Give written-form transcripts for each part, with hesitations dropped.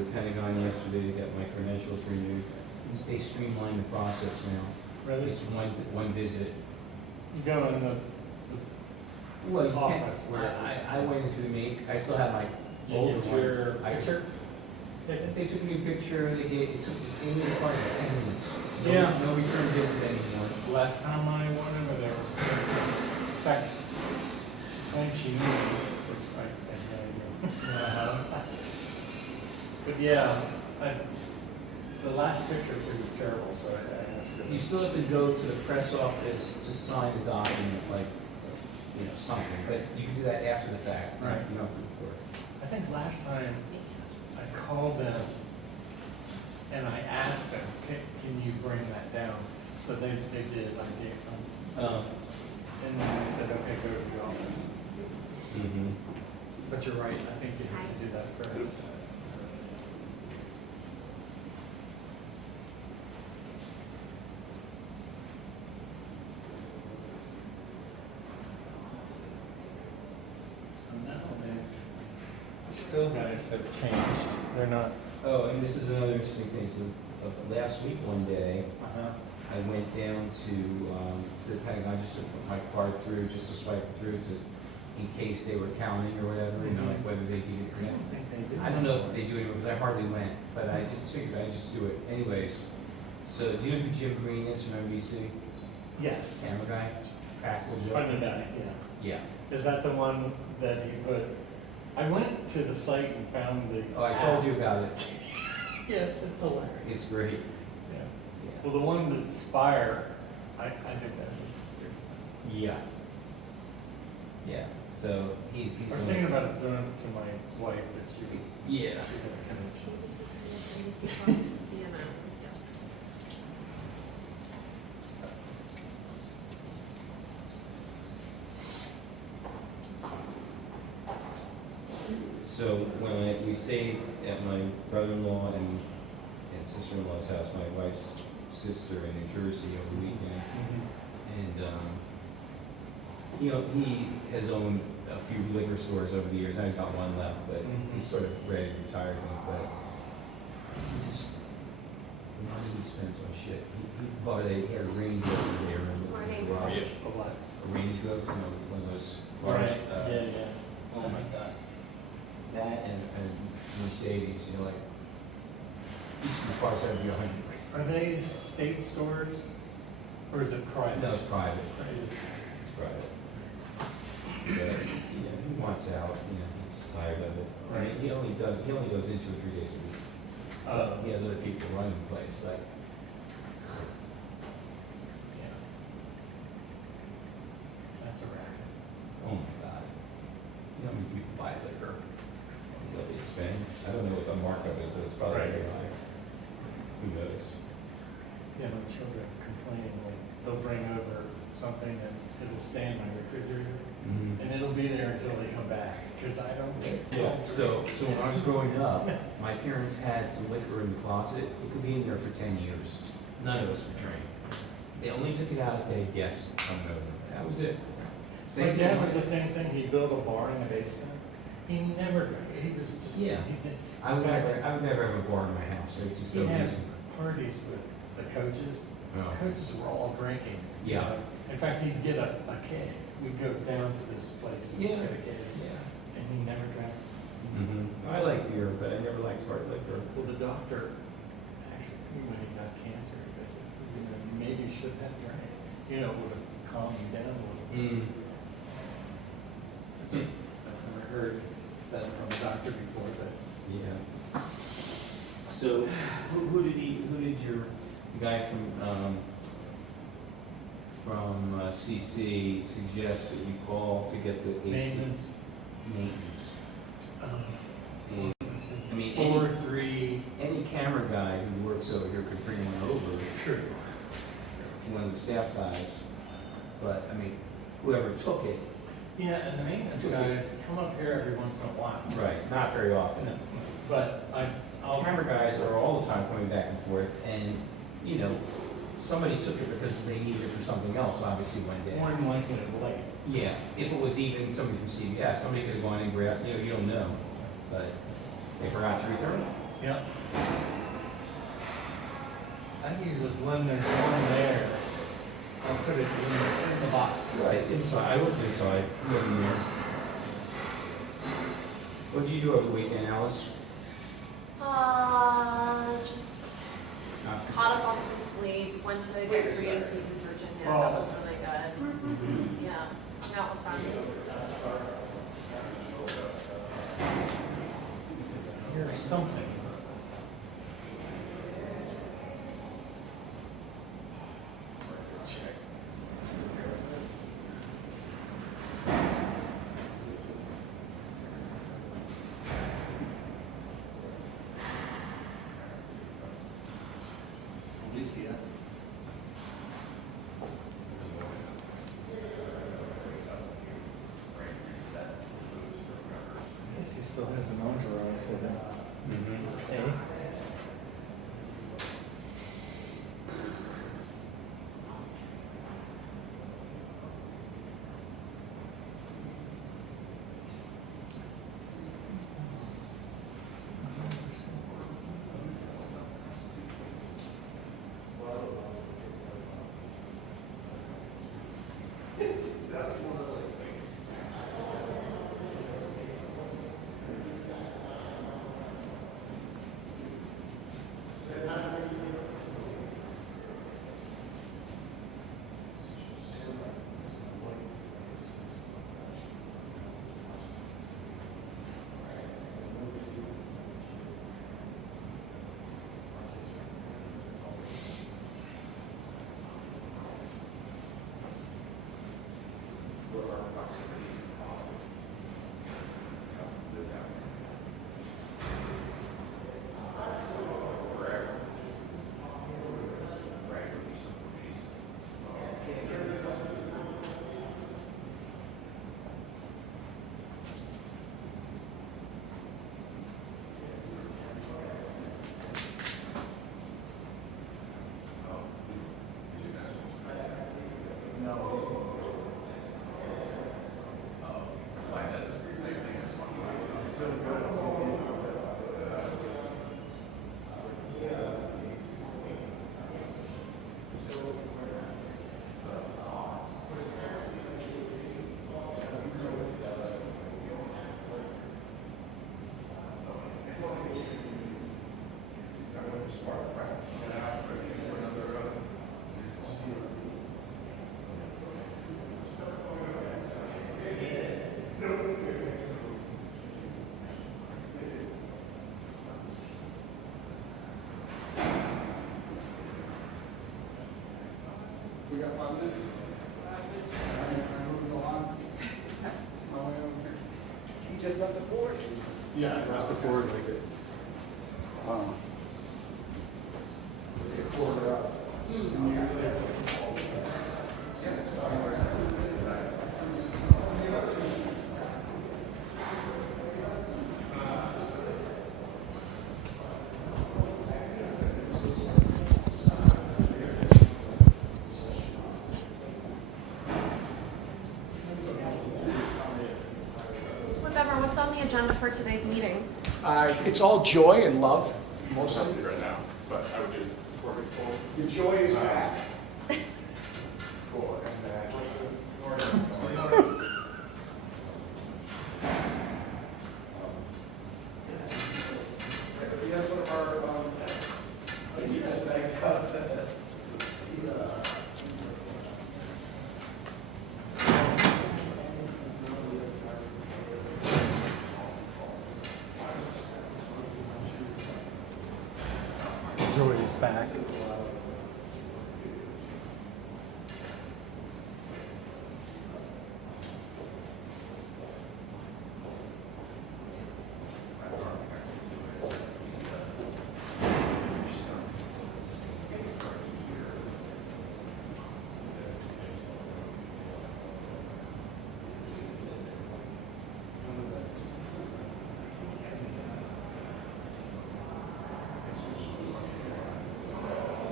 the Pentagon yesterday to get my credentials renewed. They streamlined the process now. Really? It's one visit. You go in the Well, you can't, office where I went into the main, I still have my older you get your one. picture? They took me a picture, it took, they made it part of 10 minutes. Yeah. No return visit anymore. Last time I went over there was, in fact, when she knew, which I had no idea. But yeah, the last picture was terrible, so I asked her. You still have to go to the press office to sign the document, like, something, but you can do that after the fact. Right. You don't have to before. I think last time I called them and I asked them, can you bring that down? So they did, I gave them. And then they said, okay, go to the office. Mm-hmm. But you're right, I think you have to do that first. So now they've, still guys have changed. They're not. Oh, and this is another interesting thing. So last week, one day, I went down to the Pentagon just to put my card through, just to swipe it through in case they were counting or whatever, like whether they could get I don't think they do. I don't know if they do it because I hardly went, but I just figured I'd just do it anyways. So do you know who Jim Green is from NBC? Yes. Emmer guy? Practical joke? From the guy, yeah. Yeah. Is that the one that he put? I went to the site and found the. Oh, I told you about it. Yes, it's hilarious. It's great. Yeah. Yeah. Well, the one that's Spire, I think that. Yeah. Yeah. So he's I was thinking about doing it to my wife, but she would. Yeah. She had a connection. This is CNN, yes. So when we stayed at my brother-in-law and sister-in-law's house, my wife's sister in New Jersey over the weekend, and he has owned a few liquor stores over the years. Now he's got one left, but he's sort of ready to retire, I think. But he just the money he spends on shit. He bought he had a Range Rover there in the garage. A what? A Range Rover, one of those Right. large. Yeah. Oh my God. That and Mercedes, like, each of the cars had to be $100,000. Are they state stores, or is it private? No, it's private. Private. It's private. But, he wants out, he's tired of it. I mean, he only goes in 2 or 3 days a week. He has other people running the place, but. Yeah. That's a racket. Oh my God. You know how many people buy liquor? What they spend? I don't know what the markup is, but it's probably Right. very high. Who knows? Yeah, my children complaining, like, they'll bring over something and it'll stay in my refrigerator, and it'll be there until they come back, because I don't. Yeah, so when I was growing up, my parents had some liquor in the closet. It could be in there for 10 years. None of us would drink. They only took it out if they had guests coming over. That was it. My dad was the same thing. He built a bar in the basement. He never drank. He was just. Yeah. He did, I would never have a bar in my house. So it's just he so had easy. parties with the coaches. Oh. The coaches were all drinking. Yeah. In fact, he'd get a keg. We'd go down to this place and Yeah. get a keg. Yeah. And he never drank. I like beer, but I never liked hard liquor. Well, the doctor, actually, when he got cancer, he said, you maybe you should have drank. Would have calmed him down a little. I've never heard that from a doctor before, but. Yeah. So who did your guy from CC suggest that you call to get the AC? Maintenance. I mean, 4-3. any camera guy who works over here could bring one over. True. One of the staff guys. But I mean, whoever took it. Yeah, and the maintenance guys come up here every once in a while. Right. Not very often. No, but I'll. Camera guys are all the time coming back and forth, and somebody took it because they needed it for something else. Obviously, one day. More than likely to late. Yeah, if it was even somebody from CBS, somebody could have gone and grabbed. You don't know, but they forgot to return it. Yep. I use it when there's one there. I'll put it in the box. Right, inside, I worked inside, living there. What did you do over the weekend, Alice? Just Uh, caught up on some sleep, went to the Get Creative Food in Virginia, that was really good. Yeah, met with friends. Here's something. Check. Alicia. I guess he still has an entourage for that. Hey. We got 5 minutes? I moved along. He just left the board? Yeah. Left the board like it. Take quarter out. Emmer, what's on the agenda for today's meeting? It's all joy and love, mostly. Right now, but I would do perfect full. The joy is back. Cool. And That's one of our, thanks. Joy is back.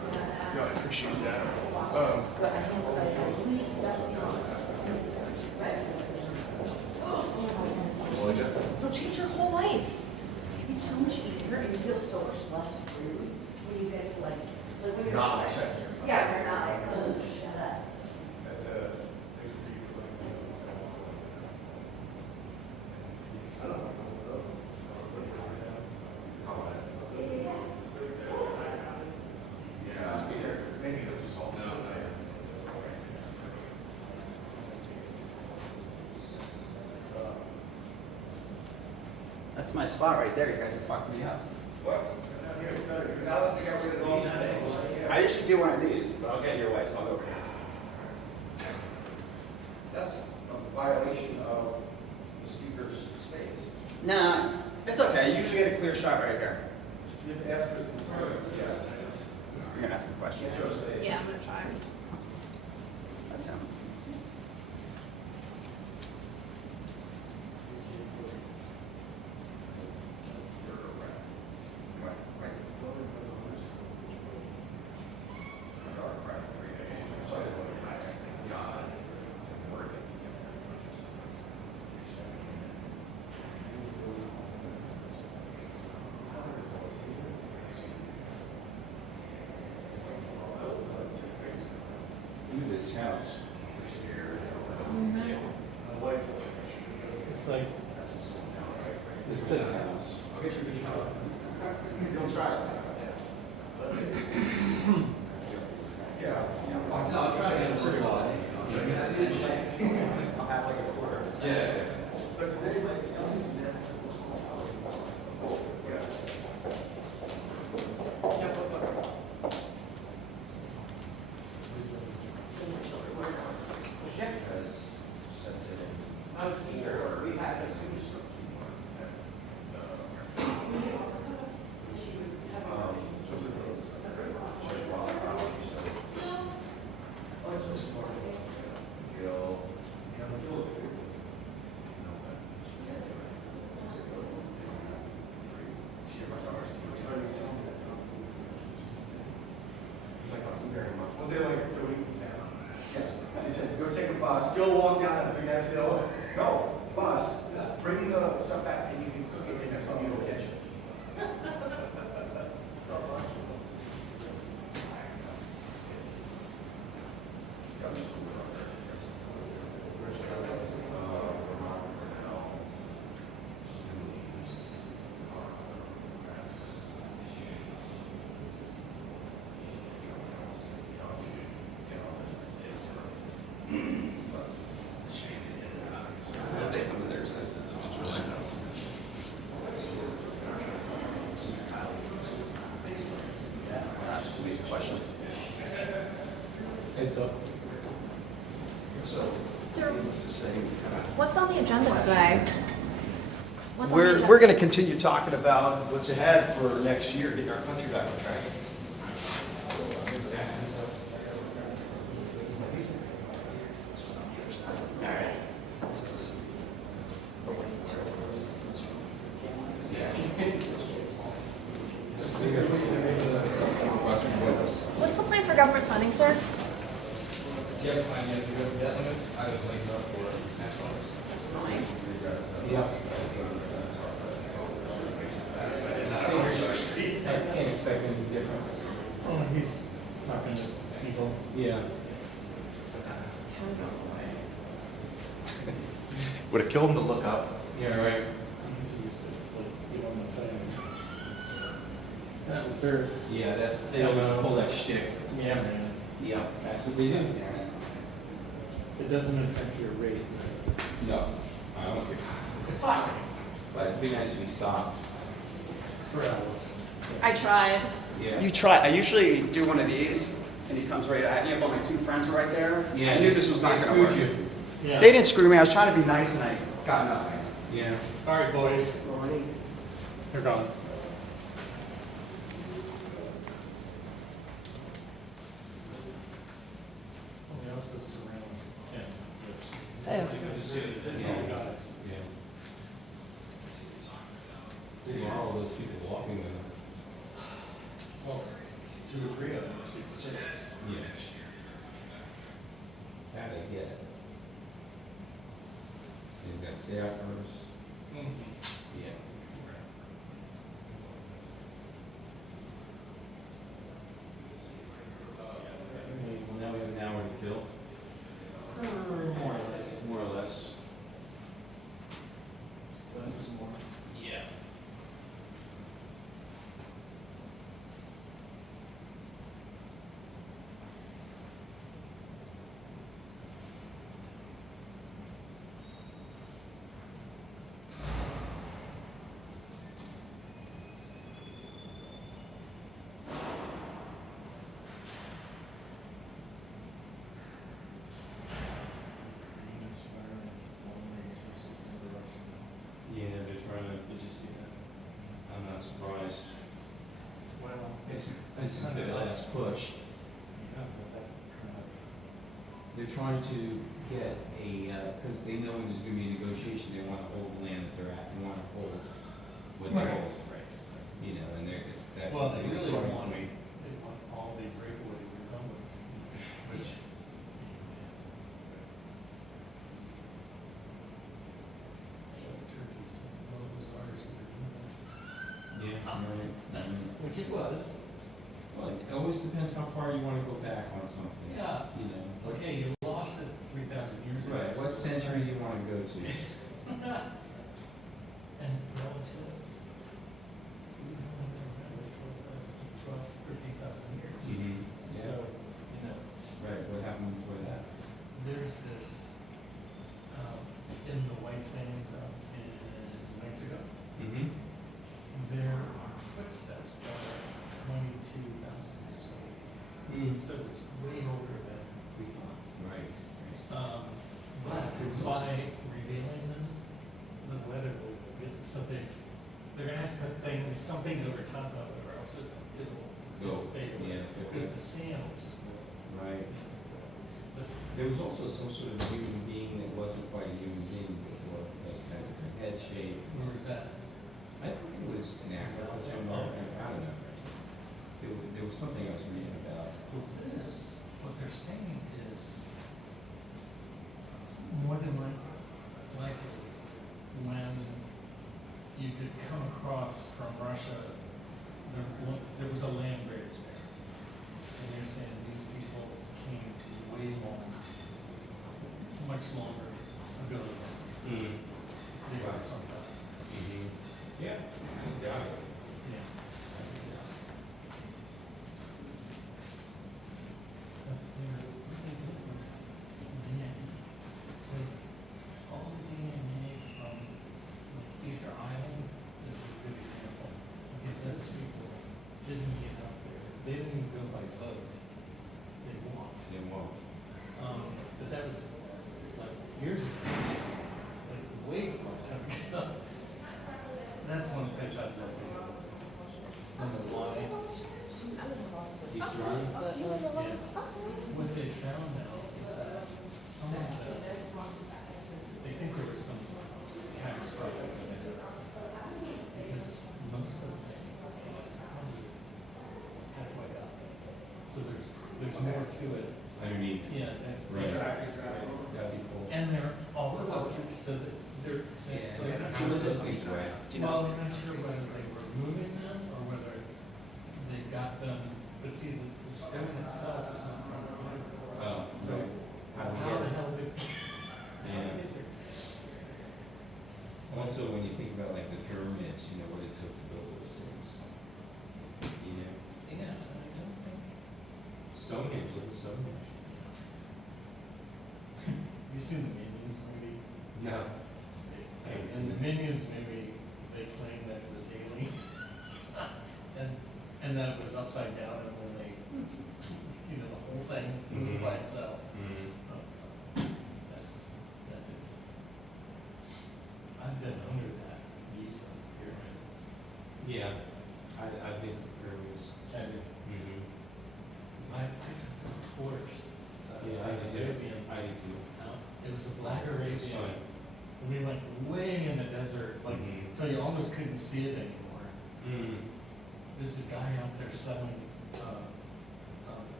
appreciate that. It'll change your whole life. It's so much easier and you feel so much less rude when you guys are like when you're Not just like, checking your phone. yeah, you're not like, oh, shut up. That's my spot right there. You guys are fucking me up. What? Now that they got rid of all these things. I usually do one of these, but I'll get your way, so I'll go over here. That's a violation of the speaker's space. Nah, it's okay. You usually get a clear shot right here. You have to ask for his concerns. Yeah. You're gonna ask some questions. Can't show space. Yeah, I'm gonna try. That's him. Look at this house. It's like, This big house. You'll try it. Yeah. No, it's not against pretty well. I'll have like a quarter. Yeah. But today, like, one day, like, the week in town. Yes. He said, go take a bus. Still walk down that big ass hill. No, bus. Bring the stuff back and you can cook it in a communal kitchen. Ask these questions. Heads up. Sir, what's on the agenda today? What's on the agenda? We're going to continue talking about what's ahead for next year, getting our country back on track. What's the plan for government funding, sir? Do you have a plan yet to go to debt limit, either Lake or national? That's fine. Yeah. I can't expect anything different. oh, he's talking to people. Yeah. Would it kill him to look up? Yeah, right. He's used to like, get on the phone. That was their, Yeah, they always pull that shtick. yeah, man. Yeah, that's what they do. It doesn't affect your rate. No, I don't care. Fuck! But it'd be nice if he stopped. For hours. I tried. Yeah. You try. I usually do one of these, and he comes right at you, but my two friends were right there. Yeah, I knew this was not they going to work. screwed you. Yeah. They didn't screw me. I was trying to be nice, and I got nothing. Yeah. All right, boys. They're gone. We also surround him. Hey. It's good to see that it's all guys. Yeah. Who are all those people walking with him? Well, 2 or 3 of them are Secret Service. Yeah. That I get. They've got staffers. Yeah. Okay, well, now we have an hour to kill. More or less. More or less. Less is more. Yeah. Yeah, they're trying to, did you see that? I'm not surprised. Well, This is their last push. yeah, but that kind of, They're trying to get a, because they know when there's gonna be a negotiation, they wanna hold the land that they're at, they wanna hold what they hold. right. You know, and they're, that's. Well, they the really starting want, point. they want all the breakaway incumbents, which. So Turkey's one of those artists that are doing that. Yeah, right. Which it was. Well, it always depends how far you wanna go back on something. Yeah. You know. Okay, you lost it 3,000 years ago. Right, what century do you wanna go to? And relative, we've only been around like 13,000 years. Mm-hmm. So, you know, it's- Right, what happened before that? there's this, in the White Sands in Mexico, Mm-hmm. there are footsteps that are 22,000 years old. So it's way older than we thought. Right. But by revealing them, the weather will get, so they're gonna have to put things, something over top of it, or else it'll fade away. Yeah. Because the sand will just go. Right. But There was also some sort of human being that wasn't quite a human being before, like had a different head shape. where was that? I think it was in Africa somewhere, I don't know. There was something I was reading about. Well, this, what they're saying is, more than likely, when you could come across from Russia, there was a land bridge there. And they're saying these people came way long, much longer ago than they are sometimes. Mm-hmm. Yeah, I doubt it. Yeah. DNA. So all the DNA from like Easter Island, this is a good example. Okay, those people didn't get out there. They didn't even go by boat. They walked. They won't. But that was like years ago, like way before time ago. That's one place I'd love to go. And the line. Easter Island? What they found out is that some of the, they think there was some catastrophic event. Because most of them probably halfway up. So there's more to it. Underneath. Yeah. Right. Exactly. That'd be cool. And they're all over, so that they're. How was those things away? Well, I'm not sure whether they were moving them or whether they got them, but see, the stone itself is not from the Bible. Oh, So how did how you the get it? hell did? Yeah. Also, when you think about like the pyramids, you know, what it took to build those things. You know? Yeah, I don't think. Stonehenge, look at Stonehenge. You seen the Minions movie? No. In the Minions movie, they claimed that it was aliens. and that it was upside down and when they, you know, the whole thing moved by itself. Mm-hmm. I've been under that Vise pyramid. Yeah, I've been to the pyramids. Mm-hmm. I took a course. Yeah, I did too. Arabian. I did too. It was a black It was Arabian. fun. And we went way in the desert, like, Mhm. so you almost couldn't see it anymore. Mm. There's a guy out there selling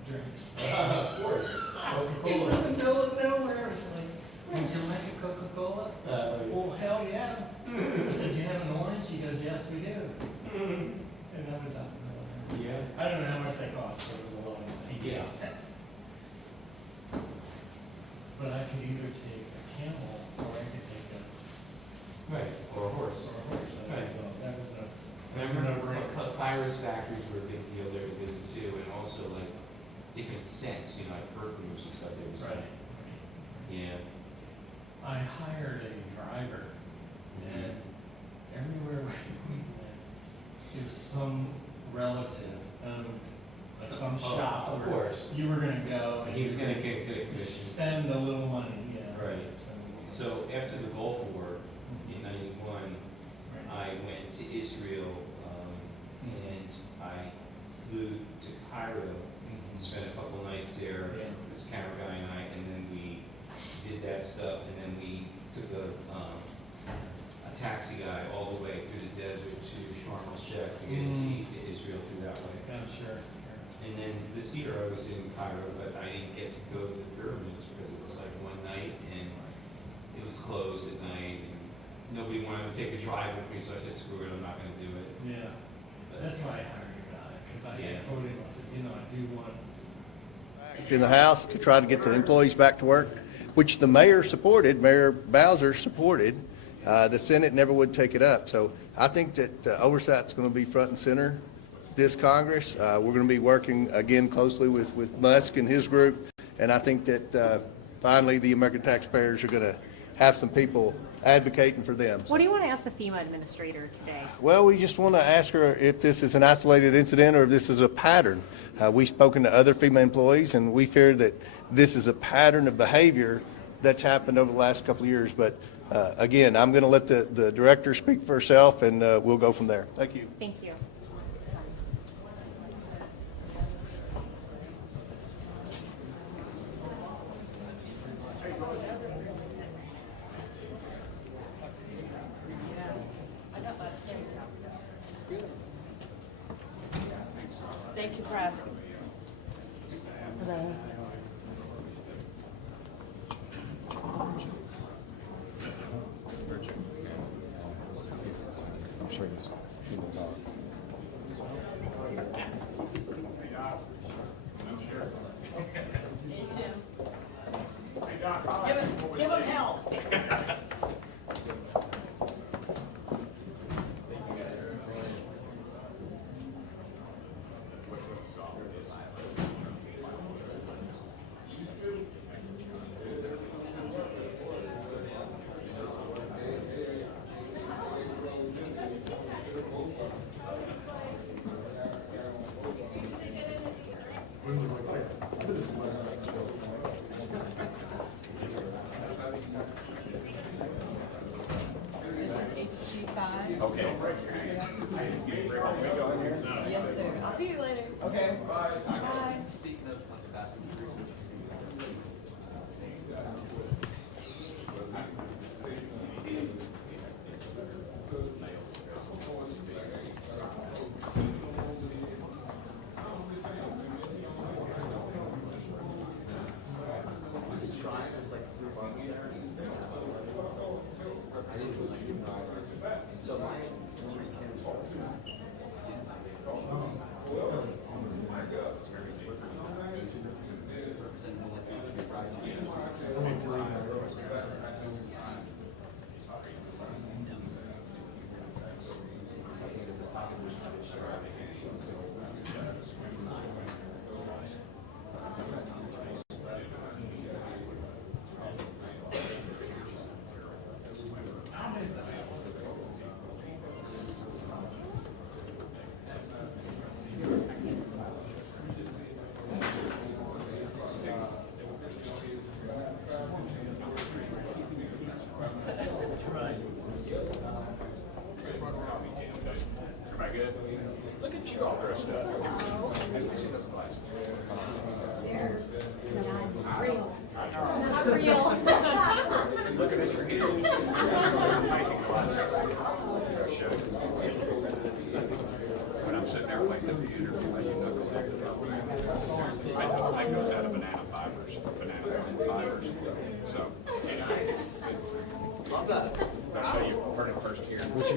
drinks. Of course. He's in the middle of nowhere. He's like, would you like a Coca-Cola? Well, hell yeah. I said, you have an orange? He goes, yes, we do. And that was out in the middle. Yeah. I don't know how much that cost, but it was a lot of money. Yeah. But I could either take a camel or I could take a Right, or a horse. horse. Right. That was a. And I remember papyrus factories were a big deal there to visit too, and also like different scents, you know, like perfumes and stuff they were selling. Right. Yeah. I hired a driver, and everywhere we went, it was some relative owned some shop. Of where course. You were gonna go and He was gonna get good commission. spend a little money, yeah. Right. Spend a little money. So after the Gulf War in '91, I went to Israel, and I flew to Cairo, spent a couple nights there, Yeah. this camera guy and I, and then we did that stuff, and then we took a taxi guy all the way through the desert to Sharm el-Sheikh to get to Israel through that way. Yeah, sure. And then this year I was in Cairo, but I didn't get to go to the pyramids because it was like one night and it was closed at night, and nobody wanted to take a drive with me, so I said, screw it, I'm not gonna do it. Yeah, But- that's why I hired a guy, because I Yeah. told him, I said, you know, I do want. In the House to try to get the employees back to work, which the mayor supported, Mayor Bowser supported. The Senate never would take it up. So I think that oversight's going to be front and center this Congress. We're going to be working again closely with Musk and his group. And I think that finally the American taxpayers are going to have some people advocating for them. What do you want to ask the FEMA administrator today? Well, we just want to ask her if this is an isolated incident or if this is a pattern. We've spoken to other FEMA employees, and we fear that this is a pattern of behavior that's happened over the last couple of years. But again, I'm going to let the director speak for herself, and we'll go from there. Thank you. Thank you. Thank you for asking. Hello. I'm sure this people talks. Me too. Give him hell. Okay. Yes, sir. I'll see you later. Okay, bye. Bye.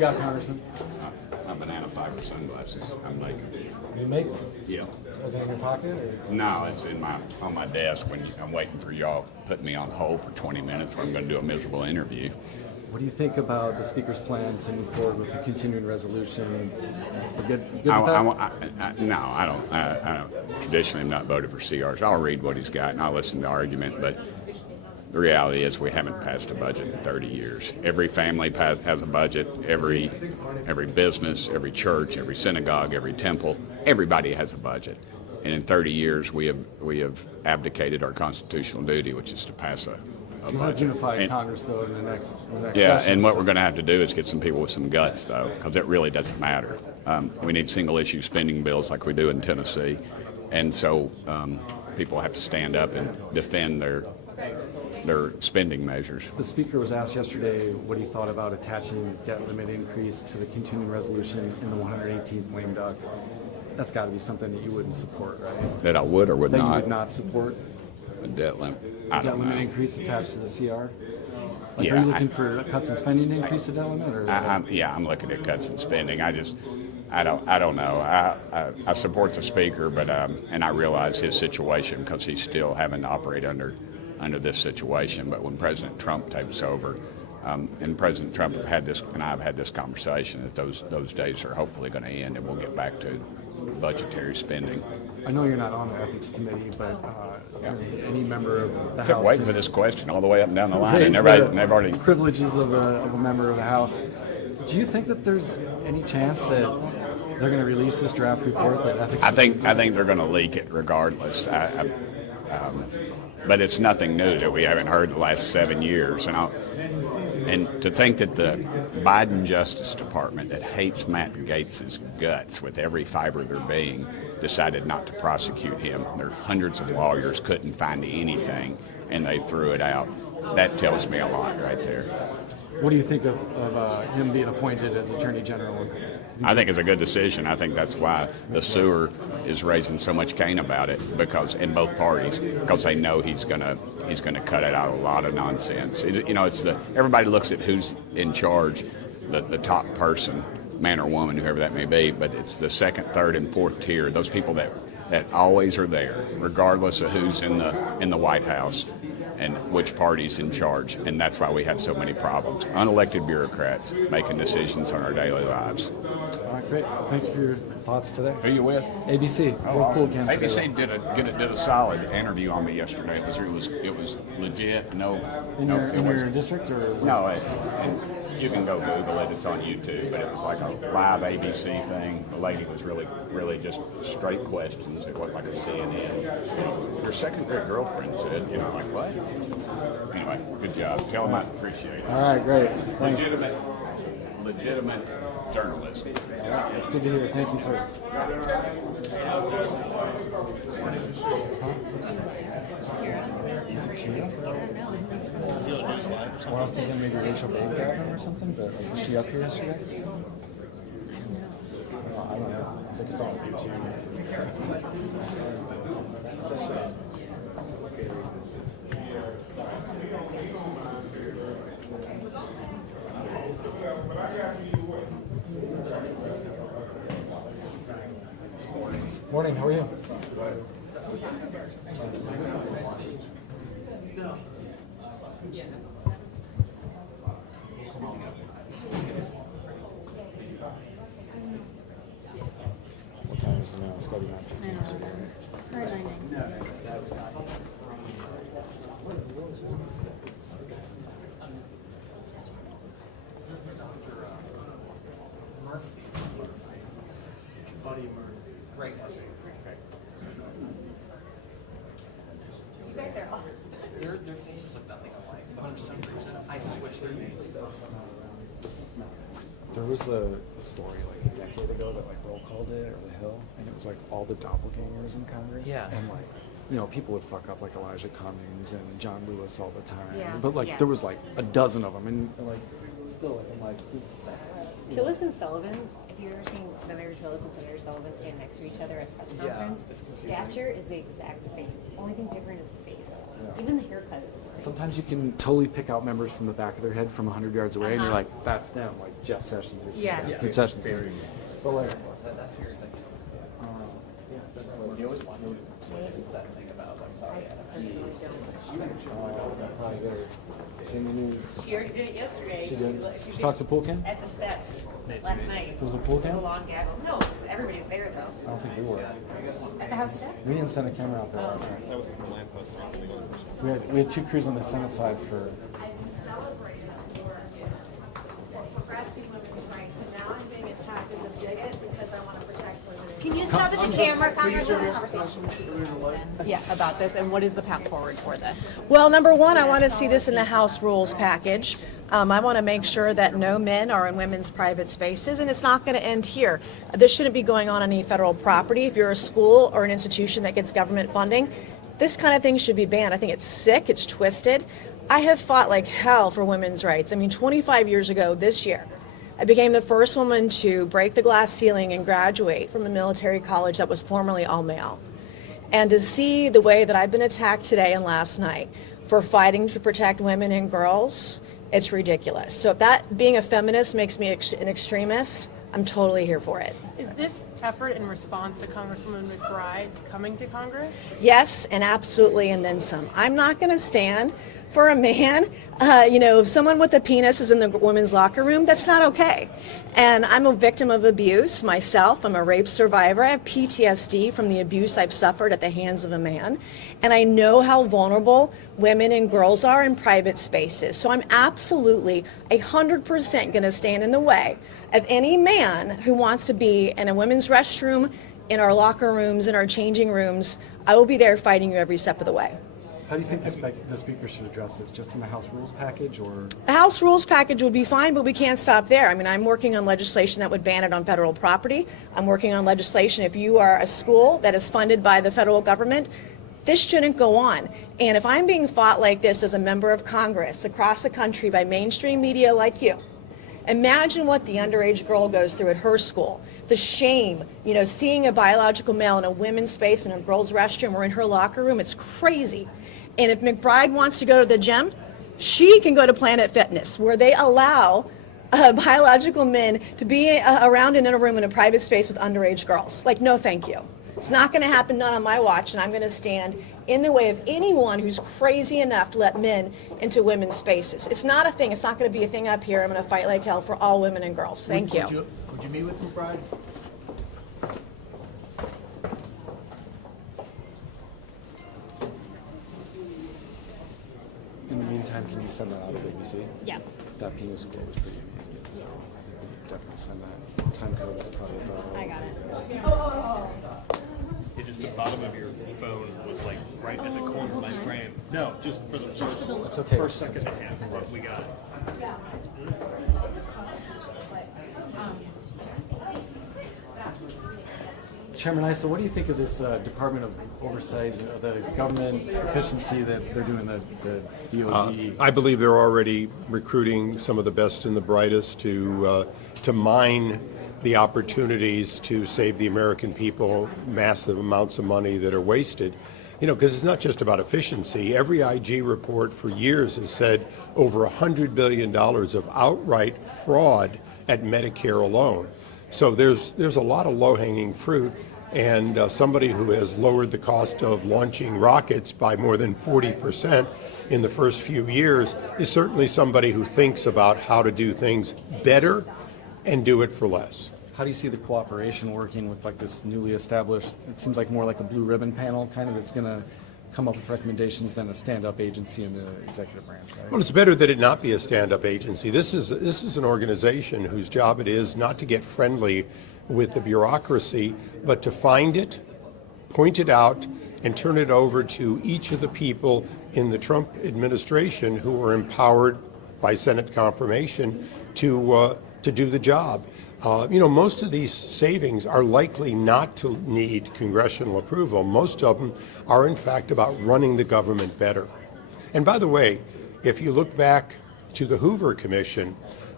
got, Congressman? A banana fiber sunglasses. I'm like, You make one? yeah. Was it in your pocket? Or? No, it's on my desk when I'm waiting for y'all putting me on hold for 20 minutes where I'm going to do a miserable interview. What do you think about the Speaker's plan to move forward with the continuing resolution? Good with No, that? I don't. Traditionally, I'm not voted for CRs. I'll read what he's got and I'll listen to the argument, but the reality is we haven't passed a budget in 30 years. Every family has a budget. Every business, every church, every synagogue, every temple, everybody has a budget. And in 30 years, we have abdicated our constitutional duty, which is to pass a You want budget. to unify And- Congress, though, in the next Yeah, session. and what we're going to have to do is get some people with some guts, though, because it really doesn't matter. We need single-issue spending bills like we do in Tennessee, and so people have to stand up and defend their spending measures. The Speaker was asked yesterday what he thought about attaching the debt limit increase to the continuing resolution in the 118th lame duck. That's got to be something that you wouldn't support, right? That I would or would that not. you would not support? A debt limit. I Debt don't limit know. increase attached to the CR? Like, Yeah, are you looking for cuts in spending to increase the debt limit? Or is that- I'm looking at cuts in spending. I don't know. I support the Speaker, but and I realize his situation because he's still having to operate under this situation. But when President Trump takes over, and President Trump and I've had this conversation, that those days are hopefully going to end, and we'll get back to budgetary spending. I know you're not on the ethics committee, but any member of the Kept House waiting for this question all the way up and down the line, and they've already. Privileges of a member of the House. Do you think that there's any chance that they're going to release this draft report that ethics? I think they're going to leak it regardless. But it's nothing new that we haven't heard the last 7 years, and to think that the Biden Justice Department, that hates Matt Gaetz's guts with every fiber of their being, decided not to prosecute him. There are hundreds of lawyers couldn't find anything, and they threw it out. That tells me a lot right there. What do you think of him being appointed as Attorney General? I think it's a good decision. I think that's why the sewer is raising so much cane about it, because in both parties, because they know he's gonna cut it out a lot of nonsense. It's everybody looks at who's in charge, the top person, man or woman, whoever that may be, but it's the second, third, and fourth tier. Those people that always are there, regardless of who's in the White House and which party's in charge, and that's why we have so many problems. Unelected bureaucrats making decisions on our daily lives. All right, great. Thank you for your thoughts today. Who you with? ABC. Oh, Real cool awesome. again ABC today. did a solid interview on me yesterday. It was legit. No, In your district or? No, and you can go Google it. It's on YouTube. But it was like a live ABC thing. The lady was really just straight questions. It wasn't like a CNN. Your second-grade girlfriend said, like what? Anyway, good job. Tell them I appreciate it. All right, great. Thanks. Legitimate journalism. It's good to hear. Thank you, sir. Is it Kira? Well, I was thinking maybe Rachel Babe got him or something, but was she up here yesterday? I don't know. It's like it's on YouTube. Morning, how are you? What time is it now? It's gotta be 9:15. Buddy Murphy. Right. You guys are all. Their faces look nothing alike, but for some reason I switched their names. There was a story like a decade ago that like Roll called it, or The Hill, and it was like all the doppelgangers in Congress. Yeah. And like, people would fuck up like Elijah Cummings and John Lewis all the time. Yeah. But like Yeah. there was like a dozen of them, and like still like I'm like, Tillis and Sullivan, I you ever seen Senator Tillis and Senator Sullivan stand next to each other at a press conference? Stature is the exact same. Only thing different is the face. Even the haircut is the same. Sometimes you can totally pick out members from the back of their head from 100 yards away, and you're like, that's them, like Jeff Sessions or something. Yeah. Good Sessions. But like, That's your thing. yeah, that's You always want to is that thing about, I'm sorry, probably there. Seen the news. She already did it yesterday. She did. She talked to Pool Ken? At the steps last night. Was it Pool Ken? The long gavel. No, everybody's there though. I don't think we were. At the house steps? We didn't send a camera out there last night. That was the lamppost. We had 2 crews on the Senate side for. Progressing women's rights, and now I'm being attacked as a bigot because I want to protect women. Can you stop at the camera, Congresswoman? Yeah, about this, and what is the path forward for this? Well, number one, I want to see this in the House rules package. I want to make sure that no men are in women's private spaces, and it's not going to end here. This shouldn't be going on any federal property. If you're a school or an institution that gets government funding, this kind of thing should be banned. I think it's sick, it's twisted. I have fought like hell for women's rights. I mean, 25 years ago this year, I became the first woman to break the glass ceiling and graduate from a military college that was formerly all male. And to see the way that I've been attacked today and last night for fighting to protect women and girls, it's ridiculous. So if that being a feminist makes me an extremist, I'm totally here for it. Is this effort in response to Congresswoman McBride's coming to Congress? Yes, and absolutely, and then some. I'm not going to stand for a man, if someone with a penis is in the women's locker room, that's not okay. And I'm a victim of abuse myself. I'm a rape survivor. I have PTSD from the abuse I've suffered at the hands of a man. And I know how vulnerable women and girls are in private spaces. So I'm absolutely 100% going to stand in the way of any man who wants to be in a women's restroom, in our locker rooms, in our changing rooms. I will be there fighting you every step of the way. How do you think the speaker should address this? Just in the House rules package, or? The House rules package would be fine, but we can't stop there. I mean, I'm working on legislation that would ban it on federal property. I'm working on legislation if you are a school that is funded by the federal government, this shouldn't go on. And if I'm being fought like this as a member of Congress across the country by mainstream media like you, imagine what the underage girl goes through at her school. The shame, seeing a biological male in a women's space in a girl's restroom or in her locker room, it's crazy. And if McBride wants to go to the gym, she can go to Planet Fitness, where they allow biological men to be around in a room in a private space with underage girls. Like, no, thank you. It's not going to happen, not on my watch, and I'm going to stand in the way of anyone who's crazy enough to let men into women's spaces. It's not a thing. It's not going to be a thing up here. I'm going to fight like hell for all women and girls. Thank you. Would you meet with McBride? In the meantime, can you send that out of ABC? Yeah. That penis quote was pretty amazing, so definitely send that. Time code is probably about. I got it. It just, the bottom of your phone was like right at the corner of my frame. No, just for the first, It's okay. first second and a half. We got it. Chairman Issa, what do you think of this Department of Oversight, the government efficiency that they're doing, the DOG? I believe they're already recruiting some of the best and the brightest to mine the opportunities to save the American people massive amounts of money that are wasted. Because it's not just about efficiency. Every IG report for years has said over $100 billion of outright fraud at Medicare alone. So there's a lot of low-hanging fruit, and somebody who has lowered the cost of launching rockets by more than 40% in the first few years is certainly somebody who thinks about how to do things better and do it for less. How do you see the cooperation working with like this newly established, it seems like more like a blue ribbon panel kind of that's going to come up with recommendations than a stand-up agency in the executive branch, right? Well, it's better that it not be a stand-up agency. This is an organization whose job it is not to get friendly with the bureaucracy, but to find it, point it out, and turn it over to each of the people in the Trump administration who are empowered by Senate confirmation to do the job. Most of these savings are likely not to need congressional approval. Most of them are, in fact, about running the government better. And by the way, if you look back to the Hoover Commission,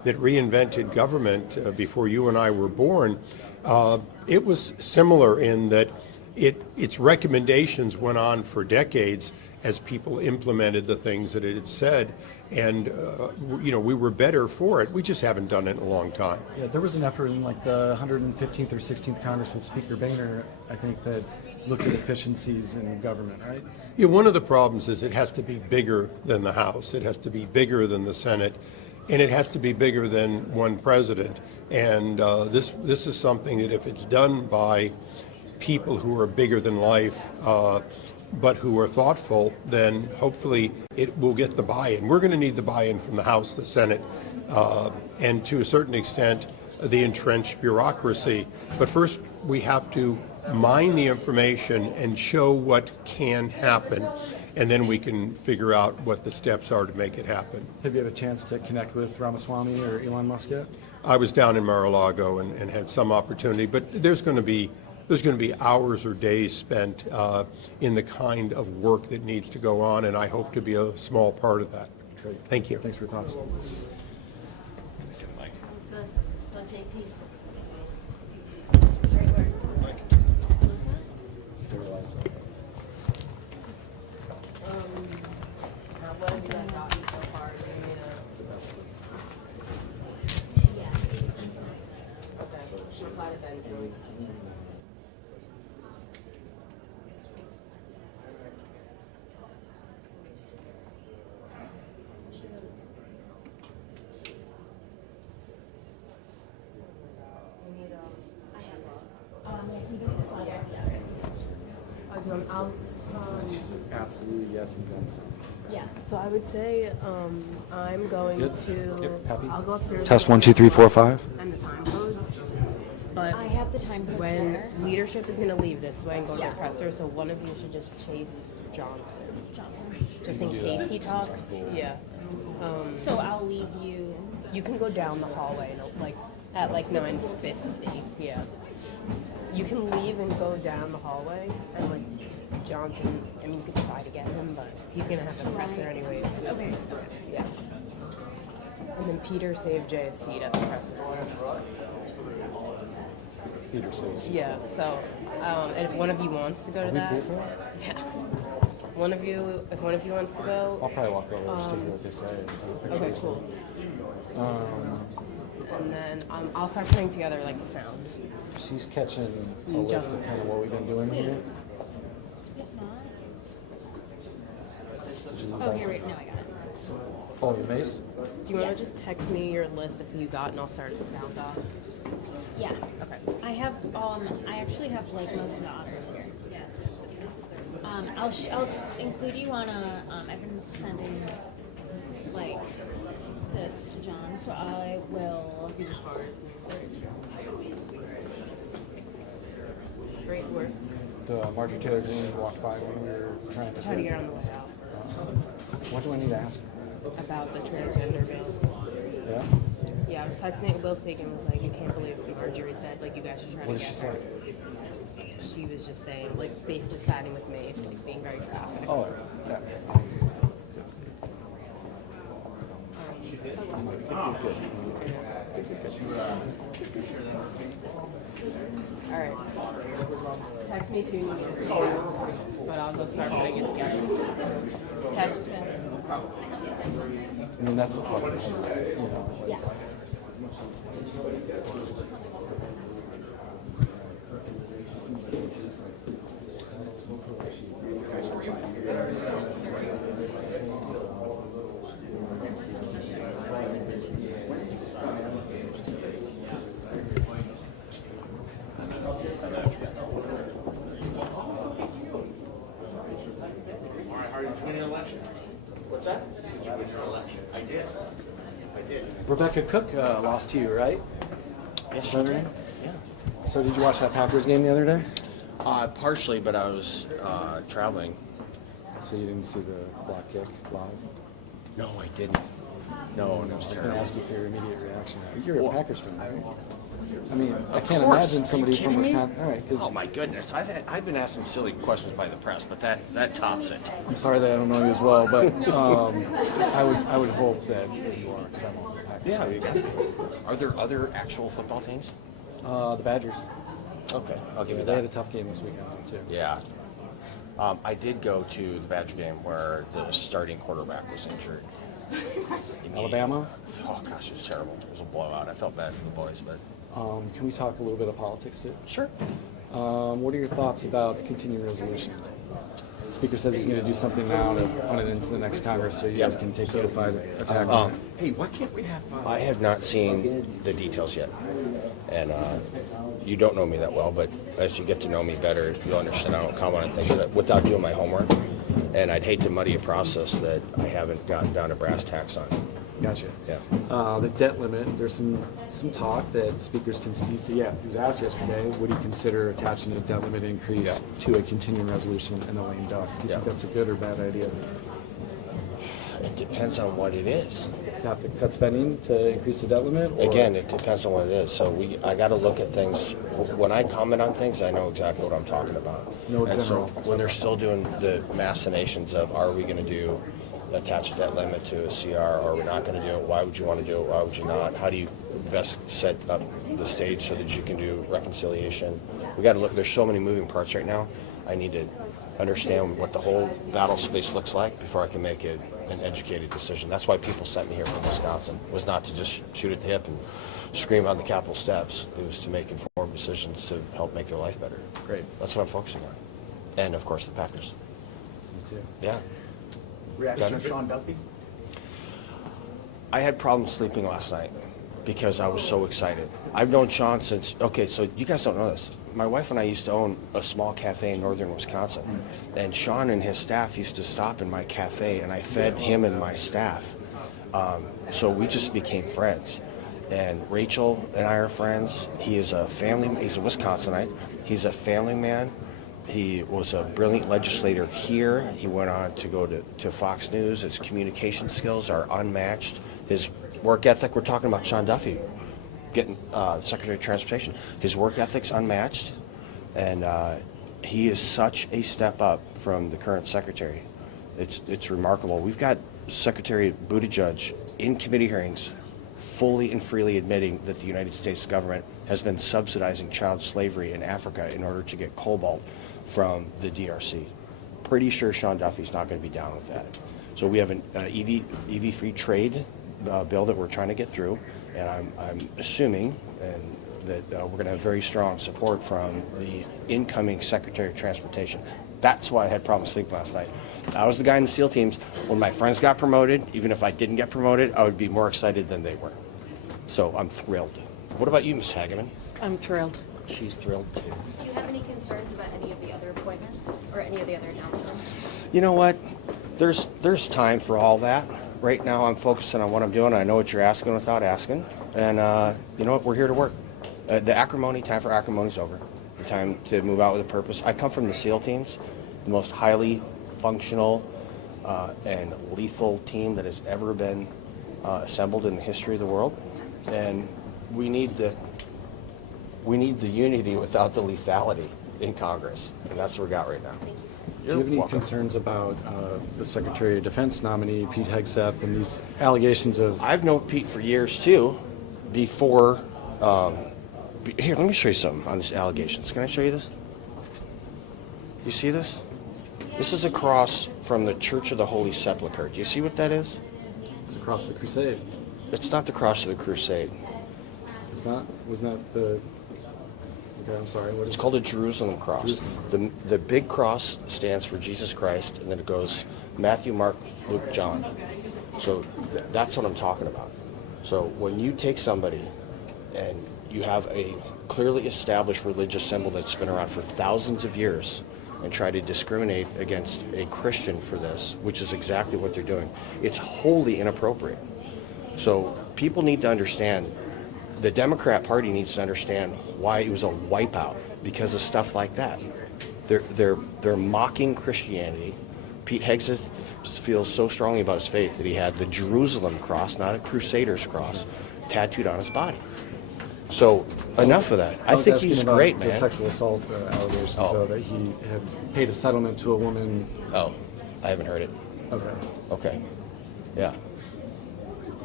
that reinvented government before you and I were born, it was similar in that its recommendations went on for decades as people implemented the things that it had said, and we were better for it. We just haven't done it in a long time. Yeah, there was an effort in like the 115th or 16th Congress with Speaker Boehner, I think, that looked at efficiencies in government, right? Yeah, one of the problems is it has to be bigger than the House. It has to be bigger than the Senate, and it has to be bigger than one president. And this is something that if it's done by people who are bigger than life, but who are thoughtful, then hopefully it will get the buy-in. We're going to need the buy-in from the House, the Senate, and to a certain extent, the entrenched bureaucracy. But first, we have to mine the information and show what can happen, and then we can figure out what the steps are to make it happen. Have you had a chance to connect with Ramaswamy or Elon Musk yet? I was down in Mar-a-Lago and had some opportunity, but there's going to be hours or days spent in the kind of work that needs to go on, and I hope to be a small part of that. Great. Thank you. Thanks for your thoughts. What has that gotten so far? Okay. Why did that do? Absolutely, yes, and then some. Yeah, so I would say I'm going Good. to, Yep, happy. I'll go upstairs. Test 1, 2, 3, 4, 5. And the time codes. But I have the time codes when there. leadership is going to leave this way and go to Yeah. the presser, so one of you should just chase Johnson. Johnson. Just in case he talks. Yeah. So I'll leave you. You can go down the hallway at 9:50. Yeah. You can leave and go down the hallway, and Johnson. I mean, you could try to get him, but he's gonna have to press there anyways. Okay. Yeah. And then Peter saved Jay a seat at the presser. Peter says. Yeah. So, and if one of you wants to go to Are we that, cool for that? yeah. If one of you wants to go. I'll probably walk over and just to hear what they say. And take a picture Okay, or cool. something. And then I'll start putting together the sound. She's catching a list of kind of what we've been doing here. If not. Did you lose Oh, eyesight? here, wait, no, I got it. Oh, your mace? Do you want to just text me your list of who you got, and I'll start a sound off? Yeah. Okay. I actually have most of the offers here. I'll include you on I've been sending this to John, so I will. Great work. The Marjorie Taylor Greene walked by when we were trying to get on the way out. What do I need to ask her? About the transgender bill. Yeah? Yeah, I was texting Will Sagan was like, you can't believe what Marjorie said, you guys should try What to did get she say? her. She was just saying, basically siding with Mace, being very graphic. Oh, yeah. All right. Text me if you need anything, but I'll go start putting it together. Text. I mean, that's a fucking, Yeah. What's that? Did you win your election? I did. Rebecca Cook lost to you, right? Yes, Is that right? Yeah. So did you watch that Packers game the other day? Partially, but I was traveling. So you didn't see the block kick live? No, I didn't. No, and it was I was going to terrible. ask you for your immediate reaction. You're a Well, Packers fan, right? I mean, I Of can't course. imagine Are you somebody from kidding me? Wisconsin. All right, 'cause Oh my goodness, I've been asked some silly questions by the press, but that tops it. I'm sorry that I don't know you as well, but I would hope that you are, because I'm also a Packers Yeah. Are there other actual football teams? The Badgers. Okay, I'll give you They that. had a tough game this weekend too. Yeah. I did go to the Badger game where the starting quarterback was injured. Alabama? Oh gosh, it was terrible. It was a blowout. I felt bad for the boys, but Can we talk a little bit of politics too? Sure. What are your thoughts about the continuing resolution? The Speaker says he's going to do something now to fund it into the next Congress so you guys can take unified attack on it. Hey, why can't we have I have not seen the details yet. And you don't know me that well, but as you get to know me better, you'll understand I don't comment on things without doing my homework. And I'd hate to muddy a process that I haven't gotten down to brass tacks on. Gotcha. Yeah. The debt limit, there's some talk that speakers can, he was asked yesterday, would he consider attaching a debt limit increase to a continuing resolution in the lame duck? Do you think that's a good or bad idea? It depends on what it is. You have to cut spending to increase the debt limit? Or? Again, it depends on what it is. So I got to look at things. When I comment on things, I know exactly what I'm talking about. No and general. so when they're still doing the machinations of are we going to attach a debt limit to a CR, or are we not going to do it? Why would you want to do it? Why would you not? How do you best set up the stage so that you can do reconciliation? We got to look. There's so many moving parts right now. I need to understand what the whole battle space looks like before I can make an educated decision. That's why people sent me here from Wisconsin, was not to just shoot at the hip and scream on the Capitol steps. It was to make informed decisions to help make their life better. Great. That's what I'm focusing on. And, of course, the Packers. Me too. Yeah. Reaction to Sean Duffy? I had problems sleeping last night because I was so excited. I've known Sean since, okay, so you guys don't know this. My wife and I used to own a small cafe in northern Wisconsin. And Sean and his staff used to stop in my cafe, and I fed him and my staff. So we just became friends. And Rachel and I are friends. He's a Wisconsinite. He's a family man. He was a brilliant legislator here. He went on to go to Fox News. His communication skills are unmatched. His work ethic, we're talking about Sean Duffy, getting Secretary of Transportation. His work ethic's unmatched, and he is such a step up from the current secretary. It's remarkable. We've got Secretary Buttigieg in committee hearings fully and freely admitting that the United States government has been subsidizing child slavery in Africa in order to get cobalt from the DRC. Pretty sure Sean Duffy's not going to be down with that. So we have an EV free trade bill that we're trying to get through, and I'm assuming that we're going to have very strong support from the incoming Secretary of Transportation. That's why I had problems sleeping last night. I was the guy in the SEAL teams. When my friends got promoted, even if I didn't get promoted, I would be more excited than they were. So I'm thrilled. What about you, Ms. Hageman? I'm thrilled. She's thrilled too. Do you have any concerns about any of the other appointments or any of the other announcements? You know what? There's time for all that. Right now I'm focusing on what I'm doing. I know what you're asking without asking. And you know what? We're here to work. Time for acrimony's over. The time to move out with a purpose. I come from the SEAL teams, the most highly functional and lethal team that has ever been assembled in the history of the world. And we need the unity without the lethality in Congress. And that's what we got right now. Do you have any concerns about the Secretary of Defense nominee, Pete Hegseth, and these allegations of... I've known Pete for years, too, before... here, let me show you something on these allegations. Can I show you this? You see this? This is a cross from the Church of the Holy Sepulchre. Do you see what that is? It's the cross of the Crusade. It's not the cross of the Crusade. It's not? Wasn't that the... Okay, I'm sorry. It's called a Jerusalem cross. The big cross stands for Jesus Christ, and then it goes Matthew, Mark, Luke, John. So that's what I'm talking about. So when you take somebody and you have a clearly established religious symbol that's been around for thousands of years and try to discriminate against a Christian for this, which is exactly what they're doing, it's wholly inappropriate. So people need to understand, the Democrat Party needs to understand why it was a wipeout because of stuff like that. They're mocking Christianity. Pete Hegseth feels so strongly about his faith that he had the Jerusalem cross, not a Crusader's cross, tattooed on his body. So enough of that. I think he's great, man. The sexual assault allegations, so that he had paid a settlement to a woman. Oh, I haven't heard it. Okay. Okay. Yeah.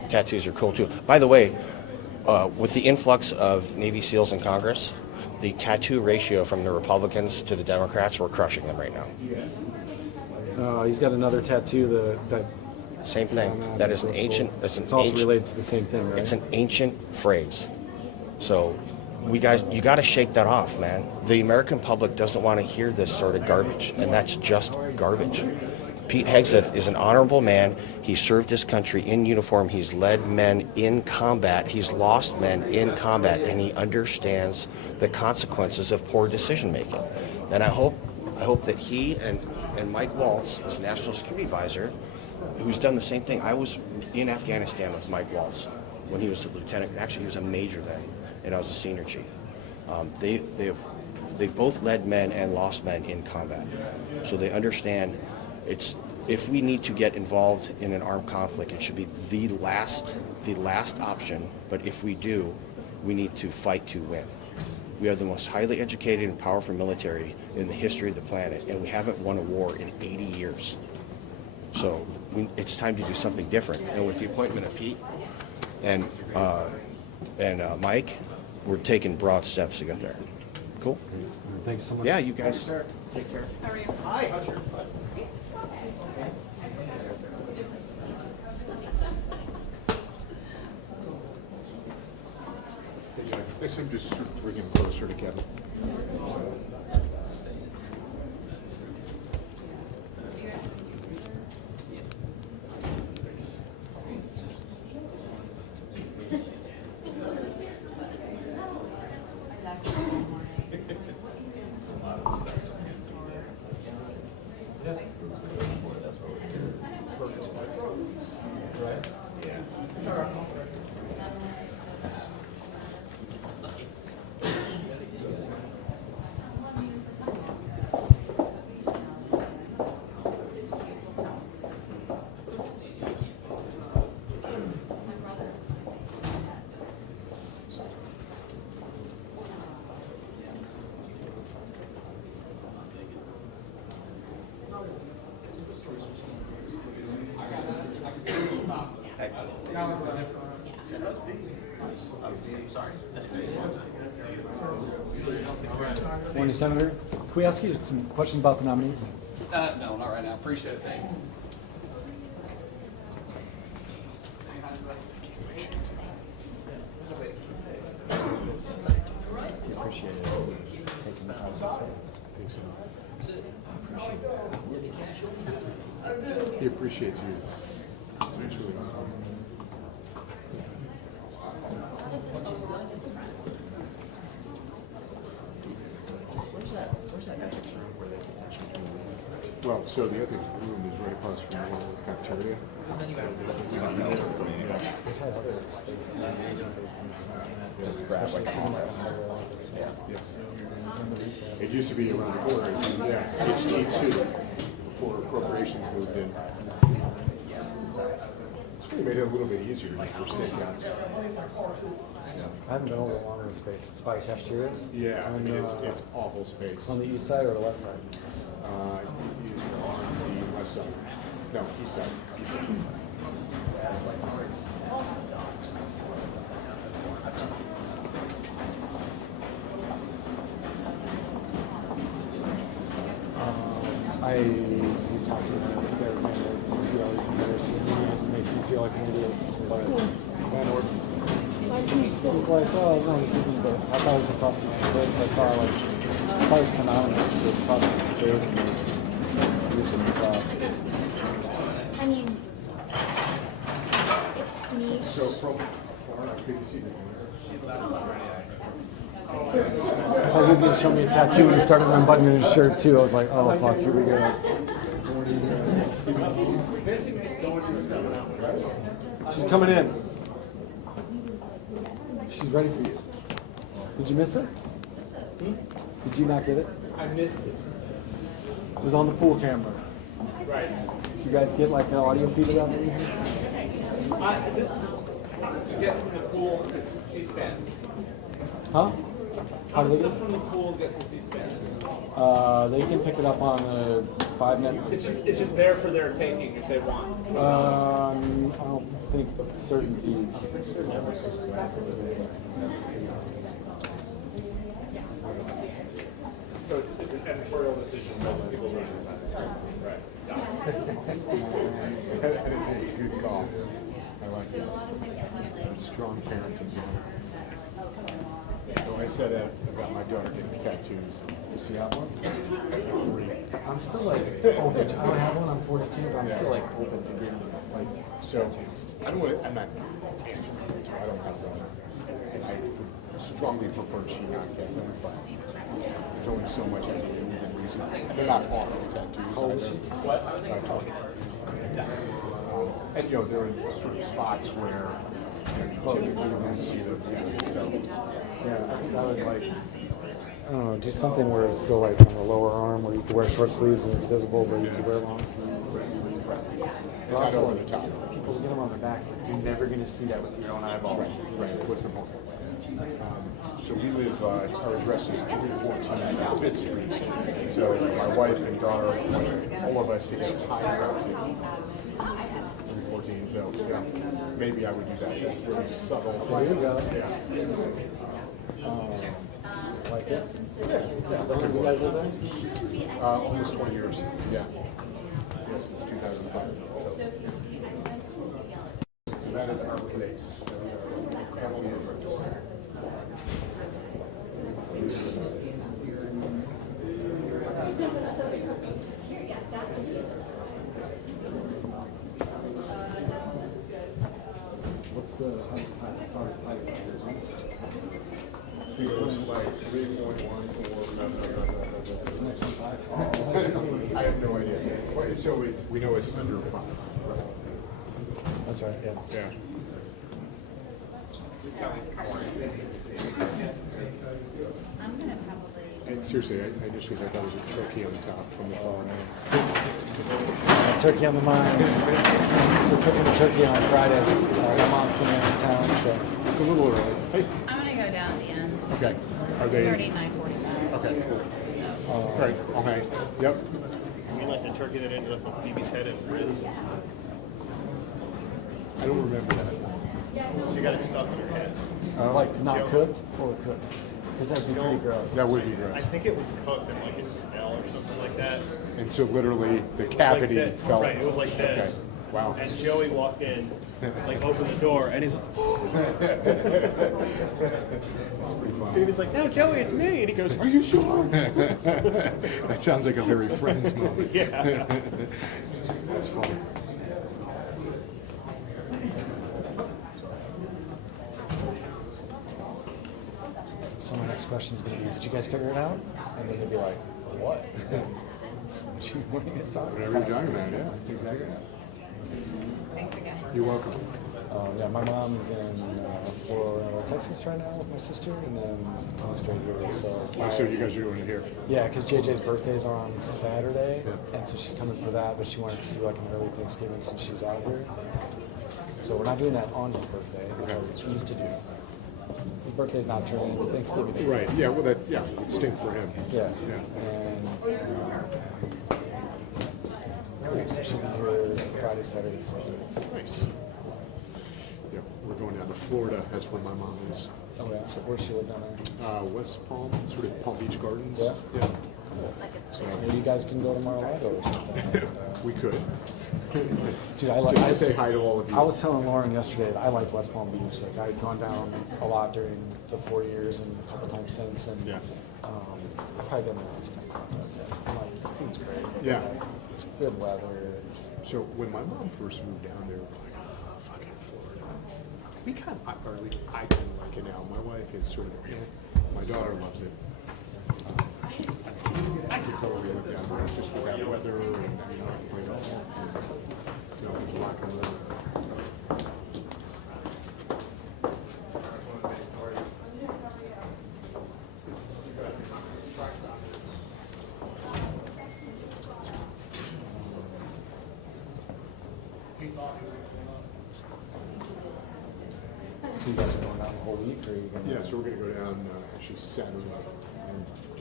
tattoos are cool too. By the way, with the influx of Navy SEALs in Congress, the tattoo ratio from the Republicans to the Democrats, we're crushing them right now. He's got another tattoo that same thing. That is an ancient. It's also related to the same thing, right? It's an ancient phrase. So you got to shake that off, man. The American public doesn't want to hear this sort of garbage, and that's just garbage. Pete Hegseth is an honorable man. He served his country in uniform. He's led men in combat. He's lost men in combat, and he understands the consequences of poor decision making. And I hope that he and Mike Waltz, his national security advisor, who's done the same thing. I was in Afghanistan with Mike Waltz when he was a lieutenant. Actually, he was a major then, and I was a senior chief. They've both led men and lost men in combat, so they understand. If we need to get involved in an armed conflict, it should be the last option. But if we do, we need to fight to win. We have the most highly educated and powerful military in the history of the planet, and we haven't won a war in 80 years. So it's time to do something different. And with the appointment of Pete and Mike, we're taking broad steps to get there. Cool? Thank you so much. Yeah, you guys. Take care. How are you? Hi, how's your butt? Next time, just bring him closer to Kevin. Morning, Senator. Can we ask you some questions about the nominees? No, not right now. Appreciate it. Thanks. You appreciate it. Taking the time. He appreciates you. Well, so the other room is right across from the cafeteria. Just grab like It used to be around the corner. Yeah, H2 before corporations moved in. It's really made it a little bit easier for stakeouts. I haven't been over the longer space. It's by cafeteria? Yeah, I mean, it's awful space. On the east side or the west side? On the west side. No, east side. East side. East side. We talked to them together, and he always embarrasses me and makes me feel like an idiot. But he's like, oh, no, this isn't the, I thought it was across the United States. I saw like, probably synonymous with across the state and this in the class. I mean, it's niche. So from far, I couldn't see the I thought he was going to show me a tattoo and he started unbuttoning his shirt too. I was like, oh fuck, here we go. She's coming in. She's ready for you. Did you miss it? Did you not get it? I missed it. It was on the pool camera. Right. Did you guys get like the audio feed of that maybe? How did you get from the pool to C-SPAN? Huh? How does stuff from the pool get to C-SPAN? They can pick it up on a 5-minute. It's just there for their taking if they want. I don't think certain deeds. So it's an editorial decision. Most people run it. Right. That is a good call. I like that. Strong parents and children. So I said that about my daughter getting tattoos. Does she have one? 3. I'm still like open. I don't have one. I'm 42, but I'm still like open to getting like tattoos. I'm not anti-tattoo. I don't have one. And I would strongly prefer she not get one, but there's only so much I can do within reason. They're not awful tattoos. How old is she? What? And you know, there are sort of spots where you typically see them. Yeah, I think I would like, I don't know, do something where it's still like on the lower arm where you can wear short sleeves and it's visible, but you can wear long. It's not over the top. People get them on their backs. Like, you're never going to see that with your own eyeballs. Right. What's the point? So we live, our address is 314 Fifth Street. So my wife and daughter, all of us to get tied up to 314. So yeah, maybe I would do that. It's really subtle. There you go. Yeah. Like it? Yeah. How long have you guys lived there? Almost 20 years. Yeah. Since 2005. So that is our place. Family address. What's the height? It goes like 3.1 or Next one 5. I have no idea. So we know it's under 5. That's right, yeah. Yeah. And seriously, I just because I thought it was a turkey on top from the phone. Turkey on the mind. We're cooking the turkey on Friday. My mom's coming out of town, so. It's a little early. Hey. I'm gonna go down at the end. Okay. Are they? It's already 9:45. Okay, cool. All right, I'll hang. Yep. You mean like the turkey that ended up on Phoebe's head at Fritz? I don't remember that. She got it stuck in her head. Like not cooked or cooked? Because that'd be pretty gross. That would be gross. I think it was cooked and like it fell or something like that. And so literally the cavity Like this. fell. Right, it was like this. Okay. Wow. And Joey walked in, like opened the door, and he's like, That's pretty funny. he was like, "No, Joey, it's me." And he goes, "Are you sure?" That sounds like a very Friends moment. Yeah. That's funny. So my next question is going to be, did you guys figure it out? And then they'll be like, what? What are you guys talking about? Whatever you're talking about, yeah, exactly. Thanks again. You're welcome. Yeah, my mom's in Florida, Texas right now with my sister, and then coming straight here. So you guys are doing it here? Yeah, because JJ's birthday's on Saturday, and so she's coming for that, but she wanted to do like an early Thanksgiving since she's out here. So we're not doing that on his birthday, which we used to do. His birthday's not turning into Thanksgiving Day. Right, yeah, well, it would stink for him. Yeah. And so she'll be here Friday, Saturday, Sunday. Nice. Yeah, we're going down to Florida. That's where my mom is. Oh yeah. So where's she live down there? West Palm, sort of Palm Beach Gardens. Yeah. Yeah. So maybe you guys can go to Mar-a-Lago or something. We could. Dude, I like. Just to say hi to all of you. I was telling Lauren yesterday that I like West Palm Beach. Like I had gone down a lot during the 4 years and a couple times since, and I've probably been there last time. I'm like, the food's great. Yeah. It's good weather. It's So when my mom first moved down there, we were like, oh, fucking Florida. We kind of, or at least I kind of like it now. My wife is sort of, my daughter loves it. I could totally live down there just with that weather and like, there's a lot going on. So you guys are going down the whole week, or are you going? Yeah, so we're going to go down actually Saturday and do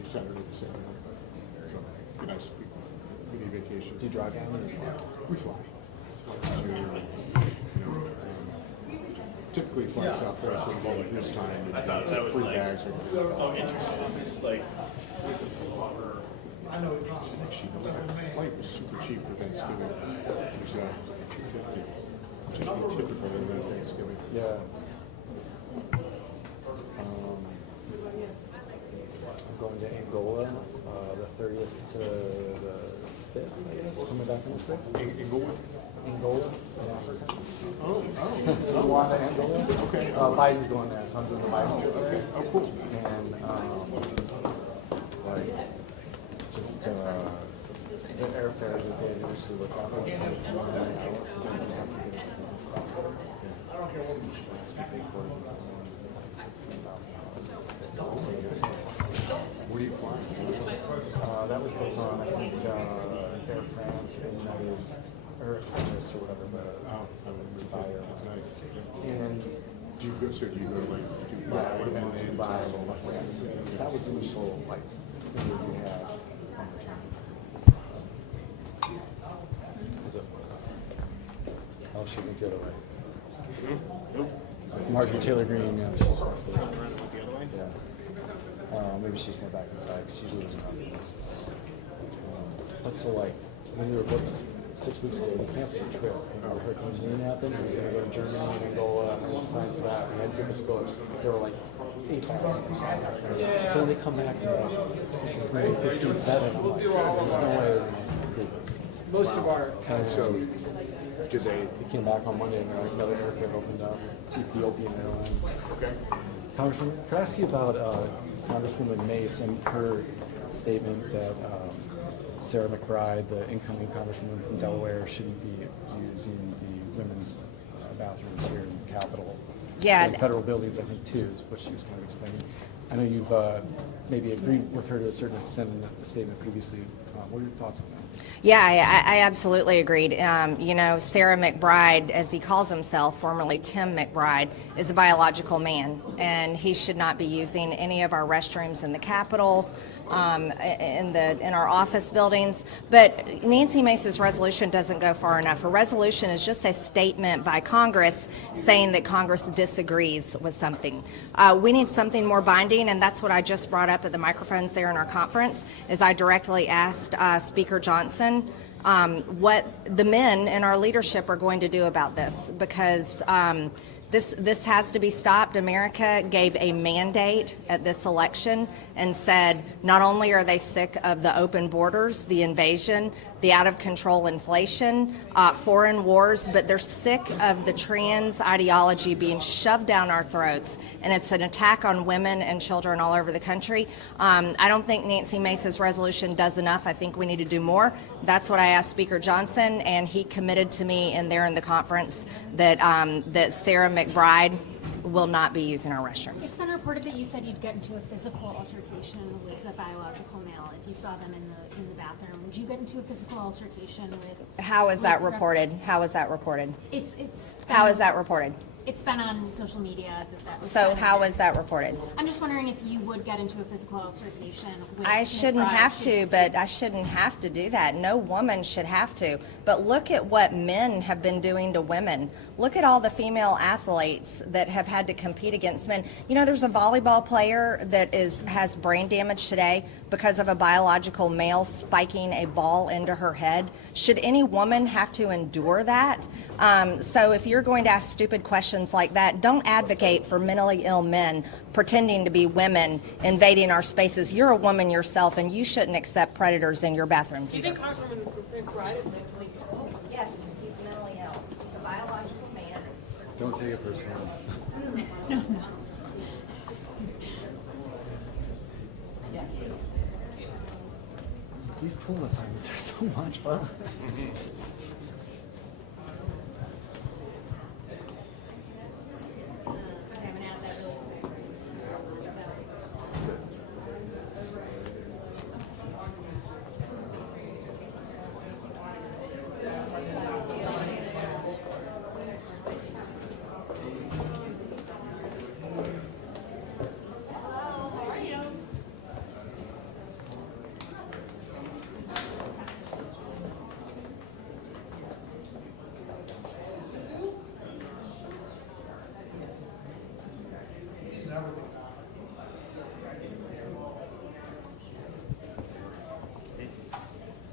Saturday the same night. So, be nice mini vacation. Do you drive down or fly? We fly. Typically fly Southwest and go at this time. I thought that was free like, bags. oh, interesting. This is like, I know it's cheap. The flight was super cheap for Thanksgiving. It was $250. Just be typical in Thanksgiving. Yeah. I'm going to Angola the 30th to the 5th, I guess. Coming back on the 6th. Angola? Angola in Africa. Oh. Rwanda, Angola. Okay. Biden's going there, so I'm doing the Biden trip. Okay. Oh, cool. And like just the airfare that they initially looked out for was $1 million, so then you have to get into business class. Where do you fly? That was booked on, I think, Air France and United, or Emirates or whatever, but Dubai. That's nice. And do you go to like Dubai? Yeah, we're going to Dubai. That was the initial like video we had on return. Is it? Oh, she went the other way. Marjorie Taylor Greene, yeah, she's right there. Yeah. Maybe she's more back inside because she usually doesn't have things. But so like when we were booked 6 weeks ago, we canceled the trip. Hurricane Jeanine happened. We was going to go to Germany and Angola. I was signed for that. We had tickets booked. There were like 8,000%. So when they come back and they're like, this is going to be 15-7, I'm like, there's no way they're going to do this. Most of our We came back on Monday and they're like, another airfare opened up. Ethiopian Airlines. Okay. Congressman, could I ask you about Congresswoman Mace and her statement that Sarah McBride, the incoming Congresswoman from Delaware, shouldn't be using the women's bathrooms here in the Capitol? Yeah. And federal buildings, I think, too, is what she was kind of explaining. I know you've maybe agreed with her to a certain extent in the statement previously. What are your thoughts on that? Yeah, I absolutely agreed. You know, Sarah McBride, as he calls himself, formerly Tim McBride, is a biological man, and he should not be using any of our restrooms in the Capitols, in our office buildings. But Nancy Mace's resolution doesn't go far enough. A resolution is just a statement by Congress saying that Congress disagrees with something. We need something more binding, and that's what I just brought up at the microphones there in our conference, is I directly asked Speaker Johnson what the men in our leadership are going to do about this, because this has to be stopped. America gave a mandate at this election and said not only are they sick of the open borders, the invasion, the out-of-control inflation, foreign wars, but they're sick of the trans ideology being shoved down our throats, and it's an attack on women and children all over the country. I don't think Nancy Mace's resolution does enough. I think we need to do more. That's what I asked Speaker Johnson, and he committed to me in the conference that Sarah McBride will not be using our restrooms. It's been reported that you said you'd get into a physical altercation with a biological male if you saw them in the bathroom. Would you get into a physical altercation with? How is that reported? How is that reported? How is that reported? It's been on social media that was So said. how is that reported? I'm just wondering if you would get into a physical altercation with I shouldn't McBride. have to, but I shouldn't have to do that. No woman should have to. But look at what men have been doing to women. Look at all the female athletes that have had to compete against men. You know, there's a volleyball player that has brain damage today because of a biological male spiking a ball into her head. Should any woman have to endure that? So if you're going to ask stupid questions like that, don't advocate for mentally ill men pretending to be women invading our spaces. You're a woman yourself, and you shouldn't accept predators in your bathrooms. Do you think Congresswoman McBride is mentally ill? Yes, he's mentally ill. He's a biological man. Don't take it personally. No. These pool assignments are so much fun.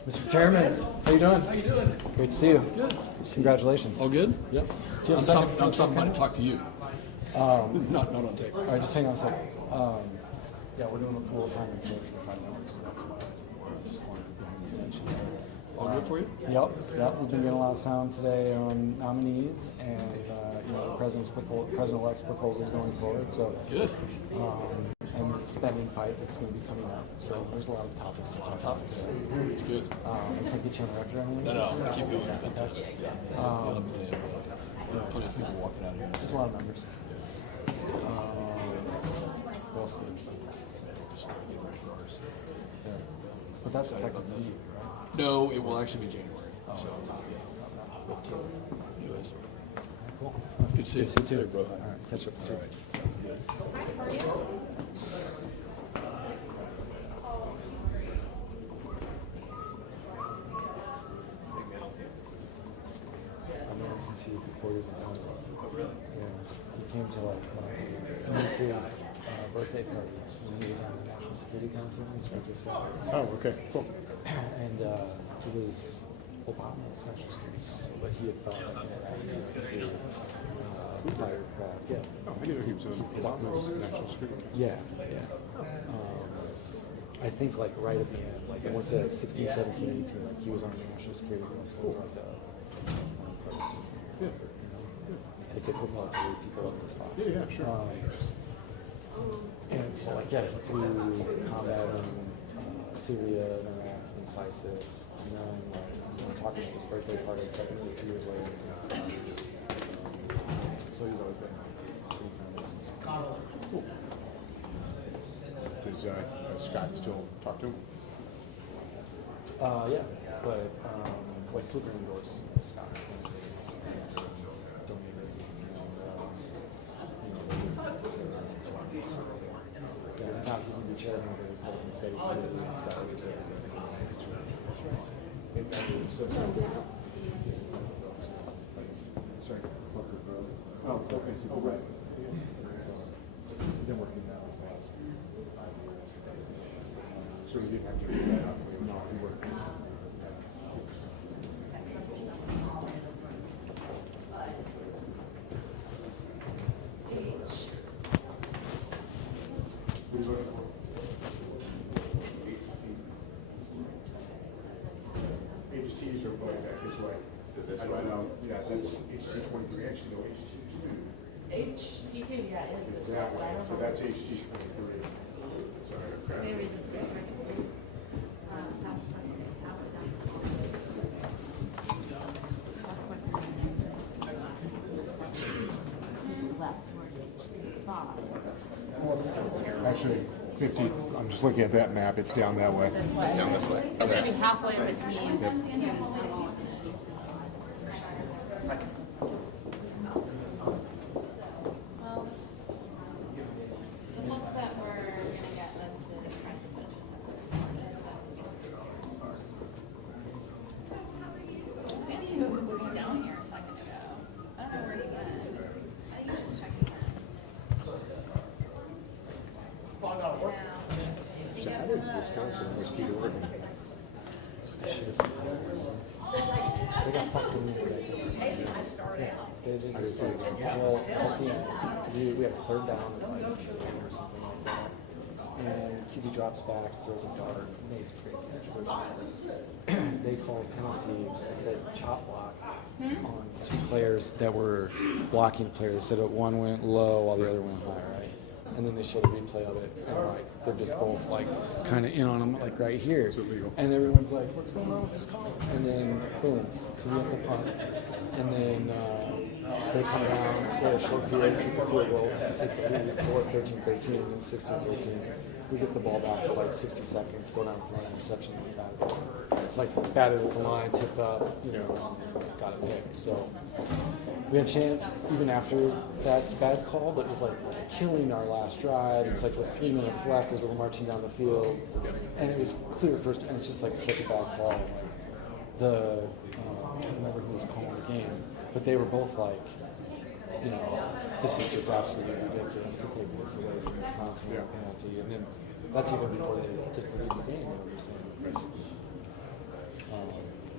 Mr. Chairman, how you doing? How you doing? Great to see you. Good. Congratulations. All good? Yep. Do you have a second? I'm stopping by to talk to you. Not on tape. All right, just hang on a second. Yeah, we're doing a pool assignment today for the 5 networks, so that's why we're just going behind this tension. All good for you? Yep. We've been getting a lot of sound today on nominees and the president-elect's proposals going forward. So good. And the spending fight that's going to be coming up. So there's a lot of topics to talk about today. It's good. I can't get you on the record or anything. No, keep going. Plenty of people walking out here. There's a lot of members. Well said. Yeah. But that's effective immediately, right? No, it will actually be January. So, Cool. Good to see you. Good to see you too, bro. All right, catch up soon. I've known him since he was before he was in Congress. Yeah. He came to niece's birthday party when he was on the National Security Council in San Francisco. Oh, okay, cool. And it was Obama's National Security Council, but he had felt like he had firecraft. Yeah. Oh, I knew he was on Obama's National Security Council. Yeah. I think like right at the end, like once at 16, 17, 18, like he was on the National Security Council. It was like a nonpartisan. Yeah. Like they put military people in the spots. Yeah, sure. And so like he flew combat in Syria, and Iraq, and ISIS. And then I'm talking about this birthday party 2 years later. So he's always been pretty friendly since. Cool. Does Scott still talk to him? Yeah, but like Fluker endorsed Scott and donated, now he's going to be chairman of the Republican Studies Committee, and Scott was a good Sorry. Oh, okay. Oh, right. So, we've been working now the past 5 years. So he didn't have to do that? No, he worked. What are you looking for? HTs are going back this way. I don't know. Yeah, that's HT23. Actually, no, HT2. HT2, yeah, Is that way. So that's HT23. Sorry, okay. Maybe Actually, 50, I'm just looking at that map, it's down that way. Down this way. It should be halfway in between. Yep. The folks that were gonna get listed as press suspension. Danny was down here a second ago. I don't know where he went. I think he just checked his They got fucking. They did this like, well, I think we had a 3rd down or something like that. And QB drops back, throws a dart, makes a great catch. They called penalty, I said chop block on 2 players that were blocking players. They said that one went low while the other went high, right? And then they showed a replay of it, and like they're just both like kind of in on them, like right here. And everyone's like, "What's going on with this call?" And then boom, so we have to punt, and then they come down, play a short field, kick the field goal, take the lead. So it's 13-13, and 16-13. We get the ball back at like 60 seconds, go down, throw an interception, and bat it. It's like batted at the line, tipped up, got it picked. So we had a chance even after that bad call, but it was like killing our last drive. It's like with 3 minutes left as we're marching down the field, and it was clear first, and it's just like such a bad call. Like I can't remember who was calling the game, but they were both like, this is just absolutely ridiculous to take this away from Wisconsin with a penalty, and then that's even before they took the lead in the game. They were just saying this.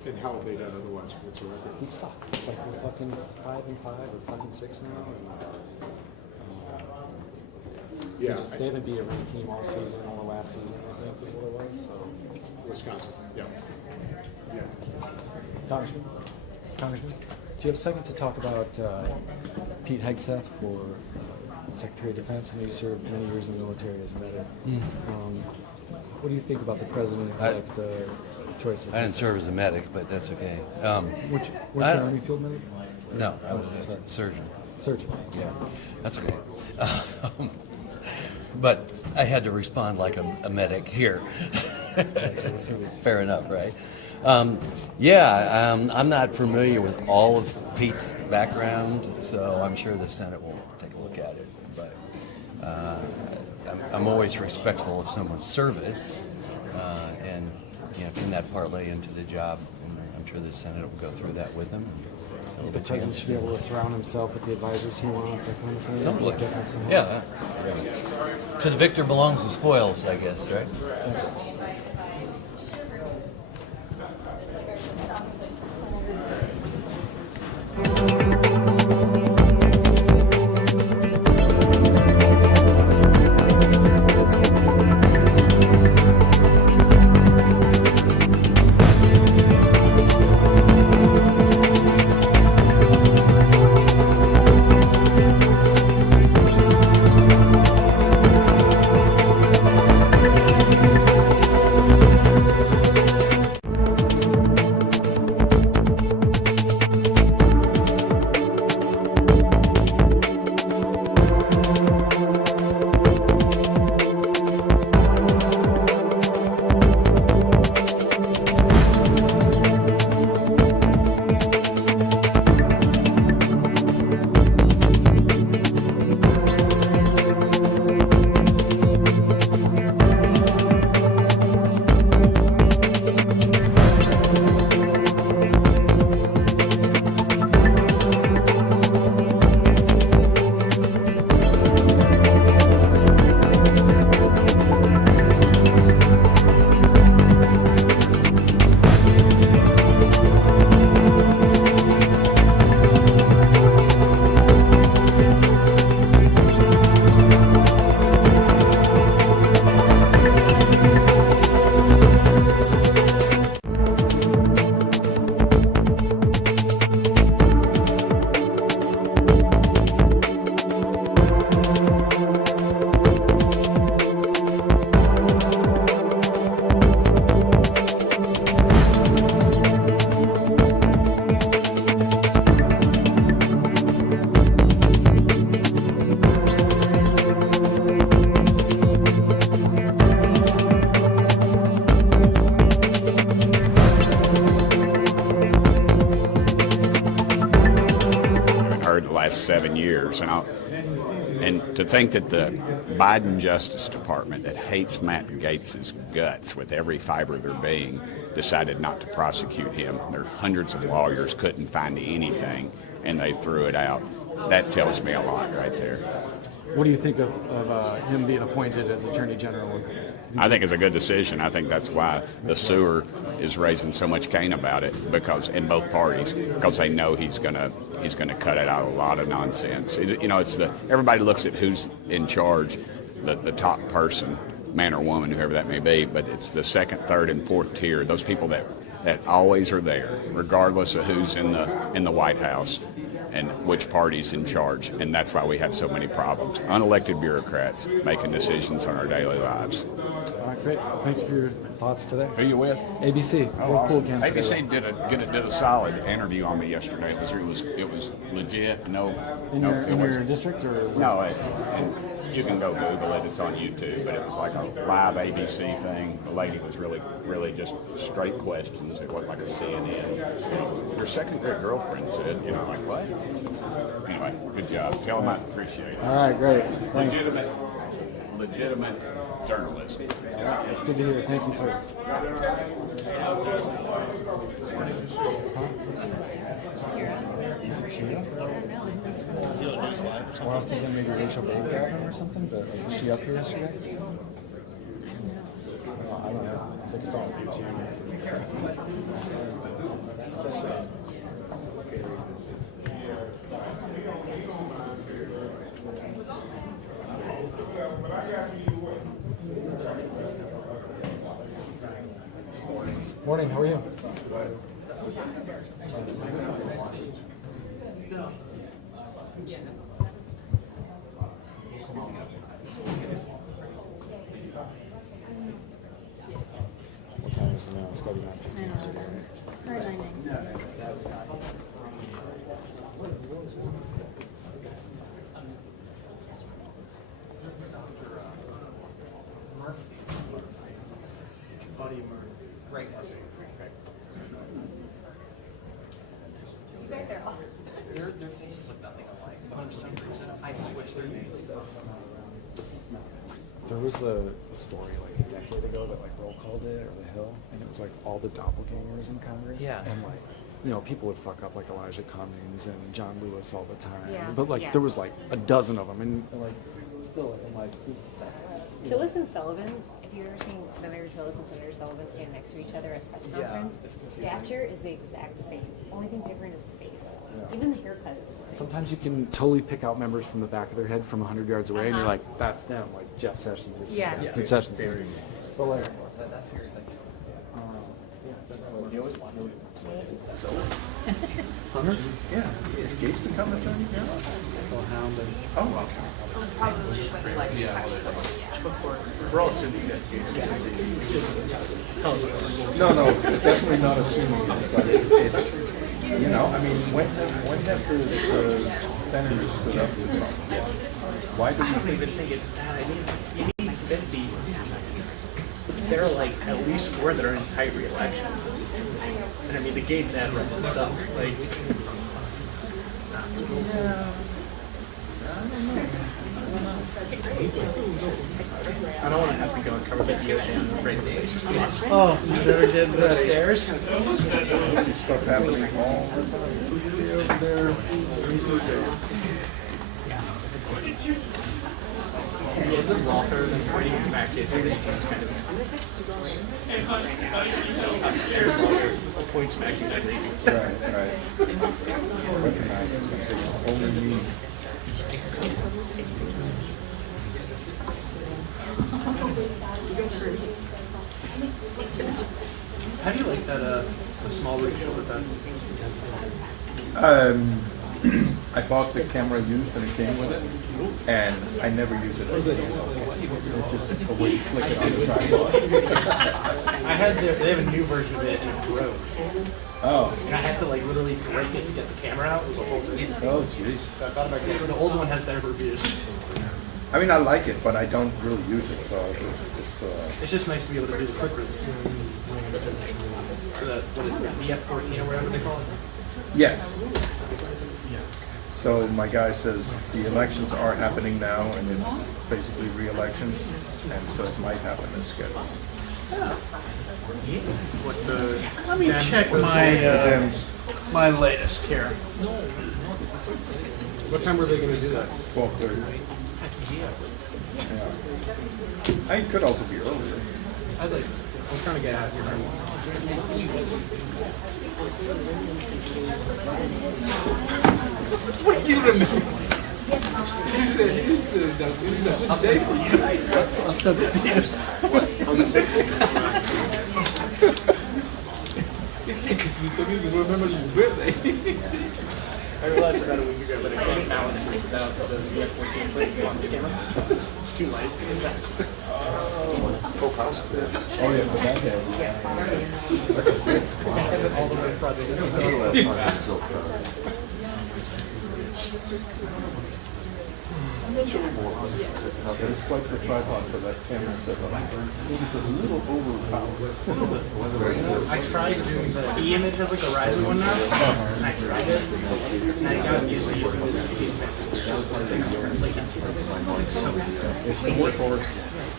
And how have they done otherwise? What's the record? We've sucked. Like we're fucking 5-5 or 5-6 now. Yeah. They haven't beat a ranked team all season, all the last season, I think is what it was. So. Wisconsin. Yeah. Yeah. Congressman, do you have a second to talk about Pete Hegseth for Secretary of Defense? I know you served many years in the military as a medic. What do you think about the president-elect's choice of I didn't serve as a medic, but that's okay. Weren't you an Army field medic? No, I was a surgeon. Surgeon. Yeah, that's okay. But I had to respond like a medic here. Fair enough, right? I'm not familiar with all of Pete's background, so I'm sure the Senate will take a look at it. But I'm always respectful of someone's service, and can that parlay into the job? And I'm sure the Senate will go through that with him. The president should be able to surround himself with the advisors he wants, that kind of thing. Totally. Yeah. To the victor belongs the spoils, I guess, right? Thanks. The last 7 years, and to think that the Biden Justice Department, that hates Matt Gaetz's guts with every fiber of their being, decided not to prosecute him. There are hundreds of lawyers couldn't find anything, and they threw it out. That tells me a lot right there. What do you think of him being appointed as Attorney General? I think it's a good decision. I think that's why the sewer is raising so much cane about it, because in both parties, because they know he's gonna cut it out a lot of nonsense. It's everybody looks at who's in charge, the top person, man or woman, whoever that may be, but it's the second, third, and fourth tier. Those people that always are there, regardless of who's in the White House and which party's in charge, and that's why we have so many problems. Unelected bureaucrats making decisions on our daily lives. All right, great. Thank you for your thoughts today. Who you with? ABC. Oh, Real cool awesome. campaign. ABC did a solid interview on me yesterday. It was legit. No, In your district or? No, and you can go Google it. It's on YouTube. But it was like a live ABC thing. The lady was really just straight questions. It wasn't like a CNN. Your second grade girlfriend said, like what? Anyway, good job. Tell them I appreciate it. All right, great. Thanks. Legitimate journalism. Yeah, it's good to hear. Thank you, sir. Is it Kira? Well, I was thinking maybe Rachel Babe got him or something, but was she up here yesterday? I don't know. It's like it's all on YouTube. Morning, how are you? What time is it now? It's gotta be 9:15. Or 9:19. Buddy Murphy. Right. You guys are all. Their faces look nothing alike, but for some reason I switched their names. There was a story like a decade ago that like Roll called it, or The Hill, and it was like all the doppelgangers in Congress. Yeah. And like, you know, people would fuck up like Elijah Cummings and John Lewis all the time. Yeah. But like, Yeah. there was like a dozen of them, and like, still like, I'm like, Tillis and Sullivan, if you've ever seen Senator Tillis and Senator Sullivan stand next to each other at a press Yeah, conference, it's confusing. stature is the exact same. Only thing different is the face. Yeah. Even the haircut is the same. sometimes you can totally pick out members from the back of their head from 100 yards away, and you're Uh-huh. like, that's them, like Jeff Sessions or something. Yeah. Pete Sessions. Very. But like, That's your thing. yeah, that's You always want to. Hunter? Yeah, is Gates become attorney general? Oh, well. We're all assuming that. No, definitely not assuming, but it's, you know, I mean, when have the senators stood up to Trump? Why do I don't you even think it's that. I mean, you need 50. There are like at least 4 that are in tight re-election. And I mean, the Gates ad runs itself. Like, I don't want to have to go and cover the DOJ on the radio station. Oh, you better get the stairs. stuff happening all over there? Yeah, there's lawfare and pointing in back is kind of points back in that reading. Right. Recognize it's going to take a whole new meaning. How do you like that, the small rig shoulder Um, I bought the camera used and it came with it, and I never use it as a it's just a way to click it on the tripod. I had they have a new version of it and it broke. Oh. And I had to like literally break it to get the camera out. It was a whole thing. Oh, jeez. So I thought about getting the old one has better reviews. I mean, I like it, but I don't really use it, so It's just nice to be able to do the quick review. So that, what is it, VF14 or whatever they call it? yes. So my guy says the elections are happening now, and it's basically re-elections, and so it might happen as scheduled. Let me check my latest here. What time were they going to do that? 12:30. Yeah. I could also be earlier. I'm trying to get out here. What do you remember? I'm so confused. You told me you remember your birthday. I realized about a week ago that I can't balance this without the VF14 plate on this camera. It's too light. Full cost. Oh yeah, for that day. I have it all the way front. It's quite the tripod for that camera setup. It's a little overpowered. I tried doing the E-image has like a Ryzen one now, and I tried it, and I got used to using this C-SPAN. Like it's so good. It's the workhorse.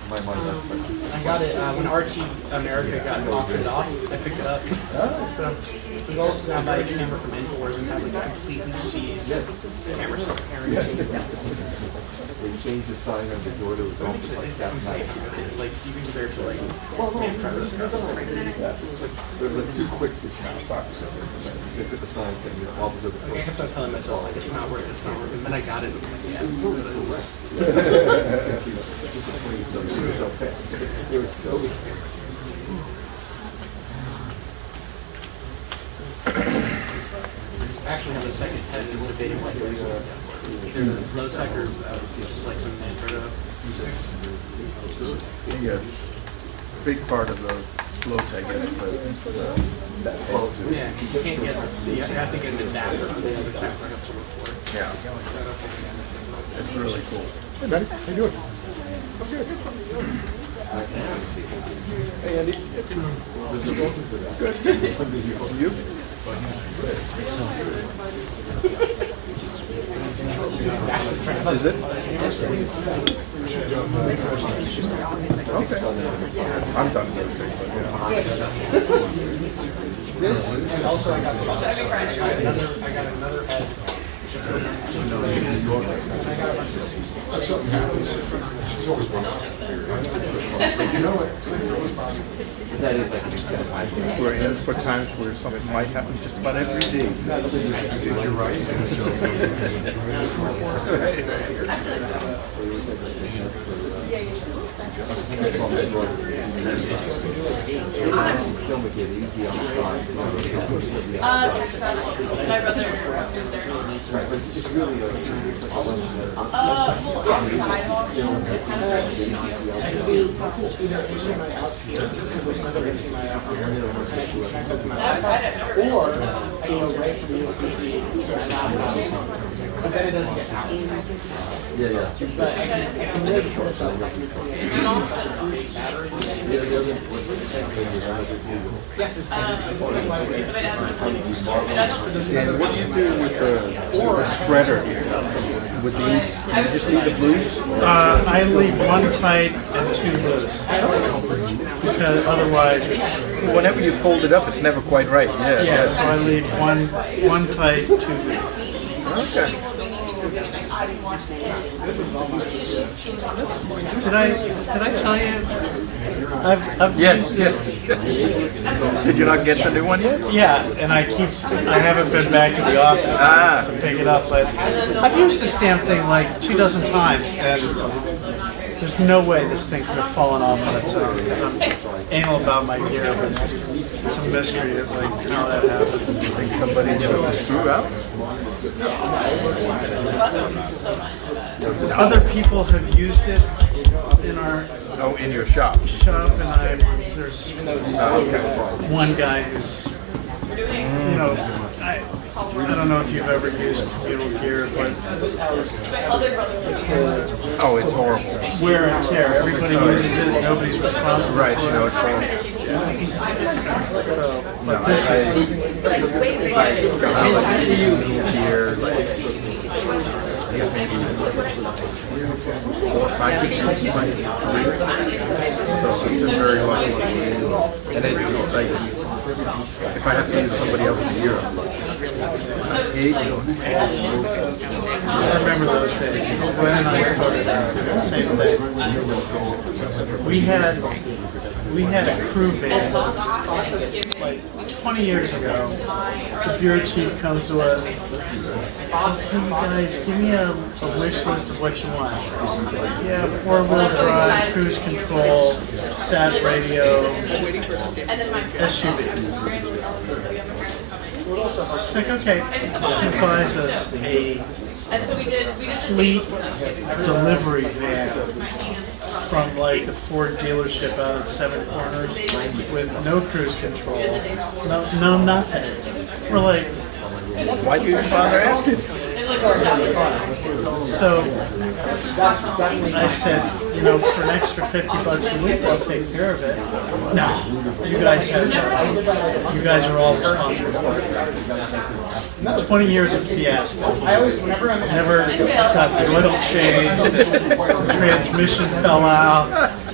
I got it when RT America got auctioned off. I picked it up. So we also got a camera from Infowars and that was completely seized. Camera stuff. They changed the sign on the door that was open like that night. It's like even compared to like They're like too quick to stop. They put the sign saying the all the I kept on telling myself like it's not working, it's not working. Then I got it. Yeah. It was so I actually have a second head in debating like either the low tech or just like some sort of Yeah, big part of the float, I guess, but yeah, you can't get you have to get an adapter for the other side like a sort of yeah, it's really cool. Hey, buddy, how you doing? I'm good. Hey, Andy. Good. You? Is it? Okay. I'm done Thursday, but yeah. This and also I got another head. That's something happens. She's always possible. You know it. It's always possible. That is like We're in for times where something might happen just about every day. if you're right. My brother It's really Or I go right from USB-C but then it doesn't get out. Yeah. But I can really sort of stuff like And what do you do with the spreader here? With these, do you just leave it loose? I leave one tight and two loose. Because otherwise it's... Whenever you fold it up, it's never quite right. Yeah, so I leave one tight, two loose. Okay. Did I tell you? I've Yes, used yes. Did you not get the new one yet? Yeah, and I haven't been back to the office to pick it up, but I've used this damn thing like 24 times, and there's no way this thing could have fallen off on its own, because I'm anal about my gear, but it's a mystery of like how that happened. You think somebody took the screw out? Other people have used it in our in your shop. And there's one guy who's, I don't know if you've ever used communal gear, but oh, it's horrible. Wear and tear. Everybody uses it. Nobody's responsible. Right, for it. it's horrible. So, but this is. So it's been very lucky. And it's like, if I have to use somebody else's gear, I hate doing it. I remember those days. Glenn and I started out, same thing. We had a crew van like 20 years ago. The bureau chief comes to us. Can you guys give me a wish list of what you want? Yeah, 4-wheel drive, cruise control, sat radio, SUV. It's like, okay, she buys us a fleet delivery van from like the Ford dealership out at Seven Corners with no cruise control, no nothing. We're like, why do you bother asking? So I said, for an extra $50 a week, I'll take care of it. No, you guys have to. You guys are all responsible for it. 20 years of fiasco. Never got the oil changed. Transmission fell out.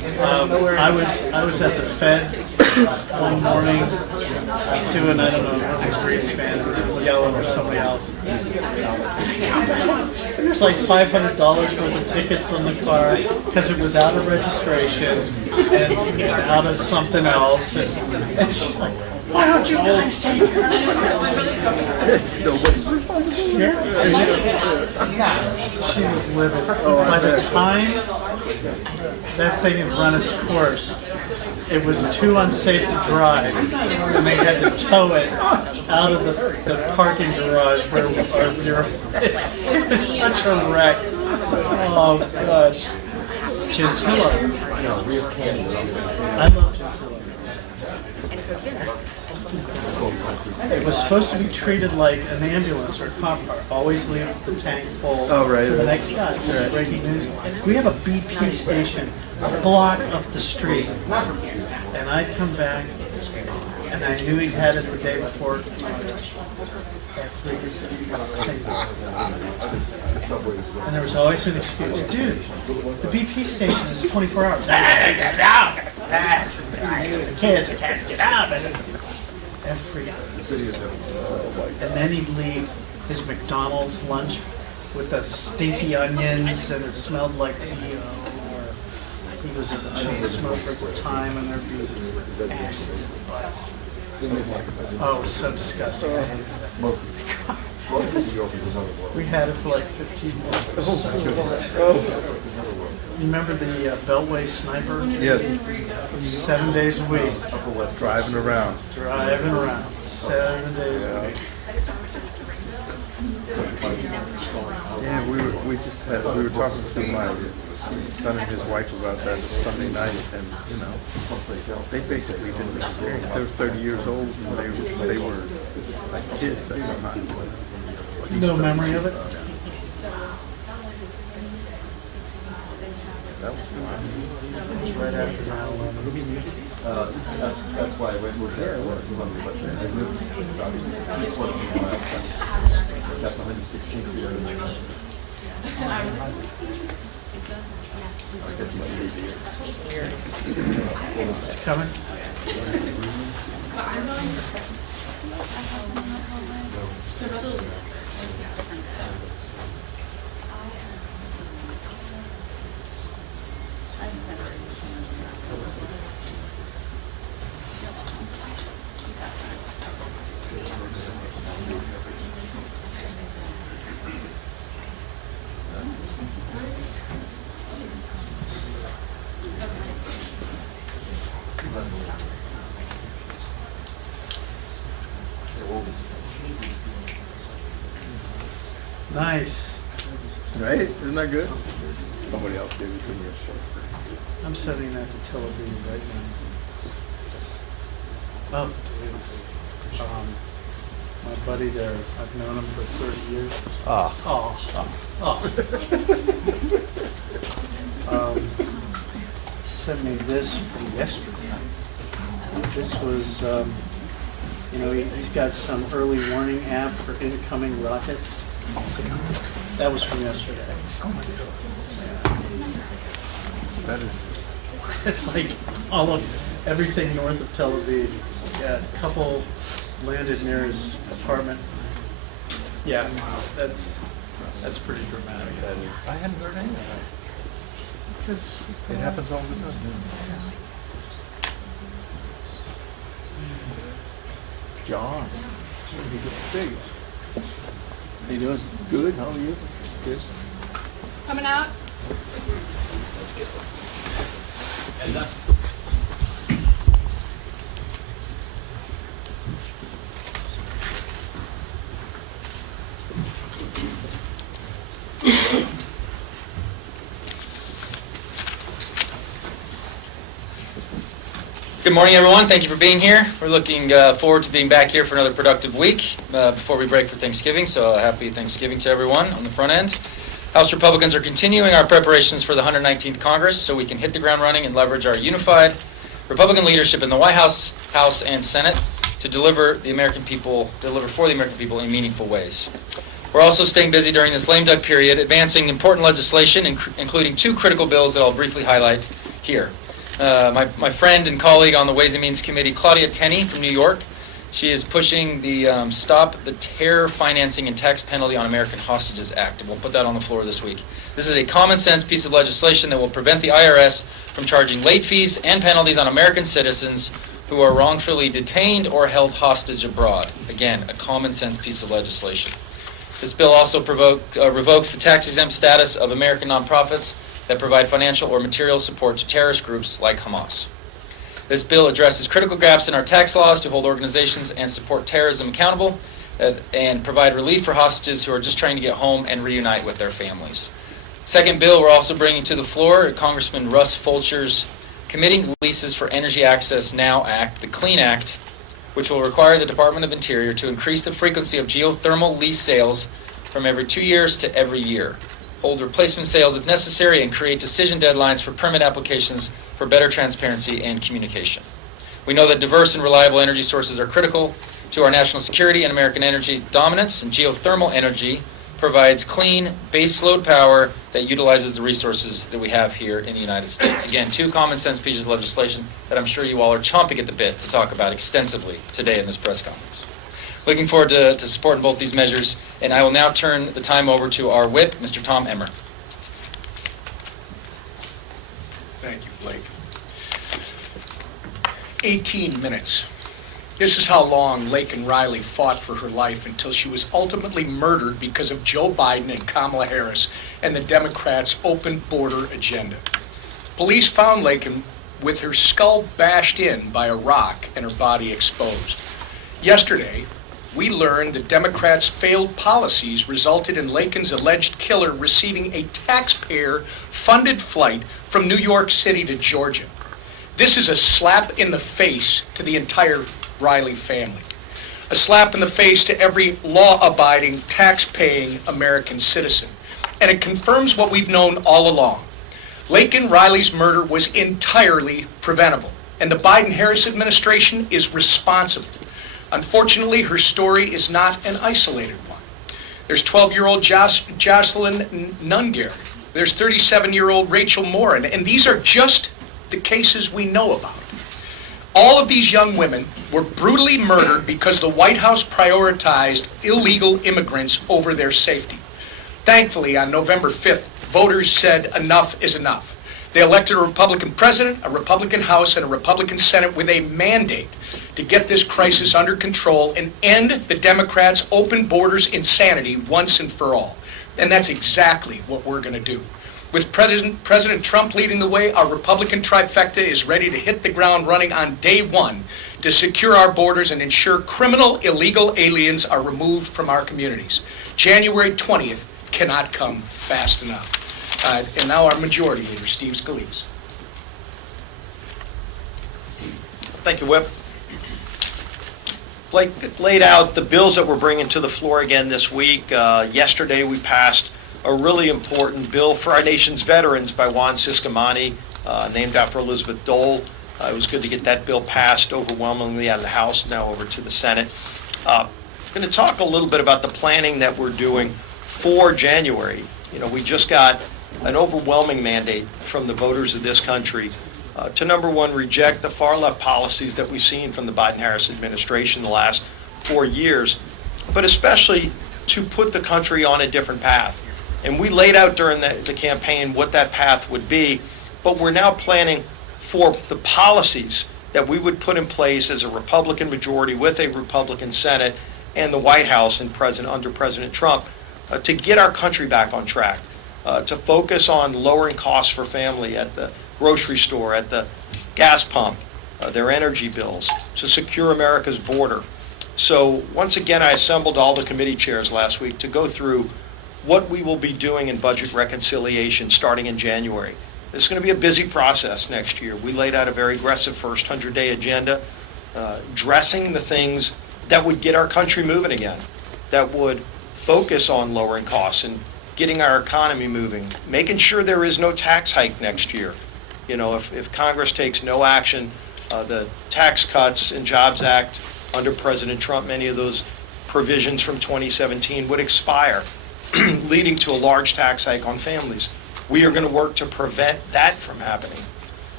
I was at the Fed one morning doing, I don't know, it wasn't Greenspan, it was Yellen or somebody else. And there's like $500 worth of tickets on the car because it was out of registration and out of something else. And she's like, why don't you guys take her? It's nobody's responsibility. Yeah. She was livid. By the time that thing had run its course, it was too unsafe to drive, and they had to tow it out of the parking garage where our bureau is. It was such a wreck. Oh, God. Gentilla. I love Gentilla. It was supposed to be treated like an ambulance or a cop car. Always leave the tank full Oh, right. for the next guy. Breaking news. We have a BP station a block up the street. And I'd come back, and I knew he had it the day before. And there was always an excuse. Dude, the BP station is 24 hours. Get out! The kids can't get out. Every and then he'd leave his McDonald's lunch with the stinky onions and it smelled like BO, or he was a chain smoker at the time and there'd be ashes in the bus. Oh, it was so disgusting. I hated that. We had it for like 15 minutes. You remember the Beltway sniper? Yes. 7 days a week. Driving around. 7 days a week. Yeah, we were talking to my son and his wife about that Sunday night, and they basically didn't experience. They were 30 years old, and they were like kids at the time. No memory of it. That was Right after 9/11. that's why I went with there. But I lived about 40 miles. Got the 116 feet. It's coming. Nice. Right? Isn't that good? Somebody else gave it to me. I'm sending that to Tel Aviv right now. Oh, my buddy there, I've known him for 30 years. He sent me this from yesterday. This was, he's got some early warning app for incoming rockets. So that was from yesterday. Oh my God. That is. It's like everything north of Tel Aviv. Yeah, a couple landed near his apartment. Yeah, that's pretty dramatic. That is. I hadn't heard any of that. Because it happens all the time. John. Big. How you doing? Good. How are you? Good. Coming out? Let's get one. Good morning, everyone. Thank you for being here. We're looking forward to being back here for another productive week before we break for Thanksgiving. So happy Thanksgiving to everyone on the front end. House Republicans are continuing our preparations for the 119th Congress so we can hit the ground running and leverage our unified Republican leadership in the White House, House, and Senate to deliver for the American people in meaningful ways. We're also staying busy during this lame duck period, advancing important legislation, including two critical bills that I'll briefly highlight here. My friend and colleague on the Ways and Means Committee, Claudia Tenney from New York, she is pushing the Stop the Terror Financing and Tax Penalty on American Hostages Act, and we'll put that on the floor this week. This is a common sense piece of legislation that will prevent the IRS from charging late fees and penalties on American citizens who are wrongfully detained or held hostage abroad. Again, a common sense piece of legislation. This bill also revokes the tax-exempt status of American nonprofits that provide financial or material support to terrorist groups like Hamas. This bill addresses critical gaps in our tax laws to hold organizations and support terrorism accountable and provide relief for hostages who are just trying to get home and reunite with their families. Second bill we're also bringing to the floor, Congressman Russ Fulcher's Committing Leases for Energy Access Now Act, the CLEAN Act, which will require the Department of Interior to increase the frequency of geothermal lease sales from every 2 years to every year, hold replacement sales if necessary, and create decision deadlines for permit applications for better transparency and communication. We know that diverse and reliable energy sources are critical to our national security and American energy dominance, and geothermal energy provides clean, baseload power that utilizes the resources that we have here in the United States. Again, two common sense pieces of legislation that I'm sure you all are chomping at the bit to talk about extensively today in this press conference. Looking forward to supporting both these measures, and I will now turn the time over to our whip, Mr. Tom Emmer. Thank you, Blake. 18 minutes. This is how long Laken Riley fought for her life until she was ultimately murdered because of Joe Biden and Kamala Harris and the Democrats' open border agenda. Police found Laken with her skull bashed in by a rock and her body exposed. Yesterday, we learned that Democrats' failed policies resulted in Laken's alleged killer receiving a taxpayer-funded flight from New York City to Georgia. This is a slap in the face to the entire Riley family. A slap in the face to every law-abiding, tax-paying American citizen. And it confirms what we've known all along. Laken Riley's murder was entirely preventable, and the Biden-Harris administration is responsible. Unfortunately, her story is not an isolated one. There's 12-year-old Jocelyn Nungair. There's 37-year-old Rachel Morin, and these are just the cases we know about. All of these young women were brutally murdered because the White House prioritized illegal immigrants over their safety. Thankfully, on November 5th, voters said enough is enough. They elected a Republican president, a Republican House, and a Republican Senate with a mandate to get this crisis under control and end the Democrats' open borders insanity once and for all. And that's exactly what we're going to do. With President Trump leading the way, our Republican trifecta is ready to hit the ground running on day one to secure our borders and ensure criminal, illegal aliens are removed from our communities. January 20th cannot come fast enough. And now our Majority Leader, Steve Scalise. Thank you, Whip. Blake laid out the bills that we're bringing to the floor again this week. Yesterday we passed a really important bill for our nation's veterans by Juan Ciscomani, named after Elizabeth Dole. It was good to get that bill passed overwhelmingly out of the House, now over to the Senate. I'm going to talk a little bit about the planning that we're doing for January. You know, we just got an overwhelming mandate from the voters of this country to, number one, reject the far-left policies that we've seen from the Biden-Harris administration the last 4 years, but especially to put the country on a different path. And we laid out during the campaign what that path would be, but we're now planning for the policies that we would put in place as a Republican majority with a Republican Senate and the White House and under President Trump to get our country back on track, to focus on lowering costs for family at the grocery store, at the gas pump, their energy bills, to secure America's border. So once again, I assembled all the committee chairs last week to go through what we will be doing in budget reconciliation starting in January. This is going to be a busy process next year. We laid out a very aggressive first 100-day agenda, addressing the things that would get our country moving again, that would focus on lowering costs and getting our economy moving, making sure there is no tax hike next year. You know, if Congress takes no action, the Tax Cuts and Jobs Act under President Trump, many of those provisions from 2017 would expire, leading to a large tax hike on families. We are going to work to prevent that from happening.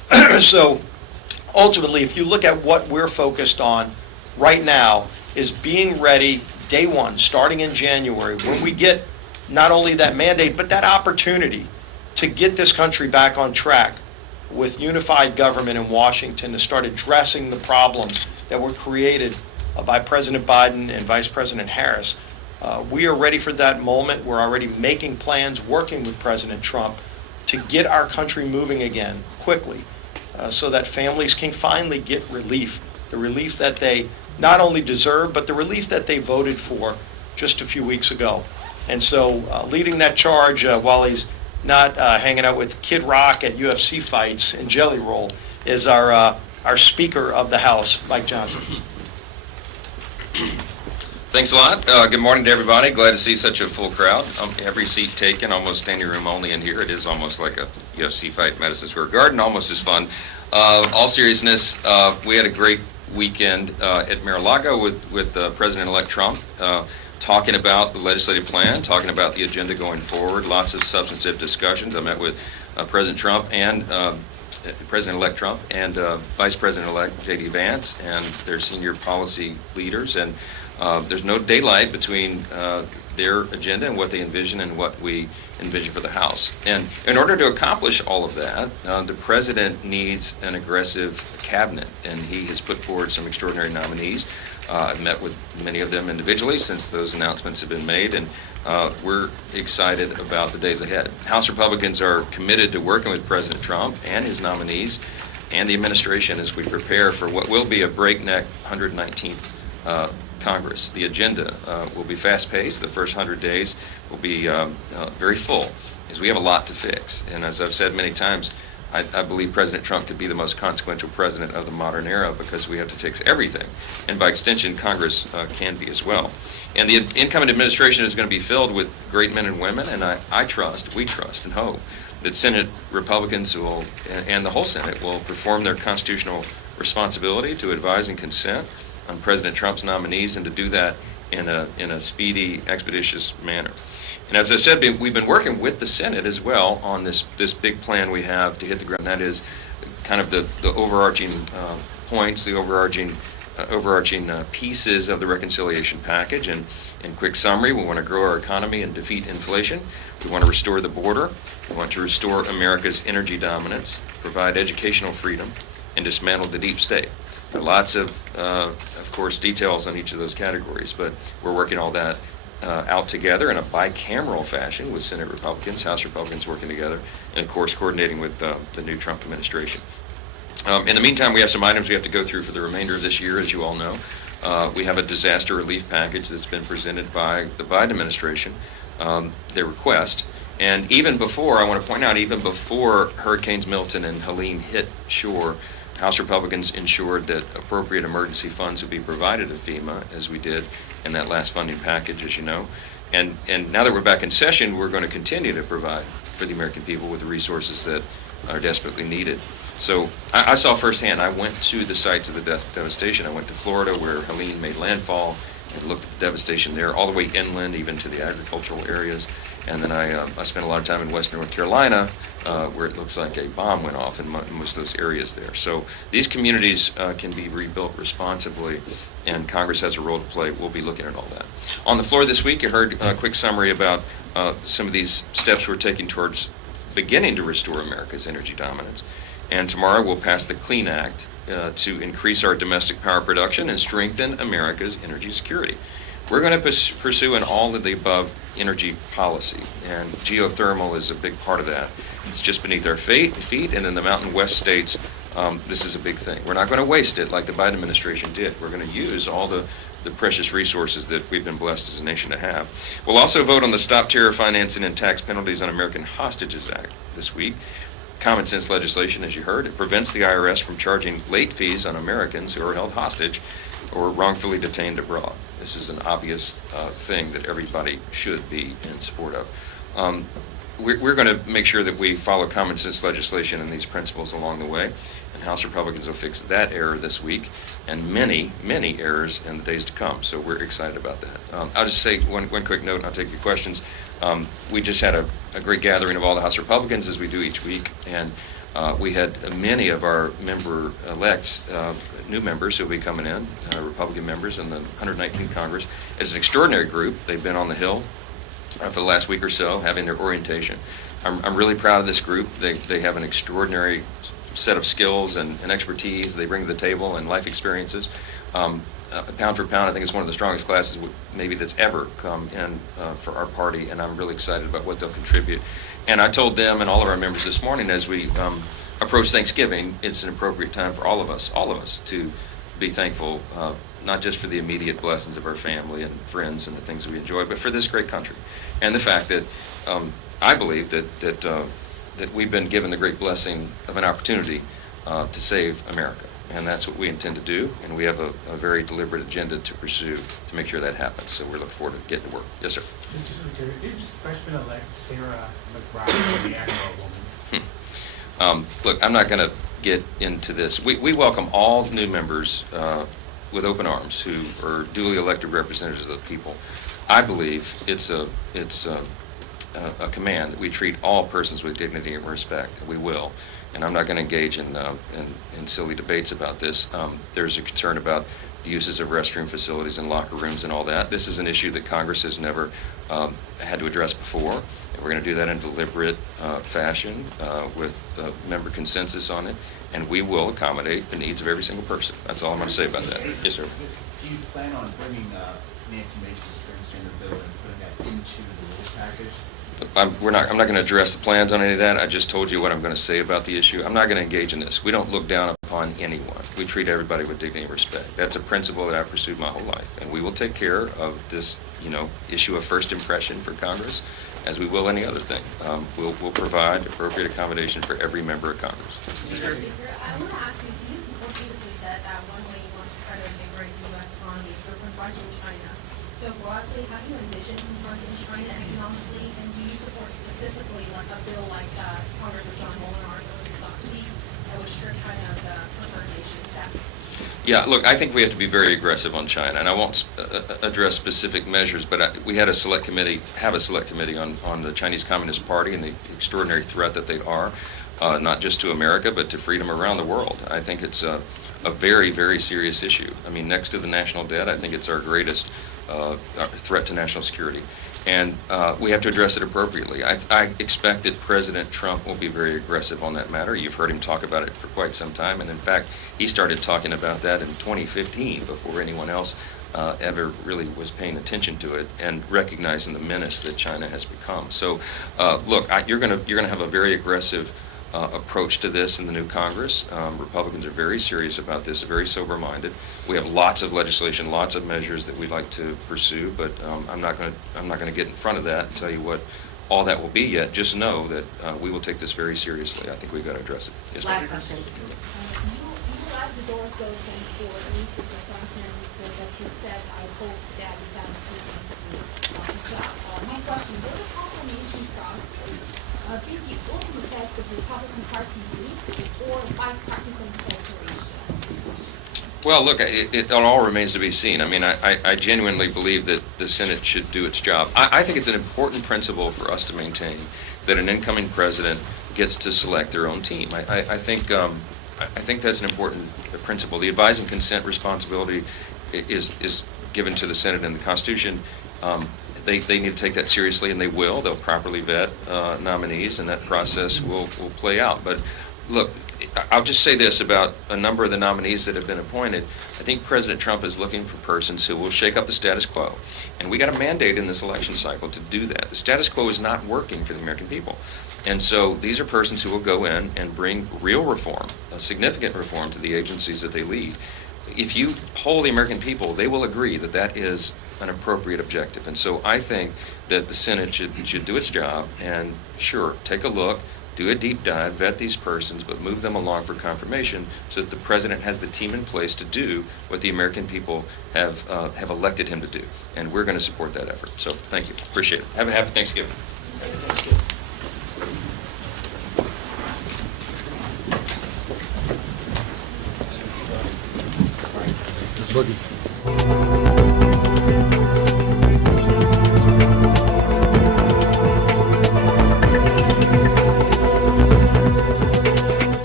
So ultimately, if you look at what we're focused on right now, is being ready day one, starting in January, when we get not only that mandate, but that opportunity to get this country back on track with unified government in Washington to start addressing the problems that were created by President Biden and Vice President Harris. We are ready for that moment. We're already making plans, working with President Trump to get our country moving again quickly so that families can finally get relief, the relief that they not only deserve, but the relief that they voted for just a few weeks ago. And so leading that charge while he's not hanging out with Kid Rock at UFC fights and Jelly Roll is our Speaker of the House, Mike Johnson. Thanks a lot. Good morning to everybody. Glad to see such a full crowd. Every seat taken, almost standing room only in here. It is almost like a UFC fight in Madison Square Garden, almost as fun. All seriousness, we had a great weekend at Mar-a-Lago with President-elect Trump, talking about the legislative plan, talking about the agenda going forward, lots of substantive discussions. I met with President Trump and President-elect Trump and Vice President-elect J.D. Vance and their senior policy leaders, and there's no daylight between their agenda and what they envision and what we envision for the House. And in order to accomplish all of that, the President needs an aggressive cabinet, and he has put forward some extraordinary nominees. I've met with many of them individually since those announcements have been made, and we're excited about the days ahead. House Republicans are committed to working with President Trump and his nominees and the administration as we prepare for what will be a breakneck 119th Congress. The agenda will be fast-paced. The first 100 days will be very full, as we have a lot to fix. And as I've said many times, I believe President Trump could be the most consequential president of the modern era because we have to fix everything. And by extension, Congress can be as well. And the incoming administration is going to be filled with great men and women, and we trust and hope that Senate Republicans will, and the whole Senate will perform their constitutional responsibility to advise and consent on President Trump's nominees, and to do that in a speedy, expeditious manner. And as I said, we've been working with the Senate as well on this big plan we have to hit the ground. That is kind of the overarching points, the overarching pieces of the reconciliation package. And in quick summary, we want to grow our economy and defeat inflation. We want to restore the border. We want to restore America's energy dominance, provide educational freedom, and dismantle the deep state. There are lots of course, details on each of those categories, but we're working all that out together in a bicameral fashion with Senate Republicans, House Republicans working together, and of course coordinating with the new Trump administration. In the meantime, we have some items we have to go through for the remainder of this year, as you all know. We have a disaster relief package that's been presented by the Biden administration, their request. And even before, I want to point out, even before Hurricanes Milton and Helene hit shore, House Republicans ensured that appropriate emergency funds would be provided to FEMA, as we did in that last funding package, as you know. And now that we're back in session, we're going to continue to provide for the American people with the resources that are desperately needed. So I saw firsthand. I went to the sites of the devastation. I went to Florida, where Helene made landfall, and looked at the devastation there, all the way inland, even to the agricultural areas. And then I spent a lot of time in western North Carolina, where it looks like a bomb went off in most of those areas there. So these communities can be rebuilt responsibly, and Congress has a role to play. We'll be looking at all that. On the floor this week, you heard a quick summary about some of these steps we're taking towards beginning to restore America's energy dominance. And tomorrow we'll pass the Clean Act to increase our domestic power production and strengthen America's energy security. We're going to pursue an all-of-the-above energy policy, and geothermal is a big part of that. It's just beneath our feet, and in the Mountain West states, this is a big thing. We're not going to waste it like the Biden administration did. We're going to use all the precious resources that we've been blessed as a nation to have. We'll also vote on the Stop Terror Financing and Tax Penalties on American Hostages Act this week. Common sense legislation, as you heard. It prevents the IRS from charging late fees on Americans who are held hostage or wrongfully detained abroad. This is an obvious thing that everybody should be in support of. We're going to make sure that we follow common sense legislation and these principles along the way, and House Republicans will fix that error this week and many, many errors in the days to come. So we're excited about that. I'll just say one quick note, and I'll take your questions. We just had a great gathering of all the House Republicans, as we do each week, and We had many of our member-elects, new members who will be coming in, Republican members in the 119th Congress, as an extraordinary group. They've been on the Hill for the last week or so, having their orientation. I'm really proud of this group. They have an extraordinary set of skills and expertise they bring to the table and life experiences. Pound for pound, I think it's one of the strongest classes maybe that's ever come in for our party, and I'm really excited about what they'll contribute. And I told them and all of our members this morning, as we approach Thanksgiving, it's an appropriate time for all of us to be thankful, not just for the immediate blessings of our family and friends and the things that we enjoy, but for this great country. And the fact that I believe that we've been given the great blessing of an opportunity to save America. And that's what we intend to do, and we have a very deliberate agenda to pursue to make sure that happens. So we're looking forward to getting to work. Yes, sir. Is freshman-elect Sarah McBride the woman? Look, I'm not going to get into this. We welcome all new members with open arms who are duly elected representatives of the people. I believe it's a command that we treat all persons with dignity and respect, and we will. And I'm not going to engage in silly debates about this. There's a concern about the uses of restroom facilities and locker rooms and all that. This is an issue that Congress has never had to address before. And we're going to do that in a deliberate fashion with member consensus on it. And we will accommodate the needs of every single person. That's all I'm going to say about that. Yes, sir. Do you plan on bringing Nancy Mace's transgender bill and putting that into the rules package? I'm not going to address the plans on any of that. I just told you what I'm going to say about the issue. I'm not going to engage in this. We don't look down upon anyone. We treat everybody with dignity and respect. That's a principle that I've pursued my whole life. And we will take care of this, issue of first impression for Congress, as we will any other thing. We'll provide appropriate accommodation for every member of Congress. Mr. Speaker, I want to ask you, so you repeatedly said that one way you want to try to invigorate the U.S. economy is through confronting China. So broadly, how do you envision confronting China economically, and do you support specifically like a bill like Congressman John Molinar's last week, which turned China the preferred nation status? Yeah, look, I think we have to be very aggressive on China, and I won't address specific measures, but we had a select committee on the Chinese Communist Party and the extraordinary threat that they are, not just to America, but to freedom around the world. I think it's a very, very serious issue. I mean, next to the national debt, I think it's our greatest threat to national security. And we have to address it appropriately. I expect that President Trump will be very aggressive on that matter. You've heard him talk about it for quite some time. And in fact, he started talking about that in 2015 before anyone else ever really was paying attention to it and recognizing the menace that China has become. So look, you're going to have a very aggressive approach to this in the new Congress. Republicans are very serious about this, very sober-minded. We have lots of legislation, lots of measures that we'd like to pursue, but I'm not going to get in front of that and tell you what all that will be yet. Just know that we will take this very seriously. I think we've got to address it. Yes, last question. You left the doors open for Mrs. Franklin, so that you said, I hope that is that the job. My question, will the confirmation process be the ultimate test of the Republican Party unity or bipartisan cooperation? Well, look, it all remains to be seen. I mean, I genuinely believe that the Senate should do its job. I think it's an important principle for us to maintain that an incoming president gets to select their own team. I think that's an important principle. The advise and consent responsibility is given to the Senate in the Constitution. They need to take that seriously, and they will. They'll properly vet nominees, and that process will play out. But look, I'll just say this about a number of the nominees that have been appointed. I think President Trump is looking for persons who will shake up the status quo. And we got a mandate in this election cycle to do that. The status quo is not working for the American people. And so these are persons who will go in and bring real reform, a significant reform to the agencies that they lead. If you poll the American people, they will agree that that is an appropriate objective. And so I think that the Senate should do its job and, sure, take a look, do a deep dive, vet these persons, but move them along for confirmation so that the president has the team in place to do what the American people have elected him to do. And we're going to support that effort. So thank you. Appreciate it. Have a happy Thanksgiving. Boogie.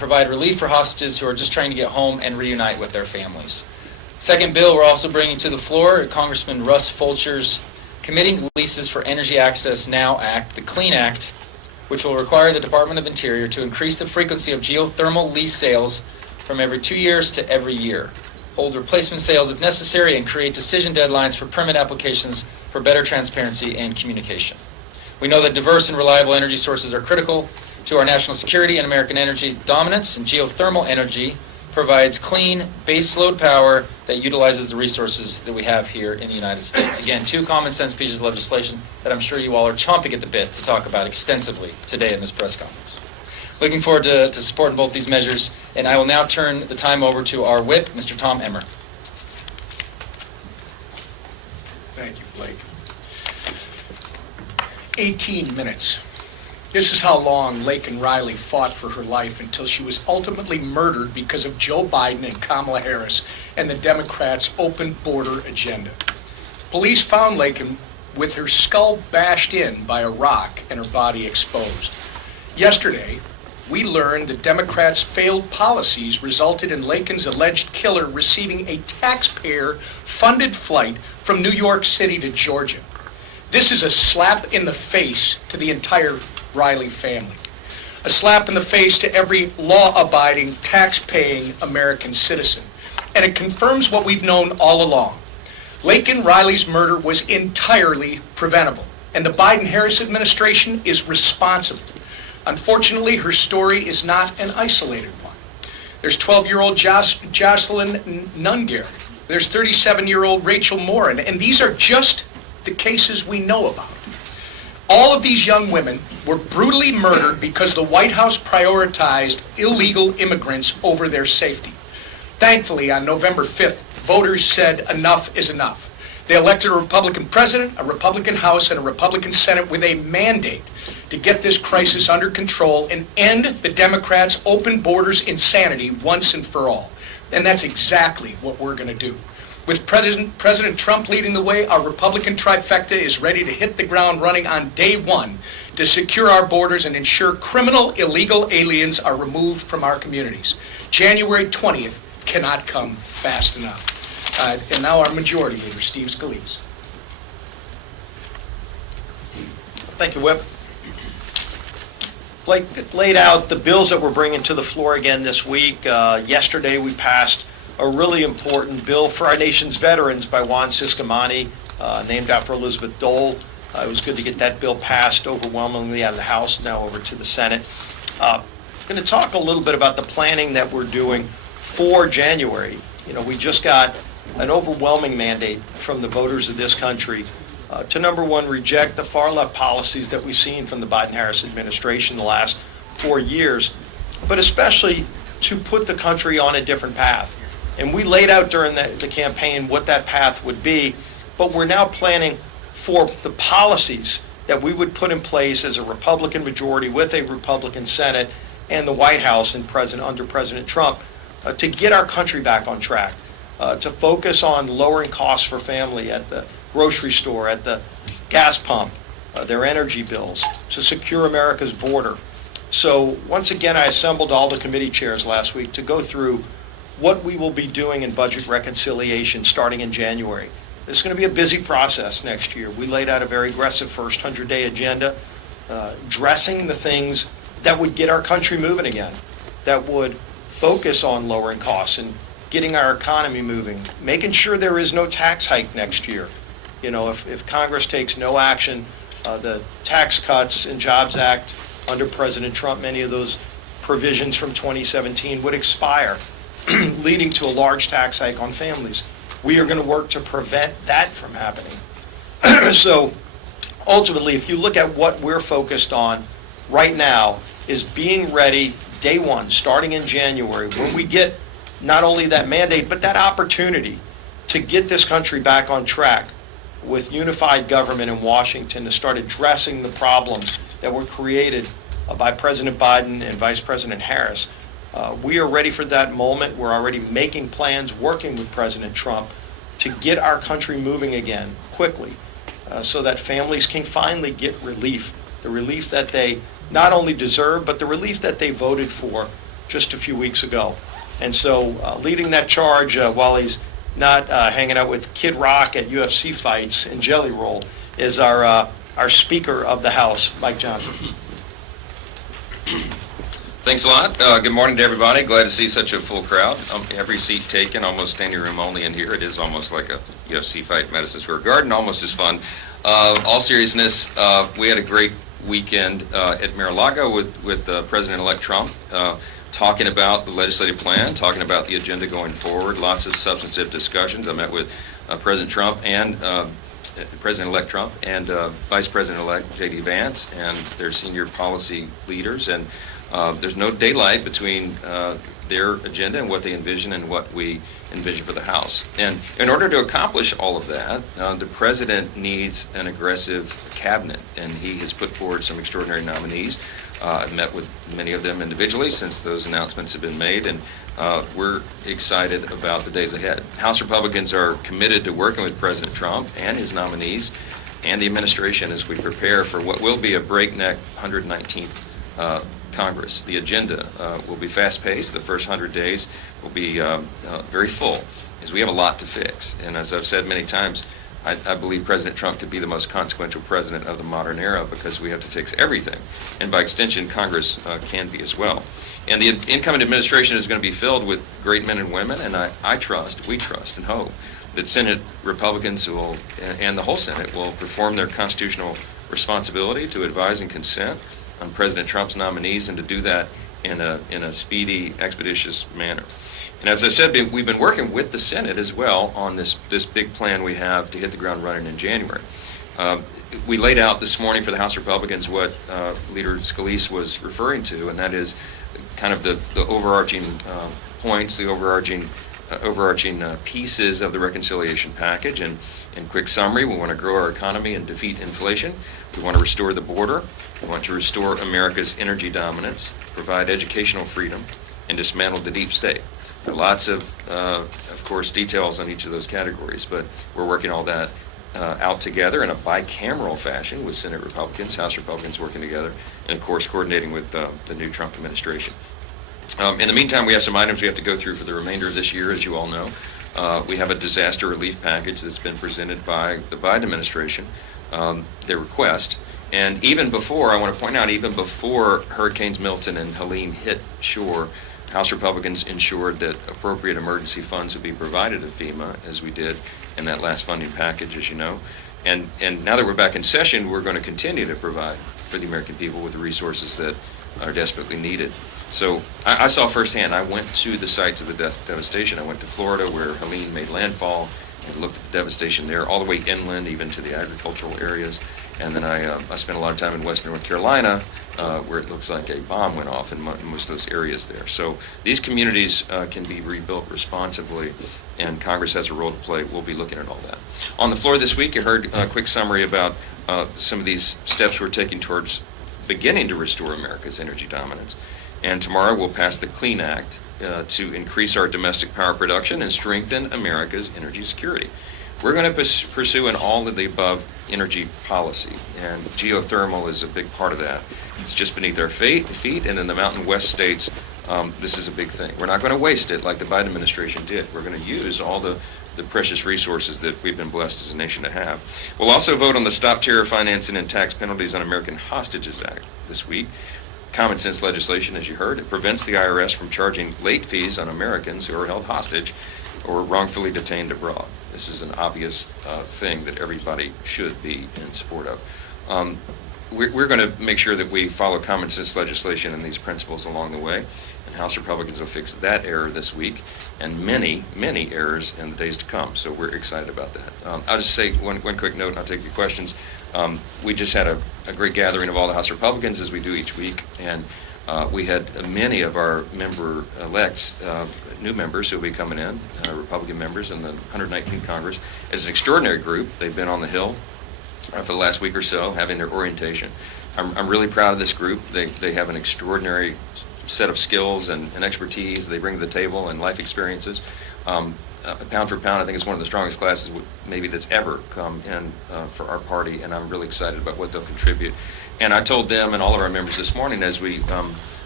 provide relief for hostages who are just trying to get home and reunite with their families. Second bill we're also bringing to the floor, Congressman Russ Fulcher's Committee Leases for Energy Access Now Act, the CLEAN Act, which will require the Department of Interior to increase the frequency of geothermal lease sales from every 2 years to every year, hold replacement sales if necessary, and create decision deadlines for permit applications for better transparency and communication. We know that diverse and reliable energy sources are critical to our national security and American energy dominance, and geothermal energy provides clean baseload power that utilizes the resources that we have here in the United States. Again, two common sense pieces of legislation that I'm sure you all are chomping at the bit to talk about extensively today in this press conference. Looking forward to supporting both these measures, and I will now turn the time over to our whip, Mr. Tom Emmer. Thank you, Blake. 18 minutes. This is how long Laken Riley fought for her life until she was ultimately murdered because of Joe Biden and Kamala Harris and the Democrats' open border agenda. Police found Laken with her skull bashed in by a rock and her body exposed. Yesterday, we learned that Democrats' failed policies resulted in Laken's alleged killer receiving a taxpayer-funded flight from New York City to Georgia. This is a slap in the face to the entire Riley family. A slap in the face to every law-abiding, tax-paying American citizen. And it confirms what we've known all along. Laken Riley's murder was entirely preventable, and the Biden-Harris administration is responsible. Unfortunately, her story is not an isolated one. There's 12-year-old Jocelyn Nungair. There's 37-year-old Rachel Morin, and these are just the cases we know about. All of these young women were brutally murdered because the White House prioritized illegal immigrants over their safety. Thankfully, on November 5th, voters said enough is enough. They elected a Republican president, a Republican House, and a Republican Senate with a mandate to get this crisis under control and end the Democrats' open borders insanity once and for all. And that's exactly what we're going to do. With President Trump leading the way, our Republican trifecta is ready to hit the ground running on day one to secure our borders and ensure criminal illegal aliens are removed from our communities. January 20th cannot come fast enough. And now our Majority Leader, Steve Scalise. Thank you, Whip. Blake laid out the bills that we're bringing to the floor again this week. Yesterday we passed a really important bill for our nation's veterans by Juan Ciscomani, named after Elizabeth Dole. It was good to get that bill passed overwhelmingly out of the House, now over to the Senate. I'm going to talk a little bit about the planning that we're doing for January. You know, we just got an overwhelming mandate from the voters of this country to, number one, reject the far-left policies that we've seen from the Biden-Harris administration the last 4 years, but especially to put the country on a different path. And we laid out during the campaign what that path would be, but we're now planning for the policies that we would put in place as a Republican majority with a Republican Senate and the White House and under President Trump to get our country back on track, to focus on lowering costs for family at the grocery store, at the gas pump, their energy bills, to secure America's border. So once again, I assembled all the committee chairs last week to go through what we will be doing in budget reconciliation starting in January. This is going to be a busy process next year. We laid out a very aggressive first 100-day agenda, addressing the things that would get our country moving again, that would focus on lowering costs and getting our economy moving, making sure there is no tax hike next year. You know, if Congress takes no action, the Tax Cuts and Jobs Act under President Trump, many of those provisions from 2017 would expire, leading to a large tax hike on families. We are going to work to prevent that from happening. So ultimately, if you look at what we're focused on right now, is being ready day one, starting in January, when we get not only that mandate, but that opportunity to get this country back on track with unified government in Washington to start addressing the problems that were created by President Biden and Vice President Harris. We are ready for that moment. We're already making plans, working with President Trump to get our country moving again quickly so that families can finally get relief, the relief that they not only deserve, but the relief that they voted for just a few weeks ago. And so leading that charge while he's not hanging out with Kid Rock at UFC fights and Jelly Roll is our Speaker of the House, Mike Johnson. Thanks a lot. Good morning to everybody. Glad to see such a full crowd. Every seat taken, almost standing room only in here. It is almost like a UFC fight in Madison Square Garden, almost as fun. All seriousness, we had a great weekend at Mar-a-Lago with President-elect Trump, talking about the legislative plan, talking about the agenda going forward, lots of substantive discussions. I met with President Trump and President-elect Trump and Vice President-elect J.D. Vance and their senior policy leaders, and there's no daylight between their agenda and what they envision and what we envision for the House. And in order to accomplish all of that, the President needs an aggressive cabinet, and he has put forward some extraordinary nominees. I've met with many of them individually since those announcements have been made, and we're excited about the days ahead. House Republicans are committed to working with President Trump and his nominees and the administration as we prepare for what will be a breakneck 119th Congress. The agenda will be fast-paced. The first 100 days will be very full, as we have a lot to fix. And as I've said many times, I believe President Trump could be the most consequential president of the modern era because we have to fix everything. And by extension, Congress can be as well. And the incoming administration is going to be filled with great men and women, and we trust and hope that Senate Republicans will, and the whole Senate will perform their constitutional responsibility to advise and consent on President Trump's nominees, and to do that in a speedy, expeditious manner. And as I said, we've been working with the Senate as well on this big plan we have to hit the ground running in January. We laid out this morning for the House Republicans what Leader Scalise was referring to, and that is kind of the overarching points, the overarching pieces of the reconciliation package. And in quick summary, we want to grow our economy and defeat inflation. We want to restore the border. We want to restore America's energy dominance, provide educational freedom, and dismantle the deep state. There are lots of course, details on each of those categories, but we're working all that out together in a bicameral fashion with Senate Republicans, House Republicans working together, and of course coordinating with the new Trump administration. In the meantime, we have some items we have to go through for the remainder of this year, as you all know. We have a disaster relief package that's been presented by the Biden administration, their request. And even before, I want to point out, even before Hurricanes Milton and Helene hit shore, House Republicans ensured that appropriate emergency funds would be provided to FEMA, as we did in that last funding package, as you know. And now that we're back in session, we're going to continue to provide for the American people with the resources that are desperately needed. So I saw firsthand. I went to the sites of the devastation. I went to Florida, where Helene made landfall, and looked at the devastation there, all the way inland, even to the agricultural areas. And then I spent a lot of time in western North Carolina, where it looks like a bomb went off in most of those areas there. So these communities can be rebuilt responsibly, and Congress has a role to play. We'll be looking at all that. On the floor this week, you heard a quick summary about some of these steps we're taking towards beginning to restore America's energy dominance. And tomorrow we'll pass the CLEAN Act to increase our domestic power production and strengthen America's energy security. We're going to pursue an all-of-the-above energy policy, and geothermal is a big part of that. It's just beneath our feet, and in the Mountain West states, this is a big thing. We're not going to waste it like the Biden administration did. We're going to use all the precious resources that we've been blessed as a nation to have. We'll also vote on the Stop Terror Financing and Tax Penalties on American Hostages Act this week. Common sense legislation, as you heard. It prevents the IRS from charging late fees on Americans who are held hostage or wrongfully detained abroad. This is an obvious thing that everybody should be in support of. We're going to make sure that we follow common sense legislation and these principles along the way, and House Republicans will fix that error this week and many, many errors in the days to come. So we're excited about that. I'll just say one quick note, and I'll take your questions. We just had a great gathering of all the House Republicans, as we do each week, and we had many of our member-elects, new members who will be coming in, Republican members in the 119th Congress. As an extraordinary group, they've been on the Hill for the last week or so, having their orientation. I'm really proud of this group. They have an extraordinary set of skills and expertise they bring to the table, and life experiences. Pound for pound, I think it's one of the strongest classes maybe that's ever come in for our party, and I'm really excited about what they'll contribute. And I told them and all of our members this morning, as we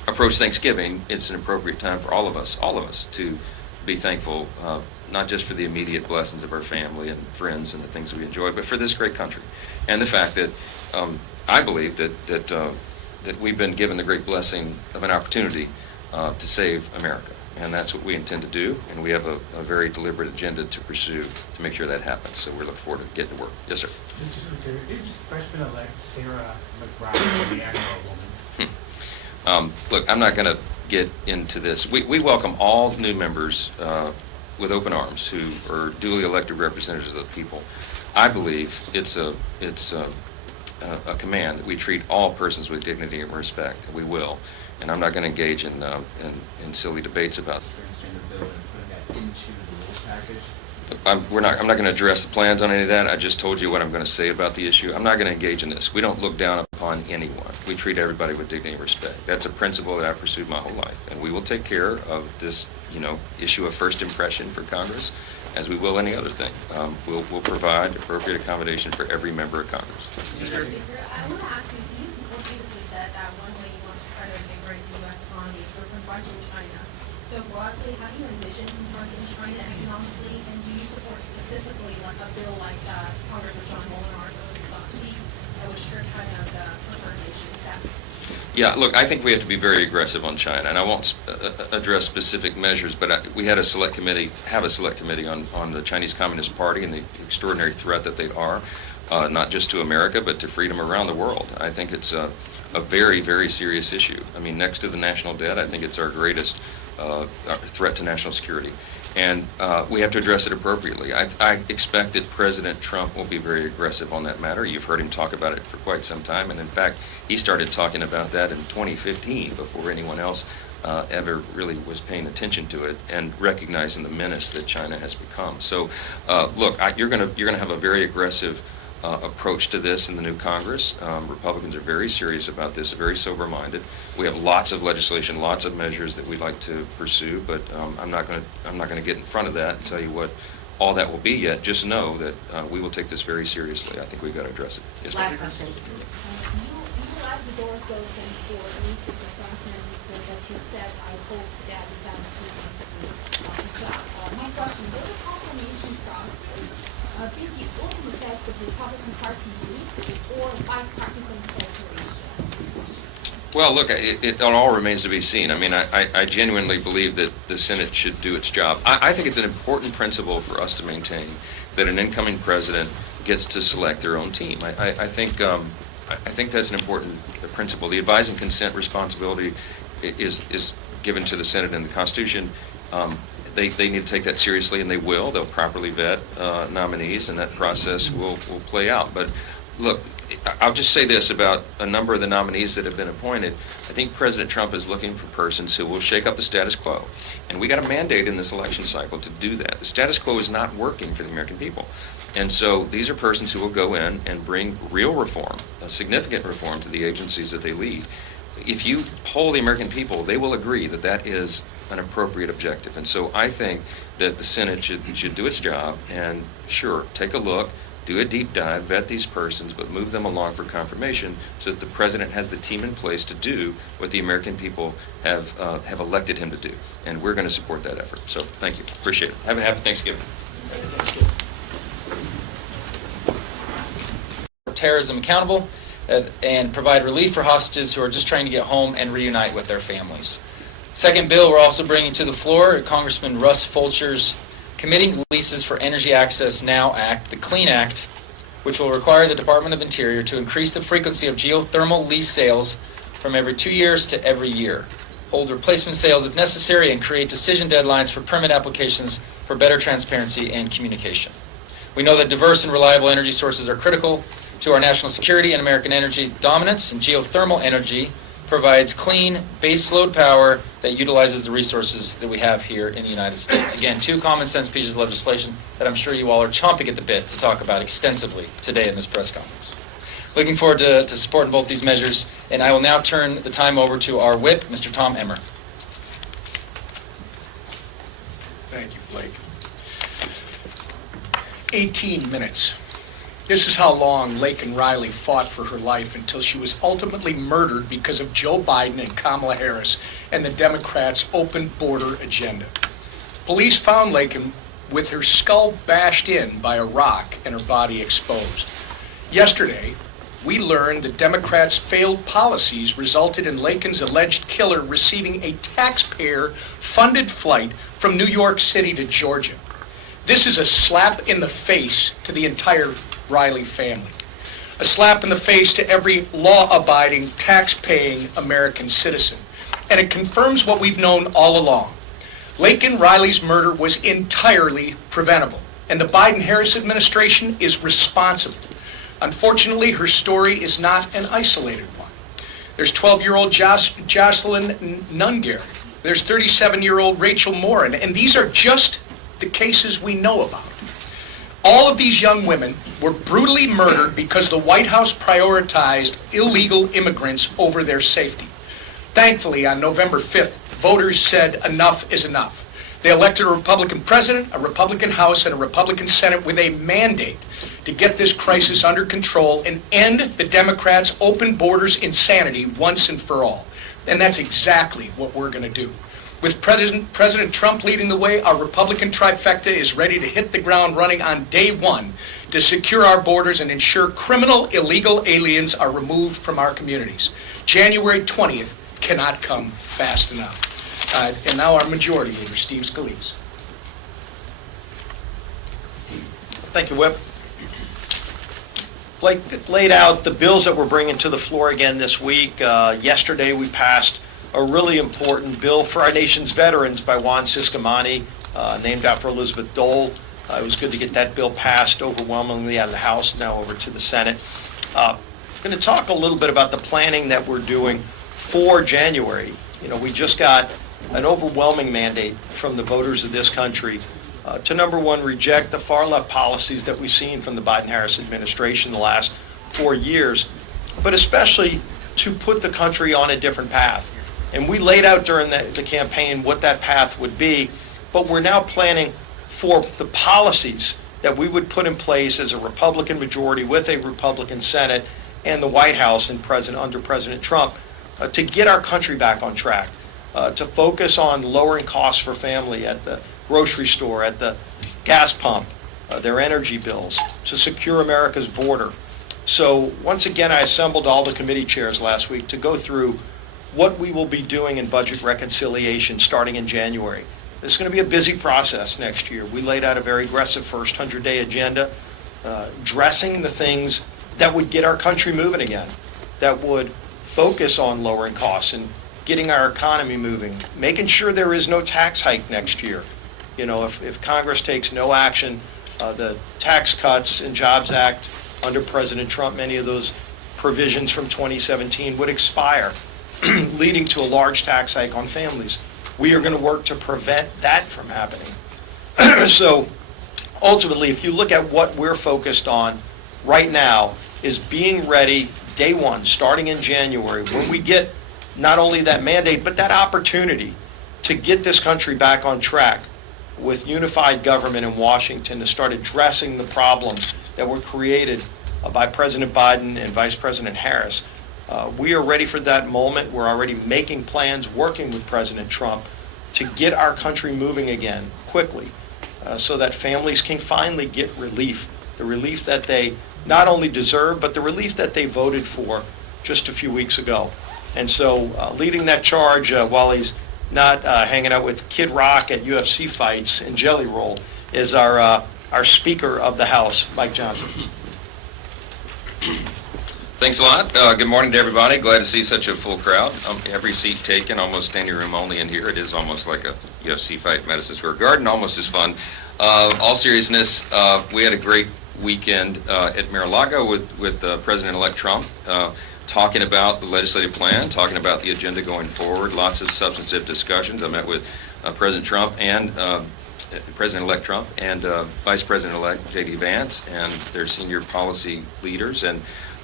approach Thanksgiving, it's an appropriate time for all of us to be thankful, not just for the immediate blessings of our family and friends and the things that we enjoy, but for this great country. And the fact that I believe that we've been given the great blessing of an opportunity to save America. And that's what we intend to do, and we have a very deliberate agenda to pursue to make sure that happens. So we're looking forward to getting to work. Yes, sir. Is freshman-elect Sarah McBride a man or a woman? Look, I'm not going to get into this. We welcome all new members with open arms who are duly elected representatives of the people. I believe it's a command that we treat all persons with dignity and respect. We will. And I'm not going to engage in silly debates about Transgender bill and putting that into the rules package. I'm not going to address the plans on any of that. I just told you what I'm going to say about the issue. I'm not going to engage in this. We don't look down upon anyone. We treat everybody with dignity and respect. That's a principle that I've pursued my whole life. And we will take care of this, issue of first impression for Congress, as we will any other thing. We'll provide appropriate accommodation for every member of Congress. Mr. Speaker, I want to ask you, so you repeatedly said that one way you want to try to invigorate the U.S. economy is through confronting China. So broadly, how do you envision confronting China economically, and do you support specifically like a bill like Congressman John Molinar's last week that would strip China of the preferred nation status? Yeah, look, I think we have to be very aggressive on China, and I won't address specific measures, but we had a select committee on the Chinese Communist Party and the extraordinary threat that they are, not just to America, but to freedom around the world. I think it's a very, very serious issue. I mean, next to the national debt, I think it's our greatest threat to national security. And we have to address it appropriately. I expect that President Trump will be very aggressive on that matter. You've heard him talk about it for quite some time, and in fact, he started talking about that in 2015 before anyone else ever really was paying attention to it and recognizing the menace that China has become. So, look, you're going to have a very aggressive approach to this in the new Congress. Republicans are very serious about this, very sober-minded. We have lots of legislation, lots of measures that we'd like to pursue, but I'm not going to get in front of that and tell you what all that will be yet. Just know that we will take this very seriously. I think we've got to address it. Yes, Last question. You left the doors open for Mrs. Franklin, so that you said, I hope that is not the job. My question, will the confirmation process be the ultimate test of Republican Party unity or bipartisan cooperation? Well, look, it all remains to be seen. I mean, I genuinely believe that the Senate should do its job. I think it's an important principle for us to maintain that an incoming president gets to select their own team. I think that's an important principle. The advise and consent responsibility is given to the Senate in the Constitution. They need to take that seriously, and they will. They'll properly vet nominees, and that process will play out. But look, I'll just say this about a number of the nominees that have been appointed. I think President Trump is looking for persons who will shake up the status quo. And we got a mandate in this election cycle to do that. The status quo is not working for the American people. And so these are persons who will go in and bring real reform, a significant reform to the agencies that they lead. If you poll the American people, they will agree that that is an appropriate objective. And so I think that the Senate should do its job and, sure, take a look, do a deep dive, vet these persons, but move them along for confirmation so that the president has the team in place to do what the American people have elected him to do. And we're going to support that effort. So thank you. Appreciate it. Have a happy Thanksgiving. Terrorism accountable and provide relief for hostages who are just trying to get home and reunite with their families. Second bill we're also bringing to the floor, Congressman Russ Fulcher's Committing Leases for Energy Access Now Act, the CLEAN Act, which will require the Department of Interior to increase the frequency of geothermal lease sales from every 2 years to every year, hold replacement sales if necessary, and create decision deadlines for permit applications for better transparency and communication. We know that diverse and reliable energy sources are critical to our national security and American energy dominance, and geothermal energy provides clean baseload power that utilizes the resources that we have here in the United States. Again, two common sense pieces of legislation that I'm sure you all are chomping at the bit to talk about extensively today in this press conference. Looking forward to supporting both these measures, and I will now turn the time over to our whip, Mr. Tom Emmer. Thank you, Blake. 18 minutes. This is how long Laken Riley fought for her life until she was ultimately murdered because of Joe Biden and Kamala Harris and the Democrats' open border agenda. Police found Laken with her skull bashed in by a rock and her body exposed. Yesterday, we learned the Democrats' failed policies resulted in Laken's alleged killer receiving a taxpayer-funded flight from New York City to Georgia. This is a slap in the face to the entire Riley family. A slap in the face to every law-abiding, tax-paying American citizen. And it confirms what we've known all along. Laken Riley's murder was entirely preventable, and the Biden-Harris administration is responsible. Unfortunately, her story is not an isolated one. There's 12-year-old Jocelyn Nungair. There's 37-year-old Rachel Morin, and these are just the cases we know about. All of these young women were brutally murdered because the White House prioritized illegal immigrants over their safety. Thankfully, on November 5th, voters said enough is enough. They elected a Republican president, a Republican House, and a Republican Senate with a mandate to get this crisis under control and end the Democrats' open borders insanity once and for all. And that's exactly what we're going to do. With President Trump leading the way, our Republican trifecta is ready to hit the ground running on day one to secure our borders and ensure criminal, illegal aliens are removed from our communities. January 20th cannot come fast enough. And now our Majority Leader, Steve Scalise. Thank you, Whip. Blake laid out the bills that we're bringing to the floor again this week. Yesterday, we passed a really important bill for our nation's veterans by Juan Ciscomani, named after Elizabeth Dole. It was good to get that bill passed overwhelmingly out of the House, now over to the Senate. I'm going to talk a little bit about the planning that we're doing for January. You know, we just got an overwhelming mandate from the voters of this country to, number one, reject the far-left policies that we've seen from the Biden-Harris administration the last 4 years, but especially to put the country on a different path. And we laid out during the campaign what that path would be, but we're now planning for the policies that we would put in place as a Republican majority with a Republican Senate and the White House and under President Trump to get our country back on track, to focus on lowering costs for family at the grocery store, at the gas pump, their energy bills, to secure America's border. So once again, I assembled all the committee chairs last week to go through what we will be doing in budget reconciliation starting in January. This is going to be a busy process next year. We laid out a very aggressive first 100-day agenda, addressing the things that would get our country moving again, that would focus on lowering costs and getting our economy moving, making sure there is no tax hike next year. You know, if Congress takes no action, the Tax Cuts and Jobs Act under President Trump, many of those provisions from 2017 would expire, leading to a large tax hike on families. We are going to work to prevent that from happening. So ultimately, if you look at what we're focused on right now, is being ready day one, starting in January, when we get not only that mandate, but that opportunity to get this country back on track with unified government in Washington to start addressing the problems that were created by President Biden and Vice President Harris. We are ready for that moment. We're already making plans, working with President Trump to get our country moving again quickly so that families can finally get relief, the relief that they not only deserve, but the relief that they voted for just a few weeks ago. And so leading that charge while he's not hanging out with Kid Rock at UFC fights and Jelly Roll is our Speaker of the House, Mike Johnson. Thanks a lot. Good morning to everybody. Glad to see such a full crowd. Every seat taken, almost standing room only in here. It is almost like a UFC fight in Madison Square Garden, almost as fun. All seriousness, we had a great weekend at Mar-a-Lago with President-elect Trump, talking about the legislative plan, talking about the agenda going forward, lots of substantive discussions. I met with President Trump and President-elect Trump and Vice President-elect J.D. Vance and their senior policy leaders, and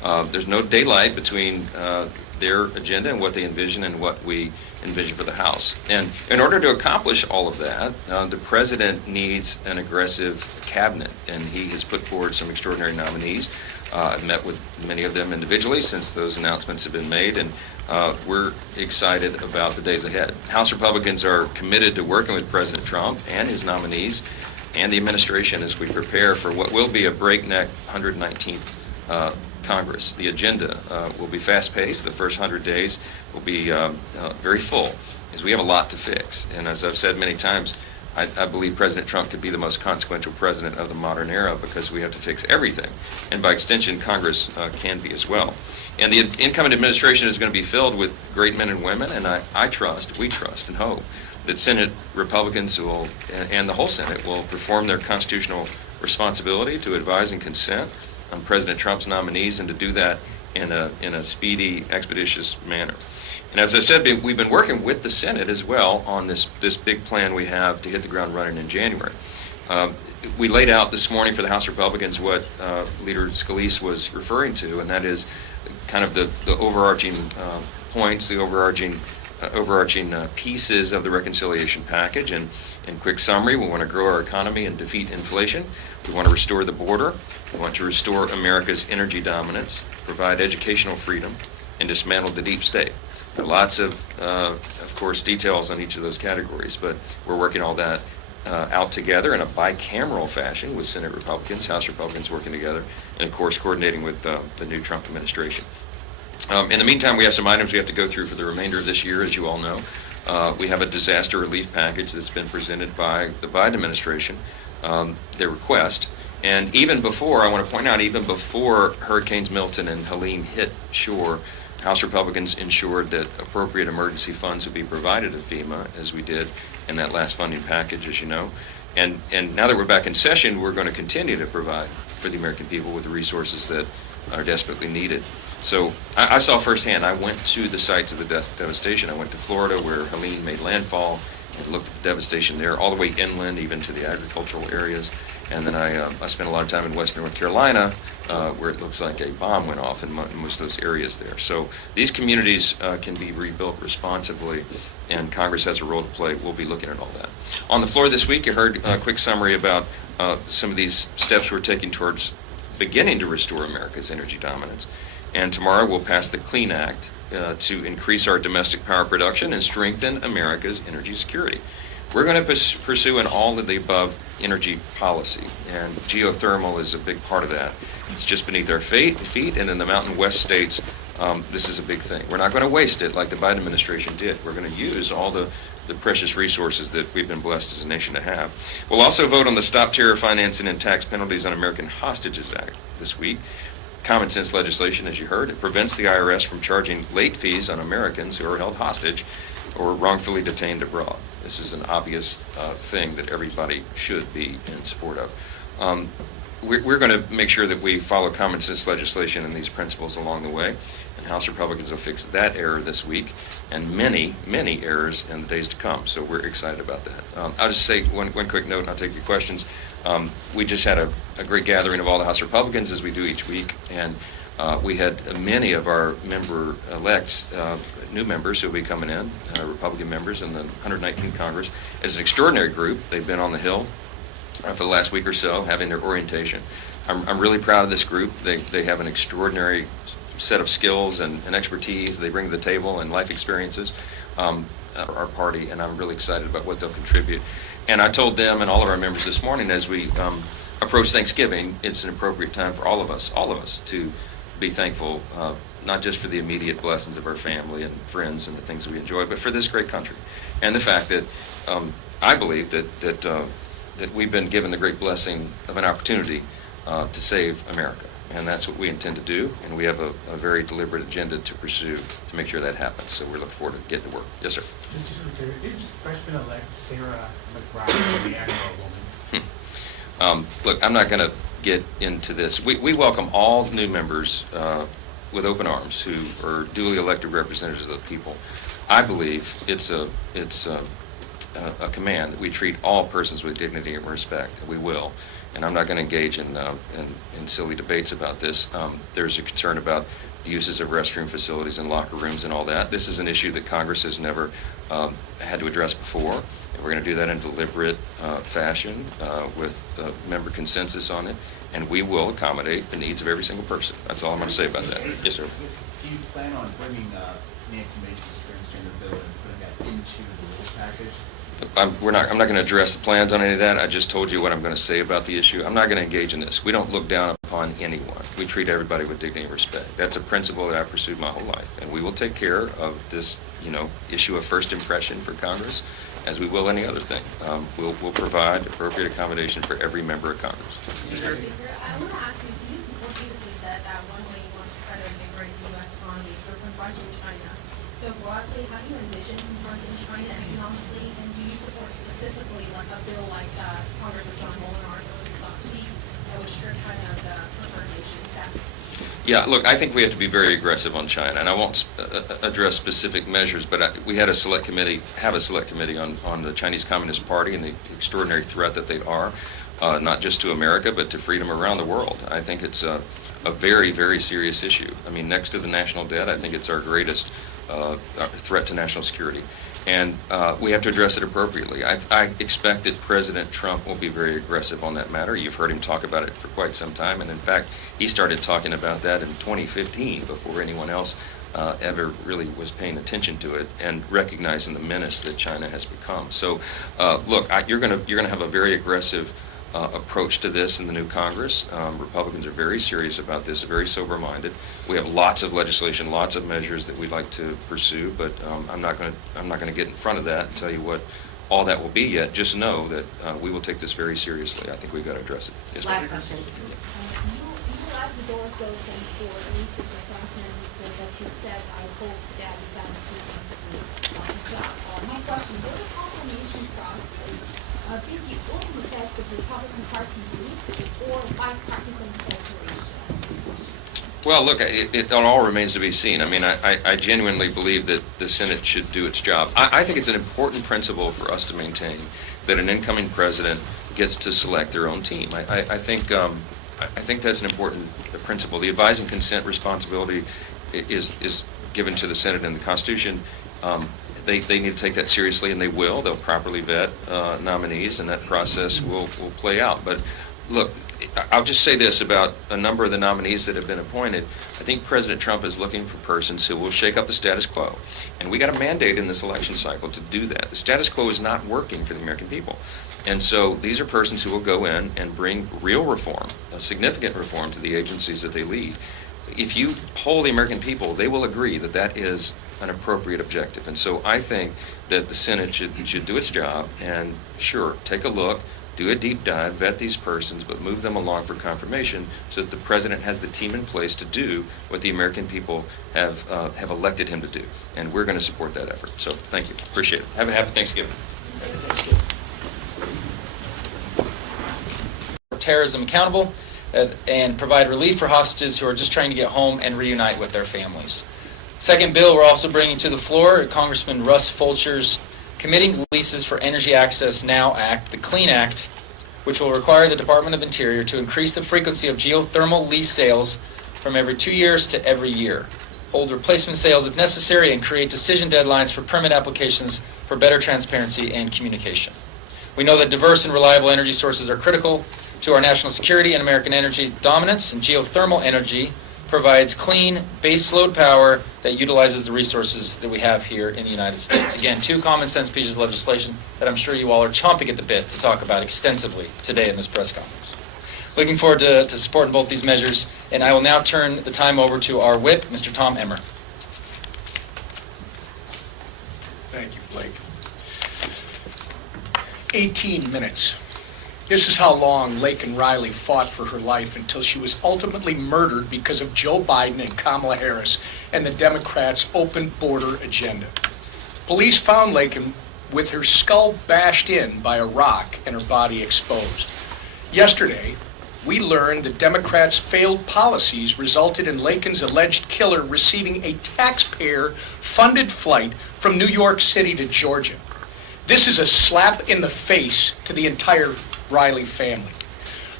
There's no daylight between their agenda and what they envision and what we envision for the House. And in order to accomplish all of that, the President needs an aggressive cabinet, and he has put forward some extraordinary nominees. I've met with many of them individually since those announcements have been made, and we're excited about the days ahead. House Republicans are committed to working with President Trump and his nominees and the administration as we prepare for what will be a breakneck 119th Congress. The agenda will be fast-paced. The first 100 days will be very full, as we have a lot to fix. And as I've said many times, I believe President Trump could be the most consequential president of the modern era because we have to fix everything. And by extension, Congress can be as well. And the incoming administration is going to be filled with great men and women, and we trust and hope that Senate Republicans will, and the whole Senate, will perform their constitutional responsibility to advise and consent on President Trump's nominees, and to do that in a speedy, expeditious manner. And as I said, we've been working with the Senate as well on this big plan we have to hit the ground running in January. We laid out this morning for the House Republicans what Leader Scalise was referring to, and that is kind of the overarching points, the overarching pieces of the reconciliation package. And in quick summary, we want to grow our economy and defeat inflation. We want to restore the border. We want to restore America's energy dominance, provide educational freedom, and dismantle the deep state. There are lots of course, details on each of those categories, but we're working all that out together in a bicameral fashion with Senate Republicans, House Republicans working together, and of course coordinating with the new Trump administration. In the meantime, we have some items we have to go through for the remainder of this year, as you all know. We have a disaster relief package that's been presented by the Biden administration, their request. And even before, I want to point out, even before Hurricanes Milton and Helene hit shore, House Republicans ensured that appropriate emergency funds would be provided to FEMA, as we did in that last funding package, as you know. And now that we're back in session, we're going to continue to provide for the American people with the resources that are desperately needed. So I saw firsthand. I went to the sites of the devastation. I went to Florida, where Helene made landfall, and looked at the devastation there, all the way inland, even to the agricultural areas. And then I spent a lot of time in western North Carolina, where it looks like a bomb went off in most of those areas there. So these communities can be rebuilt responsibly, and Congress has a role to play. We'll be looking at all that. On the floor this week, you heard a quick summary about some of these steps we're taking towards beginning to restore America's energy dominance. And tomorrow we'll pass the Clean Act to increase our domestic power production and strengthen America's energy security. We're going to pursue an all of the above energy policy, and geothermal is a big part of that. It's just beneath our feet, and in the Mountain West states, this is a big thing. We're not going to waste it like the Biden administration did. We're going to use all the precious resources that we've been blessed as a nation to have. We'll also vote on the Stop Terror Financing and Tax Penalties on American Hostages Act this week. Common sense legislation, as you heard. It prevents the IRS from charging late fees on Americans who are held hostage or wrongfully detained abroad. This is an obvious thing that everybody should be in support of. We're going to make sure that we follow common sense legislation and these principles along the way, and House Republicans will fix that error this week and many, many errors in the days to come. So we're excited about that. I'll just say one quick note, and I'll take your questions. We just had a great gathering of all the House Republicans, as we do each week, and we had many of our member-elects, new members who will be coming in, Republican members in the 119th Congress. As an extraordinary group, they've been on the Hill for the last week or so, having their orientation. I'm really proud of this group. They have an extraordinary set of skills and expertise they bring to the table, and life experiences at our party, and I'm really excited about what they'll contribute. And I told them and all of our members this morning, as we approach Thanksgiving, it's an appropriate time for all of us to be thankful, not just for the immediate blessings of our family and friends and the things that we enjoy, but for this great country, and the fact that I believe that we've been given the great blessing of an opportunity to save America, and that's what we intend to do, and we have a very deliberate agenda to pursue to make sure that happens. So we're looking forward to getting to work. Yes, sir. Is freshman-elect Sarah McBride a man or a woman? Look, I'm not going to get into this. We welcome all new members with open arms who are duly elected representatives of the people. I believe it's a command that we treat all persons with dignity and respect, and we will. and I'm not going to engage in silly debates about this. There's a concern about the uses of restroom facilities and locker rooms and all that. This is an issue that Congress has never had to address before, and we're going to do that in a deliberate fashion with member consensus on it, and we will accommodate the needs of every single person. That's all I'm going to say about that. Yes, sir. Do you plan on bringing Nancy Mace's transgender bill and putting that into the rules package? I'm not going to address the plans on any of that. I just told you what I'm going to say about the issue. I'm not going to engage in this. We don't look down upon anyone. We treat everybody with dignity and respect. That's a principle that I've pursued my whole life, and we will take care of this, issue of first impression for Congress, as we will any other thing. We'll provide appropriate accommodation for every member of Congress. I want to ask you, so you repeatedly said that one way you want to try to invigorate the U.S. economy is through confronting China. So broadly, how do you envision confronting China economically, and do you support specifically like a bill like Congressman John Molinar's last week that would strip China of the preferred nation status? Yeah, look, I think we have to be very aggressive on China, and I won't address specific measures, but we had a select committee on the Chinese Communist Party and the extraordinary threat that they are, not just to America, but to freedom around the world. I think it's a very, very serious issue. I mean, next to the national debt, I think it's our greatest threat to national security. And we have to address it appropriately. I expect that President Trump will be very aggressive on that matter. You've heard him talk about it for quite some time, and in fact, he started talking about that in 2015 before anyone else ever really was paying attention to it and recognizing the menace that China has become. So, look, you're going to have a very aggressive approach to this in the new Congress. Republicans are very serious about this, very sober-minded. We have lots of legislation, lots of measures that we'd like to pursue, but I'm not going to get in front of that and tell you what all that will be yet. Just know that we will take this very seriously. I think we've got to address it. Yes, Last question. You left the doors open for Mrs. McCracken, so that you said, I hope that is done to job. My question, will the confirmation process be the only test of Republican Party belief or bipartisan cooperation? Well, look, it all remains to be seen. I mean, I genuinely believe that the Senate should do its job. I think it's an important principle for us to maintain that an incoming president gets to select their own team. I think that's an important principle. The advise and consent responsibility is given to the Senate in the Constitution. They need to take that seriously, and they will. They'll properly vet nominees, and that process will play out. But look, I'll just say this about a number of the nominees that have been appointed. I think President Trump is looking for persons who will shake up the status quo. And we got a mandate in this election cycle to do that. The status quo is not working for the American people. And so these are persons who will go in and bring real reform, a significant reform to the agencies that they lead. If you poll the American people, they will agree that that is an appropriate objective. And so I think that the Senate should do its job and, sure, take a look, do a deep dive, vet these persons, but move them along for confirmation so that the president has the team in place to do what the American people have elected him to do. And we're going to support that effort. So thank you. Appreciate it. Have a happy Thanksgiving. Terrorism accountable and provide relief for hostages who are just trying to get home and reunite with their families. Second bill we're also bringing to the floor, Congressman Russ Fulcher's Committing Leases for Energy Access Now Act, the CLEAN Act, which will require the Department of Interior to increase the frequency of geothermal lease sales from every 2 years to every year, hold replacement sales if necessary, and create decision deadlines for permit applications for better transparency and communication. We know that diverse and reliable energy sources are critical to our national security and American energy dominance, and geothermal energy provides clean baseload power that utilizes the resources that we have here in the United States. Again, two common sense pieces of legislation that I'm sure you all are chomping at the bit to talk about extensively today in this press conference. Looking forward to supporting both these measures, and I will now turn the time over to our whip, Mr. Tom Emmer. Thank you, Blake. 18 minutes. This is how long Laken Riley fought for her life until she was ultimately murdered because of Joe Biden and Kamala Harris and the Democrats' open border agenda. Police found Laken with her skull bashed in by a rock and her body exposed. Yesterday, we learned that Democrats' failed policies resulted in Laken's alleged killer receiving a taxpayer-funded flight from New York City to Georgia. This is a slap in the face to the entire Riley family.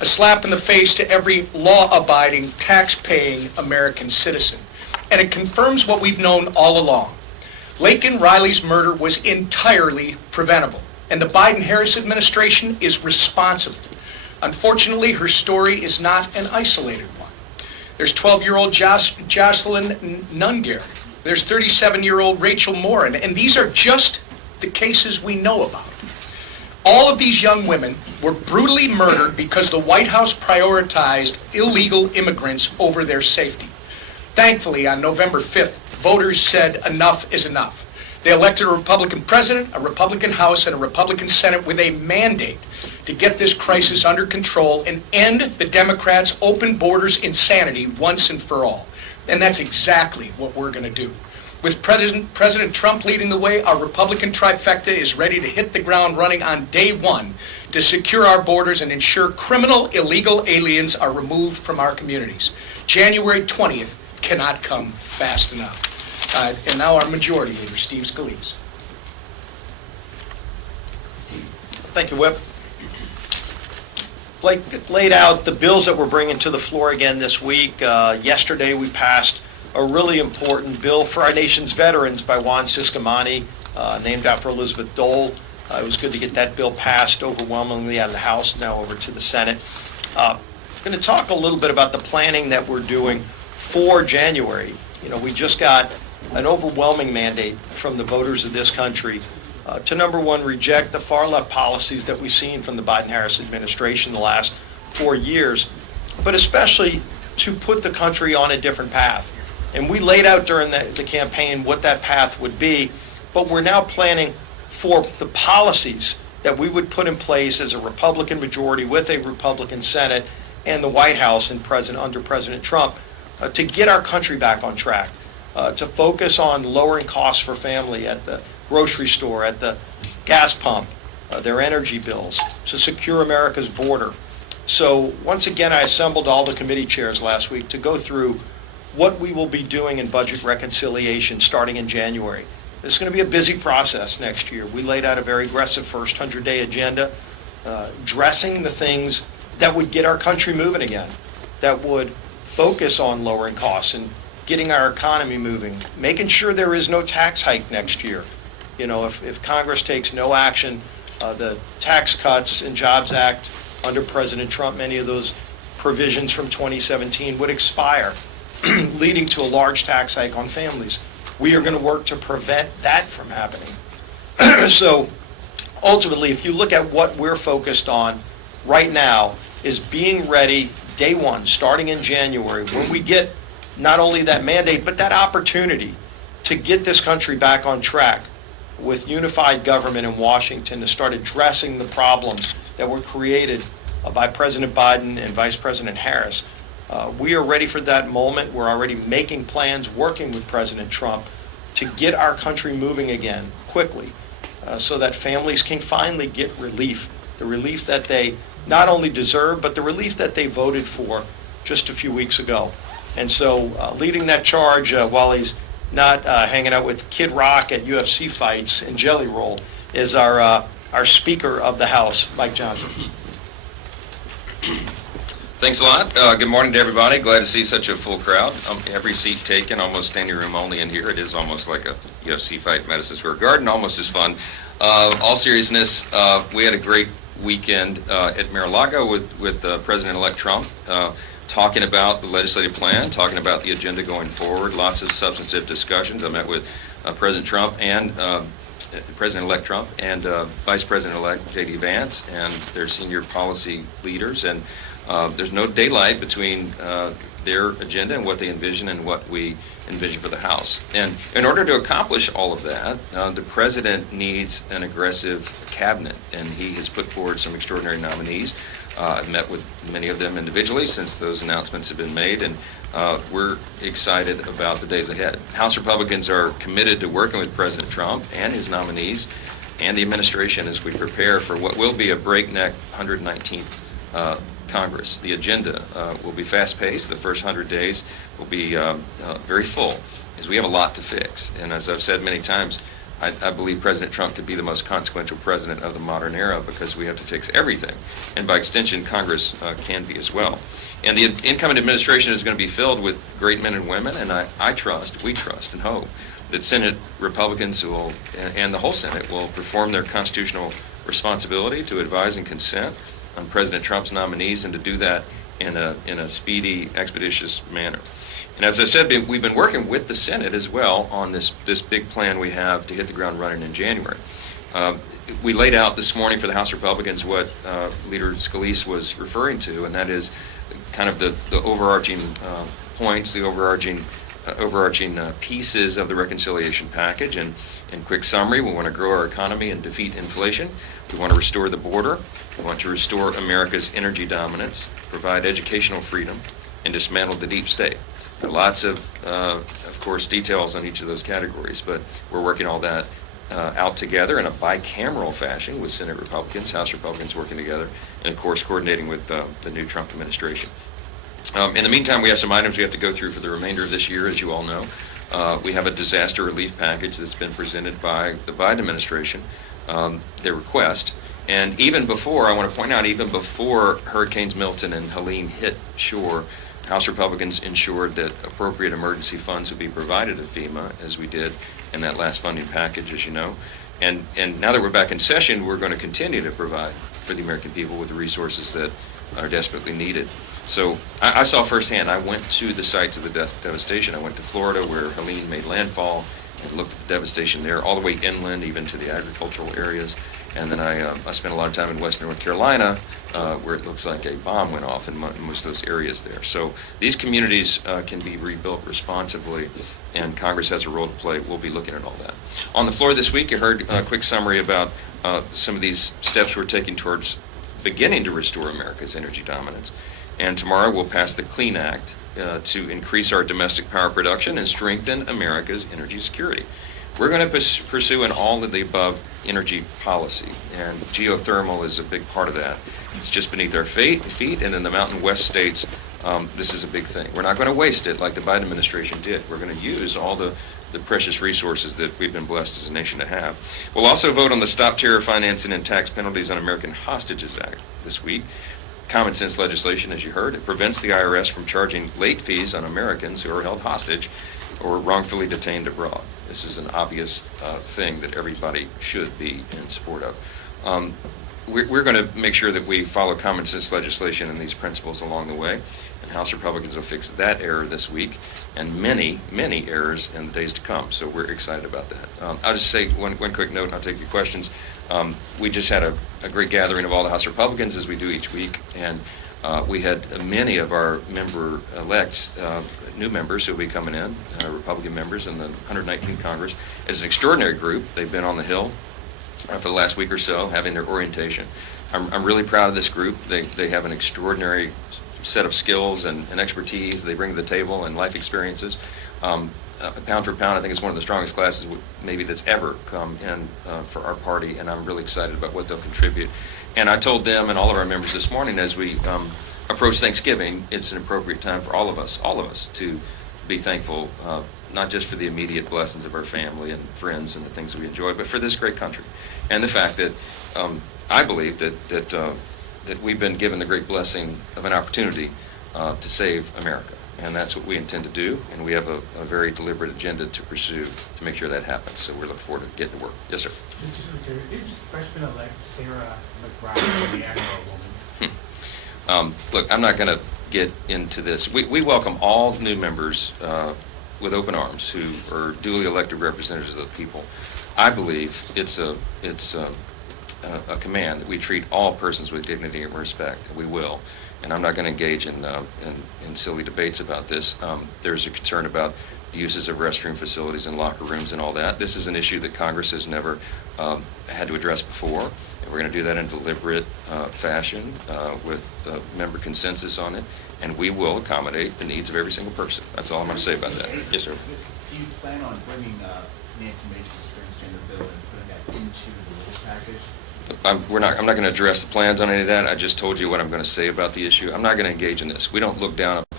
a slap in the face to every law-abiding, tax-paying American citizen. And it confirms what we've known all along. Laken Riley's murder was entirely preventable, and the Biden-Harris administration is responsible. Unfortunately, her story is not an isolated one. There's 12-year-old Jocelyn Nungair. There's 37-year-old Rachel Morin, and these are just the cases we know about. All of these young women were brutally murdered because the White House prioritized illegal immigrants over their safety. Thankfully, on November 5th, voters said enough is enough. They elected a Republican president, a Republican House, and a Republican Senate with a mandate to get this crisis under control and end the Democrats' open borders insanity once and for all. And that's exactly what we're going to do. With President Trump leading the way, our Republican trifecta is ready to hit the ground running on day one to secure our borders and ensure criminal illegal aliens are removed from our communities. January 20th cannot come fast enough. And now our Majority Leader, Steve Scalise. Thank you, Whip. Blake laid out the bills that we're bringing to the floor again this week. Yesterday, we passed a really important bill for our nation's veterans by Juan Ciscomani, named after Elizabeth Dole. It was good to get that bill passed overwhelmingly out of the House, now over to the Senate. I'm going to talk a little bit about the planning that we're doing for January. You know, we just got an overwhelming mandate from the voters of this country to, number one, reject the far-left policies that we've seen from the Biden-Harris administration the last 4 years, but especially to put the country on a different path. And we laid out during the campaign what that path would be, but we're now planning for the policies that we would put in place as a Republican majority with a Republican Senate and the White House and under President Trump to get our country back on track, to focus on lowering costs for family at the grocery store, at the gas pump, their energy bills, to secure America's border. So once again, I assembled all the committee chairs last week to go through what we will be doing in budget reconciliation starting in January. This is going to be a busy process next year. We laid out a very aggressive first 100-day agenda, addressing the things that would get our country moving again, that would focus on lowering costs and getting our economy moving, making sure there is no tax hike next year. You know, if Congress takes no action, the Tax Cuts and Jobs Act under President Trump, many of those provisions from 2017 would expire, leading to a large tax hike on families. We are going to work to prevent that from happening. So ultimately, if you look at what we're focused on right now, is being ready day one, starting in January, when we get not only that mandate, but that opportunity to get this country back on track with unified government in Washington to start addressing the problems that were created by President Biden and Vice President Harris. We are ready for that moment. We're already making plans, working with President Trump to get our country moving again quickly so that families can finally get relief, the relief that they not only deserve, but the relief that they voted for just a few weeks ago. And so leading that charge while he's not hanging out with Kid Rock at UFC fights and Jelly Roll is our Speaker of the House, Mike Johnson. Thanks a lot. Good morning to everybody. Glad to see such a full crowd. Every seat taken, almost standing room only in here. It is almost like a UFC fight, Madison Square Garden, almost as fun. All seriousness, we had a great weekend at Mar-a-Lago with President-elect Trump, talking about the legislative plan, talking about the agenda going forward, lots of substantive discussions. I met with President Trump and President-elect Trump and Vice President-elect J.D. Vance and their senior policy leaders, and there's no daylight between their agenda and what they envision and what we envision for the House. And in order to accomplish all of that, the President needs an aggressive cabinet, and he has put forward some extraordinary nominees. I've met with many of them individually since those announcements have been made, and we're excited about the days ahead. House Republicans are committed to working with President Trump and his nominees and the administration as we prepare for what will be a breakneck 119th Congress. The agenda will be fast-paced. The first 100 days will be very full, as we have a lot to fix. And as I've said many times, I believe President Trump could be the most consequential president of the modern era because we have to fix everything. And by extension, Congress can be as well. And the incoming administration is going to be filled with great men and women, and we trust and hope that Senate Republicans will, and the whole Senate will perform their constitutional responsibility to advise and consent on President Trump's nominees, and to do that in a speedy, expeditious manner. And as I said, we've been working with the Senate as well on this big plan we have to hit the ground running in January. We laid out this morning for the House Republicans what Leader Scalise was referring to, and that is kind of the overarching points, the overarching pieces of the reconciliation package. And in quick summary, we want to grow our economy and defeat inflation. We want to restore the border. We want to restore America's energy dominance, provide educational freedom, and dismantle the deep state. There are lots of course, details on each of those categories, but we're working all that out together in a bicameral fashion with Senate Republicans, House Republicans working together, and of course coordinating with the new Trump administration. In the meantime, we have some items we have to go through for the remainder of this year, as you all know. We have a disaster relief package that's been presented by the Biden administration, their request. And even before, I want to point out, even before Hurricanes Milton and Helene hit shore, House Republicans ensured that appropriate emergency funds would be provided to FEMA, as we did in that last funding package, as you know. And now that we're back in session, we're going to continue to provide for the American people with the resources that are desperately needed. So I saw firsthand, I went to the sites of the devastation. I went to Florida, where Helene made landfall, and looked at the devastation there, all the way inland, even to the agricultural areas. And then I spent a lot of time in western North Carolina, where it looks like a bomb went off in most of those areas there. So these communities can be rebuilt responsibly, and Congress has a role to play. We'll be looking at all that. On the floor this week, you heard a quick summary about some of these steps we're taking towards beginning to restore America's energy dominance. And tomorrow we'll pass the Clean Act to increase our domestic power production and strengthen America's energy security. We're going to pursue an all of the above energy policy, and geothermal is a big part of that. It's just beneath our feet, and in the Mountain West states, this is a big thing. We're not going to waste it like the Biden administration did. We're going to use all the precious resources that we've been blessed as a nation to have. We'll also vote on the Stop Terror Financing and Tax Penalties on American Hostages Act this week. Common sense legislation, as you heard. It prevents the IRS from charging late fees on Americans who are held hostage or wrongfully detained abroad. This is an obvious thing that everybody should be in support of. We're going to make sure that we follow common sense legislation and these principles along the way, and House Republicans will fix that error this week and many, many errors in the days to come. So we're excited about that. I'll just say one quick note, and I'll take your questions. We just had a great gathering of all the House Republicans, as we do each week, and we had many of our member-elects, new members who will be coming in, Republican members in the 119th Congress. It's an extraordinary group. They've been on the Hill for the last week or so, having their orientation. I'm really proud of this group. They have an extraordinary set of skills and expertise they bring to the table, and life experiences. Pound for pound, I think it's one of the strongest classes maybe that's ever come in for our party, and I'm really excited about what they'll contribute. And I told them and all of our members this morning, as we approach Thanksgiving, it's an appropriate time for all of us to be thankful, not just for the immediate blessings of our family and friends and the things we enjoy, but for this great country, and the fact that I believe that we've been given the great blessing of an opportunity to save America. And that's what we intend to do, and we have a very deliberate agenda to pursue to make sure that happens. So we're looking forward to getting to work. Yes, sir. Is freshman-elect Sarah McBride a man or a woman? Look, I'm not going to get into this. We welcome all new members with open arms who are duly elected representatives of the people. I believe it's a command that we treat all persons with dignity and respect. We will. And I'm not going to engage in silly debates about this. There's a concern about the uses of restroom facilities and locker rooms and all that. This is an issue that Congress has never had to address before, and we're going to do that in a deliberate fashion with member consensus on it, and we will accommodate the needs of every single person. That's all I'm going to say about that. Yes, sir. Do you plan on bringing Nancy Mace's transgender bill and putting that into the rules package? I'm not going to address the plans on any of that. I just told you what I'm going to say about the issue. I'm not going to engage in this. We don't look down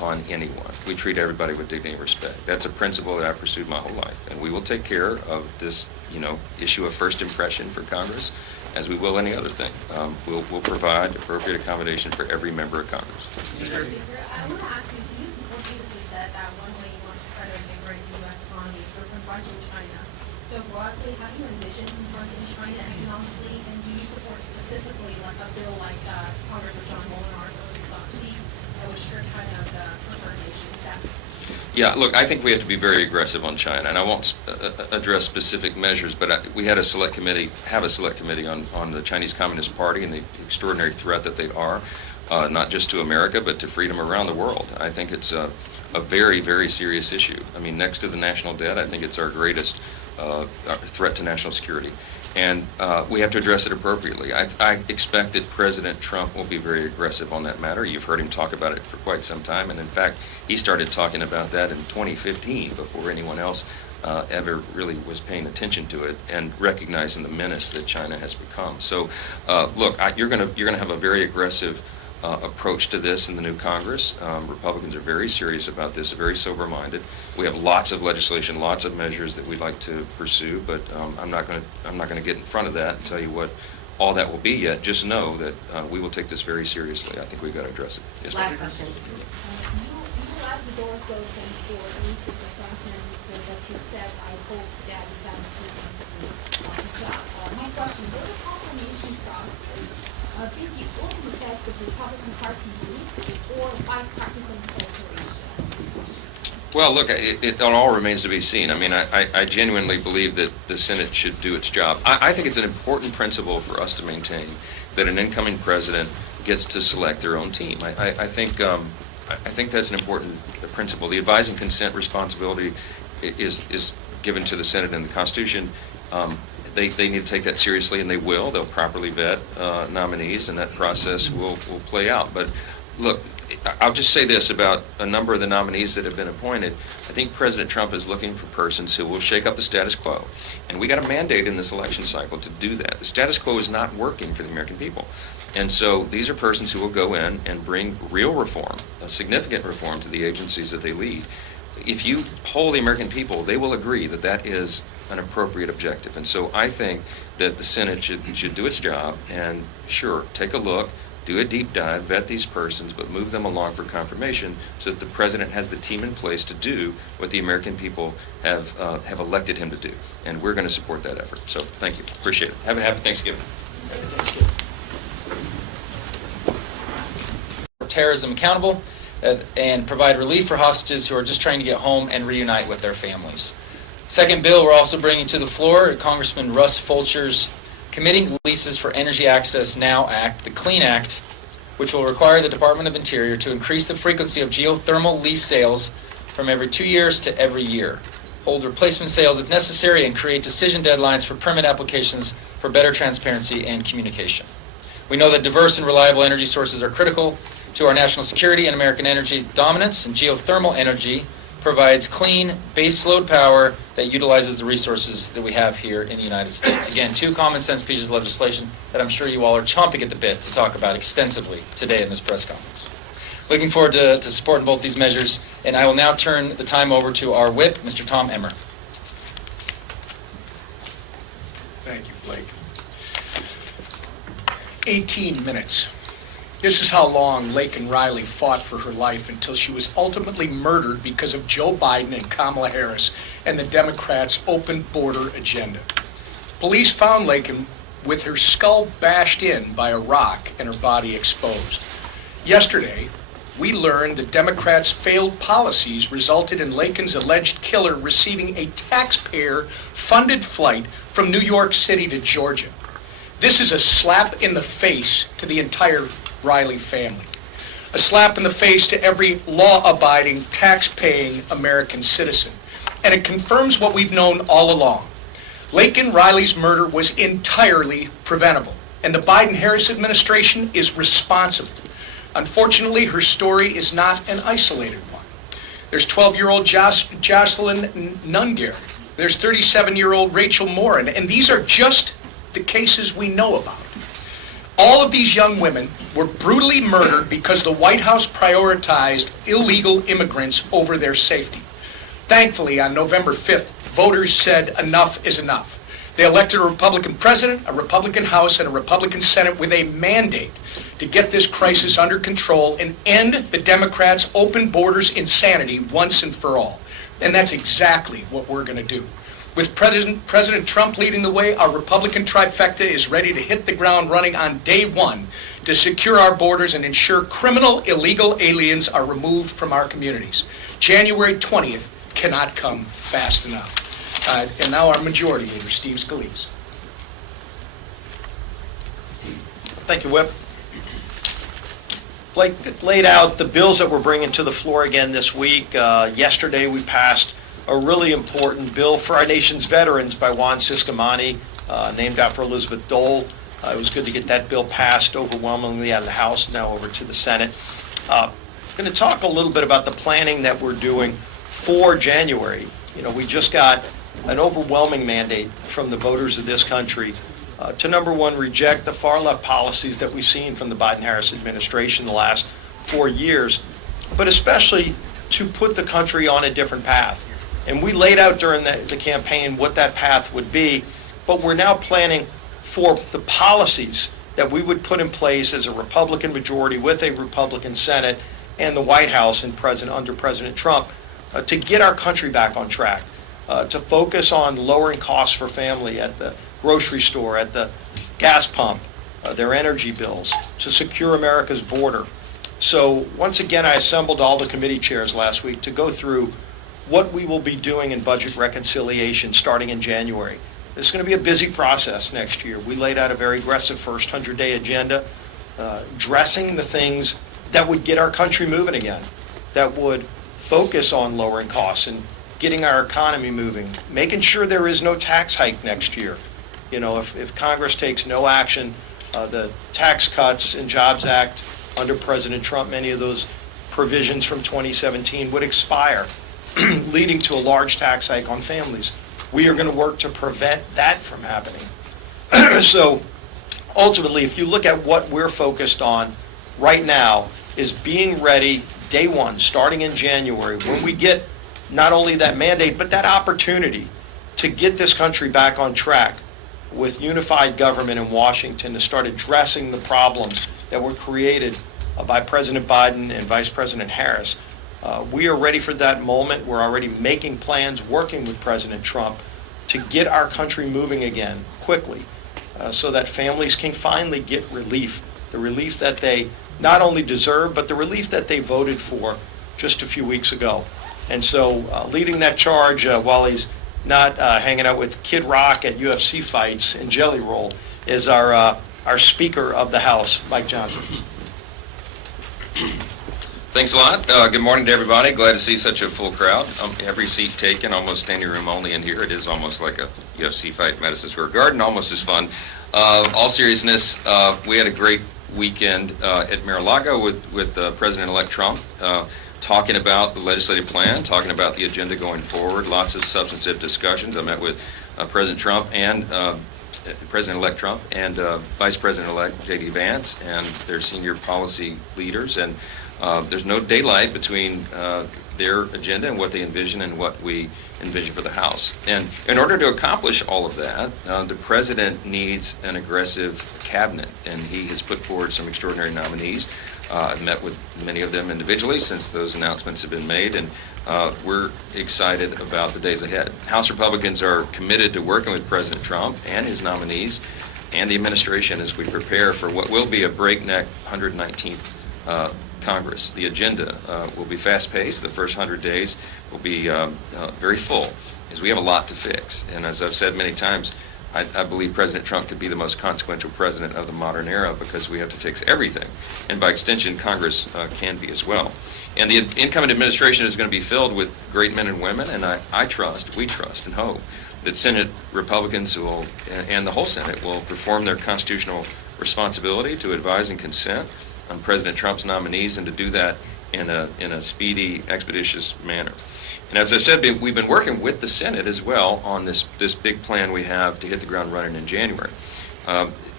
on anyone. We treat everybody with dignity and respect. That's a principle that I pursued my whole life, and we will take care of this, issue of first impression for Congress, as we will any other thing. We'll provide appropriate accommodation for every member of Congress. Speaker, I want to ask you, so you repeatedly said that one way you want to try to invigorate the U.S. economy is through confronting China. So broadly, how do you envision confronting China economically, and do you support specifically like a bill like Congressman John Molinar's thought to be that would strip China of the preferred nation status? Yeah, look, I think we have to be very aggressive on China, and I won't address specific measures, but we had a select committee on the Chinese Communist Party and the extraordinary threat that they are, not just to America, but to freedom around the world. I think it's a very, very serious issue. I mean, next to the national debt, I think it's our greatest threat to national security. And we have to address it appropriately. I expect that President Trump will be very aggressive on that matter. You've heard him talk about it for quite some time, and in fact, he started talking about that in 2015 before anyone else ever really was paying attention to it and recognizing the menace that China has become. So, look, you're going to have a very aggressive approach to this in the new Congress. Republicans are very serious about this, very sober-minded. We have lots of legislation, lots of measures that we'd like to pursue, but I'm not going to get in front of that and tell you what all that will be yet. Just know that we will take this very seriously. I think we've got to address it. Yes, Last question. You left the doors open for Mr. President, so that you said, I hope that is done to job. My question, will the confirmation process be the only test of Republican Party unity or bipartisan cooperation? Well, look, it all remains to be seen. I mean, I genuinely believe that the Senate should do its job. I think it's an important principle for us to maintain that an incoming president gets to select their own team. I think that's an important principle. The advise and consent responsibility is given to the Senate in the Constitution. They need to take that seriously, and they will. They'll properly vet nominees, and that process will play out. But look, I'll just say this about a number of the nominees that have been appointed. I think President Trump is looking for persons who will shake up the status quo. And we got a mandate in this election cycle to do that. The status quo is not working for the American people. And so these are persons who will go in and bring real reform, a significant reform to the agencies that they lead. If you poll the American people, they will agree that that is an appropriate objective. And so I think that the Senate should do its job and, sure, take a look, do a deep dive, vet these persons, but move them along for confirmation so that the president has the team in place to do what the American people have elected him to do. And we're going to support that effort. So thank you. Appreciate it. Have a happy Thanksgiving. Happy Thanksgiving. Terrorism accountable and provide relief for hostages who are just trying to get home and reunite with their families. Second bill we're also bringing to the floor, Congressman Russ Fulcher's Committing Leases for Energy Access Now Act, the CLEAN Act, which will require the Department of Interior to increase the frequency of geothermal lease sales from every 2 years to every year, hold replacement sales if necessary, and create decision deadlines for permit applications for better transparency and communication. We know that diverse and reliable energy sources are critical to our national security and American energy dominance, and geothermal energy provides clean baseload power that utilizes the resources that we have here in the United States. Again, two common sense pieces of legislation that I'm sure you all are chomping at the bit to talk about extensively today in this press conference. Looking forward to supporting both these measures, and I will now turn the time over to our whip, Mr. Tom Emmer. Thank you, Blake. 18 minutes. This is how long Laken Riley fought for her life until she was ultimately murdered because of Joe Biden and Kamala Harris and the Democrats' open border agenda. Police found Laken with her skull bashed in by a rock and her body exposed. Yesterday, we learned the Democrats' failed policies resulted in Laken's alleged killer receiving a taxpayer-funded flight from New York City to Georgia. This is a slap in the face to the entire Riley family. A slap in the face to every law-abiding, tax-paying American citizen. And it confirms what we've known all along. Laken Riley's murder was entirely preventable, and the Biden-Harris administration is responsible. Unfortunately, her story is not an isolated one. There's 12-year-old Jocelyn Nungair. There's 37-year-old Rachel Morin, and these are just the cases we know about. All of these young women were brutally murdered because the White House prioritized illegal immigrants over their safety. Thankfully, on November 5th, voters said enough is enough. They elected a Republican president, a Republican House, and a Republican Senate with a mandate to get this crisis under control and end the Democrats' open borders insanity once and for all. And that's exactly what we're going to do. With President Trump leading the way, our Republican trifecta is ready to hit the ground running on day one to secure our borders and ensure criminal illegal aliens are removed from our communities. January 20th cannot come fast enough. And now our Majority Leader, Steve Scalise. Thank you, Whip. Blake laid out the bills that we're bringing to the floor again this week. Yesterday, we passed a really important bill for our nation's veterans by Juan Ciscomani, named after Elizabeth Dole. It was good to get that bill passed overwhelmingly out of the House, now over to the Senate. I'm going to talk a little bit about the planning that we're doing for January. You know, we just got an overwhelming mandate from the voters of this country to, number one, reject the far-left policies that we've seen from the Biden-Harris administration the last 4 years, but especially to put the country on a different path. And we laid out during the campaign what that path would be, but we're now planning for the policies that we would put in place as a Republican majority with a Republican Senate and the White House and under President Trump to get our country back on track, to focus on lowering costs for family at the grocery store, at the gas pump, their energy bills, to secure America's border. So once again, I assembled all the committee chairs last week to go through what we will be doing in budget reconciliation starting in January. This is going to be a busy process next year. We laid out a very aggressive first 100-day agenda, addressing the things that would get our country moving again, that would focus on lowering costs and getting our economy moving, making sure there is no tax hike next year. You know, if Congress takes no action, the Tax Cuts and Jobs Act under President Trump, many of those provisions from 2017 would expire, leading to a large tax hike on families. We are going to work to prevent that from happening. So ultimately, if you look at what we're focused on right now, is being ready day one, starting in January, when we get not only that mandate, but that opportunity to get this country back on track with unified government in Washington to start addressing the problems that were created by President Biden and Vice President Harris. We are ready for that moment. We're already making plans, working with President Trump to get our country moving again quickly so that families can finally get relief, the relief that they not only deserve, but the relief that they voted for just a few weeks ago. And so leading that charge while he's not hanging out with Kid Rock at UFC fights and Jelly Roll is our Speaker of the House, Mike Johnson. Thanks a lot. Good morning to everybody. Glad to see such a full crowd. Every seat taken, almost standing room only in here. It is almost like a UFC fight, Madison Square Garden, almost as fun. All seriousness, we had a great weekend at Mar-a-Lago with President-elect Trump, talking about the legislative plan, talking about the agenda going forward, lots of substantive discussions. I met with President Trump and President-elect Trump and Vice President-elect J.D. Vance and their senior policy leaders, and there's no daylight between their agenda and what they envision and what we envision for the House. And in order to accomplish all of that, the President needs an aggressive cabinet, and he has put forward some extraordinary nominees. I've met with many of them individually since those announcements have been made, and we're excited about the days ahead. House Republicans are committed to working with President Trump and his nominees and the administration as we prepare for what will be a breakneck 119th Congress. The agenda will be fast-paced. The first 100 days will be very full, as we have a lot to fix. And as I've said many times, I believe President Trump could be the most consequential president of the modern era because we have to fix everything. And by extension, Congress can be as well. And the incoming administration is going to be filled with great men and women, and we trust and hope that Senate Republicans will, and the whole Senate will perform their constitutional responsibility to advise and consent on President Trump's nominees, and to do that in a speedy, expeditious manner. And as I said, we've been working with the Senate as well on this big plan we have to hit the ground running in January.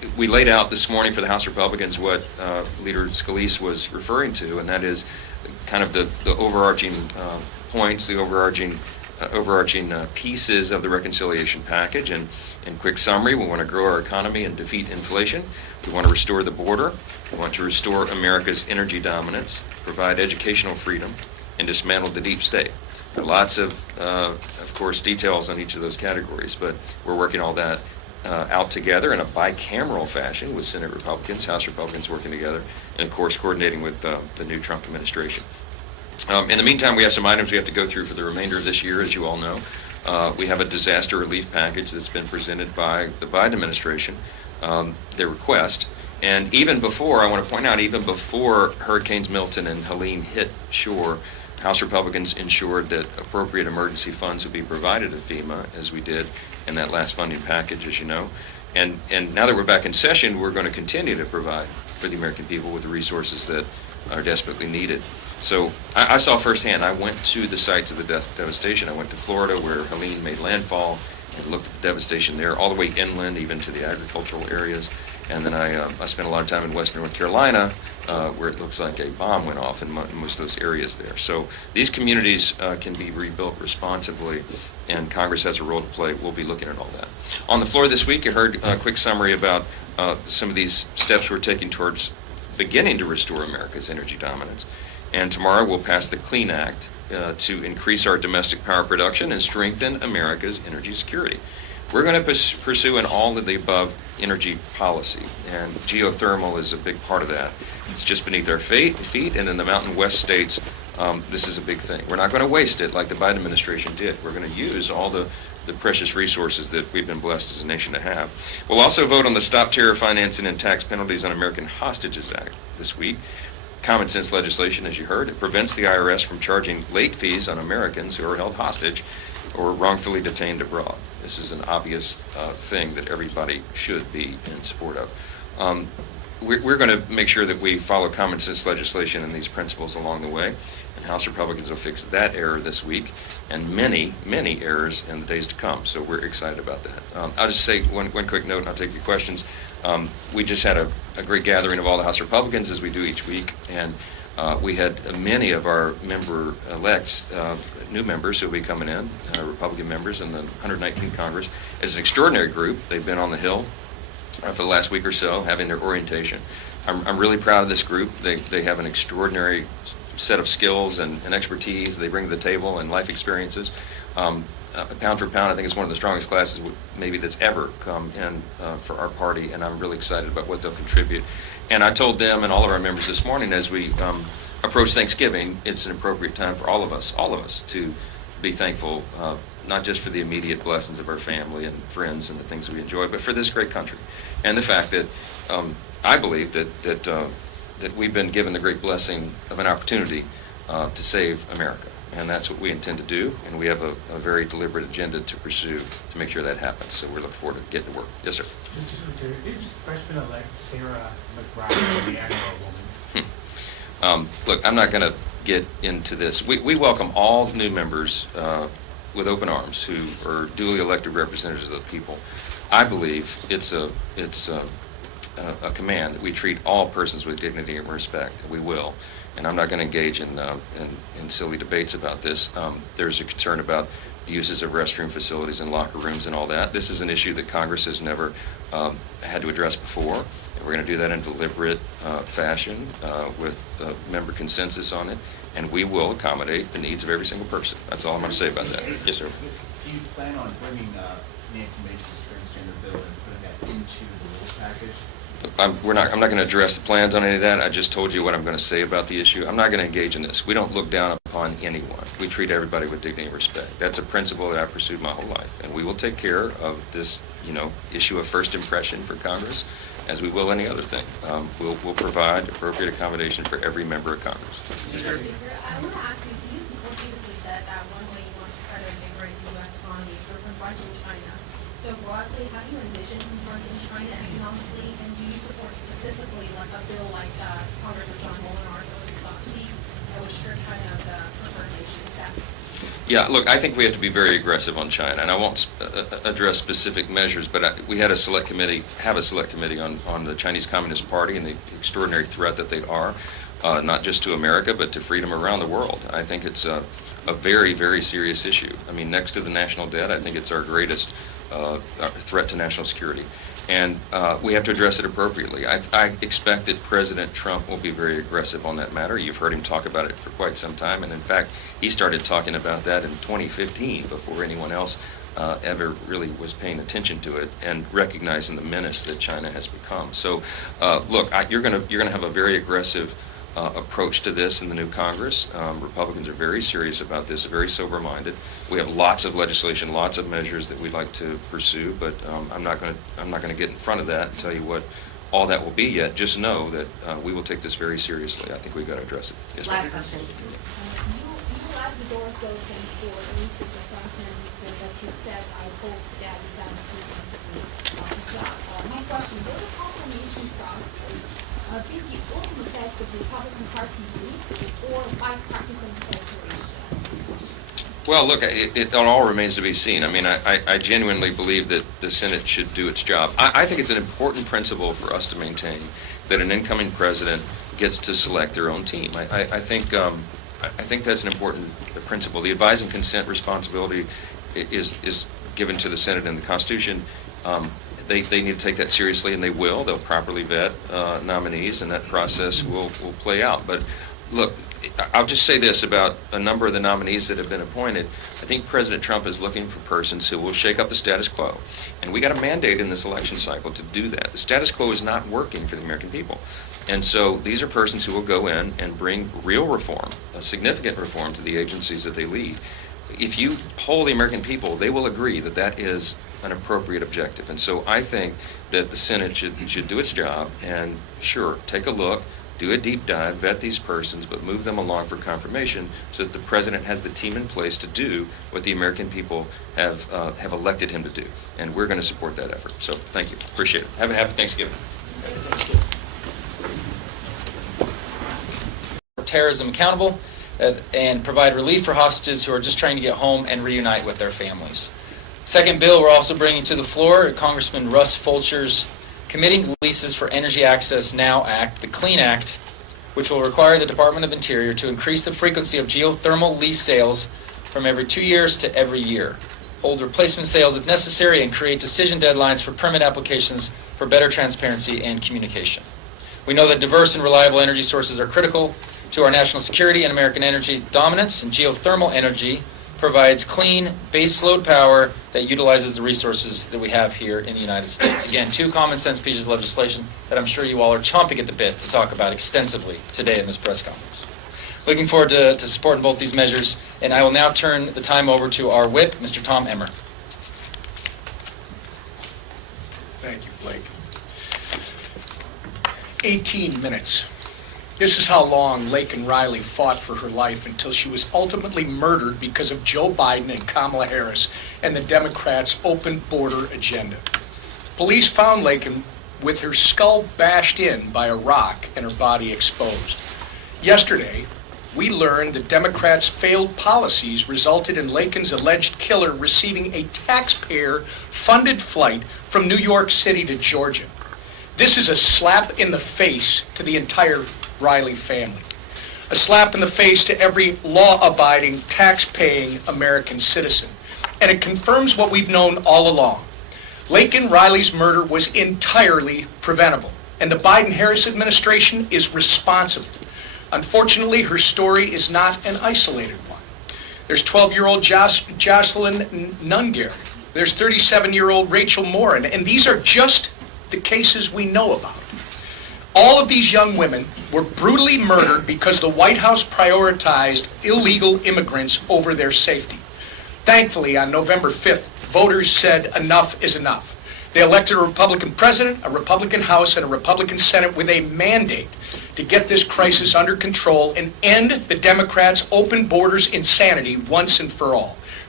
we laid out this morning for the House Republicans what Leader Scalise was referring to, and that is kind of the overarching points, the overarching pieces of the reconciliation package. And in quick summary, we want to grow our economy and defeat inflation. We want to restore the border. We want to restore America's energy dominance, provide educational freedom, and dismantle the deep state. There are lots of course, details on each of those categories, but we're working all that out together in a bicameral fashion with Senate Republicans, House Republicans working together, and of course coordinating with the new Trump administration. In the meantime, we have some items we have to go through for the remainder of this year, as you all know. We have a disaster relief package that's been presented by the Biden administration, their request. And even before, I want to point out, even before Hurricanes Milton and Helene hit shore, House Republicans ensured that appropriate emergency funds would be provided to FEMA, as we did in that last funding package, as you know. And now that we're back in session, we're going to continue to provide for the American people with the resources that are desperately needed. So I saw firsthand, I went to the sites of the devastation. I went to Florida where Helene made landfall and looked at the devastation there, all the way inland, even to the agricultural areas. And then I spent a lot of time in western North Carolina, where it looks like a bomb went off in most of those areas there. So these communities can be rebuilt responsibly, and Congress has a role to play. We'll be looking at all that. On the floor this week, you heard a quick summary about some of these steps we're taking towards beginning to restore America's energy dominance. And tomorrow we'll pass the Clean Act to increase our domestic power production and strengthen America's energy security. We're going to pursue an all of the above energy policy, and geothermal is a big part of that. It's just beneath our feet, and in the Mountain West states, this is a big thing. We're not going to waste it like the Biden administration did. We're going to use all the precious resources that we've been blessed as a nation to have. We'll also vote on the Stop Terror Financing and Tax Penalties on American Hostages Act this week. Common sense legislation, as you heard. It prevents the IRS from charging late fees on Americans who are held hostage or wrongfully detained abroad. This is an obvious thing that everybody should be in support of. We're going to make sure that we follow common sense legislation and these principles along the way, and House Republicans will fix that error this week and many, many errors in the days to come. So we're excited about that. I'll just say one quick note, and I'll take your questions. We just had a great gathering of all the House Republicans, as we do each week, and we had many of our member-elects, new members who will be coming in, Republican members in the 119th Congress. It's an extraordinary group. They've been on the Hill for the last week or so, having their orientation. I'm really proud of this group. They have an extraordinary set of skills and expertise they bring to the table and life experiences. Pound for pound, I think it's one of the strongest classes maybe that's ever come in for our party, and I'm really excited about what they'll contribute. And I told them and all of our members this morning, as we approach Thanksgiving, it's an appropriate time for all of us to be thankful, not just for the immediate blessings of our family and friends and the things that we enjoy, but for this great country. And the fact that I believe that we've been given the great blessing of an opportunity to save America. And that's what we intend to do, and we have a very deliberate agenda to pursue to make sure that happens. So we're looking forward to getting to work. Yes, sir. Is freshman-elect Sarah McBride the actual woman? Look, I'm not going to get into this. We welcome all new members with open arms who are duly elected representatives of the people. I believe it's a command that we treat all persons with dignity and respect. We will. And I'm not going to engage in silly debates about this. There's a concern about the uses of restroom facilities and locker rooms and all that. This is an issue that Congress has never had to address before. And we're going to do that in a deliberate fashion with member consensus on it. And we will accommodate the needs of every single person. That's all I'm going to say about that. Yes, sir. Do you plan on bringing Nancy Mace's transgender bill and putting that into the rules package? I'm not going to address the plans on any of that. I just told you what I'm going to say about the issue. I'm not going to engage in this. We don't look down upon anyone. We treat everybody with dignity and respect. That's a principle that I've pursued my whole life. And we will take care of this, issue of first impression for Congress, as we will any other thing. We'll provide appropriate accommodation for every member of Congress. I want to ask you, so you repeatedly said that one way you want to try to invigorate the U.S. economy is through confronting China. So broadly, how do you envision confronting China economically, and do you support specifically like a bill like Congressman John Molinar's last week that would strip China of the preferred nation status? Yeah, look, I think we have to be very aggressive on China, and I won't address specific measures, but we had a select committee, on the Chinese Communist Party and the extraordinary threat that they are, not just to America, but to freedom around the world. I think it's a very, very serious issue. I mean, next to the national debt, I think it's our greatest threat to national security. And we have to address it appropriately. I expect that President Trump will be very aggressive on that matter. You've heard him talk about it for quite some time, and in fact, he started talking about that in 2015 before anyone else ever really was paying attention to it and recognizing the menace that China has become. So, look, you're going to have a very aggressive approach to this in the new Congress. Republicans are very serious about this, very sober-minded. We have lots of legislation, lots of measures that we'd like to pursue, but I'm not going to get in front of that and tell you what all that will be yet. Just know that we will take this very seriously. I think we've got to address it. Yes, Last question. You left the doors open for Mrs. Franklin, that you said, I hope that is done to job. My question, will the confirmation process be the only test of Republican Party belief or bipartisan cooperation? Well, look, it all remains to be seen. I mean, I genuinely believe that the Senate should do its job. I think it's an important principle for us to maintain that an incoming president gets to select their own team. I think that's an important principle. The advise and consent responsibility is given to the Senate in the Constitution. They need to take that seriously, and they will. They'll properly vet nominees, and that process will play out. But look, I'll just say this about a number of the nominees that have been appointed. I think President Trump is looking for persons who will shake up the status quo. And we got a mandate in this election cycle to do that. The status quo is not working for the American people. And so these are persons who will go in and bring real reform, a significant reform to the agencies that they lead. If you poll the American people, they will agree that that is an appropriate objective. And so I think that the Senate should do its job and, sure, take a look, do a deep dive, vet these persons, but move them along for confirmation so that the president has the team in place to do what the American people have elected him to do. And we're going to support that effort. So thank you. Appreciate it. Have a happy Thanksgiving. Terrorism accountable and provide relief for hostages who are just trying to get home and reunite with their families. Second bill we're also bringing to the floor, Congressman Russ Fulcher's Committing Leases for Energy Access Now Act, the CLEAN Act, which will require the Department of Interior to increase the frequency of geothermal lease sales from every 2 years to every year, hold replacement sales if necessary, and create decision deadlines for permit applications for better transparency and communication. We know that diverse and reliable energy sources are critical to our national security and American energy dominance, and geothermal energy provides clean baseload power that utilizes the resources that we have here in the United States. Again, two common sense pieces of legislation that I'm sure you all are chomping at the bit to talk about extensively today in this press conference. Looking forward to supporting both these measures, and I will now turn the time over to our whip, Mr. Tom Emmer. Thank you, Blake. 18 minutes. This is how long Laken Riley fought for her life until she was ultimately murdered because of Joe Biden and Kamala Harris and the Democrats' open border agenda. Police found Laken with her skull bashed in by a rock and her body exposed. Yesterday, we learned that Democrats' failed policies resulted in Laken's alleged killer receiving a taxpayer-funded flight from New York City to Georgia. This is a slap in the face to the entire Riley family. A slap in the face to every law-abiding, tax-paying American citizen. And it confirms what we've known all along. Laken Riley's murder was entirely preventable, and the Biden-Harris administration is responsible. Unfortunately, her story is not an isolated one. There's 12-year-old Jocelyn Nungary. There's 37-year-old Rachel Morin, and these are just the cases we know about. All of these young women were brutally murdered because the White House prioritized illegal immigrants over their safety. Thankfully, on November 5th, voters said enough is enough. They elected a Republican president, a Republican House, and a Republican Senate with a mandate to get this crisis under control and end the Democrats' open borders insanity once and for all.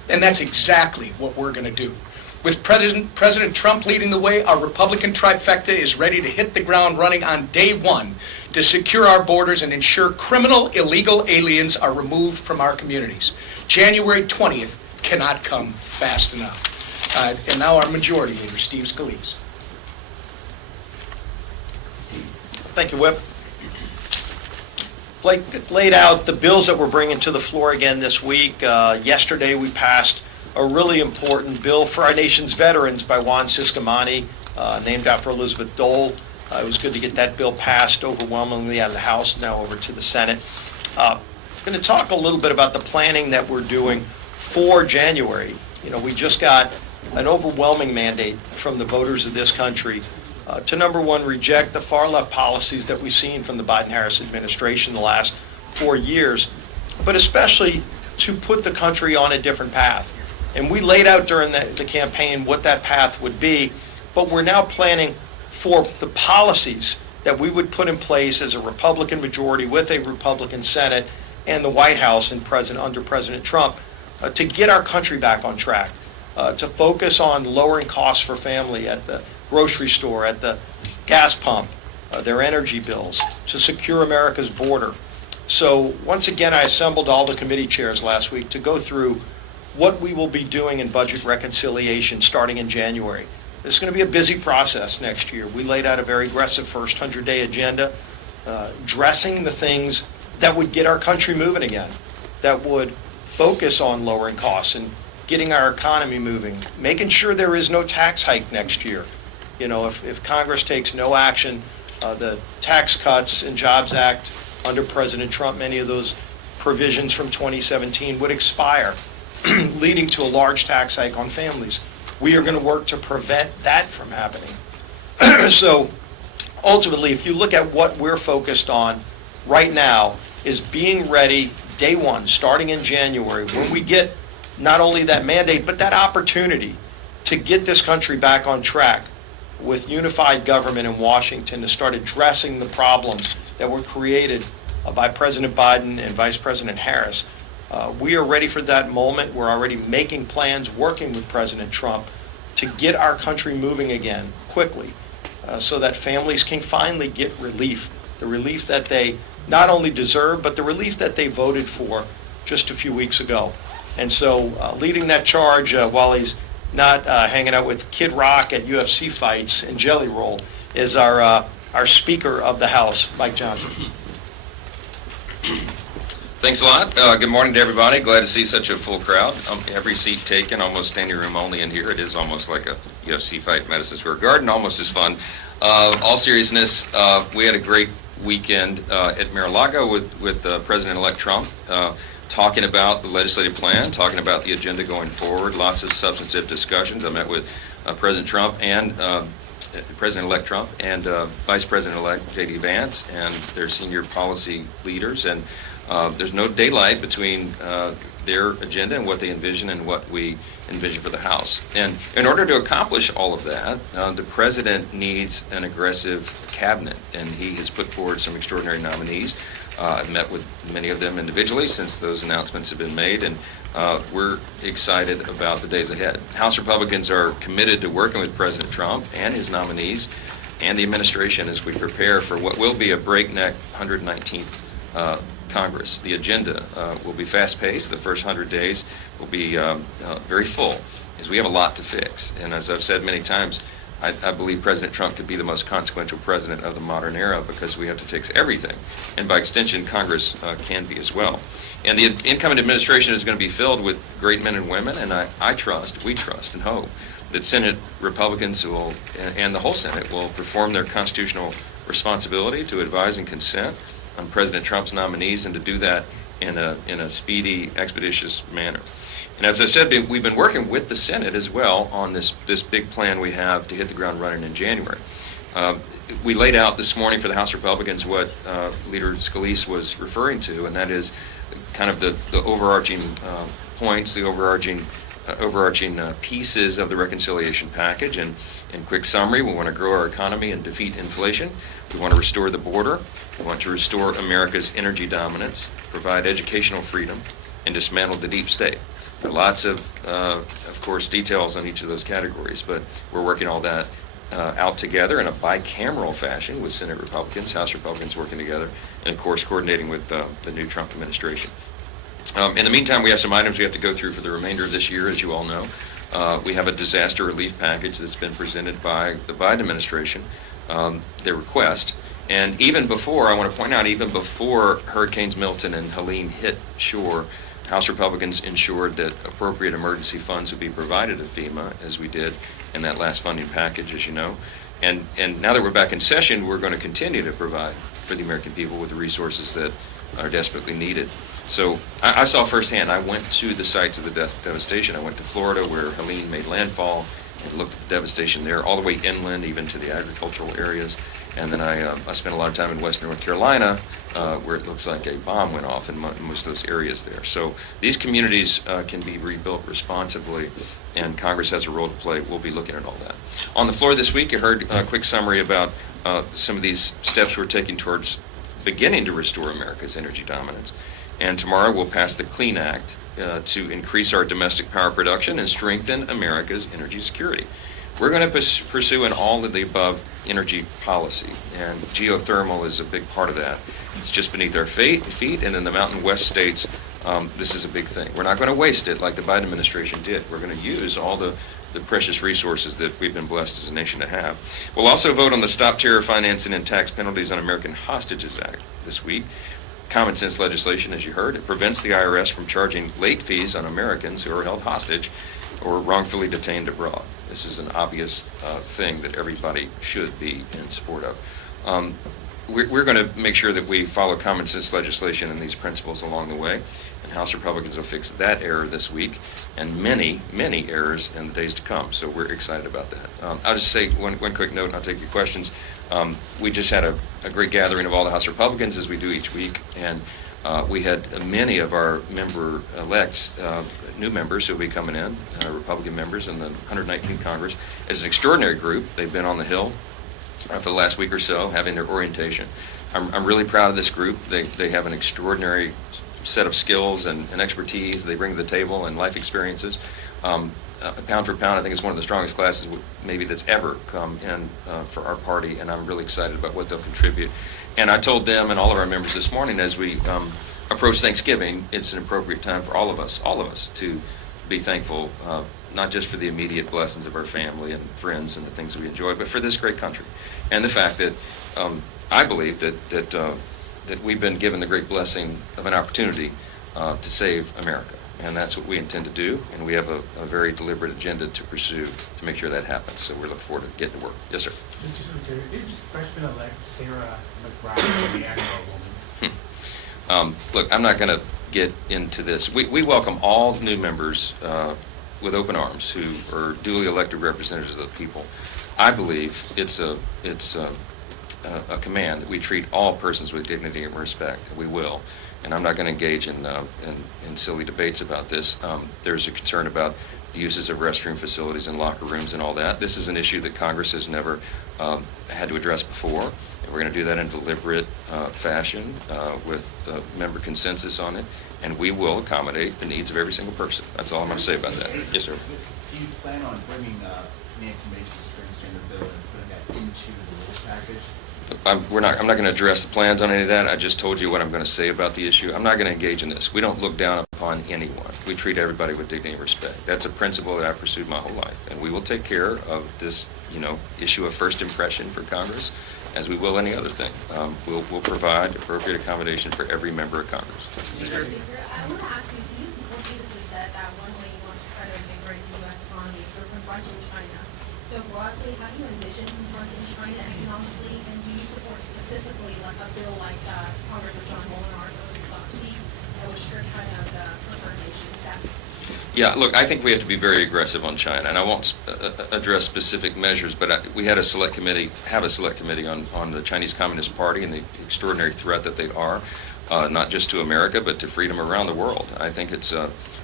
And that's exactly what we're going to do. With President Trump leading the way, our Republican trifecta is ready to hit the ground running on day one to secure our borders and ensure criminal, illegal aliens are removed from our communities. January 20th cannot come fast enough. And now our Majority Leader, Steve Scalise. Thank you, Whip. Blake laid out the bills that we're bringing to the floor again this week. Yesterday, we passed a really important bill for our nation's veterans by Juan Ciscomani, named after Elizabeth Dole. It was good to get that bill passed overwhelmingly out of the House, now over to the Senate. I'm going to talk a little bit about the planning that we're doing for January. You know, we just got an overwhelming mandate from the voters of this country to, number one, reject the far-left policies that we've seen from the Biden-Harris administration the last 4 years, but especially to put the country on a different path. And we laid out during the campaign what that path would be, but we're now planning for the policies that we would put in place as a Republican majority with a Republican Senate and the White House under President Trump to get our country back on track, to focus on lowering costs for family at the grocery store, at the gas pump, their energy bills, to secure America's border. So once again, I assembled all the committee chairs last week to go through what we will be doing in budget reconciliation starting in January. This is going to be a busy process next year. We laid out a very aggressive first 100-day agenda, addressing the things that would get our country moving again, that would focus on lowering costs and getting our economy moving, making sure there is no tax hike next year. You know, if Congress takes no action, the Tax Cuts and Jobs Act under President Trump, many of those provisions from 2017 would expire, leading to a large tax hike on families. We are going to work to prevent that from happening. So ultimately, if you look at what we're focused on right now, is being ready day one, starting in January, when we get not only that mandate, but that opportunity to get this country back on track with unified government in Washington to start addressing the problems that were created by President Biden and Vice President Harris. We are ready for that moment. We're already making plans, working with President Trump to get our country moving again quickly so that families can finally get relief, the relief that they not only deserve, but the relief that they voted for just a few weeks ago. And so leading that charge while he's not hanging out with Kid Rock at UFC fights and Jelly Roll is our Speaker of the House, Mike Johnson. Thanks a lot. Good morning to everybody. Glad to see such a full crowd. Every seat taken, almost standing room only in here. It is almost like a UFC fight in Madison Square Garden, almost as fun. All seriousness, we had a great weekend at Mar-a-Lago with President-elect Trump, talking about the legislative plan, talking about the agenda going forward, lots of substantive discussions. I met with President Trump and President-elect Trump and Vice President-elect J.D. Vance and their senior policy leaders, and there's no daylight between their agenda and what they envision and what we envision for the House. And in order to accomplish all of that, the President needs an aggressive cabinet, and he has put forward some extraordinary nominees. I've met with many of them individually since those announcements have been made, and we're excited about the days ahead. House Republicans are committed to working with President Trump and his nominees and the administration as we prepare for what will be a breakneck 119th Congress. The agenda will be fast-paced. The first 100 days will be very full, as we have a lot to fix. And as I've said many times, I believe President Trump could be the most consequential president of the modern era because we have to fix everything. And by extension, Congress can be as well. And the incoming administration is going to be filled with great men and women, and we trust and hope that Senate Republicans and the whole Senate will perform their constitutional responsibility to advise and consent on President Trump's nominees, and to do that in a speedy, expeditious manner. And as I said, we've been working with the Senate as well on this big plan we have to hit the ground running in January. We laid out this morning for the House Republicans what Leader Scalise was referring to, and that is kind of the overarching points, the overarching pieces of the reconciliation package. And in quick summary, we want to grow our economy and defeat inflation. We want to restore the border. We want to restore America's energy dominance, provide educational freedom, and dismantle the deep state. There are lots of course, details on each of those categories, but we're working all that out together in a bicameral fashion with Senate Republicans, House Republicans working together, and of course coordinating with the new Trump administration. In the meantime, we have some items we have to go through for the remainder of this year, as you all know. We have a disaster relief package that's been presented by the Biden administration, their request. And even before, I want to point out, even before Hurricanes Milton and Helene hit shore, House Republicans ensured that appropriate emergency funds would be provided to FEMA, as we did in that last funding package, as you know. And now that we're back in session, we're going to continue to provide for the American people with the resources that are desperately needed. So I saw firsthand. I went to the sites of the devastation. I went to Florida, where Helene made landfall, and looked at the devastation there, all the way inland, even to the agricultural areas. And then I spent a lot of time in western North Carolina, where it looks like a bomb went off in most of those areas there. So these communities can be rebuilt responsibly, and Congress has a role to play. We'll be looking at all that. On the floor this week, you heard a quick summary about some of these steps we're taking towards beginning to restore America's energy dominance. And tomorrow we'll pass the Clean Act to increase our domestic power production and strengthen America's energy security. We're going to pursue an all of the above energy policy, and geothermal is a big part of that. It's just beneath our feet, and in the Mountain West states, this is a big thing. We're not going to waste it like the Biden administration did. We're going to use all the precious resources that we've been blessed as a nation to have. We'll also vote on the Stop Terror Financing and Tax Penalties on American Hostages Act this week. Common sense legislation, as you heard. It prevents the IRS from charging late fees on Americans who are held hostage or wrongfully detained abroad. This is an obvious thing that everybody should be in support of. We're going to make sure that we follow common sense legislation and these principles along the way, and House Republicans will fix that error this week and many, many errors in the days to come. So we're excited about that. I'll just say one quick note, and I'll take your questions. We just had a great gathering of all the House Republicans, as we do each week, and we had many of our member-elects, new members who will be coming in, Republican members in the 119th Congress. It's an extraordinary group. They've been on the Hill for the last week or so, having their orientation. I'm really proud of this group. They have an extraordinary set of skills and expertise they bring to the table, and life experiences. Pound for pound, I think it's one of the strongest classes maybe that's ever come in for our party, and I'm really excited about what they'll contribute. And I told them and all of our members this morning, as we approach Thanksgiving, it's an appropriate time for all of us to be thankful, not just for the immediate blessings of our family and friends and the things that we enjoy, but for this great country. And the fact that I believe that we've been given the great blessing of an opportunity to save America. And that's what we intend to do, and we have a very deliberate agenda to pursue to make sure that happens. So we're looking forward to getting to work. Yes, sir. Is freshman-elect Sarah McBride a man or a woman? Look, I'm not going to get into this. We welcome all new members with open arms who are duly elected representatives of the people. I believe it's a command that we treat all persons with dignity and respect. We will. And I'm not going to engage in silly debates about this. There's a concern about the uses of restroom facilities and locker rooms and all that. This is an issue that Congress has never had to address before. And we're going to do that in a deliberate fashion with member consensus on it. And we will accommodate the needs of every single person. That's all I'm going to say about that. Yes, sir. Do you plan on bringing Nancy Mace's transgender bill and putting that into the rules package? I'm not going to address the plans on any of that. I just told you what I'm going to say about the issue. I'm not going to engage in this. We don't look down upon anyone. We treat everybody with dignity and respect. That's a principle that I've pursued my whole life. And we will take care of this, issue of first impression for Congress, as we will any other thing. We'll provide appropriate accommodation for every member of Congress. Leader Speaker, I want to ask you, so you repeatedly said that one way you want to try to invigorate the U.S. economy is through confronting China. So broadly, how do you envision confronting China economically, and do you support specifically like a bill like Congressman John Molinar's last week that would strip China of the proliferation tax? Yeah, look, I think we have to be very aggressive on China, and I won't address specific measures, but we had a select committee on the Chinese Communist Party and the extraordinary threat that they are, not just to America, but to freedom around the world. I think it's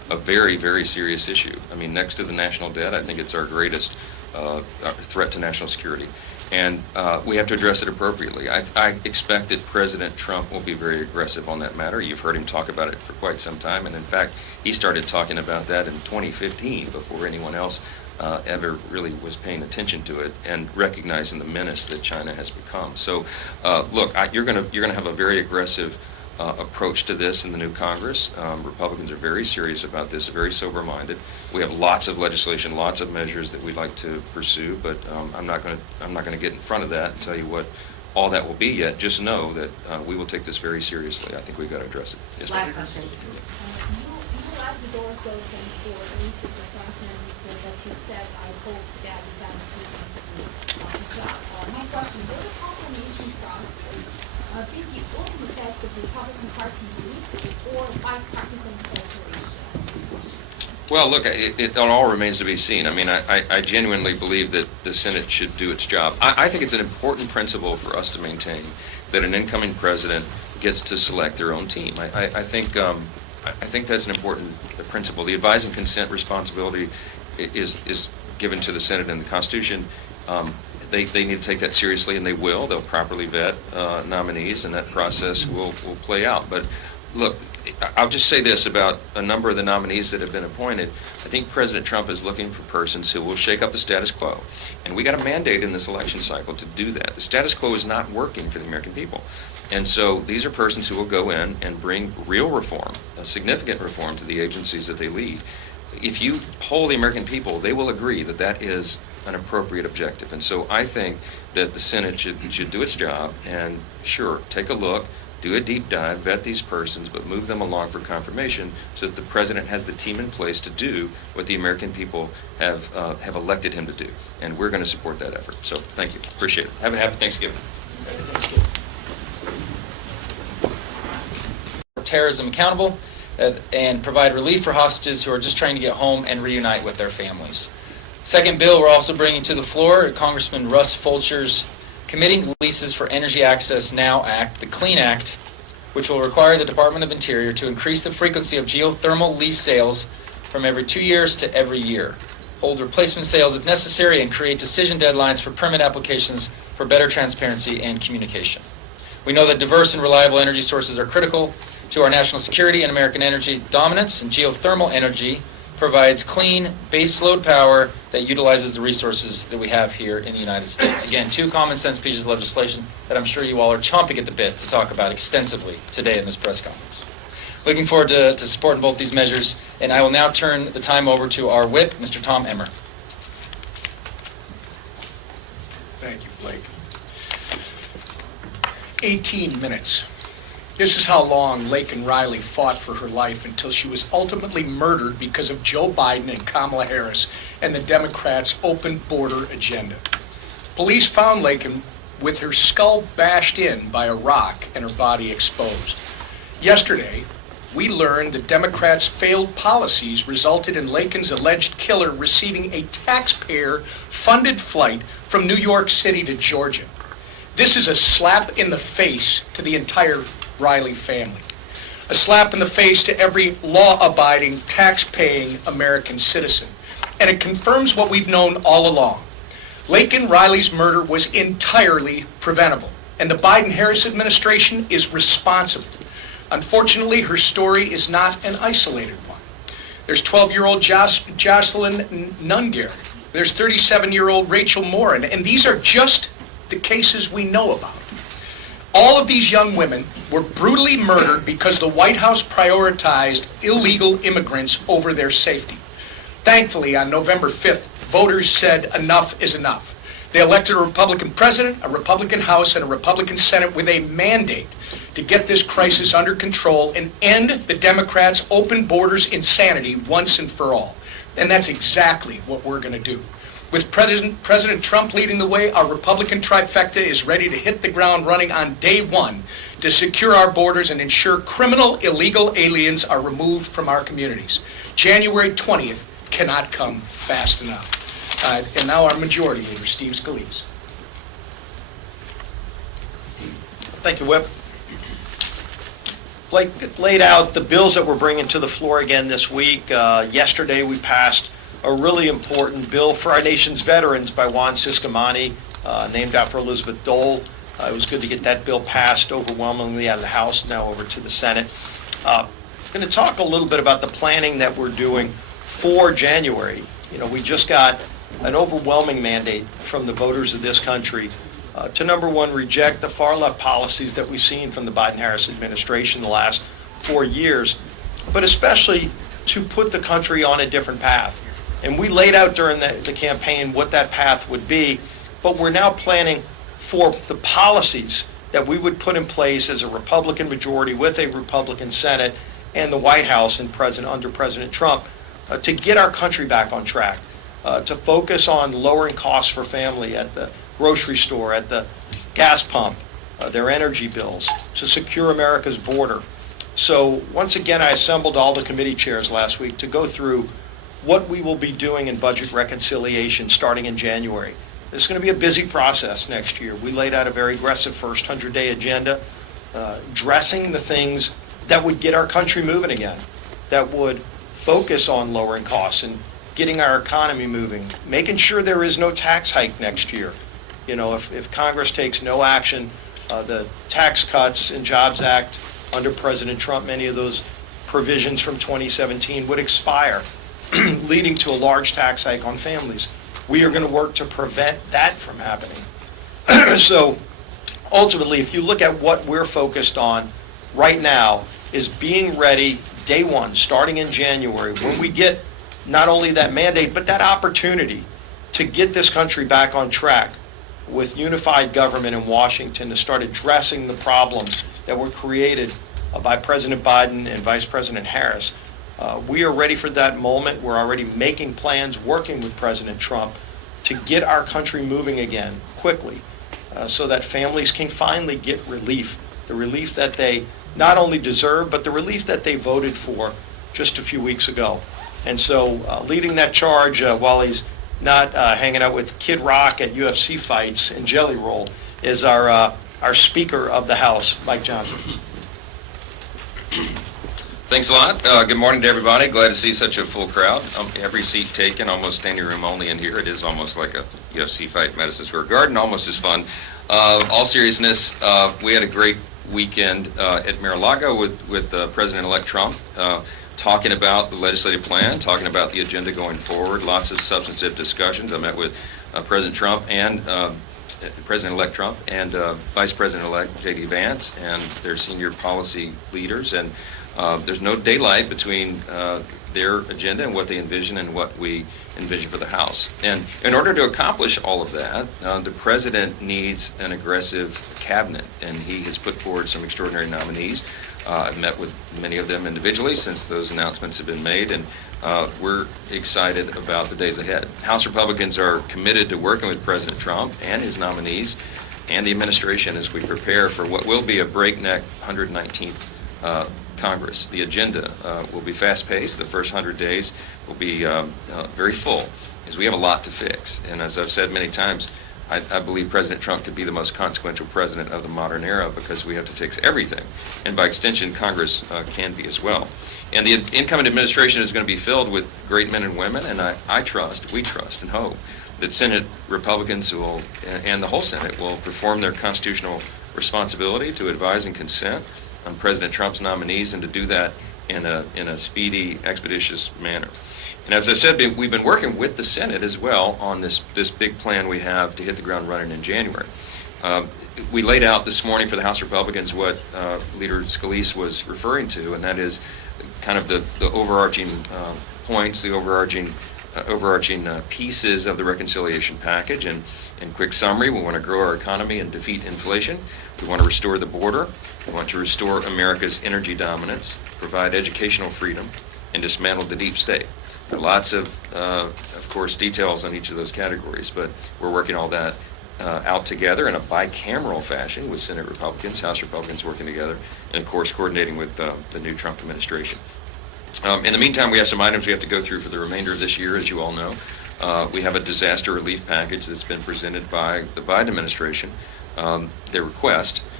a very, very serious issue. I mean, next to the national debt, I think it's our greatest threat to national security. And we have to address it appropriately. I expect that President Trump will be very aggressive on that matter. You've heard him talk about it for quite some time, and in fact, he started talking about that in 2015 before anyone else ever really was paying attention to it and recognizing the menace that China has become. So, look, you're going to have a very aggressive approach to this in the new Congress. Republicans are very serious about this, very sober-minded. We have lots of legislation, lots of measures that we'd like to pursue, but I'm not going to get in front of that and tell you what all that will be yet. Just know that we will take this very seriously. I think we've got to address it. Yes, Last question. You left the doors open for Lisa Department that you said, I hope that is not the job. My question, will the confirmation process be the ultimate test of Republican Party unity or bipartisan cooperation? Well, look, it all remains to be seen. I mean, I genuinely believe that the Senate should do its job. I think it's an important principle for us to maintain that an incoming president gets to select their own team. I think that's an important principle. The advise and consent responsibility is given to the Senate in the Constitution. They need to take that seriously, and they will. They'll properly vet nominees, and that process will play out. But look, I'll just say this about a number of the nominees that have been appointed. I think President Trump is looking for persons who will shake up the status quo. And we got a mandate in this election cycle to do that. The status quo is not working for the American people. And so these are persons who will go in and bring real reform, a significant reform to the agencies that they lead. If you poll the American people, they will agree that that is an appropriate objective. And so I think that the Senate should do its job and, sure, take a look, do a deep dive, vet these persons, but move them along for confirmation so that the president has the team in place to do what the American people have elected him to do. And we're going to support that effort. So thank you. Appreciate it. Have a happy Thanksgiving. Terrorism accountable and provide relief for hostages who are just trying to get home and reunite with their families. Second bill we're also bringing to the floor, Congressman Russ Fulcher's Committing Leases for Energy Access Now Act, the CLEAN Act, which will require the Department of Interior to increase the frequency of geothermal lease sales from every 2 years to every year, hold replacement sales if necessary, and create decision deadlines for permit applications for better transparency and communication. We know that diverse and reliable energy sources are critical to our national security and American energy dominance, and geothermal energy provides clean baseload power that utilizes the resources that we have here in the United States. Again, two common sense pieces of legislation that I'm sure you all are chomping at the bit to talk about extensively today in this press conference. Looking forward to supporting both these measures, and I will now turn the time over to our whip, Mr. Tom Emmer. Thank you, Blake. 18 minutes. This is how long Laken Riley fought for her life until she was ultimately murdered because of Joe Biden and Kamala Harris and the Democrats' open border agenda. Police found Laken with her skull bashed in by a rock and her body exposed. Yesterday, we learned that Democrats' failed policies resulted in Laken's alleged killer receiving a taxpayer-funded flight from New York City to Georgia. This is a slap in the face to the entire Riley family. A slap in the face to every law-abiding, tax-paying American citizen. And it confirms what we've known all along. Laken Riley's murder was entirely preventable, and the Biden-Harris administration is responsible. Unfortunately, her story is not an isolated one. There's 12-year-old Jocelyn Nungair. There's 37-year-old Rachel Morin, and these are just the cases we know about. All of these young women were brutally murdered because the White House prioritized illegal immigrants over their safety. Thankfully, on November 5th, voters said enough is enough. They elected a Republican president, a Republican House, and a Republican Senate with a mandate to get this crisis under control and end the Democrats' open borders insanity once and for all. And that's exactly what we're going to do. With President Trump leading the way, our Republican trifecta is ready to hit the ground running on day one to secure our borders and ensure criminal illegal aliens are removed from our communities. January 20th cannot come fast enough. And now our Majority Leader, Steve Scalise. Thank you, Whip. Blake laid out the bills that we're bringing to the floor again this week. Yesterday, we passed a really important bill for our nation's veterans by Juan Ciscomani, named after Elizabeth Dole. It was good to get that bill passed overwhelmingly out of the House, now over to the Senate. I'm going to talk a little bit about the planning that we're doing for January. You know, we just got an overwhelming mandate from the voters of this country to, number one, reject the far-left policies that we've seen from the Biden-Harris administration the last 4 years, but especially to put the country on a different path. And we laid out during the campaign what that path would be, but we're now planning for the policies that we would put in place as a Republican majority with a Republican Senate and the White House and under President Trump to get our country back on track, to focus on lowering costs for family at the grocery store, at the gas pump, their energy bills, to secure America's border. So once again, I assembled all the committee chairs last week to go through what we will be doing in budget reconciliation starting in January. This is going to be a busy process next year. We laid out a very aggressive first 100-day agenda, addressing the things that would get our country moving again, that would focus on lowering costs and getting our economy moving, making sure there is no tax hike next year. You know, if Congress takes no action, the Tax Cuts and Jobs Act under President Trump, many of those provisions from 2017 would expire, leading to a large tax hike on families. We are going to work to prevent that from happening. So ultimately, if you look at what we're focused on right now, is being ready day one, starting in January, when we get not only that mandate, but that opportunity to get this country back on track with unified government in Washington to start addressing the problems that were created by President Biden and Vice President Harris. We are ready for that moment. We're already making plans, working with President Trump to get our country moving again quickly so that families can finally get relief, the relief that they not only deserve, but the relief that they voted for just a few weeks ago. And so leading that charge while he's not hanging out with Kid Rock at UFC fights and Jelly Roll is our Speaker of the House, Mike Johnson. Thanks a lot. Good morning to everybody. Glad to see such a full crowd. Every seat taken, almost standing room only in here. It is almost like a UFC fight, Madison Square Garden, almost as fun. All seriousness, we had a great weekend at Mar-a-Lago with President-elect Trump, talking about the legislative plan, talking about the agenda going forward, lots of substantive discussions. I met with President Trump and President-elect Trump and Vice President-elect J.D. Vance and their senior policy leaders, and there's no daylight between their agenda and what they envision and what we envision for the House. And in order to accomplish all of that, the President needs an aggressive cabinet, and he has put forward some extraordinary nominees. I've met with many of them individually since those announcements have been made, and we're excited about the days ahead. House Republicans are committed to working with President Trump and his nominees and the administration as we prepare for what will be a breakneck 119th Congress. The agenda will be fast-paced. The first 100 days will be very full, as we have a lot to fix. And as I've said many times, I believe President Trump could be the most consequential president of the modern era because we have to fix everything. And by extension, Congress can be as well. And the incoming administration is going to be filled with great men and women, and we trust and hope that Senate Republicans will, and the whole Senate, will perform their constitutional responsibility to advise and consent on President Trump's nominees, and to do that in a speedy, expeditious manner. And as I said, we've been working with the Senate as well on this big plan we have to hit the ground running in January. We laid out this morning for the House Republicans what Leader Scalise was referring to, and that is kind of the overarching points, the overarching pieces of the reconciliation package. And in quick summary, we want to grow our economy and defeat inflation. We want to restore the border. We want to restore America's energy dominance, provide educational freedom, and dismantle the deep state. There are lots of course, details on each of those categories, but we're working all that out together in a bicameral fashion with Senate Republicans, House Republicans working together, and of course coordinating with the new Trump administration. In the meantime, we have some items we have to go through for the remainder of this year, as you all know. We have a disaster relief package that's been presented by the Biden administration, their request,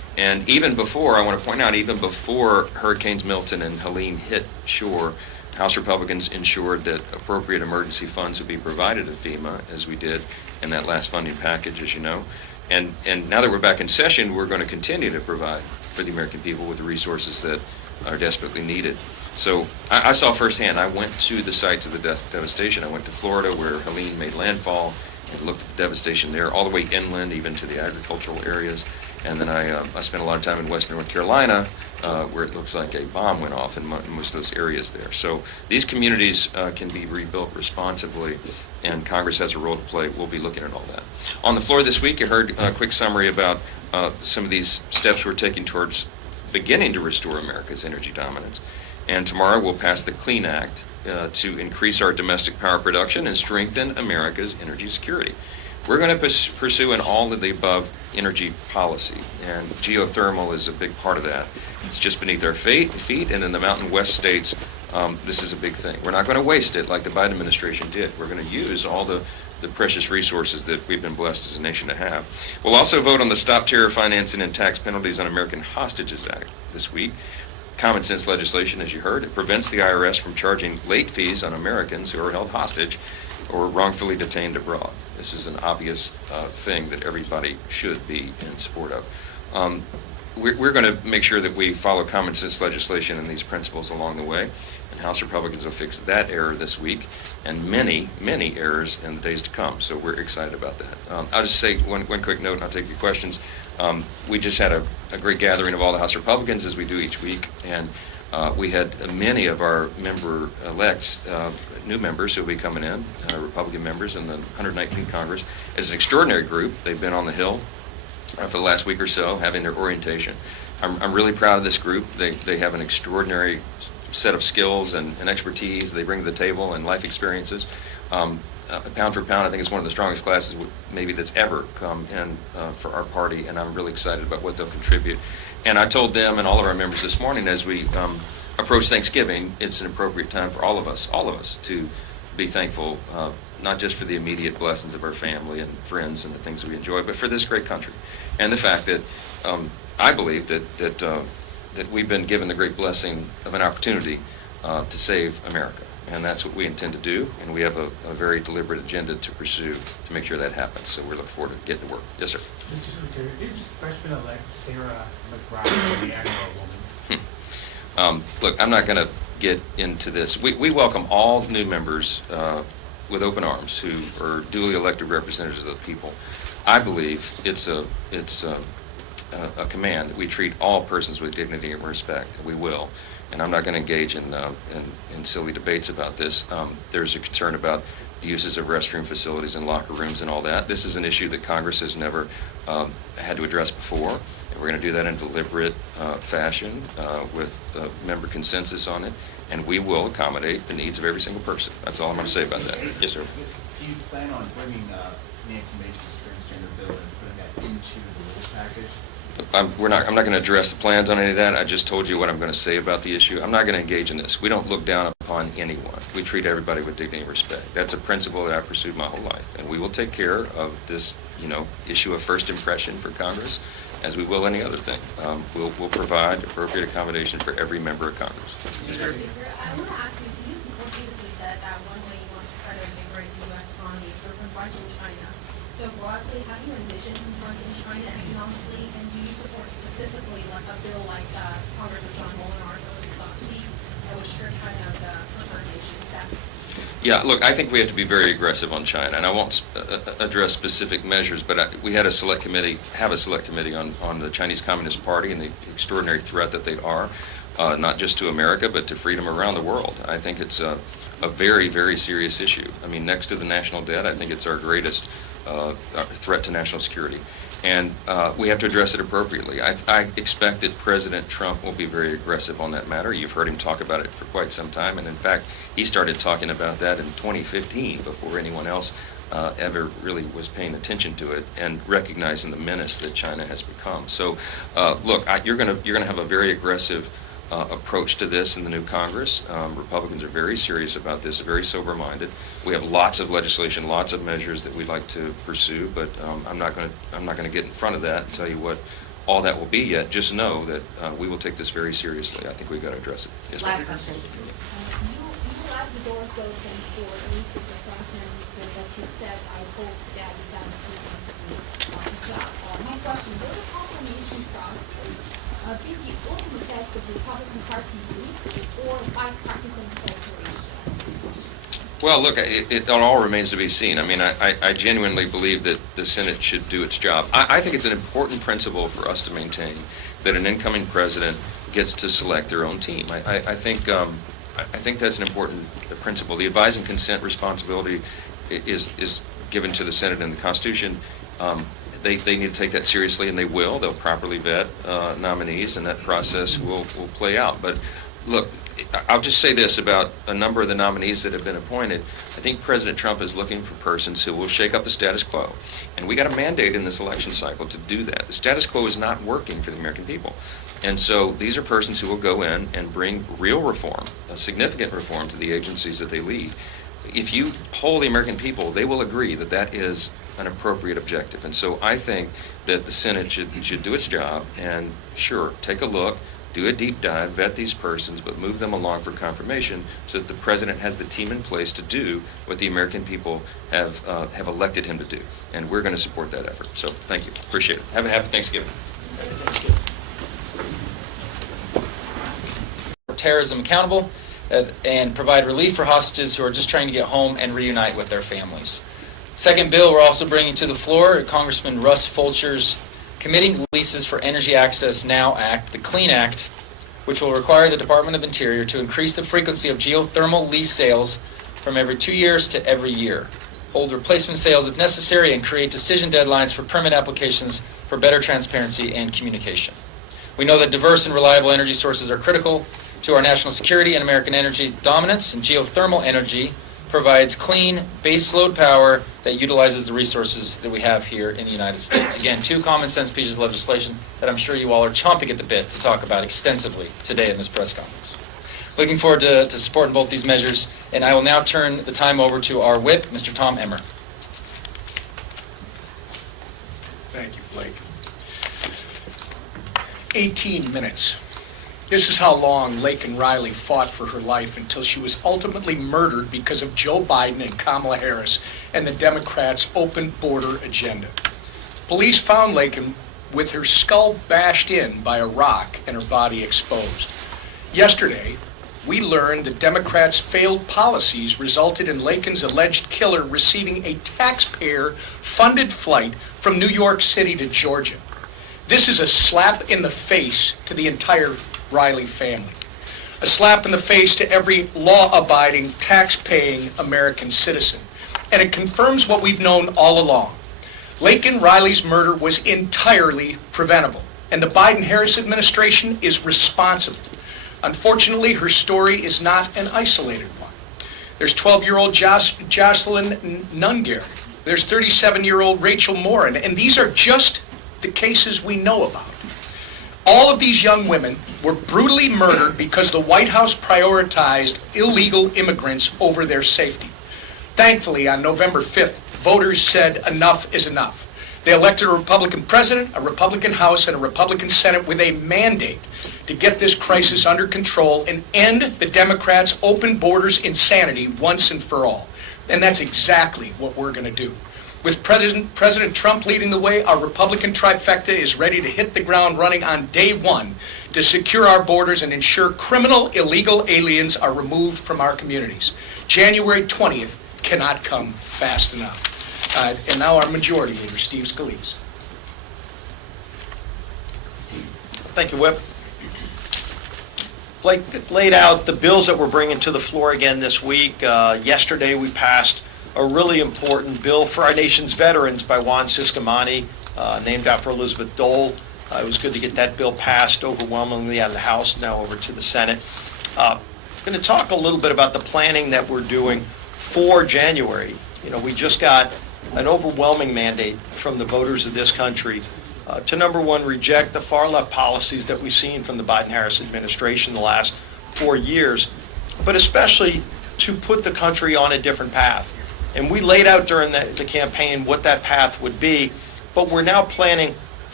And even before, I want to point out, even before Hurricanes Milton and Helene hit shore, House Republicans ensured that appropriate emergency funds would be provided to FEMA, as we did in that last funding package, as you know. And now that we're back in session, we're going to continue to provide for the American people with the resources that are desperately needed. So I saw firsthand, I went to the sites of the devastation. I went to Florida where Helene made landfall and looked at the devastation there, all the way inland, even to the agricultural areas. And then I spent a lot of time in western North Carolina, where it looks like a bomb went off in most of those areas there. So these communities can be rebuilt responsibly, and Congress has a role to play. We'll be looking at all that. On the floor this week, you heard a quick summary about some of these steps we're taking towards beginning to restore America's energy dominance. And tomorrow we'll pass the Clean Act to increase our domestic power production and strengthen America's energy security. We're going to pursue an all of the above energy policy, and geothermal is a big part of that. It's just beneath our feet, and in the Mountain West states, this is a big thing. We're not going to waste it like the Biden administration did. We're going to use all the precious resources that we've been blessed as a nation to have. We'll also vote on the Stop Terror Financing and Tax Penalties on American Hostages Act this week. Common sense legislation, as you heard. It prevents the IRS from charging late fees on Americans who are held hostage or wrongfully detained abroad. This is an obvious thing that everybody should be in support of. We're going to make sure that we follow common sense legislation and these principles along the way, and House Republicans will fix that error this week and many, many errors in the days to come. So we're excited about that. I'll just say one quick note, and I'll take your questions. We just had a great gathering of all the House Republicans, as we do each week, and we had many of our member-elects, new members who will be coming in, Republican members in the 119th Congress. It's an extraordinary group. They've been on the Hill for the last week or so, having their orientation. I'm really proud of this group. They have an extraordinary set of skills and expertise they bring to the table and life experiences. Pound for pound, I think it's one of the strongest classes maybe that's ever come in for our party, and I'm really excited about what they'll contribute. And I told them and all of our members this morning, as we approach Thanksgiving, it's an appropriate time for all of us to be thankful, not just for the immediate blessings of our family and friends and the things that we enjoy, but for this great country. And the fact that I believe that we've been given the great blessing of an opportunity to save America. And that's what we intend to do, and we have a very deliberate agenda to pursue to make sure that happens. So we're looking forward to getting to work. Yes, sir. Is freshman-elect Sarah McBride a man or a woman? Look, I'm not going to get into this. We welcome all new members with open arms who are duly elected representatives of the people. I believe it's a command that we treat all persons with dignity and respect. We will. And I'm not going to engage in silly debates about this. There's a concern about the uses of restroom facilities and locker rooms and all that. This is an issue that Congress has never had to address before. And we're going to do that in a deliberate fashion with member consensus on it. And we will accommodate the needs of every single person. That's all I'm going to say about that. Yes, sir. Do you plan on bringing Nancy Mace's transgender bill and putting that into the rules package? I'm not going to address the plans on any of that. I just told you what I'm going to say about the issue. I'm not going to engage in this. We don't look down upon anyone. We treat everybody with dignity and respect. That's a principle that I've pursued my whole life. And we will take care of this, issue of first impression for Congress, as we will any other thing. We'll provide appropriate accommodation for every member of Congress. I want to ask you, so you repeatedly said that one way you want to try to invigorate the U.S. economy is through confronting China. So broadly, how do you envision confronting China economically, and do you support specifically like a bill like Congressman John Molnar last week that would strip China of the preferred nation status? Yeah, look, I think we have to be very aggressive on China, and I won't address specific measures, but we had a select committee on the Chinese Communist Party and the extraordinary threat that they are, not just to America, but to freedom around the world. I think it's a very, very serious issue. I mean, next to the national debt, I think it's our greatest threat to national security. And we have to address it appropriately. I expect that President Trump will be very aggressive on that matter. You've heard him talk about it for quite some time, and in fact, he started talking about that in 2015 before anyone else ever really was paying attention to it and recognizing the menace that China has become. So, look, you're going to have a very aggressive approach to this in the new Congress. Republicans are very serious about this, very sober-minded. We have lots of legislation, lots of measures that we'd like to pursue, but I'm not going to get in front of that and tell you what all that will be yet. Just know that we will take this very seriously. I think we've got to address it. Yes, ma'am. Last question. You left the doors open for Lisa Department that you said, I hope that is done to job. My question, will the confirmation process be the ultimate test of Republican Party unity or bipartisan cooperation? Well, look, it all remains to be seen. I mean, I genuinely believe that the Senate should do its job. I think it's an important principle for us to maintain that an incoming president gets to select their own team. I think that's an important principle. The advise and consent responsibility is given to the Senate in the Constitution. They need to take that seriously, and they will. They'll properly vet nominees, and that process will play out. But look, I'll just say this about a number of the nominees that have been appointed. I think President Trump is looking for persons who will shake up the status quo. And we got a mandate in this election cycle to do that. The status quo is not working for the American people. And so these are persons who will go in and bring real reform, a significant reform to the agencies that they lead. If you poll the American people, they will agree that that is an appropriate objective. And so I think that the Senate should do its job and, sure, take a look, do a deep dive, vet these persons, but move them along for confirmation so that the president has the team in place to do what the American people have elected him to do. And we're going to support that effort. So thank you. Appreciate it. Have a happy Thanksgiving. Terrorism accountable and provide relief for hostages who are just trying to get home and reunite with their families. Second bill we're also bringing to the floor, Congressman Russ Fulcher's Committing Leases for Energy Access Now Act, the CLEAN Act, which will require the Department of Interior to increase the frequency of geothermal lease sales from every 2 years to every year, hold replacement sales if necessary, and create decision deadlines for permit applications for better transparency and communication. We know that diverse and reliable energy sources are critical to our national security and American energy dominance, and geothermal energy provides clean baseload power that utilizes the resources that we have here in the United States. Again, two common sense pieces of legislation that I'm sure you all are chomping at the bit to talk about extensively today in this press conference. Looking forward to supporting both these measures, and I will now turn the time over to our whip, Mr. Tom Emmer. Thank you, Blake. 18 minutes. This is how long Laken Riley fought for her life until she was ultimately murdered because of Joe Biden and Kamala Harris and the Democrats' open border agenda. Police found Laken with her skull bashed in by a rock and her body exposed. Yesterday, we learned the Democrats' failed policies resulted in Laken's alleged killer receiving a taxpayer-funded flight from New York City to Georgia. This is a slap in the face to the entire Riley family. A slap in the face to every law-abiding, tax-paying American citizen. And it confirms what we've known all along. Laken Riley's murder was entirely preventable, and the Biden-Harris administration is responsible. Unfortunately, her story is not an isolated one. There's 12-year-old Jocelyn Nungair. There's 37-year-old Rachel Morin, and these are just the cases we know about. All of these young women were brutally murdered because the White House prioritized illegal immigrants over their safety. Thankfully, on November 5th, voters said enough is enough. They elected a Republican president, a Republican House, and a Republican Senate with a mandate to get this crisis under control and end the Democrats' open borders insanity once and for all. And that's exactly what we're going to do. With President Trump leading the way, our Republican trifecta is ready to hit the ground running on day one to secure our borders and ensure criminal illegal aliens are removed from our communities. January 20th cannot come fast enough. And now our Majority Leader, Steve Scalise. Thank you, Whip. Blake laid out the bills that we're bringing to the floor again this week. Yesterday we passed a really important bill for our nation's veterans by Juan Ciscomani, named after Elizabeth Dole. It was good to get that bill passed overwhelmingly out of the House, now over to the Senate. I'm going to talk a little bit about the planning that we're doing for January. You know, we just got an overwhelming mandate from the voters of this country to, number one, reject the far-left policies that we've seen from the Biden-Harris administration the last 4 years, but especially to put the country on a different path. And we laid out during the campaign what that path would be, but we're now planning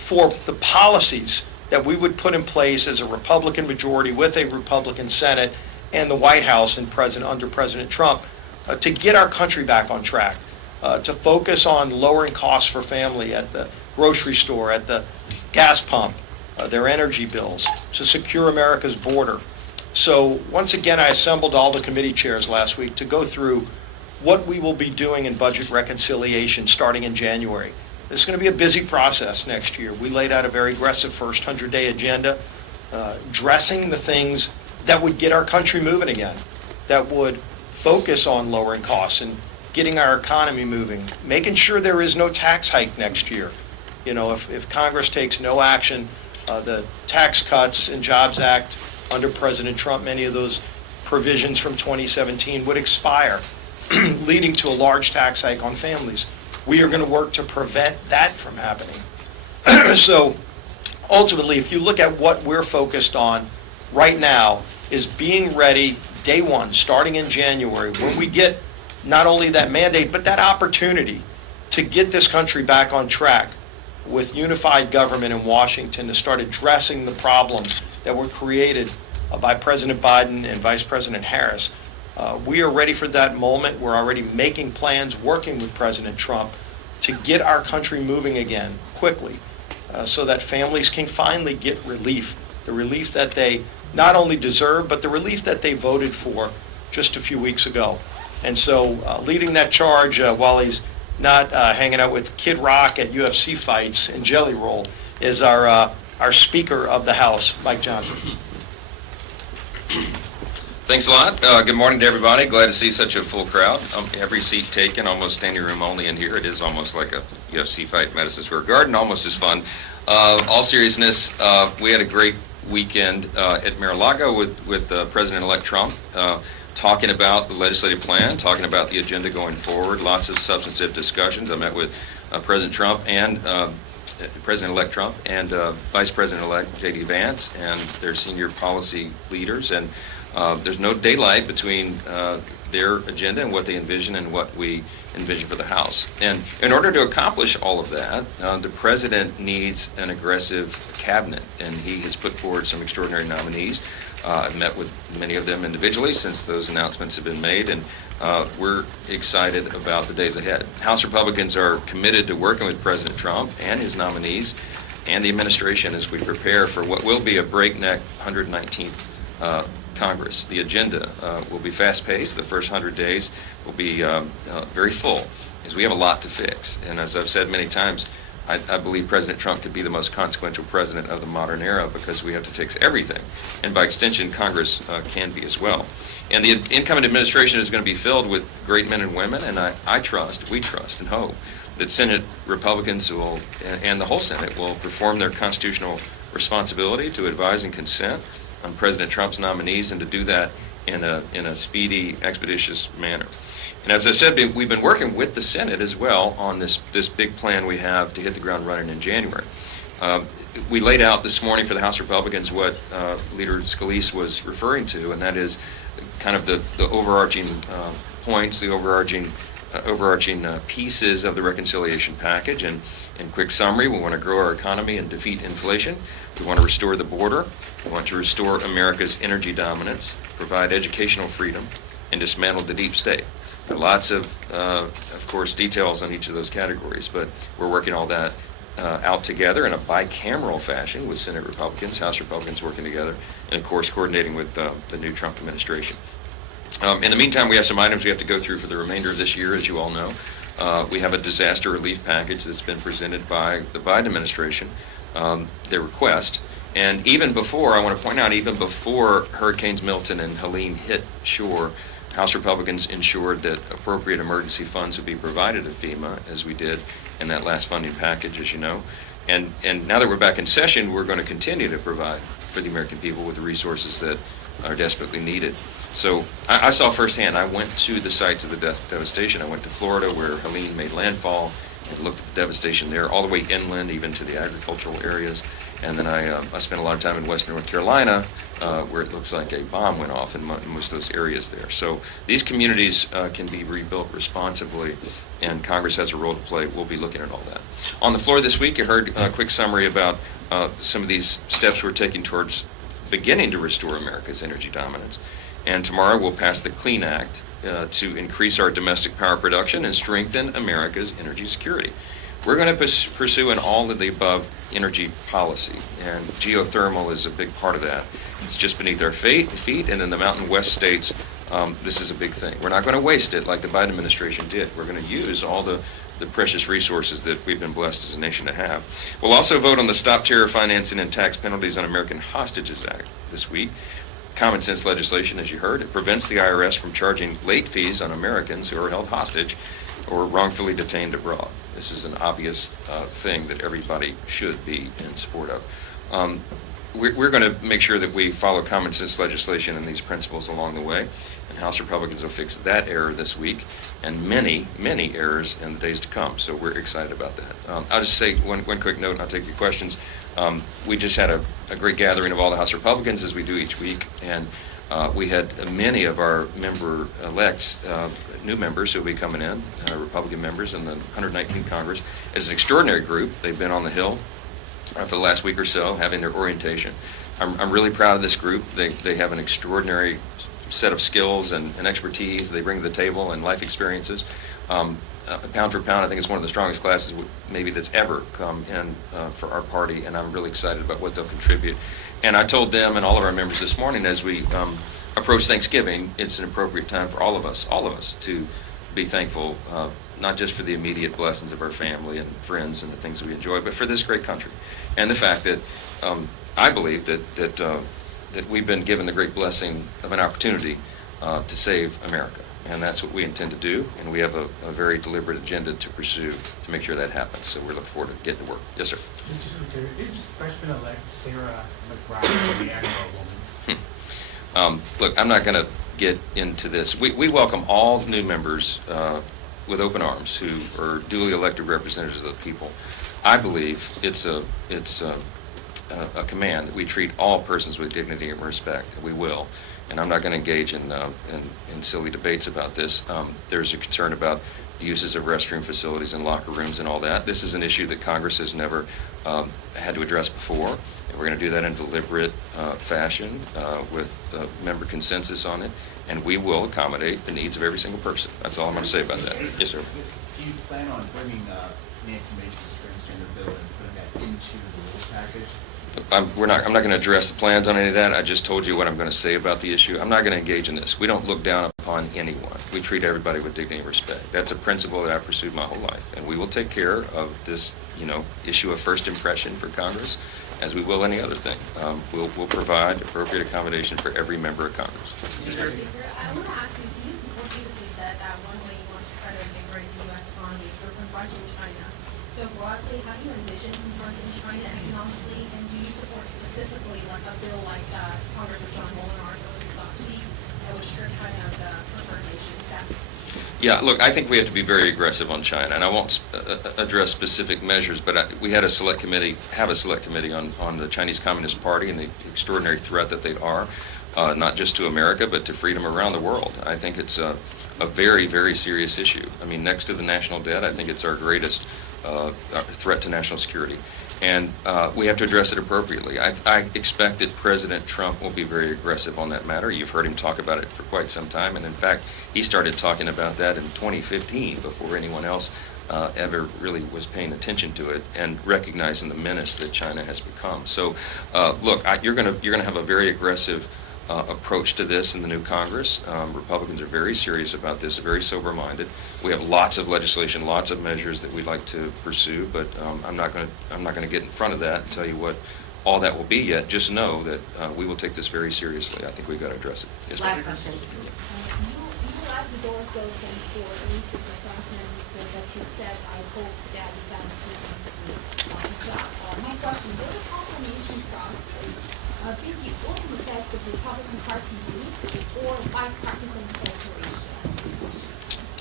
for the policies that we would put in place as a Republican majority with a Republican Senate and the White House and under President Trump to get our country back on track, to focus on lowering costs for family at the grocery store, at the gas pump, their energy bills, to secure America's border. So once again, I assembled all the committee chairs last week to go through what we will be doing in budget reconciliation starting in January. This is going to be a busy process next year. We laid out a very aggressive first 100-day agenda, addressing the things that would get our country moving again, that would focus on lowering costs and getting our economy moving, making sure there is no tax hike next year. You know, if Congress takes no action, the Tax Cuts and Jobs Act under President Trump, many of those provisions from 2017 would expire, leading to a large tax hike on families. We are going to work to prevent that from happening. So ultimately, if you look at what we're focused on right now, is being ready day one, starting in January, when we get not only that mandate, but that opportunity to get this country back on track with unified government in Washington to start addressing the problems that were created by President Biden and Vice President Harris. We are ready for that moment. We're already making plans, working with President Trump to get our country moving again quickly so that families can finally get relief, the relief that they not only deserve, but the relief that they voted for just a few weeks ago. And so leading that charge while he's not hanging out with Kid Rock at UFC fights and Jelly Roll is our Speaker of the House, Mike Johnson. Thanks a lot. Good morning to everybody. Glad to see such a full crowd. Every seat taken, almost standing room only in here. It is almost like a UFC fight, Madison Square Garden, almost as fun. All seriousness, we had a great weekend at Mar-a-Lago with President-elect Trump, talking about the legislative plan, talking about the agenda going forward, lots of substantive discussions. I met with President Trump and President-elect Trump and Vice President-elect J.D. Vance and their senior policy leaders, and there's no daylight between their agenda and what they envision and what we envision for the House. And in order to accomplish all of that, the President needs an aggressive cabinet, and he has put forward some extraordinary nominees. I've met with many of them individually since those announcements have been made, and we're excited about the days ahead. House Republicans are committed to working with President Trump and his nominees and the administration as we prepare for what will be a breakneck 119th Congress. The agenda will be fast-paced. The first 100 days will be very full, as we have a lot to fix. And as I've said many times, I believe President Trump could be the most consequential president of the modern era because we have to fix everything. And by extension, Congress can be as well. And the incoming administration is going to be filled with great men and women, and we trust and hope that Senate Republicans will, and the whole Senate, will perform their constitutional responsibility to advise and consent on President Trump's nominees, and to do that in a speedy, expeditious manner. And as I said, we've been working with the Senate as well on this big plan we have to hit the ground running in January. We laid out this morning for the House Republicans what Leader Scalise was referring to, and that is kind of the overarching points, the overarching pieces of the reconciliation package. And in quick summary, we want to grow our economy and defeat inflation. We want to restore the border. We want to restore America's energy dominance, provide educational freedom, and dismantle the deep state. There are lots of course, details on each of those categories, but we're working all that out together in a bicameral fashion with Senate Republicans, House Republicans working together, and of course coordinating with the new Trump administration. In the meantime, we have some items we have to go through for the remainder of this year, as you all know. We have a disaster relief package that's been presented by the Biden administration, their request. And even before, I want to point out, even before Hurricanes Milton and Helene hit shore, House Republicans ensured that appropriate emergency funds would be provided to FEMA, as we did in that last funding package, as you know. And now that we're back in session, we're going to continue to provide for the American people with the resources that are desperately needed. So I saw firsthand, I went to the sites of the devastation. I went to Florida, where Helene made landfall, and looked at the devastation there, all the way inland, even to the agricultural areas. And then I spent a lot of time in western North Carolina, where it looks like a bomb went off in most of those areas there. So these communities can be rebuilt responsibly, and Congress has a role to play. We'll be looking at all that. On the floor this week, you heard a quick summary about some of these steps we're taking towards beginning to restore America's energy dominance. And tomorrow we'll pass the Clean Act to increase our domestic power production and strengthen America's energy security. We're going to pursue an all of the above energy policy, and geothermal is a big part of that. It's just beneath our feet, and in the Mountain West states, this is a big thing. We're not going to waste it like the Biden administration did. We're going to use all the precious resources that we've been blessed as a nation to have. We'll also vote on the Stop Terror Financing and Tax Penalties on American Hostages Act this week. Common sense legislation, as you heard. It prevents the IRS from charging late fees on Americans who are held hostage or wrongfully detained abroad. This is an obvious thing that everybody should be in support of. We're going to make sure that we follow common sense legislation and these principles along the way, and House Republicans will fix that error this week and many, many errors in the days to come. So we're excited about that. I'll just say one quick note, and I'll take your questions. We just had a great gathering of all the House Republicans, as we do each week, and we had many of our member-elects, new members who will be coming in, Republican members in the 119th Congress. It's an extraordinary group. They've been on the Hill for the last week or so, having their orientation. I'm really proud of this group. They have an extraordinary set of skills and expertise they bring to the table and life experiences. Pound for pound, I think it's one of the strongest classes maybe that's ever come in for our party, and I'm really excited about what they'll contribute. And I told them and all of our members this morning, as we approach Thanksgiving, it's an appropriate time for all of us to be thankful, not just for the immediate blessings of our family and friends and the things we enjoy, but for this great country. And the fact that I believe that we've been given the great blessing of an opportunity to save America. And that's what we intend to do, and we have a very deliberate agenda to pursue to make sure that happens. So we're looking forward to getting to work. Yes, sir. Is freshman-elect Sarah McBride a man or a woman? Look, I'm not going to get into this. We welcome all new members with open arms who are duly elected representatives of the people. I believe it's a command that we treat all persons with dignity and respect. We will. And I'm not going to engage in silly debates about this. There's a concern about the uses of restroom facilities and locker rooms and all that. This is an issue that Congress has never had to address before. And we're going to do that in a deliberate fashion with member consensus on it. And we will accommodate the needs of every single person. That's all I'm going to say about that. Yes, sir. Do you plan on bringing Nancy Mace's transgender bill and putting that into the rules package? I'm not going to address the plans on any of that. I just told you what I'm going to say about the issue. I'm not going to engage in this. We don't look down upon anyone. We treat everybody with dignity and respect. That's a principle that I've pursued my whole life. And we will take care of this, issue of first impression for Congress, as we will any other thing. We'll provide appropriate accommodation for every member of Congress. I want to ask you, so you repeatedly said that one way you want to try to invigorate the U.S. economy is through confronting China. So broadly, how do you envision confronting China economically, and do you support specifically like a bill like Congressman John Molinar's last week that would strip China of the preferred nation status? Yeah, look, I think we have to be very aggressive on China, and I won't address specific measures, but we had a select committee on the Chinese Communist Party and the extraordinary threat that they are, not just to America, but to freedom around the world. I think it's a very, very serious issue. I mean, next to the national debt, I think it's our greatest threat to national security. And we have to address it appropriately. I expect that President Trump will be very aggressive on that matter. You've heard him talk about it for quite some time, and in fact, he started talking about that in 2015 before anyone else ever really was paying attention to it and recognizing the menace that China has become. So, look, you're going to have a very aggressive approach to this in the new Congress. Republicans are very serious about this, very sober-minded. We have lots of legislation, lots of measures that we'd like to pursue, but I'm not going to get in front of that and tell you what all that will be yet. Just know that we will take this very seriously. I think we've got to address it. Yes, last question. You left the doors open for Mrs. McCracken, so that you said, I hope that is done to job. My question, will the confirmation process be the only test of Republican Party unity or bipartisan cooperation?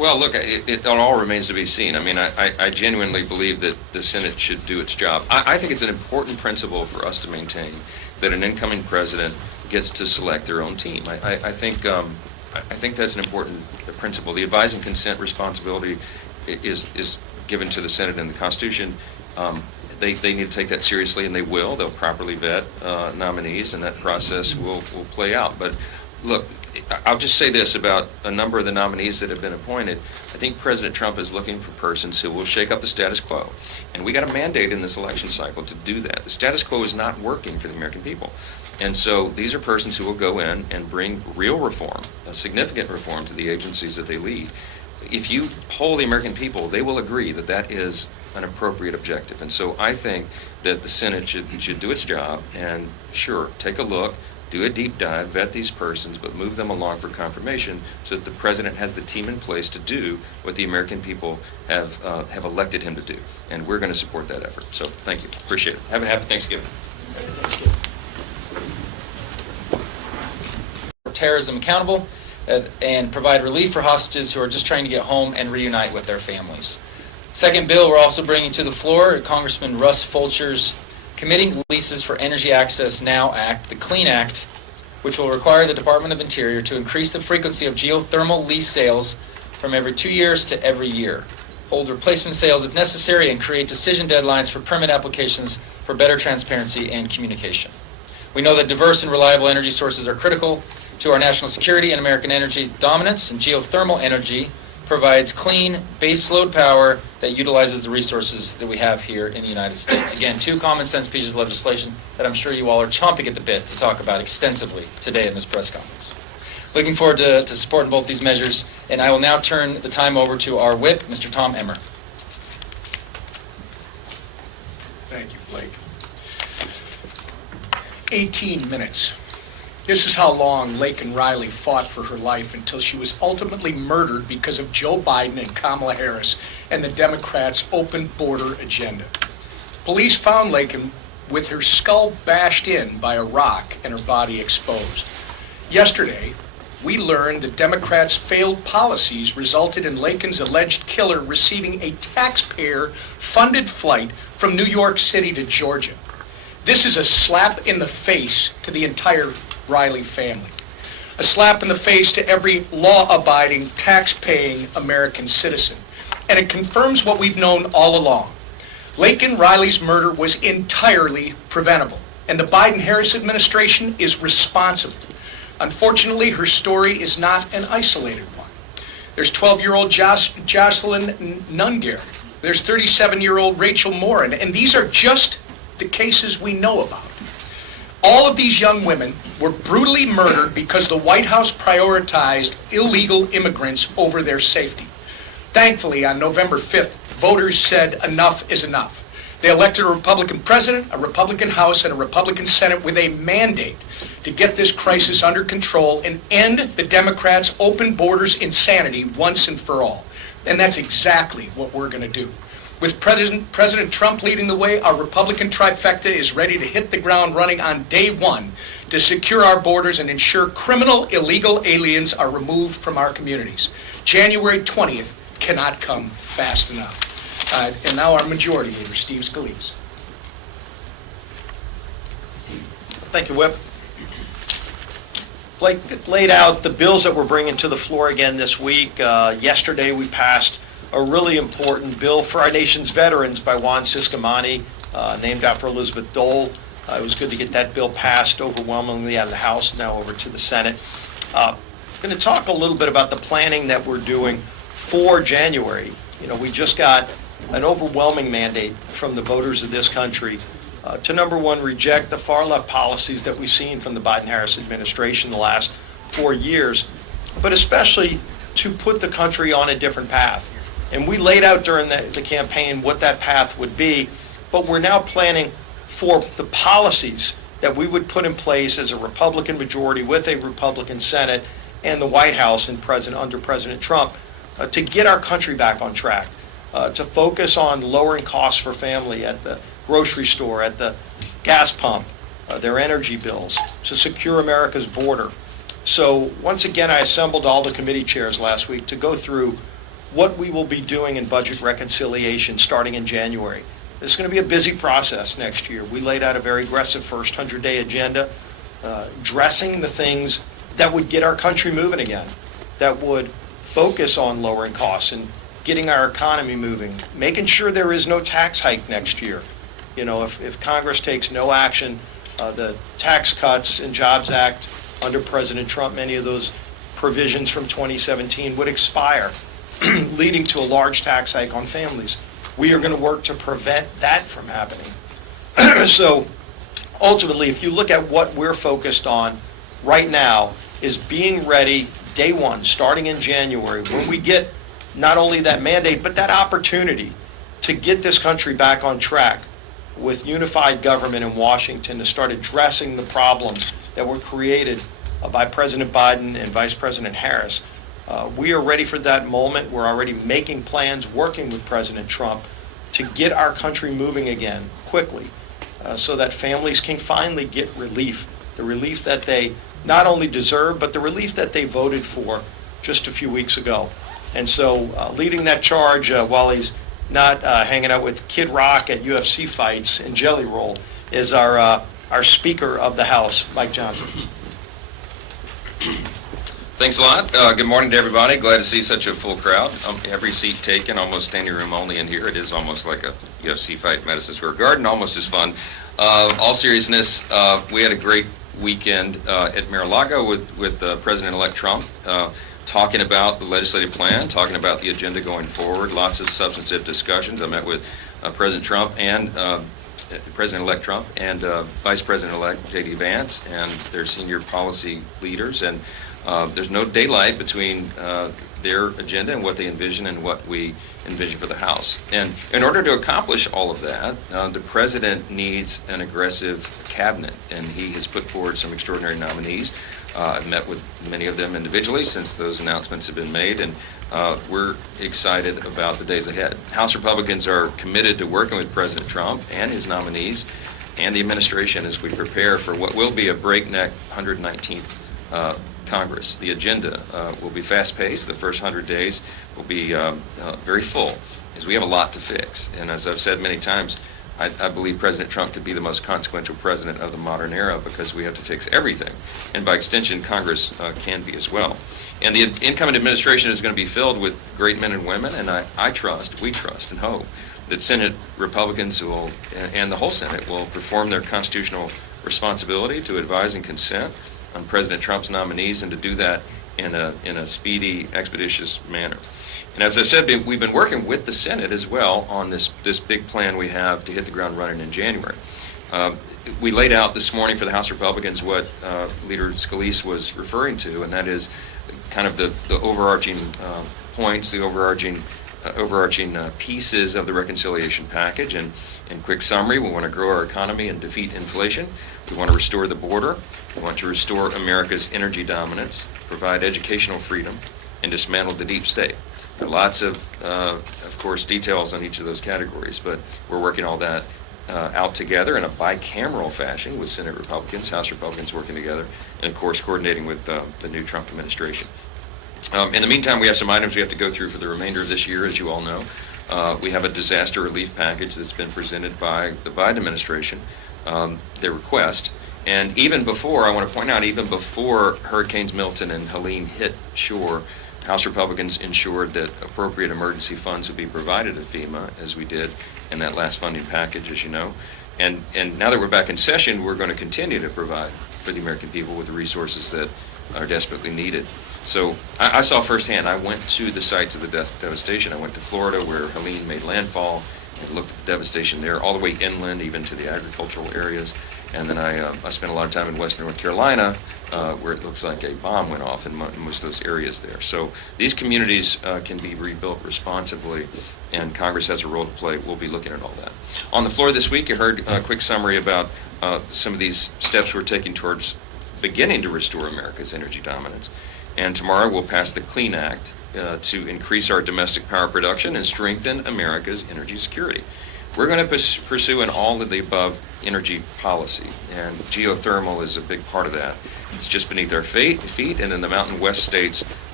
Well, look, it all remains to be seen. I mean, I genuinely believe that the Senate should do its job. I think it's an important principle for us to maintain that an incoming president gets to select their own team. I think that's an important principle. The advise and consent responsibility is given to the Senate in the Constitution. They need to take that seriously, and they will. They'll properly vet nominees, and that process will play out. But look, I'll just say this about a number of the nominees that have been appointed. I think President Trump is looking for persons who will shake up the status quo. And we got a mandate in this election cycle to do that. The status quo is not working for the American people. And so these are persons who will go in and bring real reform, a significant reform to the agencies that they lead. If you poll the American people, they will agree that that is an appropriate objective. And so I think that the Senate should do its job and, sure, take a look, do a deep dive, vet these persons, but move them along for confirmation so that the president has the team in place to do what the American people have elected him to do. And we're going to support that effort. So thank you. Appreciate it. Have a happy Thanksgiving. Terrorism accountable and provide relief for hostages who are just trying to get home and reunite with their families. Second bill we're also bringing to the floor, Congressman Russ Fulcher's Committing Leases for Energy Access Now Act, the CLEAN Act, which will require the Department of Interior to increase the frequency of geothermal lease sales from every 2 years to every year, hold replacement sales if necessary, and create decision deadlines for permit applications for better transparency and communication. We know that diverse and reliable energy sources are critical to our national security and American energy dominance, and geothermal energy provides clean baseload power that utilizes the resources that we have here in the United States. Again, two common sense pieces of legislation that I'm sure you all are chomping at the bit to talk about extensively today in this press conference. Looking forward to supporting both these measures, and I will now turn the time over to our whip, Mr. Tom Emmer. Thank you, Blake. 18 minutes. This is how long Laken Riley fought for her life until she was ultimately murdered because of Joe Biden and Kamala Harris and the Democrats' open border agenda. Police found Laken with her skull bashed in by a rock and her body exposed. Yesterday, we learned that Democrats' failed policies resulted in Laken's alleged killer receiving a taxpayer-funded flight from New York City to Georgia. This is a slap in the face to the entire Riley family. A slap in the face to every law-abiding, tax-paying American citizen. And it confirms what we've known all along. Laken Riley's murder was entirely preventable, and the Biden-Harris administration is responsible. Unfortunately, her story is not an isolated one. There's 12-year-old Jocelyn Nungair. There's 37-year-old Rachel Morin, and these are just the cases we know about. All of these young women were brutally murdered because the White House prioritized illegal immigrants over their safety. Thankfully, on November 5th, voters said enough is enough. They elected a Republican president, a Republican House, and a Republican Senate with a mandate to get this crisis under control and end the Democrats' open borders insanity once and for all. And that's exactly what we're going to do. With President Trump leading the way, our Republican trifecta is ready to hit the ground running on day one to secure our borders and ensure criminal illegal aliens are removed from our communities. January 20th cannot come fast enough. And now our Majority Leader, Steve Scalise. Thank you, Whip. Blake laid out the bills that we're bringing to the floor again this week. Yesterday we passed a really important bill for our nation's veterans by Juan Ciscomani, named after Elizabeth Dole. It was good to get that bill passed overwhelmingly out of the House, now over to the Senate. I'm going to talk a little bit about the planning that we're doing for January. You know, we just got an overwhelming mandate from the voters of this country to, number one, reject the far-left policies that we've seen from the Biden-Harris administration the last 4 years, but especially to put the country on a different path. And we laid out during the campaign what that path would be, but we're now planning for the policies that we would put in place as a Republican majority with a Republican Senate and the White House and under President Trump to get our country back on track, to focus on lowering costs for family at the grocery store, at the gas pump, their energy bills, to secure America's border. So once again, I assembled all the committee chairs last week to go through what we will be doing in budget reconciliation starting in January. This is going to be a busy process next year. We laid out a very aggressive first 100-day agenda, addressing the things that would get our country moving again, that would focus on lowering costs and getting our economy moving, making sure there is no tax hike next year. You know, if Congress takes no action, the Tax Cuts and Jobs Act under President Trump, many of those provisions from 2017 would expire, leading to a large tax hike on families. We are going to work to prevent that from happening. So ultimately, if you look at what we're focused on right now, is being ready day one, starting in January, when we get not only that mandate, but that opportunity to get this country back on track with unified government in Washington to start addressing the problems that were created by President Biden and Vice President Harris. We are ready for that moment. We're already making plans, working with President Trump to get our country moving again quickly so that families can finally get relief, the relief that they not only deserve, but the relief that they voted for just a few weeks ago. And so leading that charge while he's not hanging out with Kid Rock at UFC fights and Jelly Roll is our Speaker of the House, Mike Johnson. Thanks a lot. Good morning to everybody. Glad to see such a full crowd. Every seat taken, almost standing room only in here. It is almost like a UFC fight at Madison Square Garden, almost as fun. All seriousness, we had a great weekend at Mar-a-Lago with President-elect Trump, talking about the legislative plan, talking about the agenda going forward, lots of substantive discussions. I met with President Trump and President-elect Trump and Vice President-elect J.D. Vance and their senior policy leaders, and there's no daylight between their agenda and what they envision and what we envision for the House. And in order to accomplish all of that, the President needs an aggressive cabinet, and he has put forward some extraordinary nominees. I've met with many of them individually since those announcements have been made, and we're excited about the days ahead. House Republicans are committed to working with President Trump and his nominees and the administration as we prepare for what will be a breakneck 119th Congress. The agenda will be fast-paced. The first 100 days will be very full, as we have a lot to fix. And as I've said many times, I believe President Trump could be the most consequential president of the modern era because we have to fix everything. And by extension, Congress can be as well. And the incoming administration is going to be filled with great men and women, and we trust and hope that Senate Republicans will, and the whole Senate will perform their constitutional responsibility to advise and consent on President Trump's nominees, and to do that in a speedy, expeditious manner. And as I said, we've been working with the Senate as well on this big plan we have to hit the ground running in January. We laid out this morning for the House Republicans what Leader Scalise was referring to, and that is kind of the overarching points, the overarching pieces of the reconciliation package. And in quick summary, we want to grow our economy and defeat inflation. We want to restore the border. We want to restore America's energy dominance, provide educational freedom, and dismantle the deep state. There are lots of course, details on each of those categories, but we're working all that out together in a bicameral fashion with Senate Republicans, House Republicans working together, and of course coordinating with the new Trump administration. In the meantime, we have some items we have to go through for the remainder of this year, as you all know. We have a disaster relief package that's been presented by the Biden administration, their request. And even before, I want to point out, even before Hurricanes Milton and Helene hit shore, House Republicans ensured that appropriate emergency funds would be provided to FEMA, as we did in that last funding package, as you know. And now that we're back in session, we're going to continue to provide for the American people with the resources that are desperately needed. So I saw firsthand. I went to the sites of the devastation. I went to Florida, where Helene made landfall, and looked at the devastation there, all the way inland, even to the agricultural areas. And then I spent a lot of time in western North Carolina, where it looks like a bomb went off in most of those areas there. So these communities can be rebuilt responsibly, and Congress has a role to play. We'll be looking at all that. On the floor this week, you heard a quick summary about some of these steps we're taking towards beginning to restore America's energy dominance. And tomorrow we'll pass the Clean Act to increase our domestic power production and strengthen America's energy security. We're going to pursue an all-of-the-above energy policy, and geothermal is a big part of that. It's just beneath our feet, and in the Mountain West states,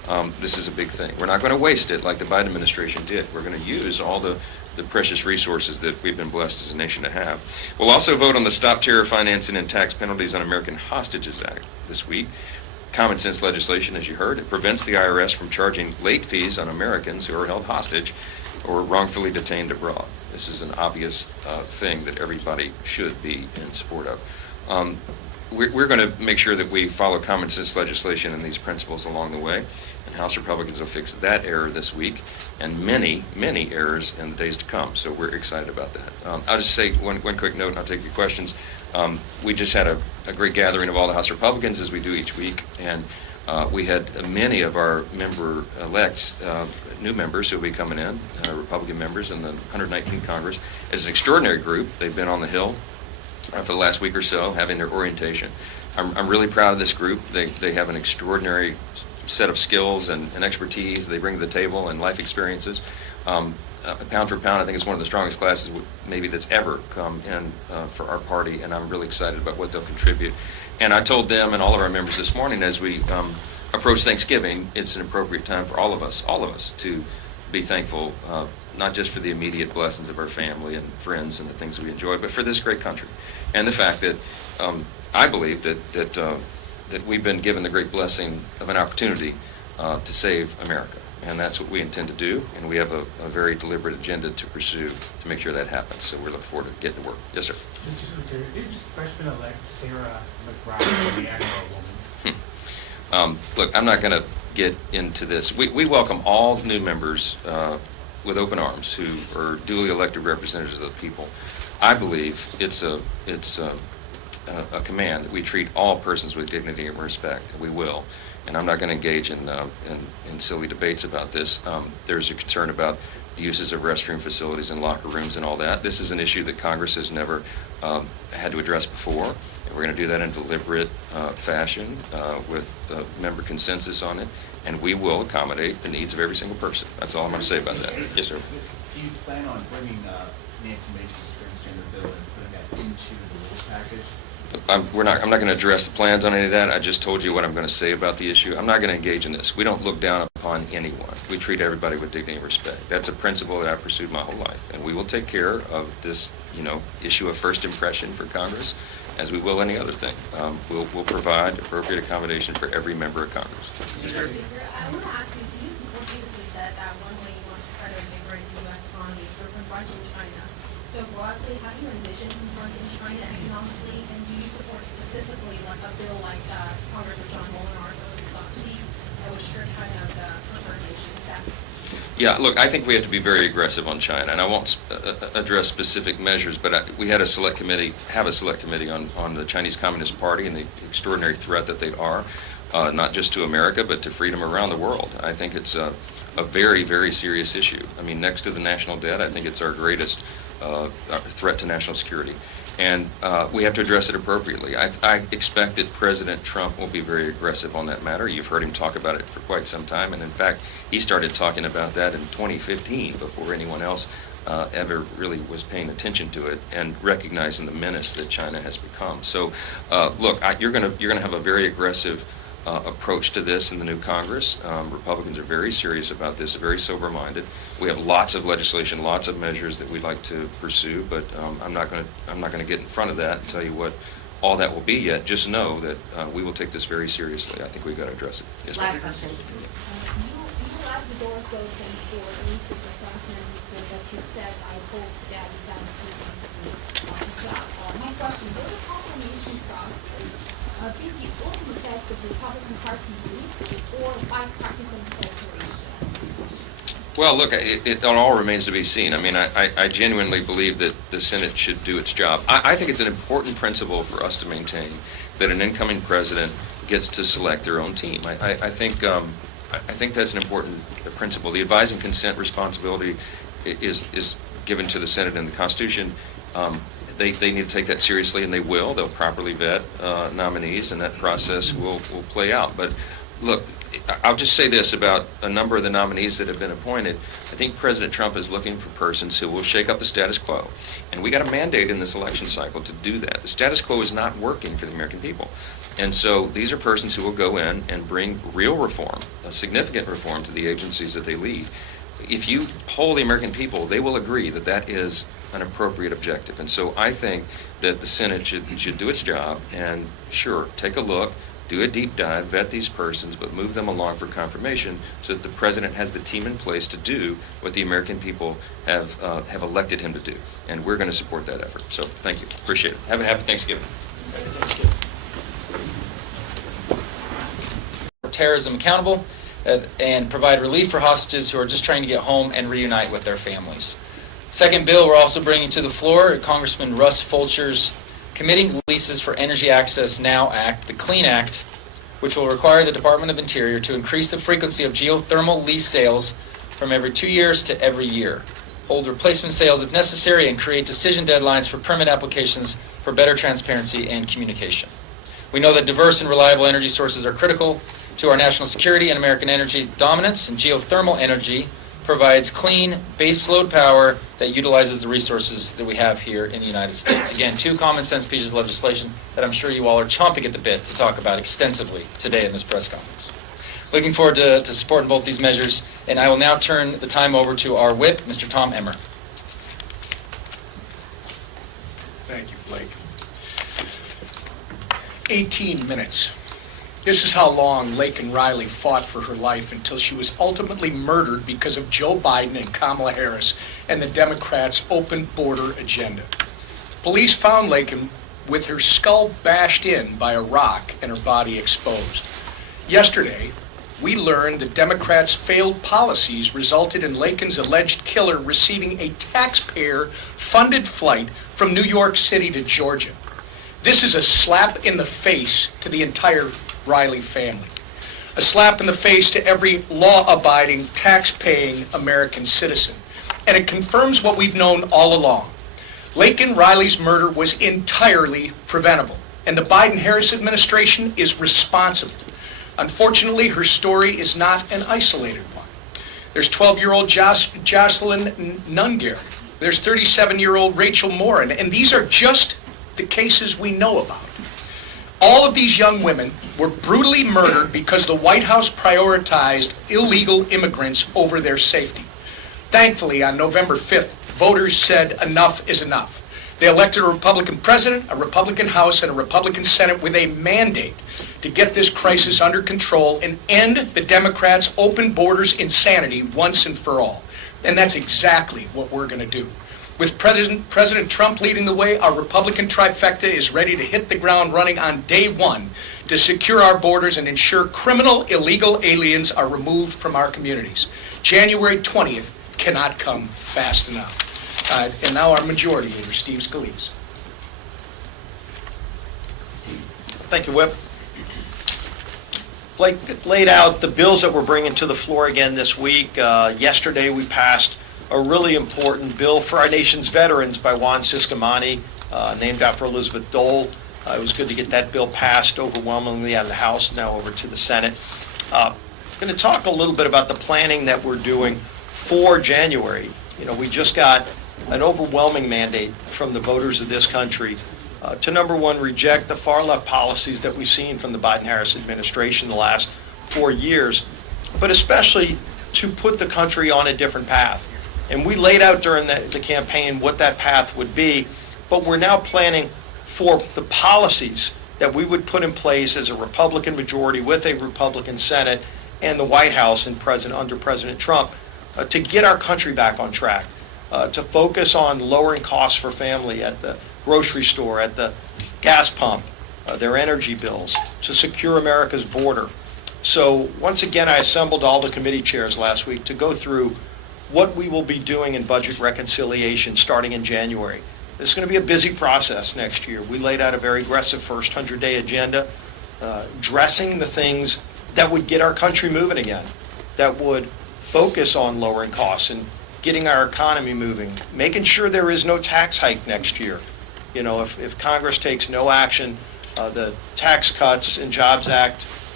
This is a big thing. We're not going to waste it like the Biden administration did. We're going to use all the precious resources that we've been blessed as a nation to have. We'll also vote on the Stop Terror Financing and Tax Penalties on American Hostages Act this week. Common sense legislation, as you heard. It prevents the IRS from charging late fees on Americans who are held hostage or wrongfully detained abroad. This is an obvious thing that everybody should be in support of. We're going to make sure that we follow common sense legislation and these principles along the way, and House Republicans will fix that error this week and many, many errors in the days to come. So we're excited about that. I'll just say one quick note, and I'll take your questions. We just had a great gathering of all the House Republicans, as we do each week, and we had many of our member-elects, new members who will be coming in, Republican members in the 119th Congress. It's an extraordinary group. They've been on the Hill for the last week or so, having their orientation. I'm really proud of this group. They have an extraordinary set of skills and expertise they bring to the table and life experiences. Pound for pound, I think it's one of the strongest classes maybe that's ever come in for our party, and I'm really excited about what they'll contribute. And I told them and all of our members this morning, as we approach Thanksgiving, it's an appropriate time for all of us to be thankful, not just for the immediate blessings of our family and friends and the things that we enjoy, but for this great country. And the fact that I believe that we've been given the great blessing of an opportunity to save America. And that's what we intend to do, and we have a very deliberate agenda to pursue to make sure that happens. So we're looking forward to getting to work. Yes, sir. Is freshman-elect Sarah McBride a man or a woman? Look, I'm not going to get into this. We welcome all new members with open arms who are duly elected representatives of the people. I believe it's a command that we treat all persons with dignity and respect. We will. And I'm not going to engage in silly debates about this. There's a concern about the uses of restroom facilities and locker rooms and all that. This is an issue that Congress has never had to address before. And we're going to do that in deliberate fashion with member consensus on it. And we will accommodate the needs of every single person. That's all I'm going to say about that. Yes, sir. Do you plan on bringing Nancy Mace's transgender bill and putting that into the rules package? I'm not going to address the plans on any of that. I just told you what I'm going to say about the issue. I'm not going to engage in this. We don't look down upon anyone. We treat everybody with dignity and respect. That's a principle that I've pursued my whole life. And we will take care of this, issue of first impression for Congress, as we will any other thing. We'll provide appropriate accommodation for every member of Congress. I want to ask you, so you repeatedly said that one way you want to try to invigorate the U.S. economy is through confronting China. So broadly, how do you envision confronting China economically, and do you support specifically like a bill like Congressman John Molinar's last week that would strip China of the preferred nation status? Yeah, look, I think we have to be very aggressive on China, and I won't address specific measures, but we had a select committee on the Chinese Communist Party and the extraordinary threat that they are, not just to America, but to freedom around the world. I think it's a very, very serious issue. I mean, next to the national debt, I think it's our greatest threat to national security. And we have to address it appropriately. I expect that President Trump will be very aggressive on that matter. You've heard him talk about it for quite some time, and in fact, he started talking about that in 2015 before anyone else ever really was paying attention to it and recognizing the menace that China has become. So, look, you're going to have a very aggressive approach to this in the new Congress. Republicans are very serious about this, very sober-minded. We have lots of legislation, lots of measures that we'd like to pursue, but I'm not going to get in front of that and tell you what all that will be yet. Just know that we will take this very seriously. I think we've got to address it. Yes, Last question. You left the doors open for nieces and grandparents that you said, I hope that is that his job. My question, will the confirmation process be the only test of Republican Party belief or bipartisan cooperation? Well, look, it all remains to be seen. I mean, I genuinely believe that the Senate should do its job. I think it's an important principle for us to maintain that an incoming president gets to select their own team. I think that's an important principle. The advise and consent responsibility is given to the Senate in the Constitution. They need to take that seriously, and they will. They'll properly vet nominees, and that process will play out. But Look, I'll just say this about a number of the nominees that have been appointed. I think President Trump is looking for persons who will shake up the status quo. And we got a mandate in this election cycle to do that. The status quo is not working for the American people. And so these are persons who will go in and bring real reform, a significant reform to the agencies that they lead. If you poll the American people, they will agree that that is an appropriate objective. And so I think that the Senate should do its job and, sure, take a look, do a deep dive, vet these persons, but move them along for confirmation so that the president has the team in place to do what the American people have elected him to do. And we're going to support that effort. So thank you. Appreciate it. Have a happy Thanksgiving. Terrorism accountable and provide relief for hostages who are just trying to get home and reunite with their families. Second bill we're also bringing to the floor, Congressman Russ Fulcher's Committing Leases for Energy Access Now Act, the CLEAN Act, which will require the Department of Interior to increase the frequency of geothermal lease sales from every 2 years to every year, hold replacement sales if necessary, and create decision deadlines for permit applications for better transparency and communication. We know that diverse and reliable energy sources are critical to our national security and American energy dominance, and geothermal energy provides clean baseload power that utilizes the resources that we have here in the United States. Again, two common sense pieces of legislation that I'm sure you all are chomping at the bit to talk about extensively today in this press conference. Looking forward to supporting both these measures, and I will now turn the time over to our whip, Mr. Tom Emmer. Thank you, Blake. 18 minutes. This is how long Laken Riley fought for her life until she was ultimately murdered because of Joe Biden and Kamala Harris and the Democrats' open border agenda. Police found Laken with her skull bashed in by a rock and her body exposed. Yesterday, we learned the Democrats' failed policies resulted in Laken's alleged killer receiving a taxpayer-funded flight from New York City to Georgia. This is a slap in the face to the entire Riley family. A slap in the face to every law-abiding, tax-paying American citizen. And it confirms what we've known all along. Laken Riley's murder was entirely preventable, and the Biden-Harris administration is responsible. Unfortunately, her story is not an isolated one. There's 12-year-old Jocelyn Nungair. There's 37-year-old Rachel Morin, and these are just the cases we know about. All of these young women were brutally murdered because the White House prioritized illegal immigrants over their safety. Thankfully, on November 5th, voters said enough is enough. They elected a Republican president, a Republican House, and a Republican Senate with a mandate to get this crisis under control and end the Democrats' open borders insanity once and for all. And that's exactly what we're going to do. With President Trump leading the way, our Republican trifecta is ready to hit the ground running on day one to secure our borders and ensure criminal, illegal aliens are removed from our communities. January 20th cannot come fast enough. And now our Majority Leader, Steve Scalise. Thank you, Whip. Blake laid out the bills that we're bringing to the floor again this week. Yesterday we passed a really important bill for our nation's veterans by Juan Ciscomani, named after Elizabeth Dole. It was good to get that bill passed overwhelmingly out of the House, now over to the Senate. I'm going to talk a little bit about the planning that we're doing for January. You know, we just got an overwhelming mandate from the voters of this country to, number one, reject the far-left policies that we've seen from the Biden-Harris administration the last 4 years, but especially to put the country on a different path. And we laid out during the campaign what that path would be, but we're now planning for the policies that we would put in place as a Republican majority with a Republican Senate and the White House and under President Trump to get our country back on track, to focus on lowering costs for family at the grocery store, at the gas pump, their energy bills, to secure America's border. So once again, I assembled all the committee chairs last week to go through what we will be doing in budget reconciliation starting in January. This is going to be a busy process next year. We laid out a very aggressive first 100-day agenda, addressing the things that would get our country moving again, that would focus on lowering costs and getting our economy moving, making sure there is no tax hike next year. You know, if Congress takes no action, the Tax Cuts and Jobs Act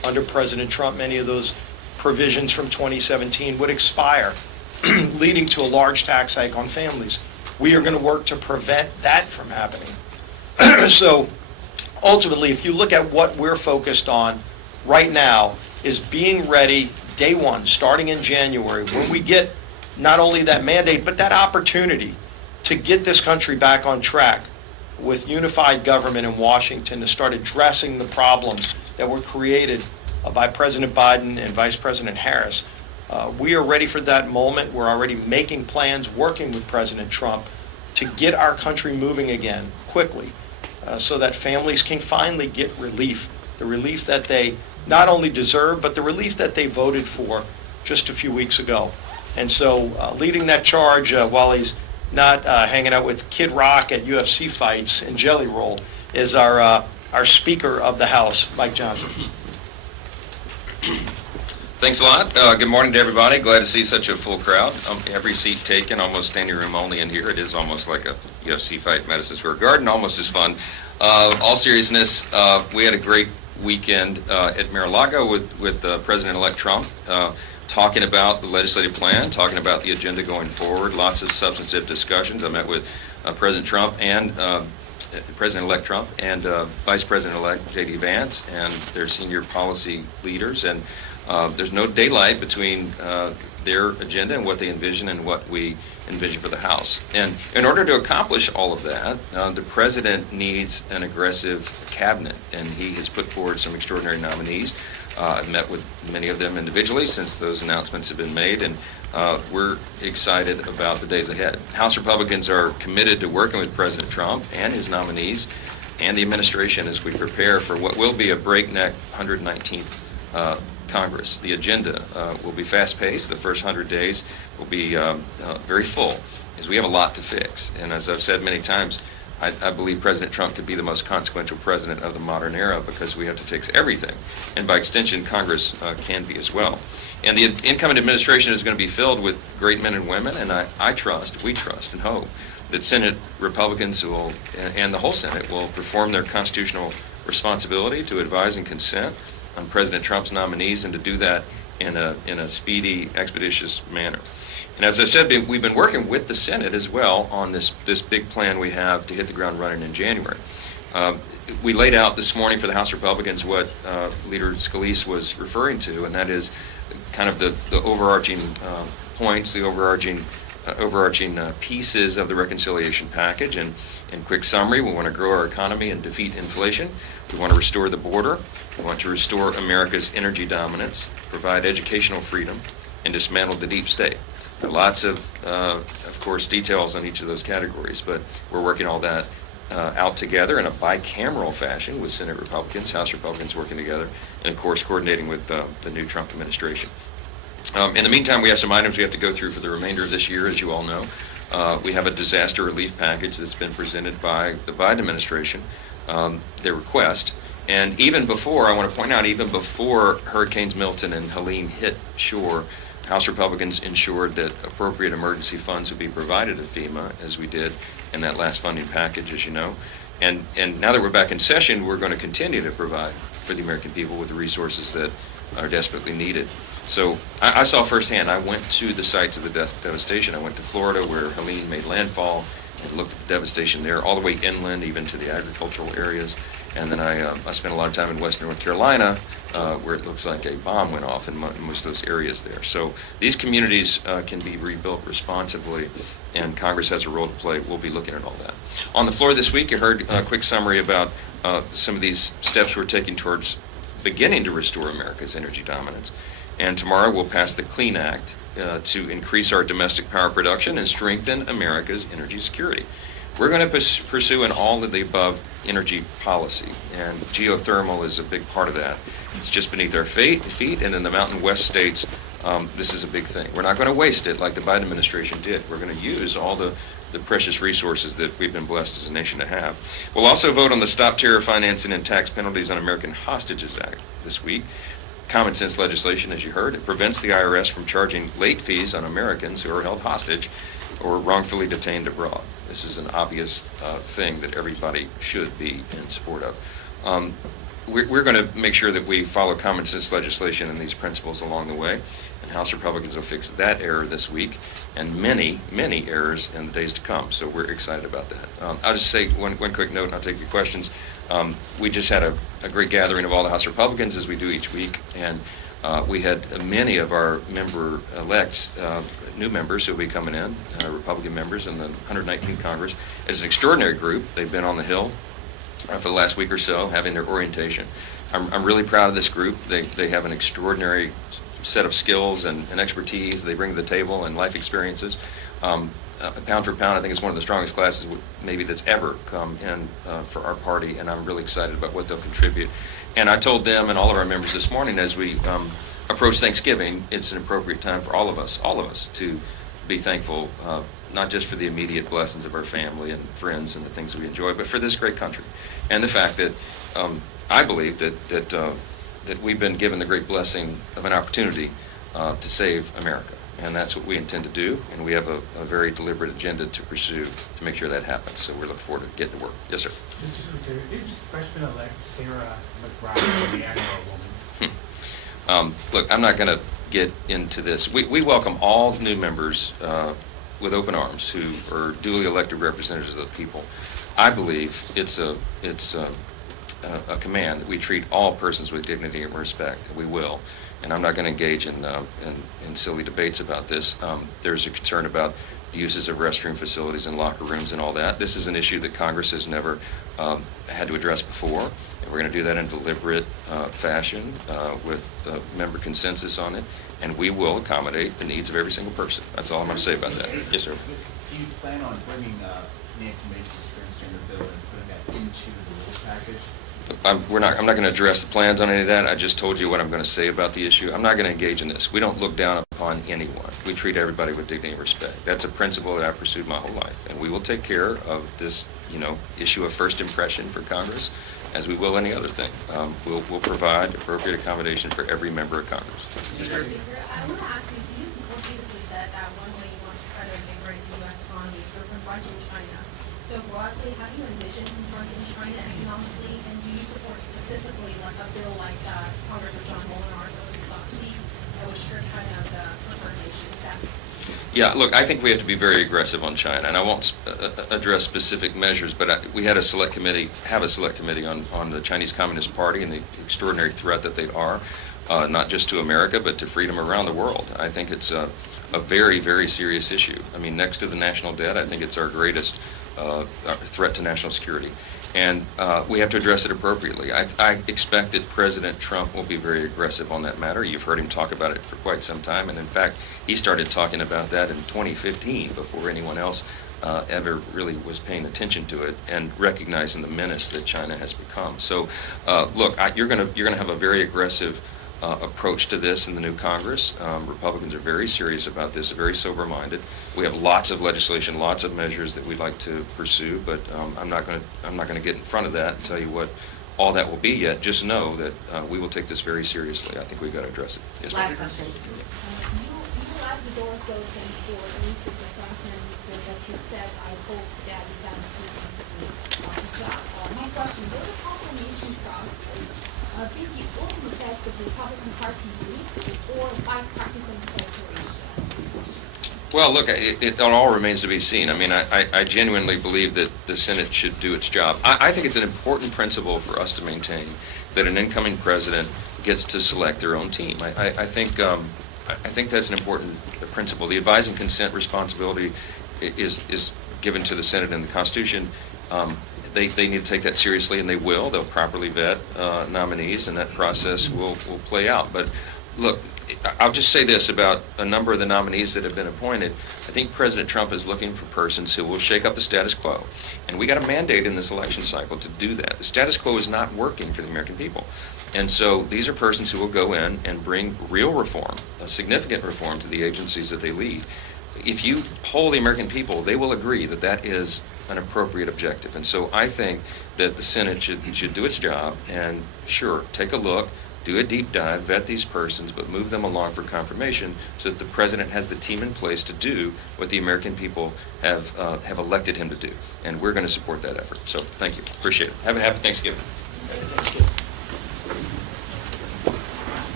under President Trump, many of those provisions from 2017 would expire, leading to a large tax hike on families. We are going to work to prevent that from happening. So ultimately, if you look at what we're focused on right now, is being ready day one, starting in January, when we get not only that mandate, but that opportunity to get this country back on track with unified government in Washington to start addressing the problems that were created by President Biden and Vice President Harris. We are ready for that moment. We're already making plans, working with President Trump to get our country moving again quickly so that families can finally get relief, the relief that they not only deserve, but the relief that they voted for just a few weeks ago. And so leading that charge while he's not hanging out with Kid Rock at UFC fights and Jelly Roll is our Speaker of the House, Mike Johnson. Thanks a lot. Good morning to everybody. Glad to see such a full crowd. Every seat taken, almost standing room only in here. It is almost like a UFC fight in Madison Square Garden, almost as fun. All seriousness, we had a great weekend at Mar-a-Lago with President-elect Trump, talking about the legislative plan, talking about the agenda going forward, lots of substantive discussions. I met with President Trump and President-elect Trump and Vice President-elect J.D. Vance and their senior policy leaders, and there's no daylight between their agenda and what they envision and what we envision for the House. And in order to accomplish all of that, the President needs an aggressive cabinet, and he has put forward some extraordinary nominees. I've met with many of them individually since those announcements have been made, and we're excited about the days ahead. House Republicans are committed to working with President Trump and his nominees and the administration as we prepare for what will be a breakneck 119th Congress. The agenda will be fast-paced. The first 100 days will be very full, as we have a lot to fix. And as I've said many times, I believe President Trump could be the most consequential president of the modern era because we have to fix everything. And by extension, Congress can be as well. And the incoming administration is going to be filled with great men and women, and we trust and hope that Senate Republicans will, and the whole Senate, will perform their constitutional responsibility to advise and consent on President Trump's nominees, and to do that in a speedy, expeditious manner. And as I said, we've been working with the Senate as well on this big plan we have to hit the ground running in January. We laid out this morning for the House Republicans what Leader Scalise was referring to, and that is kind of the overarching points, the overarching pieces of the reconciliation package. And in quick summary, we want to grow our economy and defeat inflation. We want to restore the border. We want to restore America's energy dominance, provide educational freedom, and dismantle the deep state. There are lots of course, details on each of those categories, but we're working all that out together in a bicameral fashion with Senate Republicans, House Republicans working together, and of course coordinating with the new Trump administration. In the meantime, we have some items we have to go through for the remainder of this year, as you all know. We have a disaster relief package that's been presented by the Biden administration, their request. And even before, I want to point out, even before Hurricanes Milton and Helene hit shore, House Republicans ensured that appropriate emergency funds would be provided to FEMA, as we did in that last funding package, as you know. And now that we're back in session, we're going to continue to provide for the American people with the resources that are desperately needed. So I saw firsthand. I went to the sites of the devastation. I went to Florida, where Helene made landfall, and looked at the devastation there, all the way inland, even to the agricultural areas. And then I spent a lot of time in western North Carolina, where it looks like a bomb went off in most of those areas there. So these communities can be rebuilt responsibly, and Congress has a role to play. We'll be looking at all that. On the floor this week, you heard a quick summary about some of these steps we're taking towards beginning to restore America's energy dominance. And tomorrow we'll pass the Clean Act to increase our domestic power production and strengthen America's energy security. We're going to pursue an all-of-the-above energy policy, and geothermal is a big part of that. It's just beneath our feet, and in the Mountain West states, this is a big thing. We're not going to waste it like the Biden administration did. We're going to use all the precious resources that we've been blessed as a nation to have. We'll also vote on the Stop Terror Financing and Tax Penalties on American Hostages Act this week. Common sense legislation, as you heard. It prevents the IRS from charging late fees on Americans who are held hostage or wrongfully detained abroad. This is an obvious thing that everybody should be in support of. we're going to make sure that we follow common sense legislation and these principles along the way. And House Republicans will fix that error this week and many, many errors in the days to come. So we're excited about that. I'll just say one quick note, and I'll take your questions. We just had a great gathering of all the House Republicans, as we do each week, and we had many of our member-elects, new members who will be coming in, Republican members in the 119th Congress. It's an extraordinary group. They've been on the Hill for the last week or so, having their orientation. I'm really proud of this group. They have an extraordinary set of skills and expertise they bring to the table and life experiences. Pound for pound, I think it's one of the strongest classes maybe that's ever come in for our party, and I'm really excited about what they'll contribute. And I told them and all of our members this morning, as we approach Thanksgiving, it's an appropriate time for all of us to be thankful, not just for the immediate blessings of our family and friends and the things that we enjoy, but for this great country. And the fact that I believe that we've been given the great blessing of an opportunity to save America. And that's what we intend to do, and we have a very deliberate agenda to pursue to make sure that happens. So we're looking forward to getting to work. Yes, sir. Is freshman-elect Sarah McBride the annual woman? Look, I'm not going to get into this. We welcome all new members with open arms who are duly elected representatives of the people. I believe it's a command that we treat all persons with dignity and respect, and we will. And I'm not going to engage in silly debates about this. There's a concern about the uses of restroom facilities and locker rooms and all that. This is an issue that Congress has never had to address before. And we're going to do that in deliberate fashion with member consensus on it. And we will accommodate the needs of every single person. That's all I'm going to say about that. Yes, sir. Do you plan on bringing Nancy Mace's transgender bill and putting that into the rules package? I'm not going to address the plans on any of that. I just told you what I'm going to say about the issue. I'm not going to engage in this. We don't look down upon anyone. We treat everybody with dignity and respect. That's a principle that I've pursued my whole life. And we will take care of this, issue of first impression for Congress, as we will any other thing. We'll provide appropriate accommodation for every member of Congress. Mr. Speaker, I want to ask you, so you repeatedly said that one way you want to try to invigorate the U.S. economy is through confronting China. So broadly, how do you envision confronting China economically, and do you support specifically like a bill like Congressman John Molinar's last week that would strip China of the confrontation tax? Yeah, look, I think we have to be very aggressive on China, and I won't address specific measures, but we had a select committee on the Chinese Communist Party and the extraordinary threat that they are, not just to America, but to freedom around the world. I think it's a very, very serious issue. I mean, next to the national debt, I think it's our greatest threat to national security. And we have to address it appropriately. I expect that President Trump will be very aggressive on that matter. You've heard him talk about it for quite some time. And in fact, he started talking about that in 2015 before anyone else ever really was paying attention to it and recognizing the menace that China has become. So look, you're going to have a very aggressive approach to this in the new Congress. Republicans are very serious about this, very sober-minded. We have lots of legislation, lots of measures that we'd like to pursue, but I'm not going to get in front of that and tell you what all that will be yet. Just know that we will take this very seriously. I think we've got to address it. Yes, Last question. You left the doors open for Mrs. Franklin, so that you said, I hope that is his job. My question, will the confirmation process be the ultimate test of the Republican Party unity or bipartisan cooperation? Well, look, it all remains to be seen. I mean, I genuinely believe that the Senate should do its job. I think it's an important principle for us to maintain that an incoming president gets to select their own team. I think that's an important principle. The advise and consent responsibility is given to the Senate in the Constitution. They need to take that seriously, and they will. They'll properly vet nominees, and that process will play out. But look, I'll just say this about a number of the nominees that have been appointed. I think President Trump is looking for persons who will shake up the status quo. And we got a mandate in this election cycle to do that. The status quo is not working for the American people. And so these are persons who will go in and bring real reform, a significant reform to the agencies that they lead. If you poll the American people, they will agree that that is an appropriate objective. And so I think that the Senate should do its job and, sure, take a look, do a deep dive, vet these persons, but move them along for confirmation so that the president has the team in place to do what the American people have elected him to do. And we're going to support that effort. So thank you. Appreciate it. Have a happy Thanksgiving.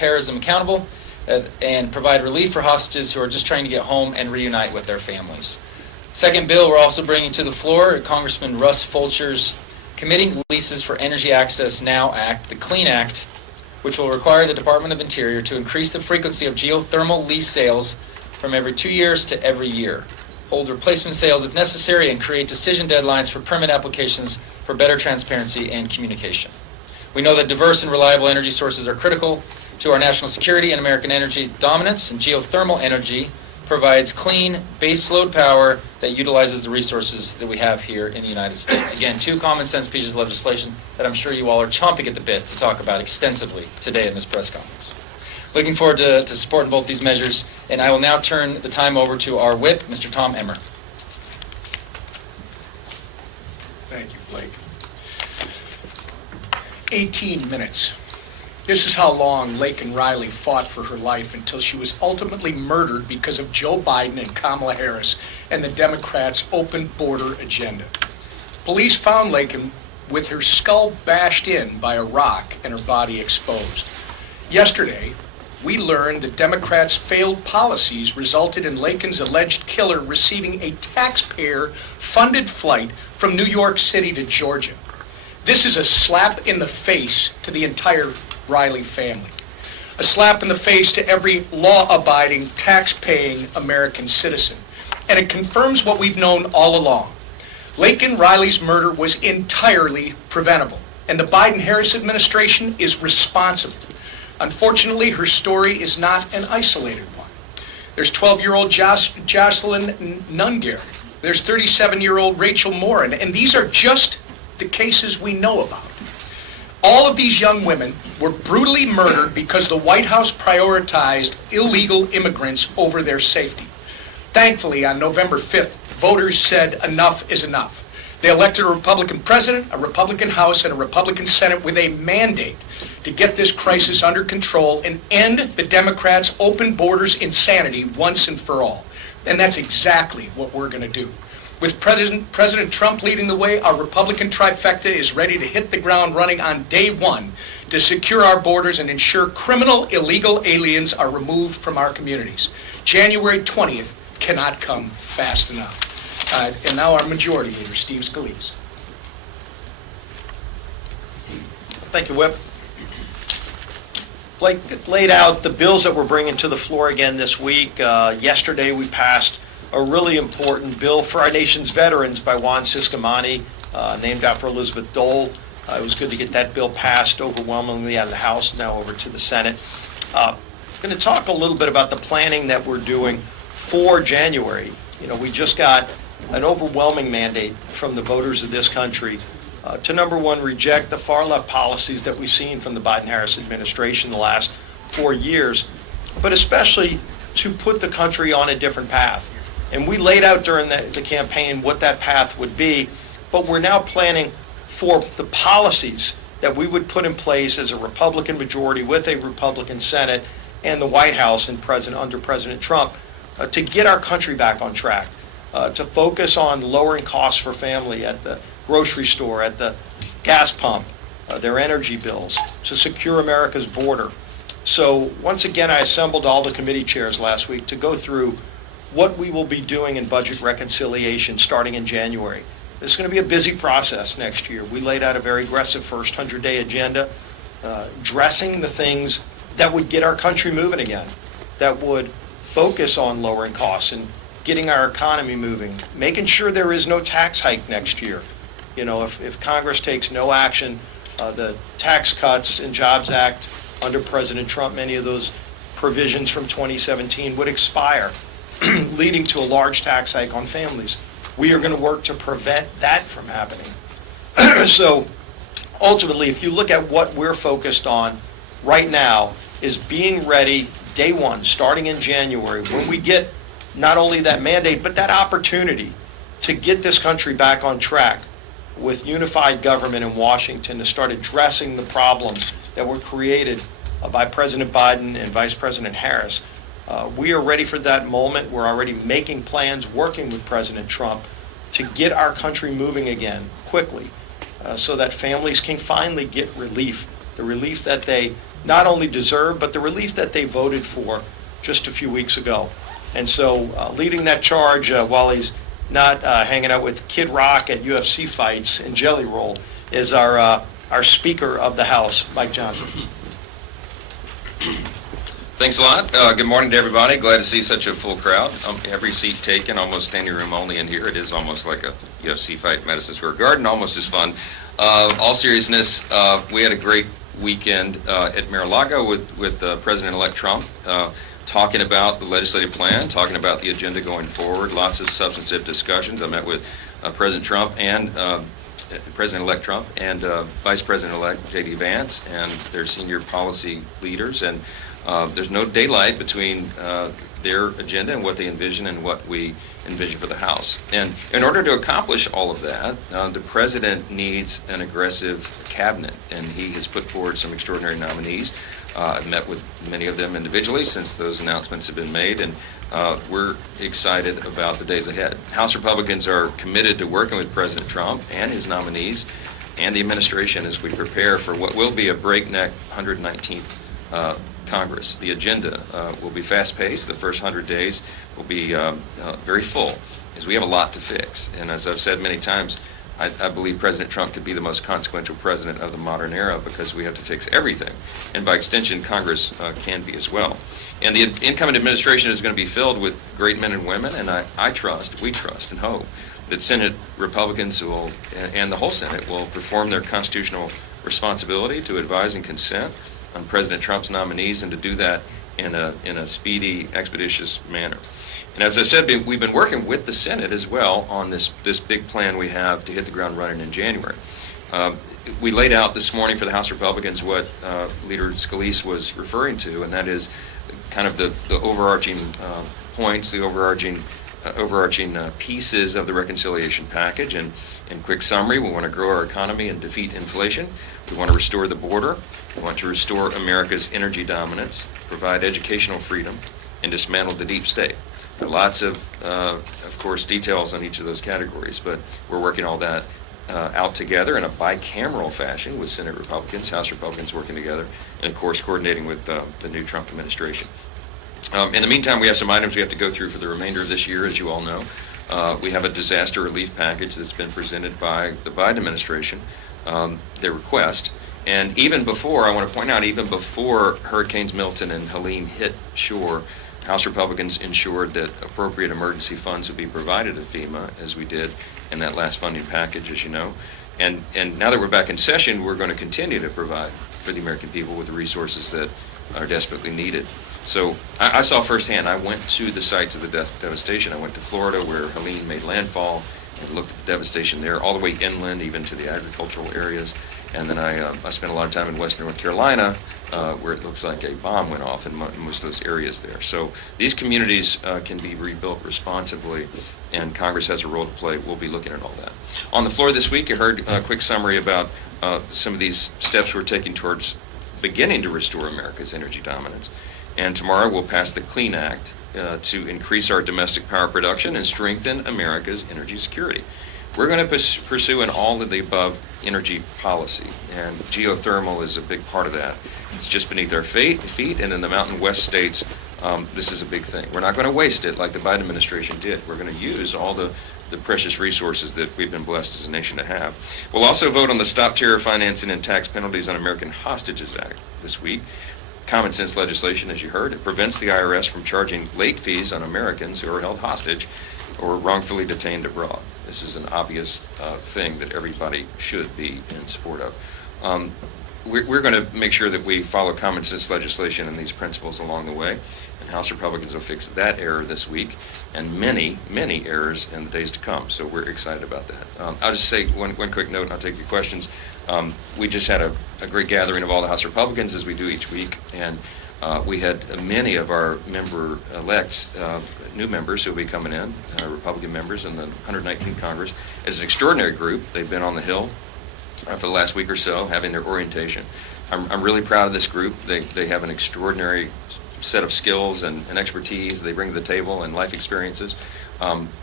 terrorism accountable, and provide relief for hostages who are just trying to get home and reunite with their families. Second bill we're also bringing to the floor, Congressman Russ Fulcher's Committing Leases for Energy Access Now Act, the CLEAN Act, which will require the Department of Interior to increase the frequency of geothermal lease sales from every 2 years to every year, hold replacement sales if necessary, and create decision deadlines for permit applications for better transparency and communication. We know that diverse and reliable energy sources are critical to our national security and American energy dominance, and geothermal energy provides clean baseload power that utilizes the resources that we have here in the United States. Again, two common sense pieces of legislation that I'm sure you all are chomping at the bit to talk about extensively today in this press conference. Looking forward to supporting both these measures, and I will now turn the time over to our whip, Mr. Tom Emmer. Thank you, Blake. 18 minutes. This is how long Laken Riley fought for her life until she was ultimately murdered because of Joe Biden and Kamala Harris and the Democrats' open border agenda. Police found Laken with her skull bashed in by a rock and her body exposed. Yesterday, we learned the Democrats' failed policies resulted in Laken's alleged killer receiving a taxpayer-funded flight from New York City to Georgia. This is a slap in the face to the entire Riley family. A slap in the face to every law-abiding, tax-paying American citizen. And it confirms what we've known all along. Laken Riley's murder was entirely preventable, and the Biden-Harris administration is responsible. Unfortunately, her story is not an isolated one. There's 12-year-old Jocelyn Nungary. There's 37-year-old Rachel Morin, and these are just the cases we know about. All of these young women were brutally murdered because the White House prioritized illegal immigrants over their safety. Thankfully, on November 5th, voters said enough is enough. They elected a Republican president, a Republican House, and a Republican Senate with a mandate to get this crisis under control and end the Democrats' open borders insanity once and for all. And that's exactly what we're going to do. With President Trump leading the way, our Republican trifecta is ready to hit the ground running on day one to secure our borders and ensure criminal illegal aliens are removed from our communities. January 20th cannot come fast enough. And now our Majority Leader, Steve Scalise. Thank you, Whip. Blake laid out the bills that we're bringing to the floor again this week. Yesterday we passed a really important bill for our nation's veterans by Juan Ciscomani, named after Elizabeth Dole. It was good to get that bill passed overwhelmingly out of the House, now over to the Senate. I'm going to talk a little bit about the planning that we're doing for January. You know, we just got an overwhelming mandate from the voters of this country to, number one, reject the far-left policies that we've seen from the Biden-Harris administration the last 4 years, but especially to put the country on a different path. And we laid out during the campaign what that path would be, but we're now planning for the policies that we would put in place as a Republican majority with a Republican Senate and the White House and under President Trump to get our country back on track, to focus on lowering costs for family at the grocery store, at the gas pump, their energy bills, to secure America's border. So once again, I assembled all the committee chairs last week to go through what we will be doing in budget reconciliation starting in January. This is going to be a busy process next year. We laid out a very aggressive first 100-day agenda, addressing the things that would get our country moving again, that would focus on lowering costs and getting our economy moving, making sure there is no tax hike next year. You know, if Congress takes no action, the Tax Cuts and Jobs Act under President Trump, many of those provisions from 2017 would expire, leading to a large tax hike on families. We are going to work to prevent that from happening. So ultimately, if you look at what we're focused on right now, is being ready day one, starting in January, when we get not only that mandate, but that opportunity to get this country back on track with unified government in Washington to start addressing the problems that were created by President Biden and Vice President Harris. We are ready for that moment. We're already making plans, working with President Trump to get our country moving again quickly so that families can finally get relief, the relief that they not only deserve, but the relief that they voted for just a few weeks ago. And so leading that charge while he's not hanging out with Kid Rock at UFC fights and Jelly Roll is our Speaker of the House, Mike Johnson. Thanks a lot. Good morning to everybody. Glad to see such a full crowd. Every seat taken, almost standing room only in here. It is almost like a UFC fight in Madison Square Garden, almost as fun. All seriousness, we had a great weekend at Mar-a-Lago with President-elect Trump, talking about the legislative plan, talking about the agenda going forward, lots of substantive discussions. I met with President Trump and President-elect Trump and Vice President-elect J.D. Vance and their senior policy leaders, and there's no daylight between their agenda and what they envision and what we envision for the House. And in order to accomplish all of that, the President needs an aggressive cabinet, and he has put forward some extraordinary nominees. I've met with many of them individually since those announcements have been made, and we're excited about the days ahead. House Republicans are committed to working with President Trump and his nominees and the administration as we prepare for what will be a breakneck 119th Congress. The agenda will be fast-paced. The first 100 days will be very full, as we have a lot to fix. And as I've said many times, I believe President Trump could be the most consequential president of the modern era because we have to fix everything. And by extension, Congress can be as well. And the incoming administration is going to be filled with great men and women, and we trust and hope that Senate Republicans will, and the whole Senate will perform their constitutional responsibility to advise and consent on President Trump's nominees, and to do that in a speedy, expeditious manner. And as I said, we've been working with the Senate as well on this big plan we have to hit the ground running in January. We laid out this morning for the House Republicans what Leader Scalise was referring to, and that is kind of the overarching points, the overarching pieces of the reconciliation package. And in quick summary, we want to grow our economy and defeat inflation. We want to restore the border. We want to restore America's energy dominance, provide educational freedom, and dismantle the deep state. There are lots of course, details on each of those categories, but we're working all that out together in a bicameral fashion with Senate Republicans, House Republicans working together, and of course coordinating with the new Trump administration. In the meantime, we have some items we have to go through for the remainder of this year, as you all know. We have a disaster relief package that's been presented by the Biden administration, their request. And even before, I want to point out, even before Hurricanes Milton and Helene hit shore, House Republicans ensured that appropriate emergency funds would be provided to FEMA, as we did in that last funding package, as you know. And now that we're back in session, we're going to continue to provide for the American people with the resources that are desperately needed. So I saw firsthand, I went to the sites of the devastation. I went to Florida where Helene made landfall and looked at the devastation there, all the way inland, even to the agricultural areas. And then I spent a lot of time in western North Carolina, where it looks like a bomb went off in most of those areas there. So these communities can be rebuilt responsibly, and Congress has a role to play. We'll be looking at all that. On the floor this week, you heard a quick summary about some of these steps we're taking towards beginning to restore America's energy dominance. And tomorrow we'll pass the Clean Act to increase our domestic power production and strengthen America's energy security. We're going to pursue an all of the above energy policy, and geothermal is a big part of that. It's just beneath our feet, and in the Mountain West states, this is a big thing. We're not going to waste it like the Biden administration did. We're going to use all the precious resources that we've been blessed as a nation to have. We'll also vote on the Stop Terror Financing and Tax Penalties on American Hostages Act this week. Common sense legislation, as you heard. It prevents the IRS from charging late fees on Americans who are held hostage or wrongfully detained abroad. This is an obvious thing that everybody should be in support of. We're going to make sure that we follow common sense legislation and these principles along the way, and House Republicans will fix that error this week and many, many errors in the days to come. So we're excited about that. I'll just say one quick note, and I'll take your questions. We just had a great gathering of all the House Republicans, as we do each week, and we had many of our member-elects, new members who will be coming in, Republican members in the 119th Congress. It's an extraordinary group. They've been on the Hill for the last week or so, having their orientation. I'm really proud of this group. They have an extraordinary set of skills and expertise they bring to the table and life experiences.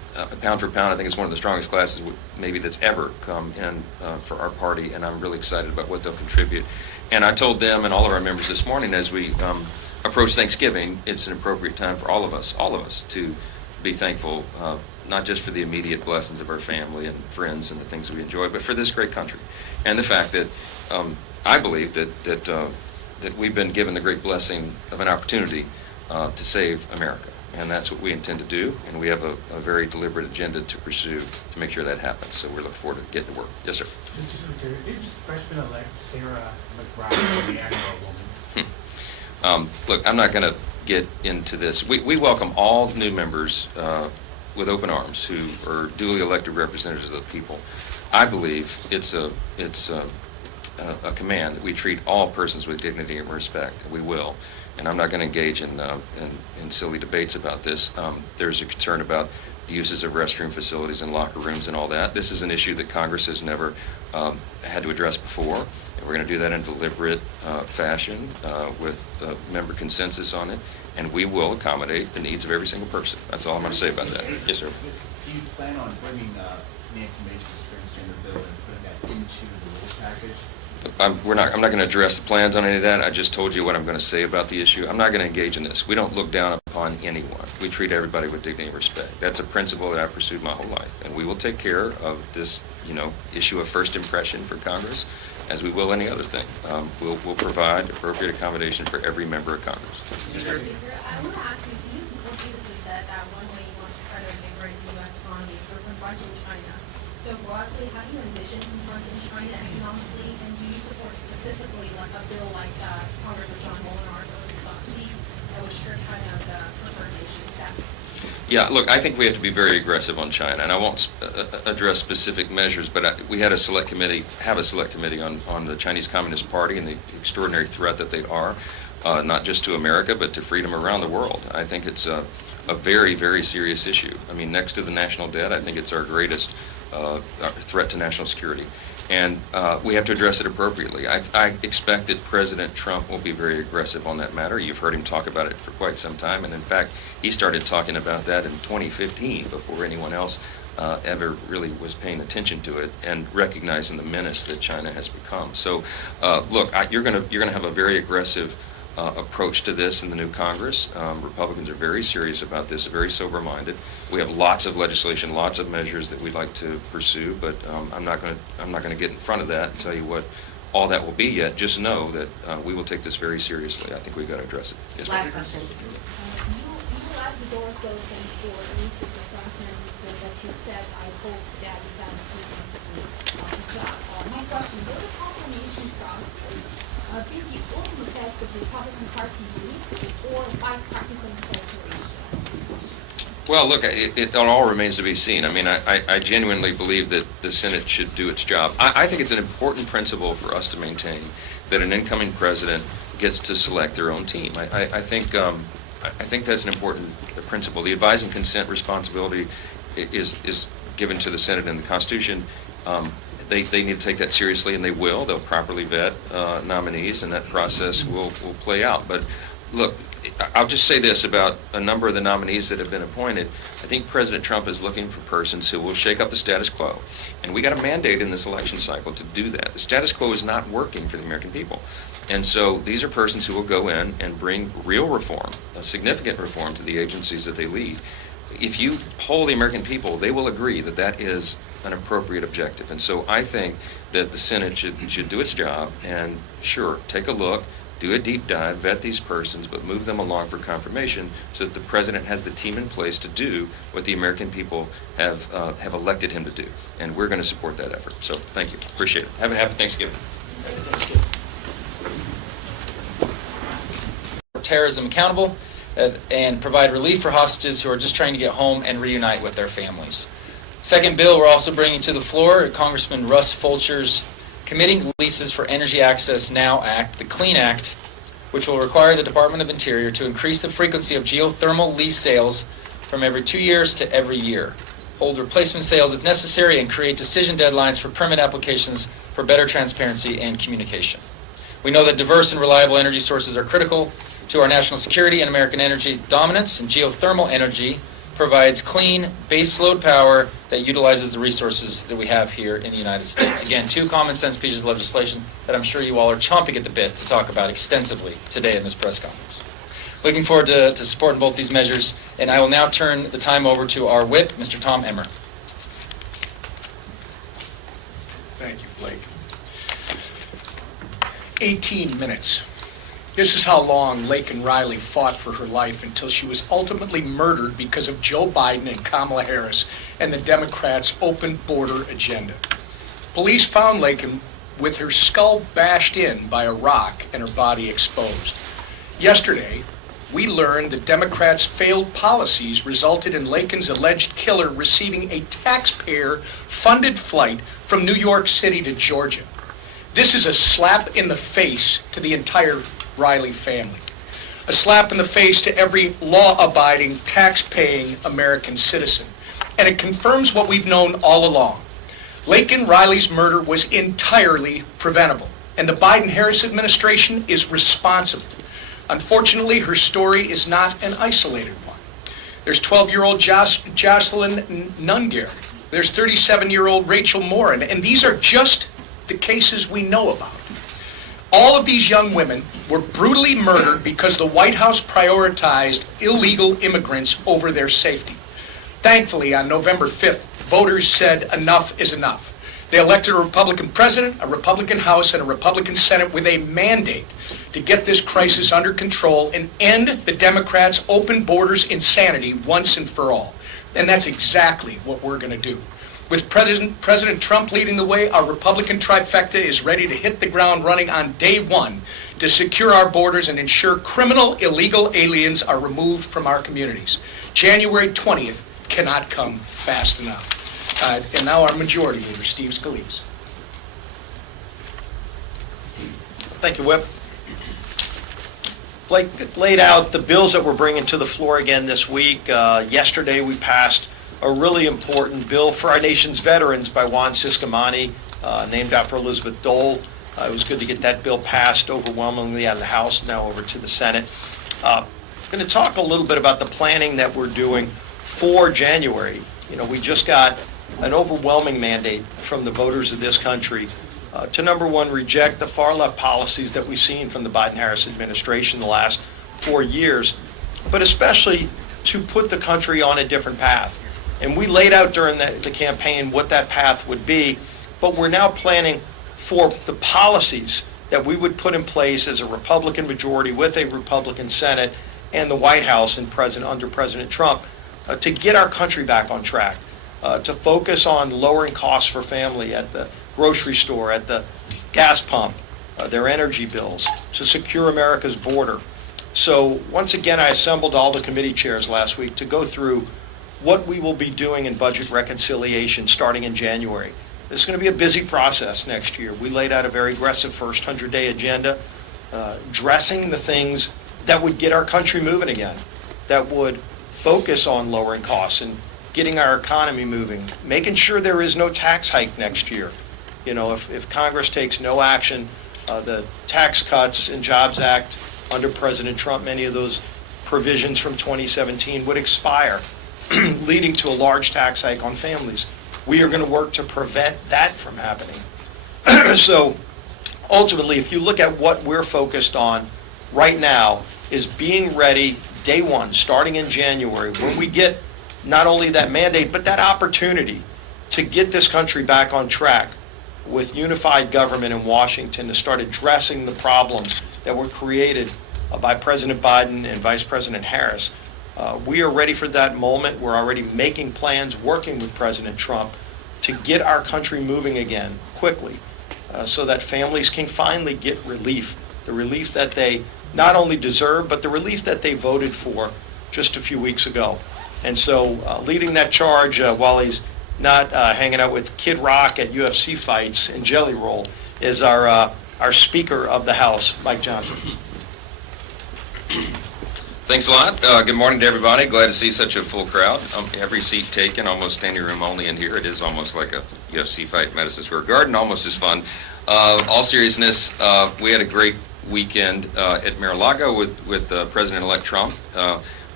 pound for pound, I think it's one of the strongest classes maybe that's ever come in for our party, and I'm really excited about what they'll contribute. And I told them and all of our members this morning as we approach Thanksgiving, it's an appropriate time for all of us to be thankful, not just for the immediate blessings of our family and friends and the things that we enjoy, but for this great country. And the fact that I believe that we've been given the great blessing of an opportunity to save America. And that's what we intend to do, and we have a very deliberate agenda to pursue to make sure that happens. So we're looking forward to getting to work. Yes, sir. Mr. Speaker, is freshman-elect Sarah McBride a man or a woman? Look, I'm not going to get into this. We welcome all new members with open arms who are duly elected representatives of the people. I believe it's a command that we treat all persons with dignity and respect. We will. And I'm not going to engage in silly debates about this. There's a concern about the uses of restroom facilities and locker rooms and all that. This is an issue that Congress has never had to address before, and we're going to do that in a deliberate fashion with member consensus on it, and we will accommodate the needs of every single person. That's all I'm going to say about that. Yes, sir. Do you plan on bringing Nancy Mace's transgender bill and putting that into the rules package? I'm not going to address the plans on any of that. I just told you what I'm going to say about the issue. I'm not going to engage in this. We don't look down upon anyone. We treat everybody with dignity and respect. That's a principle that I've pursued my whole life, and we will take care of this, issue of first impression for Congress, as we will any other thing. We'll provide appropriate accommodation for every member of Congress. Mr. Speaker, I want to ask you, so you repeatedly said that one way you want to try to invigorate the U.S. economy is through confronting China. So broadly, how do you envision confronting China economically, and do you support specifically like a bill like Congressman John Molinar's to be that would strip China of the preferred nation status? Yeah, look, I think we have to be very aggressive on China, and I won't address specific measures, but we had a select committee on the Chinese Communist Party and the extraordinary threat that they are, not just to America, but to freedom around the world. I think it's a very, very serious issue. I mean, next to the national debt, I think it's our greatest threat to national security. And we have to address it appropriately. I expect that President Trump will be very aggressive on that matter. You've heard him talk about it for quite some time, and in fact, he started talking about that in 2015 before anyone else ever really was paying attention to it and recognizing the menace that China has become. So, look, you're going to have a very aggressive approach to this in the new Congress. Republicans are very serious about this, very sober-minded. We have lots of legislation, lots of measures that we'd like to pursue, but I'm not going to get in front of that and tell you what all that will be yet. Just know that we will take this very seriously. I think we've got to address it. Yes, Last question. You left the doors open for Lisa Franklin, so that you said, I hope that is an improvement. My question, will the confirmation process be the only test of Republican Party unity or bipartisan cooperation? Well, look, it all remains to be seen. I mean, I genuinely believe that the Senate should do its job. I think it's an important principle for us to maintain that an incoming president gets to select their own team. I think that's an important principle. The advise and consent responsibility is given to the Senate in the Constitution. They need to take that seriously, and they will. They'll properly vet nominees, and that process will play out. But look, I'll just say this about a number of the nominees that have been appointed. I think President Trump is looking for persons who will shake up the status quo. And we got a mandate in this election cycle to do that. The status quo is not working for the American people. And so these are persons who will go in and bring real reform, a significant reform to the agencies that they lead. If you poll the American people, they will agree that that is an appropriate objective. And so I think that the Senate should do its job and, sure, take a look, do a deep dive, vet these persons, but move them along for confirmation so that the president has the team in place to do what the American people have elected him to do. And we're going to support that effort. So thank you. Appreciate it. Have a happy Thanksgiving. Terrorism accountable and provide relief for hostages who are just trying to get home and reunite with their families. Second bill we're also bringing to the floor, Congressman Russ Fulcher's Committing Leases for Energy Access Now Act, the CLEAN Act, which will require the Department of Interior to increase the frequency of geothermal lease sales from every 2 years to every year, hold replacement sales if necessary, and create decision deadlines for permit applications for better transparency and communication. We know that diverse and reliable energy sources are critical to our national security and American energy dominance, and geothermal energy provides clean baseload power that utilizes the resources that we have here in the United States. Again, two common sense pieces of legislation that I'm sure you all are chomping at the bit to talk about extensively today in this press conference. Looking forward to supporting both these measures, and I will now turn the time over to our whip, Mr. Tom Emmer. Thank you, Blake. 18 minutes. This is how long Laken Riley fought for her life until she was ultimately murdered because of Joe Biden and Kamala Harris and the Democrats' open border agenda. Police found Laken with her skull bashed in by a rock and her body exposed. Yesterday, we learned that Democrats' failed policies resulted in Laken's alleged killer receiving a taxpayer-funded flight from New York City to Georgia. This is a slap in the face to the entire Riley family. A slap in the face to every law-abiding, tax-paying American citizen. And it confirms what we've known all along. Laken Riley's murder was entirely preventable, and the Biden-Harris administration is responsible. Unfortunately, her story is not an isolated one. There's 12-year-old Jocelyn Nungair. There's 37-year-old Rachel Morin, and these are just the cases we know about. All of these young women were brutally murdered because the White House prioritized illegal immigrants over their safety. Thankfully, on November 5th, voters said enough is enough. They elected a Republican president, a Republican House, and a Republican Senate with a mandate to get this crisis under control and end the Democrats' open borders insanity once and for all. And that's exactly what we're going to do. With President Trump leading the way, our Republican trifecta is ready to hit the ground running on day one to secure our borders and ensure criminal illegal aliens are removed from our communities. January 20th cannot come fast enough. And now our Majority Leader, Steve Scalise. Thank you, Whip. Blake laid out the bills that we're bringing to the floor again this week. Yesterday we passed a really important bill for our nation's veterans by Juan Ciscomani, named after Elizabeth Dole. It was good to get that bill passed overwhelmingly out of the House, now over to the Senate. I'm going to talk a little bit about the planning that we're doing for January. You know, we just got an overwhelming mandate from the voters of this country to, number one, reject the far-left policies that we've seen from the Biden-Harris administration the last 4 years, but especially to put the country on a different path. And we laid out during the campaign what that path would be, but we're now planning for the policies that we would put in place as a Republican majority with a Republican Senate and the White House and under President Trump to get our country back on track, to focus on lowering costs for family at the grocery store, at the gas pump, their energy bills, to secure America's border. So once again, I assembled all the committee chairs last week to go through what we will be doing in budget reconciliation starting in January. This is going to be a busy process next year. We laid out a very aggressive first 100-day agenda, addressing the things that would get our country moving again, that would focus on lowering costs and getting our economy moving, making sure there is no tax hike next year. You know, if Congress takes no action, the Tax Cuts and Jobs Act under President Trump, many of those provisions from 2017 would expire, leading to a large tax hike on families. We are going to work to prevent that from happening. So ultimately, if you look at what we're focused on right now, is being ready day one, starting in January, when we get not only that mandate, but that opportunity to get this country back on track with unified government in Washington to start addressing the problems that were created by President Biden and Vice President Harris. We are ready for that moment. We're already making plans, working with President Trump to get our country moving again quickly so that families can finally get relief, the relief that they not only deserve, but the relief that they voted for just a few weeks ago. And so leading that charge while he's not hanging out with Kid Rock at UFC fights and Jelly Roll is our Speaker of the House, Mike Johnson. Thanks a lot. Good morning to everybody. Glad to see such a full crowd. Every seat taken, almost standing room only in here. It is almost like a UFC fight, Madison Square Garden, almost as fun. All seriousness, we had a great weekend at Mar-a-Lago with President-elect Trump.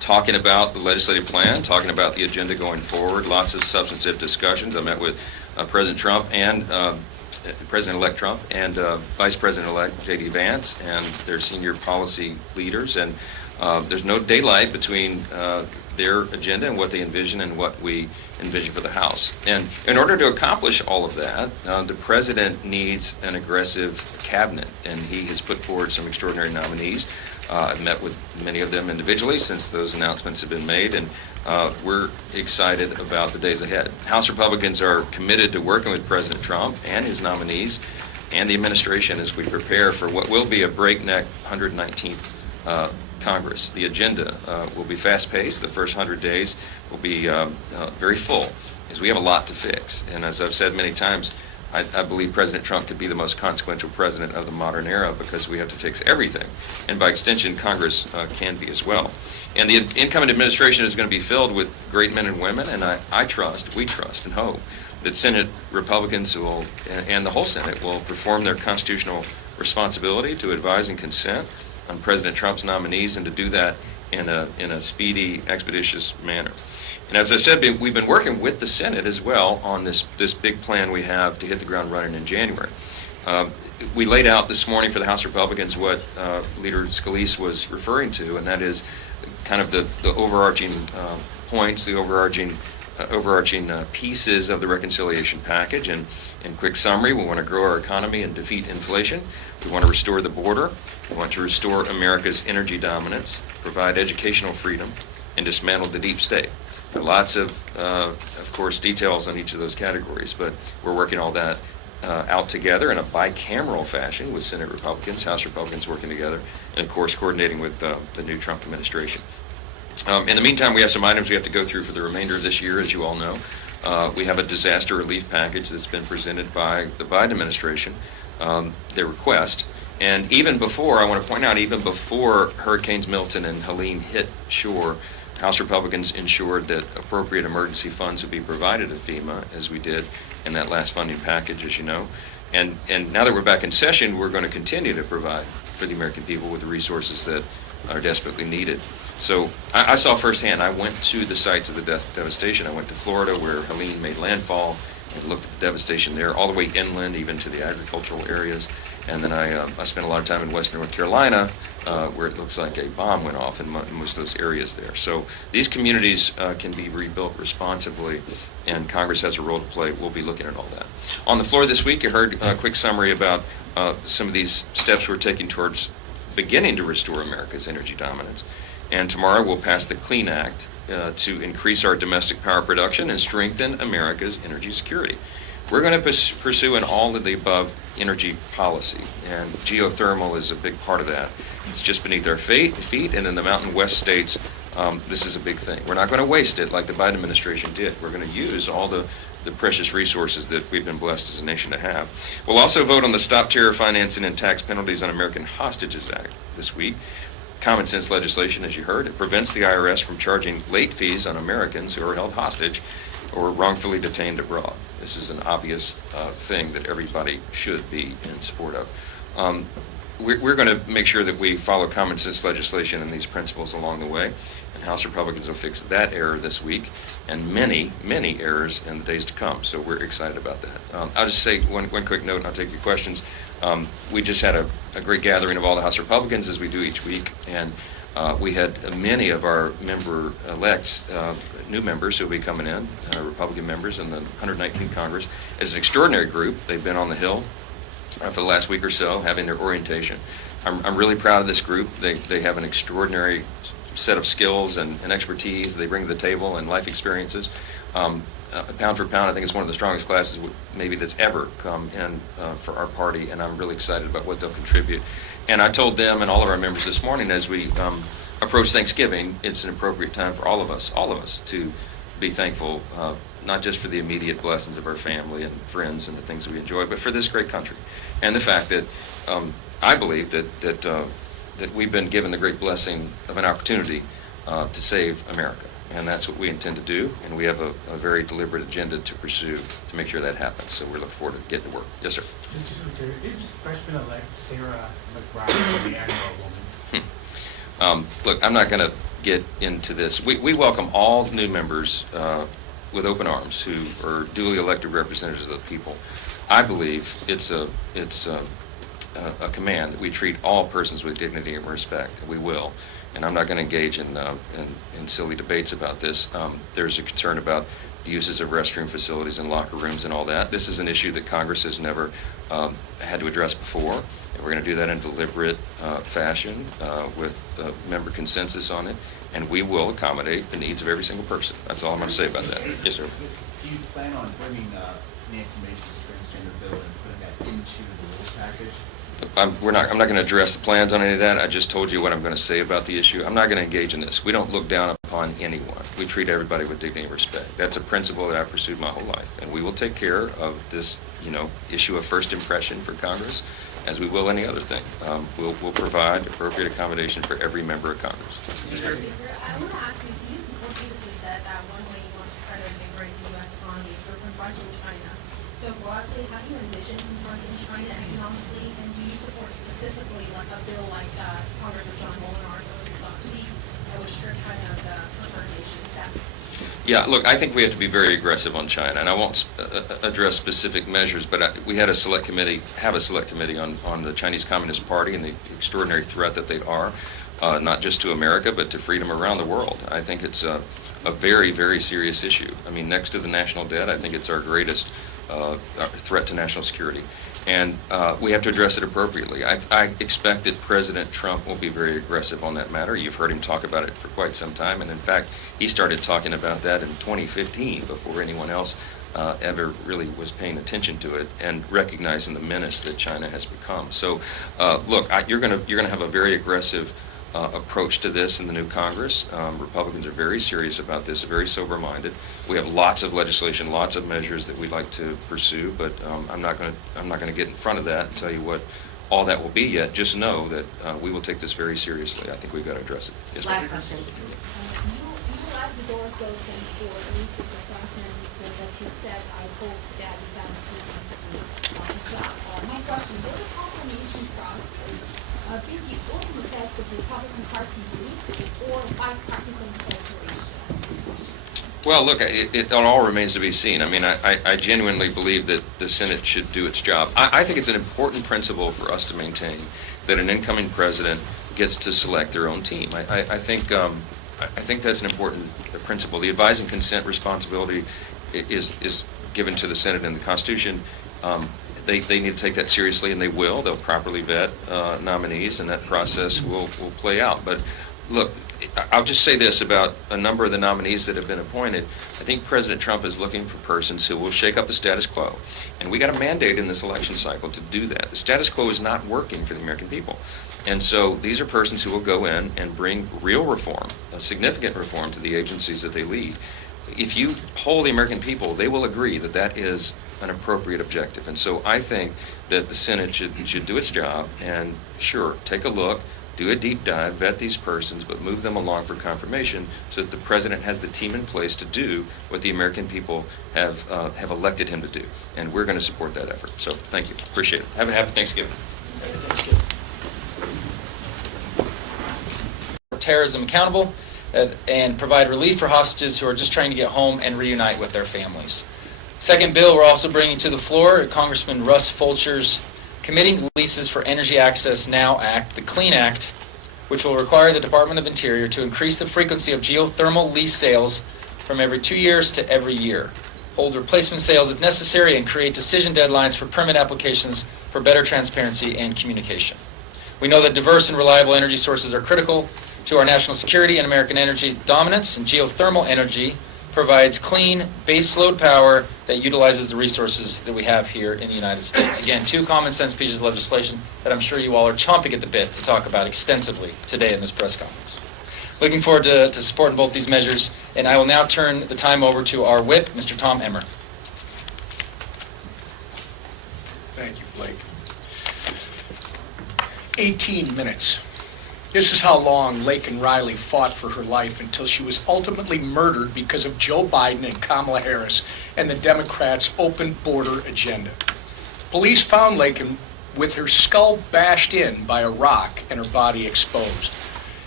talking about the legislative plan, talking about the agenda going forward, lots of substantive discussions. I met with President Trump and President-elect Trump and Vice President-elect J.D. Vance and their senior policy leaders, and there's no daylight between their agenda and what they envision and what we envision for the House. And in order to accomplish all of that, the President needs an aggressive cabinet, and he has put forward some extraordinary nominees. I've met with many of them individually since those announcements have been made, and we're excited about the days ahead. House Republicans are committed to working with President Trump and his nominees and the administration as we prepare for what will be a breakneck 119th Congress. The agenda will be fast-paced. The first 100 days will be very full, as we have a lot to fix. And as I've said many times, I believe President Trump could be the most consequential president of the modern era because we have to fix everything. And by extension, Congress can be as well. And the incoming administration is going to be filled with great men and women, and we trust and hope that Senate Republicans will, and the whole Senate will perform their constitutional responsibility to advise and consent on President Trump's nominees, and to do that in a speedy, expeditious manner. And as I said, we've been working with the Senate as well on this big plan we have to hit the ground running in January. We laid out this morning for the House Republicans what Leader Scalise was referring to, and that is kind of the overarching points, the overarching pieces of the reconciliation package. And in quick summary, we want to grow our economy and defeat inflation. We want to restore the border. We want to restore America's energy dominance, provide educational freedom, and dismantle the deep state. There are lots of course, details on each of those categories, but we're working all that out together in a bicameral fashion with Senate Republicans, House Republicans working together, and of course coordinating with the new Trump administration. In the meantime, we have some items we have to go through for the remainder of this year, as you all know. We have a disaster relief package that's been presented by the Biden administration, their request. And even before, I want to point out, even before Hurricanes Milton and Helene hit shore, House Republicans ensured that appropriate emergency funds would be provided to FEMA, as we did in that last funding package, as you know. And now that we're back in session, we're going to continue to provide for the American people with the resources that are desperately needed. So I saw firsthand, I went to the sites of the devastation. I went to Florida, where Helene made landfall, and looked at the devastation there, all the way inland, even to the agricultural areas. And then I spent a lot of time in western North Carolina, where it looks like a bomb went off in most of those areas there. So these communities can be rebuilt responsibly, and Congress has a role to play. We'll be looking at all that. On the floor this week, you heard a quick summary about some of these steps we're taking towards beginning to restore America's energy dominance. And tomorrow we'll pass the Clean Act to increase our domestic power production and strengthen America's energy security. We're going to pursue an all of the above energy policy, and geothermal is a big part of that. It's just beneath our feet, and in the Mountain West states, this is a big thing. We're not going to waste it like the Biden administration did. We're going to use all the precious resources that we've been blessed as a nation to have. We'll also vote on the Stop Terror Financing and Tax Penalties on American Hostages Act this week. Common sense legislation, as you heard. It prevents the IRS from charging late fees on Americans who are held hostage or wrongfully detained abroad. This is an obvious thing that everybody should be in support of. We're going to make sure that we follow common sense legislation and these principles along the way, and House Republicans will fix that error this week and many, many errors in the days to come. So we're excited about that. I'll just say one quick note, and I'll take your questions. We just had a great gathering of all the House Republicans, as we do each week, and we had many of our member-elects, new members who will be coming in, Republican members in the 119th Congress. It's an extraordinary group. They've been on the Hill for the last week or so, having their orientation. I'm really proud of this group. They have an extraordinary set of skills and expertise they bring to the table, and life experiences. Pound for pound, I think it's one of the strongest classes maybe that's ever come in for our party, and I'm really excited about what they'll contribute. And I told them and all of our members this morning, as we approach Thanksgiving, it's an appropriate time for all of us to be thankful, not just for the immediate blessings of our family and friends and the things we enjoy, but for this great country, and the fact that I believe that we've been given the great blessing of an opportunity to save America. And that's what we intend to do, and we have a very deliberate agenda to pursue to make sure that happens. So we're looking forward to getting to work. Yes, sir. Is freshman-elect Sarah McBride a man or a woman? Look, I'm not going to get into this. We welcome all new members with open arms who are duly elected representatives of the people. I believe it's a command that we treat all persons with dignity and respect. We will. And I'm not going to engage in silly debates about this. There's a concern about the uses of restroom facilities and locker rooms and all that. This is an issue that Congress has never had to address before, and we're going to do that in a deliberate fashion with member consensus on it, and we will accommodate the needs of every single person. That's all I'm going to say about that. Yes, sir. Do you plan on bringing Nancy Mace's transgender bill and putting that into the rules package? I'm not going to address the plans on any of that. I just told you what I'm going to say about the issue. I'm not going to engage in this. We don't look down upon anyone. We treat everybody with dignity and respect. That's a principle that I've pursued my whole life, and we will take care of this, issue of first impression for Congress, as we will any other thing. We'll provide appropriate accommodation for every member of Congress. I want to ask you, so you repeatedly said that one way you want to try to invigorate the U.S. economy is through confronting China. So broadly, how do you envision confronting China economically, and do you support specifically like a bill like Congressman John Molinar's thought to be that would strip China of the preferred nation status? Yeah, look, I think we have to be very aggressive on China, and I won't address specific measures, but we had a select committee on the Chinese Communist Party and the extraordinary threat that they are, not just to America, but to freedom around the world. I think it's a very, very serious issue. I mean, next to the national debt, I think it's our greatest threat to national security. And we have to address it appropriately. I expect that President Trump will be very aggressive on that matter. You've heard him talk about it for quite some time, and in fact, he started talking about that in 2015 before anyone else ever really was paying attention to it and recognizing the menace that China has become. So, look, you're going to have a very aggressive approach to this in the new Congress. Republicans are very serious about this, very sober-minded. We have lots of legislation, lots of measures that we'd like to pursue, but I'm not going to get in front of that and tell you what all that will be yet. Just know that we will take this very seriously. I think we've got to address it. Yes, Last question. You left the doors open for Lisa Franklin, that you said, I hope that is done to job. My question, will the confirmation process be the ultimate test of Republican Party belief or bipartisan cooperation? Well, look, it all remains to be seen. I mean, I genuinely believe that the Senate should do its job. I think it's an important principle for us to maintain that an incoming president gets to select their own team. I think that's an important principle. The advise and consent responsibility is given to the Senate in the Constitution. They need to take that seriously, and they will. They'll properly vet nominees, and that process will play out. But look, I'll just say this about a number of the nominees that have been appointed. I think President Trump is looking for persons who will shake up the status quo. And we got a mandate in this election cycle to do that. The status quo is not working for the American people. And so these are persons who will go in and bring real reform, a significant reform to the agencies that they lead. If you poll the American people, they will agree that that is an appropriate objective. And so I think that the Senate should do its job and, sure, take a look, do a deep dive, vet these persons, but move them along for confirmation so that the president has the team in place to do what the American people have elected him to do. And we're going to support that effort. So thank you. Appreciate it. Have a happy Thanksgiving. Happy Thanksgiving. Terrorism accountable and provide relief for hostages who are just trying to get home and reunite with their families. Second bill we're also bringing to the floor, Congressman Russ Fulcher's Committing Leases for Energy Access Now Act, the CLEAN Act, which will require the Department of Interior to increase the frequency of geothermal lease sales from every 2 years to every year, hold replacement sales if necessary, and create decision deadlines for permit applications for better transparency and communication. We know that diverse and reliable energy sources are critical to our national security and American energy dominance, and geothermal energy provides clean, baseload power that utilizes the resources that we have here in the United States. Again, two common sense pieces of legislation that I'm sure you all are chomping at the bit to talk about extensively today in this press conference. Looking forward to supporting both these measures, and I will now turn the time over to our whip, Mr. Tom Emmer. Thank you, Blake. 18 minutes. This is how long Laken Riley fought for her life until she was ultimately murdered because of Joe Biden and Kamala Harris and the Democrats' open border agenda. Police found Laken with her skull bashed in by a rock and her body exposed.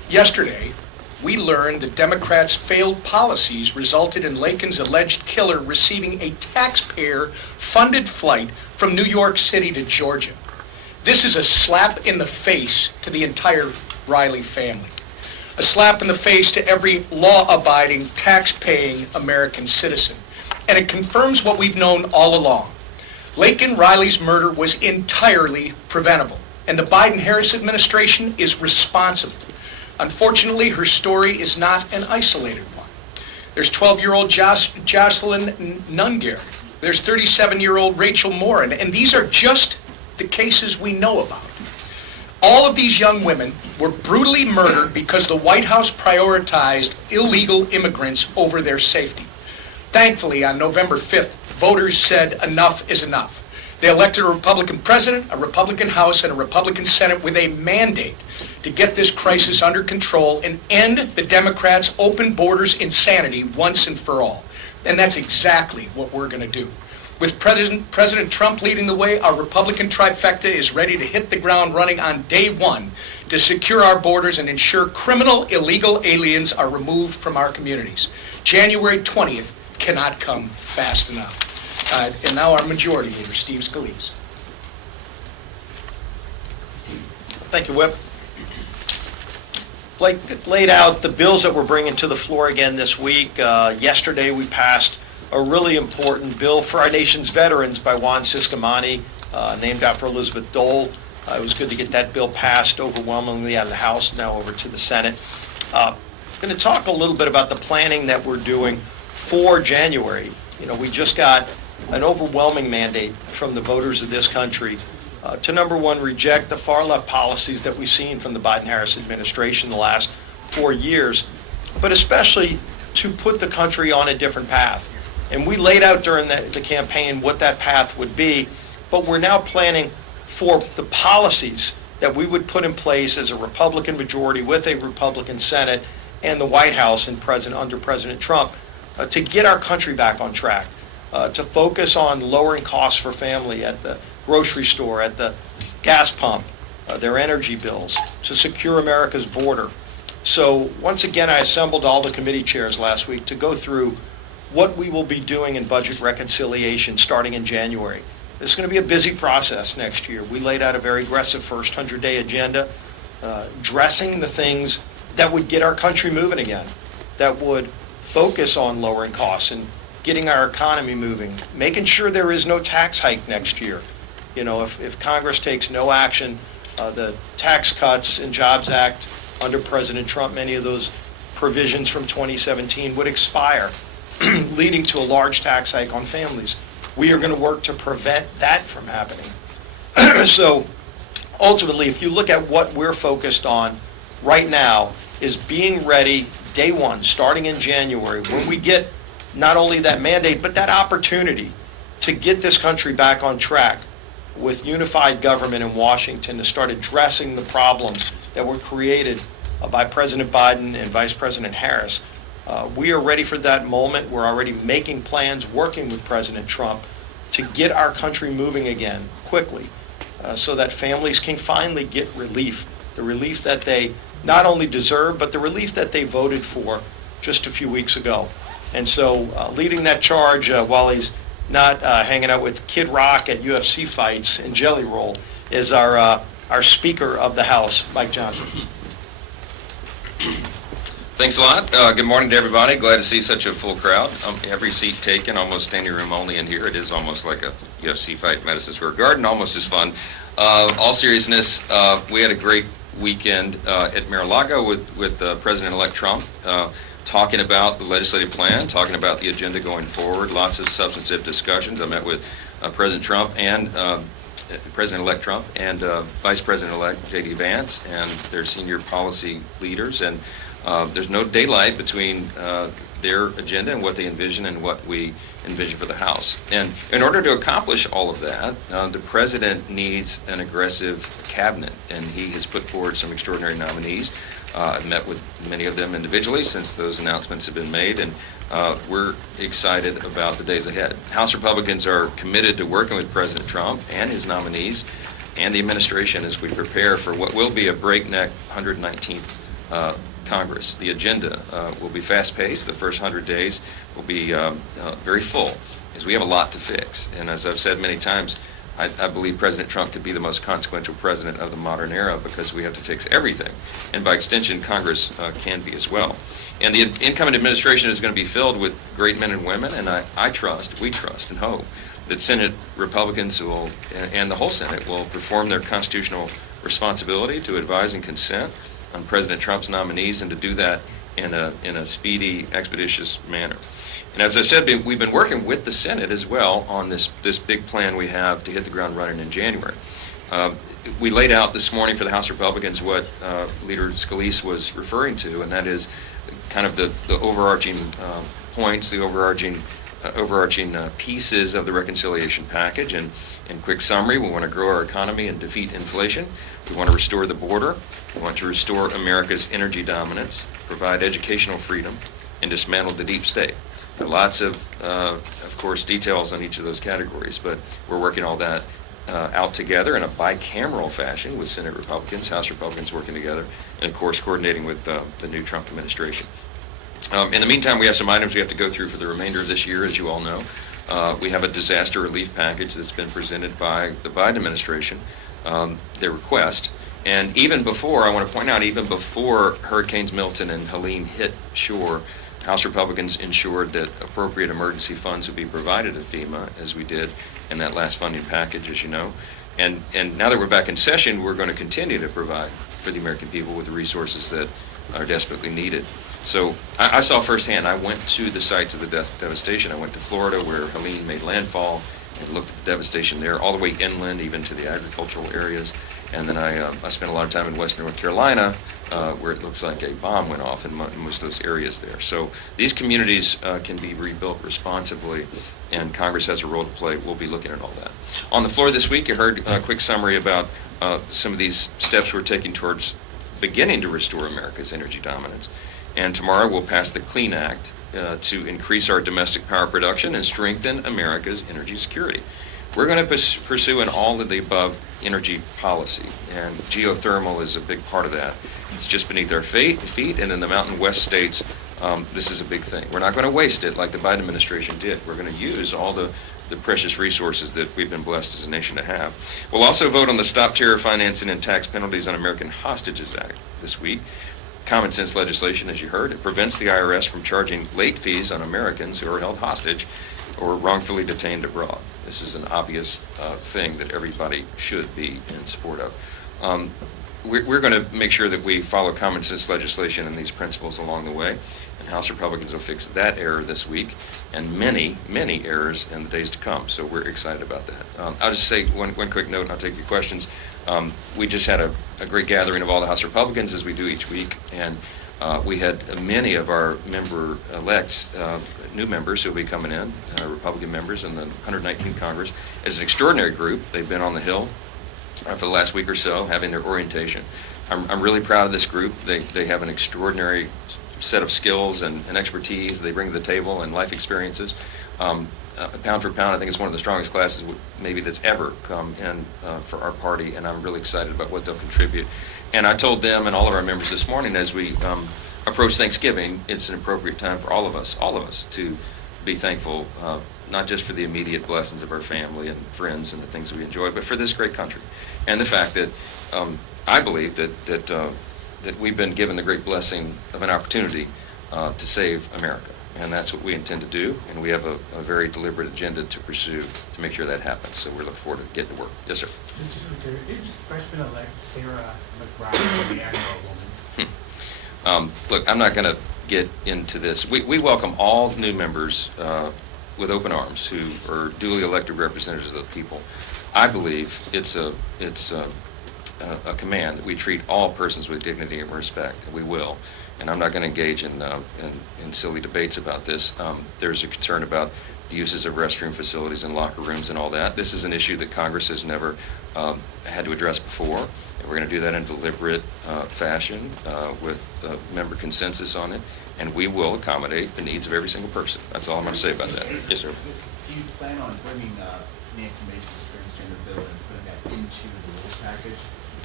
Yesterday, we learned the Democrats' failed policies resulted in Lakin's alleged killer receiving a taxpayer-funded flight from New York City to Georgia. This is a slap in the face to the entire Riley family. A slap in the face to every law-abiding, tax-paying American citizen. And it confirms what we've known all along. Laken Riley's murder was entirely preventable, and the Biden-Harris administration is responsible. Unfortunately, her story is not an isolated one. There's 12-year-old Jocelyn Nungair. There's 37-year-old Rachel Morin, and these are just the cases we know about. All of these young women were brutally murdered because the White House prioritized illegal immigrants over their safety. Thankfully, on November 5th, voters said enough is enough. They elected a Republican president, a Republican House, and a Republican Senate with a mandate to get this crisis under control and end the Democrats' open borders insanity once and for all. And that's exactly what we're going to do. With President Trump leading the way, our Republican trifecta is ready to hit the ground running on day one to secure our borders and ensure criminal illegal aliens are removed from our communities. January 20th cannot come fast enough. And now our Majority Leader, Steve Scalise. Thank you, Whip. Blake laid out the bills that we're bringing to the floor again this week. Yesterday, we passed a really important bill for our nation's veterans by Juan Ciscomani, named after Elizabeth Dole. It was good to get that bill passed overwhelmingly out of the House, now over to the Senate. I'm going to talk a little bit about the planning that we're doing for January. You know, we just got an overwhelming mandate from the voters of this country to, number one, reject the far-left policies that we've seen from the Biden-Harris administration the last 4 years, but especially to put the country on a different path. And we laid out during the campaign what that path would be, but we're now planning for the policies that we would put in place as a Republican majority with a Republican Senate and the White House and under President Trump to get our country back on track, to focus on lowering costs for family at the grocery store, at the gas pump, their energy bills, to secure America's border. So once again, I assembled all the committee chairs last week to go through what we will be doing in budget reconciliation starting in January. This is going to be a busy process next year. We laid out a very aggressive first 100-day agenda, addressing the things that would get our country moving again, that would focus on lowering costs and getting our economy moving, making sure there is no tax hike next year. You know, if Congress takes no action, the Tax Cuts and Jobs Act under President Trump, many of those provisions from 2017 would expire, leading to a large tax hike on families. We are going to work to prevent that from happening. So ultimately, if you look at what we're focused on right now, is being ready day one, starting in January, when we get not only that mandate, but that opportunity to get this country back on track with unified government in Washington to start addressing the problems that were created by President Biden and Vice President Harris. We are ready for that moment. We're already making plans, working with President Trump to get our country moving again quickly so that families can finally get relief, the relief that they not only deserve, but the relief that they voted for just a few weeks ago. And so leading that charge while he's not hanging out with Kid Rock at UFC fights and Jelly Roll is our Speaker of the House, Mike Johnson. Thanks a lot. Good morning to everybody. Glad to see such a full crowd. Every seat taken, almost standing room only in here. It is almost like a UFC fight, Madison Square Garden, almost as fun. All seriousness, we had a great weekend at Mar-a-Lago with President-elect Trump, talking about the legislative plan, talking about the agenda going forward, lots of substantive discussions. I met with President Trump and President-elect Trump and Vice President-elect J.D. Vance and their senior policy leaders, and there's no daylight between their agenda and what they envision and what we envision for the House. And in order to accomplish all of that, the President needs an aggressive cabinet, and he has put forward some extraordinary nominees. I've met with many of them individually since those announcements have been made, and we're excited about the days ahead. House Republicans are committed to working with President Trump and his nominees and the administration as we prepare for what will be a breakneck 119th Congress. The agenda will be fast-paced. The first 100 days will be very full, as we have a lot to fix. And as I've said many times, I believe President Trump could be the most consequential president of the modern era because we have to fix everything. And by extension, Congress can be as well. And the incoming administration is going to be filled with great men and women, and we trust and hope that Senate Republicans will, and the whole Senate will perform their constitutional responsibility to advise and consent on President Trump's nominees, and to do that in a speedy, expeditious manner. And as I said, we've been working with the Senate as well on this big plan we have to hit the ground running in January. We laid out this morning for the House Republicans what Leader Scalise was referring to, and that is kind of the overarching points, the overarching pieces of the reconciliation package. And in quick summary, we want to grow our economy and defeat inflation. We want to restore the border. We want to restore America's energy dominance, provide educational freedom, and dismantle the deep state. There are lots of course, details on each of those categories, but we're working all that out together in a bicameral fashion with Senate Republicans, House Republicans working together, and of course coordinating with the new Trump administration. In the meantime, we have some items we have to go through for the remainder of this year, as you all know. We have a disaster relief package that's been presented by the Biden administration, their request. And even before, I want to point out, even before Hurricanes Milton and Helene hit shore, House Republicans ensured that appropriate emergency funds would be provided to FEMA, as we did in that last funding package, as you know. And now that we're back in session, we're going to continue to provide for the American people with the resources that are desperately needed. So I saw firsthand. I went to the sites of the devastation. I went to Florida, where Helene made landfall, and looked at the devastation there, all the way inland, even to the agricultural areas. And then I spent a lot of time in western North Carolina, where it looks like a bomb went off in most of those areas there. So these communities can be rebuilt responsibly, and Congress has a role to play. We'll be looking at all that. On the floor this week, you heard a quick summary about some of these steps we're taking towards beginning to restore America's energy dominance. And tomorrow we'll pass the Clean Act to increase our domestic power production and strengthen America's energy security. We're going to pursue an all of the above energy policy, and geothermal is a big part of that. It's just beneath our feet, and in the Mountain West states, this is a big thing. We're not going to waste it like the Biden administration did. We're going to use all the precious resources that we've been blessed as a nation to have. We'll also vote on the Stop Terror Financing and Tax Penalties on American Hostages Act this week. Common sense legislation, as you heard. It prevents the IRS from charging late fees on Americans who are held hostage or wrongfully detained abroad. This is an obvious thing that everybody should be in support of. We're going to make sure that we follow common sense legislation and these principles along the way, and House Republicans will fix that error this week and many, many errors in the days to come. So we're excited about that. I'll just say one quick note, and I'll take your questions. We just had a great gathering of all the House Republicans, as we do each week, and we had many of our member-elects, new members who will be coming in, Republican members in the 119th Congress. As an extraordinary group, they've been on the Hill for the last week or so, having their orientation. I'm really proud of this group. They have an extraordinary set of skills and expertise they bring to the table, and life experiences. Pound for pound, I think it's one of the strongest classes maybe that's ever come in for our party, and I'm really excited about what they'll contribute. And I told them and all of our members this morning, as we approach Thanksgiving, it's an appropriate time for all of us to be thankful, not just for the immediate blessings of our family and friends and the things we enjoy, but for this great country, and the fact that I believe that we've been given the great blessing of an opportunity to save America. And that's what we intend to do, and we have a very deliberate agenda to pursue to make sure that happens. So we're looking forward to getting to work. Yes, sir. Is freshman-elect Sarah McBride a man or a woman? Look, I'm not going to get into this. We welcome all new members with open arms who are duly elected representatives of the people. I believe it's a command that we treat all persons with dignity and respect, and we will. And I'm not going to engage in silly debates about this. There's a concern about the uses of restroom facilities and locker rooms and all that. This is an issue that Congress has never had to address before. And we're going to do that in a deliberate fashion with member consensus on it. And we will accommodate the needs of every single person. That's all I'm going to say about that. Yes, sir. Do you plan on bringing Nancy Mace's transgender bill and putting that into the rules package?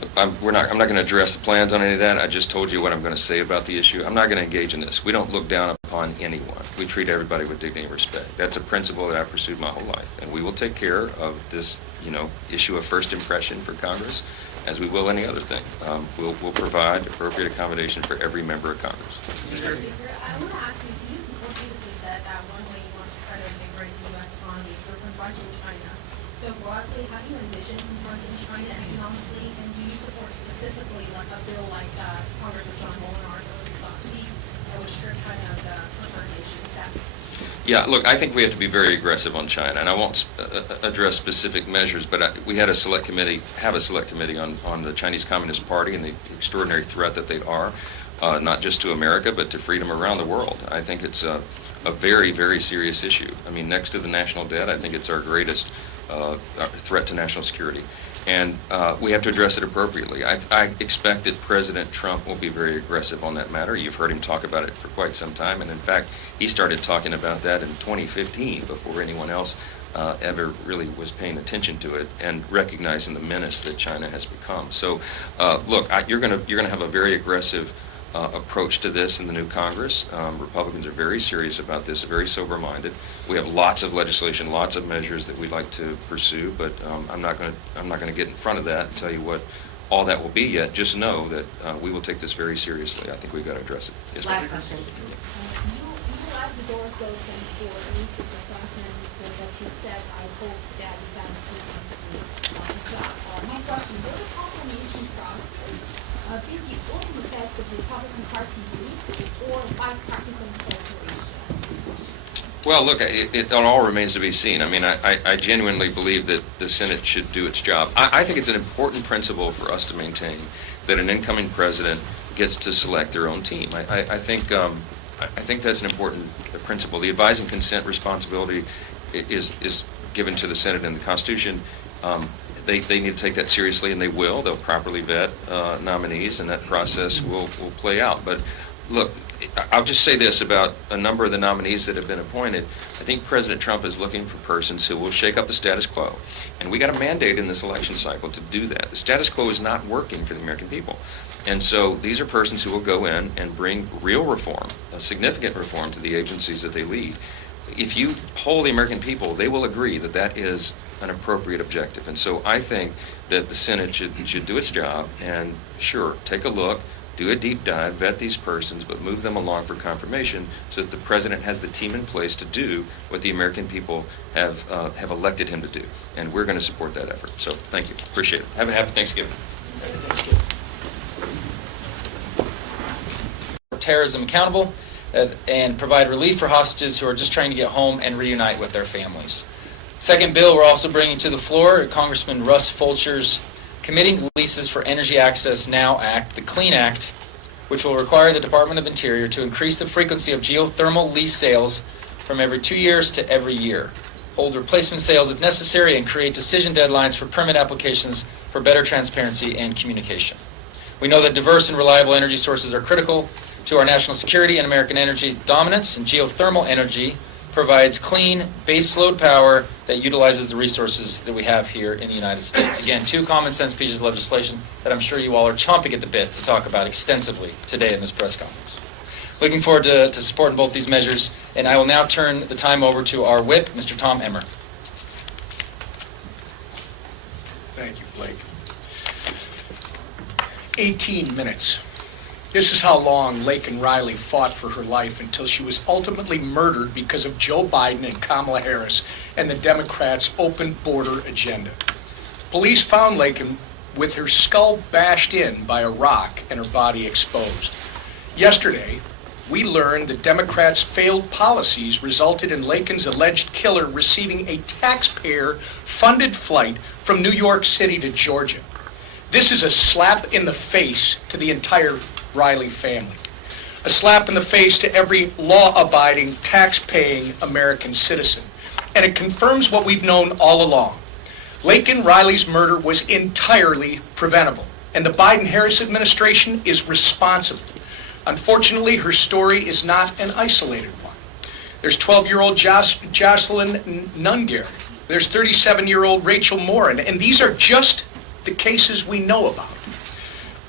I'm not going to address the plans on any of that. I just told you what I'm going to say about the issue. I'm not going to engage in this. We don't look down upon anyone. We treat everybody with dignity and respect. That's a principle that I've pursued my whole life, and we will take care of this, issue of first impression for Congress, as we will any other thing. We'll provide appropriate accommodation for every member of Congress. Speaker, I want to ask you, so you repeatedly said that one way you want to try to invigorate the U.S. economy is through confronting China. So broadly, how do you envision confronting China economically, and do you support specifically like a bill like Congressman John Molinar's thought to be that would strip China of the preferred nation status? Yeah, look, I think we have to be very aggressive on China, and I won't address specific measures, but we had a select committee on the Chinese Communist Party and the extraordinary threat that they are, not just to America, but to freedom around the world. I think it's a very, very serious issue. I mean, next to the national debt, I think it's our greatest threat to national security. And we have to address it appropriately. I expect that President Trump will be very aggressive on that matter. You've heard him talk about it for quite some time, and in fact, he started talking about that in 2015 before anyone else ever really was paying attention to it and recognizing the menace that China has become. So, look, you're going to have a very aggressive approach to this in the new Congress. Republicans are very serious about this, very sober-minded. We have lots of legislation, lots of measures that we'd like to pursue, but I'm not going to get in front of that and tell you what all that will be yet. Just know that we will take this very seriously. I think we've got to address it. Yes, Last question. You left the doors open for Mrs. McCracken, so that you said, I hope that is that improvement job. My question, will the confirmation process be the only test of Republican Party belief or bipartisan cooperation? Well, look, it all remains to be seen. I mean, I genuinely believe that the Senate should do its job. I think it's an important principle for us to maintain that an incoming president gets to select their own team. I think that's an important principle. The advise and consent responsibility is given to the Senate in the Constitution. They need to take that seriously, and they will. They'll properly vet nominees, and that process will play out. But look, I'll just say this about a number of the nominees that have been appointed. I think President Trump is looking for persons who will shake up the status quo. And we got a mandate in this election cycle to do that. The status quo is not working for the American people. And so these are persons who will go in and bring real reform, a significant reform to the agencies that they lead. If you poll the American people, they will agree that that is an appropriate objective. And so I think that the Senate should do its job and, sure, take a look, do a deep dive, vet these persons, but move them along for confirmation so that the president has the team in place to do what the American people have elected him to do. And we're going to support that effort. So thank you. Appreciate it. Have a happy Thanksgiving. Terrorism accountable and provide relief for hostages who are just trying to get home and reunite with their families. Second bill we're also bringing to the floor, Congressman Russ Fulcher's Committing Leases for Energy Access Now Act, the CLEAN Act, which will require the Department of Interior to increase the frequency of geothermal lease sales from every 2 years to every year, hold replacement sales if necessary, and create decision deadlines for permit applications for better transparency and communication. We know that diverse and reliable energy sources are critical to our national security and American energy dominance, and geothermal energy provides clean baseload power that utilizes the resources that we have here in the United States. Again, two common sense pieces of legislation that I'm sure you all are chomping at the bit to talk about extensively today in this press conference. Looking forward to supporting both these measures, and I will now turn the time over to our whip, Mr. Tom Emmer. Thank you, Blake. 18 minutes. This is how long Laken Riley fought for her life until she was ultimately murdered because of Joe Biden and Kamala Harris and the Democrats' open border agenda. Police found Laken with her skull bashed in by a rock and her body exposed. Yesterday, we learned that Democrats' failed policies resulted in Laken's alleged killer receiving a taxpayer-funded flight from New York City to Georgia. This is a slap in the face to the entire Riley family. A slap in the face to every law-abiding, tax-paying American citizen. And it confirms what we've known all along. Laken Riley's murder was entirely preventable, and the Biden-Harris administration is responsible. Unfortunately, her story is not an isolated one. There's 12-year-old Jocelyn Nungair. There's 37-year-old Rachel Morin, and these are just the cases we know about.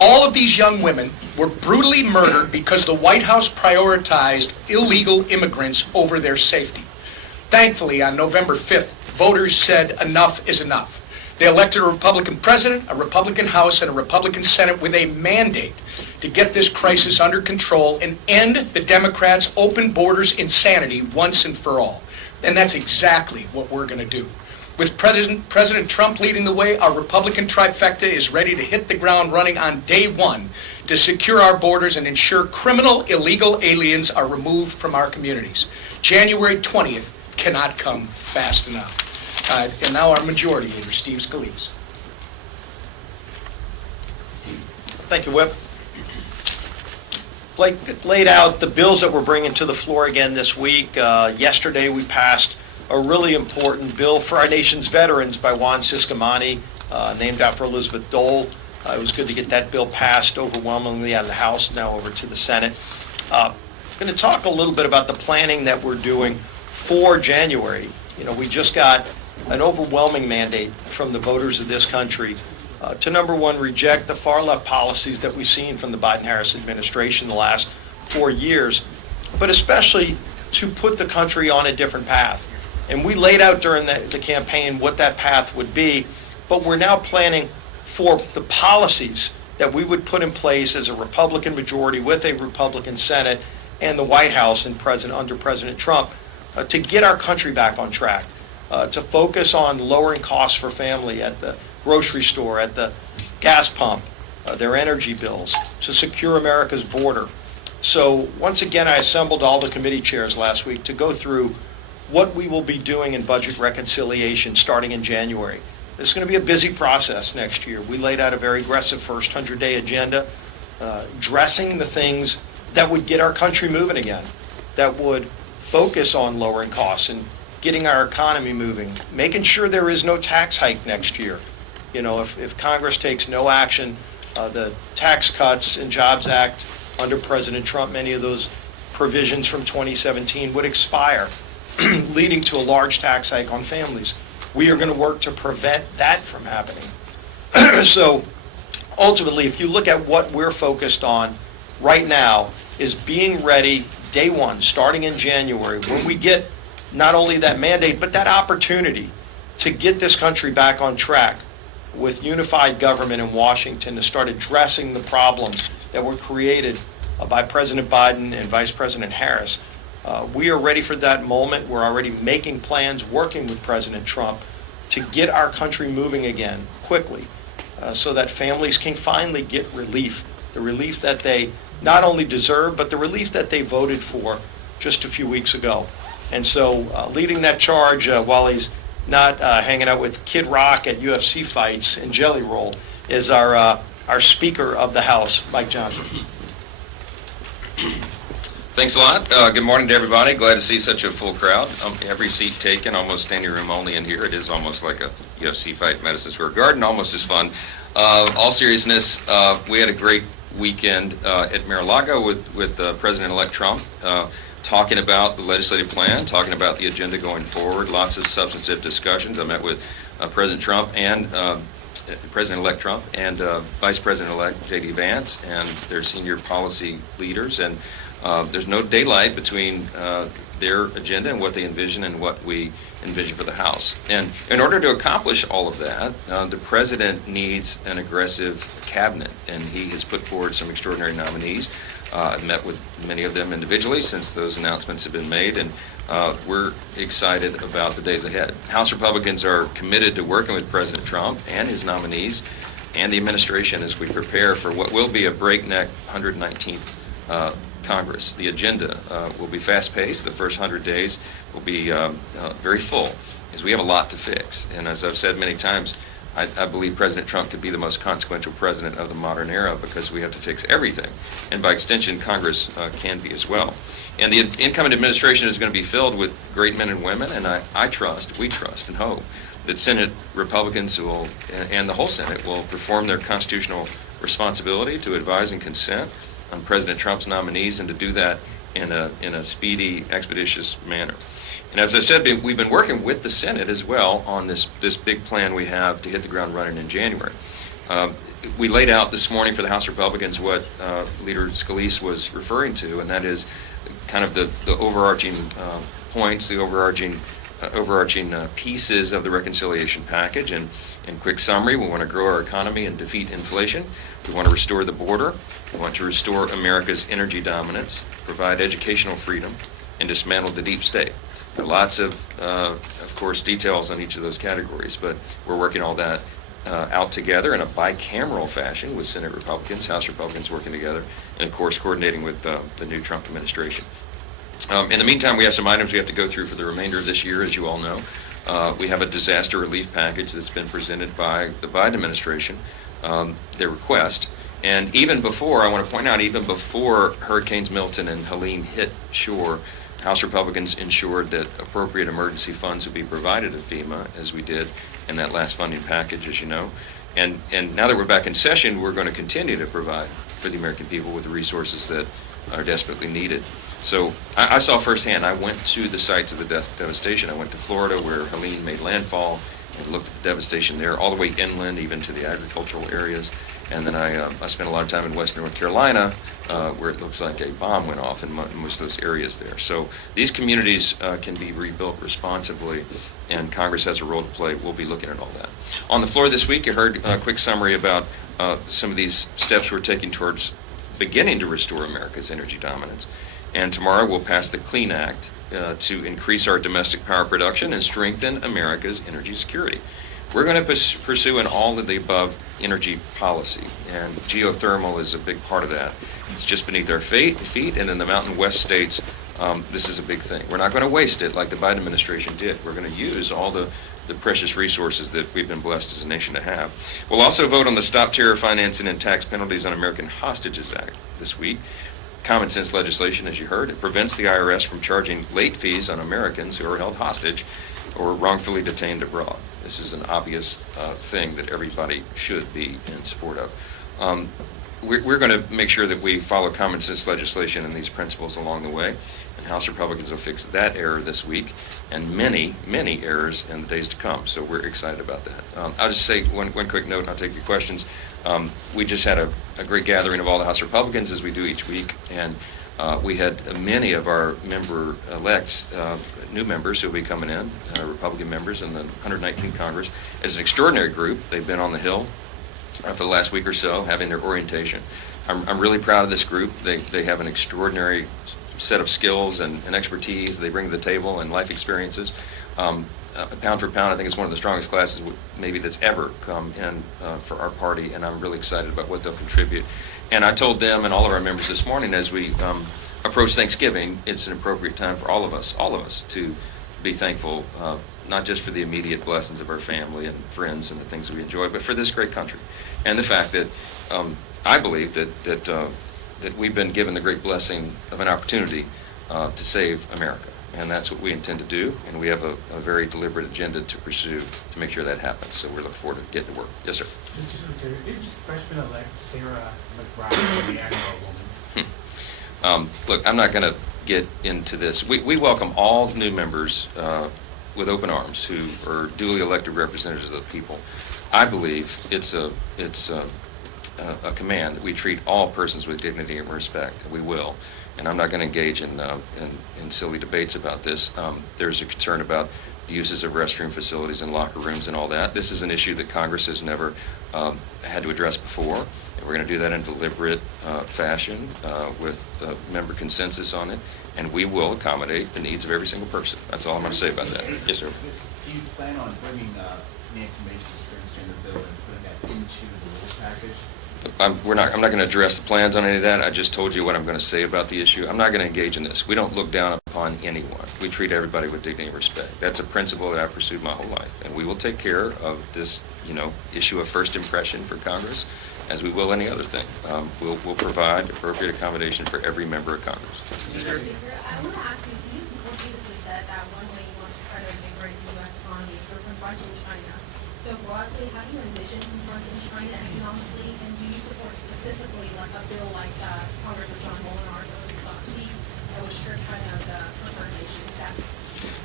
All of these young women were brutally murdered because the White House prioritized illegal immigrants over their safety. Thankfully, on November 5th, voters said enough is enough. They elected a Republican president, a Republican House, and a Republican Senate with a mandate to get this crisis under control and end the Democrats' open borders insanity once and for all. And that's exactly what we're going to do. With President Trump leading the way, our Republican trifecta is ready to hit the ground running on day one to secure our borders and ensure criminal illegal aliens are removed from our communities. January 20th cannot come fast enough. And now our Majority Leader, Steve Scalise. Thank you, Whip. Blake laid out the bills that we're bringing to the floor again this week. Yesterday, we passed a really important bill for our nation's veterans by Juan Ciscomani, named after Elizabeth Dole. It was good to get that bill passed overwhelmingly out of the House, now over to the Senate. I'm going to talk a little bit about the planning that we're doing for January. You know, we just got an overwhelming mandate from the voters of this country to, number one, reject the far-left policies that we've seen from the Biden-Harris administration the last 4 years, but especially to put the country on a different path. And we laid out during the campaign what that path would be, but we're now planning for the policies that we would put in place as a Republican majority with a Republican Senate and the White House and under President Trump to get our country back on track, to focus on lowering costs for family at the grocery store, at the gas pump, their energy bills, to secure America's border. So once again, I assembled all the committee chairs last week to go through what we will be doing in budget reconciliation starting in January. This is going to be a busy process next year. We laid out a very aggressive first 100-day agenda, addressing the things that would get our country moving again, that would focus on lowering costs and getting our economy moving, making sure there is no tax hike next year. You know, if Congress takes no action, the Tax Cuts and Jobs Act under President Trump, many of those provisions from 2017 would expire, leading to a large tax hike on families. We are going to work to prevent that from happening. So ultimately, if you look at what we're focused on right now, is being ready day one, starting in January, when we get not only that mandate, but that opportunity to get this country back on track with unified government in Washington to start addressing the problems that were created by President Biden and Vice President Harris. We are ready for that moment. We're already making plans, working with President Trump to get our country moving again quickly so that families can finally get relief, the relief that they not only deserve, but the relief that they voted for just a few weeks ago. And so leading that charge while he's not hanging out with Kid Rock at UFC fights and Jelly Roll is our Speaker of the House, Mike Johnson. Thanks a lot. Good morning to everybody. Glad to see such a full crowd. Every seat taken, almost standing room only in here. It is almost like a UFC fight in Madison Square Garden, almost as fun. All seriousness, we had a great weekend at Mar-a-Lago with President-elect Trump, talking about the legislative plan, talking about the agenda going forward, lots of substantive discussions. I met with President Trump and President-elect Trump and Vice President-elect J.D. Vance and their senior policy leaders, and there's no daylight between their agenda and what they envision and what we envision for the House. And in order to accomplish all of that, the President needs an aggressive cabinet, and he has put forward some extraordinary nominees. I've met with many of them individually since those announcements have been made, and we're excited about the days ahead. House Republicans are committed to working with President Trump and his nominees and the administration as we prepare for what will be a breakneck 119th Congress. The agenda will be fast-paced. The first 100 days will be very full, as we have a lot to fix. And as I've said many times, I believe President Trump could be the most consequential president of the modern era because we have to fix everything. And by extension, Congress can be as well. And the incoming administration is going to be filled with great men and women, and we trust and hope that Senate Republicans will, and the whole Senate will perform their constitutional responsibility to advise and consent on President Trump's nominees, and to do that in a speedy, expeditious manner. And as I said, we've been working with the Senate as well on this big plan we have to hit the ground running in January. We laid out this morning for the House Republicans what Leader Scalise was referring to, and that is kind of the overarching points, the overarching pieces of the reconciliation package. And in quick summary, we want to grow our economy and defeat inflation. We want to restore the border. We want to restore America's energy dominance, provide educational freedom, and dismantle the deep state. There are lots of course, details on each of those categories, but we're working all that out together in a bicameral fashion with Senate Republicans, House Republicans working together, and of course coordinating with the new Trump administration. In the meantime, we have some items we have to go through for the remainder of this year, as you all know. We have a disaster relief package that's been presented by the Biden administration, their request. And even before, I want to point out, even before Hurricanes Milton and Helene hit shore, House Republicans ensured that appropriate emergency funds would be provided to FEMA, as we did in that last funding package, as you know. And now that we're back in session, we're going to continue to provide for the American people with the resources that are desperately needed. So I saw firsthand, I went to the sites of the devastation. I went to Florida where Helene made landfall and looked at the devastation there, all the way inland, even to the agricultural areas. And then I spent a lot of time in western North Carolina, where it looks like a bomb went off in most of those areas there. So these communities can be rebuilt responsibly, and Congress has a role to play. We'll be looking at all that. On the floor this week, you heard a quick summary about some of these steps we're taking towards beginning to restore America's energy dominance. And tomorrow we'll pass the Clean Act to increase our domestic power production and strengthen America's energy security. We're going to pursue an all of the above energy policy, and geothermal is a big part of that. It's just beneath our feet, and in the Mountain West states, this is a big thing. We're not going to waste it like the Biden administration did. We're going to use all the precious resources that we've been blessed as a nation to have. We'll also vote on the Stop Terror Financing and Tax Penalties on American Hostages Act this week. Common sense legislation, as you heard. It prevents the IRS from charging late fees on Americans who are held hostage or wrongfully detained abroad. This is an obvious thing that everybody should be in support of. We're going to make sure that we follow common sense legislation and these principles along the way, and House Republicans will fix that error this week and many, many errors in the days to come. So we're excited about that. I'll just say one quick note, and I'll take your questions. We just had a great gathering of all the House Republicans, as we do each week, and we had many of our member-elects, new members who will be coming in, Republican members in the 119th Congress. As an extraordinary group, they've been on the Hill for the last week or so, having their orientation. I'm really proud of this group. They have an extraordinary set of skills and expertise they bring to the table and life experiences. Pound for pound, I think it's one of the strongest classes maybe that's ever come in for our party, and I'm really excited about what they'll contribute. And I told them and all of our members this morning, as we approach Thanksgiving, it's an appropriate time for all of us to be thankful, not just for the immediate blessings of our family and friends and the things that we enjoy, but for this great country. And the fact that I believe that we've been given the great blessing of an opportunity to save America. And that's what we intend to do, and we have a very deliberate agenda to pursue to make sure that happens. So we're looking forward to getting to work. Yes, sir. Is freshman-elect Sarah McBride a man or a woman? Look, I'm not going to get into this. We welcome all new members with open arms who are duly elected representatives of the people. I believe it's a command that we treat all persons with dignity and respect, and we will. And I'm not going to engage in silly debates about this. There's a concern about the uses of restroom facilities and locker rooms and all that. This is an issue that Congress has never had to address before. And we're going to do that in deliberate fashion with member consensus on it. And we will accommodate the needs of every single person. That's all I'm going to say about that. Yes, sir. Do you plan on bringing Nancy Mace's transgender bill and putting that into the rules package? I'm not going to address the plans on any of that. I just told you what I'm going to say about the issue. I'm not going to engage in this. We don't look down upon anyone. We treat everybody with dignity and respect. That's a principle that I've pursued my whole life. And we will take care of this, issue of first impression for Congress, as we will any other thing. We'll provide appropriate accommodation for every member of Congress. I want to ask you, so you repeatedly said that one way you want to try to invigorate the U.S. economy is through confronting China. So broadly, how do you envision confronting China economically, and do you support specifically like a bill like Congressman John Molinar's last week that would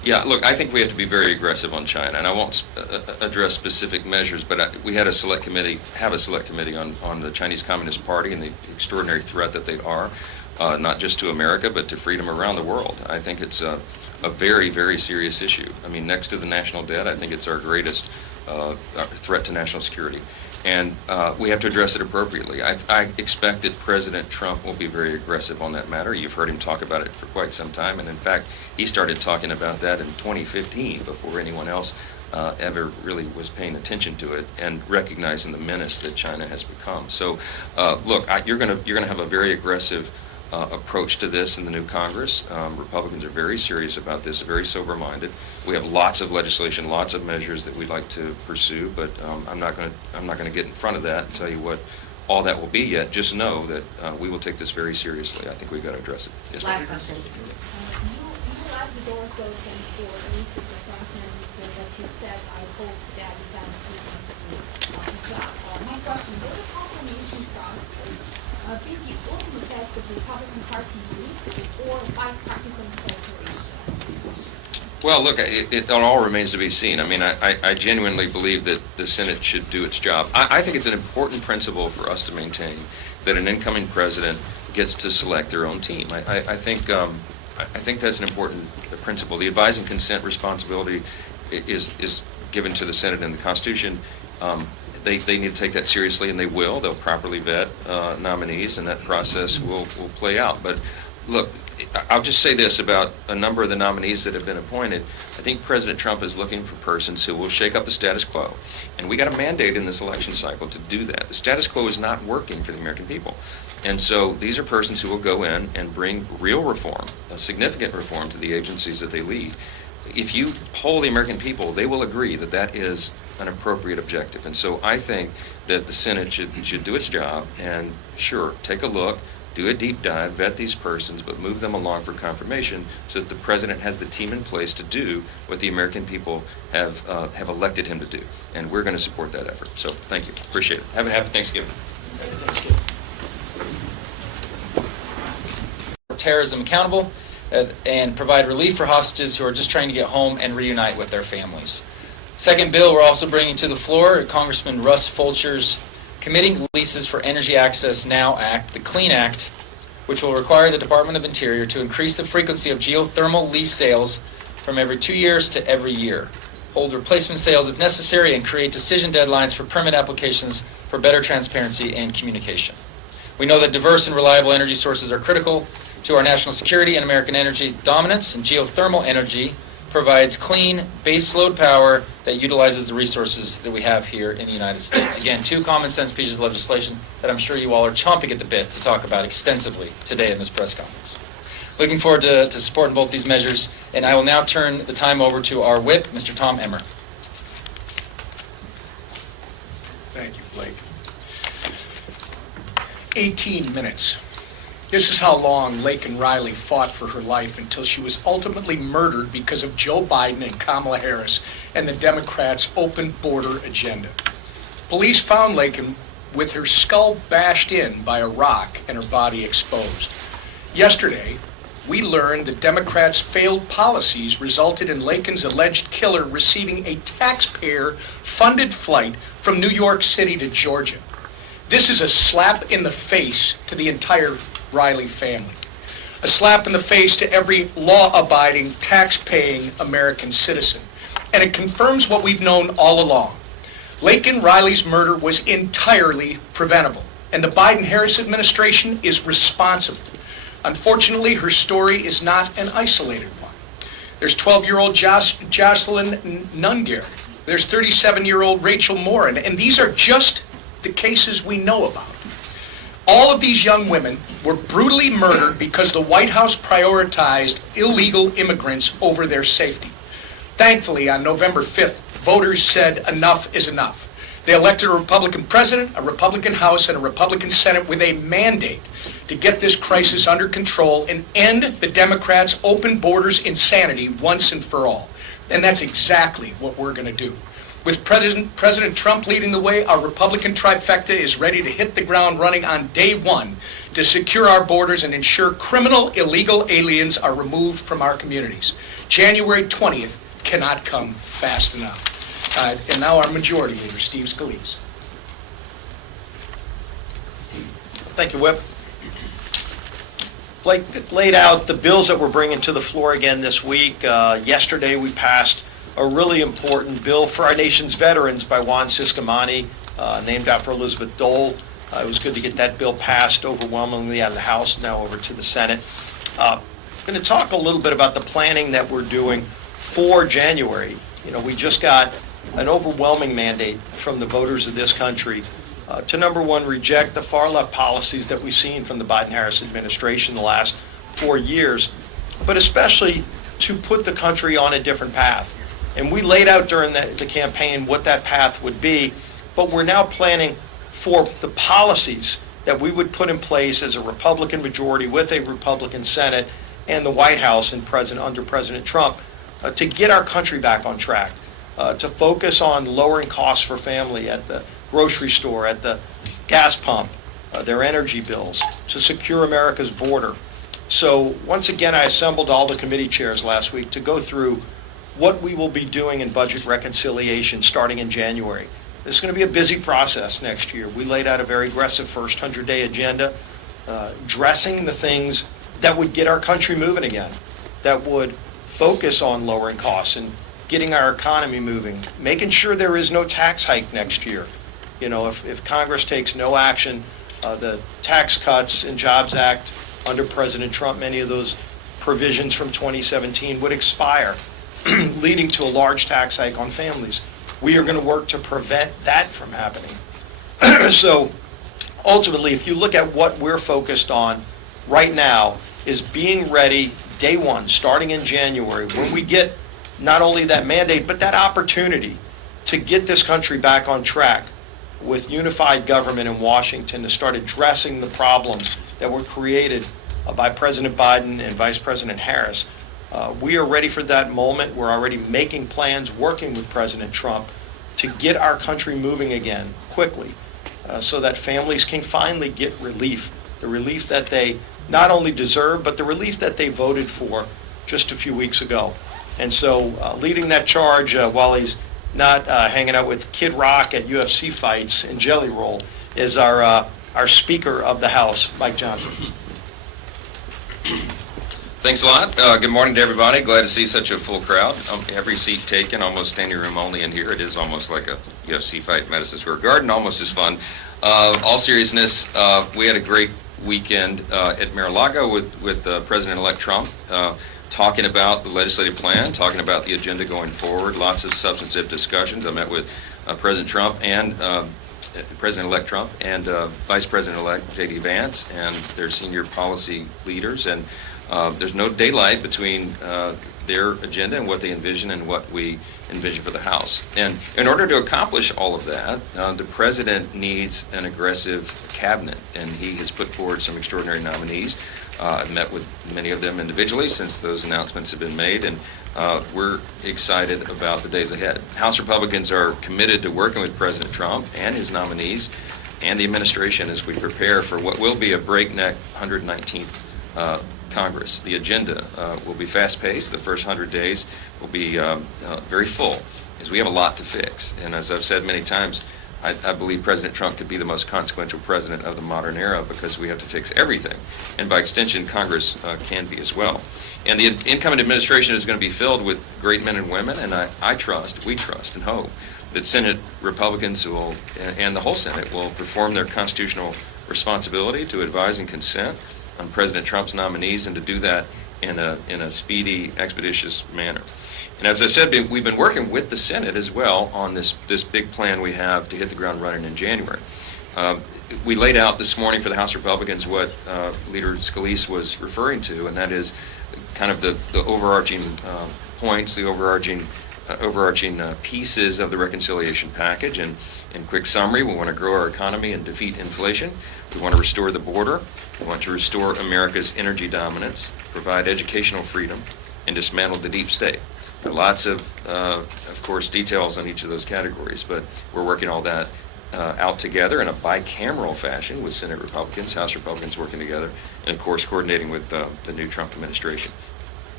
Yeah, look, I think we have to be very aggressive on China, and I won't address specific measures, but we had a select committee on the Chinese Communist Party and the extraordinary threat that they are, not just to America, but to freedom around the world. I think it's a very, very serious issue. I mean, next to the national debt, I think it's our greatest threat to national security. And we have to address it appropriately. I expect that President Trump will be very aggressive on that matter. You've heard him talk about it for quite some time, and in fact, he started talking about that in 2015 before anyone else ever really was paying attention to it and recognizing the menace that China has become. So, look, you're going to have a very aggressive approach to this in the new Congress. Republicans are very serious about this, very sober-minded. We have lots of legislation, lots of measures that we'd like to pursue, but I'm not going to get in front of that and tell you what all that will be yet. Just know that we will take this very seriously. I think we've got to address it. Yes, Last question. You left the doors open for Mrs. Franklin that you said, I hope that is that his job. My question, will the confirmation process be the only test of Republican Party unity or bipartisan cooperation? Well, look, it all remains to be seen. I mean, I genuinely believe that the Senate should do its job. I think it's an important principle for us to maintain that an incoming president gets to select their own team. I think that's an important principle. The advise and consent responsibility is given to the Senate in the Constitution. They need to take that seriously, and they will. They'll properly vet nominees, and that process will play out. But look, I'll just say this about a number of the nominees that have been appointed. I think President Trump is looking for persons who will shake up the status quo. And we got a mandate in this election cycle to do that. The status quo is not working for the American people. And so these are persons who will go in and bring real reform, a significant reform to the agencies that they lead. If you poll the American people, they will agree that that is an appropriate objective. And so I think that the Senate should do its job and, sure, take a look, do a deep dive, vet these persons, but move them along for confirmation so that the president has the team in place to do what the American people have elected him to do. And we're going to support that effort. So thank you. Appreciate it. Have a happy Thanksgiving. Terrorism accountable and provide relief for hostages who are just trying to get home and reunite with their families. Second bill we're also bringing to the floor, Congressman Russ Fulcher's Committing Leases for Energy Access Now Act, the CLEAN Act, which will require the Department of Interior to increase the frequency of geothermal lease sales from every 2 years to every year, hold replacement sales if necessary, and create decision deadlines for permit applications for better transparency and communication. We know that diverse and reliable energy sources are critical to our national security and American energy dominance, and geothermal energy provides clean baseload power that utilizes the resources that we have here in the United States. Again, two common sense pieces of legislation that I'm sure you all are chomping at the bit to talk about extensively today in this press conference. Looking forward to supporting both these measures, and I will now turn the time over to our whip, Mr. Tom Emmer. Thank you, Blake. 18 minutes. This is how long Laken Riley fought for her life until she was ultimately murdered because of Joe Biden and Kamala Harris and the Democrats' open border agenda. Police found Laken with her skull bashed in by a rock and her body exposed. Yesterday, we learned that Democrats' failed policies resulted in Laken's alleged killer receiving a taxpayer-funded flight from New York City to Georgia. This is a slap in the face to the entire Riley family. A slap in the face to every law-abiding, tax-paying American citizen. And it confirms what we've known all along. Laken Riley's murder was entirely preventable, and the Biden-Harris administration is responsible. Unfortunately, her story is not an isolated one. There's 12-year-old Jocelyn Nungair. There's 37-year-old Rachel Morin, and these are just the cases we know about. All of these young women were brutally murdered because the White House prioritized illegal immigrants over their safety. Thankfully, on November 5th, voters said enough is enough. They elected a Republican president, a Republican House, and a Republican Senate with a mandate to get this crisis under control and end the Democrats' open borders insanity once and for all. And that's exactly what we're going to do. With President Trump leading the way, our Republican trifecta is ready to hit the ground running on day one to secure our borders and ensure criminal illegal aliens are removed from our communities. January 20th cannot come fast enough. And now our Majority Leader, Steve Scalise. Thank you, Whip. Blake laid out the bills that we're bringing to the floor again this week. Yesterday, we passed a really important bill for our nation's veterans by Juan Ciscomani, named after Elizabeth Dole. It was good to get that bill passed overwhelmingly out of the House, now over to the Senate. I'm going to talk a little bit about the planning that we're doing for January. You know, we just got an overwhelming mandate from the voters of this country to, number one, reject the far-left policies that we've seen from the Biden-Harris administration the last 4 years, but especially to put the country on a different path. And we laid out during the campaign what that path would be, but we're now planning for the policies that we would put in place as a Republican majority with a Republican Senate and the White House and under President Trump to get our country back on track, to focus on lowering costs for family at the grocery store, at the gas pump, their energy bills, to secure America's border. So once again, I assembled all the committee chairs last week to go through what we will be doing in budget reconciliation starting in January. This is going to be a busy process next year. We laid out a very aggressive first 100-day agenda, addressing the things that would get our country moving again, that would focus on lowering costs and getting our economy moving, making sure there is no tax hike next year. You know, if Congress takes no action, the Tax Cuts and Jobs Act under President Trump, many of those provisions from 2017 would expire, leading to a large tax hike on families. We are going to work to prevent that from happening. So ultimately, if you look at what we're focused on right now, is being ready day one, starting in January, when we get not only that mandate, but that opportunity to get this country back on track with unified government in Washington to start addressing the problems that were created by President Biden and Vice President Harris. We are ready for that moment. We're already making plans, working with President Trump to get our country moving again quickly so that families can finally get relief, the relief that they not only deserve, but the relief that they voted for just a few weeks ago. And so leading that charge while he's not hanging out with Kid Rock at UFC fights and Jelly Roll is our Speaker of the House, Mike Johnson. Thanks a lot. Good morning to everybody. Glad to see such a full crowd. Every seat taken, almost standing room only in here. It is almost like a UFC fight in Madison Square Garden, almost as fun. All seriousness, we had a great weekend at Mar-a-Lago with President-elect Trump, talking about the legislative plan, talking about the agenda going forward, lots of substantive discussions. I met with President Trump and President-elect Trump and Vice President-elect J.D. Vance and their senior policy leaders, and there's no daylight between their agenda and what they envision and what we envision for the House. And in order to accomplish all of that, the President needs an aggressive cabinet, and he has put forward some extraordinary nominees. I've met with many of them individually since those announcements have been made, and we're excited about the days ahead. House Republicans are committed to working with President Trump and his nominees and the administration as we prepare for what will be a breakneck 119th Congress. The agenda will be fast-paced. The first 100 days will be very full, as we have a lot to fix. And as I've said many times, I believe President Trump could be the most consequential president of the modern era because we have to fix everything. And by extension, Congress can be as well. And the incoming administration is going to be filled with great men and women, and we trust and hope that Senate Republicans will, and the whole Senate will perform their constitutional responsibility to advise and consent on President Trump's nominees, and to do that in a speedy, expeditious manner. And as I said, we've been working with the Senate as well on this big plan we have to hit the ground running in January. We laid out this morning for the House Republicans what Leader Scalise was referring to, and that is kind of the overarching points, the overarching pieces of the reconciliation package. And in quick summary, we want to grow our economy and defeat inflation. We want to restore the border. We want to restore America's energy dominance, provide educational freedom, and dismantle the deep state. There are lots of course, details on each of those categories, but we're working all that out together in a bicameral fashion with Senate Republicans, House Republicans working together, and of course coordinating with the new Trump administration.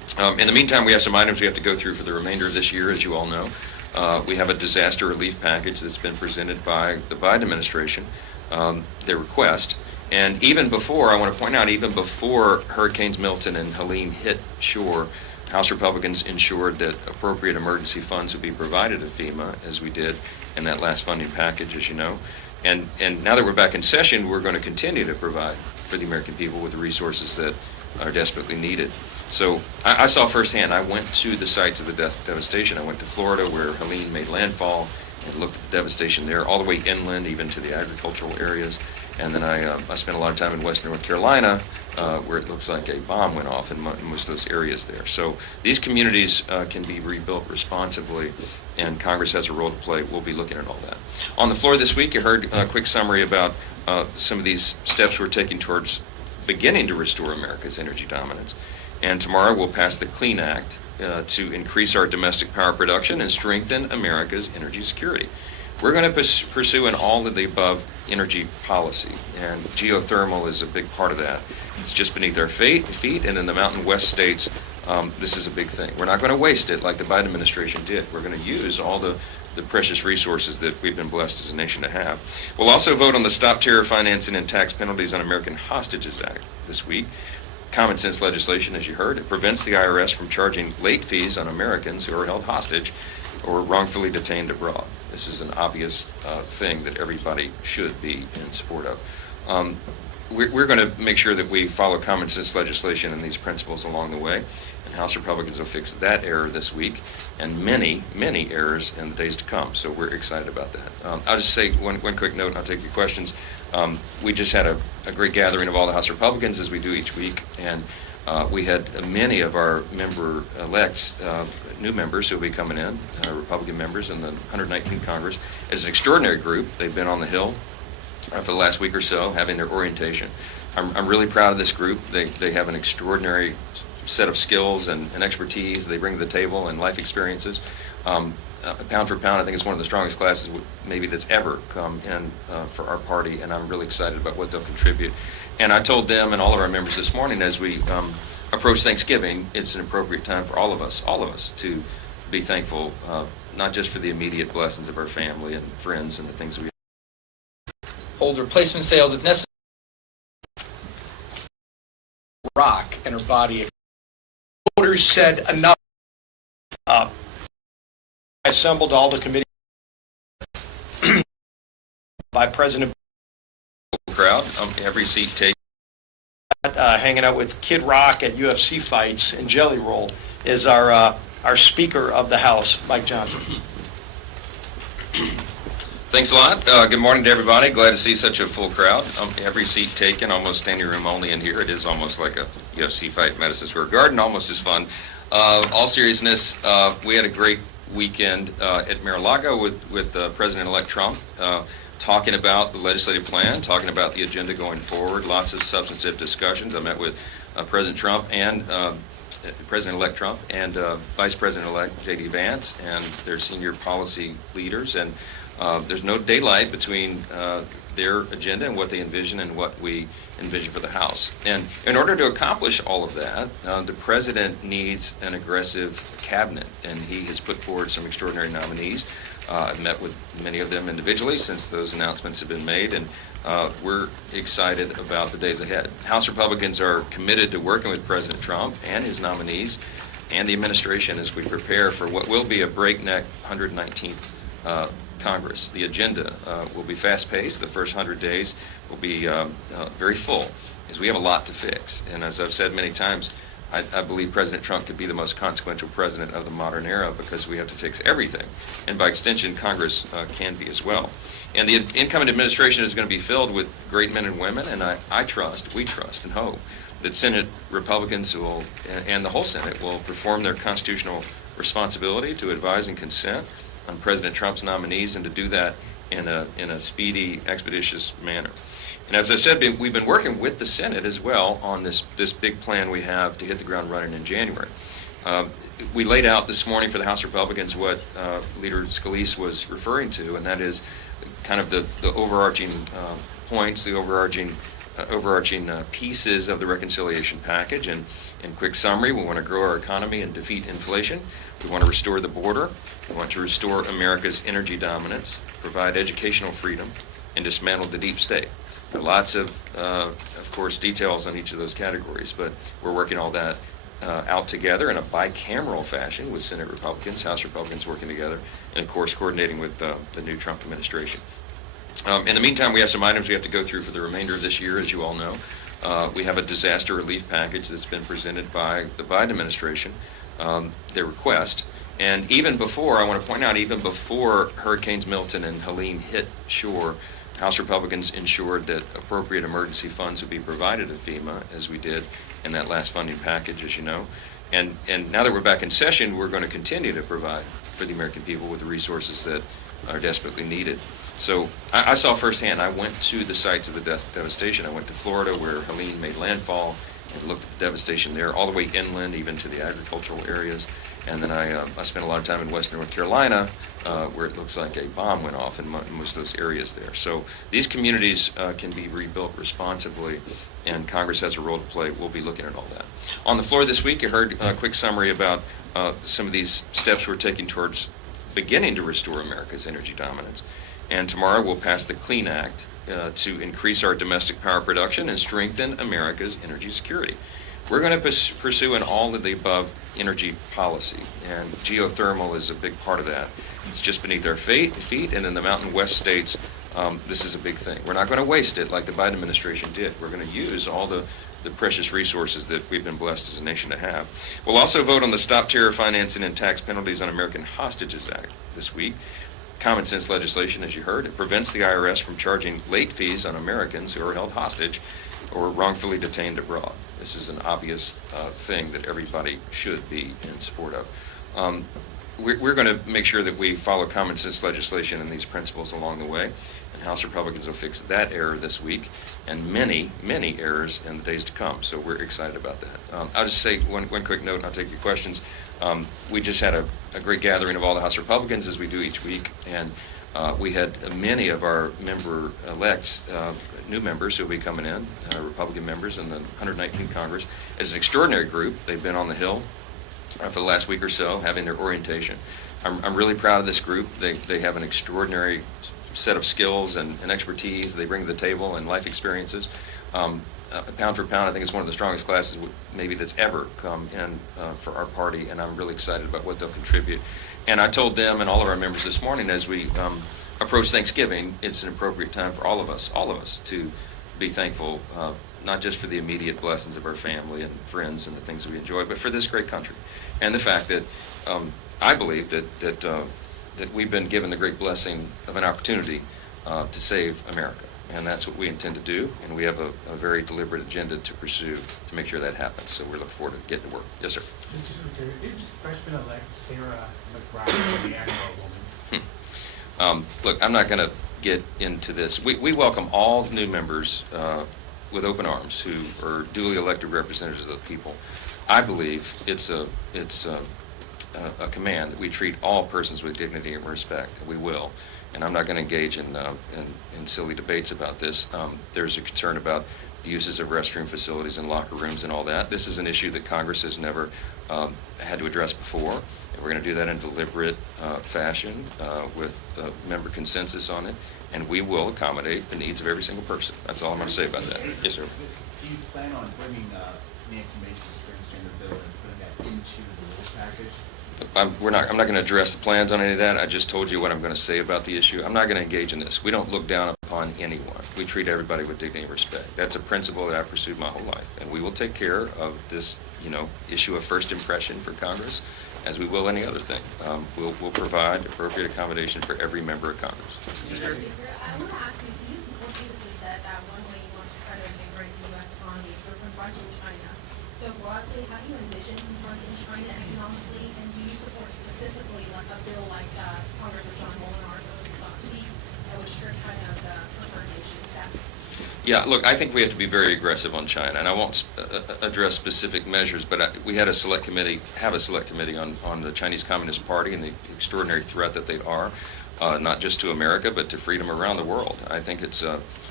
In the meantime, we have some items we have to go through for the remainder of this year, as you all know. We have a disaster relief package that's been presented by the Biden administration, their request. And even before, I want to point out, even before Hurricanes Milton and Helene hit shore, House Republicans ensured that appropriate emergency funds would be provided to FEMA, as we did in that last funding package, as you know. And now that we're back in session, we're going to continue to provide for the American people with the resources that are desperately needed. So I saw firsthand. I went to the sites of the devastation. I went to Florida, where Helene made landfall, and looked at the devastation there, all the way inland, even to the agricultural areas. And then I spent a lot of time in western North Carolina, where it looks like a bomb went off in most of those areas there. So these communities can be rebuilt responsibly, and Congress has a role to play. We'll be looking at all that. On the floor this week, you heard a quick summary about some of these steps we're taking towards beginning to restore America's energy dominance. And tomorrow we'll pass the Clean Act to increase our domestic power production and strengthen America's energy security. We're going to pursue an all of the above energy policy, and geothermal is a big part of that. It's just beneath our feet, and in the Mountain West states, this is a big thing. We're not going to waste it like the Biden administration did. We're going to use all the precious resources that we've been blessed as a nation to have. We'll also vote on the Stop Terror Financing and Tax Penalties on American Hostages Act this week. Common sense legislation, as you heard. It prevents the IRS from charging late fees on Americans who are held hostage or wrongfully detained abroad. This is an obvious thing that everybody should be in support of. We're going to make sure that we follow common sense legislation and these principles along the way, and House Republicans will fix that error this week and many, many errors in the days to come. So we're excited about that. I'll just say one quick note, and I'll take your questions. We just had a great gathering of all the House Republicans, as we do each week, and we had many of our member-elects, new members who will be coming in, Republican members in the 119th Congress. It's an extraordinary group. They've been on the Hill for the last week or so, having their orientation. I'm really proud of this group. They have an extraordinary set of skills and expertise they bring to the table, and life experiences. Pound for pound, I think it's one of the strongest classes maybe that's ever come in for our party, and I'm really excited about what they'll contribute. And I told them and all of our members this morning, as we approach Thanksgiving, it's an appropriate time for all of us to be thankful, not just for the immediate blessings of our family and friends and the things we hold replacement sales if necessary. Rock in her body. Voters said enough. I assembled all the committee by President crowd, every seat taken. Hanging out with Kid Rock at UFC fights and Jelly Roll is our Speaker of the House, Mike Johnson. Thanks a lot. Good morning to everybody. Glad to see such a full crowd. Every seat taken, almost standing room only in here. It is almost like a UFC fight in Madison Square Garden, almost as fun. All seriousness, we had a great weekend at Mar-a-Lago with President-elect Trump, talking about the legislative plan, talking about the agenda going forward, lots of substantive discussions. I met with President Trump and President-elect Trump and Vice President-elect J.D. Vance and their senior policy leaders, and there's no daylight between their agenda and what they envision and what we envision for the House. And in order to accomplish all of that, the President needs an aggressive cabinet, and he has put forward some extraordinary nominees. I've met with many of them individually since those announcements have been made, and we're excited about the days ahead. House Republicans are committed to working with President Trump and his nominees and the administration as we prepare for what will be a breakneck 119th Congress. The agenda will be fast-paced. The first 100 days will be very full, because we have a lot to fix. And as I've said many times, I believe President Trump could be the most consequential president of the modern era, because we have to fix everything. And by extension, Congress can be as well. And the incoming administration is going to be filled with great men and women, and we trust and hope that Senate Republicans will, and the whole Senate, will perform their constitutional responsibility to advise and consent on President Trump's nominees, and to do that in a speedy, expeditious manner. And as I said, we've been working with the Senate as well on this big plan we have to hit the ground running in January. We laid out this morning for the House Republicans what Leader Scalise was referring to, and that is kind of the overarching points, the overarching overarching pieces of the reconciliation package. And in quick summary, we want to grow our economy and defeat inflation. We want to restore the border. We want to restore America's energy dominance, provide educational freedom, and dismantle the deep state. There are lots of course, details on each of those categories, but we're working all that out together in a bicameral fashion with Senate Republicans, House Republicans working together, and of course coordinating with the new Trump administration. In the meantime, we have some items we have to go through for the remainder of this year, as you all know. We have a disaster relief package that's been presented by the Biden administration, their request. And even before, I want to point out, even before Hurricanes Milton and Helene hit shore, House Republicans ensured that appropriate emergency funds would be provided to FEMA, as we did in that last funding package, as you know. And now that we're back in session, we're going to continue to provide for the American people with the resources that are desperately needed. So I saw firsthand, I went to the sites of the devastation. I went to Florida where Helene made landfall and looked at the devastation there, all the way inland, even to the agricultural areas. And then I spent a lot of time in western North Carolina, where it looks like a bomb went off in most of those areas there. So these communities can be rebuilt responsibly, and Congress has a role to play. We'll be looking at all that. On the floor this week, you heard a quick summary about some of these steps we're taking towards beginning to restore America's energy dominance. And tomorrow we'll pass the Clean Act to increase our domestic power production and strengthen America's energy security. We're going to pursue an all of the above energy policy, and geothermal is a big part of that. It's just beneath our feet, and in the Mountain West states, this is a big thing. We're not going to waste it like the Biden administration did. We're going to use all the precious resources that we've been blessed as a nation to have. We'll also vote on the Stop Terror Financing and Tax Penalties on American Hostages Act this week. Common sense legislation, as you heard. It prevents the IRS from charging late fees on Americans who are held hostage or wrongfully detained abroad. This is an obvious thing that everybody should be in support of. We're going to make sure that we follow common sense legislation and these principles along the way, and House Republicans will fix that error this week and many, many errors in the days to come. So we're excited about that. I'll just say one quick note, and I'll take your questions. We just had a great gathering of all the House Republicans, as we do each week, and we had many of our member-elects, new members who will be coming in, Republican members in the 119th Congress. As an extraordinary group, they've been on the Hill for the last week or so, having their orientation. I'm really proud of this group. They have an extraordinary set of skills and expertise they bring to the table and life experiences. Pound for pound, I think it's one of the strongest classes maybe that's ever come in for our party, and I'm really excited about what they'll contribute. And I told them and all of our members this morning, as we approach Thanksgiving, it's an appropriate time for all of us to be thankful, not just for the immediate blessings of our family and friends and the things that we enjoy, but for this great country. And the fact that I believe that we've been given the great blessing of an opportunity to save America. And that's what we intend to do, and we have a very deliberate agenda to pursue to make sure that happens. So we're looking forward to getting to work. Yes, sir. Is freshman-elect Sarah McBride a man or a woman? Look, I'm not going to get into this. We welcome all new members with open arms who are duly elected representatives of the people. I believe it's a command that we treat all persons with dignity and respect, and we will. And I'm not going to engage in silly debates about this. There's a concern about the uses of restroom facilities and locker rooms and all that. This is an issue that Congress has never had to address before. And we're going to do that in deliberate fashion with member consensus on it. And we will accommodate the needs of every single person. That's all I'm going to say about that. Yes, sir. Do you plan on bringing Nancy Mace's transgender bill and putting that into the rules package? I'm not going to address the plans on any of that. I just told you what I'm going to say about the issue. I'm not going to engage in this. We don't look down upon anyone. We treat everybody with dignity and respect. That's a principle that I've pursued my whole life. And we will take care of this, issue of first impression for Congress, as we will any other thing. We'll provide appropriate accommodation for every member of Congress. I want to ask you, so you repeatedly said that one way you want to try to integrate the U.S. economy is through confronting China. So broadly, how do you envision confronting China economically, and do you support specifically like a bill like Congressman John Molinar's to be that would strip China of the preferred nation status? Yeah, look, I think we have to be very aggressive on China, and I won't address specific measures, but we had a select committee on the Chinese Communist Party and the extraordinary threat that they are, not just to America, but to freedom around the world. I think it's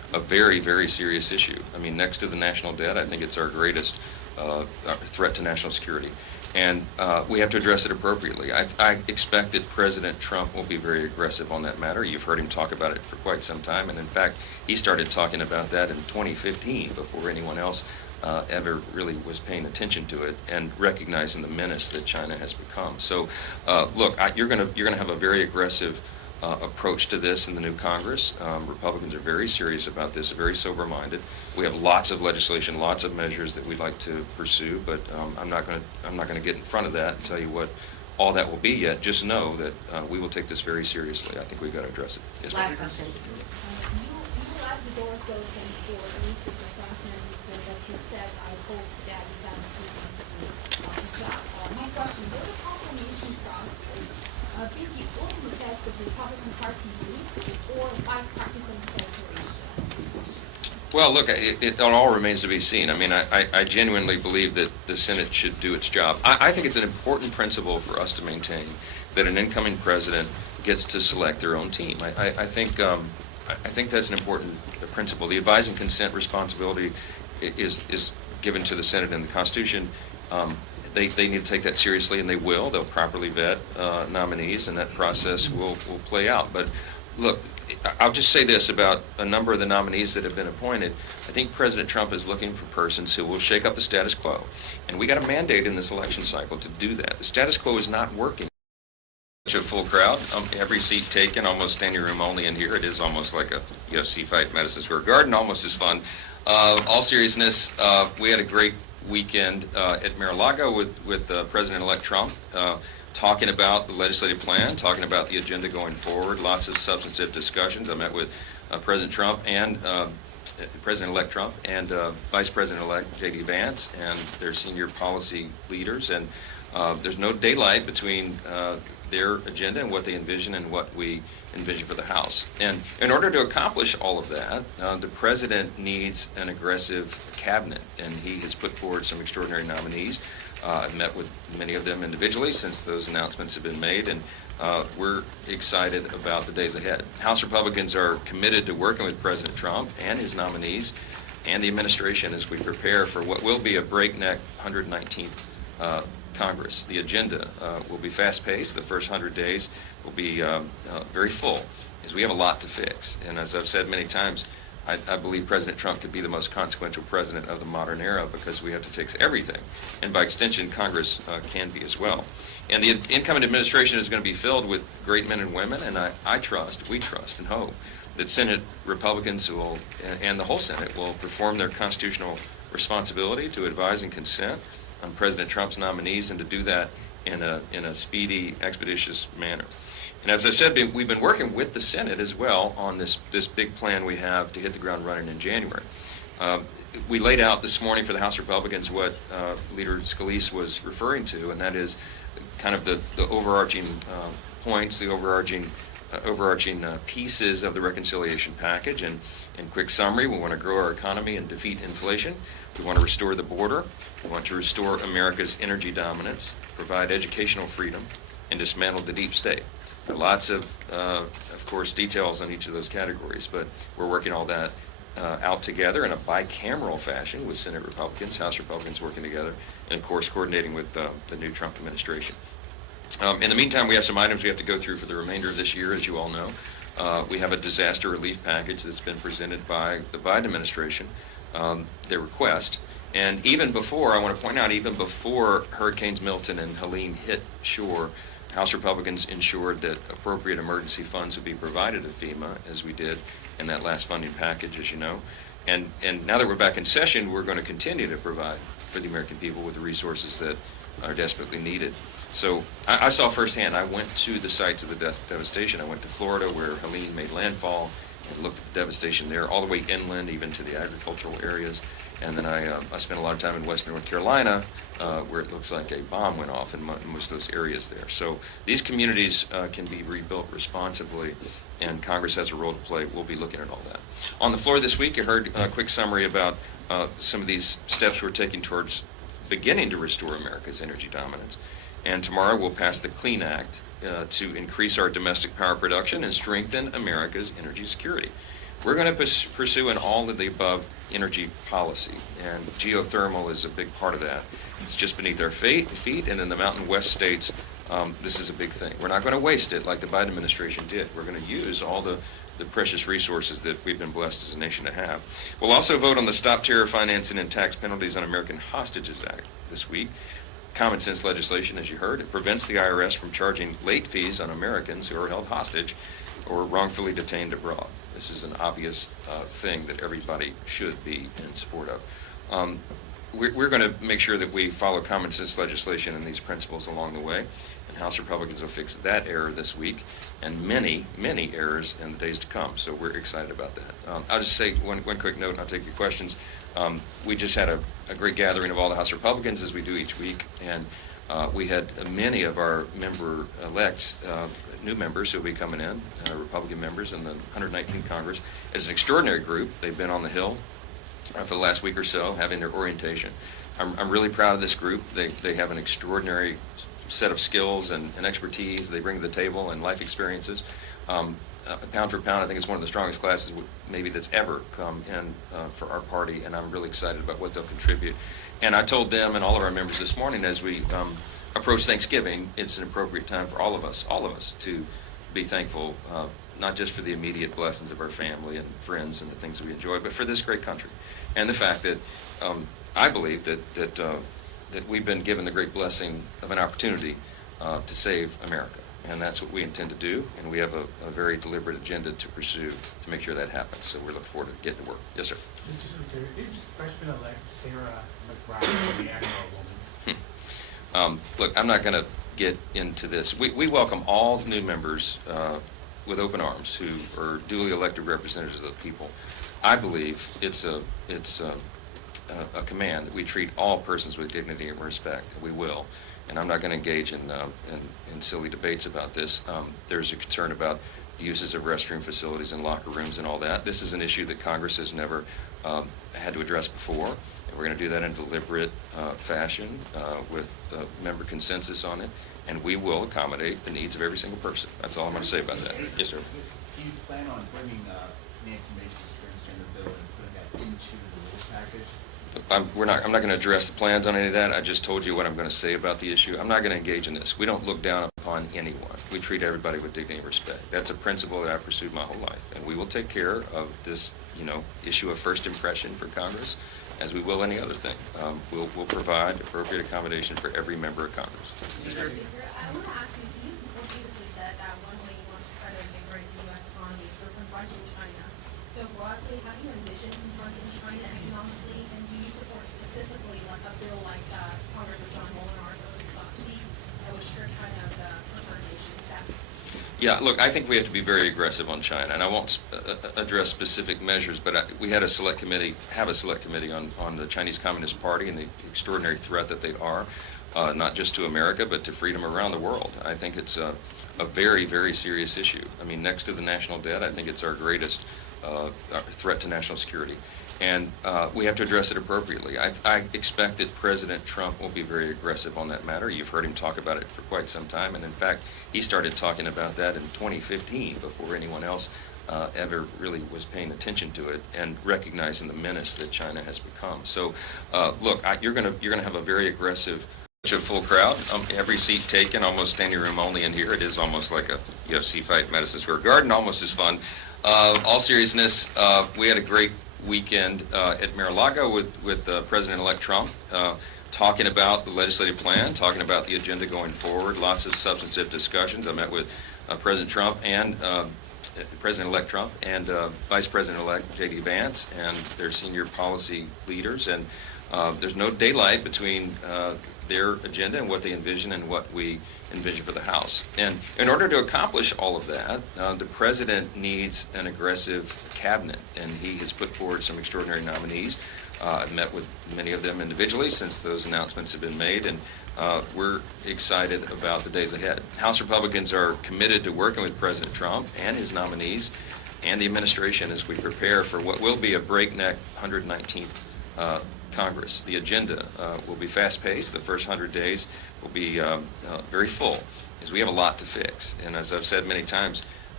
a very, very serious issue. I mean, next to the national debt, I think it's our greatest threat to national security. And we have to address it appropriately. I expect that President Trump will be very aggressive on that matter. You've heard him talk about it for quite some time, and in fact, he started talking about that in 2015 before anyone else ever really was paying attention to it and recognizing the menace that China has become. So, look, you're going to have a very aggressive approach to this in the new Congress. Republicans are very serious about this, very sober-minded. We have lots of legislation, lots of measures that we'd like to pursue, but I'm not going to get in front of that and tell you what all that will be yet. Just know that we will take this very seriously. I think we've got to address it. Yes, ma'am. Last question. You left the doors open for Mrs. McCracken, that you said, I hope that is not a job. My question, will the confirmation process be the only test of Republican Party unity or bipartisan cooperation? Well, look, it all remains to be seen. I mean, I genuinely believe that the Senate should do its job. I think it's an important principle for us to maintain that an incoming president gets to select their own team. I think that's an important principle. The advise and consent responsibility is given to the Senate in the Constitution. They need to take that seriously, and they will. They'll properly vet nominees, and that process will play out. But look, I'll just say this about a number of the nominees that have been appointed. I think President Trump is looking for persons who will shake up the status quo. And we got a mandate in this election cycle to do that. The status quo is not working. Such a full crowd, every seat taken, almost standing room only in here. It is almost like a UFC fight, Madison Square Garden, almost as fun. All seriousness, we had a great weekend at Mar-a-Lago with President-elect Trump, talking about the legislative plan, talking about the agenda going forward, lots of substantive discussions. I met with President Trump and President-elect Trump and Vice President-elect J.D. Vance and their senior policy leaders, and there's no daylight between their agenda and what they envision and what we envision for the House. And in order to accomplish all of that, the President needs an aggressive cabinet, and he has put forward some extraordinary nominees. I've met with many of them individually since those announcements have been made, and we're excited about the days ahead. House Republicans are committed to working with President Trump and his nominees and the administration as we prepare for what will be a breakneck 119th Congress. The agenda will be fast-paced. The first 100 days will be very full, as we have a lot to fix. And as I've said many times, I believe President Trump could be the most consequential president of the modern era because we have to fix everything. And by extension, Congress can be as well. And the incoming administration is going to be filled with great men and women, and we trust and hope that Senate Republicans will, and the whole Senate will perform their constitutional responsibility to advise and consent on President Trump's nominees, and to do that in a speedy, expeditious manner. And as I said, we've been working with the Senate as well on this big plan we have to hit the ground running in January. We laid out this morning for the House Republicans what Leader Scalise was referring to, and that is kind of the overarching points, the overarching pieces of the reconciliation package. And in quick summary, we want to grow our economy and defeat inflation. We want to restore the border. We want to restore America's energy dominance, provide educational freedom, and dismantle the deep state. There are lots of course, details on each of those categories, but we're working all that out together in a bicameral fashion with Senate Republicans, House Republicans working together, and of course coordinating with the new Trump administration. In the meantime, we have some items we have to go through for the remainder of this year, as you all know. We have a disaster relief package that's been presented by the Biden administration, their request. And even before, I want to point out, even before Hurricanes Milton and Helene hit shore, House Republicans ensured that appropriate emergency funds would be provided to FEMA, as we did in that last funding package, as you know. And now that we're back in session, we're going to continue to provide for the American people with the resources that are desperately needed. So I saw firsthand. I went to the sites of the devastation. I went to Florida, where Helene made landfall, and looked at the devastation there, all the way inland, even to the agricultural areas. And then I spent a lot of time in western North Carolina, where it looks like a bomb went off in most of those areas there. So these communities can be rebuilt responsibly, and Congress has a role to play. We'll be looking at all that. On the floor this week, you heard a quick summary about some of these steps we're taking towards beginning to restore America's energy dominance. And tomorrow we'll pass the Clean Act to increase our domestic power production and strengthen America's energy security. We're going to pursue an all of the above energy policy, and geothermal is a big part of that. It's just beneath our feet, and in the Mountain West states, this is a big thing. We're not going to waste it like the Biden administration did. We're going to use all the precious resources that we've been blessed as a nation to have. We'll also vote on the Stop Terror Financing and Tax Penalties on American Hostages Act this week. Common sense legislation, as you heard. It prevents the IRS from charging late fees on Americans who are held hostage or wrongfully detained abroad. This is an obvious thing that everybody should be in support of. We're going to make sure that we follow common sense legislation and these principles along the way, and House Republicans will fix that error this week and many, many errors in the days to come. So we're excited about that. I'll just say one quick note, and I'll take your questions. We just had a great gathering of all the House Republicans, as we do each week, and we had many of our member-elects, new members who will be coming in, Republican members in the 119th Congress. It's an extraordinary group. They've been on the Hill for the last week or so, having their orientation. I'm really proud of this group. They have an extraordinary set of skills and expertise they bring to the table and life experiences. Pound for pound, I think it's one of the strongest classes maybe that's ever come in for our party, and I'm really excited about what they'll contribute. And I told them and all of our members this morning, as we approach Thanksgiving, it's an appropriate time for all of us to be thankful, not just for the immediate blessings of our family and friends and the things we enjoy, but for this great country. And the fact that I believe that we've been given the great blessing of an opportunity to save America. And that's what we intend to do, and we have a very deliberate agenda to pursue to make sure that happens. So we're looking forward to getting to work. Yes, sir. Is freshman-elect Sarah McBride a man or a woman? Look, I'm not going to get into this. We welcome all new members with open arms who are duly elected representatives of the people. I believe it's a command that we treat all persons with dignity and respect. We will. And I'm not going to engage in silly debates about this. There's a concern about the uses of restroom facilities and locker rooms and all that. This is an issue that Congress has never had to address before. And we're going to do that in a deliberate fashion with member consensus on it. And we will accommodate the needs of every single person. That's all I'm going to say about that. Yes, sir. Do you plan on bringing Nancy Mace's transgender bill and putting that into the rules package? I'm not going to address the plans on any of that. I just told you what I'm going to say about the issue. I'm not going to engage in this. We don't look down upon anyone. We treat everybody with dignity and respect. That's a principle that I've pursued my whole life. And we will take care of this, issue of first impression for Congress, as we will any other thing. We'll provide appropriate accommodation for every member of Congress. I want to ask you, so you repeatedly said that one way you want to try to invigorate the U.S. economy is through confronting China. So broadly, how do you envision confronting China economically, and do you support specifically like a bill like Congressman John Molinar's thought to be that would strip China of the confrontation status? Yeah, look, I think we have to be very aggressive on China, and I won't address specific measures, but we had a select committee on the Chinese Communist Party and the extraordinary threat that they are, not just to America, but to freedom around the world. I think it's a very, very serious issue. I mean, next to the national debt, I think it's our greatest threat to national security. And we have to address it appropriately. I expect that President Trump will be very aggressive on that matter. You've heard him talk about it for quite some time, and in fact, he started talking about that in 2015 before anyone else ever really was paying attention to it and recognizing the menace that China has become. So, look, you're going to have a very aggressive, full crowd. Every seat taken, almost standing room only in here. It is almost like a UFC fight in Madison Square Garden, almost as fun. All seriousness, we had a great weekend at Mar-a-Lago with President-elect Trump, talking about the legislative plan, talking about the agenda going forward, lots of substantive discussions. I met with President Trump and President-elect Trump and Vice President-elect J.D. Vance and their senior policy leaders, and there's no daylight between their agenda and what they envision and what we envision for the House. And in order to accomplish all of that, the President needs an aggressive cabinet, and he has put forward some extraordinary nominees. I've met with many of them individually since those announcements have been made, and we're excited about the days ahead. House Republicans are committed to working with President Trump and his nominees and the administration as we prepare for what will be a breakneck 119th Congress. The agenda will be fast-paced. The first 100 days will be very full, because we have a lot to fix. And as I've said many times,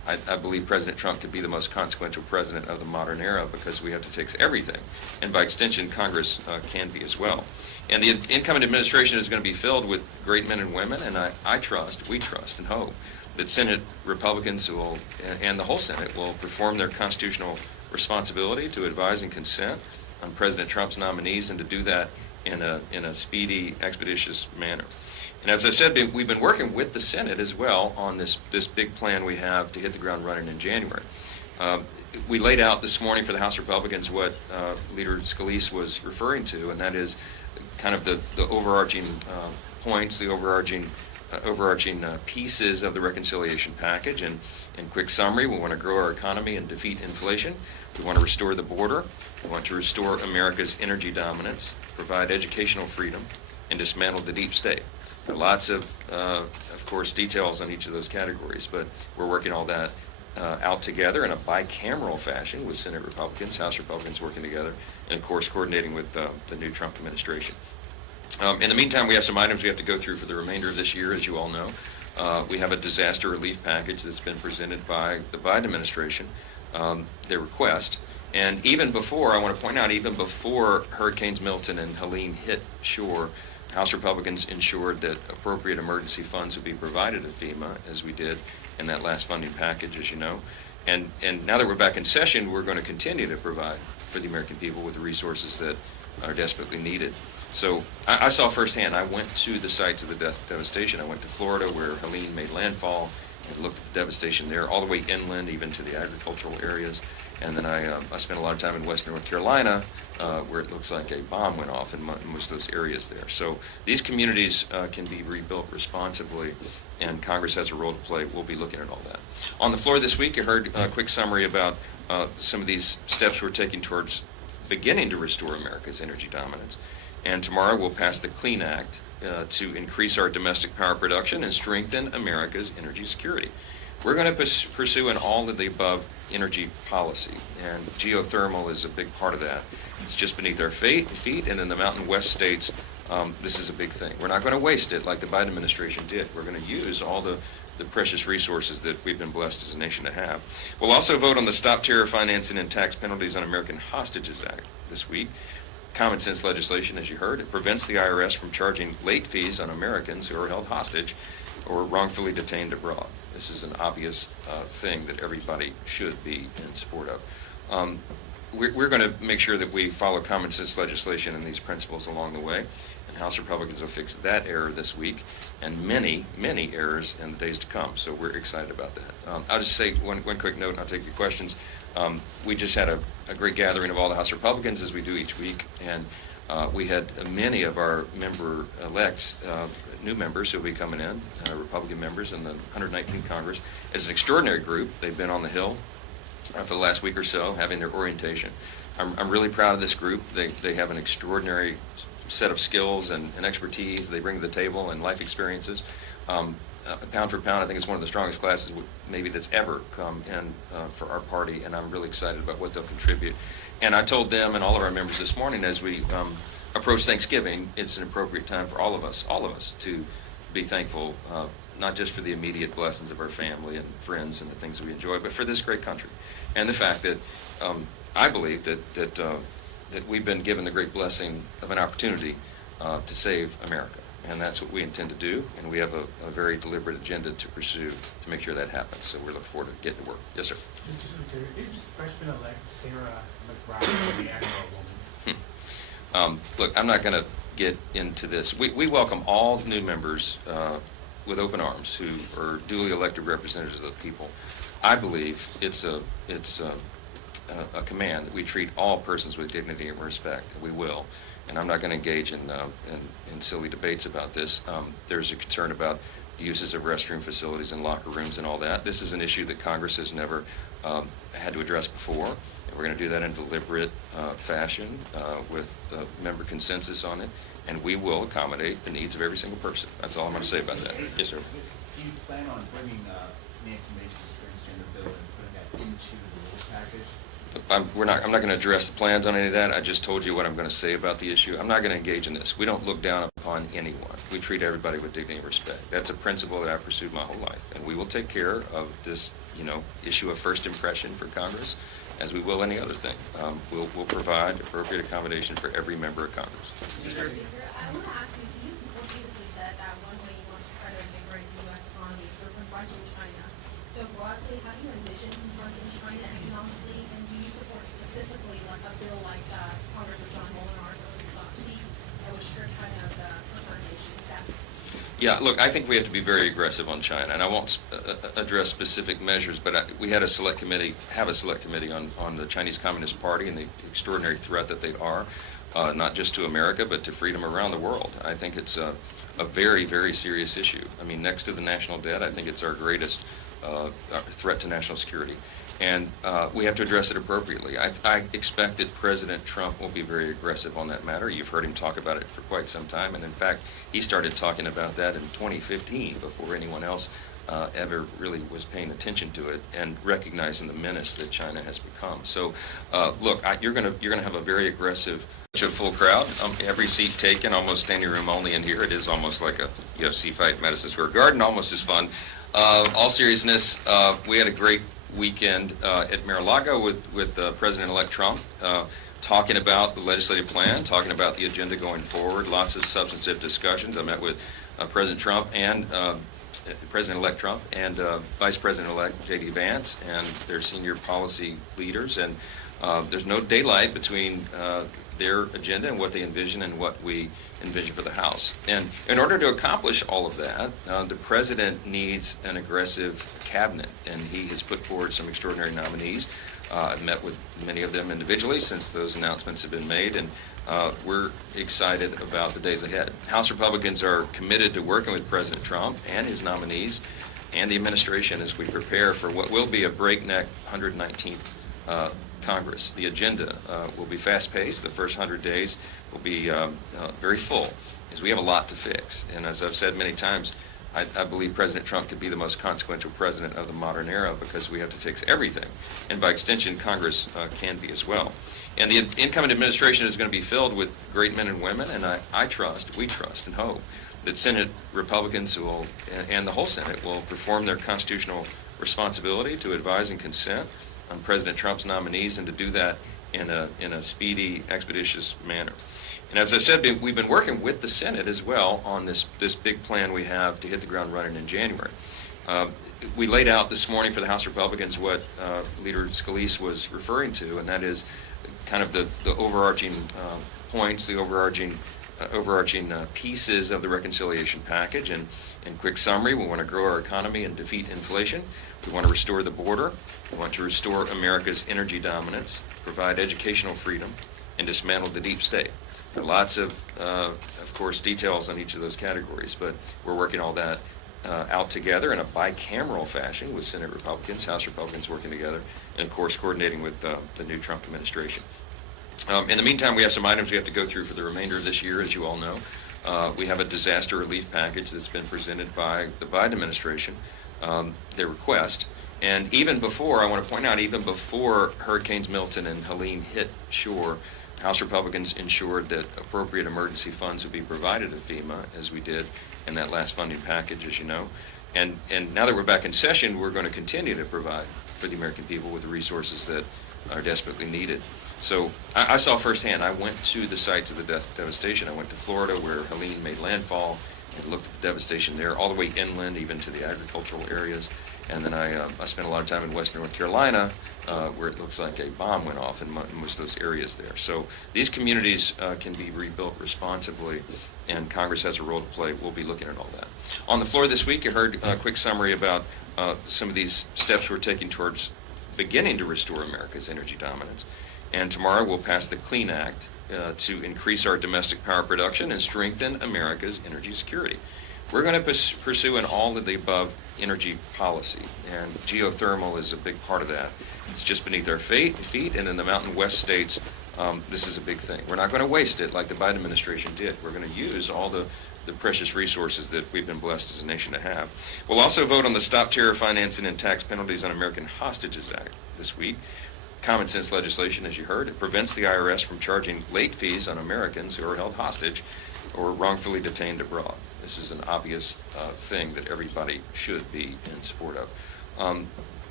I believe President Trump could be the most consequential president of the modern era because we have to fix everything. And by extension, Congress can be as well. And the incoming administration is going to be filled with great men and women, and we trust and hope that Senate Republicans will, and the whole Senate will perform their constitutional responsibility to advise and consent on President Trump's nominees, and to do that in a speedy, expeditious manner. And as I said, we've been working with the Senate as well on this big plan we have to hit the ground running in January. We laid out this morning for the House Republicans what Leader Scalise was referring to, and that is kind of the overarching points, the overarching pieces of the reconciliation package. And in quick summary, we want to grow our economy and defeat inflation. We want to restore the border. We want to restore America's energy dominance, provide educational freedom, and dismantle the deep state. There are lots of course, details on each of those categories, but we're working all that out together in a bicameral fashion with Senate Republicans, House Republicans working together, and of course coordinating with the new Trump administration. In the meantime, we have some items we have to go through for the remainder of this year, as you all know. We have a disaster relief package that's been presented by the Biden administration, their request. And even before, I want to point out, even before Hurricanes Milton and Helene hit shore, House Republicans ensured that appropriate emergency funds would be provided to FEMA, as we did in that last funding package, as you know. And now that we're back in session, we're going to continue to provide for the American people with the resources that are desperately needed. So I saw firsthand. I went to the sites of the devastation. I went to Florida, where Helene made landfall, and looked at the devastation there, all the way inland, even to the agricultural areas. And then I spent a lot of time in western North Carolina, where it looks like a bomb went off in most of those areas there. So these communities can be rebuilt responsibly, and Congress has a role to play. We'll be looking at all that. On the floor this week, you heard a quick summary about some of these steps we're taking towards beginning to restore America's energy dominance. And tomorrow we'll pass the Clean Act to increase our domestic power production and strengthen America's energy security. We're going to pursue an all of the above energy policy, and geothermal is a big part of that. It's just beneath our feet, and in the Mountain West states, this is a big thing. We're not going to waste it like the Biden administration did. We're going to use all the precious resources that we've been blessed as a nation to have. We'll also vote on the Stop Terror Financing and Tax Penalties on American Hostages Act this week. Common sense legislation, as you heard. It prevents the IRS from charging late fees on Americans who are held hostage or wrongfully detained abroad. This is an obvious thing that everybody should be in support of. We're going to make sure that we follow common sense legislation and these principles along the way, and House Republicans will fix that error this week and many, many errors in the days to come. So we're excited about that. I'll just say one quick note, and I'll take your questions. We just had a great gathering of all the House Republicans, as we do each week, and we had many of our member-elects, new members who will be coming in, Republican members in the 119th Congress. It's an extraordinary group. They've been on the Hill for the last week or so, having their orientation. I'm really proud of this group. They have an extraordinary set of skills and expertise they bring to the table, and life experiences. Pound for pound, I think it's one of the strongest classes maybe that's ever come in for our party, and I'm really excited about what they'll contribute. And I told them and all of our members this morning, as we approach Thanksgiving, it's an appropriate time for all of us to be thankful, not just for the immediate blessings of our family and friends and the things that we enjoy, but for this great country, and the fact that I believe that we've been given the great blessing of an opportunity to save America. And that's what we intend to do, and we have a very deliberate agenda to pursue to make sure that happens. So we're looking forward to getting to work. Yes, sir. Is freshman-elect Sarah McBride the actual woman? Look, I'm not going to get into this. We welcome all new members with open arms who are duly elected representatives of the people. I believe it's a command that we treat all persons with dignity and respect, and we will. And I'm not going to engage in silly debates about this. There's a concern about the uses of restroom facilities and locker rooms and all that. This is an issue that Congress has never had to address before, and we're going to do that in a deliberate fashion with member consensus on it, and we will accommodate the needs of every single person. That's all I'm going to say about that. Yes, sir. Do you plan on bringing Nancy Mace's transgender bill and putting that into the rules package? I'm not going to address the plans on any of that. I just told you what I'm going to say about the issue. I'm not going to engage in this. We don't look down upon anyone. We treat everybody with dignity and respect. That's a principle that I've pursued my whole life, and we will take care of this issue a first impression for Congress, as we will any other thing. We'll provide appropriate accommodation for every member of Congress. Mr. Speaker, I want to ask you, so you repeatedly said that one way you want to try to invigorate the U.S. economy is through confronting China. So broadly, how do you envision confronting China economically, and do you support specifically like a bill like Congressman John Molnar last week that would strip China of the preferred nation status? Yeah, look, I think we have to be very aggressive on China, and I won't address specific measures, but we have a select committee on the Chinese Communist Party and the extraordinary threat that they are, not just to America, but to freedom around the world. I think it's a very, very serious issue. I mean, next to the national debt, I think it's our greatest threat to national security. And we have to address it appropriately. I expect that President Trump will be very aggressive on that matter. You've heard him talk about it for quite some time, and in fact, he started talking about that in 2015 before anyone else ever really was paying attention to it and recognizing the menace that China has become. So, look, you're gonna have a very aggressive, full crowd. Every seat taken, almost standing room only in here. It is almost like a UFC fight in Madison Square Garden, almost as fun. All seriousness, we had a great weekend at Mar-a-Lago with President-elect Trump, talking about the legislative plan, talking about the agenda going forward, lots of substantive discussions. I met with President Trump and President-elect Trump and Vice President-elect J.D. Vance and their senior policy leaders, and there's no daylight between their agenda and what they envision and what we envision for the House. And in order to accomplish all of that, the President needs an aggressive cabinet, and he has put forward some extraordinary nominees. I've met with many of them individually since those announcements have been made, and we're excited about the days ahead. House Republicans are committed to working with President Trump and his nominees and the administration as we prepare for what will be a breakneck 119th Congress. The agenda will be fast-paced. The first 100 days will be very full, because we have a lot to fix. And as I've said many times, I believe President Trump could be the most consequential president of the modern era, because we have to fix everything. And by extension, Congress can be as well. And the incoming administration is going to be filled with great men and women, and we trust and hope that Senate Republicans will, and the whole Senate, will perform their constitutional responsibility to advise and consent on President Trump's nominees, and to do that in a speedy, expeditious manner. And as I said, we've been working with the Senate as well on this big plan we have to hit the ground running in January. We laid out this morning for the House Republicans what Leader Scalise was referring to, and that is kind of the overarching points, the overarching pieces of the reconciliation package. And in quick summary, we want to grow our economy and defeat inflation. We want to restore the border. We want to restore America's energy dominance, provide educational freedom, and dismantle the deep state. There are lots of course, details on each of those categories, but we're working all that out together in a bicameral fashion with Senate Republicans, House Republicans working together, and of course coordinating with the new Trump administration. In the meantime, we have some items we have to go through for the remainder of this year, as you all know. We have a disaster relief package that's been presented by the Biden administration, their request. And even before, I want to point out, even before Hurricanes Milton and Helene hit shore, House Republicans ensured that appropriate emergency funds would be provided to FEMA, as we did in that last funding package, as you know. And now that we're back in session, we're going to continue to provide for the American people with the resources that are desperately needed. So I saw firsthand. I went to the sites of the devastation. I went to Florida, where Helene made landfall, and looked at the devastation there, all the way inland, even to the agricultural areas. And then I spent a lot of time in western North Carolina, where it looks like a bomb went off in most of those areas there. So these communities can be rebuilt responsibly, and Congress has a role to play. We'll be looking at all that. On the floor this week, you heard a quick summary about some of these steps we're taking towards beginning to restore America's energy dominance. And tomorrow we'll pass the CLEAN Act to increase our domestic power production and strengthen America's energy security. We're going to pursue an all-of-the-above energy policy, and geothermal is a big part of that. It's just beneath our feet, and in the Mountain West states, this is a big thing. We're not going to waste it like the Biden administration did. We're going to use all the precious resources that we've been blessed as a nation to have. We'll also vote on the Stop Terror Financing and Tax Penalties on American Hostages Act this week. Common sense legislation, as you heard. It prevents the IRS from charging late fees on Americans who are held hostage or wrongfully detained abroad. This is an obvious thing that everybody should be in support of.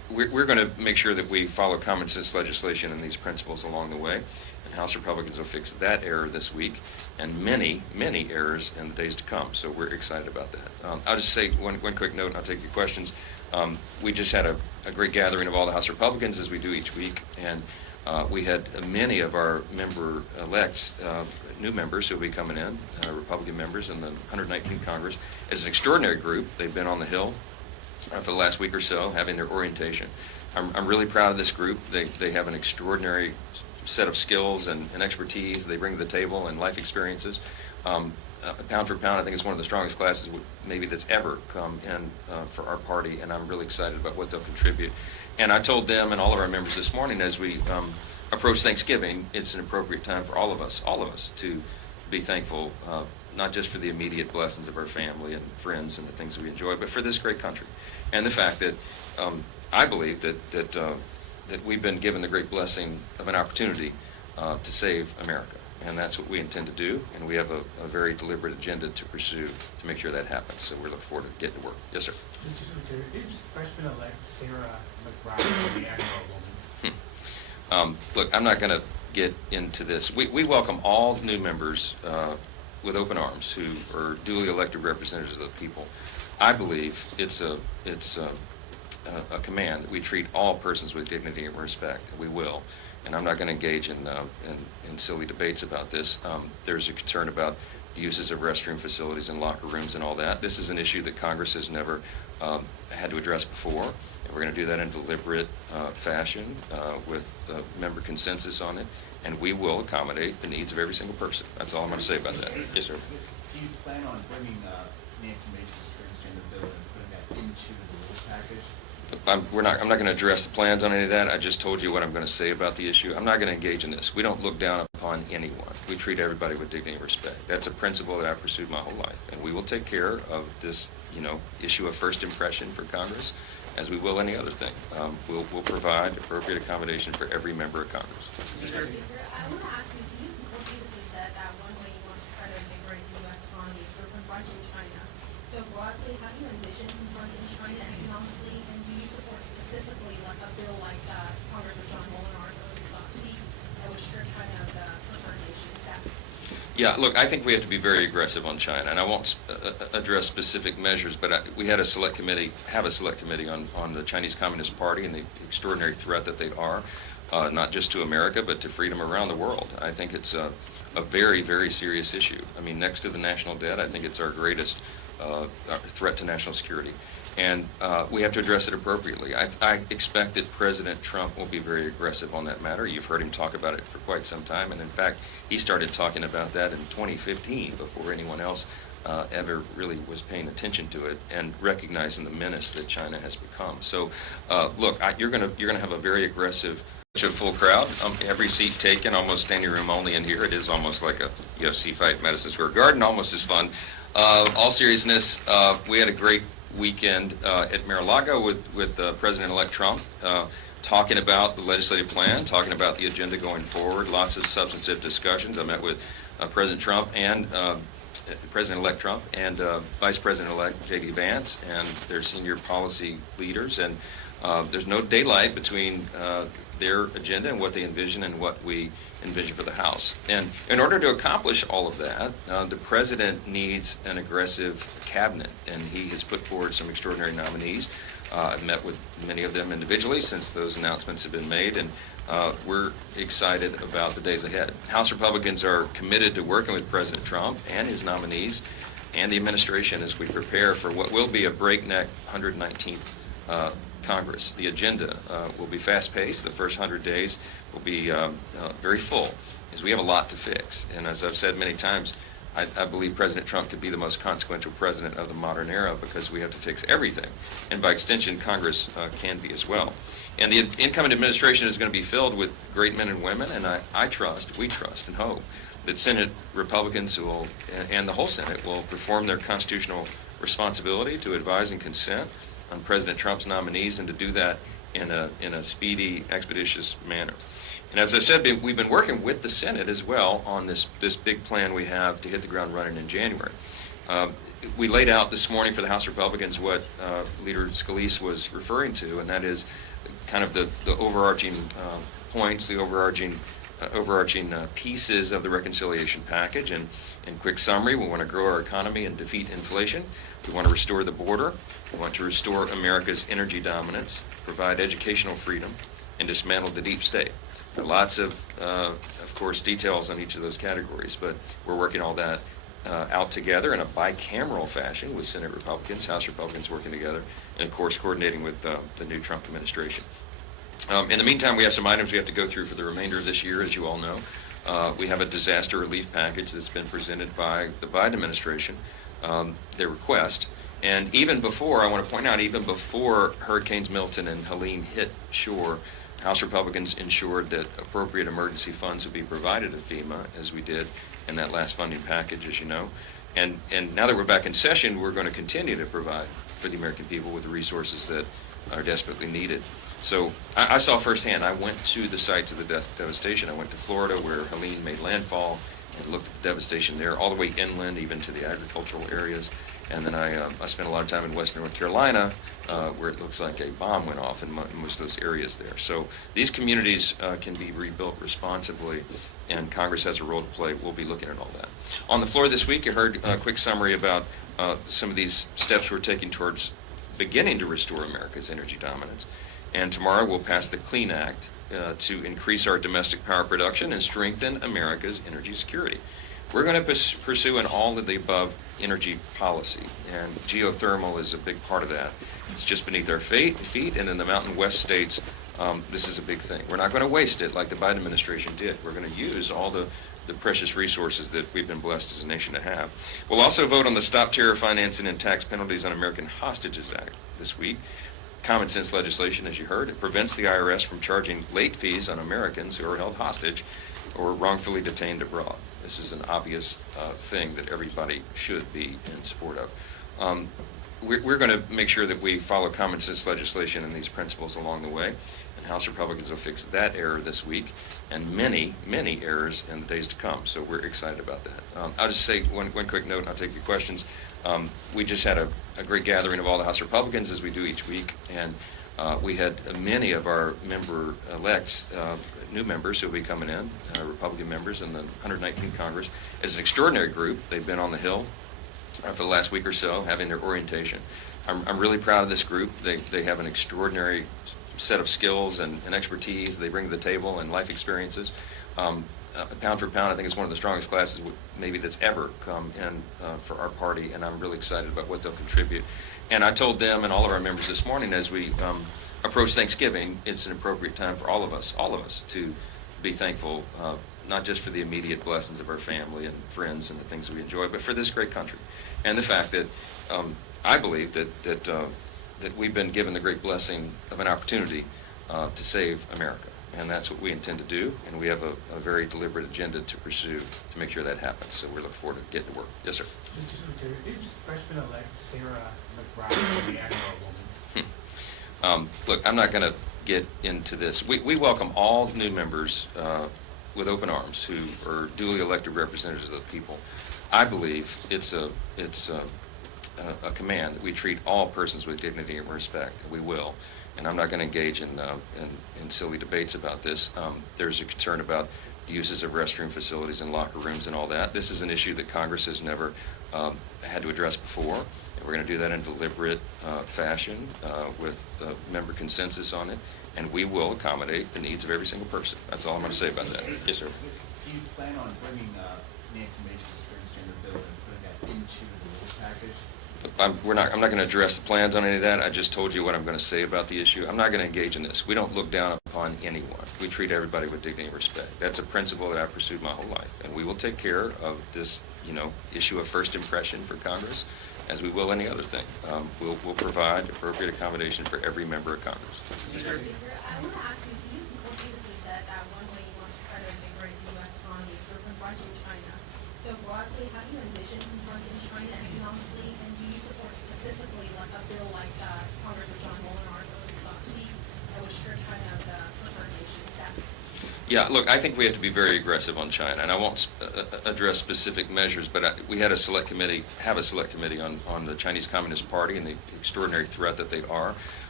we're going to make sure that we follow common sense legislation and these principles along the way. And House Republicans will fix that error this week and many, many errors in the days to come. So we're excited about that. I'll just say one quick note, and I'll take your questions. We just had a great gathering of all the House Republicans, as we do each week, and we had many of our member-elects, new members who will be coming in, Republican members in the 119th Congress. It's an extraordinary group. They've been on the Hill for the last week or so, having their orientation. I'm really proud of this group. They have an extraordinary set of skills and expertise they bring to the table and life experiences. Pound for pound, I think it's one of the strongest classes maybe that's ever come in for our party, and I'm really excited about what they'll contribute. And I told them and all of our members this morning, as we approach Thanksgiving, it's an appropriate time for all of us to be thankful, not just for the immediate blessings of our family and friends and the things that we enjoy, but for this great country. And the fact that I believe that we've been given the great blessing of an opportunity to save America. And that's what we intend to do, and we have a very deliberate agenda to pursue to make sure that happens. So we're looking forward to getting to work. Yes, sir. Is freshman-elect Sarah McBride the actual woman? Look, I'm not going to get into this. We welcome all new members with open arms who are duly elected representatives of the people. I believe it's a command that we treat all persons with dignity and respect, and we will. And I'm not going to engage in silly debates about this. There's a concern about the uses of restroom facilities and locker rooms and all that. This is an issue that Congress has never had to address before, and we're going to do that in a deliberate fashion with member consensus on it, and we will accommodate the needs of every single person. That's all I'm going to say about that. Yes, sir. Do you plan on bringing Nancy Mace's transgender bill and putting that into the rules package? I'm not going to address the plans on any of that. I just told you what I'm going to say about the issue. I'm not going to engage in this. We don't look down upon anyone. We treat everybody with dignity and respect. That's a principle that I've pursued my whole life, and we will take care of this, issue of first impression for Congress, as we will any other thing. We'll provide appropriate accommodation for every member of Congress. Speaker, I want to ask you, so you repeatedly said that one way you want to try to invigorate the U.S. economy is through confronting China. So broadly, how do you envision confronting China economically, and do you support specifically like a bill like Congressman John Molinar's last week, which stripped China of the preferred nation status? Yeah, look, I think we have to be very aggressive on China, and I won't address specific measures, but we had a select committee on the Chinese Communist Party and the extraordinary threat that they are, not just to America, but to freedom around the world. I think it's a very, very serious issue. I mean, next to the national debt, I think it's our greatest threat to national security. And we have to address it appropriately. I expect that President Trump will be very aggressive on that matter. You've heard him talk about it for quite some time, and in fact, he started talking about that in 2015 before anyone else ever really was paying attention to it and recognizing the menace that China has become. So, look, you're gonna have a very aggressive, full crowd. Every seat taken, almost standing room only in here. It is almost like a UFC fight at Madison Square Garden, almost as fun. All seriousness, we had a great weekend at Mar-a-Lago with President-elect Trump, talking about the legislative plan, talking about the agenda going forward, lots of substantive discussions. I met with President Trump and President-elect Trump and Vice President-elect J.D. Vance and their senior policy leaders, and there's no daylight between their agenda and what they envision and what we envision for the House. And in order to accomplish all of that, the President needs an aggressive cabinet, and he has put forward some extraordinary nominees. I've met with many of them individually since those announcements have been made, and we're excited about the days ahead. House Republicans are committed to working with President Trump and his nominees and the administration as we prepare for what will be a breakneck 119th Congress. The agenda will be fast-paced. The first 100 days will be very full, because we have a lot to fix. And as I've said many times, I believe President Trump could be the most consequential president of the modern era, because we have to fix everything. And by extension, Congress can be as well. And the incoming administration is going to be filled with great men and women, and we trust and hope that Senate Republicans and the whole Senate will perform their constitutional responsibility to advise and consent on President Trump's nominees, and to do that in a speedy, expeditious manner. And as I said, we've been working with the Senate as well on this big plan we have to hit the ground running in January. We laid out this morning for the House Republicans what Leader Scalise was referring to, and that is kind of the overarching points, the overarching pieces of the reconciliation package. And in quick summary, we want to grow our economy and defeat inflation. We want to restore the border. We want to restore America's energy dominance, provide educational freedom, and dismantle the deep state. There are lots of course, details on each of those categories, but we're working all that out together in a bicameral fashion with Senate Republicans, House Republicans working together, and of course coordinating with the new Trump administration. In the meantime, we have some items we have to go through for the remainder of this year, as you all know. We have a disaster relief package that's been presented by the Biden administration, their request. And even before, I want to point out, even before Hurricanes Milton and Helene hit shore, House Republicans ensured that appropriate emergency funds would be provided to FEMA, as we did in that last funding package, as you know. And now that we're back in session, we're going to continue to provide for the American people with the resources that are desperately needed. So I saw firsthand. I went to the sites of the devastation. I went to Florida, where Helene made landfall, and looked at the devastation there, all the way inland, even to the agricultural areas. And then I spent a lot of time in western North Carolina, where it looks like a bomb went off in most of those areas there. So these communities can be rebuilt responsibly, and Congress has a role to play. We'll be looking at all that. On the floor this week, you heard a quick summary about some of these steps we're taking towards beginning to restore America's energy dominance. And tomorrow we'll pass the Clean Act to increase our domestic power production and strengthen America's energy security. We're going to pursue an all-of-the-above energy policy, and geothermal is a big part of that. It's just beneath our feet, and in the Mountain West states, this is a big thing. We're not going to waste it like the Biden administration did. We're going to use all the precious resources that we've been blessed as a nation to have. We'll also vote on the Stop Terror Financing and Tax Penalties on American Hostages Act this week. Common sense legislation, as you heard. It prevents the IRS from charging late fees on Americans who are held hostage or wrongfully detained abroad. This is an obvious thing that everybody should be in support of. We're going to make sure that we follow common sense legislation and these principles along the way, and House Republicans will fix that error this week and many, many errors in the days to come. So we're excited about that. I'll just say one quick note, and I'll take your questions. We just had a great gathering of all the House Republicans, as we do each week, and we had many of our member-elects, new members who will be coming in, Republican members in the 119th Congress. As an extraordinary group, they've been on the Hill for the last week or so, having their orientation. I'm really proud of this group. They have an extraordinary set of skills and expertise they bring to the table, and life experiences. Pound for pound, I think it's one of the strongest classes maybe that's ever come in for our party, and I'm really excited about what they'll contribute. And I told them and all of our members this morning, as we approach Thanksgiving, it's an appropriate time for all of us to be thankful, not just for the immediate blessings of our family and friends and the things we enjoy, but for this great country. And the fact that I believe that we've been given the great blessing of an opportunity to save America. And that's what we intend to do, and we have a very deliberate agenda to pursue to make sure that happens. So we're looking forward to getting to work. Yes, sir. Is freshman-elect Sarah McBride the actual woman? Look, I'm not going to get into this. We welcome all new members with open arms who are duly elected representatives of the people. I believe it's a command that we treat all persons with dignity and respect, and we will. And I'm not going to engage in silly debates about this. There's a concern about the uses of restroom facilities and locker rooms and all that. This is an issue that Congress has never had to address before. And we're going to do that in deliberate fashion with member consensus on it. And we will accommodate the needs of every single person. That's all I'm going to say about that. Yes, sir. Do you plan on bringing Nancy Mace's transgender bill and putting that into the rules package? I'm not going to address the plans on any of that. I just told you what I'm going to say about the issue. I'm not going to engage in this. We don't look down upon anyone. We treat everybody with dignity and respect. That's a principle that I've pursued my whole life, and we will take care of this, issue of first impression for Congress, as we will any other thing. We'll provide appropriate accommodation for every member of Congress. Mr. Speaker, I want to ask you, so you repeatedly said that one way you want to try to invigorate the U.S. economy is through confronting China. So broadly, how do you envision confronting China economically, and do you support specifically like a bill like Congressman John Molinar's bill last week that would strip China of the preferred nation status? Yeah, look, I think we have to be very aggressive on China, and I won't address specific measures, but we had a select committee on the Chinese Communist Party and the extraordinary threat that they are.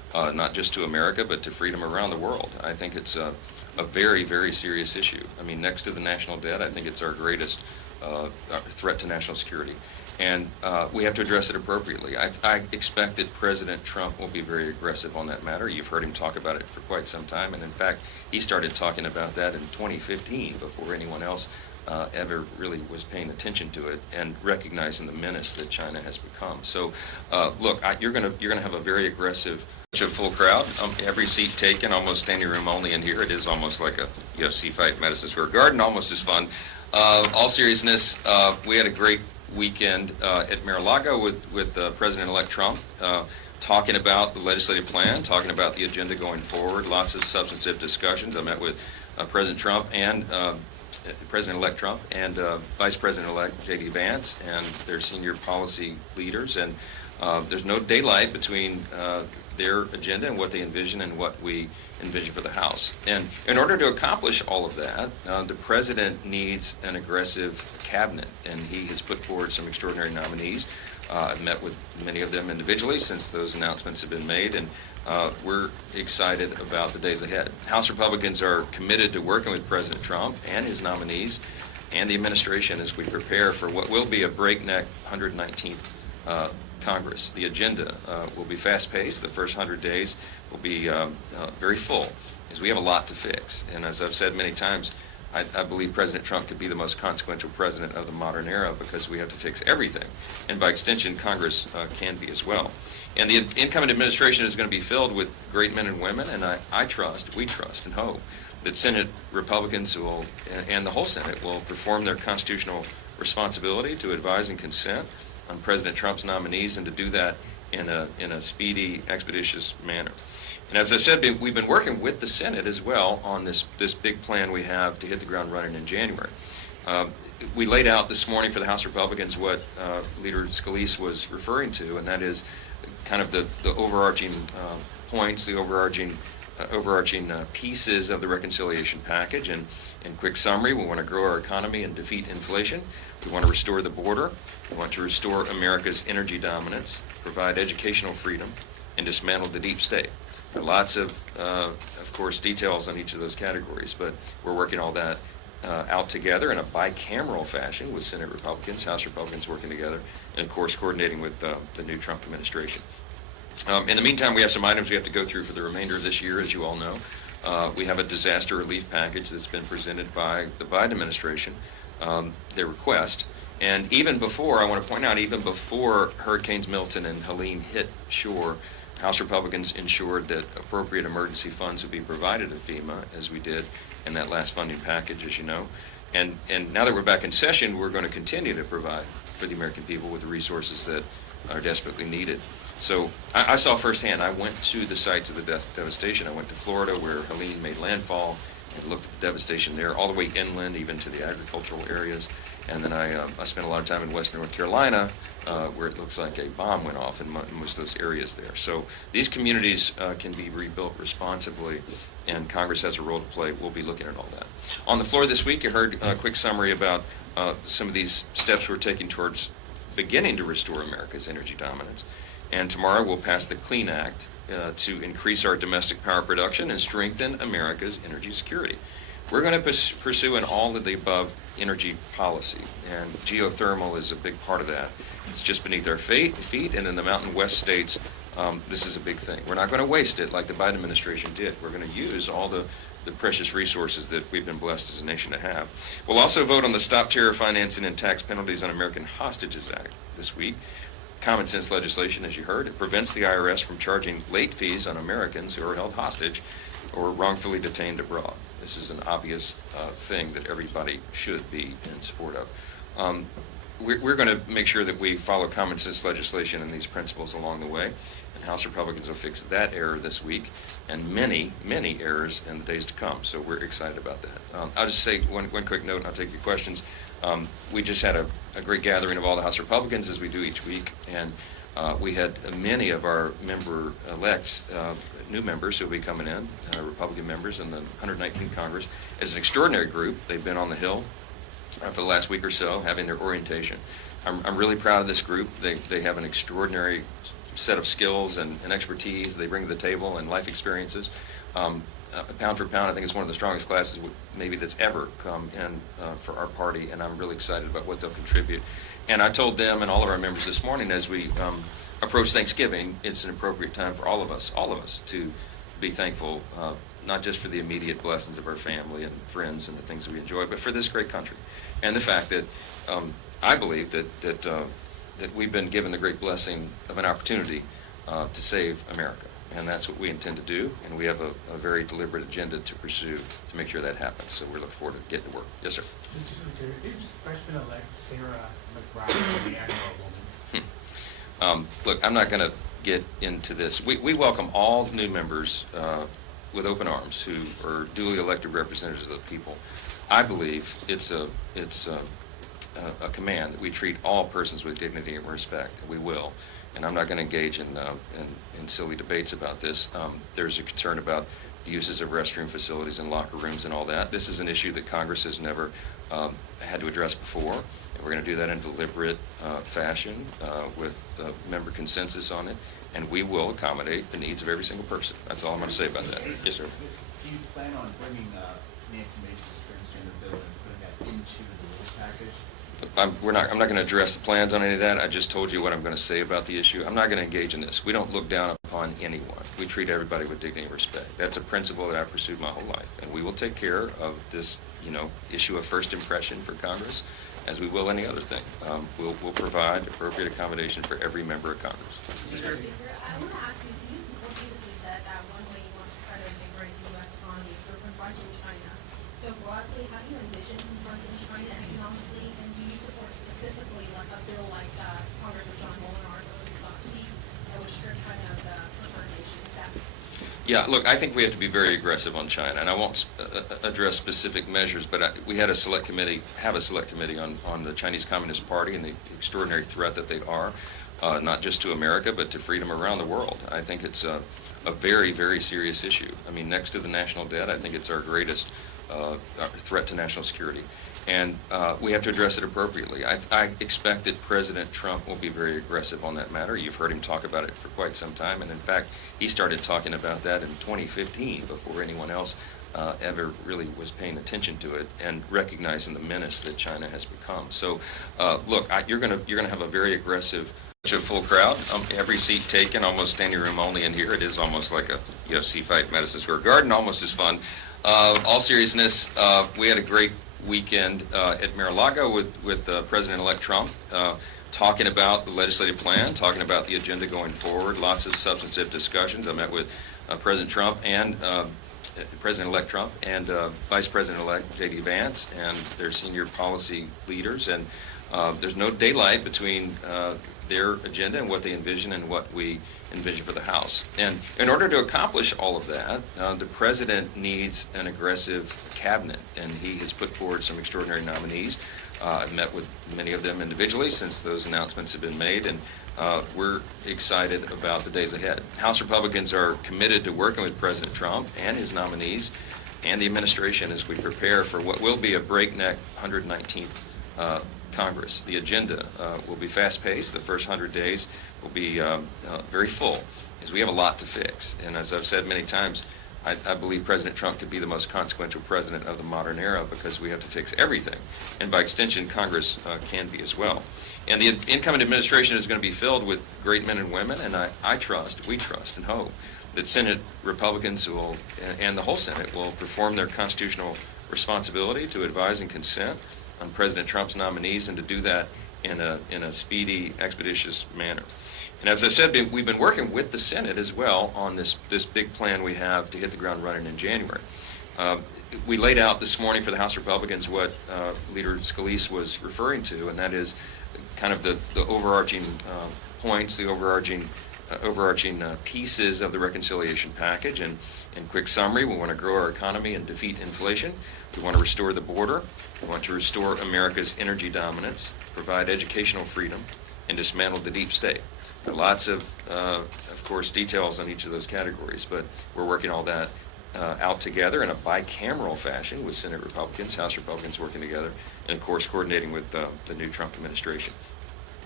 not just to America, but to freedom around the world. I think it's a very, very serious issue. I mean, next to the national debt, I think it's our greatest threat to national security. And we have to address it appropriately. I expect that President Trump will be very aggressive on that matter. You've heard him talk about it for quite some time. And in fact, he started talking about that in 2015 before anyone else ever really was paying attention to it and recognizing the menace that China has become. So look, you're gonna have a very aggressive, full crowd. Every seat taken, almost standing room only in here. It is almost like a UFC fight in Madison Square Garden, almost as fun. All seriousness, we had a great weekend at Mar-a-Lago with President-elect Trump, talking about the legislative plan, talking about the agenda going forward, lots of substantive discussions. I met with President Trump and President-elect Trump and Vice President-elect J.D. Vance and their senior policy leaders, and there's no daylight between their agenda and what they envision and what we envision for the House. And in order to accomplish all of that, the President needs an aggressive cabinet, and he has put forward some extraordinary nominees. I've met with many of them individually since those announcements have been made, and we're excited about the days ahead. House Republicans are committed to working with President Trump and his nominees and the administration as we prepare for what will be a breakneck 119th Congress. The agenda will be fast-paced. The first 100 days will be very full, because we have a lot to fix. And as I've said many times, I believe President Trump could be the most consequential president of the modern era, because we have to fix everything. And by extension, Congress can be as well. And the incoming administration is going to be filled with great men and women, and we trust and hope that Senate Republicans will, and the whole Senate, will perform their constitutional responsibility to advise and consent on President Trump's nominees, and to do that in a speedy, expeditious manner. And as I said, we've been working with the Senate as well on this big plan we have to hit the ground running in January. We laid out this morning for the House Republicans what Leader Scalise was referring to, and that is kind of the overarching points, the overarching pieces of the reconciliation package. And in quick summary, we want to grow our economy and defeat inflation. We want to restore the border. We want to restore America's energy dominance, provide educational freedom, and dismantle the deep state. There are lots of course, details on each of those categories, but we're working all that out together in a bicameral fashion with Senate Republicans, House Republicans working together, and of course coordinating with the new Trump administration. In the meantime, we have some items we have to go through for the remainder of this year, as you all know. We have a disaster relief package that's been presented by the Biden administration, their request. And even before, I want to point out, even before Hurricanes Milton and Helene hit shore, House Republicans ensured that appropriate emergency funds would be provided to FEMA, as we did in that last funding package, as you know. And now that we're back in session, we're going to continue to provide for the American people with the resources that are desperately needed. So I saw firsthand. I went to the sites of the devastation. I went to Florida, where Helene made landfall, and looked at the devastation there, all the way inland, even to the agricultural areas. And then I spent a lot of time in western North Carolina, where it looks like a bomb went off in most of those areas there. So these communities can be rebuilt responsibly, and Congress has a role to play. We'll be looking at all that. On the floor this week, you heard a quick summary about some of these steps we're taking towards beginning to restore America's energy dominance. And tomorrow we'll pass the Clean Act to increase our domestic power production and strengthen America's energy security. We're going to pursue an all-of-the-above energy policy, and geothermal is a big part of that. It's just beneath our feet, and in the Mountain West states, this is a big thing. We're not going to waste it like the Biden administration did. We're going to use all the precious resources that we've been blessed as a nation to have. We'll also vote on the Stop Terror Financing and Tax Penalties on American Hostages Act this week. Common sense legislation, as you heard. It prevents the IRS from charging late fees on Americans who are held hostage or wrongfully detained abroad. This is an obvious thing that everybody should be in support of. We're going to make sure that we follow common sense legislation and these principles along the way, and House Republicans will fix that error this week and many, many errors in the days to come. So we're excited about that. I'll just say one quick note, and I'll take your questions. We just had a great gathering of all the House Republicans, as we do each week, and we had many of our member-elects, new members who will be coming in, Republican members in the 119th Congress, as an extraordinary group. They've been on the Hill for the last week or so, having their orientation. I'm really proud of this group. They have an extraordinary set of skills and expertise they bring to the table and life experiences. Pound for pound, I think it's one of the strongest classes maybe that's ever come in for our party, and I'm really excited about what they'll contribute. And I told them and all of our members this morning as we approach Thanksgiving, it's an appropriate time for all of us to be thankful, not just for the immediate blessings of our family and friends and the things that we enjoy, but for this great country. And the fact that I believe that we've been given the great blessing of an opportunity to save America. And that's what we intend to do, and we have a very deliberate agenda to pursue to make sure that happens. So we're looking forward to getting to work. Yes, sir. Is freshman-elect Sarah McBride a man or a woman? Look, I'm not going to get into this. We welcome all new members with open arms who are duly elected representatives of the people. I believe it's a command that we treat all persons with dignity and respect, and we will. And I'm not going to engage in silly debates about this. There's a concern about the uses of restroom facilities and locker rooms and all that. This is an issue that Congress has never had to address before. And we're going to do that in a deliberate fashion with member consensus on it. And we will accommodate the needs of every single person. That's all I'm going to say about that. Yes, sir. Do you plan on bringing Nancy Mace's transgender bill and putting that into the rules package? I'm not going to address the plans on any of that. I just told you what I'm going to say about the issue. I'm not going to engage in this. We don't look down upon anyone. We treat everybody with dignity and respect. That's a principle that I've pursued my whole life. And we will take care of this, issue of first impression for Congress, as we will any other thing. We'll provide appropriate accommodation for every member of Congress. Mr. Speaker, I want to ask you, so you repeatedly said that one way you want to try to invigorate the U.S. economy is through confronting China. So broadly, how do you envision confronting China economically, and do you support specifically like a bill like Congressman John Molinar's last week, which turned China the preferred nation status? Yeah, look, I think we have to be very aggressive on China, and I won't address specific measures, but we have a select committee on the Chinese Communist Party and the extraordinary threat that they are, not just to America, but to freedom around the world. I think it's a very, very serious issue. I mean, next to the national debt, I think it's our greatest threat to national security. And we have to address it appropriately. I expect that President Trump will be very aggressive on that matter. You've heard him talk about it for quite some time. And in fact, he started talking about that in 2015 before anyone else ever really was paying attention to it and recognizing the menace that China has become. So look, you're gonna have a very aggressive, full crowd. Every seat taken, almost standing room only in here. It is almost like a UFC fight in Madison Square Garden, almost as fun. All seriousness, we had a great weekend at Mar-a-Lago with President-elect Trump, talking about the legislative plan, talking about the agenda going forward, lots of substantive discussions. I met with President Trump and President-elect Trump and Vice President-elect J.D. Vance and their senior policy leaders, and there's no daylight between their agenda and what they envision and what we envision for the House. And in order to accomplish all of that, the President needs an aggressive cabinet, and he has put forward some extraordinary nominees. I've met with many of them individually since those announcements have been made, and we're excited about the days ahead. House Republicans are committed to working with President Trump and his nominees and the administration as we prepare for what will be a breakneck 119th Congress. The agenda will be fast-paced. The first 100 days will be very full, because we have a lot to fix. And as I've said many times, I believe President Trump could be the most consequential president of the modern era, because we have to fix everything. And by extension, Congress can be as well. And the incoming administration is going to be filled with great men and women, and we trust and hope that Senate Republicans and the whole Senate will perform their constitutional responsibility to advise and consent on President Trump's nominees, and to do that in a speedy, expeditious manner. And as I said, we've been working with the Senate as well on this big plan we have to hit the ground running in January. We laid out this morning for the House Republicans what Leader Scalise was referring to, and that is kind of the overarching points, the overarching pieces of the reconciliation package. And in quick summary, we want to grow our economy and defeat inflation. We want to restore the border. We want to restore America's energy dominance, provide educational freedom, and dismantle the deep state. There are lots of course, details on each of those categories, but we're working all that out together in a bicameral fashion with Senate Republicans, House Republicans working together, and of course coordinating with the new Trump administration.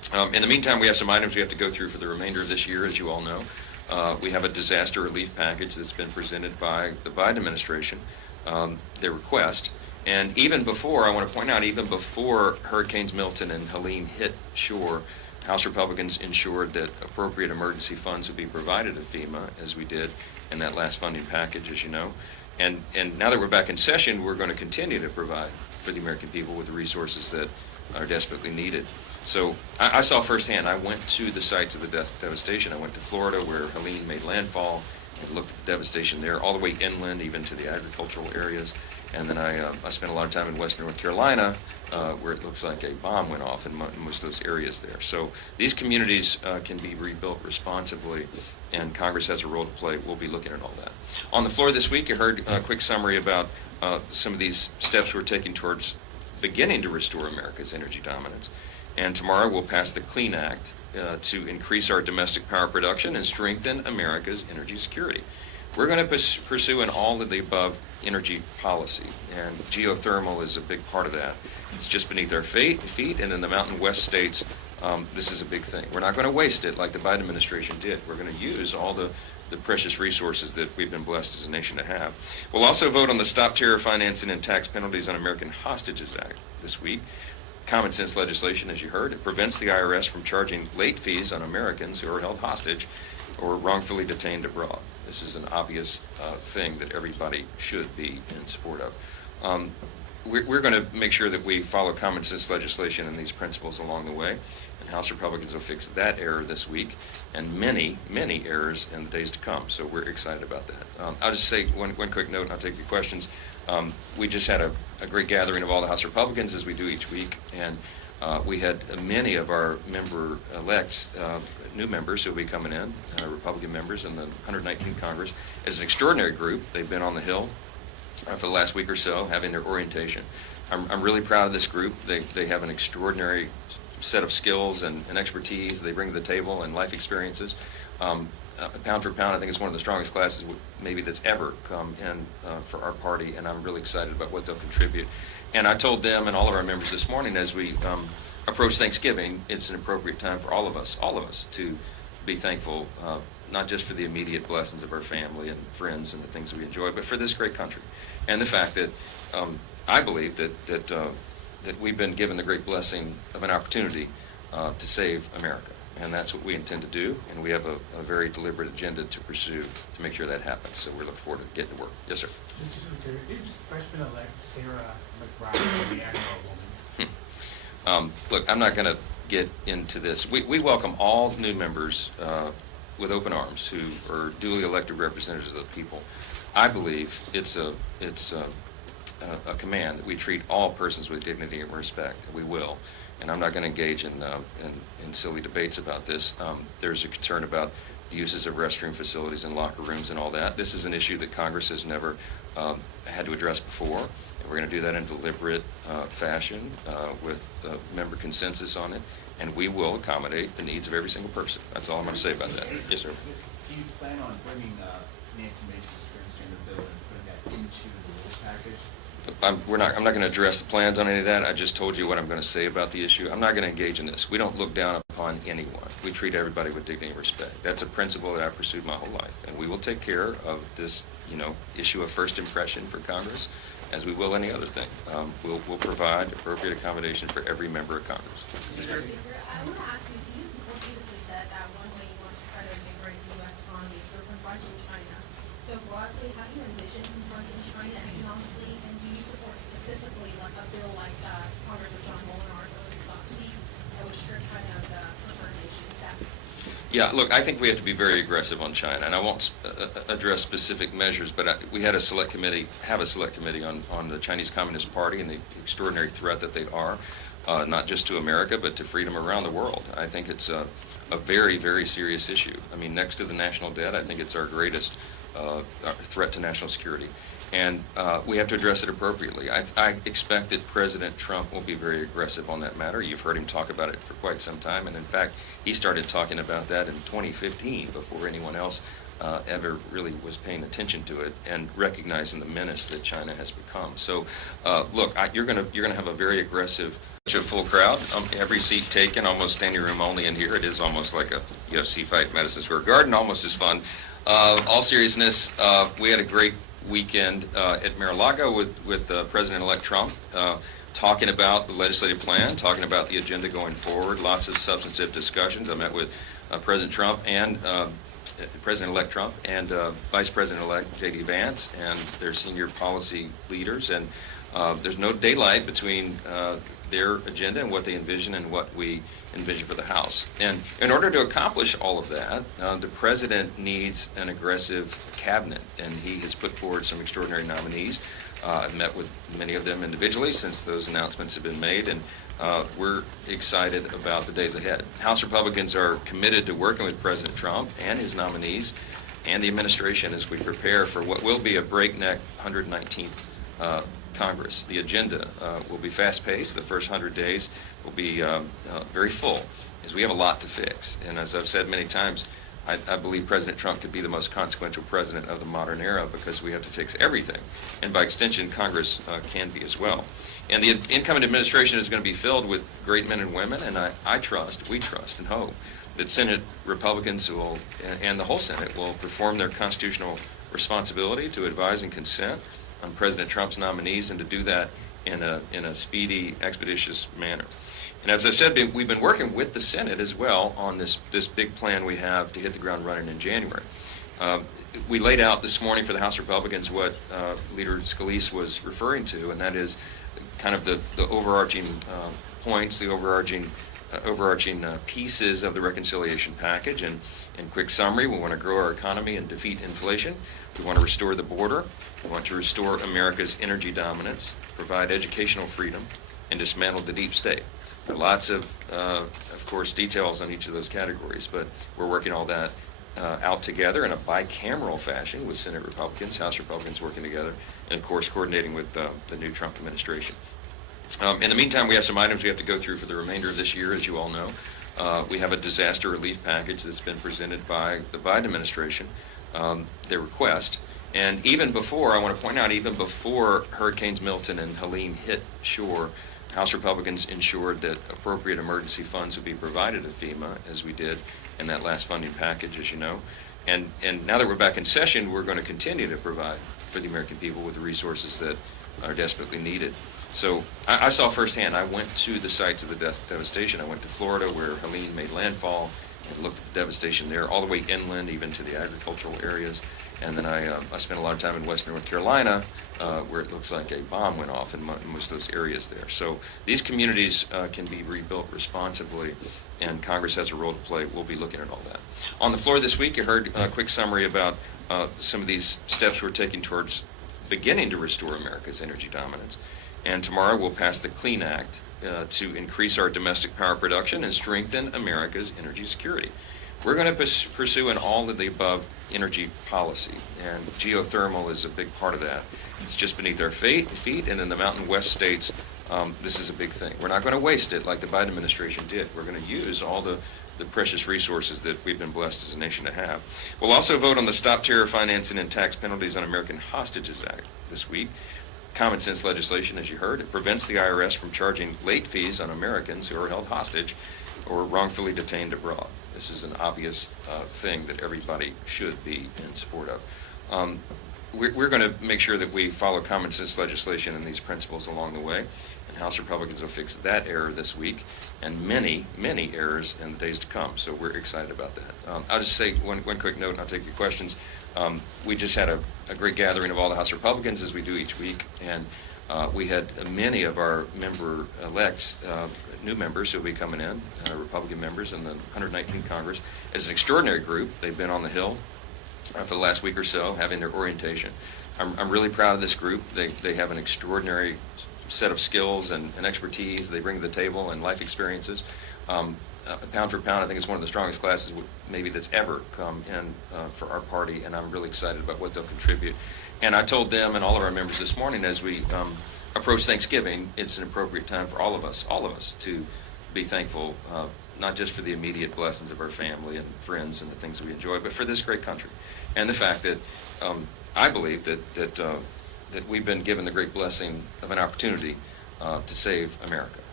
In the meantime, we have some items we have to go through for the remainder of this year, as you all know. We have a disaster relief package that's been presented by the Biden administration, their request. And even before, I want to point out, even before Hurricanes Milton and Helene hit shore, House Republicans ensured that appropriate emergency funds would be provided to FEMA, as we did in that last funding package, as you know. And now that we're back in session, we're going to continue to provide for the American people with the resources that are desperately needed. So I saw firsthand. I went to the sites of the devastation. I went to Florida, where Helene made landfall, and looked at the devastation there, all the way inland, even to the agricultural areas. And then I spent a lot of time in western North Carolina, where it looks like a bomb went off in most of those areas there. So these communities can be rebuilt responsibly, and Congress has a role to play. We'll be looking at all that. On the floor this week, you heard a quick summary about some of these steps we're taking towards beginning to restore America's energy dominance. And tomorrow we'll pass the Clean Act to increase our domestic power production and strengthen America's energy security. We're going to pursue an all of the above energy policy, and geothermal is a big part of that. It's just beneath our feet, and in the Mountain West states, this is a big thing. We're not going to waste it like the Biden administration did. We're going to use all the precious resources that we've been blessed as a nation to have. We'll also vote on the Stop Terror Financing and Tax Penalties on American Hostages Act this week. Common sense legislation, as you heard. It prevents the IRS from charging late fees on Americans who are held hostage or wrongfully detained abroad. This is an obvious thing that everybody should be in support of. We're going to make sure that we follow common sense legislation and these principles along the way, and House Republicans will fix that error this week and many, many errors in the days to come. So we're excited about that. I'll just say one quick note, and I'll take your questions. We just had a great gathering of all the House Republicans, as we do each week, and we had many of our member-elects, new members who will be coming in, Republican members in the 119th Congress. It's an extraordinary group. They've been on the Hill for the last week or so, having their orientation. I'm really proud of this group. They have an extraordinary set of skills and expertise they bring to the table and life experiences. Pound for pound, I think it's one of the strongest classes maybe that's ever come in for our party, and I'm really excited about what they'll contribute. And I told them and all of our members this morning, as we approach Thanksgiving, it's an appropriate time for all of us to be thankful, not just for the immediate blessings of our family and friends and the things that we enjoy, but for this great country. And the fact that I believe that we've been given the great blessing of an opportunity to save America. And that's what we intend to do, and we have a very deliberate agenda to pursue to make sure that happens. So we're looking forward to getting to work. Yes, sir. Is freshman-elect Sarah McBride a man or a woman? Look, I'm not going to get into this. We welcome all new members with open arms who are duly elected representatives of the people. I believe it's a command that we treat all persons with dignity and respect. We will. And I'm not going to engage in silly debates about this. There's a concern about the uses of restroom facilities and locker rooms and all that. This is an issue that Congress has never had to address before. And we're going to do that in deliberate fashion with member consensus on it. And we will accommodate the needs of every single person. That's all I'm going to say about that. Yes, sir. Do you plan on bringing Nancy Mace's transgender bill and putting that into the rules package? I'm not going to address the plans on any of that. I just told you what I'm going to say about the issue. I'm not going to engage in this. We don't look down upon anyone. We treat everybody with dignity and respect. That's a principle that I've pursued my whole life. And we will take care of this, issue of first impression for Congress, as we will any other thing. We'll provide appropriate accommodation for every member of Congress. Speaker, I want to ask you, so you repeatedly said that one way you want to try to invigorate the U.S. economy is through confronting China. So broadly, how do you envision confronting China economically, and do you support specifically like a bill like Congressman John Molinar's last week that would strip China of the preferred nation status? Yeah, look, I think we have to be very aggressive on China, and I won't address specific measures, but we have a select committee on the Chinese Communist Party and the extraordinary threat that they are, not just to America, but to freedom around the world. I think it's a very, very serious issue. I mean, next to the national debt, I think it's our greatest threat to national security. And we have to address it appropriately. I expect that President Trump will be very aggressive on that matter. You've heard him talk about it for quite some time. And in fact, he started talking about that in 2015 before anyone else ever really was paying attention to it and recognizing the menace that China has become. So look, you're going to have a very aggressive Such a full crowd, every seat taken, almost standing room only in here. It is almost like a UFC fight in Madison Square Garden, almost as fun. All seriousness, we had a great weekend at Mar-a-Lago with President-elect Trump, talking about the legislative plan, talking about the agenda going forward, lots of substantive discussions. I met with President Trump and President-elect Trump and Vice President-elect J.D. Vance and their senior policy leaders, and there's no daylight between their agenda and what they envision and what we envision for the House. And in order to accomplish all of that, the President needs an aggressive cabinet, and he has put forward some extraordinary nominees. I've met with many of them individually since those announcements have been made, and we're excited about the days ahead. House Republicans are committed to working with President Trump and his nominees and the administration as we prepare for what will be a breakneck 119th Congress. The agenda will be fast-paced. The first 100 days will be very full, as we have a lot to fix. And as I've said many times, I believe President Trump could be the most consequential president of the modern era because we have to fix everything. And by extension, Congress can be as well. And the incoming administration is going to be filled with great men and women, and we trust and hope that Senate Republicans will, and the whole Senate will perform their constitutional responsibility to advise and consent on President Trump's nominees, and to do that in a speedy, expeditious manner. And as I said, we've been working with the Senate as well on this big plan we have to hit the ground running in January. We laid out this morning for the House Republicans what Leader Scalise was referring to, and that is kind of the overarching points, the overarching pieces of the reconciliation package. And in quick summary, we want to grow our economy and defeat inflation. We want to restore the border. We want to restore America's energy dominance, provide educational freedom, and dismantle the deep state. There are lots of course, details on each of those categories, but we're working all that out together in a bicameral fashion with Senate Republicans, House Republicans working together, and of course coordinating with the new Trump administration. In the meantime, we have some items we have to go through for the remainder of this year, as you all know. We have a disaster relief package that's been presented by the Biden administration, their request. And even before, I want to point out, even before Hurricanes Milton and Helene hit shore, House Republicans ensured that appropriate emergency funds would be provided to FEMA, as we did in that last funding package, as you know. And now that we're back in session, we're going to continue to provide for the American people with the resources that are desperately needed. So I saw firsthand. I went to the sites of the devastation. I went to Florida, where Helene made landfall, and looked at the devastation there, all the way inland, even to the agricultural areas. And then I spent a lot of time in western North Carolina, where it looks like a bomb went off in most of those areas there. So these communities can be rebuilt responsibly, and Congress has a role to play. We'll be looking at all that. On the floor this week, you heard a quick summary about some of these steps we're taking towards beginning to restore America's energy dominance. And tomorrow we'll pass the CLEAN Act to increase our domestic power production and strengthen America's energy security. We're going to pursue an all of the above energy policy, and geothermal is a big part of that. It's just beneath our feet, and in the Mountain West states, this is a big thing. We're not going to waste it like the Biden administration did. We're going to use all the precious resources that we've been blessed as a nation to have. We'll also vote on the Stop Terror Financing and Tax Penalties on American Hostages Act this week. Common sense legislation, as you heard. It prevents the IRS from charging late fees on Americans who are held hostage or wrongfully detained abroad. This is an obvious thing that everybody should be in support of. We're going to make sure that we follow common sense legislation and these principles along the way, and House Republicans will fix that error this week and many, many errors in the days to come. So we're excited about that. I'll just say one quick note, and I'll take your questions. We just had a great gathering of all the House Republicans, as we do each week, and we had many of our member-elects, new members who will be coming in, Republican members in the 119th Congress. As an extraordinary group, they've been on the Hill for the last week or so, having their orientation. I'm really proud of this group. They have an extraordinary set of skills and expertise they bring to the table, and life experiences. Pound for pound, I think it's one of the strongest classes maybe that's ever come in for our party, and I'm really excited about what they'll contribute. And I told them and all of our members this morning, as we approach Thanksgiving, it's an appropriate time for all of us to be thankful, not just for the immediate blessings of our family and friends and the things that we enjoy, but for this great country, and the fact that I believe that we've been given the great blessing of an opportunity to save America.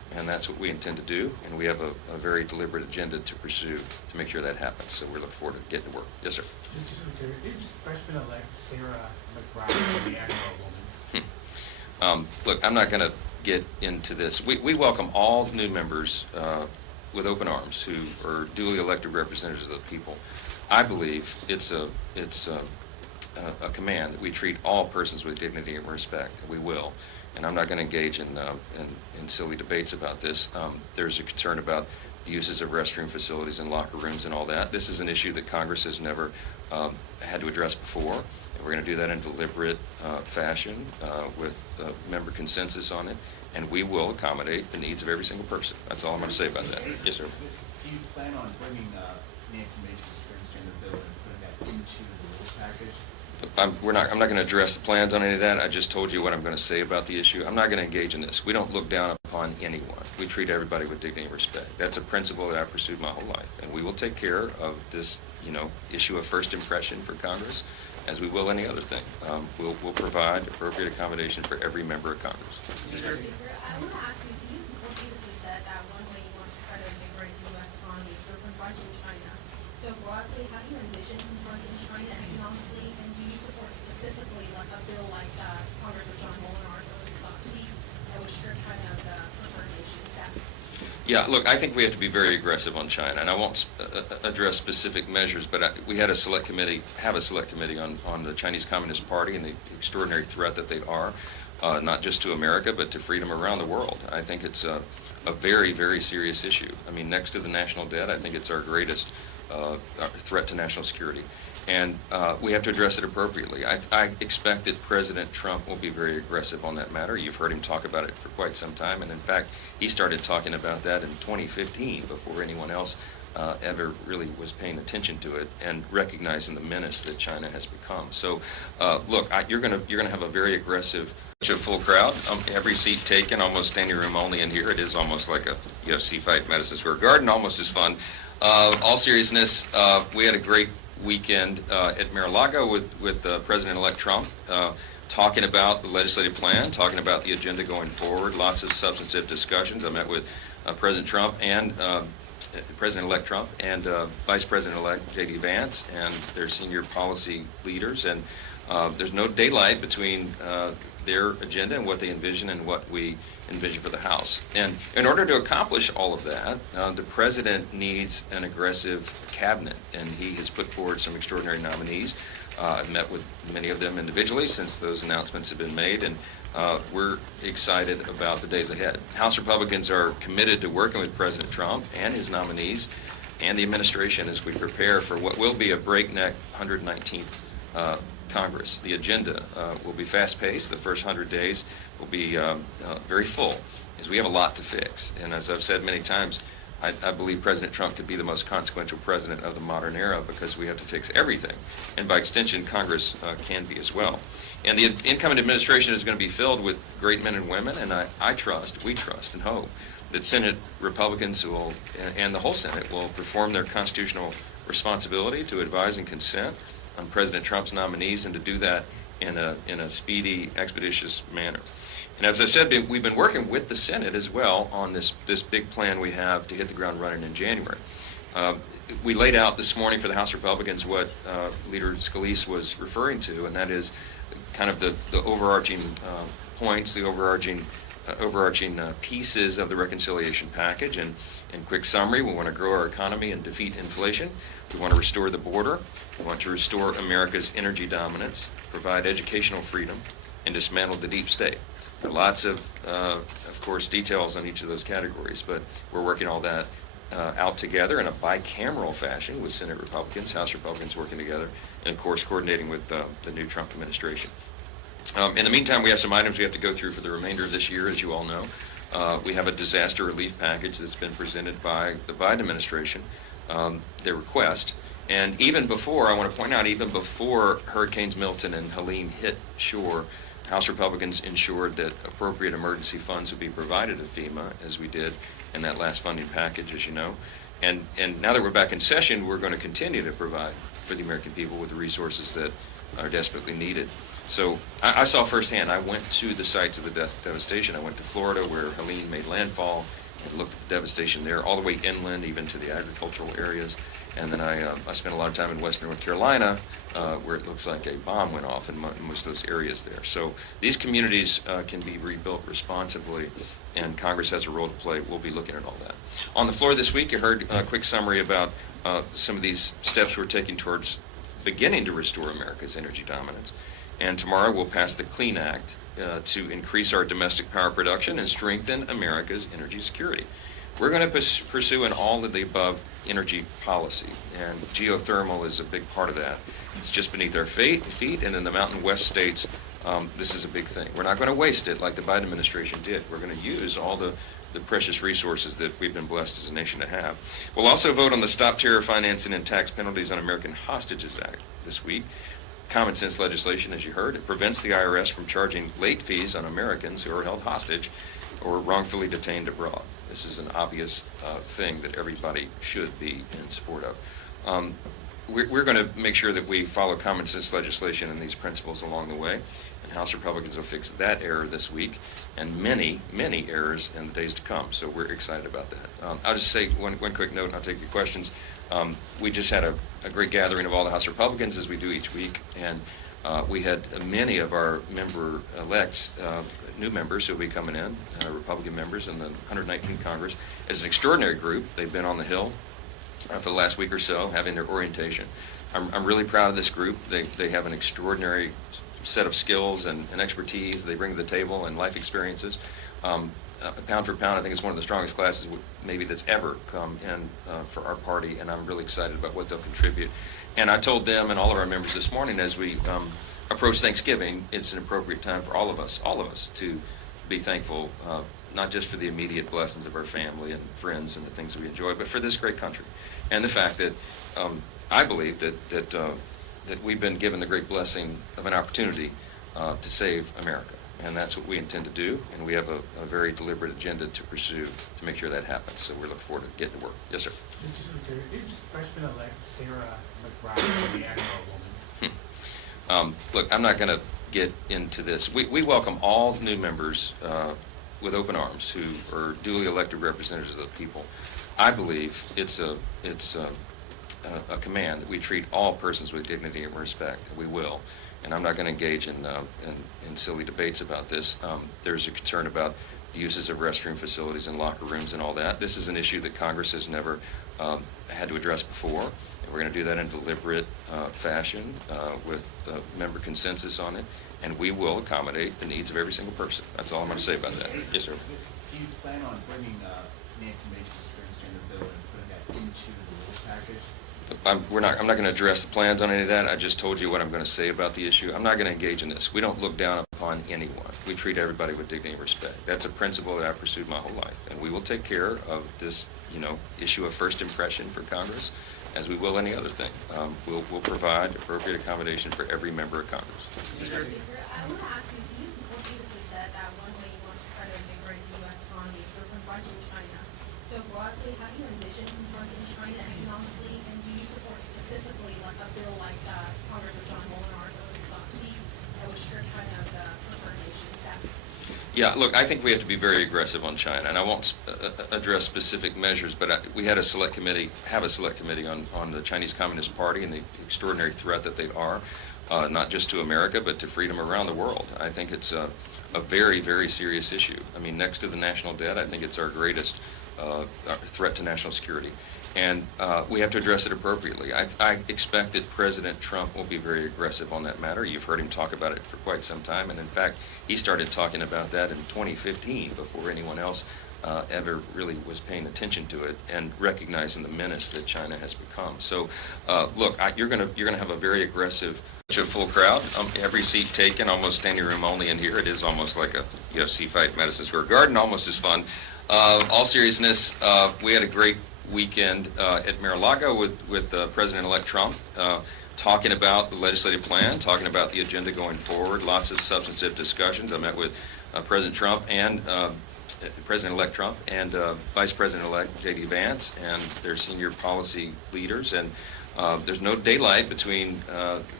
and that's what we intend to do, and we have a very deliberate agenda to pursue to make sure that happens. So we're looking forward to getting to work. Yes, sir. Is freshman-elect Sarah McBride a man or a woman? Look, I'm not going to get into this. We welcome all new members with open arms who are duly elected representatives of the people. I believe it's a command that we treat all persons with dignity and respect. We will, and I'm not going to engage in silly debates about this. There's a concern about the uses of restroom facilities and locker rooms and all that. This is an issue that Congress has never had to address before, and we're going to do that in deliberate fashion with member consensus on it, and we will accommodate the needs of every single person. That's all I'm going to say about that. Yes, sir. Do you plan on bringing Nancy Mace's transgender bill and putting that into the rules package? I'm not going to address the plans on any of that. I just told you what I'm going to say about the issue. I'm not going to engage in this. We don't look down upon anyone. We treat everybody with dignity and respect. That's a principle that I've pursued my whole life, and we will take care of this, issue of first impression for Congress, as we will any other thing. We'll provide appropriate accommodation for every member of Congress. I want to ask you, so you repeatedly said that one way you want to try to invigorate the U.S. economy is through confronting China. So broadly, how do you envision confronting China economically, and do you support specifically like a bill like Congressman John Molinar's last week that would strip China of the preferred nation status? Yeah, look, I think we have to be very aggressive on China, and I won't address specific measures, but we had a select committee on the Chinese Communist Party and the extraordinary threat that they are, not just to America, but to freedom around the world. I think it's a very, very serious issue. I mean, next to the national debt, I think it's our greatest threat to national security. And we have to address it appropriately. I expect that President Trump will be very aggressive on that matter. You've heard him talk about it for quite some time, and in fact, he started talking about that in 2015 before anyone else ever really was paying attention to it and recognizing the menace that China has become. So, look, you're gonna have a very aggressive, full crowd. Every seat taken, almost standing room only in here. It is almost like a UFC fight in Madison Square Garden, almost as fun. All seriousness, we had a great weekend at Mar-a-Lago with President-elect Trump, talking about the legislative plan, talking about the agenda going forward, lots of substantive discussions. I met with President Trump and President-elect Trump and Vice President-elect J.D. Vance and their senior policy leaders, and there's no daylight between their agenda and what they envision and what we envision for the House. And in order to accomplish all of that, the President needs an aggressive cabinet, and he has put forward some extraordinary nominees. I've met with many of them individually since those announcements have been made, and we're excited about the days ahead. House Republicans are committed to working with President Trump and his nominees and the administration as we prepare for what will be a breakneck 119th Congress. The agenda will be fast-paced. The first 100 days will be very full, as we have a lot to fix. And as I've said many times, I believe President Trump could be the most consequential president of the modern era because we have to fix everything. And by extension, Congress can be as well. And the incoming administration is going to be filled with great men and women, and we trust and hope that Senate Republicans and the whole Senate will perform their constitutional responsibility to advise and consent on President Trump's nominees, and to do that in a speedy, expeditious manner. And as I said, we've been working with the Senate as well on this big plan we have to hit the ground running in January. We laid out this morning for the House Republicans what Leader Scalise was referring to, and that is kind of the overarching points, the overarching pieces of the reconciliation package. And in quick summary, we want to grow our economy and defeat inflation. We want to restore the border. We want to restore America's energy dominance, provide educational freedom, and dismantle the deep state. There are lots of course, details on each of those categories, but we're working all that out together in a bicameral fashion with Senate Republicans, House Republicans working together, and of course coordinating with the new Trump administration. In the meantime, we have some items we have to go through for the remainder of this year, as you all know. We have a disaster relief package that's been presented by the Biden administration, their request. And even before, I want to point out, even before Hurricanes Milton and Helene hit shore, House Republicans ensured that appropriate emergency funds would be provided to FEMA, as we did in that last funding package, as you know. And now that we're back in session, we're going to continue to provide for the American people with the resources that are desperately needed. So I saw firsthand. I went to the sites of the devastation. I went to Florida where Helene made landfall and looked at the devastation there, all the way inland, even to the agricultural areas. And then I spent a lot of time in western North Carolina, where it looks like a bomb went off in most of those areas there. So these communities can be rebuilt responsibly, and Congress has a role to play. We'll be looking at all that. On the floor this week, you heard a quick summary about some of these steps we're taking towards beginning to restore America's energy dominance. And tomorrow we'll pass the Clean Act to increase our domestic power production and strengthen America's energy security. We're going to pursue an all of the above energy policy, and geothermal is a big part of that. It's just beneath our feet, and in the Mountain West states, this is a big thing. We're not going to waste it like the Biden administration did. We're going to use all the precious resources that we've been blessed as a nation to have. We'll also vote on the Stop Terror Financing and Tax Penalties on American Hostages Act this week. Common sense legislation, as you heard. It prevents the IRS from charging late fees on Americans who are held hostage or wrongfully detained abroad. This is an obvious thing that everybody should be in support of. We're going to make sure that we follow common sense legislation and these principles along the way, and House Republicans will fix that error this week and many, many errors in the days to come. So we're excited about that. I'll just say one quick note, and I'll take your questions. We just had a great gathering of all the House Republicans, as we do each week, and we had many of our member-elects, new members who will be coming in, Republican members in the 119th Congress. As an extraordinary group, they've been on the Hill for the last week or so, having their orientation. I'm really proud of this group. They have an extraordinary set of skills and expertise they bring to the table and life experiences. Pound for pound, I think it's one of the strongest classes maybe that's ever come in for our party, and I'm really excited about what they'll contribute. And I told them and all of our members this morning, as we approach Thanksgiving, it's an appropriate time for all of us to be thankful, not just for the immediate blessings of our family and friends and the things that we enjoy, but for this great country. And the fact that I believe that we've been given the great blessing of an opportunity to save America. And that's what we intend to do, and we have a very deliberate agenda to pursue to make sure that happens. So we're looking forward to getting to work. Yes, sir. Is freshman-elect Sarah McBride the Agro woman? Look, I'm not going to get into this. We welcome all new members with open arms who are duly elected representatives of the people. I believe it's a command that we treat all persons with dignity and respect. We will. And I'm not going to engage in silly debates about this. There's a concern about the uses of restroom facilities and locker rooms and all that. This is an issue that Congress has never had to address before. And we're going to do that in a deliberate fashion with member consensus on it. And we will accommodate the needs of every single person. That's all I'm going to say about that. Yes, sir. Do you plan on bringing Nancy Mace's transgender bill and putting that into the rules package? I'm not going to address the plans on any of that. I just told you what I'm going to say about the issue. I'm not going to engage in this. We don't look down upon anyone. We treat everybody with dignity and respect. That's a principle that I've pursued my whole life. And we will take care of this, issue of first impression for Congress, as we will any other thing. We'll provide appropriate accommodation for every member of Congress. I want to ask you, so you repeatedly said that one way you want to try to invigorate the U.S. economy is through confronting China. So broadly, how do you envision confronting China economically, and do you support specifically like a bill like Congressman John Molinar's last week that would strip China of the preferred nation status? Yeah, look, I think we have to be very aggressive on China, and I won't address specific measures, but we had a select committee on the Chinese Communist Party and the extraordinary threat that they are, not just to America, but to freedom around the world. I think it's a very, very serious issue. I mean, next to the national debt, I think it's our greatest threat to national security. And we have to address it appropriately. I expect that President Trump will be very aggressive on that matter. You've heard him talk about it for quite some time, and in fact, he started talking about that in 2015 before anyone else ever really was paying attention to it and recognizing the menace that China has become. So, look, you're gonna have a very aggressive, full crowd. Every seat taken, almost standing room only in here. It is almost like a UFC fight, Madison Square Garden, almost as fun. All seriousness, we had a great weekend at Mar-a-Lago with President-elect Trump, talking about the legislative plan, talking about the agenda going forward, lots of substantive discussions. I met with President Trump and President-elect Trump and Vice President-elect J.D. Vance and their senior policy leaders, and there's no daylight between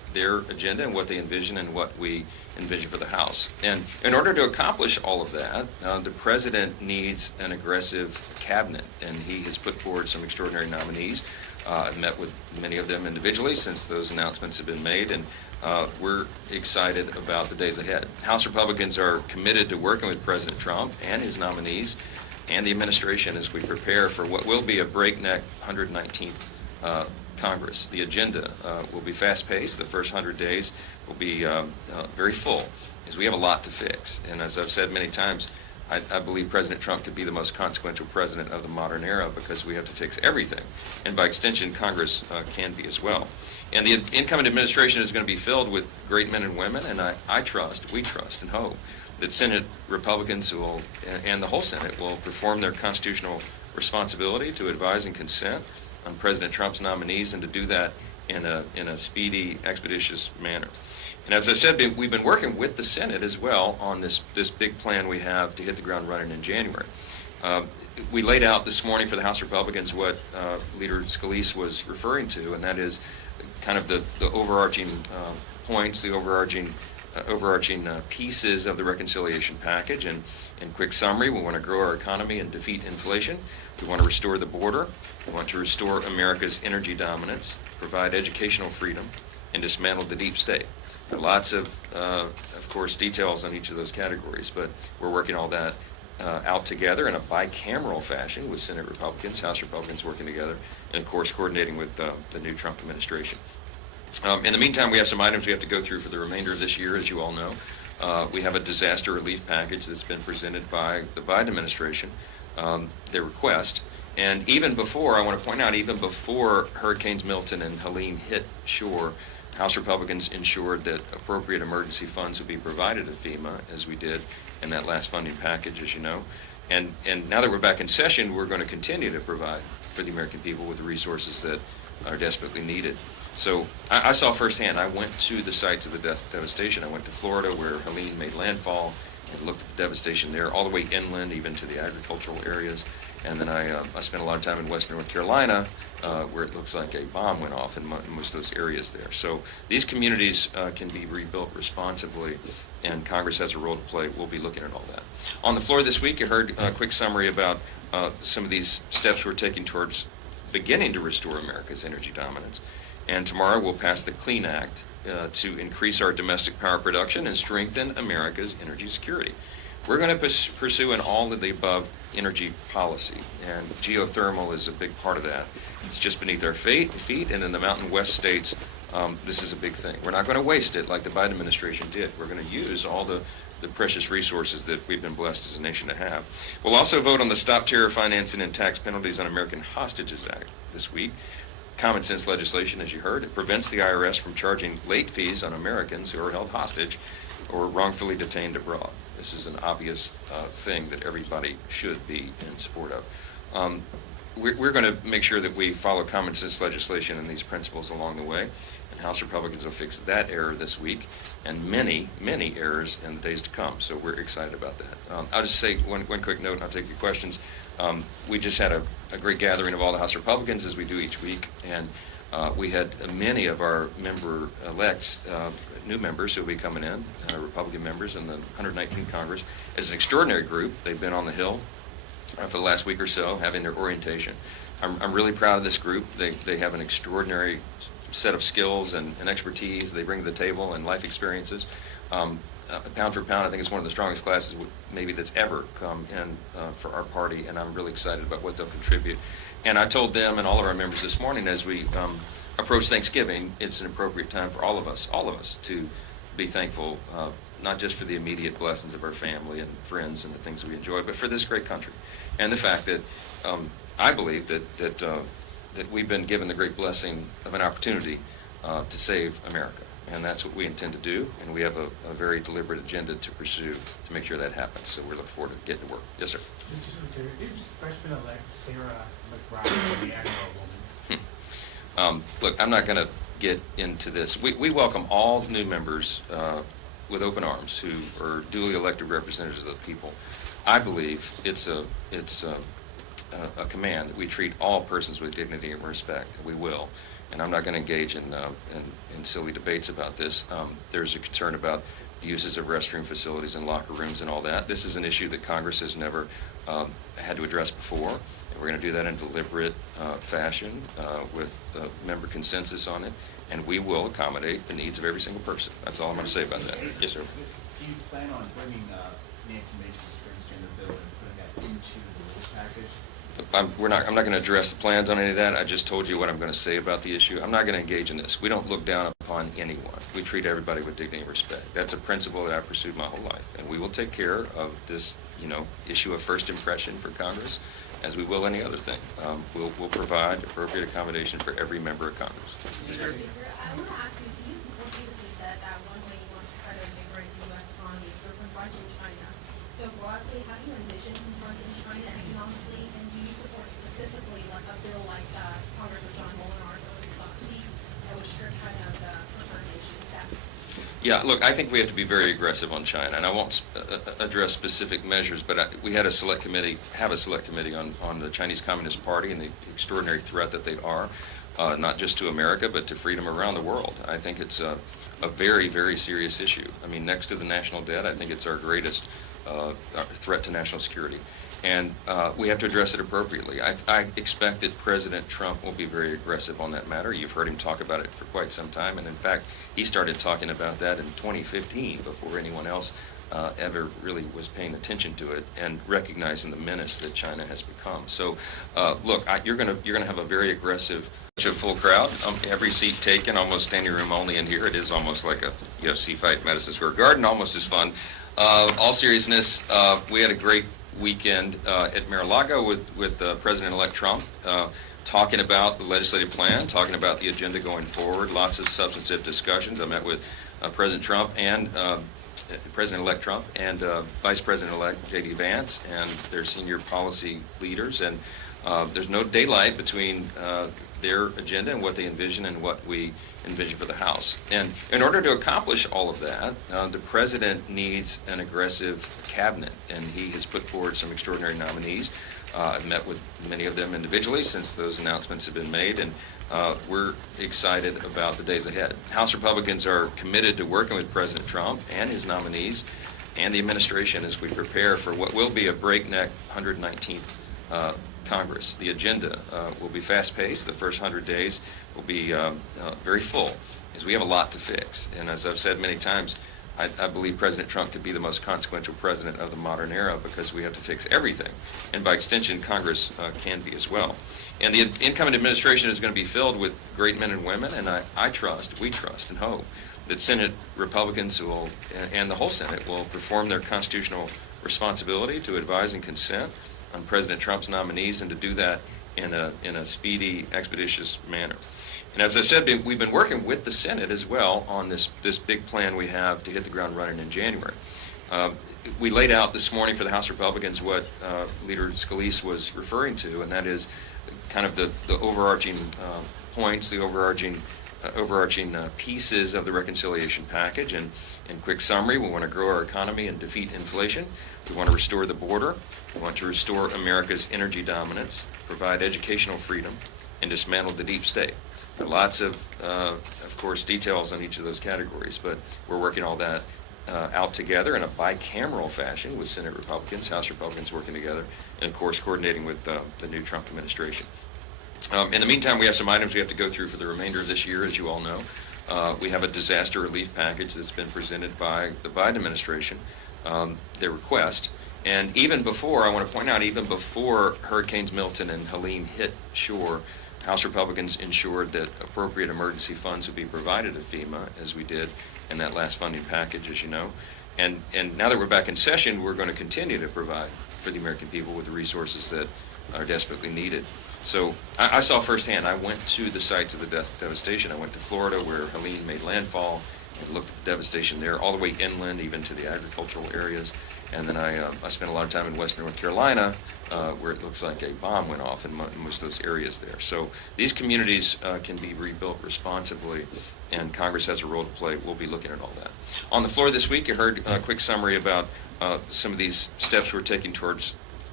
their agenda and what they envision and what we envision for the House. And in order to accomplish all of that, the president needs an aggressive cabinet, and he has put forward some extraordinary nominees. I've met with many of them individually since those announcements have been made, and we're excited about the days ahead. House Republicans are committed to working with President Trump and his nominees and the administration as we prepare for what will be a breakneck 119th Congress. The agenda will be fast-paced. The first 100 days will be very full, as we have a lot to fix. And as I've said many times, I believe President Trump could be the most consequential president of the modern era because we have to fix everything. And by extension, Congress can be as well. And the incoming administration is going to be filled with great men and women, and we trust and hope that Senate Republicans will, and the whole Senate will perform their constitutional responsibility to advise and consent on President Trump's nominees, and to do that in a speedy, expeditious manner. And as I said, we've been working with the Senate as well on this big plan we have to hit the ground running in January. We laid out this morning for the House Republicans what Leader Scalise was referring to, and that is kind of the overarching points, the overarching pieces of the reconciliation package. And in quick summary, we want to grow our economy and defeat inflation. We want to restore the border. We want to restore America's energy dominance, provide educational freedom, and dismantle the deep state. There are lots of course, details on each of those categories, but we're working all that out together in a bicameral fashion with Senate Republicans, House Republicans working together, and of course coordinating with the new Trump administration. In the meantime, we have some items we have to go through for the remainder of this year, as you all know. We have a disaster relief package that's been presented by the Biden administration, their request. And even before, I want to point out, even before Hurricanes Milton and Helene hit shore, House Republicans ensured that appropriate emergency funds would be provided to FEMA, as we did in that last funding package, as you know. And now that we're back in session, we're going to continue to provide for the American people with the resources that are desperately needed. So I saw firsthand. I went to the sites of the devastation. I went to Florida, where Helene made landfall, and looked at the devastation there, all the way inland, even to the agricultural areas. And then I spent a lot of time in western North Carolina, where it looks like a bomb went off in most of those areas there. So these communities can be rebuilt responsibly, and Congress has a role to play. We'll be looking at all that. On the floor this week, you heard a quick summary about some of these steps we're taking towards beginning to restore America's energy dominance. And tomorrow we'll pass the Clean Act to increase our domestic power production and strengthen America's energy security. We're going to pursue an all of the above energy policy, and geothermal is a big part of that. It's just beneath our feet, and in the Mountain West states, this is a big thing. We're not going to waste it like the Biden administration did. We're going to use all the precious resources that we've been blessed as a nation to have. We'll also vote on the Stop Terror Financing and Tax Penalties on American Hostages Act this week. Common sense legislation, as you heard. It prevents the IRS from charging late fees on Americans who are held hostage or wrongfully detained abroad. This is an obvious thing that everybody should be in support of. We're going to make sure that we follow common sense legislation and these principles along the way, and House Republicans will fix that error this week and many, many errors in the days to come. So we're excited about that. I'll just say one quick note, and I'll take your questions. We just had a great gathering of all the House Republicans, as we do each week, and we had many of our member-elects, new members who will be coming in, Republican members in the 119th Congress. As an extraordinary group, they've been on the Hill for the last week or so, having their orientation. I'm really proud of this group. They have an extraordinary set of skills and expertise they bring to the table, and life experiences. Pound for pound, I think it's one of the strongest classes maybe that's ever come in for our party, and I'm really excited about what they'll contribute. And I told them and all of our members this morning, as we approach Thanksgiving, it's an appropriate time for all of us to be thankful, not just for the immediate blessings of our family and friends and the things we enjoy, but for this great country, and the fact that I believe that we've been given the great blessing of an opportunity to save America. And that's what we intend to do, and we have a very deliberate agenda to pursue to make sure that happens. So we're looking forward to getting to work. Yes, sir. Is freshman-elect Sarah McBride the actual woman? Look, I'm not going to get into this. We welcome all new members with open arms who are duly elected representatives of the people. I believe it's a command that we treat all persons with dignity and respect. We will. And I'm not going to engage in silly debates about this. There's a concern about the uses of restroom facilities and locker rooms and all that. This is an issue that Congress has never had to address before. And we're going to do that in a deliberate fashion with member consensus on it. And we will accommodate the needs of every single person. That's all I'm going to say about that. Yes, sir. Do you plan on bringing Nancy Mace's transgender bill and putting that into the rules package? I'm not going to address the plans on any of that. I just told you what I'm going to say about the issue. I'm not going to engage in this. We don't look down upon anyone. We treat everybody with dignity and respect. That's a principle that I've pursued my whole life. And we will take care of this, issue of first impression for Congress, as we will any other thing. We'll provide appropriate accommodation for every member of Congress. I want to ask you, so you repeatedly said that one way you want to try to invigorate the U.S. economy is through confronting China. So broadly, how do you envision confronting China economically, and do you support specifically like a bill like Congressman John Molinar's thought to be that would strip China of the preferred nation status? Yeah, look, I think we have to be very aggressive on China, and I won't address specific measures, but we had a select committee on the Chinese Communist Party and the extraordinary threat that they are, not just to America, but to freedom around the world. I think it's a very, very serious issue. I mean, next to the national debt, I think it's our greatest threat to national security. And we have to address it appropriately. I expect that President Trump will be very aggressive on that matter. You've heard him talk about it for quite some time, and in fact, he started talking about that in 2015 before anyone else ever really was paying attention to it and recognizing the menace that China has become. So, look, you're gonna have a very aggressive, full crowd. Every seat taken, almost standing room only in here. It is almost like a UFC fight, Madison Square Garden, almost as fun. All seriousness, we had a great weekend at Mar-a-Lago with President-elect Trump, talking about the legislative plan, talking about the agenda going forward, lots of substantive discussions. I met with President Trump and President-elect Trump and Vice President-elect J.D. Vance and their senior policy leaders, and there's no daylight between their agenda and what they envision and what we envision for the House. And in order to accomplish all of that, the President needs an aggressive cabinet, and he has put forward some extraordinary nominees. I've met with many of them individually since those announcements have been made, and we're excited about the days ahead. House Republicans are committed to working with President Trump and his nominees and the administration as we prepare for what will be a breakneck 119th Congress. The agenda will be fast-paced. The first 100 days will be very full, as we have a lot to fix. And as I've said many times, I believe President Trump could be the most consequential president of the modern era because we have to fix everything. And by extension, Congress can be as well. And the incoming administration is going to be filled with great men and women, and we trust and hope that Senate Republicans and the whole Senate will perform their constitutional responsibility to advise and consent on President Trump's nominees, and to do that in a speedy, expeditious manner. And as I said, we've been working with the Senate as well on this big plan we have to hit the ground running in January. We laid out this morning for the House Republicans what Leader Scalise was referring to, and that is kind of the overarching points, the overarching pieces of the reconciliation package. And in quick summary, we want to grow our economy and defeat inflation. We want to restore the border. We want to restore America's energy dominance, provide educational freedom, and dismantle the deep state. There are lots of course, details on each of those categories, but we're working all that out together in a bicameral fashion with Senate Republicans, House Republicans working together, and of course coordinating with the new Trump administration. In the meantime, we have some items we have to go through for the remainder of this year, as you all know. We have a disaster relief package that's been presented by the Biden administration, their request. And even before, I want to point out, even before Hurricanes Milton and Helene hit shore, House Republicans ensured that appropriate emergency funds would be provided to FEMA, as we did in that last funding package, as you know. And now that we're back in session, we're going to continue to provide for the American people with the resources that are desperately needed. So I saw firsthand. I went to the sites of the devastation. I went to Florida, where Helene made landfall, and looked at the devastation there, all the way inland, even to the agricultural areas. And then I spent a lot of time in western North Carolina, where it looks like a bomb went off in most of those areas there. So these communities can be rebuilt responsibly, and Congress has a role to play. We'll be looking at all that. On the floor this week, you heard a quick summary about some of these steps we're taking towards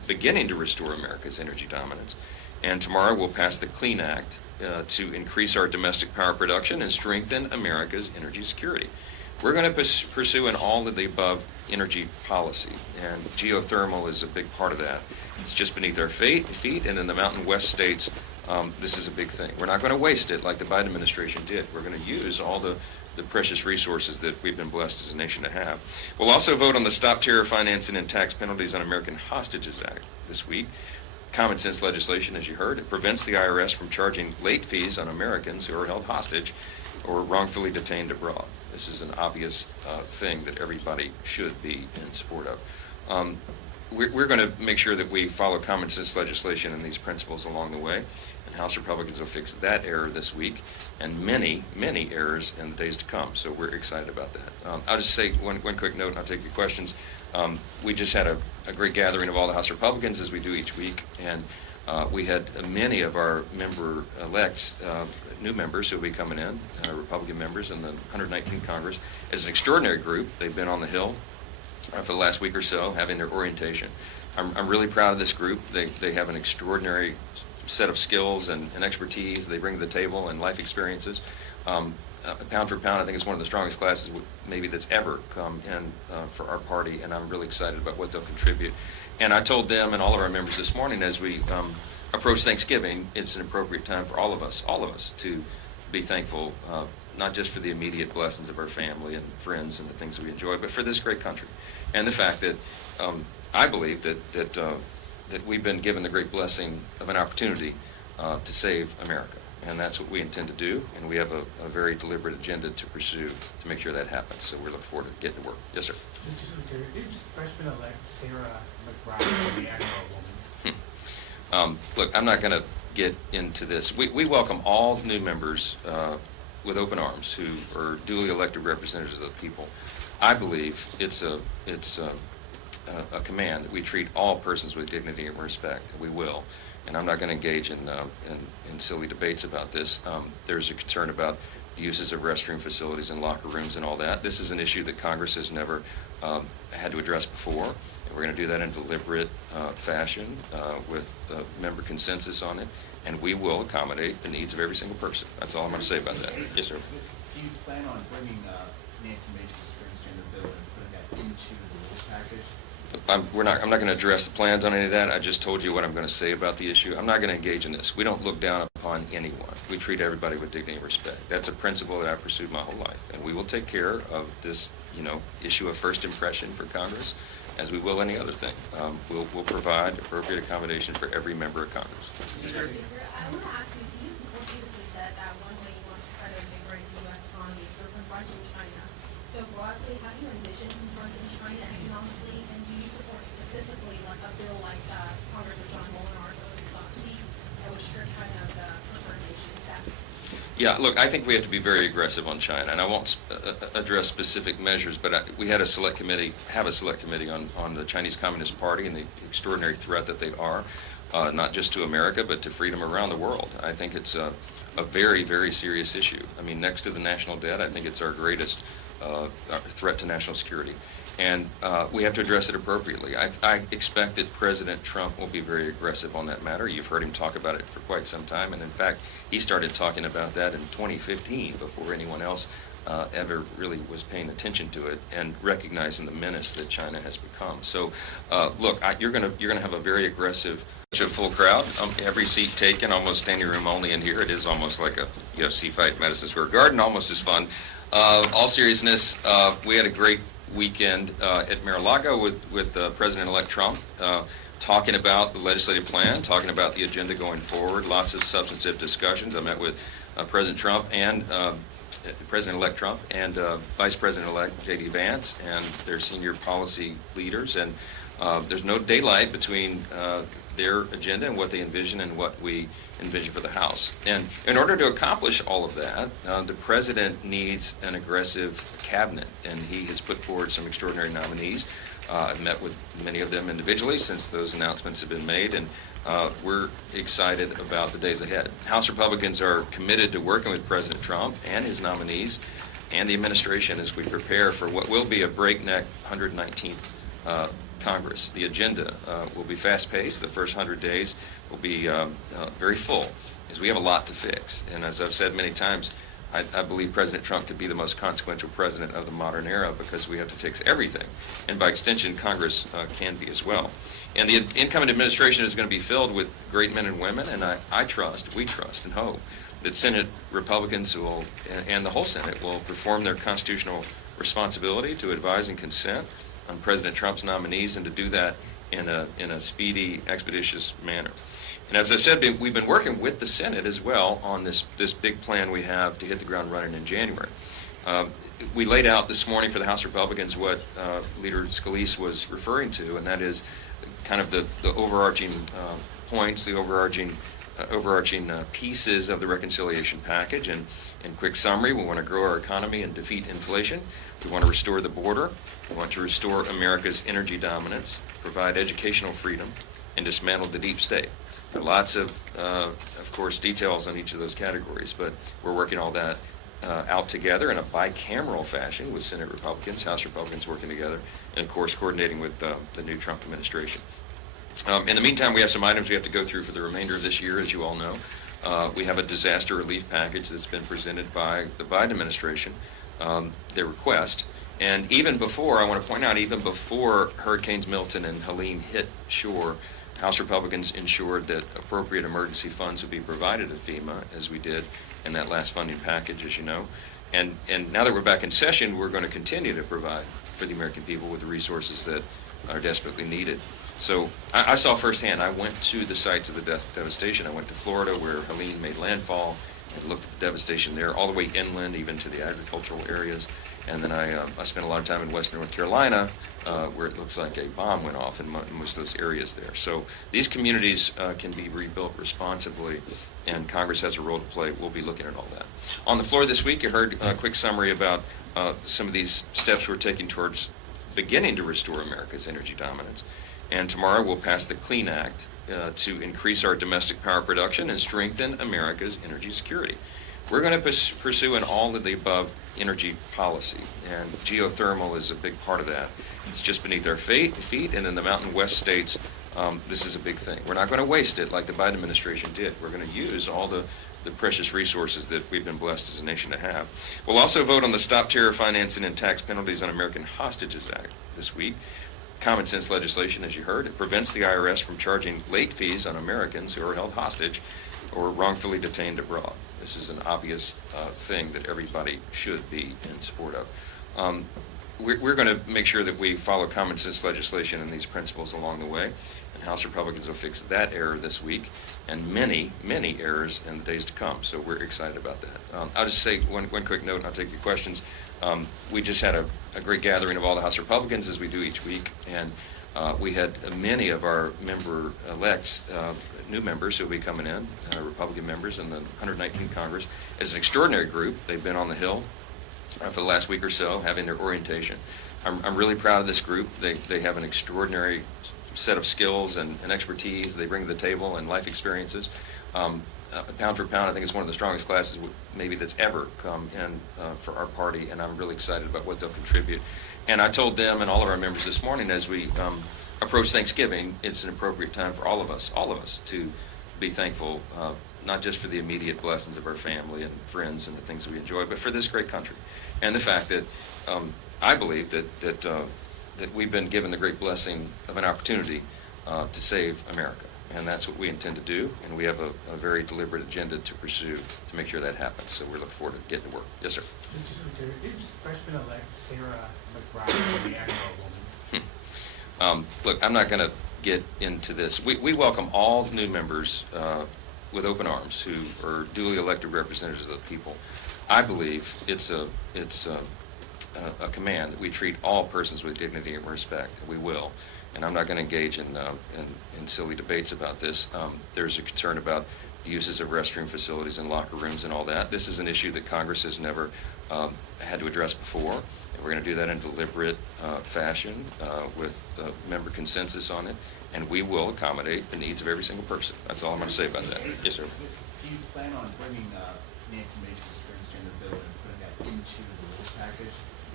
beginning to restore America's energy dominance. And tomorrow we'll pass the Clean Act to increase our domestic power production and strengthen America's energy security. We're going to pursue an all of the above energy policy, and geothermal is a big part of that. It's just beneath our feet, and in the Mountain West states, this is a big thing. We're not going to waste it like the Biden administration did. We're going to use all the precious resources that we've been blessed as a nation to have. We'll also vote on the Stop Terror Financing and Tax Penalties on American Hostages Act this week. Common sense legislation, as you heard. It prevents the IRS from charging late fees on Americans who are held hostage or wrongfully detained abroad. This is an obvious thing that everybody should be in support of. We're going to make sure that we follow common sense legislation and these principles along the way, and House Republicans will fix that error this week and many, many errors in the days to come. So we're excited about that. I'll just say one quick note, and I'll take your questions. We just had a great gathering of all the House Republicans, as we do each week, and we had many of our member-elects, new members who will be coming in, Republican members in the 119th Congress. It's an extraordinary group. They've been on the Hill for the last week or so, having their orientation. I'm really proud of this group. They have an extraordinary set of skills and expertise they bring to the table and life experiences. Pound for pound, I think it's one of the strongest classes maybe that's ever come in for our party, and I'm really excited about what they'll contribute. And I told them and all of our members this morning, as we approach Thanksgiving, it's an appropriate time for all of us to be thankful, not just for the immediate blessings of our family and friends and the things that we enjoy, but for this great country. And the fact that I believe that we've been given the great blessing of an opportunity to save America. And that's what we intend to do, and we have a very deliberate agenda to pursue to make sure that happens. So we're looking forward to getting to work. Yes, sir. Is freshman-elect Sarah McBride the actual woman? Look, I'm not going to get into this. We welcome all new members with open arms who are duly elected representatives of the people. I believe it's a command that we treat all persons with dignity and respect. We will. And I'm not going to engage in silly debates about this. There's a concern about the uses of restroom facilities and locker rooms and all that. This is an issue that Congress has never had to address before. And we're going to do that in a deliberate fashion with member consensus on it. And we will accommodate the needs of every single person. That's all I'm going to say about that. Yes, sir. Do you plan on bringing Nancy Mace's transgender bill and putting that into the rules package? I'm not going to address the plans on any of that. I just told you what I'm going to say about the issue. I'm not going to engage in this. We don't look down upon anyone. We treat everybody with dignity and respect. That's a principle that I've pursued my whole life. And we will take care of this, issue of first impression for Congress, as we will any other thing. We'll provide appropriate accommodation for every member of Congress. Speaker, I want to ask you, so you repeatedly said that one way you want to try to invigorate the U.S. economy is through confronting China. So broadly, how do you envision confronting China economically, and do you support specifically like a bill like Congressman John Molnar last week that would strip China of the confrontation tax? Yeah, look, I think we have to be very aggressive on China, and I won't address specific measures, but we had a select committee on the Chinese Communist Party and the extraordinary threat that they are, not just to America, but to freedom around the world. I think it's a very, very serious issue. I mean, next to the national debt, I think it's our greatest threat to national security. And we have to address it appropriately. I expect that President Trump will be very aggressive on that matter. You've heard him talk about it for quite some time, and in fact, he started talking about that in 2015 before anyone else ever really was paying attention to it and recognizing the menace that China has become. So, look, you're gonna have a very aggressive, full crowd. Every seat taken, almost standing room only in here. It is almost like a UFC fight in Madison Square Garden, almost as fun. All seriousness, we had a great weekend at Mar-a-Lago with President-elect Trump, talking about the legislative plan, talking about the agenda going forward, lots of substantive discussions. I met with President Trump and President-elect Trump and Vice President-elect J.D. Vance and their senior policy leaders, and there's no daylight between their agenda and what they envision and what we envision for the House. And in order to accomplish all of that, the President needs an aggressive cabinet, and he has put forward some extraordinary nominees. I've met with many of them individually since those announcements have been made, and we're excited about the days ahead. House Republicans are committed to working with President Trump and his nominees and the administration as we prepare for what will be a breakneck 119th Congress. The agenda will be fast-paced. The first 100 days will be very full, because we have a lot to fix. And as I've said many times, I believe President Trump could be the most consequential president of the modern era, because we have to fix everything. And by extension, Congress can be as well. And the incoming administration is going to be filled with great men and women, and we trust and hope that Senate Republicans will, and the whole Senate will perform their constitutional responsibility to advise and consent on President Trump's nominees, and to do that in a speedy, expeditious manner. And as I said, we've been working with the Senate as well on this big plan we have to hit the ground running in January. We laid out this morning for the House Republicans what Leader Scalise was referring to, and that is kind of the overarching points, the overarching pieces of the reconciliation package. And in quick summary, we want to grow our economy and defeat inflation. We want to restore the border. We want to restore America's energy dominance, provide educational freedom, and dismantle the deep state. There are lots of course, details on each of those categories, but we're working all that out together in a bicameral fashion with Senate Republicans, House Republicans working together, and of course coordinating with the new Trump administration. In the meantime, we have some items we have to go through for the remainder of this year, as you all know. We have a disaster relief package that's been presented by the Biden administration, their request. And even before, I want to point out, even before Hurricanes Milton and Helene hit shore, House Republicans ensured that appropriate emergency funds would be provided to FEMA, as we did in that last funding package, as you know. And now that we're back in session, we're going to continue to provide for the American people with the resources that are desperately needed. So I saw firsthand. I went to the sites of the devastation. I went to Florida, where Helene made landfall, and looked at the devastation there, all the way inland, even to the agricultural areas. And then I spent a lot of time in western North Carolina, where it looks like a bomb went off in most of those areas there. So these communities can be rebuilt responsibly, and Congress has a role to play. We'll be looking at all that. On the floor this week, you heard a quick summary about some of these steps we're taking towards beginning to restore America's energy dominance. And tomorrow we'll pass the Clean Act to increase our domestic power production and strengthen America's energy security. We're going to pursue an all-of-the-above energy policy, and geothermal is a big part of that. It's just beneath our feet, and in the Mountain West states, this is a big thing. We're not going to waste it like the Biden administration did. We're going to use all the precious resources that we've been blessed as a nation to have. We'll also vote on the Stop Terror Financing and Tax Penalties on American Hostages Act this week. Common sense legislation, as you heard. It prevents the IRS from charging late fees on Americans who are held hostage or wrongfully detained abroad. This is an obvious thing that everybody should be in support of. We're going to make sure that we follow common sense legislation and these principles along the way, and House Republicans will fix that error this week and many, many errors in the days to come. So we're excited about that. I'll just say one quick note, and I'll take your questions. We just had a great gathering of all the House Republicans, as we do each week, and we had many of our member-elects, new members who will be coming in, Republican members in the 119th Congress. As an extraordinary group, they've been on the Hill for the last week or so, having their orientation. I'm really proud of this group. They have an extraordinary set of skills and expertise they bring to the table, and life experiences. Pound for pound, I think it's one of the strongest classes maybe that's ever come in for our party, and I'm really excited about what they'll contribute. And I told them and all of our members this morning, as we approach Thanksgiving, it's an appropriate time for all of us to be thankful, not just for the immediate blessings of our family and friends and the things that we enjoy, but for this great country, and the fact that I believe that we've been given the great blessing of an opportunity to save America. And that's what we intend to do, and we have a very deliberate agenda to pursue to make sure that happens. So we're looking forward to getting to work. Yes, sir. Is freshman-elect Sarah McBride a man or a woman? Look, I'm not going to get into this. We welcome all new members with open arms who are duly elected representatives of the people. I believe it's a command that we treat all persons with dignity and respect. We will. And I'm not going to engage in silly debates about this. There's a concern about the uses of restroom facilities and locker rooms and all that. This is an issue that Congress has never had to address before. And we're going to do that in deliberate fashion with member consensus on it. And we will accommodate the needs of every single person. That's all I'm going to say about that. Yes, sir. Do you plan on bringing Nancy Mace's transgender bill and putting that into the rules package?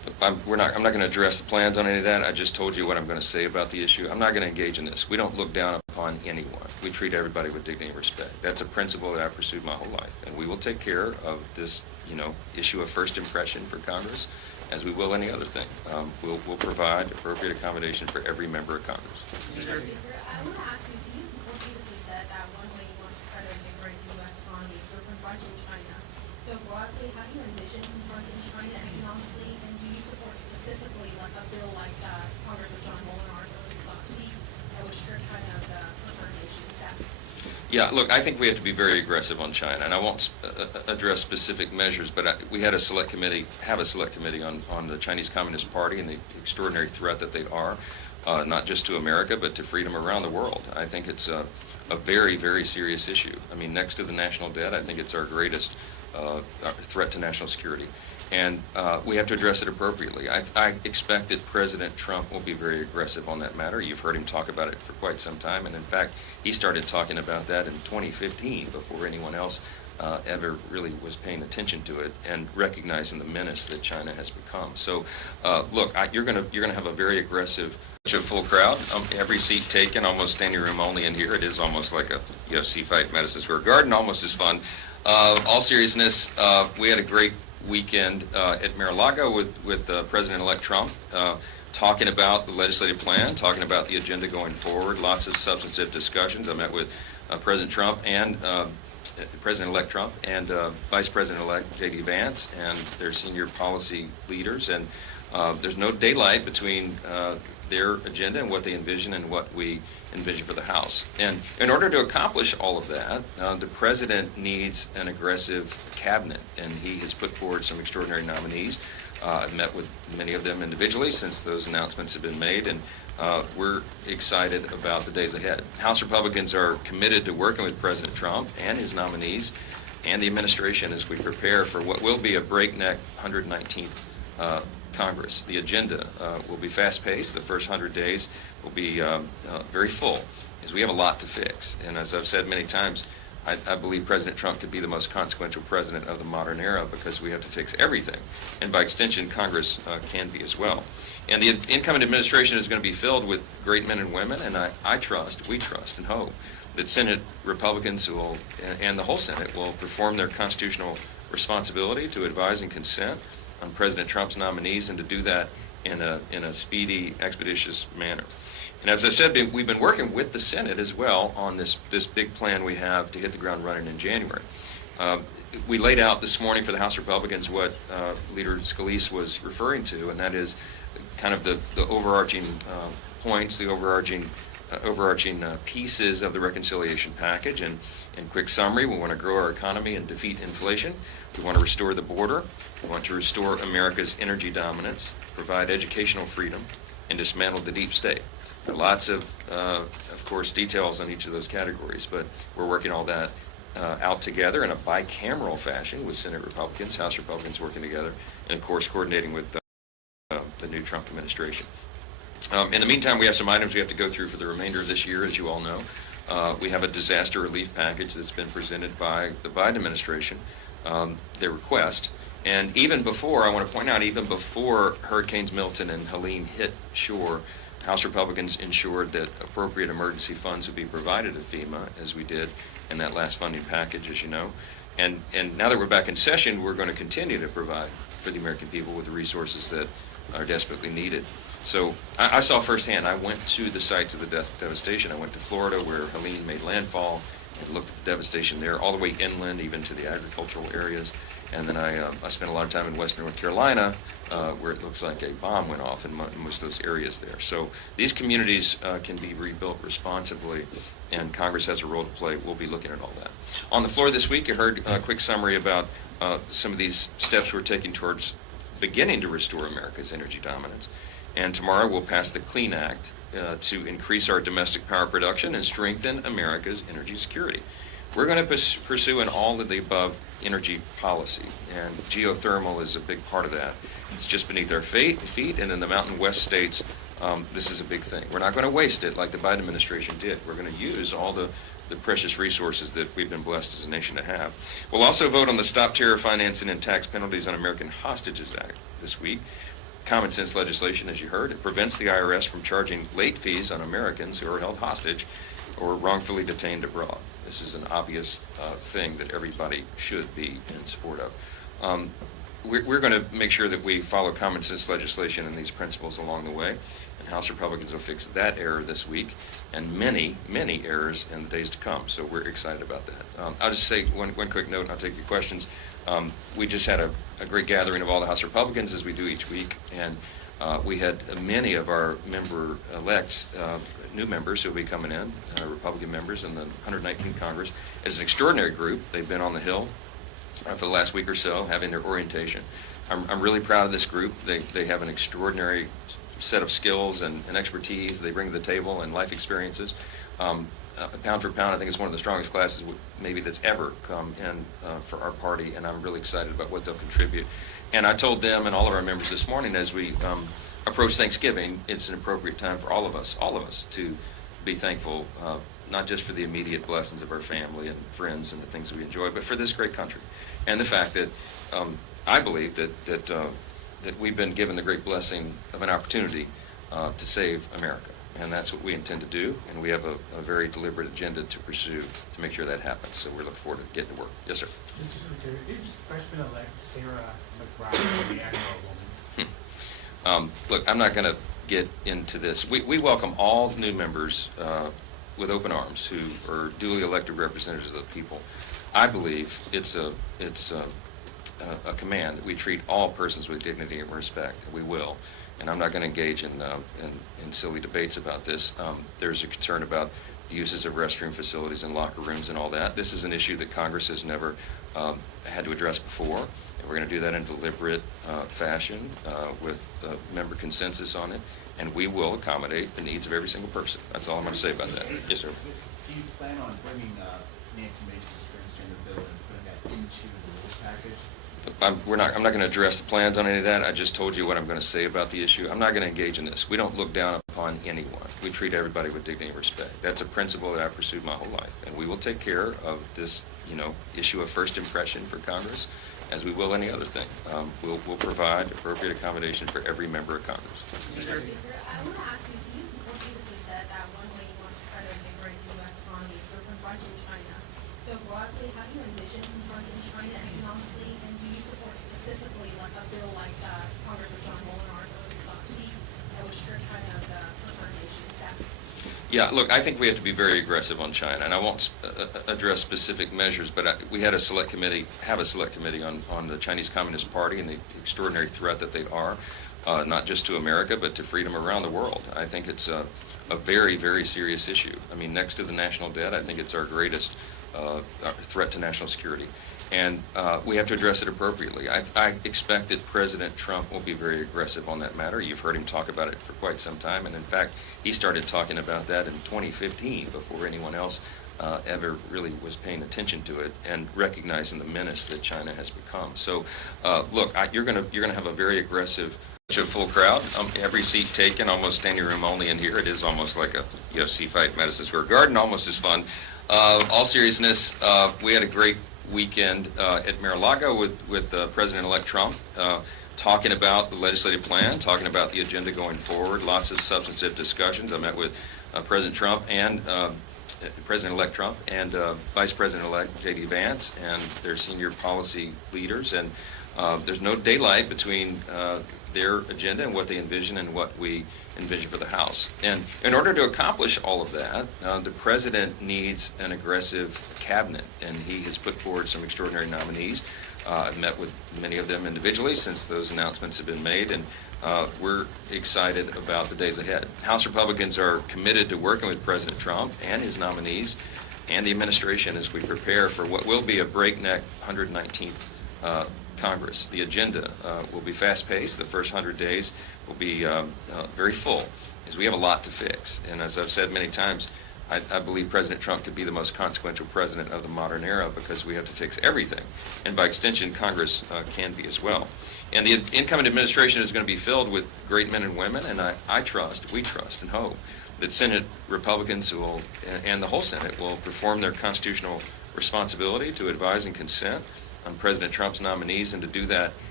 I'm not going to address the plans on any of that. I just told you what I'm going to say about the issue. I'm not going to engage in this. We don't look down upon anyone. We treat everybody with dignity and respect. That's a principle that I've pursued my whole life, and we will take care of this, issue of first impression for Congress, as we will any other thing. We'll provide appropriate accommodation for every member of Congress. Mr. Speaker, I want to ask you, so you repeatedly said that one way you want to try to invigorate the U.S. economy is through confronting China. So broadly, how do you envision confronting China economically, and do you support specifically like a bill like Congressman John Molinar's last week that would strip China of the confrontation steps? Yeah, look, I think we have to be very aggressive on China, and I won't address specific measures, but we have a select committee on the Chinese Communist Party and the extraordinary threat that they are, not just to America, but to freedom around the world. I think it's a very, very serious issue. I mean, next to the national debt, I think it's our greatest threat to national security. And we have to address it appropriately. I expect that President Trump will be very aggressive on that matter. You've heard him talk about it for quite some time, and in fact, he started talking about that in 2015 before anyone else ever really was paying attention to it and recognizing the menace that China has become. So, look, you're gonna have a very aggressive, full crowd. Every seat taken, almost standing room only in here. It is almost like a UFC fight in Madison Square Garden, almost as fun. All seriousness, we had a great weekend at Mar-a-Lago with President-elect Trump, talking about the legislative plan, talking about the agenda going forward, lots of substantive discussions. I met with President Trump and President-elect Trump and Vice President-elect J.D. Vance and their senior policy leaders, and there's no daylight between their agenda and what they envision and what we envision for the House. And in order to accomplish all of that, the President needs an aggressive cabinet, and he has put forward some extraordinary nominees. I've met with many of them individually since those announcements have been made, and we're excited about the days ahead. House Republicans are committed to working with President Trump and his nominees and the administration as we prepare for what will be a breakneck 119th Congress. The agenda will be fast-paced. The first 100 days will be very full, because we have a lot to fix. And as I've said many times, I believe President Trump could be the most consequential president of the modern era, because we have to fix everything. And by extension, Congress can be as well. And the incoming administration is going to be filled with great men and women, and we trust and hope that Senate Republicans and the whole Senate will perform their constitutional responsibility to advise and consent on President Trump's nominees, and to do that in a speedy, expeditious manner. And as I said, we've been working with the Senate as well on this big plan we have to hit the ground running in January. We laid out this morning for the House Republicans what Leader Scalise was referring to, and that is kind of the overarching points, the overarching pieces of the reconciliation package. And in quick summary, we want to grow our economy and defeat inflation. We want to restore the border. We want to restore America's energy dominance, provide educational freedom, and dismantle the deep state. There are lots of course, details on each of those categories, but we're working all that out together in a bicameral fashion with Senate Republicans, House Republicans working together, and of course coordinating with the new Trump administration. In the meantime, we have some items we have to go through for the remainder of this year, as you all know. We have a disaster relief package that's been presented by the Biden administration, their request. And even before, I want to point out, even before Hurricanes Milton and Helene hit shore, House Republicans ensured that appropriate emergency funds would be provided to FEMA, as we did in that last funding package, as you know. And now that we're back in session, we're going to continue to provide for the American people with the resources that are desperately needed. So I saw firsthand. I went to the sites of the devastation. I went to Florida, where Helene made landfall, and looked at the devastation there, all the way inland, even to the agricultural areas. And then I spent a lot of time in western North Carolina, where it looks like a bomb went off in most of those areas there. So these communities can be rebuilt responsibly, and Congress has a role to play. We'll be looking at all that. On the floor this week, you heard a quick summary about some of these steps we're taking towards beginning to restore America's energy dominance. And tomorrow we'll pass the Clean Act to increase our domestic power production and strengthen America's energy security. We're going to pursue an all-of-the-above energy policy, and geothermal is a big part of that. It's just beneath our feet, and in the Mountain West states, this is a big thing. We're not going to waste it like the Biden administration did. We're going to use all the precious resources that we've been blessed as a nation to have. We'll also vote on the Stop Terror Financing and Tax Penalties on American Hostages Act this week. common sense legislation, as you heard. It prevents the IRS from charging late fees on Americans who are held hostage or wrongfully detained abroad. This is an obvious thing that everybody should be in support of. We're going to make sure that we follow common sense legislation and these principles along the way, and House Republicans will fix that error this week and many, many errors in the days to come. So we're excited about that. I'll just say one quick note, and I'll take your questions. We just had a great gathering of all the House Republicans, as we do each week, and we had many of our member-elects, new members who will be coming in, Republican members in the 119th Congress. It's an extraordinary group. They've been on the Hill for the last week or so, having their orientation. I'm really proud of this group. They have an extraordinary set of skills and expertise they bring to the table and life experiences. Pound for pound, I think it's one of the strongest classes maybe that's ever come in for our party, and I'm really excited about what they'll contribute. And I told them and all of our members this morning, as we approach Thanksgiving, it's an appropriate time for all of us to be thankful, not just for the immediate blessings of our family and friends and the things that we enjoy, but for this great country. And the fact that I believe that we've been given the great blessing of an opportunity to save America. And that's what we intend to do, and we have a very deliberate agenda to pursue to make sure that happens. So we're looking forward to getting to work. Yes, sir. Is freshman-elect Sarah McBride a man or a woman? Look, I'm not going to get into this. We welcome all new members with open arms who are duly elected representatives of the people. I believe it's a command that we treat all persons with dignity and respect, and we will. And I'm not going to engage in silly debates about this. There's a concern about the uses of restroom facilities and locker rooms and all that. This is an issue that Congress has never had to address before. And we're going to do that in deliberate fashion with member consensus on it. And we will accommodate the needs of every single person. That's all I'm going to say about that. Yes, sir. Do you plan on bringing Nancy Mace's transgender bill and putting that into the rules package? I'm not going to address the plans on any of that. I just told you what I'm going to say about the issue. I'm not going to engage in this. We don't look down upon anyone. We treat everybody with dignity and respect. That's a principle that I've pursued my whole life. And we will take care of this, issue of first impression for Congress, as we will any other thing. We'll provide appropriate accommodation for every member of Congress. Mr. Speaker, I want to ask you, so you repeatedly said that one way you want to try to liberate the U.S. economy is through confronting China. So broadly, how do you envision confronting China economically, and do you support specifically like a bill like Congressman John Molinar's last week that would strip China of the preferred nation status? Yeah, look, I think we have to be very aggressive on China, and I won't address specific measures, but we have a select committee on the Chinese Communist Party and the extraordinary threat that they are, not just to America, but to freedom around the world. I think it's a very, very serious issue. I mean, next to the national debt, I think it's our greatest threat to national security. And we have to address it appropriately. I expect that President Trump will be very aggressive on that matter. You've heard him talk about it for quite some time, and in fact, he started talking about that in 2015 before anyone else ever really was paying attention to it and recognizing the menace that China has become. So, look, you're going to have a very aggressive, full crowd. Every seat taken, almost standing room only in here. It is almost like a UFC fight, Madison Square Garden, almost as fun. All seriousness, we had a great weekend at Mar-a-Lago with President-elect Trump, talking about the legislative plan, talking about the agenda going forward, lots of substantive discussions. I met with President Trump and President-elect Trump and Vice President-elect J.D. Vance and their senior policy leaders, and there's no daylight between their agenda and what they envision and what we envision for the House. And in order to accomplish all of that, the President needs an aggressive cabinet, and he has put forward some extraordinary nominees. I've met with many of them individually since those announcements have been made, and we're excited about the days ahead. House Republicans are committed to working with President Trump and his nominees and the administration as we prepare for what will be a breakneck 119th Congress. The agenda will be fast-paced. The first 100 days will be very full, as we have a lot to fix. And as I've said many times, I believe President Trump could be the most consequential president of the modern era because we have to fix everything. And by extension, Congress can be as well. And the incoming administration is going to be filled with great men and women, and we trust and hope that Senate Republicans and the whole Senate will perform their constitutional responsibility to advise and consent on President Trump's nominees, and to do that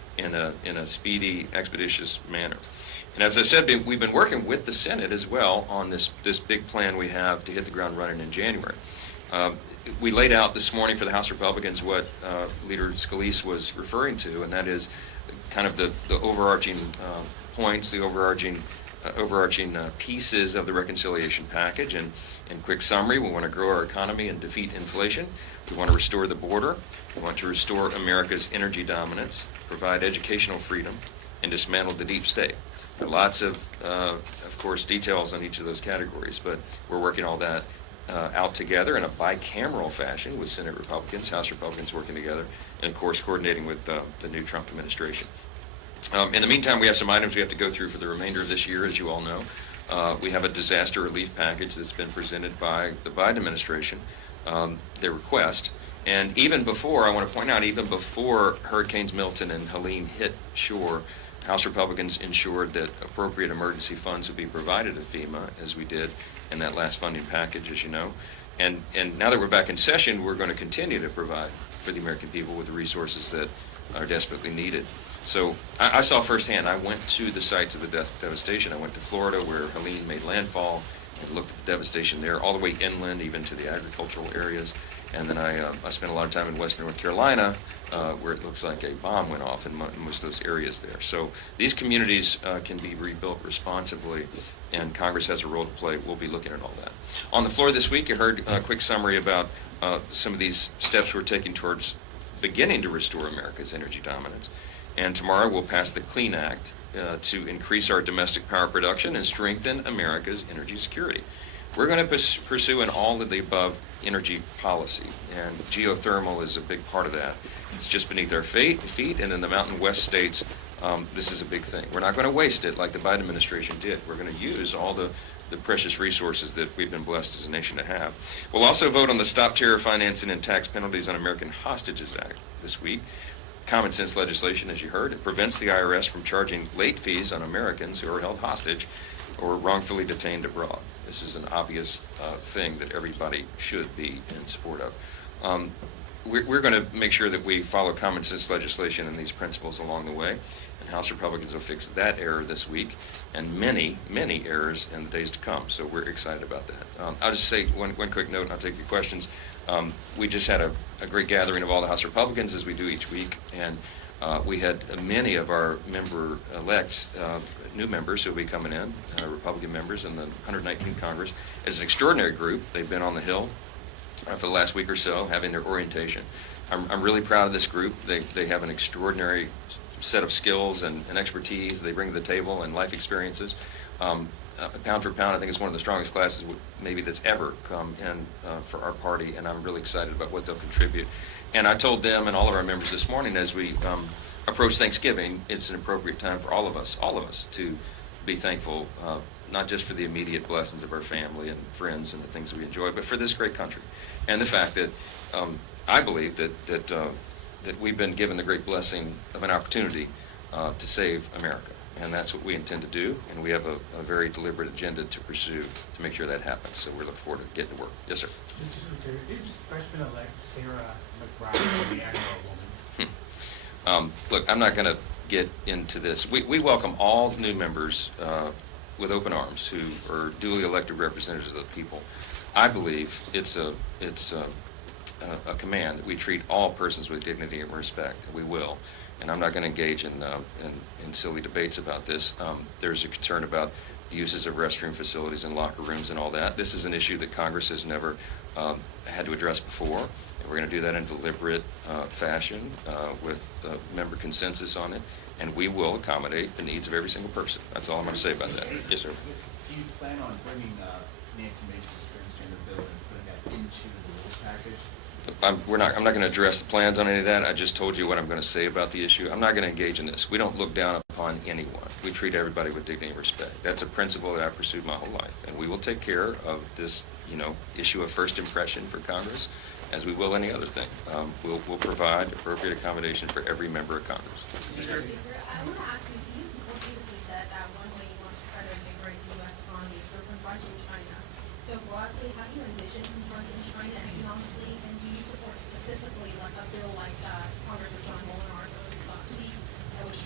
in a speedy, expeditious manner. And as I said, we've been working with the Senate as well on this big plan we have to hit the ground running in January. We laid out this morning for the House Republicans what Leader Scalise was referring to, and that is kind of the overarching points, the overarching pieces of the reconciliation package. And in quick summary, we want to grow our economy and defeat inflation. We want to restore the border. We want to restore America's energy dominance, provide educational freedom, and dismantle the deep state. There are lots of course, details on each of those categories, but we're working all that out together in a bicameral fashion with Senate Republicans, House Republicans working together, and of course coordinating with the new Trump administration. In the meantime, we have some items we have to go through for the remainder of this year, as you all know. We have a disaster relief package that's been presented by the Biden administration, their request. And even before, I want to point out, even before Hurricanes Milton and Helene hit shore, House Republicans ensured that appropriate emergency funds would be provided to FEMA, as we did in that last funding package, as you know. And now that we're back in session, we're going to continue to provide for the American people with the resources that are desperately needed. So I saw firsthand. I went to the sites of the devastation. I went to Florida, where Helene made landfall, and looked at the devastation there, all the way inland, even to the agricultural areas. And then I spent a lot of time in western North Carolina, where it looks like a bomb went off in most of those areas there. So these communities can be rebuilt responsibly, and Congress has a role to play. We'll be looking at all that. On the floor this week, you heard a quick summary about some of these steps we're taking towards beginning to restore America's energy dominance. And tomorrow we'll pass the Clean Act to increase our domestic power production and strengthen America's energy security. We're going to pursue an all of the above energy policy, and geothermal is a big part of that. It's just beneath our feet, and in the Mountain West states, this is a big thing. We're not going to waste it like the Biden administration did. We're going to use all the precious resources that we've been blessed as a nation to have. We'll also vote on the Stop Terror Financing and Tax Penalties on American Hostages Act this week. Common sense legislation, as you heard. It prevents the IRS from charging late fees on Americans who are held hostage or wrongfully detained abroad. This is an obvious thing that everybody should be in support of. We're going to make sure that we follow common sense legislation and these principles along the way, and House Republicans will fix that error this week and many, many errors in the days to come. So we're excited about that. I'll just say one quick note, and I'll take your questions. We just had a great gathering of all the House Republicans, as we do each week, and we had many of our member-elects, new members who will be coming in, Republican members in the 119th Congress. It's an extraordinary group. They've been on the Hill for the last week or so, having their orientation. I'm really proud of this group. They have an extraordinary set of skills and expertise they bring to the table, and life experiences. Pound for pound, I think it's one of the strongest classes maybe that's ever come in for our party, and I'm really excited about what they'll contribute. And I told them and all of our members this morning, as we approach Thanksgiving, it's an appropriate time for all of us to be thankful, not just for the immediate blessings of our family and friends and the things that we enjoy, but for this great country, and the fact that I believe that we've been given the great blessing of an opportunity to save America. And that's what we intend to do, and we have a very deliberate agenda to pursue to make sure that happens. So we're looking forward to getting to work. Yes, sir. Is freshman-elect Sarah McBride a man or a woman? Look, I'm not going to get into this. We welcome all new members with open arms who are duly elected representatives of the people. I believe it's a command that we treat all persons with dignity and respect. We will. And I'm not going to engage in silly debates about this. There's a concern about the uses of restroom facilities and locker rooms and all that. This is an issue that Congress has never had to address before. And we're going to do that in a deliberate fashion with member consensus on it. And we will accommodate the needs of every single person. That's all I'm going to say about that. Yes, sir. Do you plan on bringing Nancy Mace's transgender bill and putting that into the rules package? I'm not going to address the plans on any of that. I just told you what I'm going to say about the issue. I'm not going to engage in this. We don't look down upon anyone. We treat everybody with dignity and respect. That's a principle that I've pursued my whole life. And we will take care of this, issue of first impression for Congress, as we will any other thing. We'll provide appropriate accommodation for every member of Congress. Mr. Speaker, I want to ask you, so you repeatedly said that one way you want to try to invigorate the U.S. economy is through confronting China. So broadly, how do you envision confronting China economically, and do you support specifically like a bill like Congressman John Mullenar's that would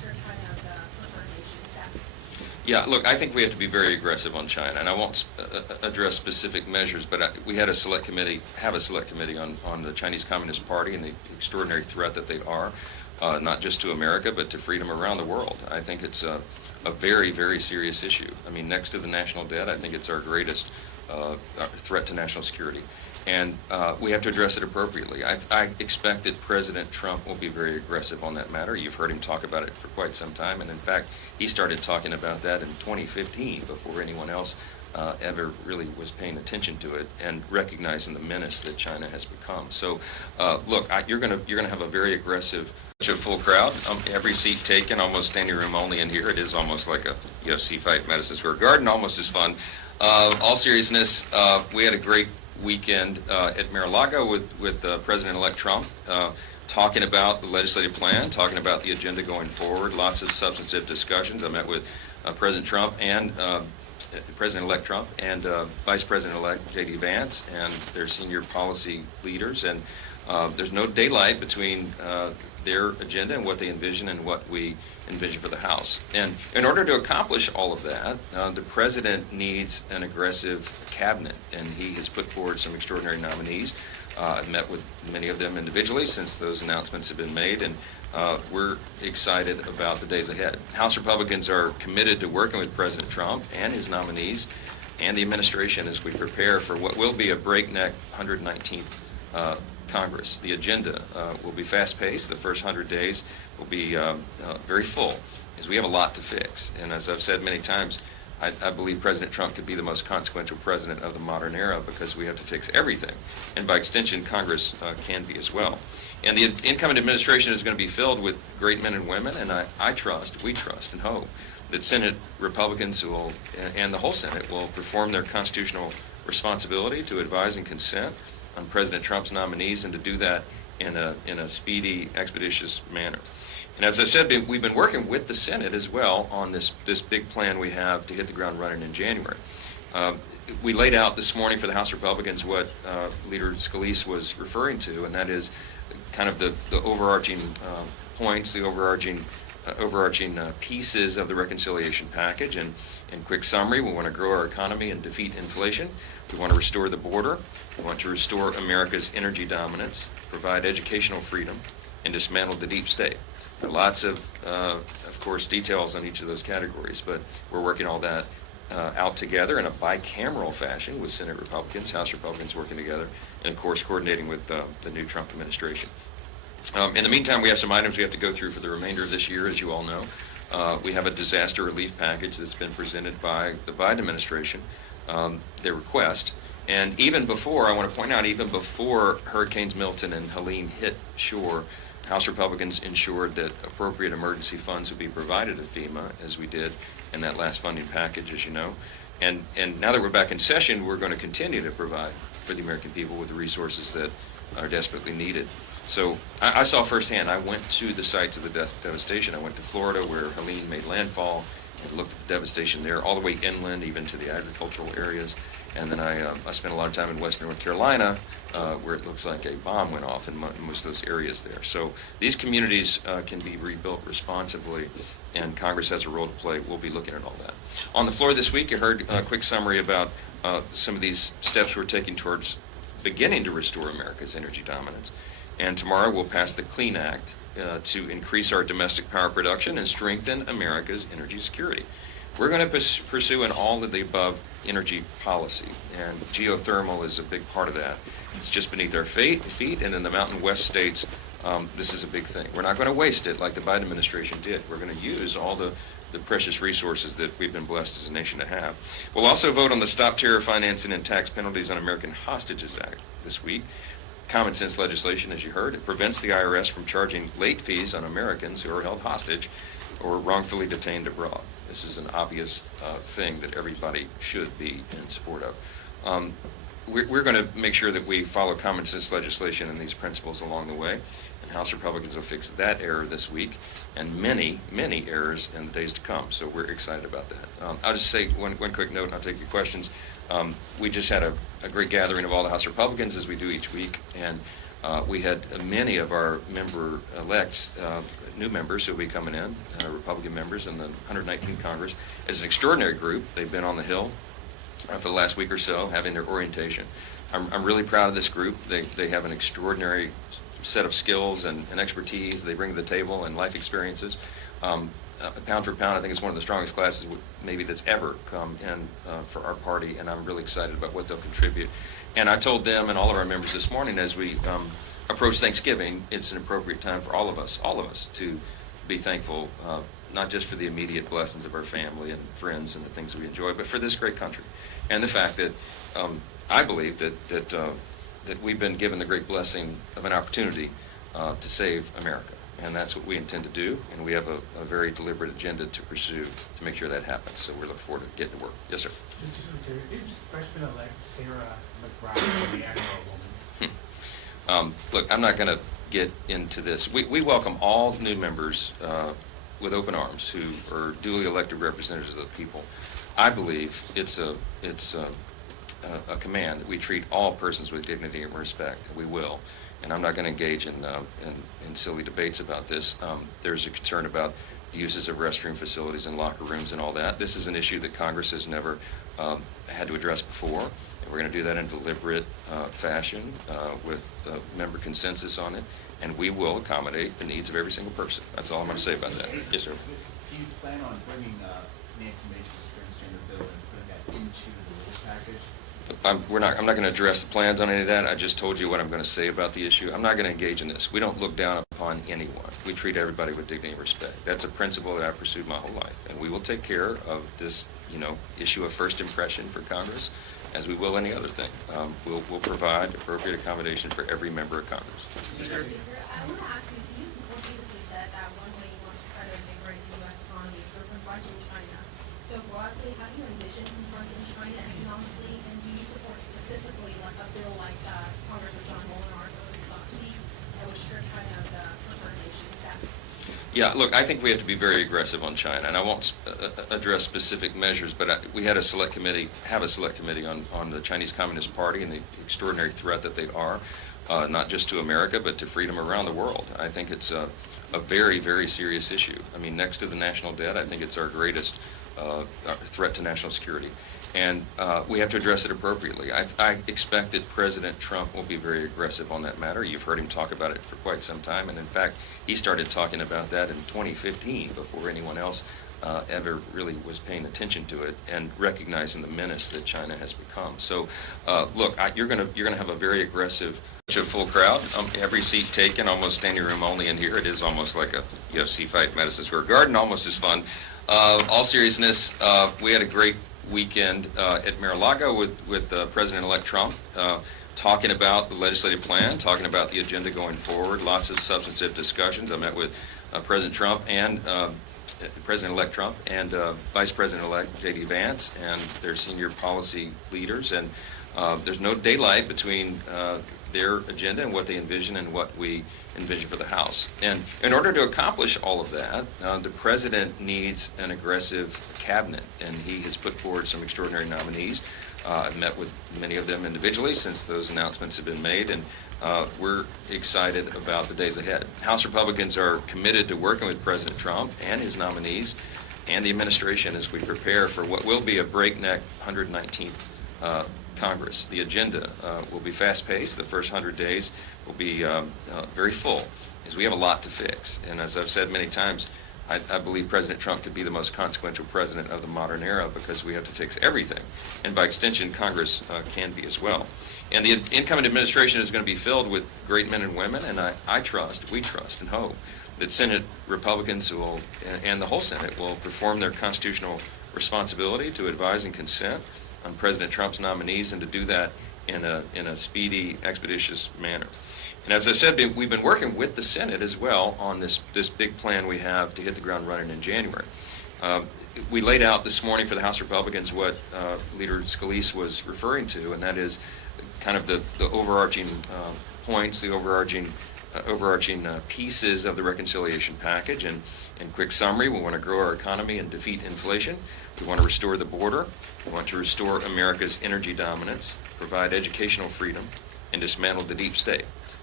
Yeah, look, I think we have to be very aggressive on China, and I won't address specific measures, but we had a select committee on the Chinese Communist Party and the extraordinary threat that they are, not just to America, but to freedom around the world. I think it's a very, very serious issue. I mean, next to the national debt, I think it's our greatest threat to national security. And we have to address it appropriately. I expect that President Trump will be very aggressive on that matter. You've heard him talk about it for quite some time, and in fact, he started talking about that in 2015 before anyone else ever really was paying attention to it and recognizing the menace that China has become. So, look, you're gonna have a very aggressive, full crowd. Every seat taken, almost standing room only in here. It is almost like a UFC fight at Madison Square Garden, almost as fun. All seriousness, we had a great weekend at Mar-a-Lago with President-elect Trump, talking about the legislative plan, talking about the agenda going forward, lots of substantive discussions. I met with President Trump and President-elect Trump and Vice President-elect J.D. Vance and their senior policy leaders, and there's no daylight between their agenda and what they envision and what we envision for the House. And in order to accomplish all of that, the President needs an aggressive cabinet, and he has put forward some extraordinary nominees. I've met with many of them individually since those announcements have been made, and we're excited about the days ahead. House Republicans are committed to working with President Trump and his nominees and the administration as we prepare for what will be a breakneck 119th Congress. The agenda will be fast-paced. The first 100 days will be very full, because we have a lot to fix. And as I've said many times, I believe President Trump could be the most consequential president of the modern era, because we have to fix everything. And by extension, Congress can be as well. And the incoming administration is going to be filled with great men and women, and we trust and hope that Senate Republicans and the whole Senate will perform their constitutional responsibility to advise and consent on President Trump's nominees, and to do that in a speedy, expeditious manner. And as I said, we've been working with the Senate as well on this big plan we have to hit the ground running in January. We laid out this morning for the House Republicans what Leader Scalise was referring to, and that is kind of the overarching points, the overarching pieces of the reconciliation package. And in quick summary, we want to grow our economy and defeat inflation. We want to restore the border. We want to restore America's energy dominance, provide educational freedom, and dismantle the deep state. There are lots of course, details on each of those categories, but we're working all that out together in a bicameral fashion with Senate Republicans, House Republicans working together, and of course coordinating with the new Trump administration. In the meantime, we have some items we have to go through for the remainder of this year, as you all know. We have a disaster relief package that's been presented by the Biden administration, their request. And even before, I want to point out, even before Hurricanes Milton and Helene hit shore, House Republicans ensured that appropriate emergency funds would be provided to FEMA, as we did in that last funding package, as you know. And now that we're back in session, we're going to continue to provide for the American people with the resources that are desperately needed. So I saw firsthand. I went to the sites of the devastation. I went to Florida, where Helene made landfall, and looked at the devastation there, all the way inland, even to the agricultural areas. And then I spent a lot of time in western North Carolina, where it looks like a bomb went off in most of those areas there. So these communities can be rebuilt responsibly, and Congress has a role to play. We'll be looking at all that. On the floor this week, you heard a quick summary about some of these steps we're taking towards beginning to restore America's energy dominance. And tomorrow we'll pass the Clean Act to increase our domestic power production and strengthen America's energy security. We're going to pursue an all-of-the-above energy policy, and geothermal is a big part of that. It's just beneath our feet, and in the Mountain West states, this is a big thing. We're not going to waste it like the Biden administration did. We're going to use all the precious resources that we've been blessed as a nation to have. We'll also vote on the Stop Terror Financing and Tax Penalties on American Hostages Act this week. Common sense legislation, as you heard. It prevents the IRS from charging late fees on Americans who are held hostage or wrongfully detained abroad. This is an obvious thing that everybody should be in support of. We're going to make sure that we follow common sense legislation and these principles along the way, and House Republicans will fix that error this week and many, many errors in the days to come. So we're excited about that. I'll just say one quick note, and I'll take your questions. We just had a great gathering of all the House Republicans, as we do each week, and We had many of our member-elects, new members who will be coming in, Republican members in the 119th Congress, as an extraordinary group. They've been on the Hill for the last week or so, having their orientation. I'm really proud of this group. They have an extraordinary set of skills and expertise they bring to the table and life experiences. Pound for pound, I think it's one of the strongest classes maybe that's ever come in for our party, and I'm really excited about what they'll contribute. And I told them and all of our members this morning as we approach Thanksgiving, it's an appropriate time for all of us to be thankful, not just for the immediate blessings of our family and friends and the things that we enjoy, but for this great country. And the fact that I believe that we've been given the great blessing of an opportunity to save America. And that's what we intend to do, and we have a very deliberate agenda to pursue to make sure that happens. So we're looking forward to getting to work. Yes, sir. Is freshman-elect Sarah McBride a man or a woman? Look, I'm not going to get into this. We welcome all new members with open arms who are duly elected representatives of the people. I believe it's a command that we treat all persons with dignity and respect, and we will. And I'm not going to engage in silly debates about this. There's a concern about the uses of restroom facilities and locker rooms and all that. This is an issue that Congress has never had to address before. And we're going to do that in deliberate fashion with member consensus on it. And we will accommodate the needs of every single person. That's all I'm going to say about that. Yes, sir. Do you plan on bringing Nancy Mace's transgender bill and putting that into the rules package? I'm not going to address the plans on any of that. I just told you what I'm going to say about the issue. I'm not going to engage in this. We don't look down upon anyone. We treat everybody with dignity and respect. That's a principle that I've pursued my whole life. And we will take care of this, issue of first impression for Congress, as we will any other thing. We'll provide appropriate accommodation for every member of Congress. I want to ask you, so you repeatedly said that one way you want to try to invigorate the U.S. economy is through confronting China. So broadly, how do you envision confronting China economically, and do you support specifically like a bill like Congressman John Molinar's last week that would strip China of the preferred nation status? Yeah, look, I think we have to be very aggressive on China, and I won't address specific measures, but we had a select committee on the Chinese Communist Party and the extraordinary threat that they are, not just to America, but to freedom around the world. I think it's a very, very serious issue. I mean, next to the national debt, I think it's our greatest threat to national security. And we have to address it appropriately. I expect that President Trump will be very aggressive on that matter. You've heard him talk about it for quite some time. And in fact, he started talking about that in 2015 before anyone else ever really was paying attention to it and recognizing the menace that China has become. So look, you're going to have a very aggressive, full crowd. Every seat taken, almost standing room only in here. It is almost like a UFC fight in Madison Square Garden, almost as fun. All seriousness, we had a great weekend at Mar-a-Lago with President-elect Trump, talking about the legislative plan, talking about the agenda going forward, lots of substantive discussions. I met with President Trump and President-elect Trump and Vice President-elect J.D. Vance and their senior policy leaders, and there's no daylight between their agenda and what they envision and what we envision for the House. And in order to accomplish all of that, the President needs an aggressive cabinet, and he has put forward some extraordinary nominees. I've met with many of them individually since those announcements have been made, and we're excited about the days ahead. House Republicans are committed to working with President Trump and his nominees and the administration as we prepare for what will be a breakneck 119th Congress. The agenda will be fast-paced. The first 100 days will be very full, as we have a lot to fix. And as I've said many times, I believe President Trump could be the most consequential president of the modern era because we have to fix everything. And by extension, Congress can be as well. And the incoming administration is going to be filled with great men and women, and we trust and hope that Senate Republicans and the whole Senate will perform their constitutional responsibility to advise and consent on President Trump's nominees, and to do that in a speedy, expeditious manner. And as I said, we've been working with the Senate as well on this big plan we have to hit the ground running in January. We laid out this morning for the House Republicans what Leader Scalise was referring to, and that is kind of the overarching points, the overarching pieces of the reconciliation package. And in quick summary, we want to grow our economy and defeat inflation. We want to restore the border. We want to restore America's energy dominance, provide educational freedom, and dismantle the deep state.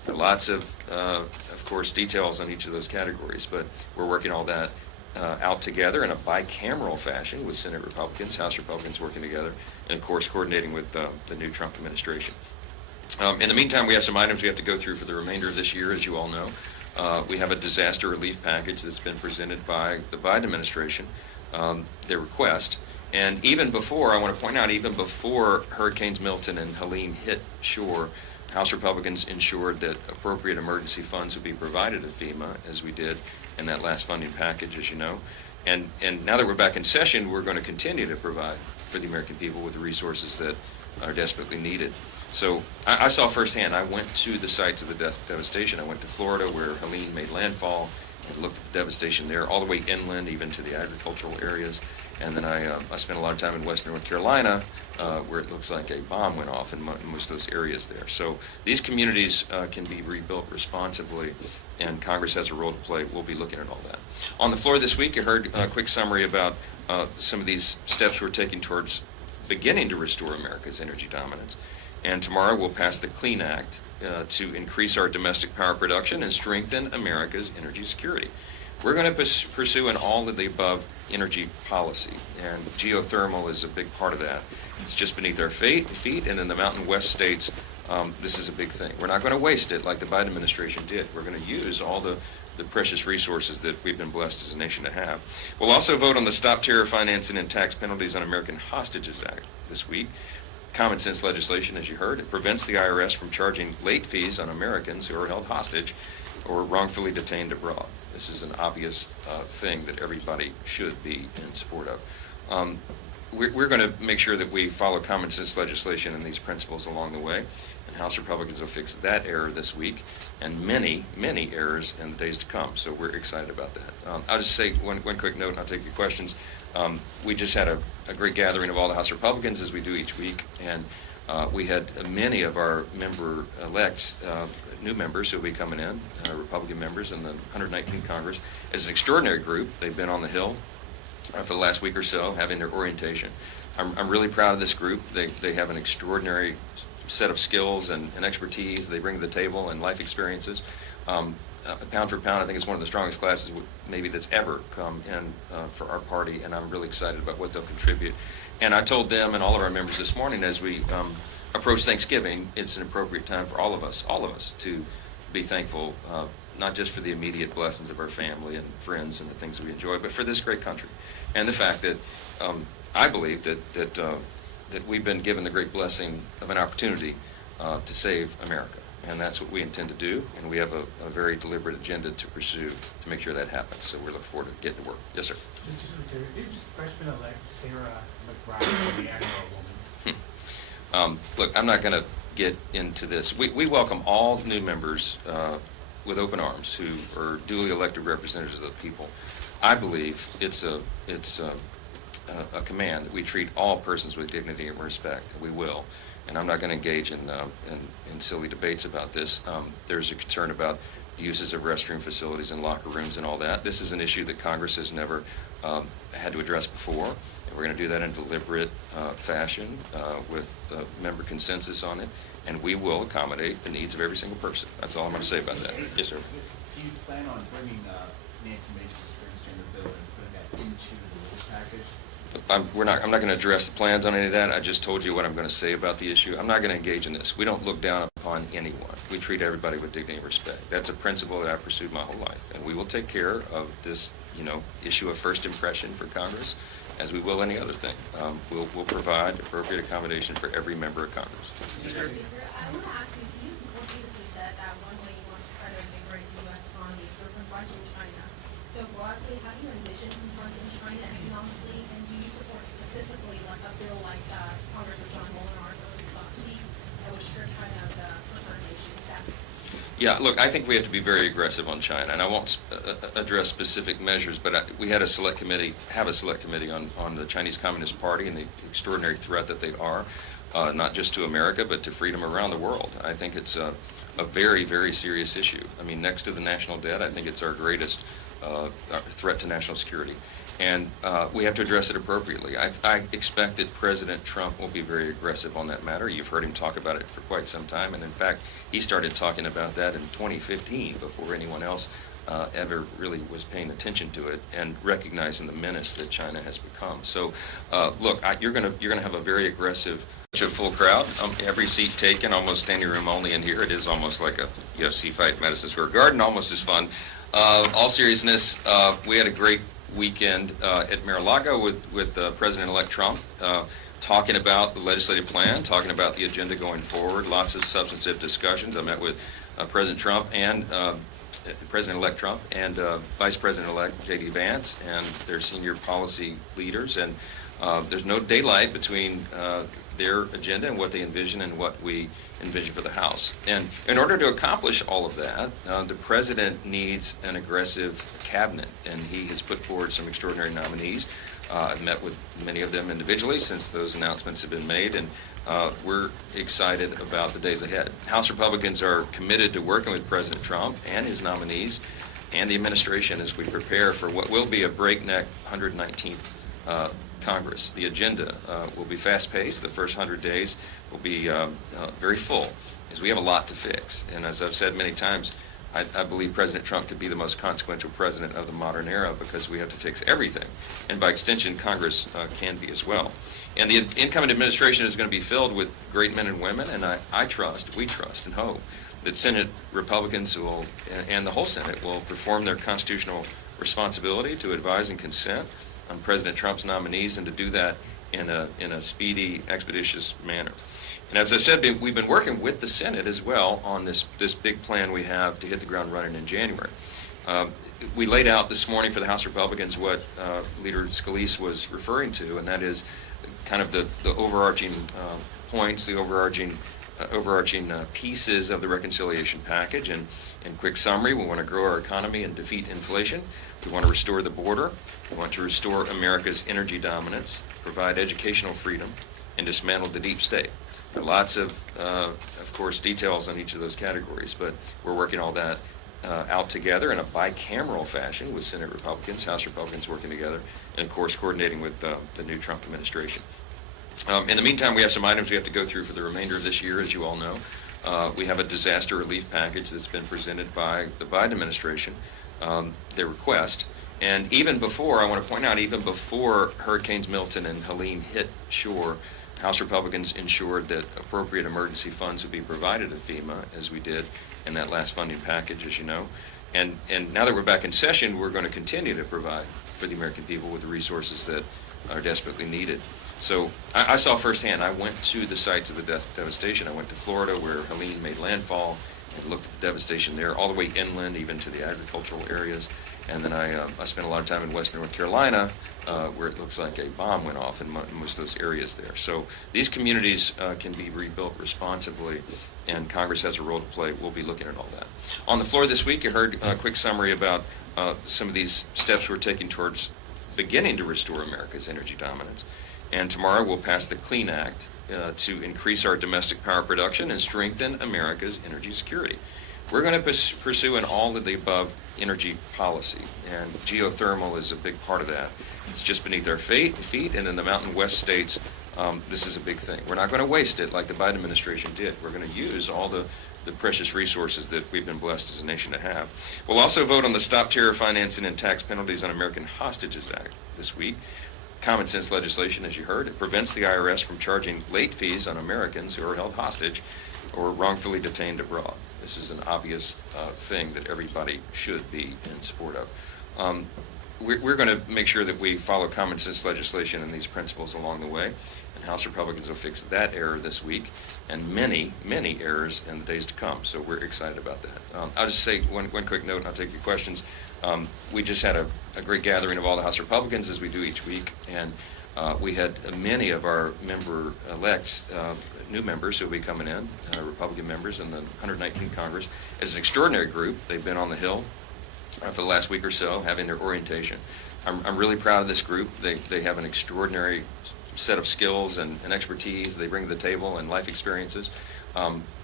There are lots of course, details on each of those categories, but we're working all that out together in a bicameral fashion with Senate Republicans, House Republicans working together, and of course coordinating with the new Trump administration. In the meantime, we have some items we have to go through for the remainder of this year, as you all know. We have a disaster relief package that's been presented by the Biden administration, their request. And even before, I want to point out, even before Hurricanes Milton and Helene hit shore, House Republicans ensured that appropriate emergency funds would be provided to FEMA, as we did in that last funding package, as you know. And now that we're back in session, we're going to continue to provide for the American people with the resources that are desperately needed. So I saw firsthand. I went to the sites of the devastation. I went to Florida, where Helene made landfall, and looked at the devastation there, all the way inland, even to the agricultural areas. And then I spent a lot of time in western North Carolina, where it looks like a bomb went off in most of those areas there. So these communities can be rebuilt responsibly, and Congress has a role to play. We'll be looking at all that. On the floor this week, you heard a quick summary about some of these steps we're taking towards beginning to restore America's energy dominance. And tomorrow we'll pass the CLEAN Act to increase our domestic power production and strengthen America's energy security. We're going to pursue an all of the above energy policy, and geothermal is a big part of that. It's just beneath our feet, and in the Mountain West states, this is a big thing. We're not going to waste it like the Biden administration did. We're going to use all the precious resources that we've been blessed as a nation to have. We'll also vote on the Stop Terror Financing and Tax Penalties on American Hostages Act this week. Common sense legislation, as you heard. It prevents the IRS from charging late fees on Americans who are held hostage or wrongfully detained abroad. This is an obvious thing that everybody should be in support of. We're going to make sure that we follow common sense legislation and these principles along the way, and House Republicans will fix that error this week and many, many errors in the days to come. So we're excited about that. I'll just say one quick note, and I'll take your questions. We just had a great gathering of all the House Republicans, as we do each week, and we had many of our member-elects, new members who will be coming in, Republican members in the 119th Congress. As an extraordinary group, they've been on the Hill for the last week or so, having their orientation. I'm really proud of this group. They have an extraordinary set of skills and expertise they bring to the table, and life experiences. Pound for pound, I think it's one of the strongest classes maybe that's ever come in for our party, and I'm really excited about what they'll contribute. And I told them and all of our members this morning, as we approach Thanksgiving, it's an appropriate time for all of us to be thankful, not just for the immediate blessings of our family and friends and the things that we enjoy, but for this great country, and the fact that I believe that we've been given the great blessing of an opportunity to save America. And that's what we intend to do, and we have a very deliberate agenda to pursue to make sure that happens. So we're looking forward to getting to work. Yes, sir. Is freshman-elect Sarah McBride a man or a woman? Look, I'm not going to get into this. We welcome all new members with open arms who are duly elected representatives of the people. I believe it's a command that we treat all persons with dignity and respect. We will. And I'm not going to engage in silly debates about this. There's a concern about the uses of restroom facilities and locker rooms and all that. This is an issue that Congress has never had to address before. And we're going to do that in a deliberate fashion with member consensus on it. And we will accommodate the needs of every single person. That's all I'm going to say about that. Yes, sir. Do you plan on bringing Nancy Mace's transgender bill and putting that into the rules package? I'm not going to address the plans on any of that. I just told you what I'm going to say about the issue. I'm not going to engage in this. We don't look down upon anyone. We treat everybody with dignity and respect. That's a principle that I've pursued my whole life. And we will take care of this, issue of first impression for Congress, as we will any other thing. We'll provide appropriate accommodation for every member of Congress. I want to ask you, so you repeatedly said that one way you want to try to invigorate the U.S. economy is through confronting China. So broadly, how do you envision confronting China economically, and do you support specifically like a bill like Congressman John Molinar's last week that would strip China of the preferred nation status? Yeah, look, I think we have to be very aggressive on China, and I won't address specific measures, but we had a select committee on the Chinese Communist Party and the extraordinary threat that they are, not just to America, but to freedom around the world. I think it's a a very, very serious issue. I mean, next to the national debt, I think it's our greatest threat to national security. And we have to address it appropriately. I expect that President Trump will be very aggressive on that matter. You've heard him talk about it for quite some time. And in fact, he started talking about that in 2015 before anyone else ever really was paying attention to it and recognizing the menace that China has become. So, look, you're gonna have a very aggressive, full crowd. Every seat taken, almost standing room only in here. It is almost like a UFC fight in Madison Square Garden, almost as fun. All seriousness, we had a great weekend at Mar-a-Lago with President-elect Trump, talking about the legislative plan, talking about the agenda going forward. Lots of substantive discussions. I met with President Trump and President-elect Trump and Vice President-elect J.D. Vance and their senior policy leaders, and there's no daylight between their agenda and what they envision and what we envision for the House. And in order to accomplish all of that, the President needs an aggressive cabinet, and he has put forward some extraordinary nominees. I've met with many of them individually since those announcements have been made, and we're excited about the days ahead. House Republicans are committed to working with President Trump and his nominees and the administration as we prepare for what will be a breakneck 119th Congress. The agenda will be fast-paced. The first 100 days will be very full, as we have a lot to fix. And as I've said many times, I believe President Trump could be the most consequential president of the modern era because we have to fix everything. And by extension, Congress can be as well. And the incoming administration is going to be filled with great men and women, and we trust and hope that Senate Republicans will, and the whole Senate will perform their constitutional responsibility to advise and consent on President Trump's nominees, and to do that in a speedy, expeditious manner. And as I said, we've been working with the Senate as well on this big plan we have to hit the ground running in January. We laid out this morning for the House Republicans what Leader Scalise was referring to, and that is kind of the overarching points, the overarching pieces of the reconciliation package. And in quick summary, we want to grow our economy and defeat inflation. We want to restore the border. We want to restore America's energy dominance, provide educational freedom, and dismantle the deep state. There are lots of course, details on each of those categories, but we're working all that out together in a bicameral fashion with Senate Republicans, House Republicans working together, and of course coordinating with the new Trump administration. In the meantime, we have some items we have to go through for the remainder of this year, as you all know. We have a disaster relief package that's been presented by the Biden administration, their request. And even before, I want to point out, even before Hurricanes Milton and Helene hit shore, House Republicans ensured that appropriate emergency funds would be provided to FEMA, as we did in that last funding package, as you know. And now that we're back in session, we're going to continue to provide for the American people with the resources that are desperately needed. So I saw firsthand. I went to the sites of the devastation. I went to Florida, where Helene made landfall, and looked at the devastation there, all the way inland, even to the agricultural areas. And then I spent a lot of time in western North Carolina, where it looks like a bomb went off in most of those areas there. So these communities can be rebuilt responsibly, and Congress has a role to play. We'll be looking at all that. On the floor this week, you heard a quick summary about some of these steps we're taking towards beginning to restore America's energy dominance. And tomorrow we'll pass the Clean Act to increase our domestic power production and strengthen America's energy security. We're going to pursue an all of the above energy policy, and geothermal is a big part of that. It's just beneath our feet, and in the Mountain West states, this is a big thing. We're not going to waste it like the Biden administration did. We're going to use all the precious resources that we've been blessed as a nation to have. We'll also vote on the Stop Terror Financing and Tax Penalties on American Hostages Act this week. Common sense legislation, as you heard. It prevents the IRS from charging late fees on Americans who are held hostage or wrongfully detained abroad. This is an obvious thing that everybody should be in support of. We're going to make sure that we follow common sense legislation and these principles along the way, and House Republicans will fix that error this week and many, many errors in the days to come. So we're excited about that. I'll just say one quick note, and I'll take your questions. We just had a great gathering of all the House Republicans, as we do each week, and we had many of our member-elects, new members who will be coming in, Republican members in the 119th Congress. As an extraordinary group, they've been on the Hill for the last week or so, having their orientation. I'm really proud of this group. They have an extraordinary set of skills and expertise they bring to the table, and life experiences.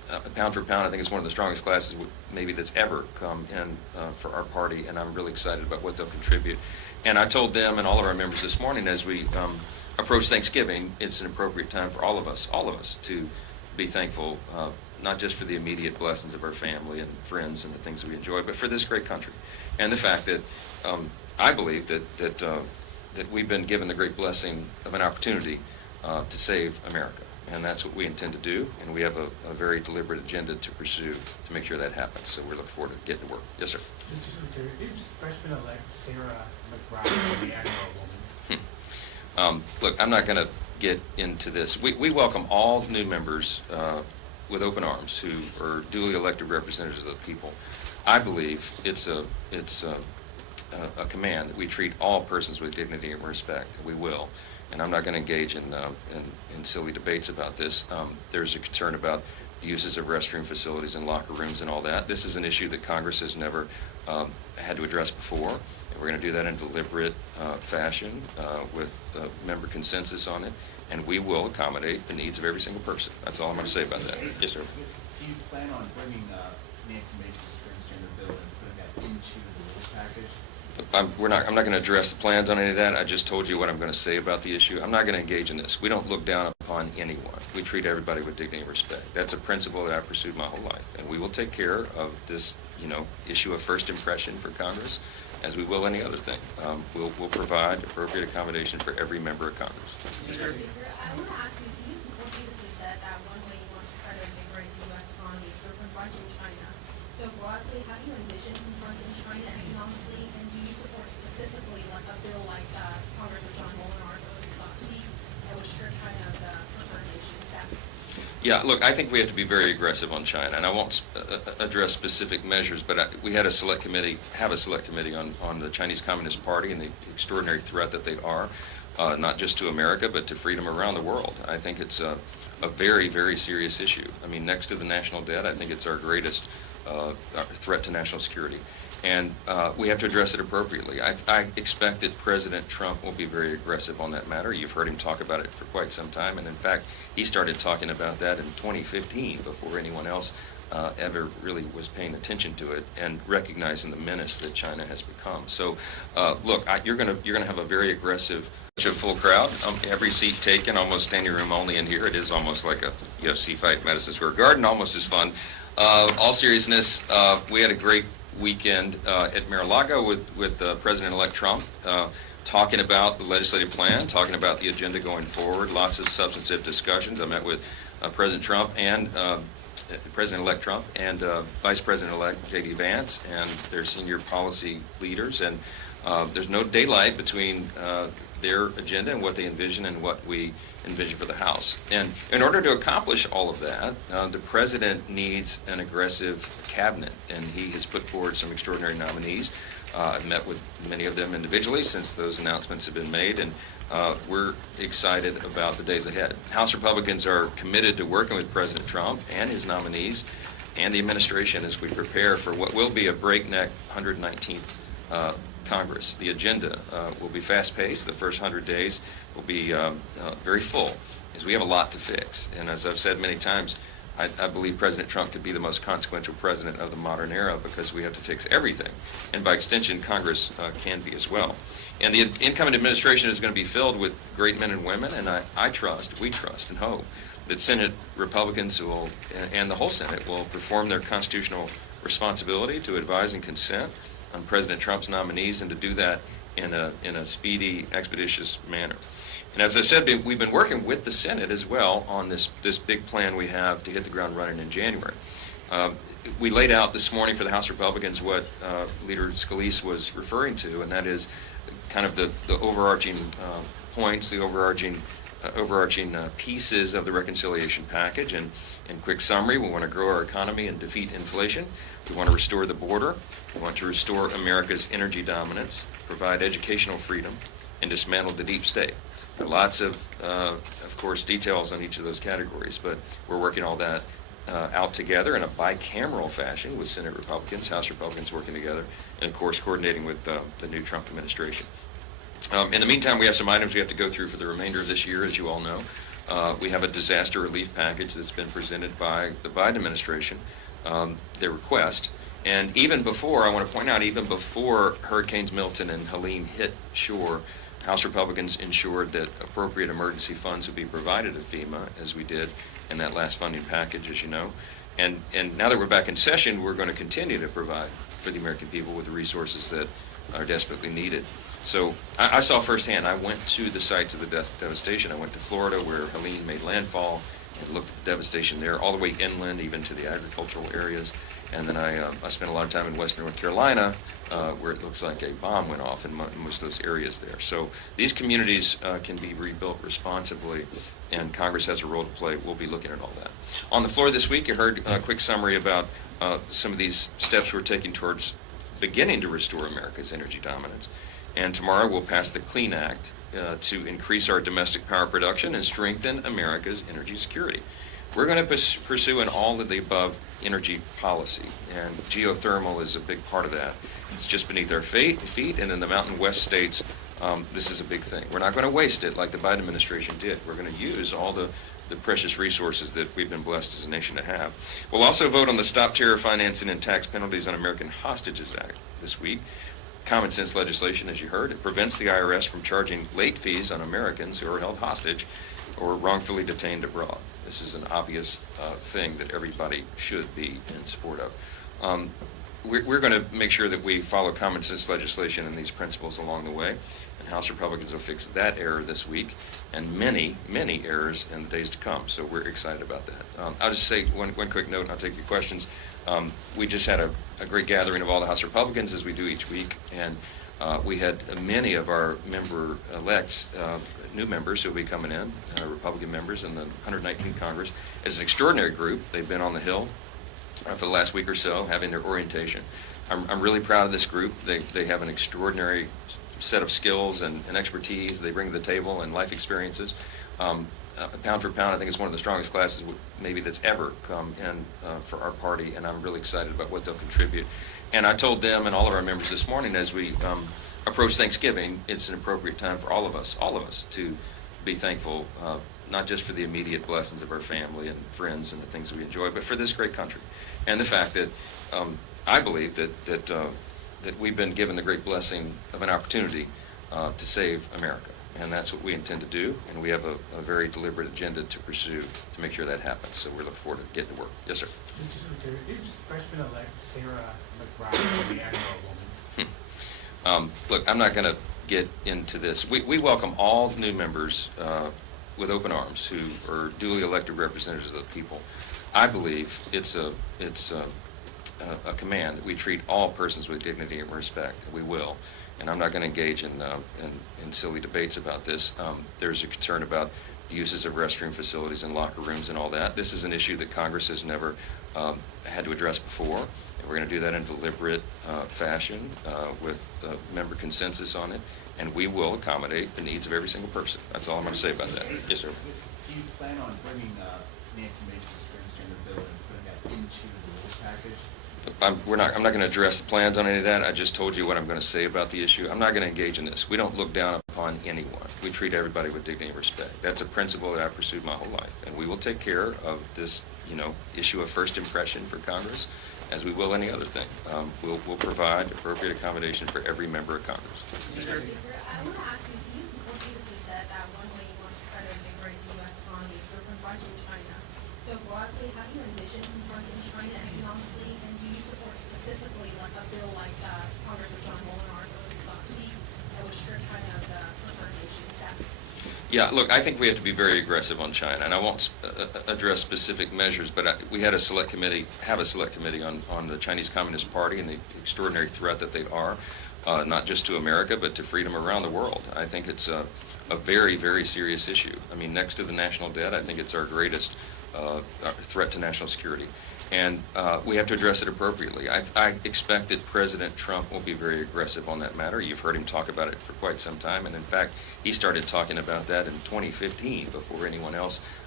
pound for pound, I think it's one of the strongest classes maybe that's ever come in for our party, and I'm really excited about what they'll contribute. And I told them and all of our members this morning as we approach Thanksgiving, it's an appropriate time for all of us to be thankful, not just for the immediate blessings of our family and friends and the things that we enjoy, but for this great country. And the fact that I believe that we've been given the great blessing of an opportunity to save America. And that's what we intend to do, and we have a very deliberate agenda to pursue to make sure that happens. So we're looking forward to getting to work. Yes, sir. Is freshman-elect Sarah McBride the admiral woman? Look, I'm not going to get into this. We welcome all new members with open arms who are duly elected representatives of the people. I believe it's a command that we treat all persons with dignity and respect. We will. And I'm not going to engage in silly debates about this. There's a concern about the uses of restroom facilities and locker rooms and all that. This is an issue that Congress has never had to address before. And we're going to do that in a deliberate fashion with member consensus on it. And we will accommodate the needs of every single person. That's all I'm going to say about that. Yes, sir. Do you plan on bringing Nancy Mace's transgender bill and putting that into the rules package? I'm not going to address the plans on any of that. I just told you what I'm going to say about the issue. I'm not going to engage in this. We don't look down upon anyone. We treat everybody with dignity and respect. That's a principle that I've pursued my whole life. And we will take care of this, issue of first impression for Congress, as we will any other thing. We'll provide appropriate accommodation for every member of Congress. I want to ask you, so you repeatedly said that one way you want to try to invigorate the U.S. economy is through confronting China. So broadly, how do you envision confronting China economically, and do you support specifically like a bill like Congressman John Molinar's last week that would strip China of the preferred nation status? Yeah, look, I think we have to be very aggressive on China, and I won't address specific measures, but we have a select committee on the Chinese Communist Party and the extraordinary threat that they are, not just to America, but to freedom around the world. I think it's a very, very serious issue. I mean, next to the national debt, I think it's our greatest threat to national security. And we have to address it appropriately. I expect that President Trump will be very aggressive on that matter. You've heard him talk about it for quite some time, and in fact, he started talking about that in 2015 before anyone else ever really was paying attention to it and recognizing the menace that China has become. So, look, you're gonna have a very aggressive, full crowd. Every seat taken, almost standing room only in here. It is almost like a UFC fight, Madison Square Garden, almost as fun. All seriousness, we had a great weekend at Mar-a-Lago with President-elect Trump, talking about the legislative plan, talking about the agenda going forward, lots of substantive discussions. I met with President Trump and President-elect Trump and Vice President-elect J.D. Vance and their senior policy leaders, and there's no daylight between their agenda and what they envision and what we envision for the House. And in order to accomplish all of that, the President needs an aggressive cabinet, and he has put forward some extraordinary nominees. I've met with many of them individually since those announcements have been made, and we're excited about the days ahead. House Republicans are committed to working with President Trump and his nominees and the administration as we prepare for what will be a breakneck 119th Congress. The agenda will be fast-paced. The first 100 days will be very full, as we have a lot to fix. And as I've said many times, I believe President Trump could be the most consequential president of the modern era because we have to fix everything. And by extension, Congress can be as well. And the incoming administration is going to be filled with great men and women, and we trust and hope that Senate Republicans and the whole Senate will perform their constitutional responsibility to advise and consent on President Trump's nominees, and to do that in a speedy, expeditious manner. And as I said, we've been working with the Senate as well on this big plan we have to hit the ground running in January. We laid out this morning for the House Republicans what Leader Scalise was referring to, and that is kind of the overarching points, the overarching pieces of the reconciliation package. And in quick summary, we want to grow our economy and defeat inflation. We want to restore the border. We want to restore America's energy dominance, provide educational freedom, and dismantle the deep state. There are lots of course, details on each of those categories, but we're working all that out together in a bicameral fashion with Senate Republicans, House Republicans working together, and of course coordinating with the new Trump administration. In the meantime, we have some items we have to go through for the remainder of this year, as you all know. We have a disaster relief package that's been presented by the Biden administration, their request. And even before, I want to point out, even before Hurricanes Milton and Helene hit shore, House Republicans ensured that appropriate emergency funds would be provided to FEMA, as we did in that last funding package, as you know. And now that we're back in session, we're going to continue to provide for the American people with the resources that are desperately needed. So I saw firsthand. I went to the sites of the devastation. I went to Florida, where Helene made landfall, and looked at the devastation there, all the way inland, even to the agricultural areas. And then I spent a lot of time in western North Carolina, where it looks like a bomb went off in most of those areas there. So these communities can be rebuilt responsibly, and Congress has a role to play. We'll be looking at all that. On the floor this week, you heard a quick summary about some of these steps we're taking towards beginning to restore America's energy dominance. And tomorrow we'll pass the Clean Act to increase our domestic power production and strengthen America's energy security. We're going to pursue an all of the above energy policy, and geothermal is a big part of that. It's just beneath our feet, and in the Mountain West states, this is a big thing. We're not going to waste it like the Biden administration did. We're going to use all the precious resources that we've been blessed as a nation to have. We'll also vote on the Stop Terror Financing and Tax Penalties on American Hostages Act this week. Common sense legislation, as you heard. It prevents the IRS from charging late fees on Americans who are held hostage or wrongfully detained abroad. This is an obvious thing that everybody should be in support of. We're going to make sure that we follow common sense legislation and these principles along the way, and House Republicans will fix that error this week and many, many errors in the days to come. So we're excited about that. I'll just say one quick note, and I'll take your questions. We just had a great gathering of all the House Republicans, as we do each week, and we had many of our member-elects, new members who will be coming in, Republican members in the 119th Congress. As an extraordinary group, they've been on the Hill for the last week or so, having their orientation. I'm really proud of this group. They have an extraordinary set of skills and expertise they bring to the table, and life experiences. Pound for pound, I think it's one of the strongest classes maybe that's ever come in for our party, and I'm really excited about what they'll contribute. And I told them and all of our members this morning, as we approach Thanksgiving, it's an appropriate time for all of us to be thankful, not just for the immediate blessings of our family and friends and the things we enjoy, but for this great country, and the fact that I believe that we've been given the great blessing of an opportunity to save America. And that's what we intend to do, and we have a very deliberate agenda to pursue to make sure that happens. So we're looking forward to getting to work. Yes, sir. Is freshman-elect Sarah McBride a man or a woman? Look, I'm not going to get into this. We welcome all new members with open arms who are duly elected representatives of the people. I believe it's a command that we treat all persons with dignity and respect. We will. And I'm not going to engage in silly debates about this. There's a concern about the uses of restroom facilities and locker rooms and all that. This is an issue that Congress has never had to address before. And we're going to do that in a deliberate fashion with member consensus on it. And we will accommodate the needs of every single person. That's all I'm going to say about that. Yes, sir. Do you plan on bringing Nancy Mace's transgender bill and putting that into the rules package? I'm not going to address the plans on any of that. I just told you what I'm going to say about the issue. I'm not going to engage in this. We don't look down upon anyone. We treat everybody with dignity and respect. That's a principle that I've pursued my whole life. And we will take care of this, issue of first impression for Congress, as we will any other thing. We'll provide appropriate accommodation for every member of Congress. I want to ask you, so you repeatedly said that one way you want to try to invigorate the U.S. economy is through confronting China. So broadly, how do you envision confronting China economically, and do you support specifically like a bill like Congressman John Molinar's last week that would strip China of the preferred nation status? Yeah, look, I think we have to be very aggressive on China, and I won't address specific measures, but we had a select committee on the Chinese Communist Party and the extraordinary threat that they are, not just to America, but to freedom around the world. I think it's a very, very serious issue. I mean, next to the national debt, I think it's our greatest threat to national security. And we have to address it appropriately. I expect that President Trump will be very aggressive on that matter. You've heard him talk about it for quite some time, and in fact, he started talking about that in 2015 before anyone else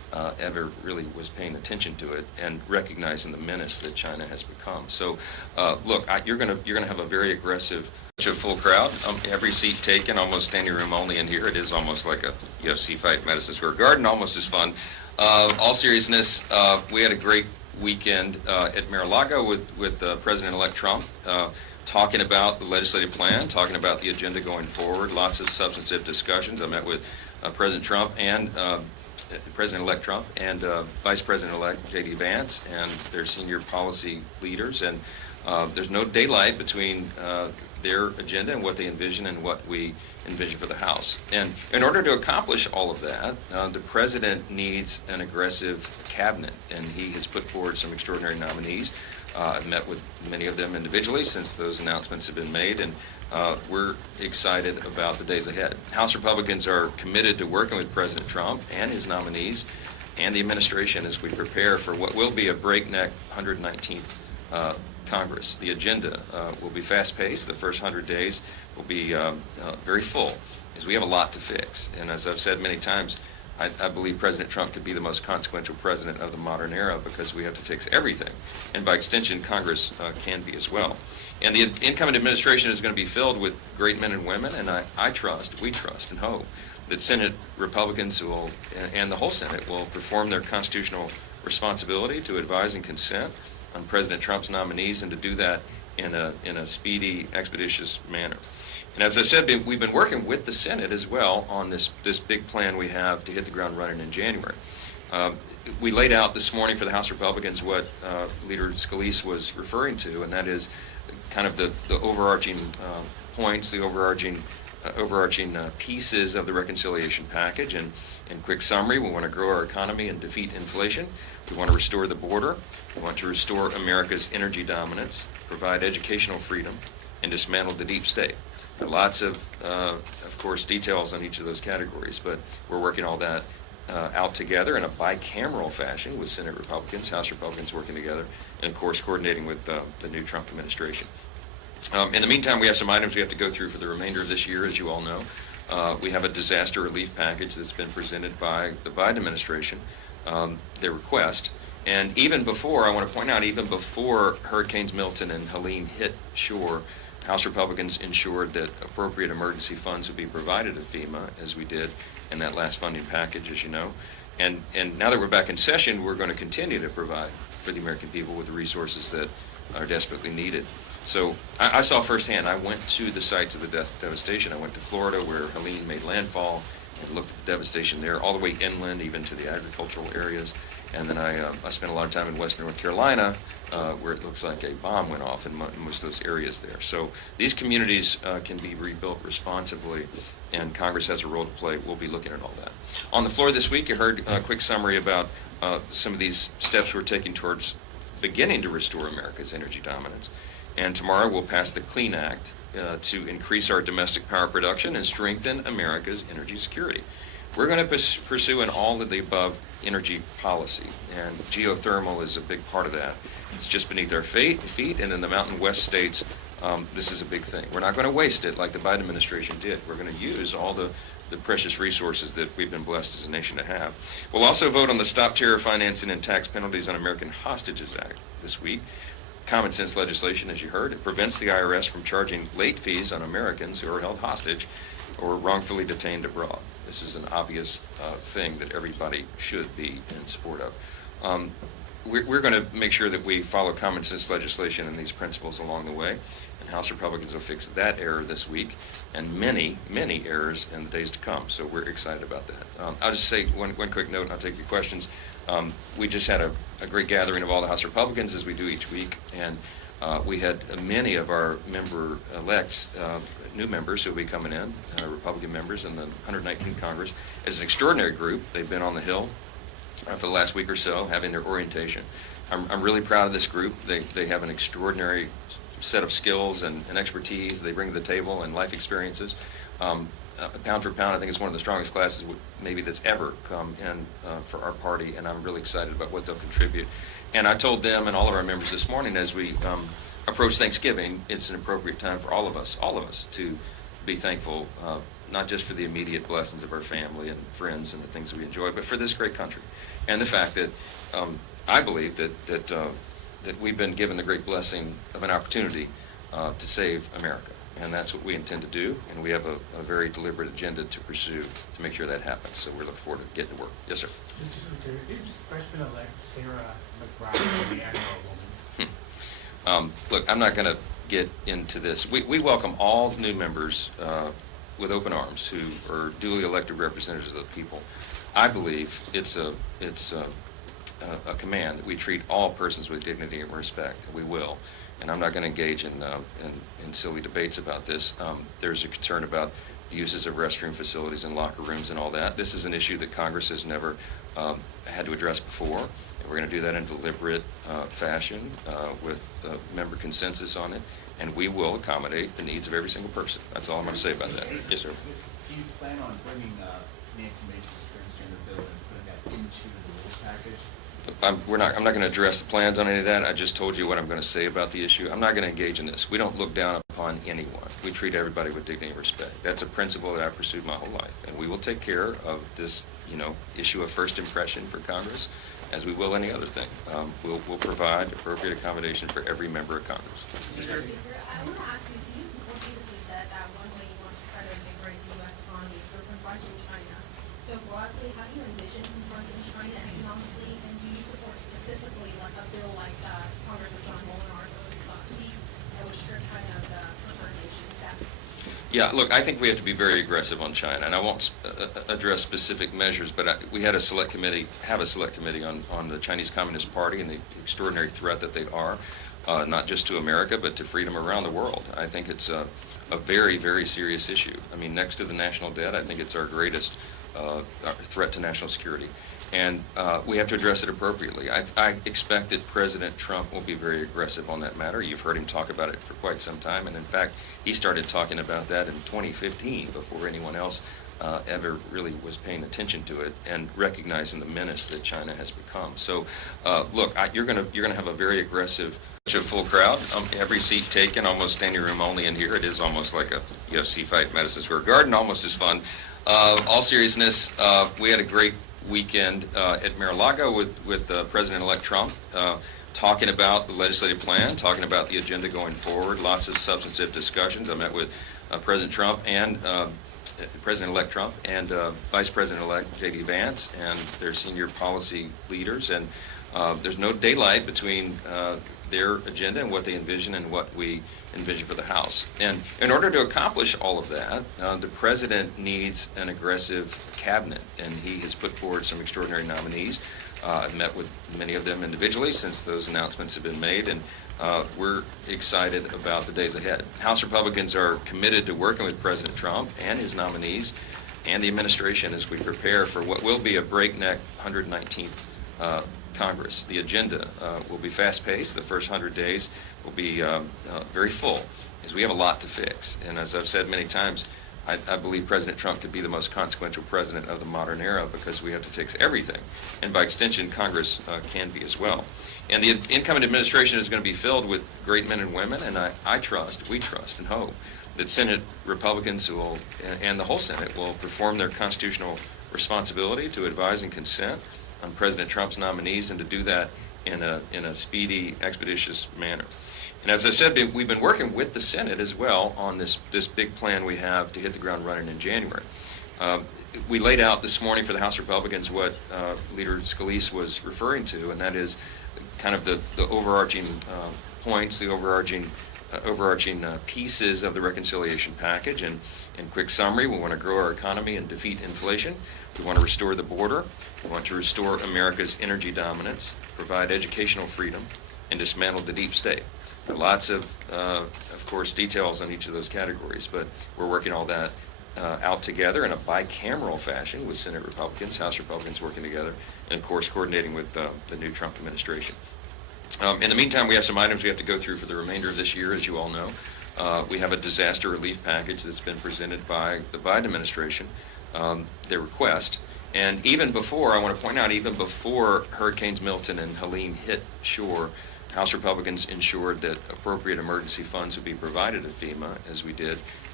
ever really was paying attention to it and recognizing the menace that China has become. So, look, you're gonna have a very aggressive, a full crowd. Every seat taken, almost standing room only in here. It is almost like a UFC fight, Madison Square Garden, almost as fun. All seriousness, we had a great weekend at Mar-a-Lago with President-elect Trump, talking about the legislative plan, talking about the agenda going forward. Lots of substantive discussions. I met with President Trump and President-elect Trump and Vice President-elect J.D. Vance and their senior policy leaders, and there's no daylight between their agenda and what they envision and what we envision for the House. And in order to accomplish all of that, the President needs an aggressive cabinet, and he has put forward some extraordinary nominees. I've met with many of them individually since those announcements have been made, and we're excited about the days ahead. House Republicans are committed to working with President Trump and his nominees and the administration as we prepare for what will be a breakneck 119th Congress. The agenda will be fast-paced. The first 100 days will be very full, as we have a lot to fix. And as I've said many times, I believe President Trump could be the most consequential president of the modern era because we have to fix everything. And by extension, Congress can be as well. And the incoming administration is going to be filled with great men and women, and we trust and hope that Senate Republicans will, and the whole Senate will perform their constitutional responsibility to advise and consent on President Trump's nominees, and to do that in a speedy, expeditious manner. And as I said, we've been working with the Senate as well on this big plan we have to hit the ground running in January. We laid out this morning for the House Republicans what Leader Scalise was referring to, and that is kind of the overarching points, the overarching pieces of the reconciliation package. And in quick summary, we want to grow our economy and defeat inflation. We want to restore the border. We want to restore America's energy dominance, provide educational freedom, and dismantle the deep state. There are lots of course, details on each of those categories, but we're working all that out together in a bicameral fashion with Senate Republicans, House Republicans working together, and of course coordinating with the new Trump administration. In the meantime, we have some items we have to go through for the remainder of this year, as you all know. We have a disaster relief package that's been presented by the Biden administration, their request. And even before, I want to point out, even before Hurricanes Milton and Helene hit shore, House Republicans ensured that appropriate emergency funds would be provided to FEMA, as we did in that last funding package, as you know. And now that we're back in session, we're going to continue to provide for the American people with the resources that are desperately needed. So I saw firsthand. I went to the sites of the devastation. I went to Florida, where Helene made landfall, and looked at the devastation there, all the way inland, even to the agricultural areas. And then I spent a lot of time in western North Carolina, where it looks like a bomb went off in most of those areas there. So these communities can be rebuilt responsibly, and Congress has a role to play. We'll be looking at all that. On the floor this week, you heard a quick summary about some of these steps we're taking towards beginning to restore America's energy dominance. And tomorrow we'll pass the Clean Act to increase our domestic power production and strengthen America's energy security. We're going to pursue an all of the above energy policy, and geothermal is a big part of that. It's just beneath our feet, and in the Mountain West states, this is a big thing. We're not going to waste it like the Biden administration did. We're going to use all the precious resources that we've been blessed as a nation to have. We'll also vote on the Stop Terror Financing and Tax Penalties on American Hostages Act this week. Common sense legislation, as you heard. It prevents the IRS from charging late fees on Americans who are held hostage or wrongfully detained abroad. This is an obvious thing that everybody should be in support of. We're going to make sure that we follow common sense legislation and these principles along the way, and House Republicans will fix that error this week and many, many errors in the days to come. So we're excited about that. I'll just say one quick note, and I'll take your questions. We just had a great gathering of all the House Republicans, as we do each week, and we had many of our member-elects, new members who will be coming in, Republican members in the 119th Congress. It's an extraordinary group. They've been on the Hill for the last week or so, having their orientation. I'm really proud of this group. They have an extraordinary set of skills and expertise they bring to the table, and life experiences. Pound for pound, I think it's one of the strongest classes maybe that's ever come in for our party, and I'm really excited about what they'll contribute. And I told them and all of our members this morning, as we approach Thanksgiving, it's an appropriate time for all of us to be thankful, not just for the immediate blessings of our family and friends and the things that we enjoy, but for this great country. And the fact that I believe that we've been given the great blessing of an opportunity to save America. And that's what we intend to do, and we have a very deliberate agenda to pursue to make sure that happens. So we're looking forward to getting to work. Yes, sir. Is freshman-elect Sarah McBride a man or a woman? Look, I'm not going to get into this. We welcome all new members with open arms who are duly elected representatives of the people. I believe it's a command that we treat all persons with dignity and respect. We will. And I'm not going to engage in silly debates about this. There's a concern about the uses of restroom facilities and locker rooms and all that. This is an issue that Congress has never had to address before. And we're going to do that in a deliberate fashion with member consensus on it. And we will accommodate the needs of every single person. That's all I'm going to say about that. Yes, sir. Do you plan on bringing Nancy Mace's transgender bill and putting that into the rules package? I'm not going to address the plans on any of that. I just told you what I'm going to say about the issue. I'm not going to engage in this. We don't look down upon anyone. We treat everybody with dignity and respect. That's a principle that I've pursued my whole life. And we will take care of this, issue of first impression for Congress, as we will any other thing. We'll provide appropriate accommodation for every member of Congress. I want to ask you, so you repeatedly said that one way you want to try to invigorate the U.S. economy is through confronting China. So broadly, how do you envision confronting China economically, and do you support specifically like a bill like Congressman John Molnar last week that would strip China of the preferred nation status? Yeah, look, I think we have to be very aggressive on China, and I won't address specific measures, but we had a select committee on the Chinese Communist Party and the extraordinary threat that they are, not just to America, but to freedom around the world. I think it's a very, very serious issue. I mean, next to the national debt, I think it's our greatest threat to national security. And we have to address it appropriately. I expect that President Trump will be very aggressive on that matter. You've heard him talk about it for quite some time. And in fact, he started talking about that in 2015 before anyone else ever really was paying attention to it and recognizing the menace that China has become. So look, you're gonna have a very aggressive, full crowd. Every seat taken, almost standing room only in here. It is almost like a UFC fight in Madison Square Garden, almost as fun. All seriousness, we had a great weekend at Mar-a-Lago with President-elect Trump, talking about the legislative plan, talking about the agenda going forward, lots of substantive discussions. I met with President Trump and President-elect Trump and Vice President-elect J.D. Vance and their senior policy leaders, and there's no daylight between their agenda and what they envision and what we envision for the House. And in order to accomplish all of that, the President needs an aggressive cabinet, and he has put forward some extraordinary nominees. I've met with many of them individually since those announcements have been made, and we're excited about the days ahead. House Republicans are committed to working with President Trump and his nominees and the administration as we prepare for what will be a breakneck 119th Congress. The agenda will be fast-paced. The first 100 days will be very full, because we have a lot to fix. And as I've said many times, I believe President Trump could be the most consequential president of the modern era, because we have to fix everything. And by extension, Congress can be as well. And the incoming administration is going to be filled with great men and women, and we trust and hope that Senate Republicans and the whole Senate will perform their constitutional responsibility to advise and consent on President Trump's nominees, and to do that in a speedy, expeditious manner. And as I said, we've been working with the Senate as well on this big plan we have to hit the ground running in January. We laid out this morning for the House Republicans what Leader Scalise was referring to, and that is kind of the overarching points, the overarching pieces of the reconciliation package. And in quick summary, we want to grow our economy and defeat inflation. We want to restore the border. We want to restore America's energy dominance, provide educational freedom, and dismantle the deep state. There are lots of course, details on each of those categories, but we're working all that out together in a bicameral fashion with Senate Republicans, House Republicans working together, and of course coordinating with the new Trump administration. In the meantime, we have some items we have to go through for the remainder of this year, as you all know. We have a disaster relief package that's been presented by the Biden administration, their request. And even before, I want to point out, even before Hurricanes Milton and Helene hit shore, House Republicans ensured that appropriate emergency funds would be provided to FEMA, as we did,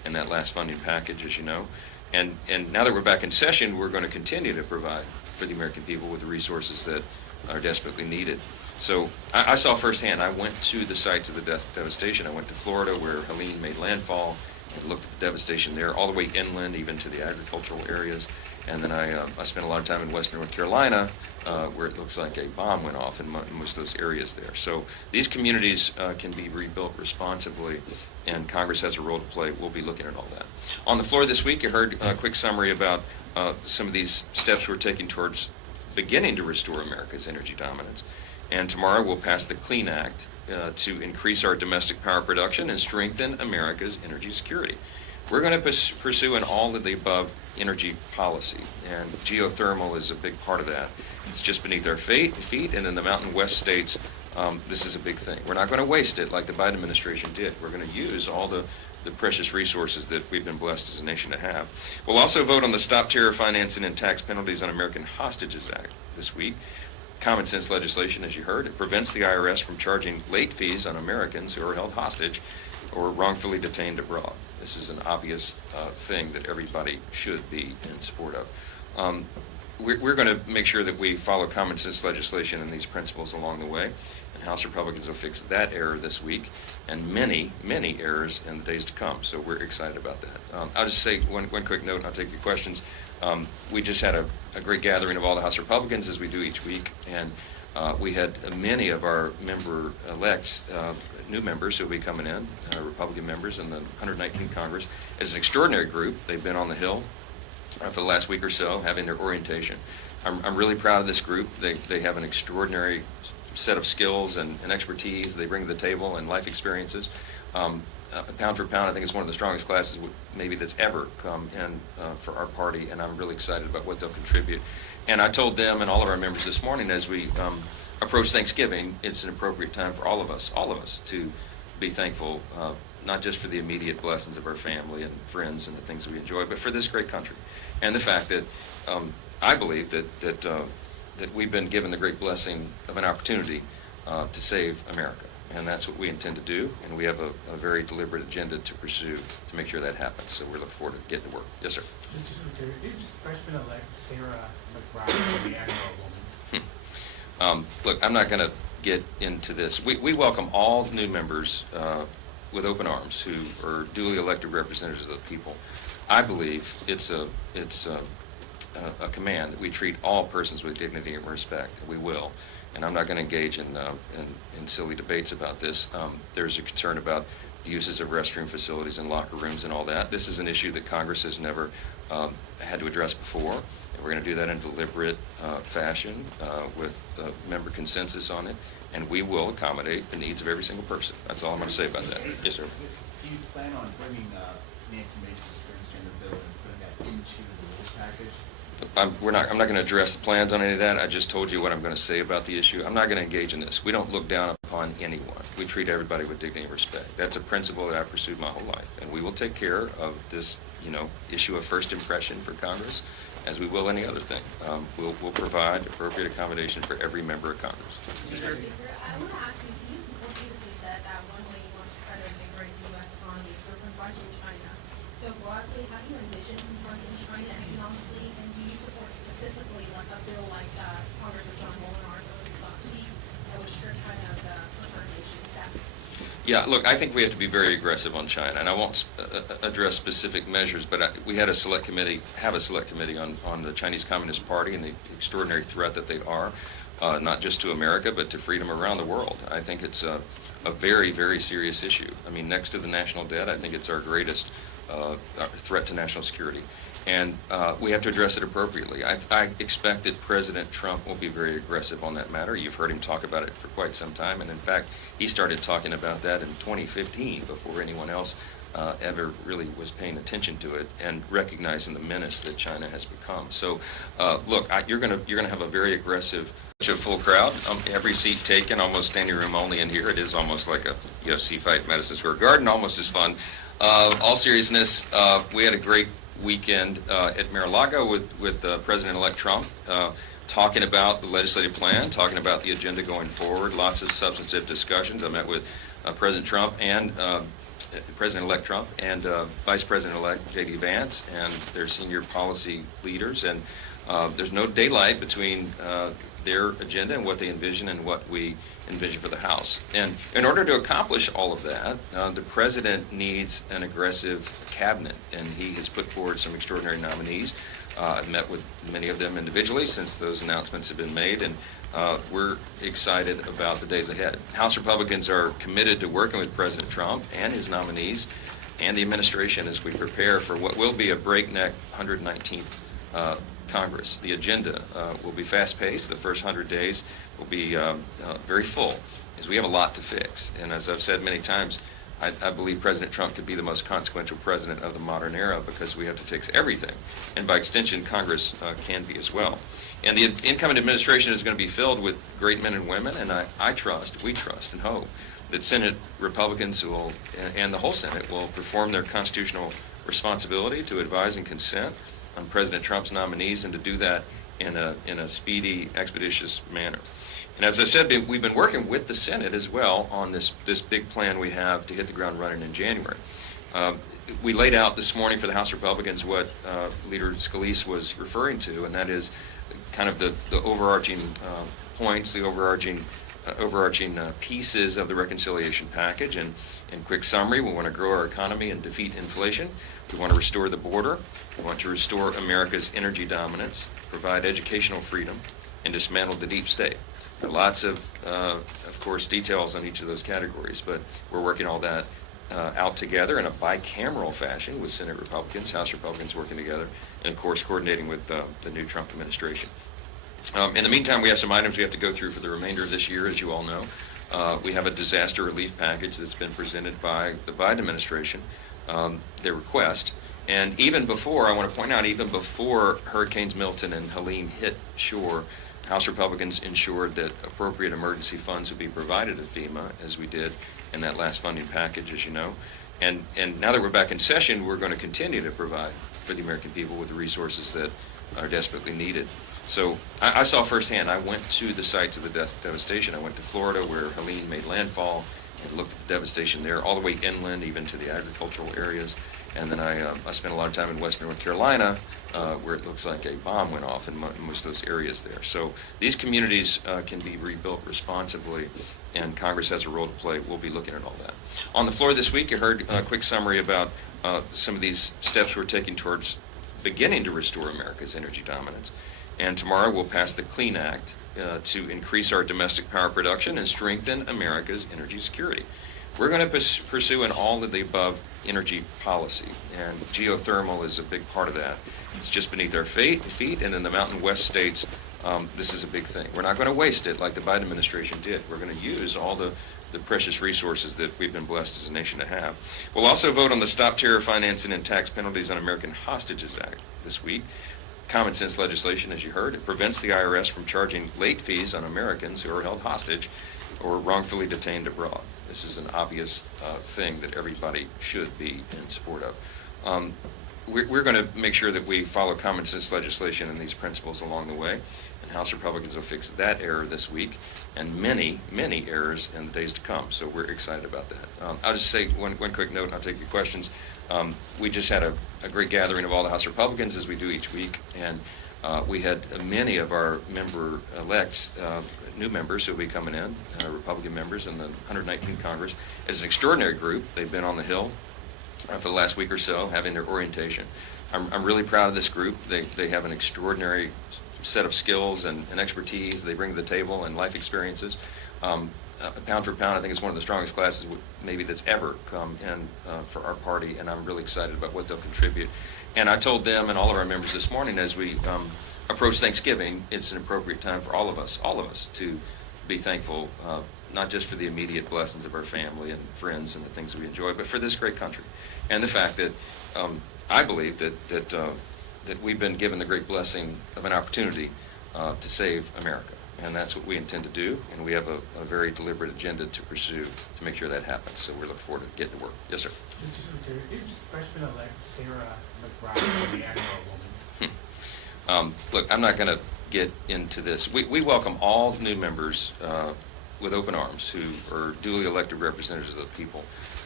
in that last funding package, as you know. And now that we're back in session, we're going to continue to provide for the American people with the resources that are desperately needed. So I saw firsthand. I went to the sites of the devastation. I went to Florida where Helene made landfall and looked at the devastation there, all the way inland, even to the agricultural areas. And then I spent a lot of time in western North Carolina, where it looks like a bomb went off in most of those areas there. So these communities can be rebuilt responsibly, and Congress has a role to play. We'll be looking at all that. On the floor this week, you heard a quick summary about some of these steps we're taking towards beginning to restore America's energy dominance. And tomorrow we'll pass the Clean Act to increase our domestic power production and strengthen America's energy security. We're going to pursue an all of the above energy policy, and geothermal is a big part of that. It's just beneath our feet, and in the Mountain West states, this is a big thing. We're not going to waste it like the Biden administration did. We're going to use all the precious resources that we've been blessed as a nation to have. We'll also vote on the Stop Terror Financing and Tax Penalties on American Hostages Act this week. Common sense legislation, as you heard. It prevents the IRS from charging late fees on Americans who are held hostage or wrongfully detained abroad. This is an obvious thing that everybody should be in support of. We're going to make sure that we follow common sense legislation and these principles along the way. And House Republicans will fix that error this week and many, many errors in the days to come. So we're excited about that. I'll just say one quick note, and I'll take your questions. We just had a great gathering of all the House Republicans, as we do each week, and we had many of our member-elects, new members who will be coming in, Republican members in the 119th Congress. It's an extraordinary group. They've been on the Hill for the last week or so, having their orientation. I'm really proud of this group. They have an extraordinary set of skills and expertise they bring to the table and life experiences. Pound for pound, I think it's one of the strongest classes maybe that's ever come in for our party, and I'm really excited about what they'll contribute. And I told them and all of our members this morning, as we approach Thanksgiving, it's an appropriate time for all of us to be thankful, not just for the immediate blessings of our family and friends and the things that we enjoy, but for this great country. And the fact that I believe that we've been given the great blessing of an opportunity to save America. And that's what we intend to do, and we have a very deliberate agenda to pursue to make sure that happens. So we're looking forward to getting to work. Yes, sir. Is freshman-elect Sarah McBride a man or a woman? Look, I'm not going to get into this. We welcome all new members with open arms who are duly elected representatives of the people. I believe it's a command that we treat all persons with dignity and respect. We will. And I'm not going to engage in silly debates about this. There's a concern about the uses of restroom facilities and locker rooms and all that. This is an issue that Congress has never had to address before. And we're going to do that in deliberate fashion with member consensus on it. And we will accommodate the needs of every single person. That's all I'm going to say about that. Yes, sir. Do you plan on bringing Nancy Mace's transgender bill and putting that into the rules package? I'm not going to address the plans on any of that. I just told you what I'm going to say about the issue. I'm not going to engage in this. We don't look down upon anyone. We treat everybody with dignity and respect. That's a principle that I've pursued my whole life. And we will take care of this, issue of first impression for Congress, as we will any other thing. We'll provide appropriate accommodation for every member of Congress. Speaker, I want to ask you, so you repeatedly said that one way you want to try to invigorate the U.S. economy is through confronting China. So broadly, how do you envision confronting China economically, and do you support specifically like a bill like Congressman John Molinar's last week that would strip China of the preferred nation status? Yeah, look, I think we have to be very aggressive on China, and I won't address specific measures, but we had a select committee on the Chinese Communist Party and the extraordinary threat that they are, not just to America, but to freedom around the world. I think it's a very, very serious issue. I mean, next to the national debt, I think it's our greatest threat to national security. And we have to address it appropriately. I expect that President Trump will be very aggressive on that matter. You've heard him talk about it for quite some time. And in fact, he started talking about that in 2015 before anyone else ever really was paying attention to it and recognizing the menace that China has become. So look, you're gonna have a very aggressive, full crowd. Every seat taken, almost standing room only in here. It is almost like a UFC fight in Madison Square Garden, almost as fun. All seriousness, we had a great weekend at Mar-a-Lago with President-elect Trump, talking about the legislative plan, talking about the agenda going forward, lots of substantive discussions. I met with President Trump and President-elect Trump and Vice President-elect J.D. Vance and their senior policy leaders. And there's no daylight between their agenda and what they envision and what we envision for the House. And in order to accomplish all of that, the President needs an aggressive cabinet, and he has put forward some extraordinary nominees. I've met with many of them individually since those announcements have been made, and we're excited about the days ahead. House Republicans are committed to working with President Trump and his nominees and the administration as we prepare for what will be a breakneck 119th Congress. The agenda will be fast-paced. The first 100 days will be very full, as we have a lot to fix. And as I've said many times, I believe President Trump could be the most consequential president of the modern era because we have to fix everything. And by extension, Congress can be as well. And the incoming administration is going to be filled with great men and women, and we trust and hope that Senate Republicans will, and the whole Senate will perform their constitutional responsibility to advise and consent on President Trump's nominees, and to do that in a speedy, expeditious manner. And as I said, we've been working with the Senate as well on this big plan we have to hit the ground running in January. We laid out this morning for the House Republicans what Leader Scalise was referring to, and that is kind of the overarching points, the overarching pieces of the reconciliation package. And in quick summary, we want to grow our economy and defeat inflation. We want to restore the border. We want to restore America's energy dominance, provide educational freedom, and dismantle the deep state. There are lots of course, details on each of those categories, but we're working all that out together in a bicameral fashion with Senate Republicans, House Republicans working together, and of course coordinating with the new Trump administration. In the meantime, we have some items we have to go through for the remainder of this year, as you all know. We have a disaster relief package that's been presented by the Biden administration, their request. And even before, I want to point out, even before Hurricanes Milton and Helene hit shore, House Republicans ensured that appropriate emergency funds would be provided to FEMA, as we did in that last funding package, as you know. And now that we're back in session, we're going to continue to provide for the American people with the resources that are desperately needed. So I saw firsthand. I went to the sites of the devastation. I went to Florida, where Helene made landfall, and looked at the devastation there, all the way inland, even to the agricultural areas. And then I spent a lot of time in western North Carolina, where it looks like a bomb went off in most of those areas there. So these communities can be rebuilt responsibly, and Congress has a role to play. We'll be looking at all that. On the floor this week, you heard a quick summary about some of these steps we're taking towards beginning to restore America's energy dominance. And tomorrow we'll pass the CLEAN Act to increase our domestic power production and strengthen America's energy security. We're going to pursue an all of the above energy policy, and geothermal is a big part of that. It's just beneath our feet, and in the Mountain West states, this is a big thing. We're not going to waste it like the Biden administration did. We're going to use all the precious resources that we've been blessed as a nation to have. We'll also vote on the Stop Terror Financing and Tax Penalties on American Hostages Act this week. Common sense legislation, as you heard. It prevents the IRS from charging late fees on Americans who are held hostage or wrongfully detained abroad. This is an obvious thing that everybody should be in support of. We're going to make sure that we follow common sense legislation and these principles along the way, and House Republicans will fix that error this week and many, many errors in the days to come. So we're excited about that. I'll just say one quick note, and I'll take your questions. We just had a great gathering of all the House Republicans, as we do each week, and we had many of our member-elects, new members who will be coming in, Republican members in the 119th Congress. As an extraordinary group, they've been on the Hill for the last week or so, having their orientation. I'm really proud of this group. They have an extraordinary set of skills and expertise they bring to the table, and life experiences. Pound for pound, I think it's one of the strongest classes maybe that's ever come in for our party, and I'm really excited about what they'll contribute. And I told them and all of our members this morning, as we approach Thanksgiving, it's an appropriate time for all of us to be thankful, not just for the immediate blessings of our family and friends and the things that we enjoy, but for this great country, and the fact that I believe that we've been given the great blessing of an opportunity to save America. And that's what we intend to do, and we have a very deliberate agenda to pursue to make sure that happens. So we're looking forward to getting to work. Yes, sir. Is freshman-elect Sarah McBride the actual woman? Look, I'm not going to get into this. We welcome all new members with open arms who are duly elected representatives of the people.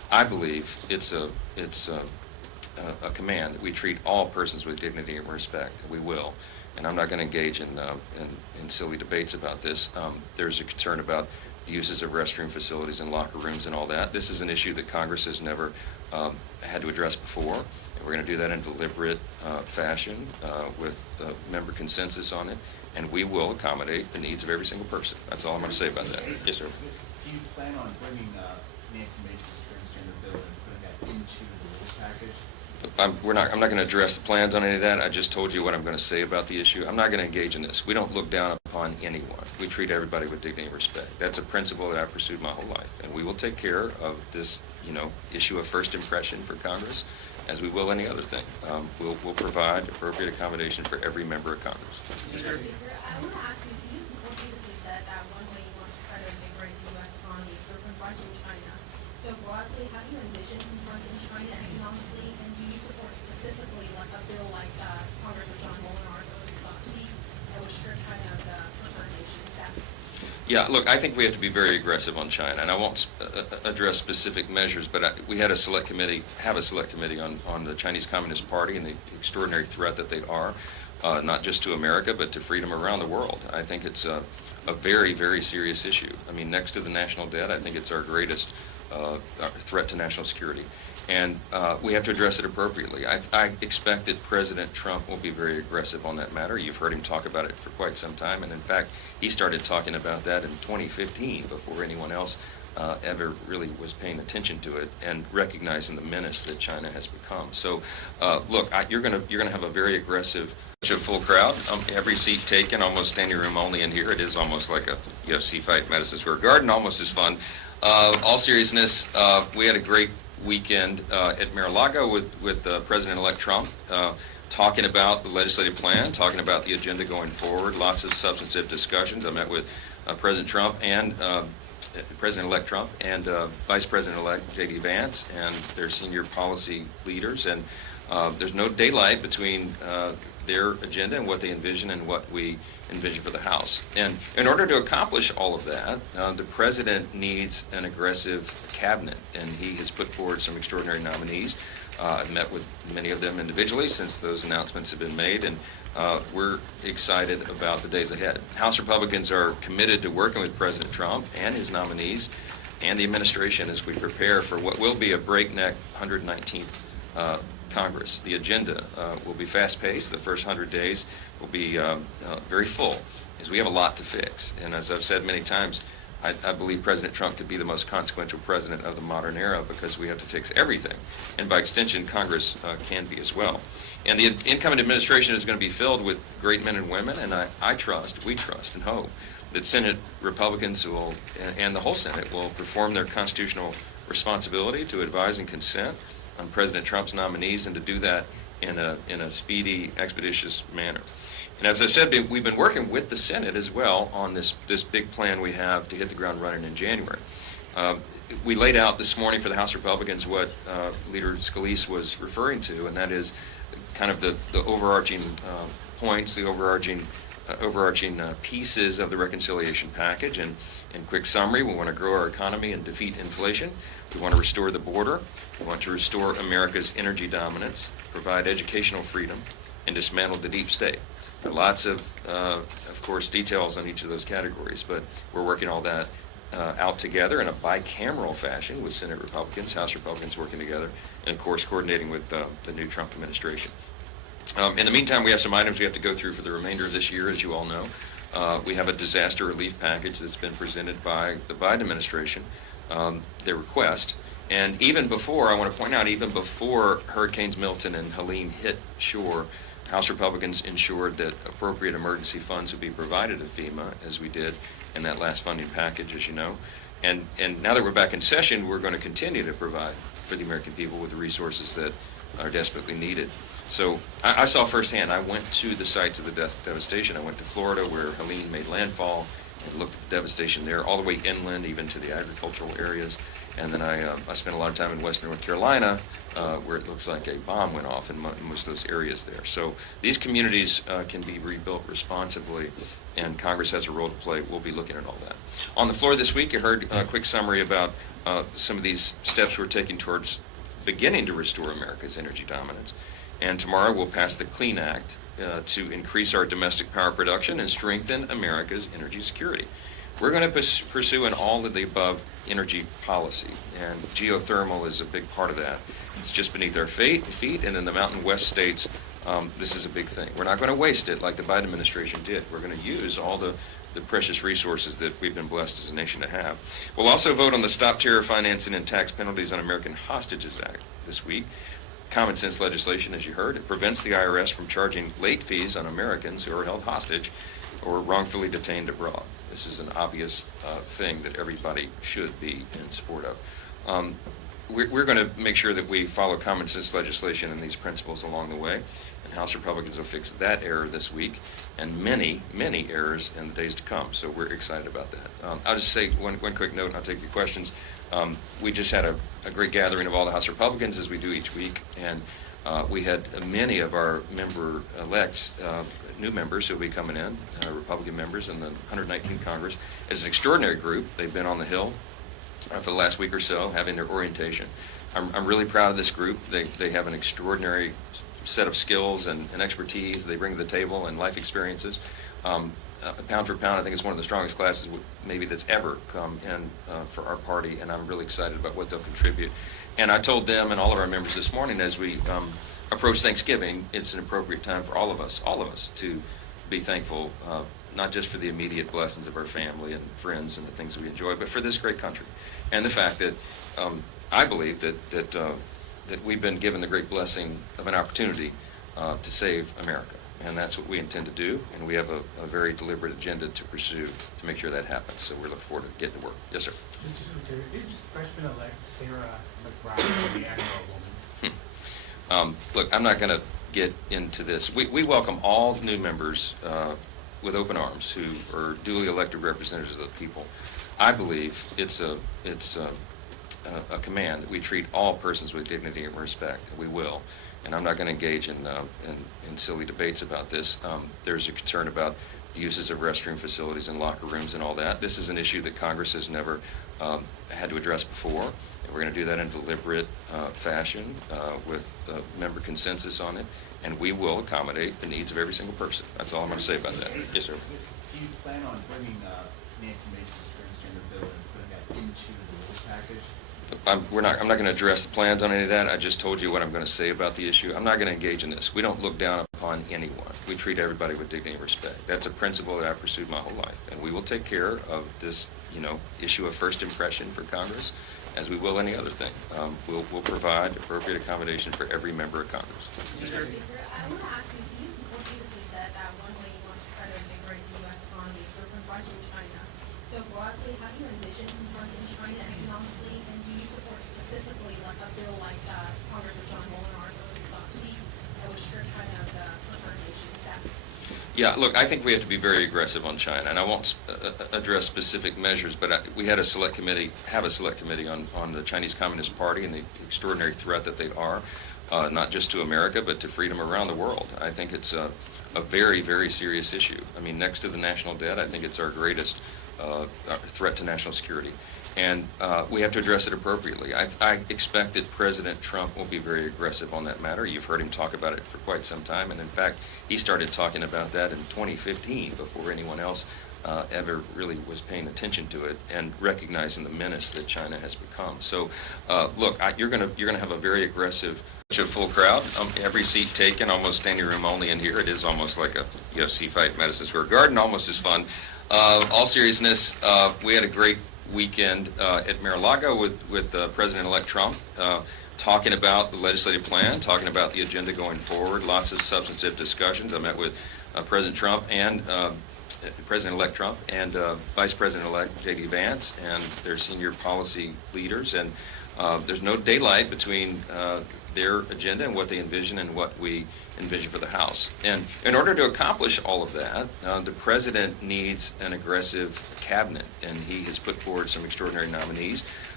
I believe it's a command that we treat all persons with dignity and respect. We will. And I'm not going to engage in silly debates about this. There's a concern about the uses of restroom facilities and locker rooms and all that. This is an issue that Congress has never had to address before. And we're going to do that in deliberate fashion with member consensus on it. And we will accommodate the needs of every single person. That's all I'm going to say about that. Yes, sir. Do you plan on bringing Nancy Mace's transgender bill and putting that into the rules package? I'm not going to address the plans on any of that. I just told you what I'm going to say about the issue. I'm not going to engage in this. We don't look down upon anyone. We treat everybody with dignity and respect. That's a principle that I've pursued my whole life. And we will take care of this, issue of first impression for Congress, as we will any other thing. We'll provide appropriate accommodation for every member of Congress. I want to ask you, so you repeatedly said that one way you want to try to invigorate the U.S. economy is through confronting China. So broadly, how do you envision confronting China economically, and do you support specifically like a bill like Congressman John Molinar's last week that would strip China of the preferred nation status? Yeah, look, I think we have to be very aggressive on China, and I won't address specific measures, but we had a select committee on the Chinese Communist Party and the extraordinary threat that they are, not just to America, but to freedom around the world. I think it's a very, very serious issue. I mean, next to the national debt, I think it's our greatest threat to national security. And we have to address it appropriately. I expect that President Trump will be very aggressive on that matter. You've heard him talk about it for quite some time. And in fact, he started talking about that in 2015 before anyone else ever really was paying attention to it and recognizing the menace that China has become. So look, you're gonna have a very aggressive, full crowd. Every seat taken, almost standing room only in here. It is almost like a UFC fight in Madison Square Garden, almost as fun. All seriousness, we had a great weekend at Mar-a-Lago with President-elect Trump, talking about the legislative plan, talking about the agenda going forward, lots of substantive discussions. I met with President Trump and President-elect Trump and Vice President-elect J.D. Vance and their senior policy leaders, and there's no daylight between their agenda and what they envision and what we envision for the House. And in order to accomplish all of that, the President needs an aggressive cabinet, and he has put forward some extraordinary nominees. I've met with many of them individually since those announcements have been made, and we're excited about the days ahead. House Republicans are committed to working with President Trump and his nominees and the administration as we prepare for what will be a breakneck 119th Congress. The agenda will be fast-paced. The first 100 days will be very full, as we have a lot to fix. And as I've said many times, I believe President Trump could be the most consequential president of the modern era because we have to fix everything. And by extension, Congress can be as well. And the incoming administration is going to be filled with great men and women, and we trust and hope that Senate Republicans will, and the whole Senate will perform their constitutional responsibility to advise and consent on President Trump's nominees, and to do that in a speedy, expeditious manner. And as I said, we've been working with the Senate as well on this big plan we have to hit the ground running in January. We laid out this morning for the House Republicans what Leader Scalise was referring to, and that is kind of the overarching points, the overarching pieces of the reconciliation package. And in quick summary, we want to grow our economy and defeat inflation. We want to restore the border. We want to restore America's energy dominance, provide educational freedom, and dismantle the deep state. There are lots of course, details on each of those categories, but we're working all that out together in a bicameral fashion with Senate Republicans, House Republicans working together, and of course coordinating with the new Trump administration. In the meantime, we have some items we have to go through for the remainder of this year, as you all know. We have a disaster relief package that's been presented by the Biden administration, their request. And even before, I want to point out, even before Hurricanes Milton and Helene hit shore, House Republicans ensured that appropriate emergency funds would be provided to FEMA, as we did in that last funding package, as you know. And now that we're back in session, we're going to continue to provide for the American people with the resources that are desperately needed. So I saw firsthand. I went to the sites of the devastation. I went to Florida, where Helene made landfall, and looked at the devastation there, all the way inland, even to the agricultural areas. And then I spent a lot of time in western North Carolina, where it looks like a bomb went off in most of those areas there. So these communities can be rebuilt responsibly, and Congress has a role to play. We'll be looking at all that. On the floor this week, you heard a quick summary about some of these steps we're taking towards beginning to restore America's energy dominance. And tomorrow we'll pass the Clean Act to increase our domestic power production and strengthen America's energy security. We're going to pursue an all of the above energy policy, and geothermal is a big part of that. It's just beneath our feet, and in the Mountain West states, this is a big thing. We're not going to waste it like the Biden administration did. We're going to use all the precious resources that we've been blessed as a nation to have. We'll also vote on the Stop Terror Financing and Tax Penalties on American Hostages Act this week. Common sense legislation, as you heard. It prevents the IRS from charging late fees on Americans who are held hostage or wrongfully detained abroad. This is an obvious thing that everybody should be in support of. We're going to make sure that we follow common sense legislation and these principles along the way, and House Republicans will fix that error this week and many, many errors in the days to come. So we're excited about that. I'll just say one quick note, and I'll take your questions. We just had a great gathering of all the House Republicans, as we do each week, and we had many of our member-elects, new members who will be coming in, Republican members in the 119th Congress. As an extraordinary group, they've been on the Hill for the last week or so, having their orientation. I'm really proud of this group. They have an extraordinary set of skills and expertise they bring to the table and life experiences. Pound for pound, I think it's one of the strongest classes maybe that's ever come in for our party, and I'm really excited about what they'll contribute. And I told them and all of our members this morning, as we approach Thanksgiving, it's an appropriate time for all of us to be thankful, not just for the immediate blessings of our family and friends and the things that we enjoy, but for this great country. And the fact that I believe that we've been given the great blessing of an opportunity to save America. And that's what we intend to do, and we have a very deliberate agenda to pursue to make sure that happens. So we're looking forward to getting to work. Yes, sir. Is freshman-elect Sarah McBride the admiral woman? Look, I'm not going to get into this. We welcome all new members with open arms who are duly elected representatives of the people. I believe it's a command that we treat all persons with dignity and respect. We will. And I'm not going to engage in silly debates about this. There's a concern about the uses of restroom facilities and locker rooms and all that. This is an issue that Congress has never had to address before. And we're going to do that in a deliberate fashion with member consensus on it. And we will accommodate the needs of every single person. That's all I'm going to say about that. Yes, sir. Do you plan on bringing Nancy Mace's transgender bill and putting that into the rules package? I'm not going to address the plans on any of that. I just told you what I'm going to say about the issue. I'm not going to engage in this. We don't look down upon anyone. We treat everybody with dignity and respect. That's a principle that I've pursued my whole life. And we will take care of this, issue of first impression for Congress, as we will any other thing. We'll provide appropriate accommodation for every member of Congress. I want to ask you, so you repeatedly said that one way you want to try to invigorate the U.S. economy is through confronting China. So broadly, how do you envision confronting China economically, and do you support specifically like a bill like Congressman John Molinar's last week that would strip China of the preferred nation status? Yeah, look, I think we have to be very aggressive on China, and I won't address specific measures, but we had a select committee on the Chinese Communist Party and the extraordinary threat that they are, not just to America, but to freedom around the world. I think it's a very, very serious issue. I mean, next to the national debt, I think it's our greatest threat to national security. And we have to address it appropriately. I expect that President Trump will be very aggressive on that matter. You've heard him talk about it for quite some time, and in fact, he started talking about that in 2015 before anyone else ever really was paying attention to it and recognizing the menace that China has become. So, look, you're gonna have a very aggressive, full crowd. Every seat taken, almost standing room only in here. It is almost like a UFC fight, Madison Square Garden, almost as fun. All seriousness, we had a great weekend at Mar-a-Lago with President-elect Trump, talking about the legislative plan, talking about the agenda going forward, lots of substantive discussions. I met with President Trump and President-elect Trump and Vice President-elect J.D. Vance and their senior policy leaders, and there's no daylight between their agenda and what they envision and what we envision for the House. And in order to accomplish all of that, the President needs an aggressive cabinet, and he has put forward some extraordinary nominees.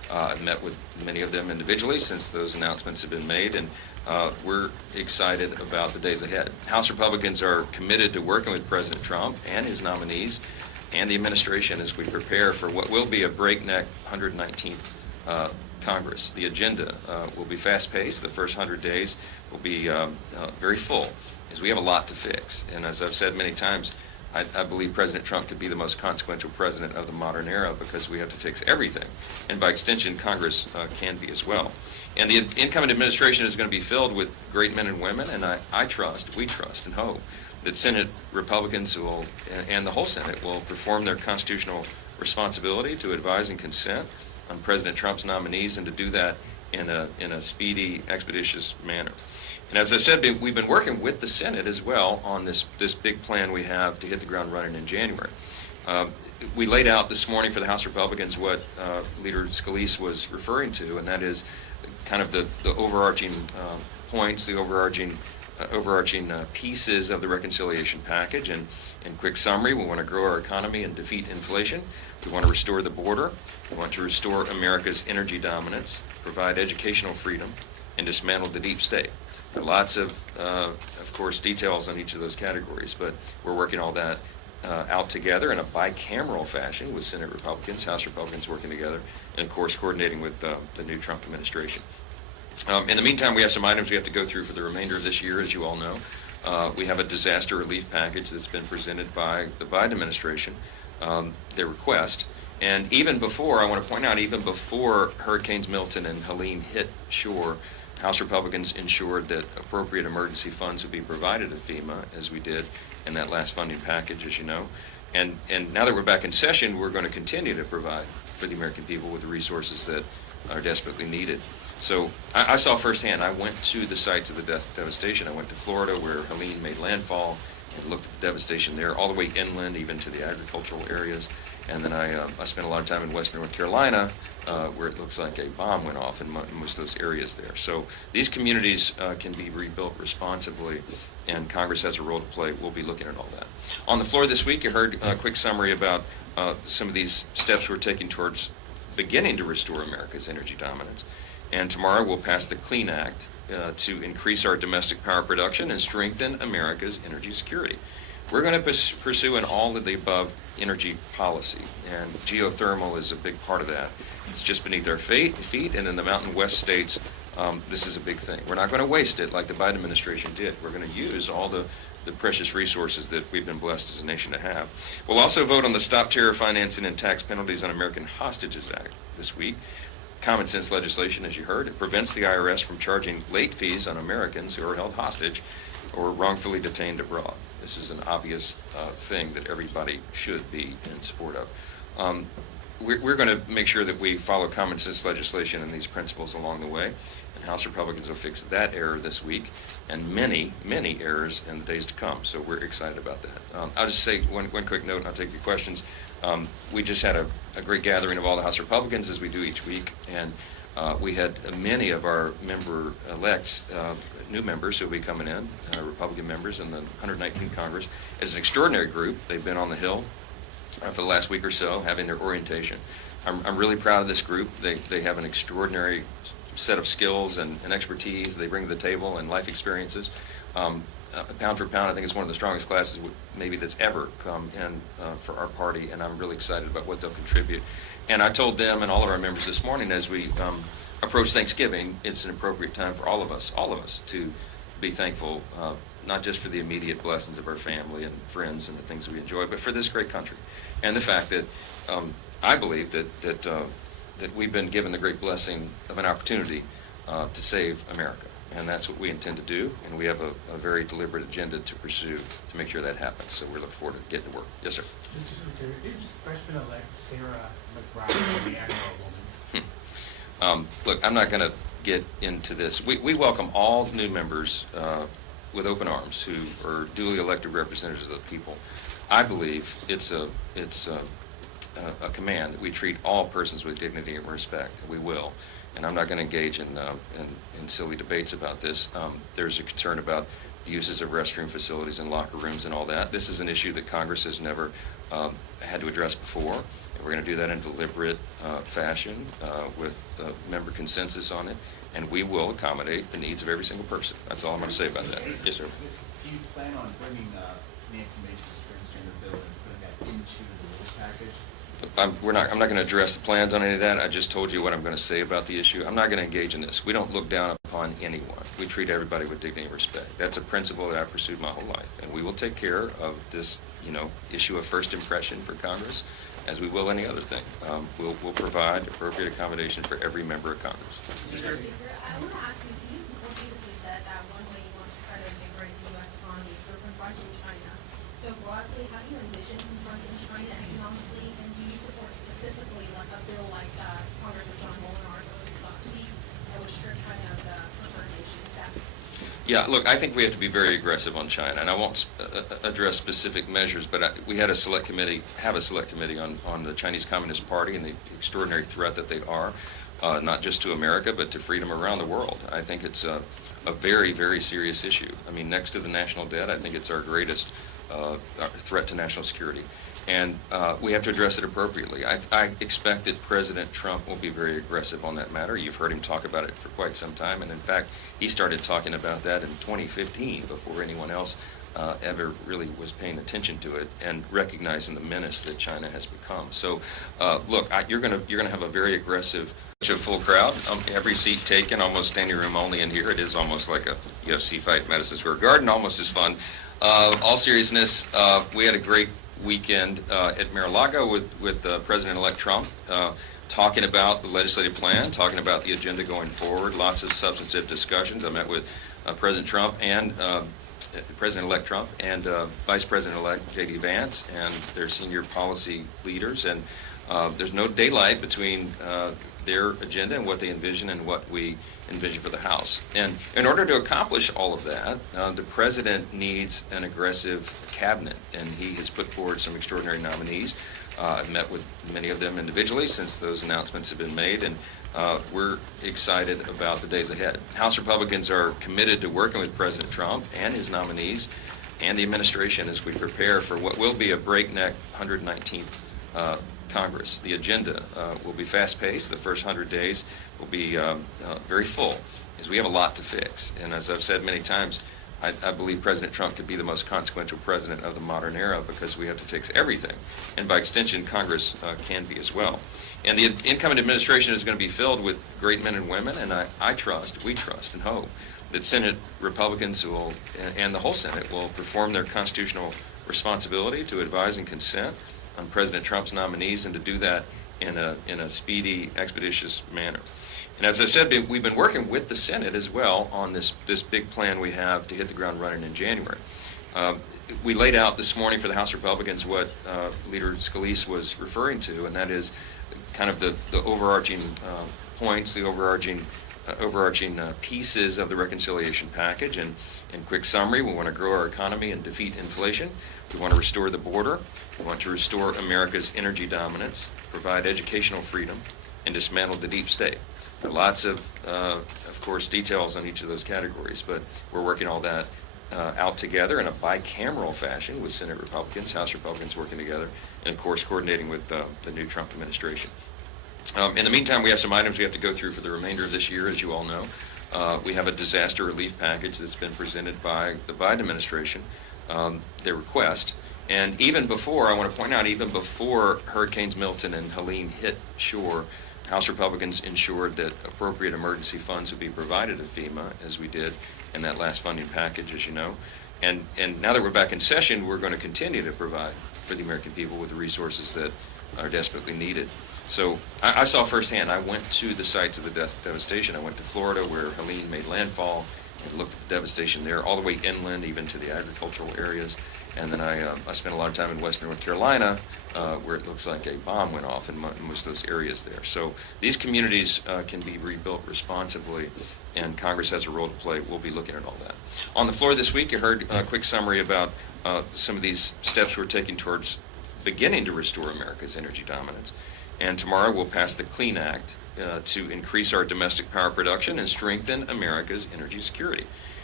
I've met with many of them individually since those announcements have been made, and we're excited about the days ahead. House Republicans are committed to working with President Trump and his nominees and the administration as we prepare for what will be a breakneck 119th Congress. The agenda will be fast-paced. The first 100 days will be very full, as we have a lot to fix. And as I've said many times, I believe President Trump could be the most consequential president of the modern era because we have to fix everything. And by extension, Congress can be as well. And the incoming administration is going to be filled with great men and women, and we trust and hope that Senate Republicans will, and the whole Senate will perform their constitutional responsibility to advise and consent on President Trump's nominees, and to do that in a speedy, expeditious manner. And as I said, we've been working with the Senate as well on this big plan we have to hit the ground running in January. We laid out this morning for the House Republicans what Leader Scalise was referring to, and that is kind of the overarching points, the overarching pieces of the reconciliation package. And in quick summary, we want to grow our economy and defeat inflation. We want to restore the border. We want to restore America's energy dominance, provide educational freedom, and dismantle the deep state. There are lots of course, details on each of those categories, but we're working all that out together in a bicameral fashion with Senate Republicans, House Republicans working together, and of course coordinating with the new Trump administration. In the meantime, we have some items we have to go through for the remainder of this year, as you all know. We have a disaster relief package that's been presented by the Biden administration, their request. And even before, I want to point out, even before Hurricanes Milton and Helene hit shore, House Republicans ensured that appropriate emergency funds would be provided to FEMA, as we did in that last funding package, as you know. And now that we're back in session, we're going to continue to provide for the American people with the resources that are desperately needed. So I saw firsthand. I went to the sites of the devastation. I went to Florida, where Helene made landfall, and looked at the devastation there, all the way inland, even to the agricultural areas. And then I spent a lot of time in western North Carolina, where it looks like a bomb went off in most of those areas there. So these communities can be rebuilt responsibly, and Congress has a role to play. We'll be looking at all that. On the floor this week, you heard a quick summary about some of these steps we're taking towards beginning to restore America's energy dominance. And tomorrow we'll pass the Clean Act to increase our domestic power production and strengthen America's energy security. We're going to pursue an all of the above energy policy, and geothermal is a big part of that. It's just beneath our feet, and in the Mountain West states, this is a big thing. We're not going to waste it like the Biden administration did. We're going to use all the precious resources that we've been blessed as a nation to have. We'll also vote on the Stop Terror Financing and Tax Penalties on American Hostages Act this week. Common sense legislation, as you heard. It prevents the IRS from charging late fees on Americans who are held hostage or wrongfully detained abroad. This is an obvious thing that everybody should be in support of. We're going to make sure that we follow common sense legislation and these principles along the way, and House Republicans will fix that error this week and many, many errors in the days to come. So we're excited about that. I'll just say one quick note, and I'll take your questions. We just had a great gathering of all the House Republicans, as we do each week, and we had many of our member-elects, new members who will be coming in, Republican members in the 119th Congress. As an extraordinary group, they've been on the Hill for the last week or so, having their orientation. I'm really proud of this group. They have an extraordinary set of skills and expertise they bring to the table, and life experiences. Pound for pound, I think it's one of the strongest classes maybe that's ever come in for our party, and I'm really excited about what they'll contribute. And I told them and all of our members this morning, as we approach Thanksgiving, it's an appropriate time for all of us to be thankful, not just for the immediate blessings of our family and friends and the things we enjoy, but for this great country, and the fact that I believe that we've been given the great blessing of an opportunity to save America. And that's what we intend to do, and we have a very deliberate agenda to pursue to make sure that happens. So we're looking forward to getting to work. Yes, sir. Is freshman-elect Sarah McBride a man or a woman? Look, I'm not going to get into this. We welcome all new members with open arms who are duly elected representatives of the people. I believe it's a command that we treat all persons with dignity and respect. We will. And I'm not going to engage in silly debates about this. There's a concern about the uses of restroom facilities and locker rooms and all that. This is an issue that Congress has never had to address before. And we're going to do that in a deliberate fashion with member consensus on it, and we will accommodate the needs of every single person. That's all I'm going to say about that. Yes, sir. Do you plan on bringing Nancy Mace's transgender bill and putting that into the rules package? I'm not going to address the plans on any of that. I just told you what I'm going to say about the issue. I'm not going to engage in this. We don't look down upon anyone. We treat everybody with dignity and respect. That's a principle that I've pursued my whole life, and we will take care of this, issue of first impression for Congress, as we will any other thing. We'll provide appropriate accommodation for every member of Congress. I want to ask you, so you repeatedly said that one way you want to try to invigorate the U.S. economy is through confronting China. So broadly, how do you envision confronting China economically, and do you support specifically like a bill like Congressman John Molinar's last week that would strip China of the preferred nation status? Yeah, look, I think we have to be very aggressive on China, and I won't address specific measures, but we have a select committee on the Chinese Communist Party and the extraordinary threat that they are, not just to America, but to freedom around the world. I think it's a very, very serious issue. I mean, next to the national debt, I think it's our greatest threat to national security. And we have to address it appropriately. I expect that President Trump will be very aggressive on that matter. You've heard him talk about it for quite some time, and in fact, he started talking about that in 2015 before anyone else ever really was paying attention to it and recognizing the menace that China has become. So, look, you're gonna have a very aggressive, full crowd. Every seat taken, almost standing room only in here. It is almost like a UFC fight, Madison Square Garden, almost as fun. All seriousness, we had a great weekend at Mar-a-Lago with President-elect Trump, talking about the legislative plan, talking about the agenda going forward, lots of substantive discussions. I met with President Trump and President-elect Trump and Vice President-elect J.D. Vance and their senior policy leaders, and there's no daylight between their agenda and what they envision and what we envision for the House. And in order to accomplish all of that, the President needs an aggressive cabinet, and he has put forward some extraordinary nominees. I've met with many of them individually since those announcements have been made, and we're excited about the days ahead. House Republicans are committed to working with President Trump and his nominees and the administration as we prepare for what will be a breakneck 119th Congress. The agenda will be fast-paced. The first 100 days will be very full, as we have a lot to fix. And as I've said many times, I believe President Trump could be the most consequential president of the modern era because we have to fix everything. And by extension, Congress can be as well. And the incoming administration is going to be filled with great men and women, and we trust and hope that Senate Republicans and the whole Senate will perform their constitutional responsibility to advise and consent on President Trump's nominees, and to do that in a speedy, expeditious manner. And as I said, we've been working with the Senate as well on this big plan we have to hit the ground running in January. We laid out this morning for the House Republicans what Leader Scalise was referring to, and that is kind of the overarching points, the overarching pieces of the reconciliation package. And in quick summary, we want to grow our economy and defeat inflation. We want to restore the border. We want to restore America's energy dominance, provide educational freedom, and dismantle the deep state. There are lots of course, details on each of those categories, but we're working all that out together in a bicameral fashion with Senate Republicans, House Republicans working together, and of course coordinating with the new Trump administration. In the meantime, we have some items we have to go through for the remainder of this year, as you all know. We have a disaster relief package that's been presented by the Biden administration, their request. And even before, I want to point out, even before Hurricanes Milton and Helene hit shore, House Republicans ensured that appropriate emergency funds would be provided to FEMA, as we did in that last funding package, as you know. And now that we're back in session, we're going to continue to provide for the American people with the resources that are desperately needed. So I saw firsthand. I went to the sites of the devastation. I went to Florida, where Helene made landfall, and looked at the devastation there, all the way inland, even to the agricultural areas. And then I spent a lot of time in western North Carolina, where it looks like a bomb went off in most of those areas there. So these communities can be rebuilt responsibly, and Congress has a role to play. We'll be looking at all that. On the floor this week, you heard a quick summary about some of these steps we're taking towards beginning to restore America's energy dominance. And tomorrow we'll pass the Clean Act to increase our domestic power production and strengthen America's energy security.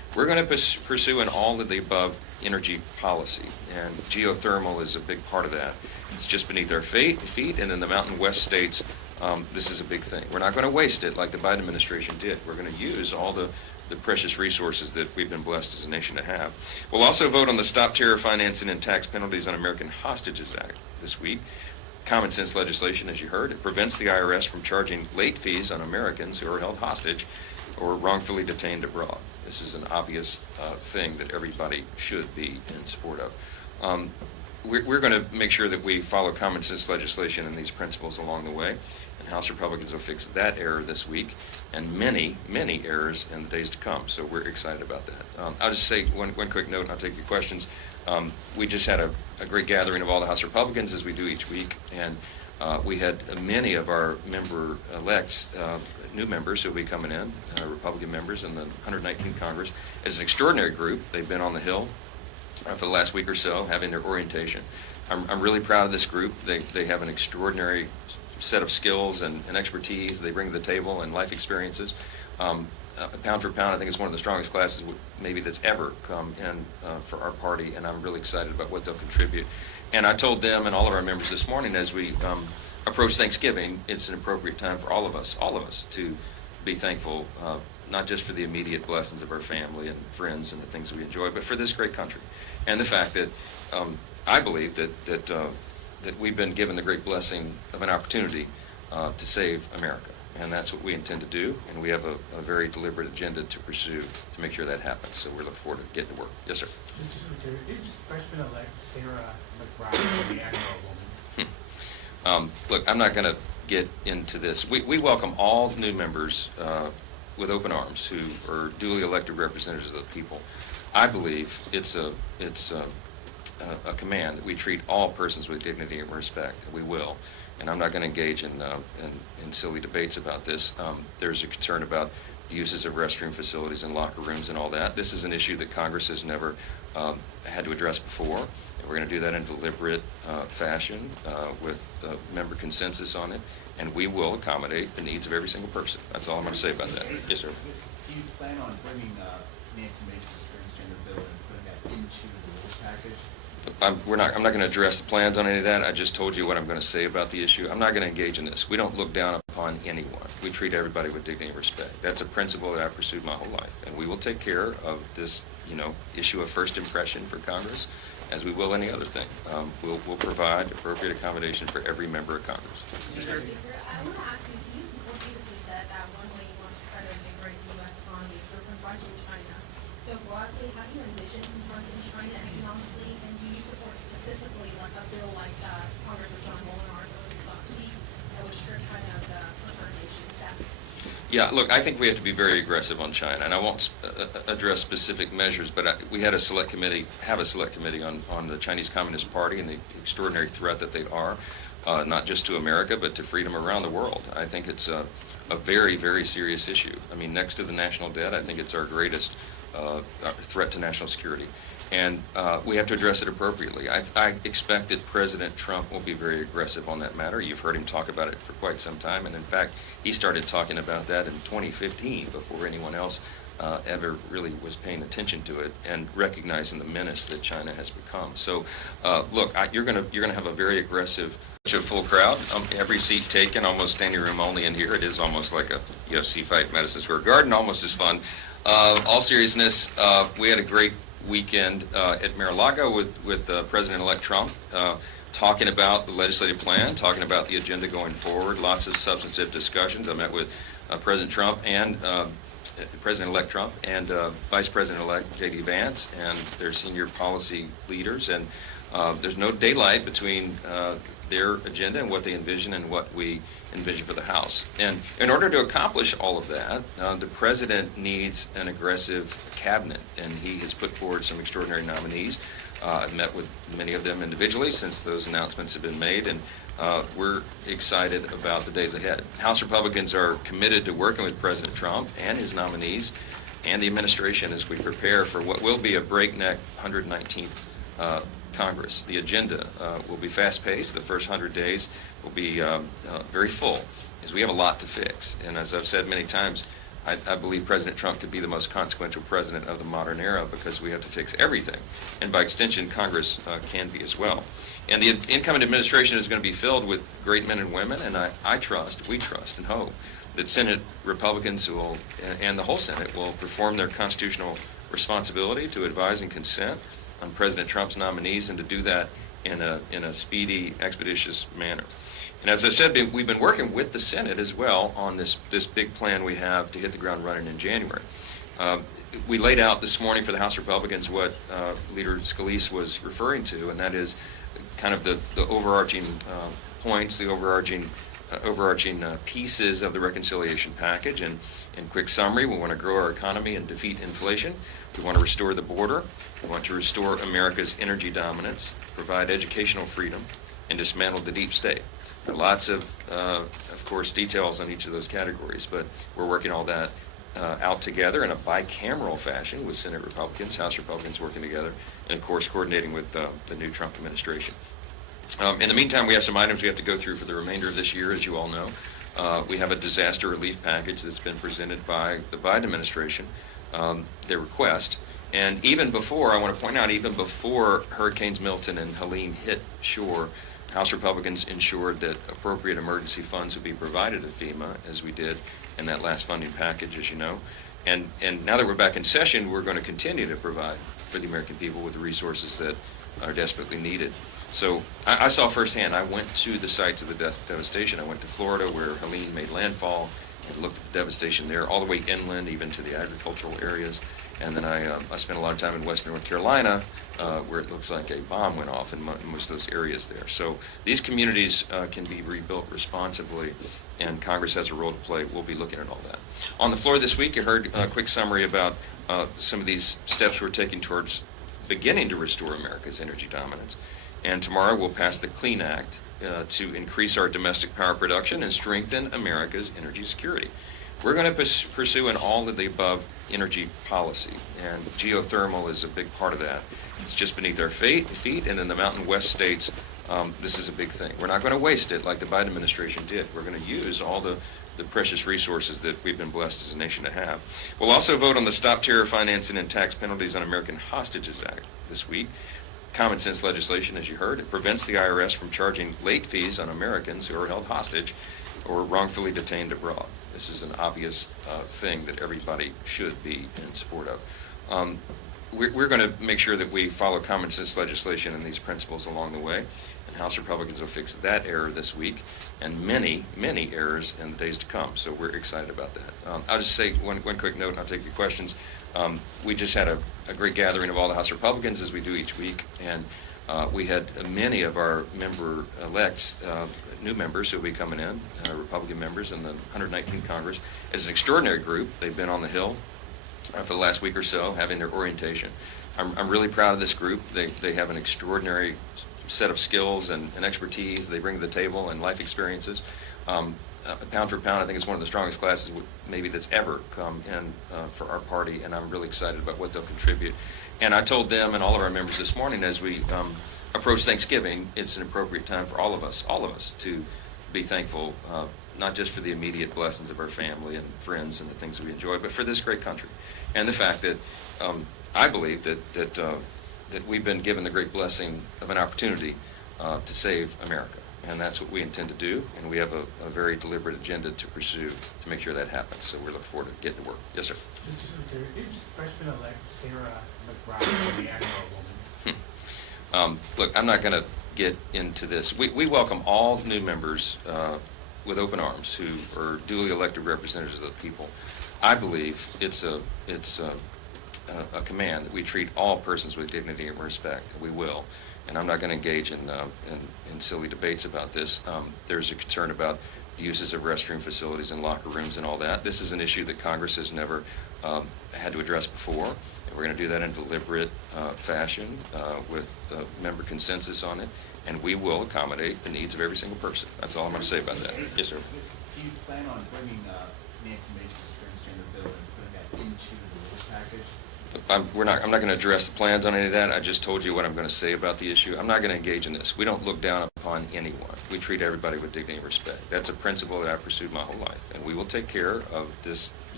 we're going to pursue an all of the above energy policy, and geothermal is a big part of that. It's just beneath our feet, and in the Mountain West states, this is a big thing. We're not going to waste it like the Biden administration did. We're going to use all the precious resources that we've been blessed as a nation to have. We'll also vote on the Stop Terror Financing and Tax Penalties on American Hostages Act this week. Common sense legislation, as you heard. It prevents the IRS from charging late fees on Americans who are held hostage or wrongfully detained abroad. This is an obvious thing that everybody should be in support of. We're going to make sure that we follow common sense legislation and these principles along the way, and House Republicans will fix that error this week and many, many errors in the days to come. So we're excited about that. I'll just say one quick note, and I'll take your questions. We just had a great gathering of all the House Republicans, as we do each week, and we had many of our member-elects, new members who will be coming in, Republican members in the 119th Congress. It's an extraordinary group. They've been on the Hill for the last week or so, having their orientation. I'm really proud of this group. They have an extraordinary set of skills and expertise they bring to the table and life experiences. Pound for pound, I think it's one of the strongest classes maybe that's ever come in for our party, and I'm really excited about what they'll contribute. And I told them and all of our members this morning, as we approach Thanksgiving, it's an appropriate time for all of us to be thankful, not just for the immediate blessings of our family and friends and the things that we enjoy, but for this great country. And the fact that I believe that we've been given the great blessing of an opportunity to save America. And that's what we intend to do, and we have a very deliberate agenda to pursue to make sure that happens. So we're looking forward to getting to work. Yes, sir. Is freshman-elect Sarah McBride a man or a woman? Look, I'm not going to get into this. We welcome all new members with open arms who are duly elected representatives of the people. I believe it's a command that we treat all persons with dignity and respect. We will. And I'm not going to engage in silly debates about this. There's a concern about the uses of restroom facilities and locker rooms and all that. This is an issue that Congress has never had to address before. And we're going to do that in a deliberate fashion with member consensus on it. And we will accommodate the needs of every single person. That's all I'm going to say about that. Yes, sir. Do you plan on bringing Nancy Mace's transgender bill and putting that into the rules package? I'm not going to address the plans on any of that. I just told you what I'm going to say about the issue. I'm not going to engage in this. We don't look down upon anyone. We treat everybody with dignity and respect. That's a principle that I've pursued my whole life. And we will take care of this, issue of first impression for Congress, as we will any other thing. We'll provide appropriate accommodation for every member of Congress. Speaker, I want to ask you, so you repeatedly said that one way you want to try to invigorate the U.S. economy is through confronting China. So broadly, how do you envision confronting China economically, and do you support specifically like a bill like Congressman John Molnar last week that would strip China of the preferred nation status? Yeah, look, I think we have to be very aggressive on China, and I won't address specific measures, but we had a select committee on the Chinese Communist Party and the extraordinary threat that they are, not just to America, but to freedom around the world. I think it's a very, very serious issue. I mean, next to the national debt, I think it's our greatest threat to national security. And we have to address it appropriately. I expect that President Trump will be very aggressive on that matter. You've heard him talk about it for quite some time. And in fact, he started talking about that in 2015 before anyone else ever really was paying attention to it and recognizing the menace that China has become. So look, you're gonna have a very aggressive, full crowd. Every seat taken, almost standing room only in here. It is almost like a UFC fight in Madison Square Garden, almost as fun. All seriousness, we had a great weekend at Mar-a-Lago with President-elect Trump, talking about the legislative plan, talking about the agenda going forward, lots of substantive discussions. I met with President Trump and President-elect Trump and Vice President-elect J.D. Vance and their senior policy leaders, and there's no daylight between their agenda and what they envision and what we envision for the House. And in order to accomplish all of that, the President needs an aggressive cabinet, and he has put forward some extraordinary nominees. I've met with many of them individually since those announcements have been made, and we're excited about the days ahead. House Republicans are committed to working with President Trump and his nominees and the administration as we prepare for what will be a breakneck 119th Congress. The agenda will be fast-paced. The first 100 days will be very full, as we have a lot to fix. And as I've said many times, I believe President Trump could be the most consequential president of the modern era because we have to fix everything. And by extension, Congress can be as well. And the incoming administration is going to be filled with great men and women, and we trust and hope that Senate Republicans will, and the whole Senate will perform their constitutional responsibility to advise and consent on President Trump's nominees, and to do that in a speedy, expeditious manner. And as I said, we've been working with the Senate as well on this big plan we have to hit the ground running in January. We laid out this morning for the House Republicans what Leader Scalise was referring to, and that is kind of the overarching points, the overarching pieces of the reconciliation package. And in quick summary, we want to grow our economy and defeat inflation. We want to restore the border. We want to restore America's energy dominance, provide educational freedom, and dismantle the deep state. There are lots of course, details on each of those categories, but we're working all that out together in a bicameral fashion with Senate Republicans, House Republicans working together, and of course coordinating with the new Trump administration. In the meantime, we have some items we have to go through for the remainder of this year, as you all know. We have a disaster relief package that's been presented by the Biden administration, their request. And even before, I want to point out, even before Hurricanes Milton and Helene hit shore, House Republicans ensured that appropriate emergency funds would be provided to FEMA, as we did in that last funding package, as you know. And now that we're back in session, we're going to continue to provide for the American people with the resources that are desperately needed. So I saw firsthand. I went to the sites of the devastation. I went to Florida, where Helene made landfall, and looked at the devastation there, all the way inland, even to the agricultural areas. And then I spent a lot of time in western North Carolina, where it looks like a bomb went off in most of those areas there. So these communities can be rebuilt responsibly, and Congress has a role to play. We'll be looking at all that. On the floor this week, you heard a quick summary about some of these steps we're taking towards beginning to restore America's energy dominance. And tomorrow we'll pass the Clean Act to increase our domestic power production and strengthen America's energy security. We're going to pursue an all-of-the-above energy policy, and geothermal is a big part of that. It's just beneath our feet, and in the Mountain West states, this is a big thing. We're not going to waste it like the Biden administration did. We're going to use all the precious resources that we've been blessed as a nation to have. We'll also vote on the Stop Terror Financing and Tax Penalties on American Hostages Act this week. Common sense legislation, as you heard. It prevents the IRS from charging late fees on Americans who are held hostage or wrongfully detained abroad. This is an obvious thing that everybody should be in support of. We're going to make sure that we follow common sense legislation and these principles along the way, and House Republicans will fix that error this week and many, many errors in the days to come. So we're excited about that. I'll just say one quick note, and I'll take your questions. We just had a great gathering of all the House Republicans, as we do each week, and we had many of our member-elects, new members who will be coming in, Republican members in the 119th Congress. It's an extraordinary group. They've been on the Hill for the last week or so, having their orientation. I'm really proud of this group. They have an extraordinary set of skills and expertise they bring to the table, and life experiences. Pound for pound, I think it's one of the strongest classes maybe that's ever come in for our party, and I'm really excited about what they'll contribute. And I told them and all of our members this morning, as we approach Thanksgiving, it's an appropriate time for all of us to be thankful, not just for the immediate blessings of our family and friends and the things that we enjoy, but for this great country. And the fact that I believe that we've been given the great blessing of an opportunity to save America. And that's what we intend to do, and we have a very deliberate agenda to pursue to make sure that happens. So we're looking forward to getting to work. Yes, sir. Is Freshman-elect Sarah McBride a man or a woman? Look, I'm not going to get into this. We welcome all new members with open arms who are duly elected representatives of the people. I believe it's a command that we treat all persons with dignity and respect. We will. And I'm not going to engage in silly debates about this. There's a concern about the uses of restroom facilities and locker rooms and all that. This is an issue that Congress has never had to address before. And we're going to do that in deliberate fashion with member consensus on it. And we will accommodate the needs of every single person. That's all I'm going to say about that. Yes, sir. Do you plan on bringing Nancy Mace's transgender bill and putting that into the rules package? I'm not going to address the plans on any of that. I just told you what I'm going to say about the issue. I'm not going to engage in this. We don't look down upon anyone. We treat everybody with dignity and respect. That's a principle that I've pursued my whole life. And we will take care of this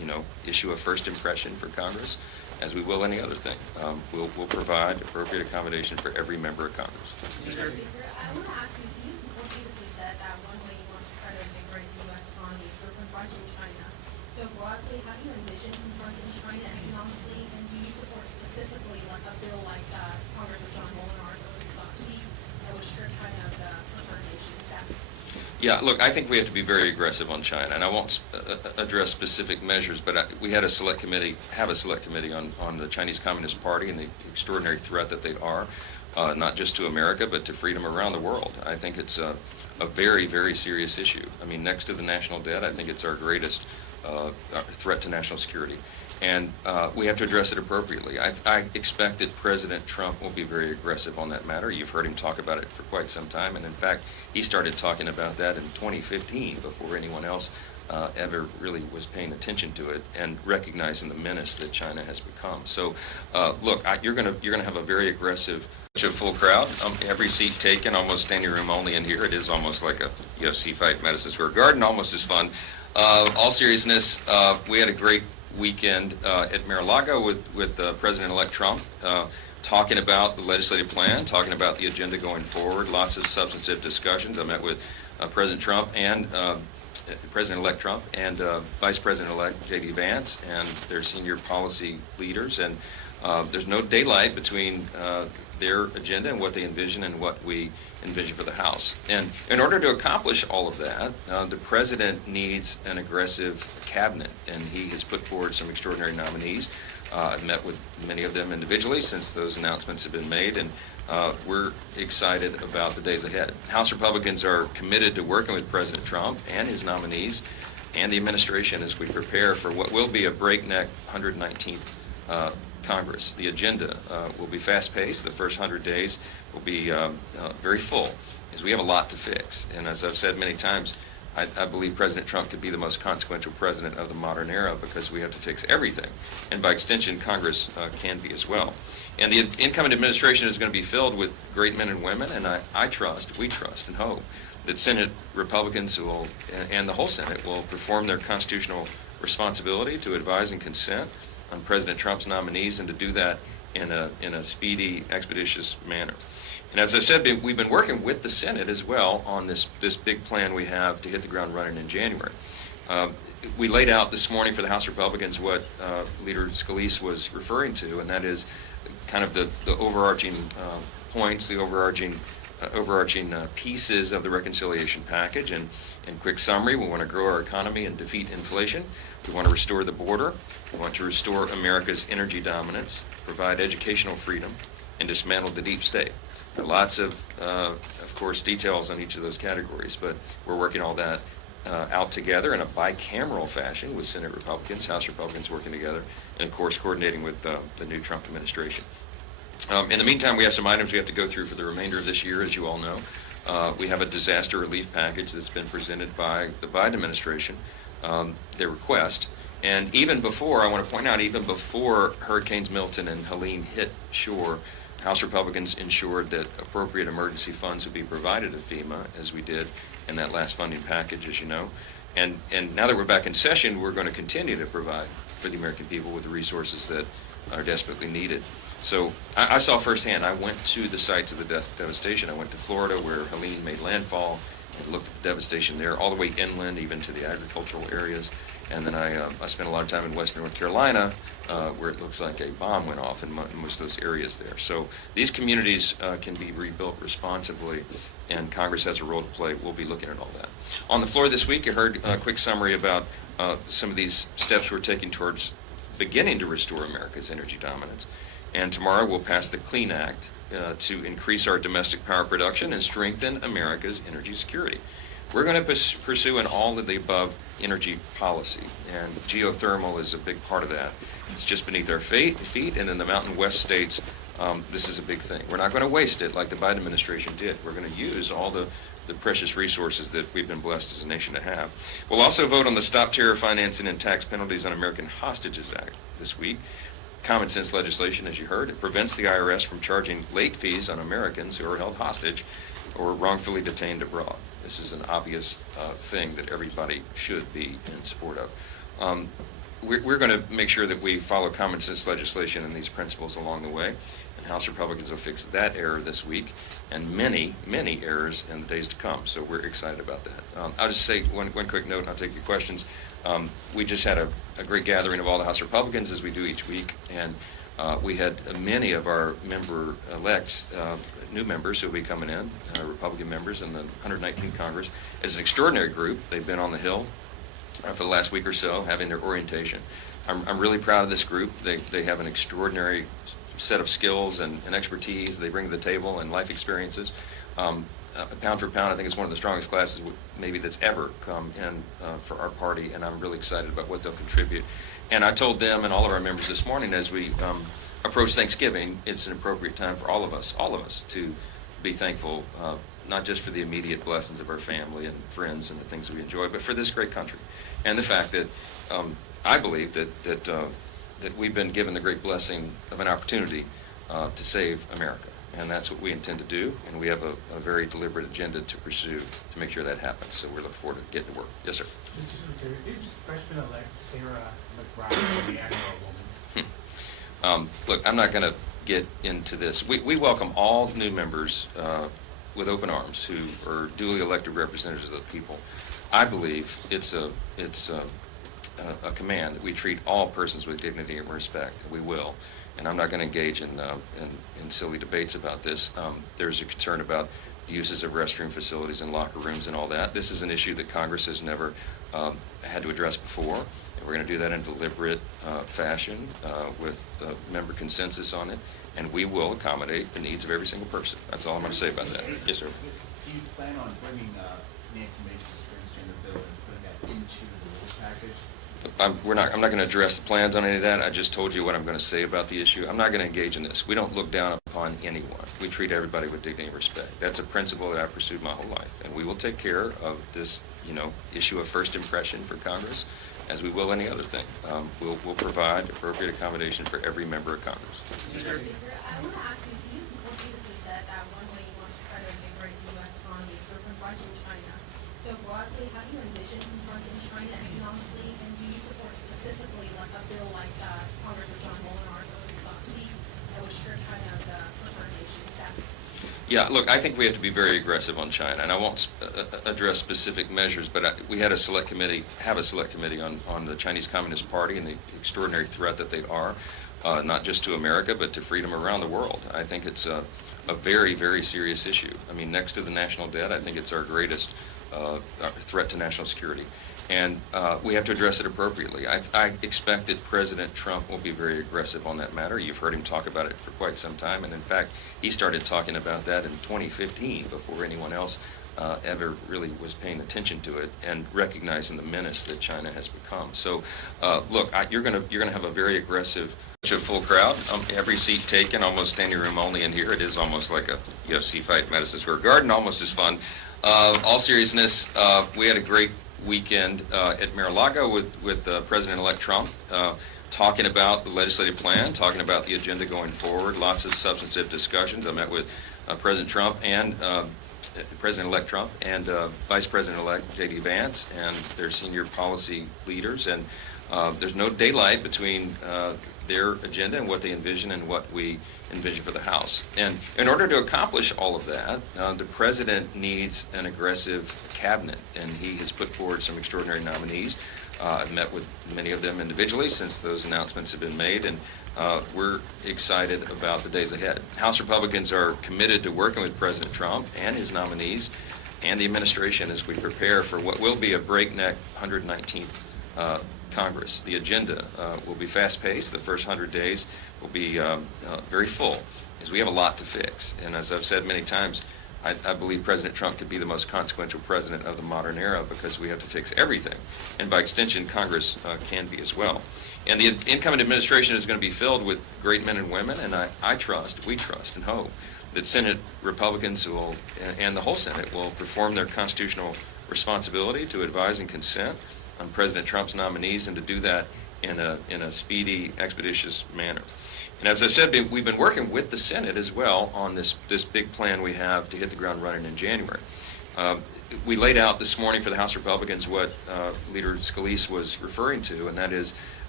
issue a first impression for Congress, as we will any other thing. We'll provide appropriate accommodation for every member of Congress. Mr. Speaker, I want to ask you, so you repeatedly said that one way you want to try to invigorate the U.S. economy is through confronting China. So broadly, how do you envision confronting China economically, and do you support specifically like a bill like Congressman John Molinar's last week that would strip China of the preferred nation status? Yeah, look, I think we have to be very aggressive on China, and I won't address specific measures, but we had a select committee on the Chinese Communist Party and the extraordinary threat that they are, not just to America, but to freedom around the world. I think it's a very, very serious issue. I mean, next to the national debt, I think it's our greatest threat to national security. And we have to address it appropriately. I expect that President Trump will be very aggressive on that matter. You've heard him talk about it for quite some time, and in fact, he started talking about that in 2015 before anyone else ever really was paying attention to it and recognizing the menace that China has become. So, look, you're gonna have a very aggressive, full crowd. Every seat taken, almost standing room only in here. It is almost like a UFC fight in Madison Square Garden, almost as fun. All seriousness, we had a great weekend at Mar-a-Lago with President-elect Trump, talking about the legislative plan, talking about the agenda going forward, lots of substantive discussions. I met with President Trump and President-elect Trump and Vice President-elect J.D. Vance and their senior policy leaders, and there's no daylight between their agenda and what they envision and what we envision for the House. And in order to accomplish all of that, the President needs an aggressive cabinet, and he has put forward some extraordinary nominees. I've met with many of them individually since those announcements have been made, and we're excited about the days ahead. House Republicans are committed to working with President Trump and his nominees and the administration as we prepare for what will be a breakneck 119th Congress. The agenda will be fast-paced. The first 100 days will be very full, because we have a lot to fix. And as I've said many times, I believe President Trump could be the most consequential president of the modern era, because we have to fix everything. And by extension, Congress can be as well. And the incoming administration is going to be filled with great men and women, and we trust and hope that Senate Republicans will, and the whole Senate, will perform their constitutional responsibility to advise and consent on President Trump's nominees, and to do that in a speedy, expeditious manner. And as I said, we've been working with the Senate as well on this big plan we have to hit the ground running in January. We laid out this morning for the House Republicans what Leader Scalise was referring to, and that is kind of the overarching points, the overarching pieces of the reconciliation package. And in quick summary, we want to grow our economy and defeat inflation. We want to restore the border. We want to restore America's energy dominance, provide educational freedom, and dismantle the deep state. There are lots of course, details on each of those categories, but we're working all that out together in a bicameral fashion with Senate Republicans, House Republicans working together, and of course coordinating with the new Trump administration. In the meantime, we have some items we have to go through for the remainder of this year, as you all know. We have a disaster relief package that's been presented by the Biden administration, their request. And even before, I want to point out, even before Hurricanes Milton and Helene hit shore, House Republicans ensured that appropriate emergency funds would be provided to FEMA, as we did in that last funding package, as you know. And now that we're back in session, we're going to continue to provide for the American people with the resources that are desperately needed. So I saw firsthand. I went to the sites of the devastation. I went to Florida, where Helene made landfall, and looked at the devastation there, all the way inland, even to the agricultural areas. And then I spent a lot of time in western North Carolina, where it looks like a bomb went off in most of those areas there. So these communities can be rebuilt responsibly, and Congress has a role to play. We'll be looking at all that. On the floor this week, you heard a quick summary about some of these steps we're taking towards beginning to restore America's energy dominance. And tomorrow we'll pass the CLEAN Act to increase our domestic power production and strengthen America's energy security. We're going to pursue an all-of-the-above energy policy, and geothermal is a big part of that. It's just beneath our feet, and in the Mountain West states, this is a big thing. We're not going to waste it like the Biden administration did. We're going to use all the precious resources that we've been blessed as a nation to have. We'll also vote on the Stop Terror Financing and Tax Penalties on American Hostages Act this week. Common sense legislation, as you heard. It prevents the IRS from charging late fees on Americans who are held hostage or wrongfully detained abroad. This is an obvious thing that everybody should be in support of. we're going to make sure that we follow common sense legislation and these principles along the way. And House Republicans will fix that error this week and many, many errors in the days to come. So we're excited about that. I'll just say one quick note, and I'll take your questions. We just had a great gathering of all the House Republicans, as we do each week, and we had many of our member-elects, new members who will be coming in, Republican members in the 119th Congress. As an extraordinary group, they've been on the Hill for the last week or so, having their orientation. I'm really proud of this group. They have an extraordinary set of skills and expertise they bring to the table and life experiences. Pound for pound, I think it's one of the strongest classes maybe that's ever come in for our party, and I'm really excited about what they'll contribute. And I told them and all of our members this morning as we approach Thanksgiving, it's an appropriate time for all of us to be thankful, not just for the immediate blessings of our family and friends and the things that we enjoy, but for this great country. And the fact that I believe that we've been given the great blessing of an opportunity to save America. And that's what we intend to do, and we have a very deliberate agenda to pursue to make sure that happens. So we're looking forward to getting to work. Yes, sir. Is freshman-elect Sarah McBride a man or a woman? Look, I'm not going to get into this. We welcome all new members with open arms who are duly elected representatives of the people. I believe it's a command that we treat all persons with dignity and respect. We will. And I'm not going to engage in silly debates about this. There's a concern about the uses of restroom facilities and locker rooms and all that. This is an issue that Congress has never had to address before. And we're going to do that in a deliberate fashion with member consensus on it. And we will accommodate the needs of every single person. That's all I'm going to say about that. Yes, sir. Do you plan on bringing Nancy Mace's transgender bill and putting that into the rules package? I'm not going to address the plans on any of that. I just told you what I'm going to say about the issue. I'm not going to engage in this. We don't look down upon anyone. We treat everybody with dignity and respect. That's a principle that I've pursued my whole life. And we will take care of this, issue of first impression for Congress, as we will any other thing. We'll provide appropriate accommodation for every member of Congress. I want to ask you, so you repeatedly said that one way you want to try to invigorate the U.S. economy is through confronting China. So broadly, how do you envision confronting China economically, and do you support specifically like a bill like Congressman John Molinar's last week that would strip China of the preferred nation status? Yeah, look, I think we have to be very aggressive on China, and I won't address specific measures, but we had a select committee on the Chinese Communist Party and the extraordinary threat that they are, not just to America, but to freedom around the world. I think it's a very, very serious issue. I mean, next to the national debt, I think it's our greatest threat to national security. And we have to address it appropriately. I expect that President Trump will be very aggressive on that matter. You've heard him talk about it for quite some time, and in fact, he started talking about that in 2015 before anyone else ever really was paying attention to it and recognizing the menace that China has become. So, look, you're gonna have a very aggressive, full crowd. Every seat taken, almost standing room only in here. It is almost like a UFC fight in Madison Square Garden, almost as fun. All seriousness, we had a great weekend at Mar-a-Lago with President-elect Trump, talking about the legislative plan, talking about the agenda going forward, lots of substantive discussions. I met with President Trump and President-elect Trump and Vice President-elect J.D. Vance and their senior policy leaders, and there's no daylight between their agenda and what they envision and what we envision for the House. And in order to accomplish all of that, the President needs an aggressive cabinet, and he has put forward some extraordinary nominees. I've met with many of them individually since those announcements have been made, and we're excited about the days ahead. House Republicans are committed to working with President Trump and his nominees and the administration as we prepare for what will be a breakneck 119th Congress. The agenda will be fast-paced. The first 100 days will be very full, as we have a lot to fix. And as I've said many times, I believe President Trump could be the most consequential president of the modern era because we have to fix everything. And by extension, Congress can be as well. And the incoming administration is going to be filled with great men and women, and we trust and hope that Senate Republicans and the whole Senate will perform their constitutional responsibility to advise and consent on President Trump's nominees, and to do that in a speedy, expeditious manner. And as I said, we've been working with the Senate as well on this big plan we have to hit the ground running in January. We laid out this morning for the House Republicans what Leader Scalise was referring to, and that is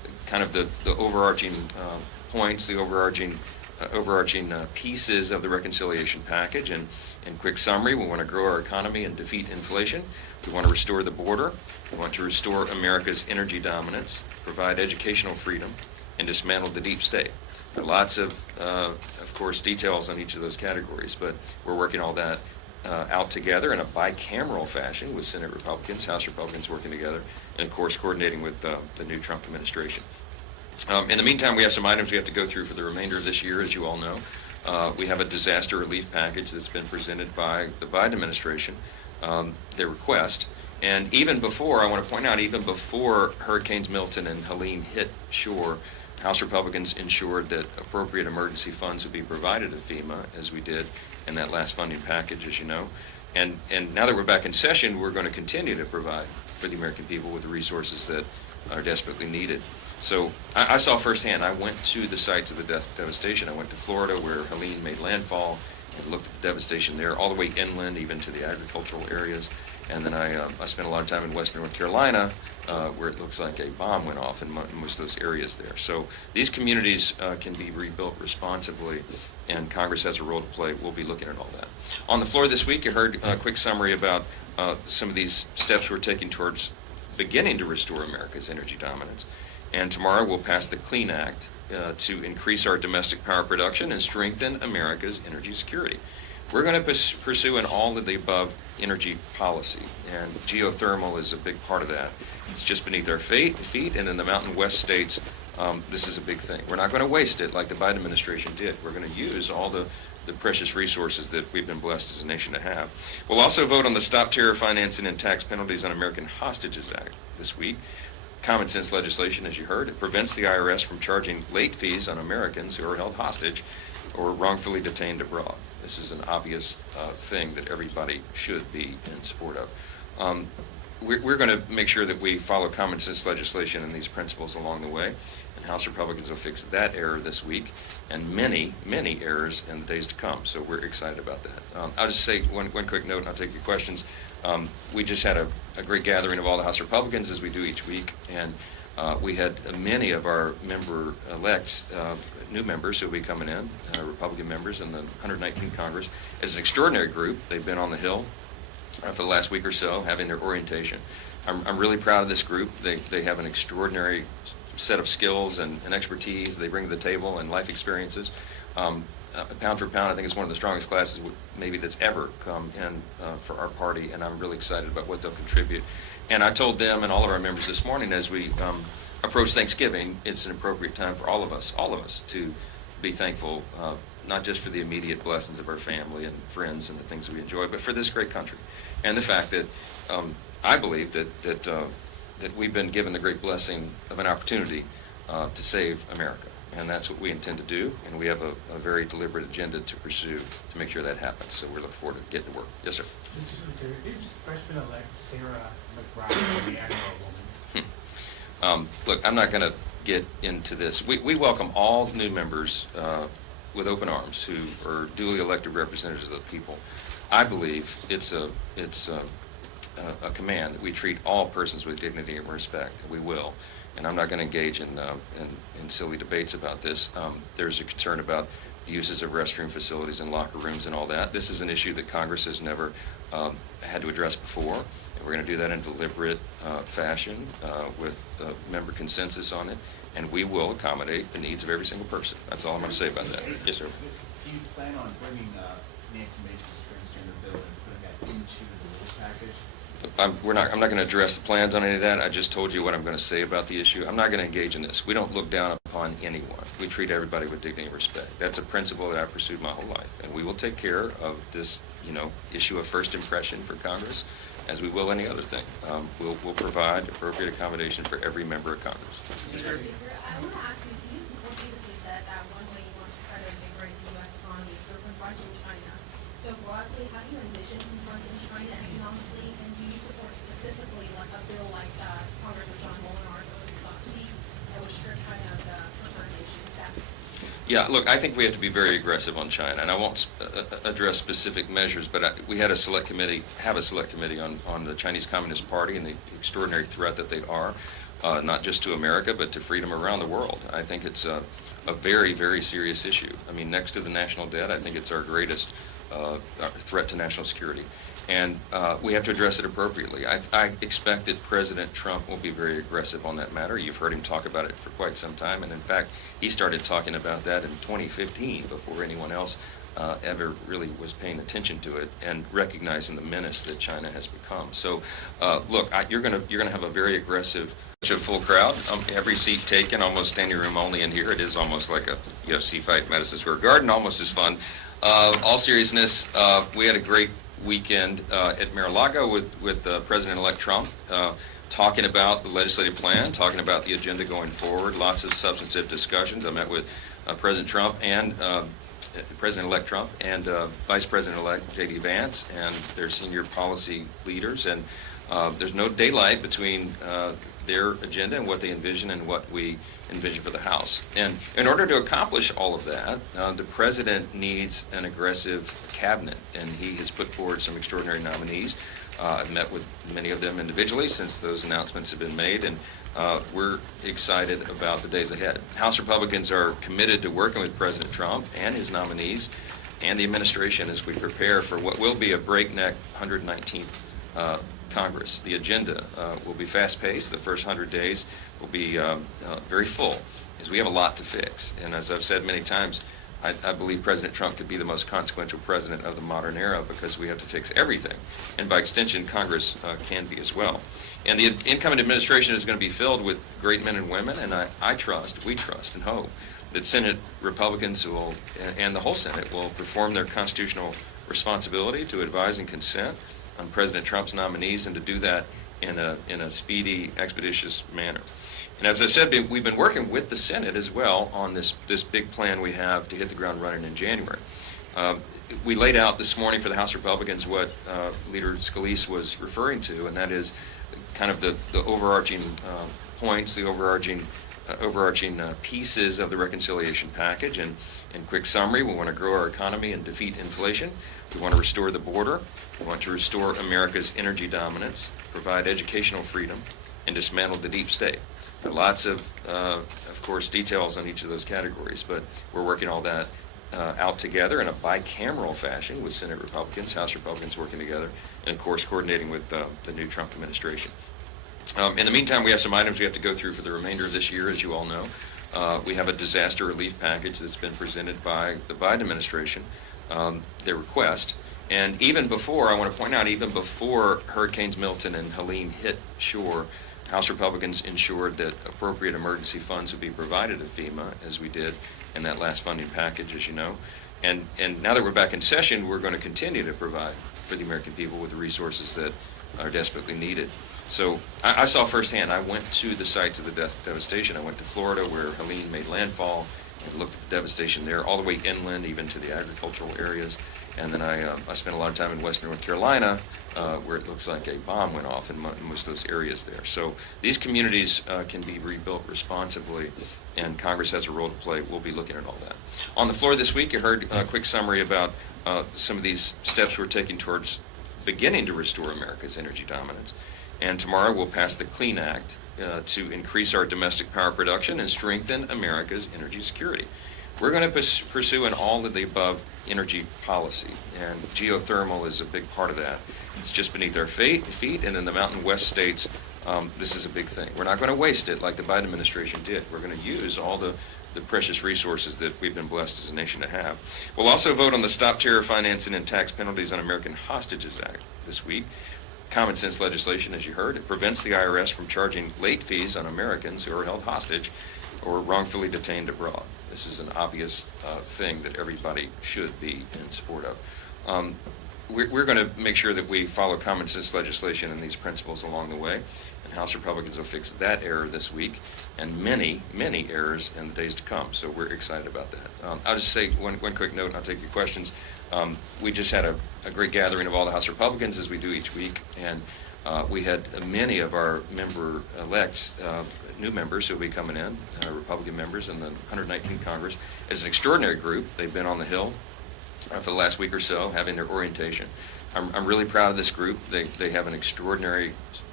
kind of the overarching points, the overarching pieces of the reconciliation package. And in quick summary, we want to grow our economy and defeat inflation. We want to restore the border. We want to restore America's energy dominance, provide educational freedom, and dismantle the deep state. There are lots of course, details on each of those categories, but we're working all that out together in a bicameral fashion with Senate Republicans, House Republicans working together, and of course coordinating with the new Trump administration. In the meantime, we have some items we have to go through for the remainder of this year, as you all know. We have a disaster relief package that's been presented by the Biden administration, their request. And even before, I want to point out, even before Hurricanes Milton and Helene hit shore, House Republicans ensured that appropriate emergency funds would be provided to FEMA, as we did in that last funding package, as you know. And now that we're back in session, we're going to continue to provide for the American people with the resources that are desperately needed. So I saw firsthand. I went to the sites of the devastation. I went to Florida, where Helene made landfall, and looked at the devastation there, all the way inland, even to the agricultural areas. And then I spent a lot of time in western North Carolina, where it looks like a bomb went off in most of those areas there. So these communities can be rebuilt responsibly, and Congress has a role to play. We'll be looking at all that. On the floor this week, you heard a quick summary about some of these steps we're taking towards beginning to restore America's energy dominance. And tomorrow we'll pass the Clean Act to increase our domestic power production and strengthen America's energy security. We're going to pursue an all of the above energy policy, and geothermal is a big part of that. It's just beneath our feet, and in the Mountain West states, this is a big thing. We're not going to waste it like the Biden administration did. We're going to use all the precious resources that we've been blessed as a nation to have. We'll also vote on the Stop Terror Financing and Tax Penalties on American Hostages Act this week. Common sense legislation, as you heard. It prevents the IRS from charging late fees on Americans who are held hostage or wrongfully detained abroad. This is an obvious thing that everybody should be in support of. We're going to make sure that we follow common sense legislation and these principles along the way, and House Republicans will fix that error this week and many, many errors in the days to come. So we're excited about that. I'll just say one quick note, and I'll take your questions. We just had a great gathering of all the House Republicans, as we do each week, and we had many of our member-elects, new members who will be coming in, Republican members in the 119th Congress. As an extraordinary group, they've been on the Hill for the last week or so, having their orientation. I'm really proud of this group. They have an extraordinary set of skills and expertise they bring to the table, and life experiences. Pound for pound, I think it's one of the strongest classes maybe that's ever come in for our party, and I'm really excited about what they'll contribute. And I told them and all of our members this morning, as we approach Thanksgiving, it's an appropriate time for all of us to be thankful, not just for the immediate blessings of our family and friends and the things that we enjoy, but for this great country, and the fact that I believe that we've been given the great blessing of an opportunity to save America. And that's what we intend to do, and we have a very deliberate agenda to pursue to make sure that happens. So we're looking forward to getting to work. Yes, sir. Is freshman-elect Sarah McBride a man or a woman? Look, I'm not going to get into this. We welcome all new members with open arms who are duly elected representatives of the people. I believe it's a command that we treat all persons with dignity and respect. We will. And I'm not going to engage in silly debates about this. There's a concern about the uses of restroom facilities and locker rooms and all that. This is an issue that Congress has never had to address before. And we're going to do that in a deliberate fashion with member consensus on it. And we will accommodate the needs of every single person. That's all I'm going to say about that. Yes, sir. Do you plan on bringing Nancy Mace's transgender bill and putting that into the rules package? I'm not going to address the plans on any of that. I just told you what I'm going to say about the issue. I'm not going to engage in this. We don't look down upon anyone. We treat everybody with dignity and respect. That's a principle that I've pursued my whole life. And we will take care of this, issue of first impression for Congress, as we will any other thing. We'll provide appropriate accommodation for every member of Congress. I want to ask you, so you repeatedly said that one way you want to try to invigorate the U.S. economy is through confronting China. So broadly, how do you envision confronting China economically, and do you support specifically like a bill like Congressman John Molinar's last week that would strip China of the preferred nation status? Yeah, look, I think we have to be very aggressive on China, and I won't address specific measures, but we had a select committee on the Chinese Communist Party and the extraordinary threat that they are. not just to America, but to freedom around the world. I think it's a very, very serious issue. I mean, next to the national debt, I think it's our greatest threat to national security. And we have to address it appropriately. I expect that President Trump will be very aggressive on that matter. You've heard him talk about it for quite some time, and in fact, he started talking about that in 2015 before anyone else ever really was paying attention to it and recognizing the menace that China has become. So, look, you're gonna have a very aggressive, full crowd. Every seat taken, almost standing room only in here. It is almost like a UFC fight, Madison Square Garden, almost as fun. All seriousness, we had a great weekend at Mar-a-Lago with President-elect Trump, talking about the legislative plan, talking about the agenda going forward, lots of substantive discussions. I met with President Trump and President-elect Trump and Vice President-elect J.D. Vance and their senior policy leaders, and there's no daylight between their agenda and what they envision and what we envision for the House. And in order to accomplish all of that, the President needs an aggressive cabinet, and he has put forward some extraordinary nominees. I've met with many of them individually since those announcements have been made, and we're excited about the days ahead. House Republicans are committed to working with President Trump and his nominees and the administration as we prepare for what will be a breakneck 119th Congress. The agenda will be fast-paced. The first 100 days will be very full, as we have a lot to fix. And as I've said many times, I believe President Trump could be the most consequential president of the modern era because we have to fix everything. And by extension, Congress can be as well. And the incoming administration is going to be filled with great men and women, and we trust and hope that Senate Republicans will, and the whole Senate will perform their constitutional responsibility to advise and consent on President Trump's nominees, and to do that in a speedy, expeditious manner. And as I said, we've been working with the Senate as well on this big plan we have to hit the ground running in January. We laid out this morning for the House Republicans what Leader Scalise was referring to, and that is kind of the overarching points, the overarching pieces of the reconciliation package. And in quick summary, we want to grow our economy and defeat inflation. We want to restore the border. We want to restore America's energy dominance, provide educational freedom, and dismantle the deep state. There are lots of course, details on each of those categories, but we're working all that out together in a bicameral fashion with Senate Republicans, House Republicans working together, and of course coordinating with the new Trump administration. In the meantime, we have some items we have to go through for the remainder of this year, as you all know. We have a disaster relief package that's been presented by the Biden administration, their request. And even before, I want to point out, even before Hurricanes Milton and Helene hit shore, House Republicans ensured that appropriate emergency funds would be provided to FEMA, as we did in that last funding package, as you know. And now that we're back in session, we're going to continue to provide for the American people with the resources that are desperately needed. So I saw firsthand. I went to the sites of the devastation. I went to Florida, where Helene made landfall, and looked at the devastation there, all the way inland, even to the agricultural areas. And then I spent a lot of time in western North Carolina, where it looks like a bomb went off in most of those areas there. So these communities can be rebuilt responsibly, and Congress has a role to play. We'll be looking at all that. On the floor this week, you heard a quick summary about some of these steps we're taking towards beginning to restore America's energy dominance. And tomorrow we'll pass the CLEAN Act to increase our domestic power production and strengthen America's energy security. We're going to pursue an all of the above energy policy, and geothermal is a big part of that. It's just beneath our feet, and in the Mountain West states, this is a big thing. We're not going to waste it like the Biden administration did. We're going to use all the precious resources that we've been blessed as a nation to have. We'll also vote on the Stop Terror Financing and Tax Penalties on American Hostages Act this week. Common sense legislation, as you heard. It prevents the IRS from charging late fees on Americans who are held hostage or wrongfully detained abroad. This is an obvious thing that everybody should be in support of. We're going to make sure that we follow common sense legislation and these principles along the way, and House Republicans will fix that error this week and many, many errors in the days to come. So we're excited about that. I'll just say one quick note, and I'll take your questions. We just had a great gathering of all the House Republicans, as we do each week, and we had many of our member-elects, new members who will be coming in, Republican members in the 119th Congress. As an extraordinary group, they've been on the Hill for the last week or so, having their orientation. I'm really proud of this group. They have an extraordinary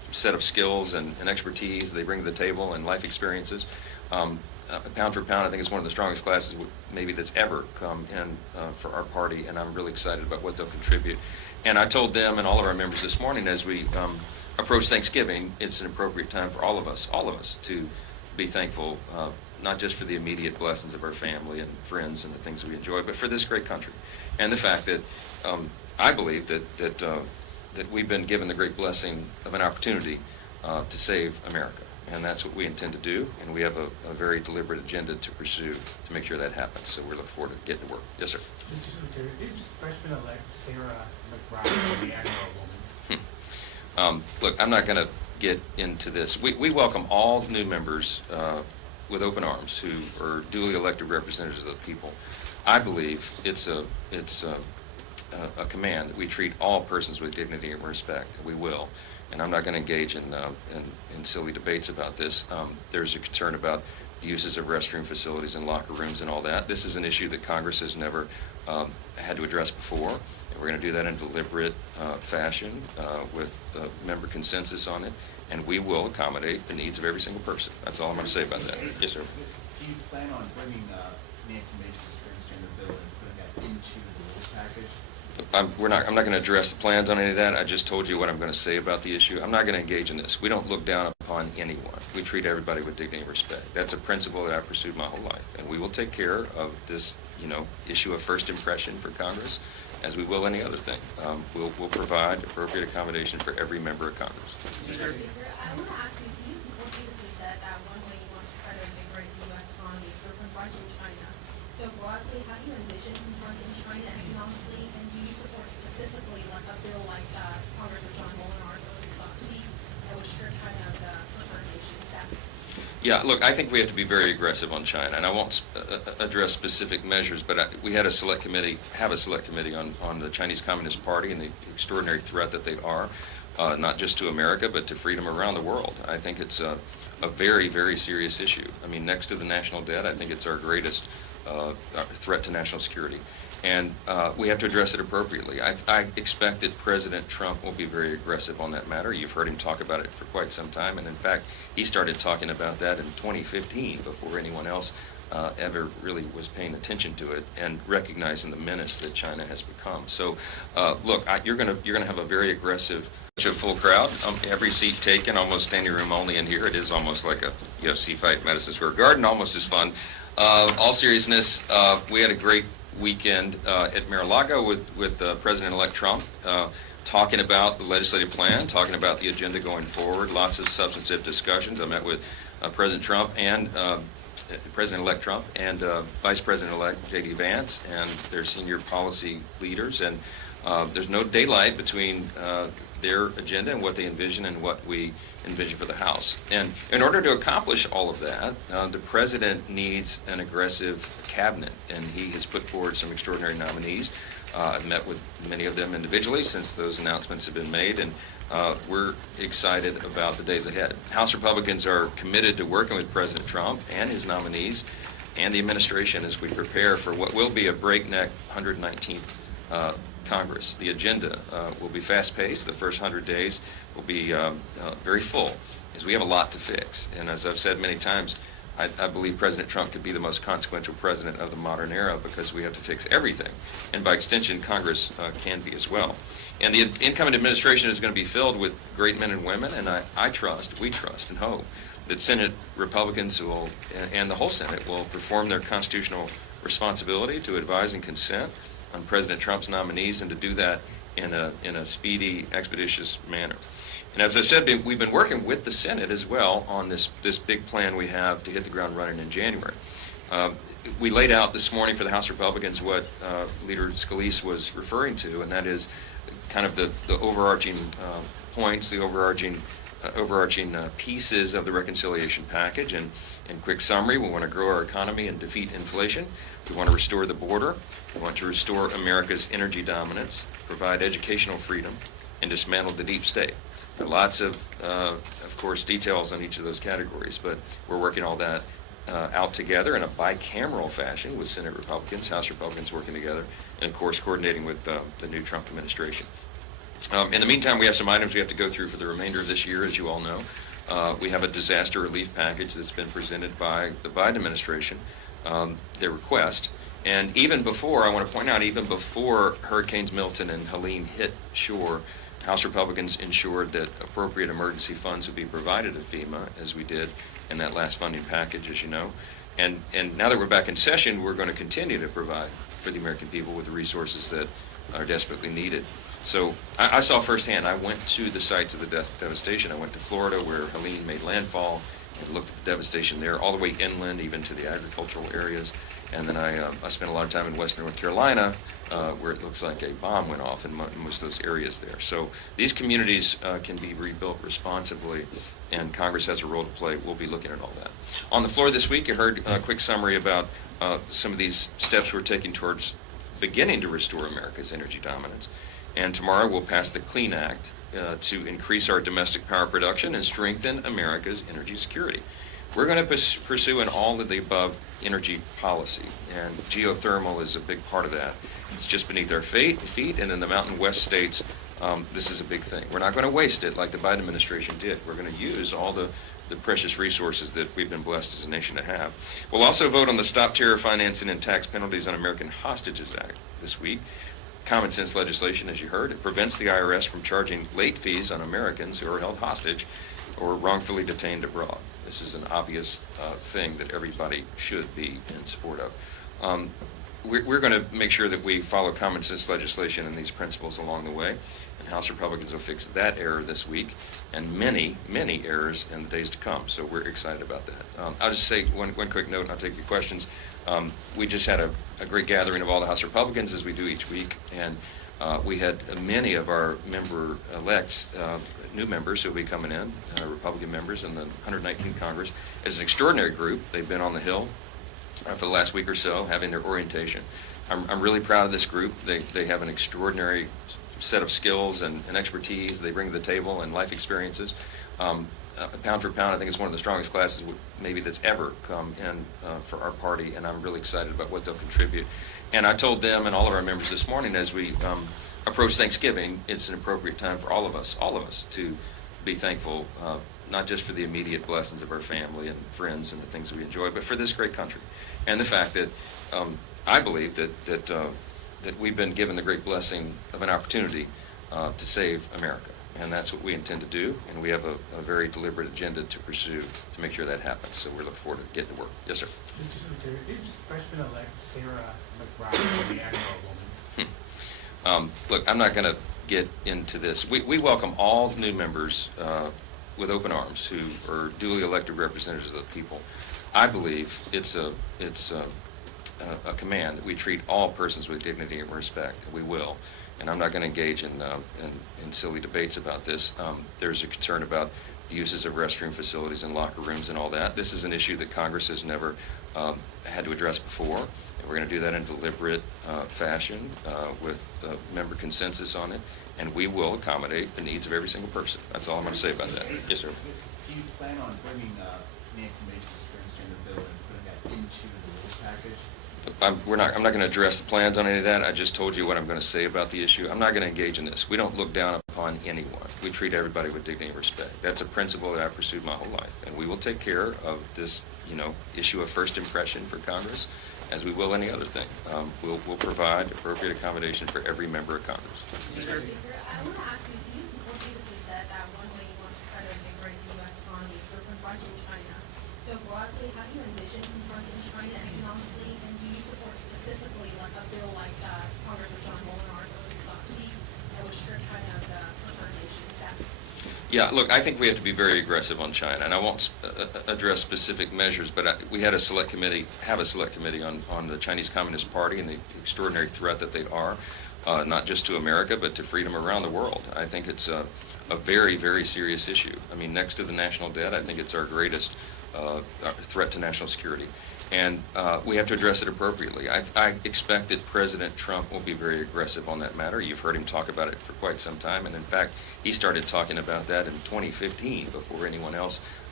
set of skills and expertise they bring to the table and life experiences. Pound for pound, I think it's one of the strongest classes maybe that's ever come in for our party, and I'm really excited about what they'll contribute. And I told them and all of our members this morning as we approach Thanksgiving, it's an appropriate time for all of us to be thankful, not just for the immediate blessings of our family and friends and the things we enjoy, but for this great country. And the fact that I believe that we've been given the great blessing of an opportunity to save America. And that's what we intend to do, and we have a very deliberate agenda to pursue to make sure that happens. So we're looking forward to getting to work. Yes, sir. Is freshman-elect Sarah McBride the admiral woman? Look, I'm not going to get into this. We welcome all new members with open arms who are duly elected representatives of the people. I believe it's a command that we treat all persons with dignity and respect. We will. And I'm not going to engage in silly debates about this. There's a concern about the uses of restroom facilities and locker rooms and all that. This is an issue that Congress has never had to address before. And we're going to do that in a deliberate fashion with member consensus on it. And we will accommodate the needs of every single person. That's all I'm going to say about that. Yes, sir. Do you plan on bringing Nancy Mace's transgender bill and putting that into the rules package? I'm not going to address the plans on any of that. I just told you what I'm going to say about the issue. I'm not going to engage in this. We don't look down upon anyone. We treat everybody with dignity and respect. That's a principle that I've pursued my whole life. And we will take care of this, issue of first impression for Congress, as we will any other thing. We'll provide appropriate accommodation for every member of Congress. I want to ask you, so you repeatedly said that one way you want to try to invigorate the U.S. economy is through confronting China. So broadly, how do you envision confronting China economically, and do you support specifically like a bill like Congressman John Molinar's last week that would strip China of the preferred nation status? Yeah, look, I think we have to be very aggressive on China, and I won't address specific measures, but we had a select committee on the Chinese Communist Party and the extraordinary threat that they are, not just to America, but to freedom around the world. I think it's a very, very serious issue. I mean, next to the national debt, I think it's our greatest threat to national security. And we have to address it appropriately. I expect that President Trump will be very aggressive on that matter. You've heard him talk about it for quite some time, and in fact, he started talking about that in 2015 before anyone else ever really was paying attention to it and recognizing the menace that China has become. So, look, you're gonna have a very aggressive, full crowd. Every seat taken, almost standing room only in here. It is almost like a UFC fight, Madison Square Garden, almost as fun. All seriousness, we had a great weekend at Mar-a-Lago with President-elect Trump, talking about the legislative plan, talking about the agenda going forward, lots of substantive discussions. I met with President Trump and President-elect Trump and Vice President-elect J.D. Vance and their senior policy leaders, and there's no daylight between their agenda and what they envision and what we envision for the House. And in order to accomplish all of that, the President needs an aggressive cabinet, and he has put forward some extraordinary nominees. I've met with many of them individually since those announcements have been made, and we're excited about the days ahead. House Republicans are committed to working with President Trump and his nominees and the administration as we prepare for what will be a breakneck 119th Congress. The agenda will be fast-paced. The first 100 days will be very full, as we have a lot to fix. And as I've said many times, I believe President Trump could be the most consequential president of the modern era because we have to fix everything. And by extension, Congress can be as well. And the incoming administration is going to be filled with great men and women, and we trust and hope that Senate Republicans and the whole Senate will perform their constitutional responsibility to advise and consent on President Trump's nominees, and to do that in a speedy, expeditious manner. And as I said, we've been working with the Senate as well on this big plan we have to hit the ground running in January. We laid out this morning for the House Republicans what Leader Scalise was referring to, and that is kind of the overarching points, the overarching pieces of the reconciliation package. And in quick summary, we want to grow our economy and defeat inflation. We want to restore the border. We want to restore America's energy dominance, provide educational freedom, and dismantle the deep state. There are lots of course, details on each of those categories, but we're working all that out together in a bicameral fashion with Senate Republicans, House Republicans working together, and of course coordinating with the new Trump administration. In the meantime, we have some items we have to go through for the remainder of this year, as you all know. We have a disaster relief package that's been presented by the Biden administration, their request. And even before, I want to point out, even before Hurricanes Milton and Helene hit shore, House Republicans ensured that appropriate emergency funds would be provided to FEMA, as we did in that last funding package, as you know. And now that we're back in session, we're going to continue to provide for the American people with the resources that are desperately needed. So I saw firsthand. I went to the sites of the devastation. I went to Florida, where Helene made landfall, and looked at the devastation there, all the way inland, even to the agricultural areas. And then I spent a lot of time in western North Carolina, where it looks like a bomb went off in most of those areas there. So these communities can be rebuilt responsibly, and Congress has a role to play. We'll be looking at all that. On the floor this week, you heard a quick summary about some of these steps we're taking towards beginning to restore America's energy dominance. And tomorrow we'll pass the Clean Act to increase our domestic power production and strengthen America's energy security. We're going to pursue an all of the above energy policy, and geothermal is a big part of that. It's just beneath our feet, and in the Mountain West states, this is a big thing. We're not going to waste it like the Biden administration did. We're going to use all the precious resources that we've been blessed as a nation to have. We'll also vote on the Stop Terror Financing and Tax Penalties on American Hostages Act this week. Common sense legislation, as you heard. It prevents the IRS from charging late fees on Americans who are held hostage or wrongfully detained abroad. This is an obvious thing that everybody should be in support of. We're going to make sure that we follow common sense legislation and these principles along the way, and House Republicans will fix that error this week and many, many errors in the days to come. So we're excited about that. I'll just say one quick note, and I'll take your questions. We just had a great gathering of all the House Republicans, as we do each week, and we had many of our member-elects, new members who will be coming in, Republican members in the 119th Congress. It's an extraordinary group. They've been on the Hill for the last week or so, having their orientation. I'm really proud of this group. They have an extraordinary set of skills and expertise they bring to the table, and life experiences. Pound for pound, I think it's one of the strongest classes maybe that's ever come in for our party, and I'm really excited about what they'll contribute. And I told them and all of our members this morning, as we approach Thanksgiving, it's an appropriate time for all of us to be thankful, not just for the immediate blessings of our family and friends and the things that we enjoy, but for this great country, and the fact that I believe that we've been given the great blessing of an opportunity to save America. And that's what we intend to do, and we have a very deliberate agenda to pursue to make sure that happens. So we're looking forward to getting to work. Yes, sir. Mr. Secretary, is Freshman-elect Sarah McBride a man or a woman? Look, I'm not going to get into this. We welcome all new members with open arms who are duly elected representatives of the people. I believe it's a command that we treat all persons with dignity and respect. We will. And I'm not going to engage in silly debates about this. There's a concern about the uses of restroom facilities and locker rooms and all that. This is an issue that Congress has never had to address before. And we're going to do that in a deliberate fashion with member consensus on it. And we will accommodate the needs of every single person. That's all I'm going to say about that. Yes, sir. Do you plan on bringing Nancy Mace's transgender bill and putting that into the rules package? I'm not going to address the plans on any of that. I just told you what I'm going to say about the issue. I'm not going to engage in this. We don't look down upon anyone. We treat everybody with dignity and respect. That's a principle that I've pursued my whole life, and we will take care of this, issue of first impression for Congress, as we will any other thing. We'll provide appropriate accommodation for every member of Congress. Mr. Speaker, I want to ask you, so you repeatedly said that one way you want to try to invigorate the U.S. economy is through confronting China. So broadly, how do you envision confronting China economically, and do you support specifically like a bill like Congressman John Molinar's thought to be that would strip China of the preferred nation status? Yeah, look, I think we have to be very aggressive on China, and I won't address specific measures, but we had a select committee on the Chinese Communist Party and the extraordinary threat that they are, not just to America, but to freedom around the world. I think it's a very, very serious issue. I mean, next to the national debt, I think it's our greatest threat to national security. And we have to address it appropriately. I expect that President Trump will be very aggressive on that matter. You've heard him talk about it for quite some time, and in fact, he started talking about that in 2015 before anyone else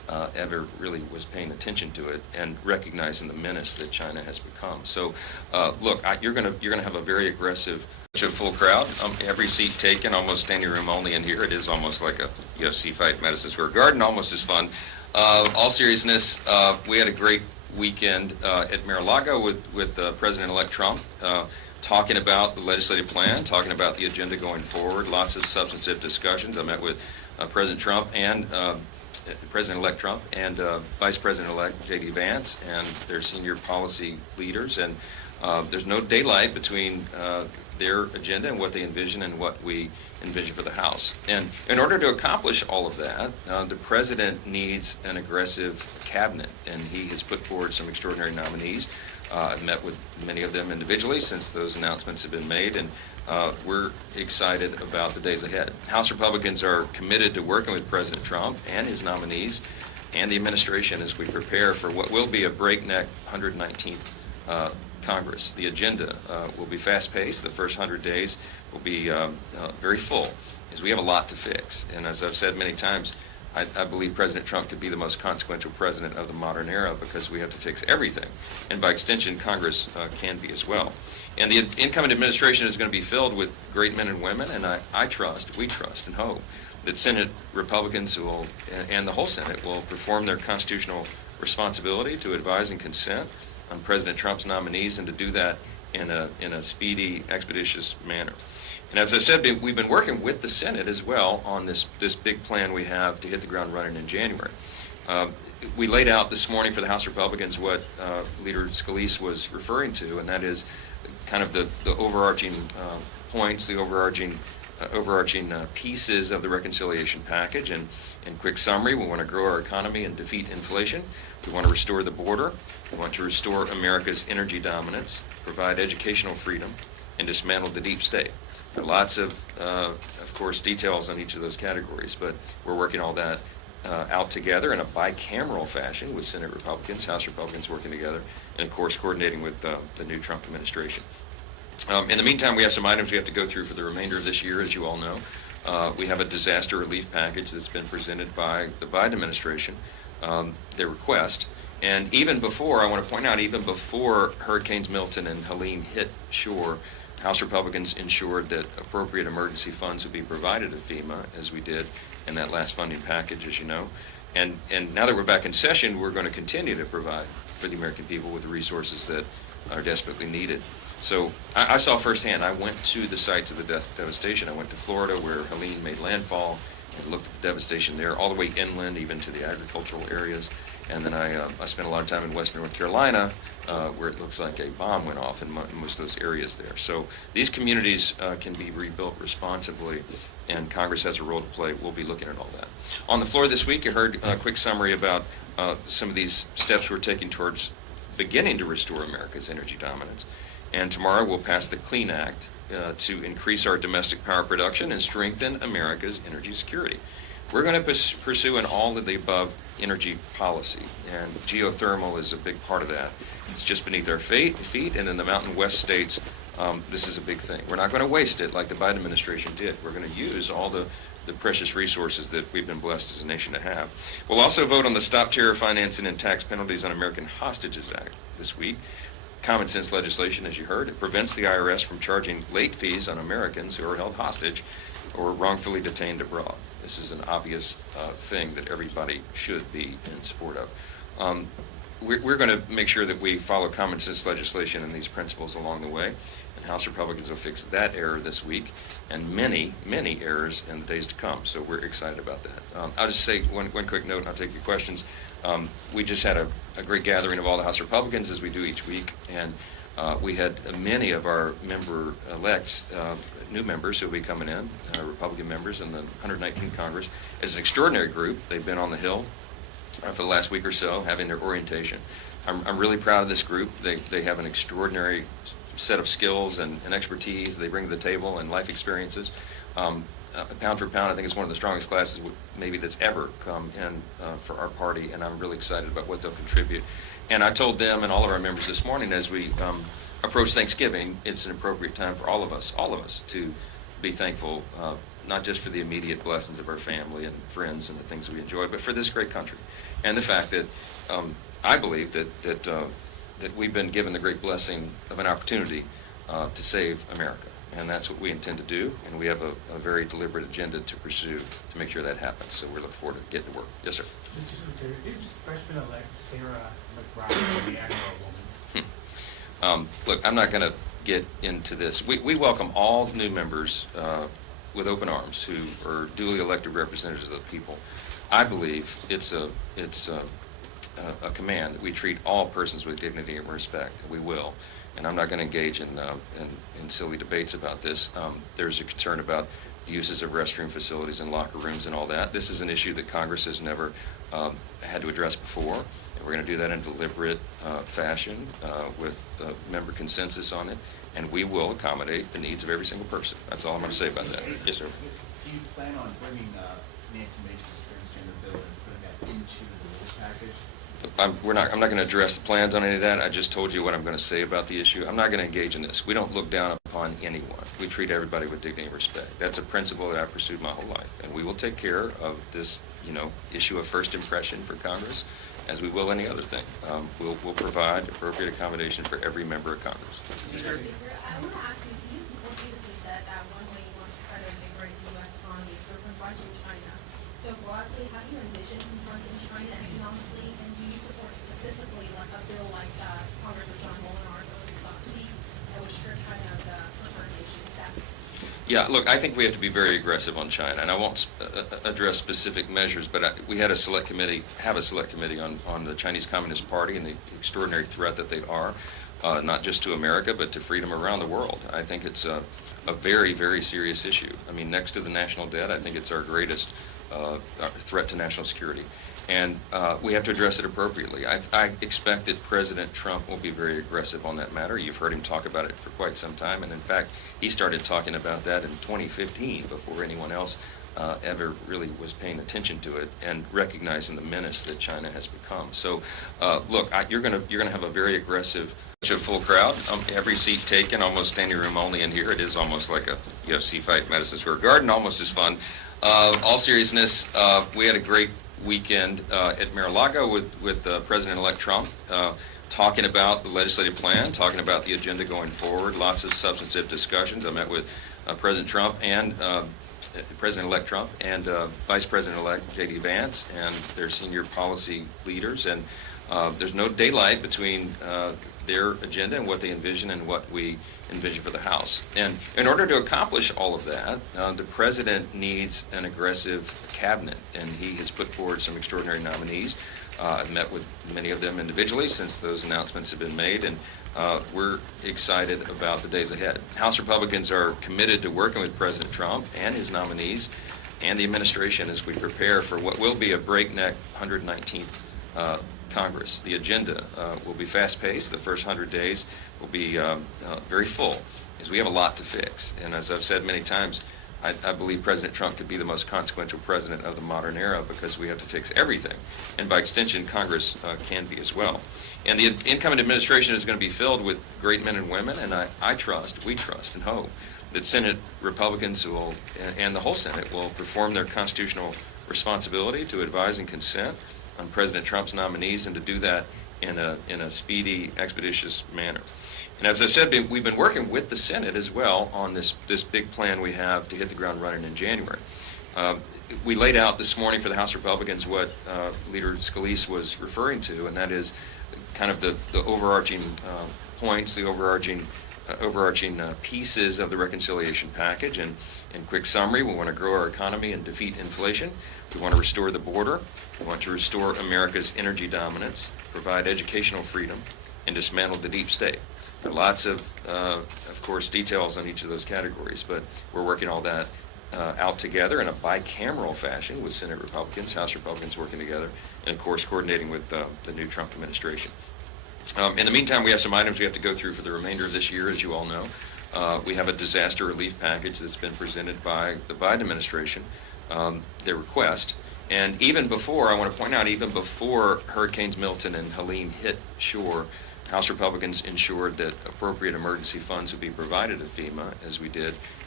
ever really was paying attention to it and recognizing the menace that China has become. So, look, you're gonna have a very aggressive, full crowd. Every seat taken, almost standing room only in here. It is almost like a UFC fight at Madison Square Garden, almost as fun. All seriousness, we had a great weekend at Mar-a-Lago with President-elect Trump. Talking about the legislative plan, talking about the agenda going forward, lots of substantive discussions. I met with President Trump and President-elect Trump and Vice President-elect J.D. Vance and their senior policy leaders, and there's no daylight between their agenda and what they envision and what we envision for the House. And in order to accomplish all of that, the President needs an aggressive cabinet, and he has put forward some extraordinary nominees. I've met with many of them individually since those announcements have been made, and we're excited about the days ahead. House Republicans are committed to working with President Trump and his nominees and the administration as we prepare for what will be a breakneck 119th Congress. The agenda will be fast-paced. The first 100 days will be very full, as we have a lot to fix. And as I've said many times, I believe President Trump could be the most consequential president of the modern era because we have to fix everything. And by extension, Congress can be as well. And the incoming administration is going to be filled with great men and women, and we trust and hope that Senate Republicans will, and the whole Senate will perform their constitutional responsibility to advise and consent on President Trump's nominees, and to do that in a speedy, expeditious manner. And as I said, we've been working with the Senate as well on this big plan we have to hit the ground running in January. We laid out this morning for the House Republicans what Leader Scalise was referring to, and that is kind of the overarching points, the overarching pieces of the reconciliation package. And in quick summary, we want to grow our economy and defeat inflation. We want to restore the border. We want to restore America's energy dominance, provide educational freedom, and dismantle the deep state. There are lots of course, details on each of those categories, but we're working all that out together in a bicameral fashion with Senate Republicans, House Republicans working together, and of course coordinating with the new Trump administration. In the meantime, we have some items we have to go through for the remainder of this year, as you all know. We have a disaster relief package that's been presented by the Biden administration, their request. And even before, I want to point out, even before Hurricanes Milton and Helene hit shore, House Republicans ensured that appropriate emergency funds would be provided to FEMA, as we did in that last funding package, as you know. And now that we're back in session, we're going to continue to provide for the American people with the resources that are desperately needed. So I saw firsthand. I went to the sites of the devastation. I went to Florida, where Helene made landfall, and looked at the devastation there, all the way inland, even to the agricultural areas. And then I spent a lot of time in western North Carolina, where it looks like a bomb went off in most of those areas there. So these communities can be rebuilt responsibly, and Congress has a role to play. We'll be looking at all that. On the floor this week, you heard a quick summary about some of these steps we're taking towards beginning to restore America's energy dominance. And tomorrow we'll pass the Clean Act to increase our domestic power production and strengthen America's energy security. We're going to pursue an all of the above energy policy, and geothermal is a big part of that. It's just beneath our feet, and in the Mountain West states, this is a big thing. We're not going to waste it like the Biden administration did. We're going to use all the precious resources that we've been blessed as a nation to have. We'll also vote on the Stop Terror Financing and Tax Penalties on American Hostages Act this week. Common sense legislation, as you heard. It prevents the IRS from charging late fees on Americans who are held hostage or wrongfully detained abroad. This is an obvious thing that everybody should be in support of. We're going to make sure that we follow common sense legislation and these principles along the way, and House Republicans will fix that error this week and many, many errors in the days to come. So we're excited about that. I'll just say one quick note, and I'll take your questions. We just had a great gathering of all the House Republicans, as we do each week, and we had many of our member-elects, new members who will be coming in, Republican members in the 119th Congress. It's an extraordinary group. They've been on the Hill for the last week or so, having their orientation. I'm really proud of this group. They have an extraordinary set of skills and expertise they bring to the table, and life experiences. Pound for pound, I think it's one of the strongest classes maybe that's ever come in for our party, and I'm really excited about what they'll contribute. And I told them and all of our members this morning, as we approach Thanksgiving, it's an appropriate time for all of us to be thankful, not just for the immediate blessings of our family and friends and the things we enjoy, but for this great country. And the fact that I believe that we've been given the great blessing of an opportunity to save America. And that's what we intend to do, and we have a very deliberate agenda to pursue to make sure that happens. So we're looking forward to getting to work. Yes, sir. Is freshman-elect Sarah McBride a man or a woman? Look, I'm not going to get into this. We welcome all new members with open arms who are duly elected representatives of the people. I believe it's a command that we treat all persons with dignity and respect, and we will. And I'm not going to engage in silly debates about this. There's a concern about the uses of restroom facilities and locker rooms and all that. This is an issue that Congress has never had to address before. And we're going to do that in deliberate fashion with member consensus on it. And we will accommodate the needs of every single person. That's all I'm going to say about that. Yes, sir. Do you plan on bringing Nancy Mace's transgender bill and putting that into the rules package? I'm not going to address the plans on any of that. I just told you what I'm going to say about the issue. I'm not going to engage in this. We don't look down upon anyone. We treat everybody with dignity and respect. That's a principle that I've pursued my whole life. And we will take care of this, issue of first impression for Congress, as we will any other thing. We'll provide appropriate accommodation for every member of Congress. Speaker, I want to ask you, so you repeatedly said that one way you want to try to liberate the U.S. economy is through confronting China. So broadly, how do you envision confronting China economically, and do you support specifically like a bill like Congressman John Molinar's last week that would strip China of the preferred nation status? Yeah, look, I think we have to be very aggressive on China, and I won't address specific measures, but we have a select committee on the Chinese Communist Party and the extraordinary threat that they are, not just to America, but to freedom around the world. I think it's a very, very serious issue. I mean, next to the national debt, I think it's our greatest threat to national security. And we have to address it appropriately. I expect that President Trump will be very aggressive on that matter. You've heard him talk about it for quite some time. And in fact, he started talking about that in 2015 before anyone else ever really was paying attention to it and recognizing the menace that China has become. So look, you're gonna have a very aggressive, full crowd. Every seat taken, almost standing room only in here. It is almost like a UFC fight in Madison Square Garden, almost as fun. All seriousness, we had a great weekend at Mar-a-Lago with President-elect Trump, talking about the legislative plan, talking about the agenda going forward, lots of substantive discussions. I met with President Trump and President-elect Trump and Vice President-elect J.D. Vance and their senior policy leaders, and there's no daylight between their agenda and what they envision and what we envision for the House. And in order to accomplish all of that, the President needs an aggressive cabinet, and he has put forward some extraordinary nominees. I've met with many of them individually since those announcements have been made, and we're excited about the days ahead. House Republicans are committed to working with President Trump and his nominees and the administration as we prepare for what will be a breakneck 119th Congress. The agenda will be fast-paced. The first 100 days will be very full, because we have a lot to fix. And as I've said many times, I believe President Trump could be the most consequential president of the modern era, because we have to fix everything. And by extension, Congress can be as well. And the incoming administration is going to be filled with great men and women, and we trust and hope that Senate Republicans and the whole Senate will perform their constitutional responsibility to advise and consent on President Trump's nominees, and to do that in a speedy, expeditious manner. And as I said, we've been working with the Senate as well on this big plan we have to hit the ground running in January. We laid out this morning for the House Republicans what Leader Scalise was referring to, and that is kind of the overarching points, the overarching pieces of the reconciliation package. And in quick summary, we want to grow our economy and defeat inflation. We want to restore the border. We want to restore America's energy dominance, provide educational freedom, and dismantle the deep state. There are lots of course, details on each of those categories, but we're working all that out together in a bicameral fashion with Senate Republicans, House Republicans working together, and of course coordinating with the new Trump administration. In the meantime, we have some items we have to go through for the remainder of this year, as you all know. We have a disaster relief package that's been presented by the Biden administration, their request. And even before, I want to point out, even before Hurricanes Milton and Helene hit shore, House Republicans ensured that appropriate emergency funds would be provided to FEMA, as we did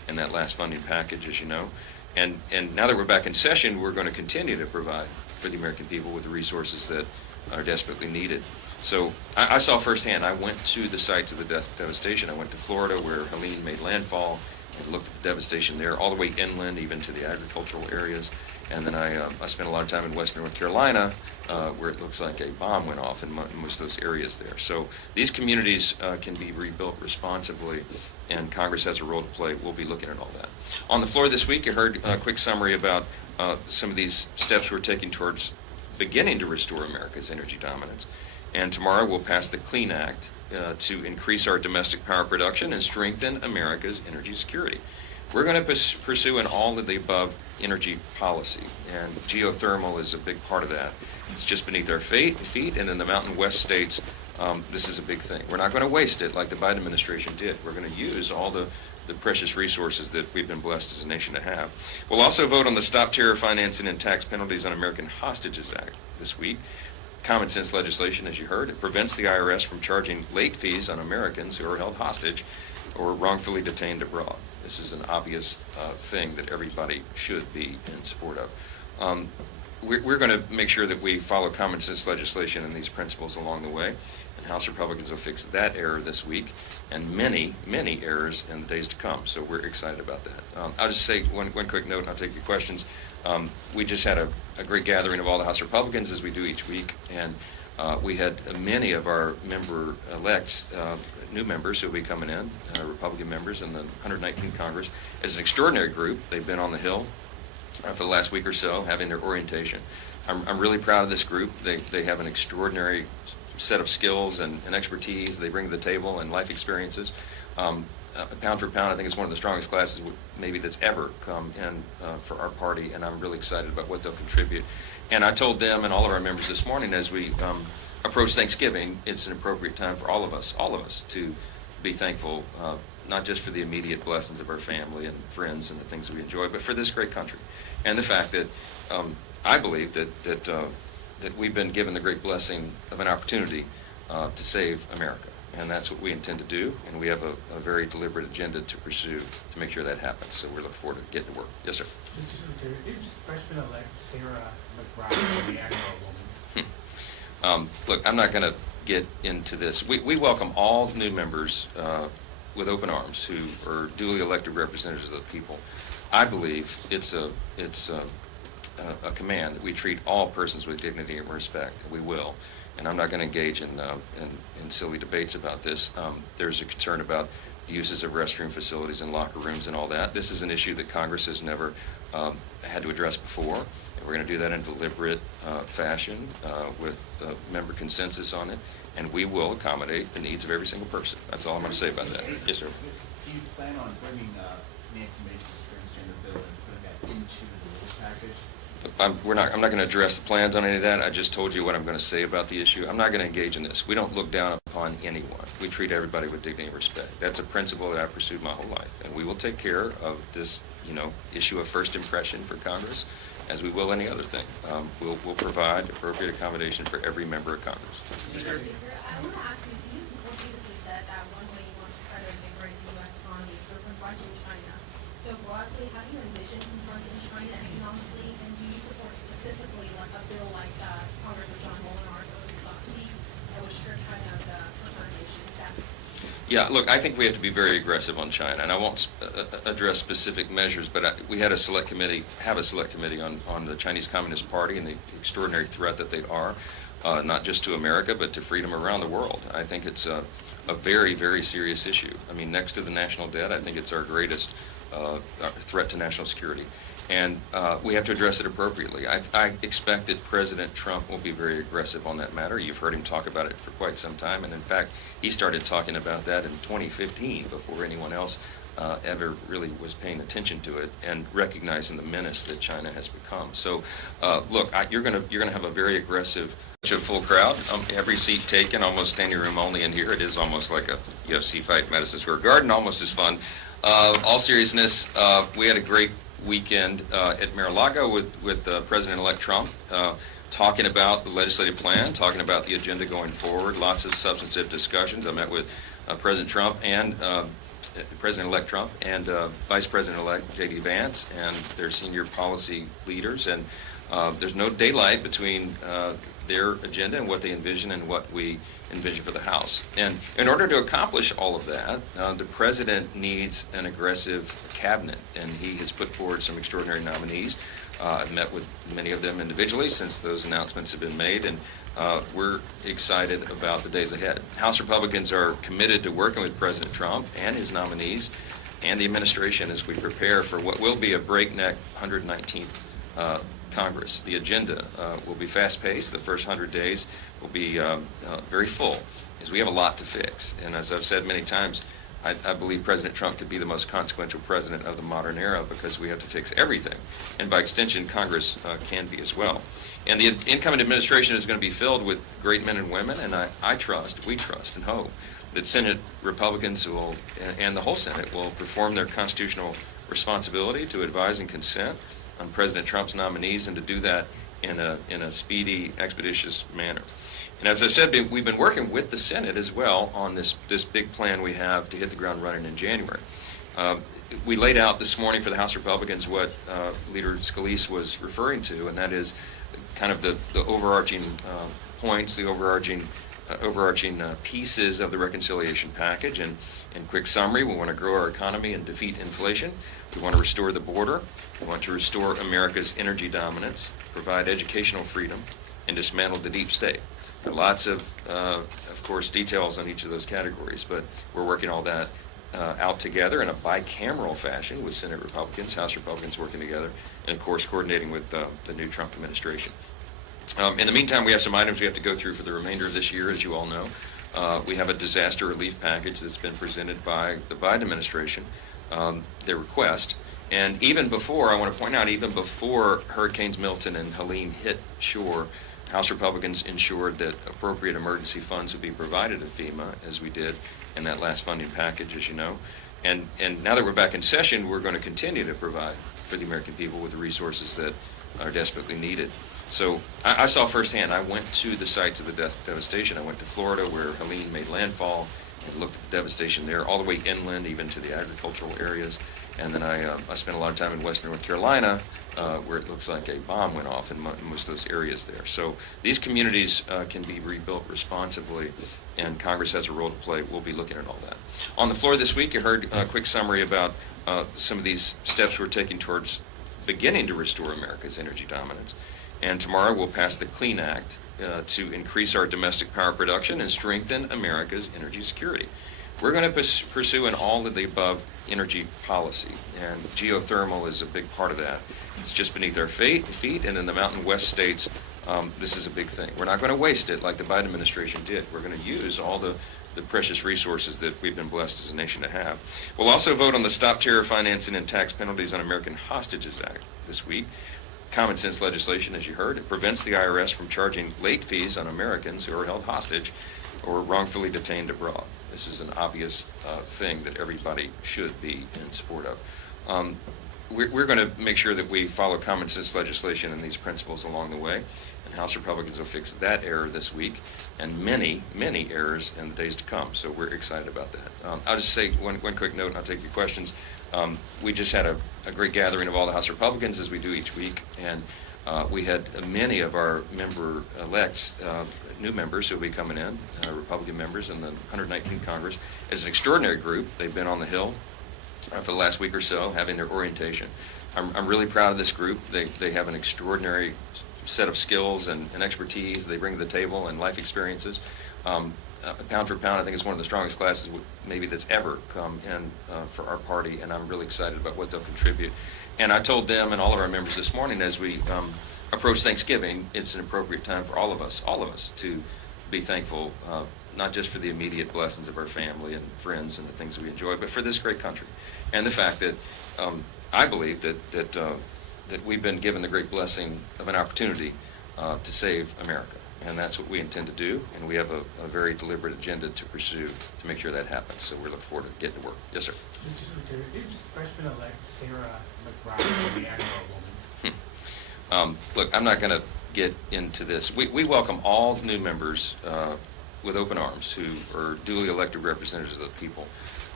in that last funding package, as you know. And now that we're back in session, we're going to continue to provide for the American people with the resources that are desperately needed. So I saw firsthand. I went to the sites of the devastation. I went to Florida, where Helene made landfall, and looked at the devastation there, all the way inland, even to the agricultural areas. And then I spent a lot of time in western North Carolina, where it looks like a bomb went off in most of those areas there. So these communities can be rebuilt responsibly, and Congress has a role to play. We'll be looking at all that. On the floor this week, you heard a quick summary about some of these steps we're taking towards beginning to restore America's energy dominance. And tomorrow we'll pass the Clean Act to increase our domestic power production and strengthen America's energy security. We're going to pursue an all of the above energy policy, and geothermal is a big part of that. It's just beneath our feet, and in the Mountain West states, this is a big thing. We're not going to waste it like the Biden administration did. We're going to use all the precious resources that we've been blessed as a nation to have. We'll also vote on the Stop Terror Financing and Tax Penalties on American Hostages Act this week. Common sense legislation, as you heard. It prevents the IRS from charging late fees on Americans who are held hostage or wrongfully detained abroad. This is an obvious thing that everybody should be in support of. We're going to make sure that we follow common sense legislation and these principles along the way, and House Republicans will fix that error this week and many, many errors in the days to come. So we're excited about that. I'll just say one quick note, and I'll take your questions. We just had a great gathering of all the House Republicans, as we do each week, and we had many of our member-elects, new members who will be coming in, Republican members in the 119th Congress. As an extraordinary group, they've been on the Hill for the last week or so, having their orientation. I'm really proud of this group. They have an extraordinary set of skills and expertise they bring to the table, and life experiences. Pound for pound, I think it's one of the strongest classes maybe that's ever come in for our party, and I'm really excited about what they'll contribute. And I told them and all of our members this morning, as we approach Thanksgiving, it's an appropriate time for all of us to be thankful, not just for the immediate blessings of our family and friends and the things that we enjoy, but for this great country, and the fact that I believe that we've been given the great blessing of an opportunity to save America. And that's what we intend to do, and we have a very deliberate agenda to pursue to make sure that happens. So we're looking forward to getting to work. Yes, sir. Is freshman-elect Sarah McBride a man or a woman? Look, I'm not going to get into this. We welcome all new members with open arms who are duly elected representatives of the people. I believe it's a command that we treat all persons with dignity and respect. We will. And I'm not going to engage in silly debates about this. There's a concern about the uses of restroom facilities and locker rooms and all that. This is an issue that Congress has never had to address before. And we're going to do that in a deliberate fashion with member consensus on it. And we will accommodate the needs of every single person. That's all I'm going to say about that. Yes, sir. Do you plan on bringing Nancy Mace's transgender bill and putting that into the rules package? I'm not going to address the plans on any of that. I just told you what I'm going to say about the issue. I'm not going to engage in this. We don't look down upon anyone. We treat everybody with dignity and respect. That's a principle that I've pursued my whole life. And we will take care of this, issue of first impression for Congress, as we will any other thing. We'll provide appropriate accommodation for every member of Congress. I want to ask you, so you repeatedly said that one way you want to try to invigorate the U.S. economy is through confronting China. So broadly, how do you envision confronting China economically, and do you support specifically like a bill like Congressman John Molinar's last week that would strip China of the preferred nation status? Yeah, look, I think we have to be very aggressive on China, and I won't address specific measures, but we had a select committee on the Chinese Communist Party and the extraordinary threat that they are, not just to America, but to freedom around the world. I think it's a very, very serious issue. I mean, next to the national debt, I think it's our greatest threat to national security. And we have to address it appropriately. I expect that President Trump will be very aggressive on that matter. You've heard him talk about it for quite some time. And in fact, he started talking about that in 2015 before anyone else ever really was paying attention to it and recognizing the menace that China has become. So look, you're going to have a very aggressive, full crowd. Every seat taken, almost standing room only in here. It is almost like a UFC fight in Madison Square Garden, almost as fun. All seriousness, we had a great weekend at Mar-a-Lago with President-elect Trump, talking about the legislative plan, talking about the agenda going forward, lots of substantive discussions. I met with President Trump and President-elect Trump and Vice President-elect J.D. Vance and their senior policy leaders. And there's no daylight between their agenda and what they envision and what we envision for the House. And in order to accomplish all of that, the President needs an aggressive cabinet, and he has put forward some extraordinary nominees. I've met with many of them individually since those announcements have been made, and we're excited about the days ahead. House Republicans are committed to working with President Trump and his nominees and the administration as we prepare for what will be a breakneck 119th Congress. The agenda will be fast-paced. The first 100 days will be very full, as we have a lot to fix. And as I've said many times, I believe President Trump could be the most consequential president of the modern era because we have to fix everything. And by extension, Congress can be as well. And the incoming administration is going to be filled with great men and women, and we trust and hope that Senate Republicans will, and the whole Senate will perform their constitutional responsibility to advise and consent on President Trump's nominees, and to do that in a speedy, expeditious manner. And as I said, we've been working with the Senate as well on this big plan we have to hit the ground running in January. We laid out this morning for the House Republicans what Leader Scalise was referring to, and that is kind of the overarching points, the overarching pieces of the reconciliation package. And in quick summary, we want to grow our economy and defeat inflation. We want to restore the border. We want to restore America's energy dominance, provide educational freedom, and dismantle the deep state. There are lots of course, details on each of those categories, but we're working all that out together in a bicameral fashion with Senate Republicans, House Republicans working together, and of course coordinating with the new Trump administration. In the meantime, we have some items we have to go through for the remainder of this year, as you all know. We have a disaster relief package that's been presented by the Biden administration, their request. And even before, I want to point out, even before Hurricanes Milton and Helene hit shore, House Republicans ensured that appropriate emergency funds would be provided to FEMA, as we did in that last funding package, as you know. And now that we're back in session, we're going to continue to provide for the American people with the resources that are desperately needed. So I saw firsthand. I went to the sites of the devastation. I went to Florida, where Helene made landfall, and looked at the devastation there, all the way inland, even to the agricultural areas. And then I spent a lot of time in western North Carolina, where it looks like a bomb went off in most of those areas there. So these communities can be rebuilt responsibly, and Congress has a role to play. We'll be looking at all that. On the floor this week, you heard a quick summary about some of these steps we're taking towards beginning to restore America's energy dominance. And tomorrow we'll pass the Clean Act to increase our domestic power production and strengthen America's energy security. We're going to pursue an all of the above energy policy, and geothermal is a big part of that. It's just beneath our feet, and in the Mountain West states, this is a big thing. We're not going to waste it like the Biden administration did. We're going to use all the precious resources that we've been blessed as a nation to have. We'll also vote on the Stop Terror Financing and Tax Penalties on American Hostages Act this week. Common sense legislation, as you heard. It prevents the IRS from charging late fees on Americans who are held hostage or wrongfully detained abroad. This is an obvious thing that everybody should be in support of. We're going to make sure that we follow common sense legislation and these principles along the way, and House Republicans will fix that error this week and many, many errors in the days to come. So we're excited about that. I'll just say one quick note, and I'll take your questions. We just had a great gathering of all the House Republicans, as we do each week, and we had many of our member-elects, new members who will be coming in, Republican members in the 119th Congress. As an extraordinary group, they've been on the Hill for the last week or so, having their orientation. I'm really proud of this group. They have an extraordinary set of skills and expertise they bring to the table, and life experiences. Pound for pound, I think it's one of the strongest classes maybe that's ever come in for our party, and I'm really excited about what they'll contribute. And I told them and all of our members this morning, as we approach Thanksgiving, it's an appropriate time for all of us to be thankful, not just for the immediate blessings of our family and friends and the things that we enjoy, but for this great country, and the fact that I believe that we've been given the great blessing of an opportunity to save America. And that's what we intend to do, and we have a very deliberate agenda to pursue to make sure that happens. So we're looking forward to getting to work. Yes, sir. Is freshman-elect Sarah McBride a man or a woman? Look, I'm not going to get into this. We welcome all new members with open arms who are duly elected representatives of the people.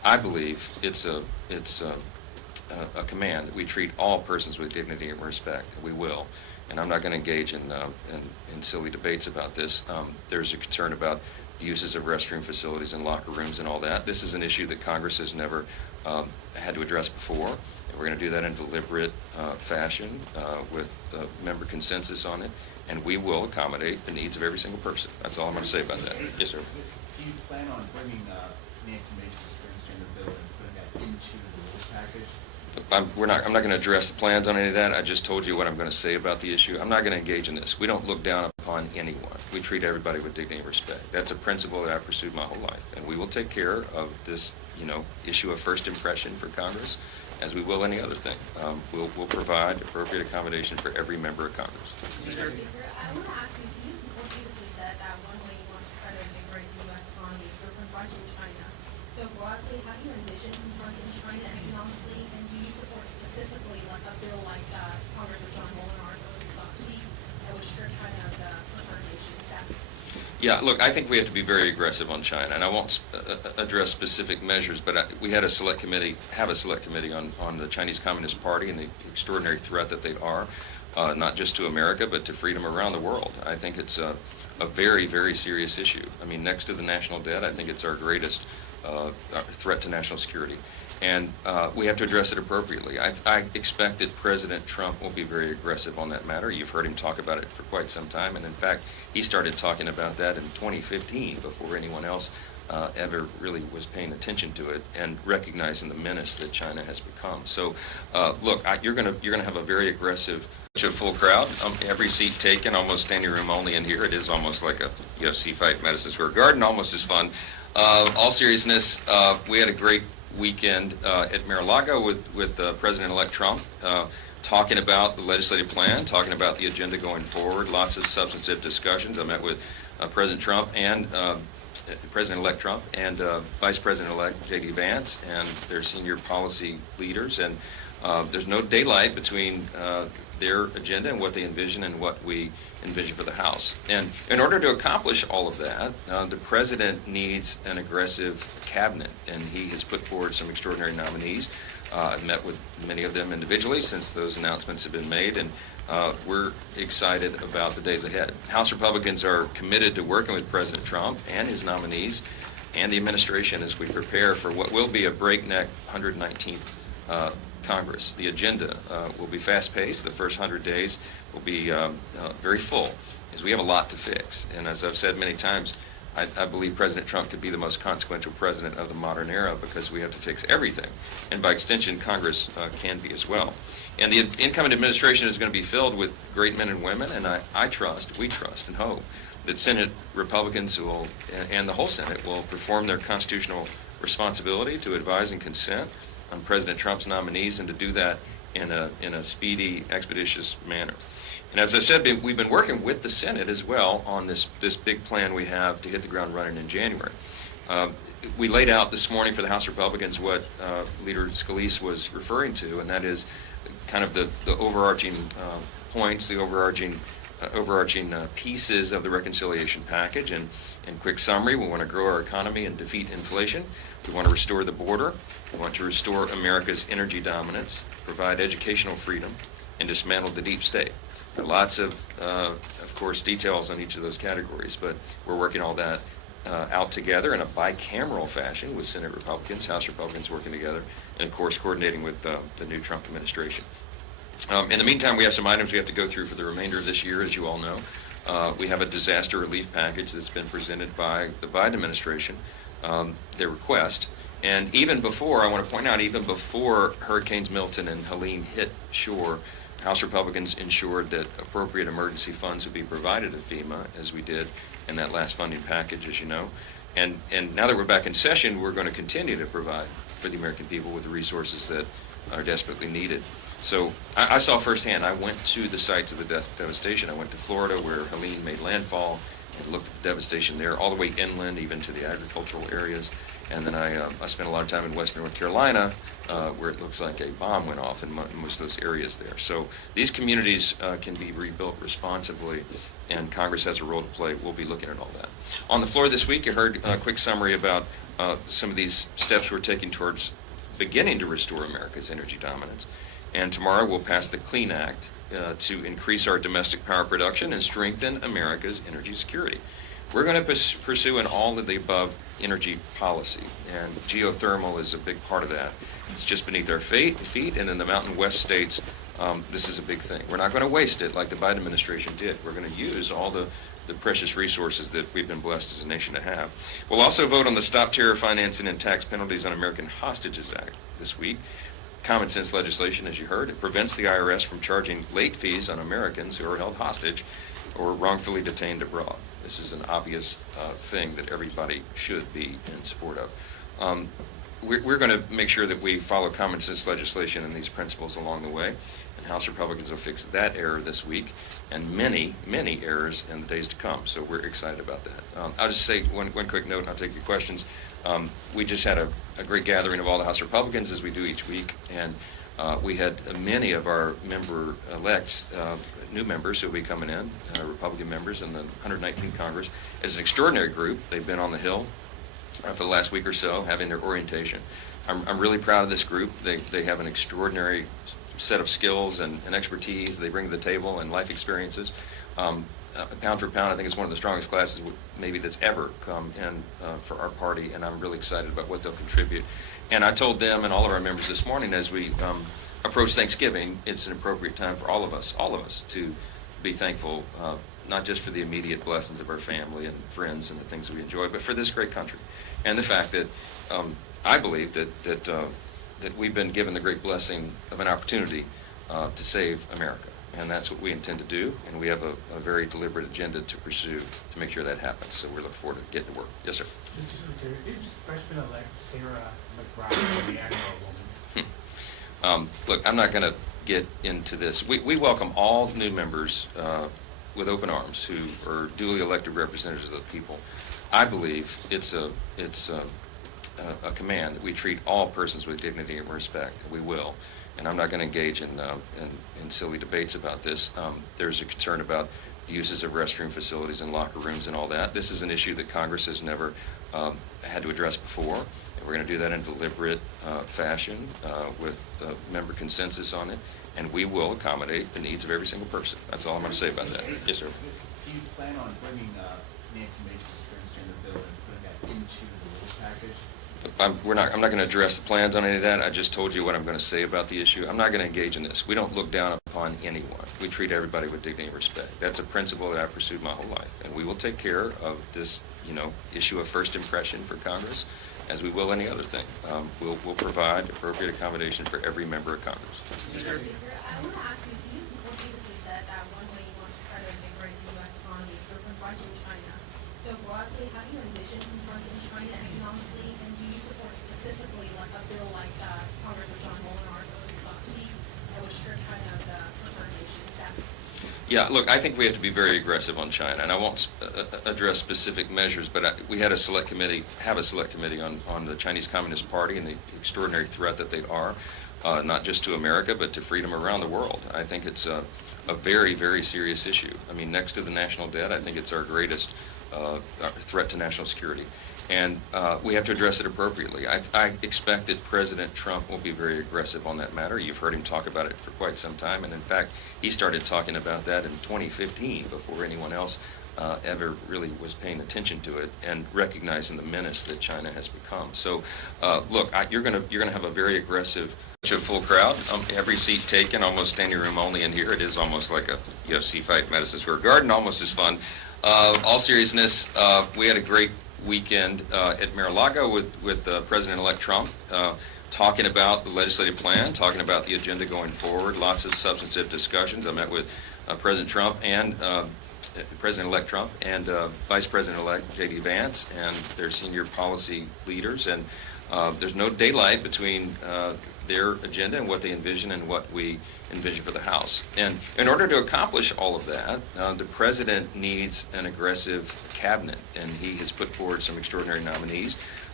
I believe it's a command that we treat all persons with dignity and respect. We will. And I'm not going to engage in silly debates about this. There's a concern about the uses of restroom facilities and locker rooms and all that. This is an issue that Congress has never had to address before. And we're going to do that in deliberate fashion with member consensus on it. And we will accommodate the needs of every single person. That's all I'm going to say about that. Yes, sir. Do you plan on bringing Nancy Mace's transgender bill and putting that into the rules package? I'm not going to address the plans on any of that. I just told you what I'm going to say about the issue. I'm not going to engage in this. We don't look down upon anyone. We treat everybody with dignity and respect. That's a principle that I've pursued my whole life. And we will take care of this, issue of first impression for Congress, as we will any other thing. We'll provide appropriate accommodation for every member of Congress. I want to ask you, so you repeatedly said that one way you want to try to invigorate the U.S. economy is through confronting China. So broadly, how do you envision confronting China economically, and do you support specifically like a bill like Congressman John Molinar's last week that would strip China of the preferred nation status? Yeah, look, I think we have to be very aggressive on China, and I won't address specific measures, but we have a select committee on the Chinese Communist Party and the extraordinary threat that they are, not just to America, but to freedom around the world. I think it's a very, very serious issue. I mean, next to the national debt, I think it's our greatest threat to national security. And we have to address it appropriately. I expect that President Trump will be very aggressive on that matter. You've heard him talk about it for quite some time, and in fact, he started talking about that in 2015 before anyone else ever really was paying attention to it and recognizing the menace that China has become. So, look, you're gonna have a very aggressive, full crowd. Every seat taken, almost standing room only in here. It is almost like a UFC fight, Madison Square Garden, almost as fun. All seriousness, we had a great weekend at Mar-a-Lago with President-elect Trump, talking about the legislative plan, talking about the agenda going forward, lots of substantive discussions. I met with President Trump and President-elect Trump and Vice President-elect J.D. Vance and their senior policy leaders, and there's no daylight between their agenda and what they envision and what we envision for the House. And in order to accomplish all of that, the President needs an aggressive cabinet, and he has put forward some extraordinary nominees. I've met with many of them individually since those announcements have been made, and we're excited about the days ahead. House Republicans are committed to working with President Trump and his nominees and the administration as we prepare for what will be a breakneck 119th Congress. The agenda will be fast-paced. The first 100 days will be very full, as we have a lot to fix. And as I've said many times, I believe President Trump could be the most consequential president of the modern era because we have to fix everything. And by extension, Congress can be as well. And the incoming administration is going to be filled with great men and women, and we trust and hope that Senate Republicans and the whole Senate will perform their constitutional responsibility to advise and consent on President Trump's nominees, and to do that in a speedy, expeditious manner. And as I said, we've been working with the Senate as well on this big plan we have to hit the ground running in January. We laid out this morning for the House Republicans what Leader Scalise was referring to, and that is kind of the overarching points, the overarching pieces of the reconciliation package. And in quick summary, we want to grow our economy and defeat inflation. We want to restore the border. We want to restore America's energy dominance, provide educational freedom, and dismantle the deep state. There are lots of course, details on each of those categories, but we're working all that out together in a bicameral fashion with Senate Republicans, House Republicans working together, and of course coordinating with the new Trump administration. In the meantime, we have some items we have to go through for the remainder of this year, as you all know. We have a disaster relief package that's been presented by the Biden administration, their request. And even before, I want to point out, even before Hurricanes Milton and Helene hit shore, House Republicans ensured that appropriate emergency funds would be provided to FEMA, as we did in that last funding package, as you know. And now that we're back in session, we're going to continue to provide for the American people with the resources that are desperately needed. So I saw firsthand. I went to the sites of the devastation. I went to Florida, where Helene made landfall, and looked at the devastation there, all the way inland, even to the agricultural areas. And then I spent a lot of time in Western North Carolina, where it looks like a bomb went off in most of those areas there. So these communities can be rebuilt responsibly, and Congress has a role to play. We'll be looking at all that. On the floor this week, you heard a quick summary about some of these steps we're taking towards beginning to restore America's energy dominance. And tomorrow we'll pass the Clean Act to increase our domestic power production and strengthen America's energy security. We're going to pursue an all of the above energy policy, and geothermal is a big part of that. It's just beneath our feet, and in the Mountain West states, this is a big thing. We're not going to waste it like the Biden administration did. We're going to use all the precious resources that we've been blessed as a nation to have. We'll also vote on the Stop Terror Financing and Tax Penalties on American Hostages Act this week. Common sense legislation, as you heard. It prevents the IRS from charging late fees on Americans who are held hostage or wrongfully detained abroad. This is an obvious thing that everybody should be in support of. We're going to make sure that we follow common sense legislation and these principles along the way, and House Republicans will fix that error this week and many, many errors in the days to come. So we're excited about that. I'll just say one quick note, and I'll take your questions. We just had a great gathering of all the House Republicans, as we do each week, and we had many of our member-elects, new members who will be coming in, Republican members in the 119th Congress. As an extraordinary group, they've been on the Hill for the last week or so, having their orientation. I'm really proud of this group. They have an extraordinary set of skills and expertise they bring to the table and life experiences. Pound for pound, I think it's one of the strongest classes maybe that's ever come in for our party, and I'm really excited about what they'll contribute. And I told them and all of our members this morning, as we approach Thanksgiving, it's an appropriate time for all of us to be thankful, not just for the immediate blessings of our family and friends and the things that we enjoy, but for this great country. And the fact that I believe that we've been given the great blessing of an opportunity to save America. And that's what we intend to do, and we have a very deliberate agenda to pursue to make sure that happens. So we're looking forward to getting to work. Yes, sir. Is freshman-elect Sarah McBride a man or a woman? Look, I'm not going to get into this. We welcome all new members with open arms who are duly elected representatives of the people. I believe it's a command that we treat all persons with dignity and respect. We will. And I'm not going to engage in silly debates about this. There's a concern about the uses of restroom facilities and locker rooms and all that. This is an issue that Congress has never had to address before. And we're going to do that in a deliberate fashion with member consensus on it. And we will accommodate the needs of every single person. That's all I'm going to say about that. Yes, sir. Do you plan on bringing Nancy Mace's transgender bill and putting that into the rules package? I'm not going to address the plans on any of that. I just told you what I'm going to say about the issue. I'm not going to engage in this. We don't look down upon anyone. We treat everybody with dignity and respect. That's a principle that I've pursued my whole life. And we will take care of this, issue of first impression for Congress, as we will any other thing. We'll provide appropriate accommodation for every member of Congress. I want to ask you, so you repeatedly said that one way you want to try to invigorate the U.S. economy is through confronting China. So broadly, how do you envision confronting China economically, and do you support specifically like a bill like Congressman John Molinar's last week that would strip China of the preferred nation status? Yeah, look, I think we have to be very aggressive on China, and I won't address specific measures, but we had a select committee on the Chinese Communist Party and the extraordinary threat that they are, not just to America, but to freedom around the world. I think it's a very, very serious issue. I mean, next to the national debt, I think it's our greatest threat to national security. And we have to address it appropriately. I expect that President Trump will be very aggressive on that matter. You've heard him talk about it for quite some time, and in fact, he started talking about that in 2015 before anyone else ever really was paying attention to it and recognizing the menace that China has become. So, look, you're gonna have a very aggressive, full crowd. Every seat taken, almost standing room only in here. It is almost like a UFC fight, Madison Square Garden, almost as fun. All seriousness, we had a great weekend at Mar-a-Lago with President-elect Trump, talking about the legislative plan, talking about the agenda going forward, lots of substantive discussions. I met with President Trump and President-elect Trump and Vice President-elect J.D. Vance and their senior policy leaders, and there's no daylight between their agenda and what they envision and what we envision for the House. And in order to accomplish all of that, the President needs an aggressive cabinet, and he has put forward some extraordinary nominees.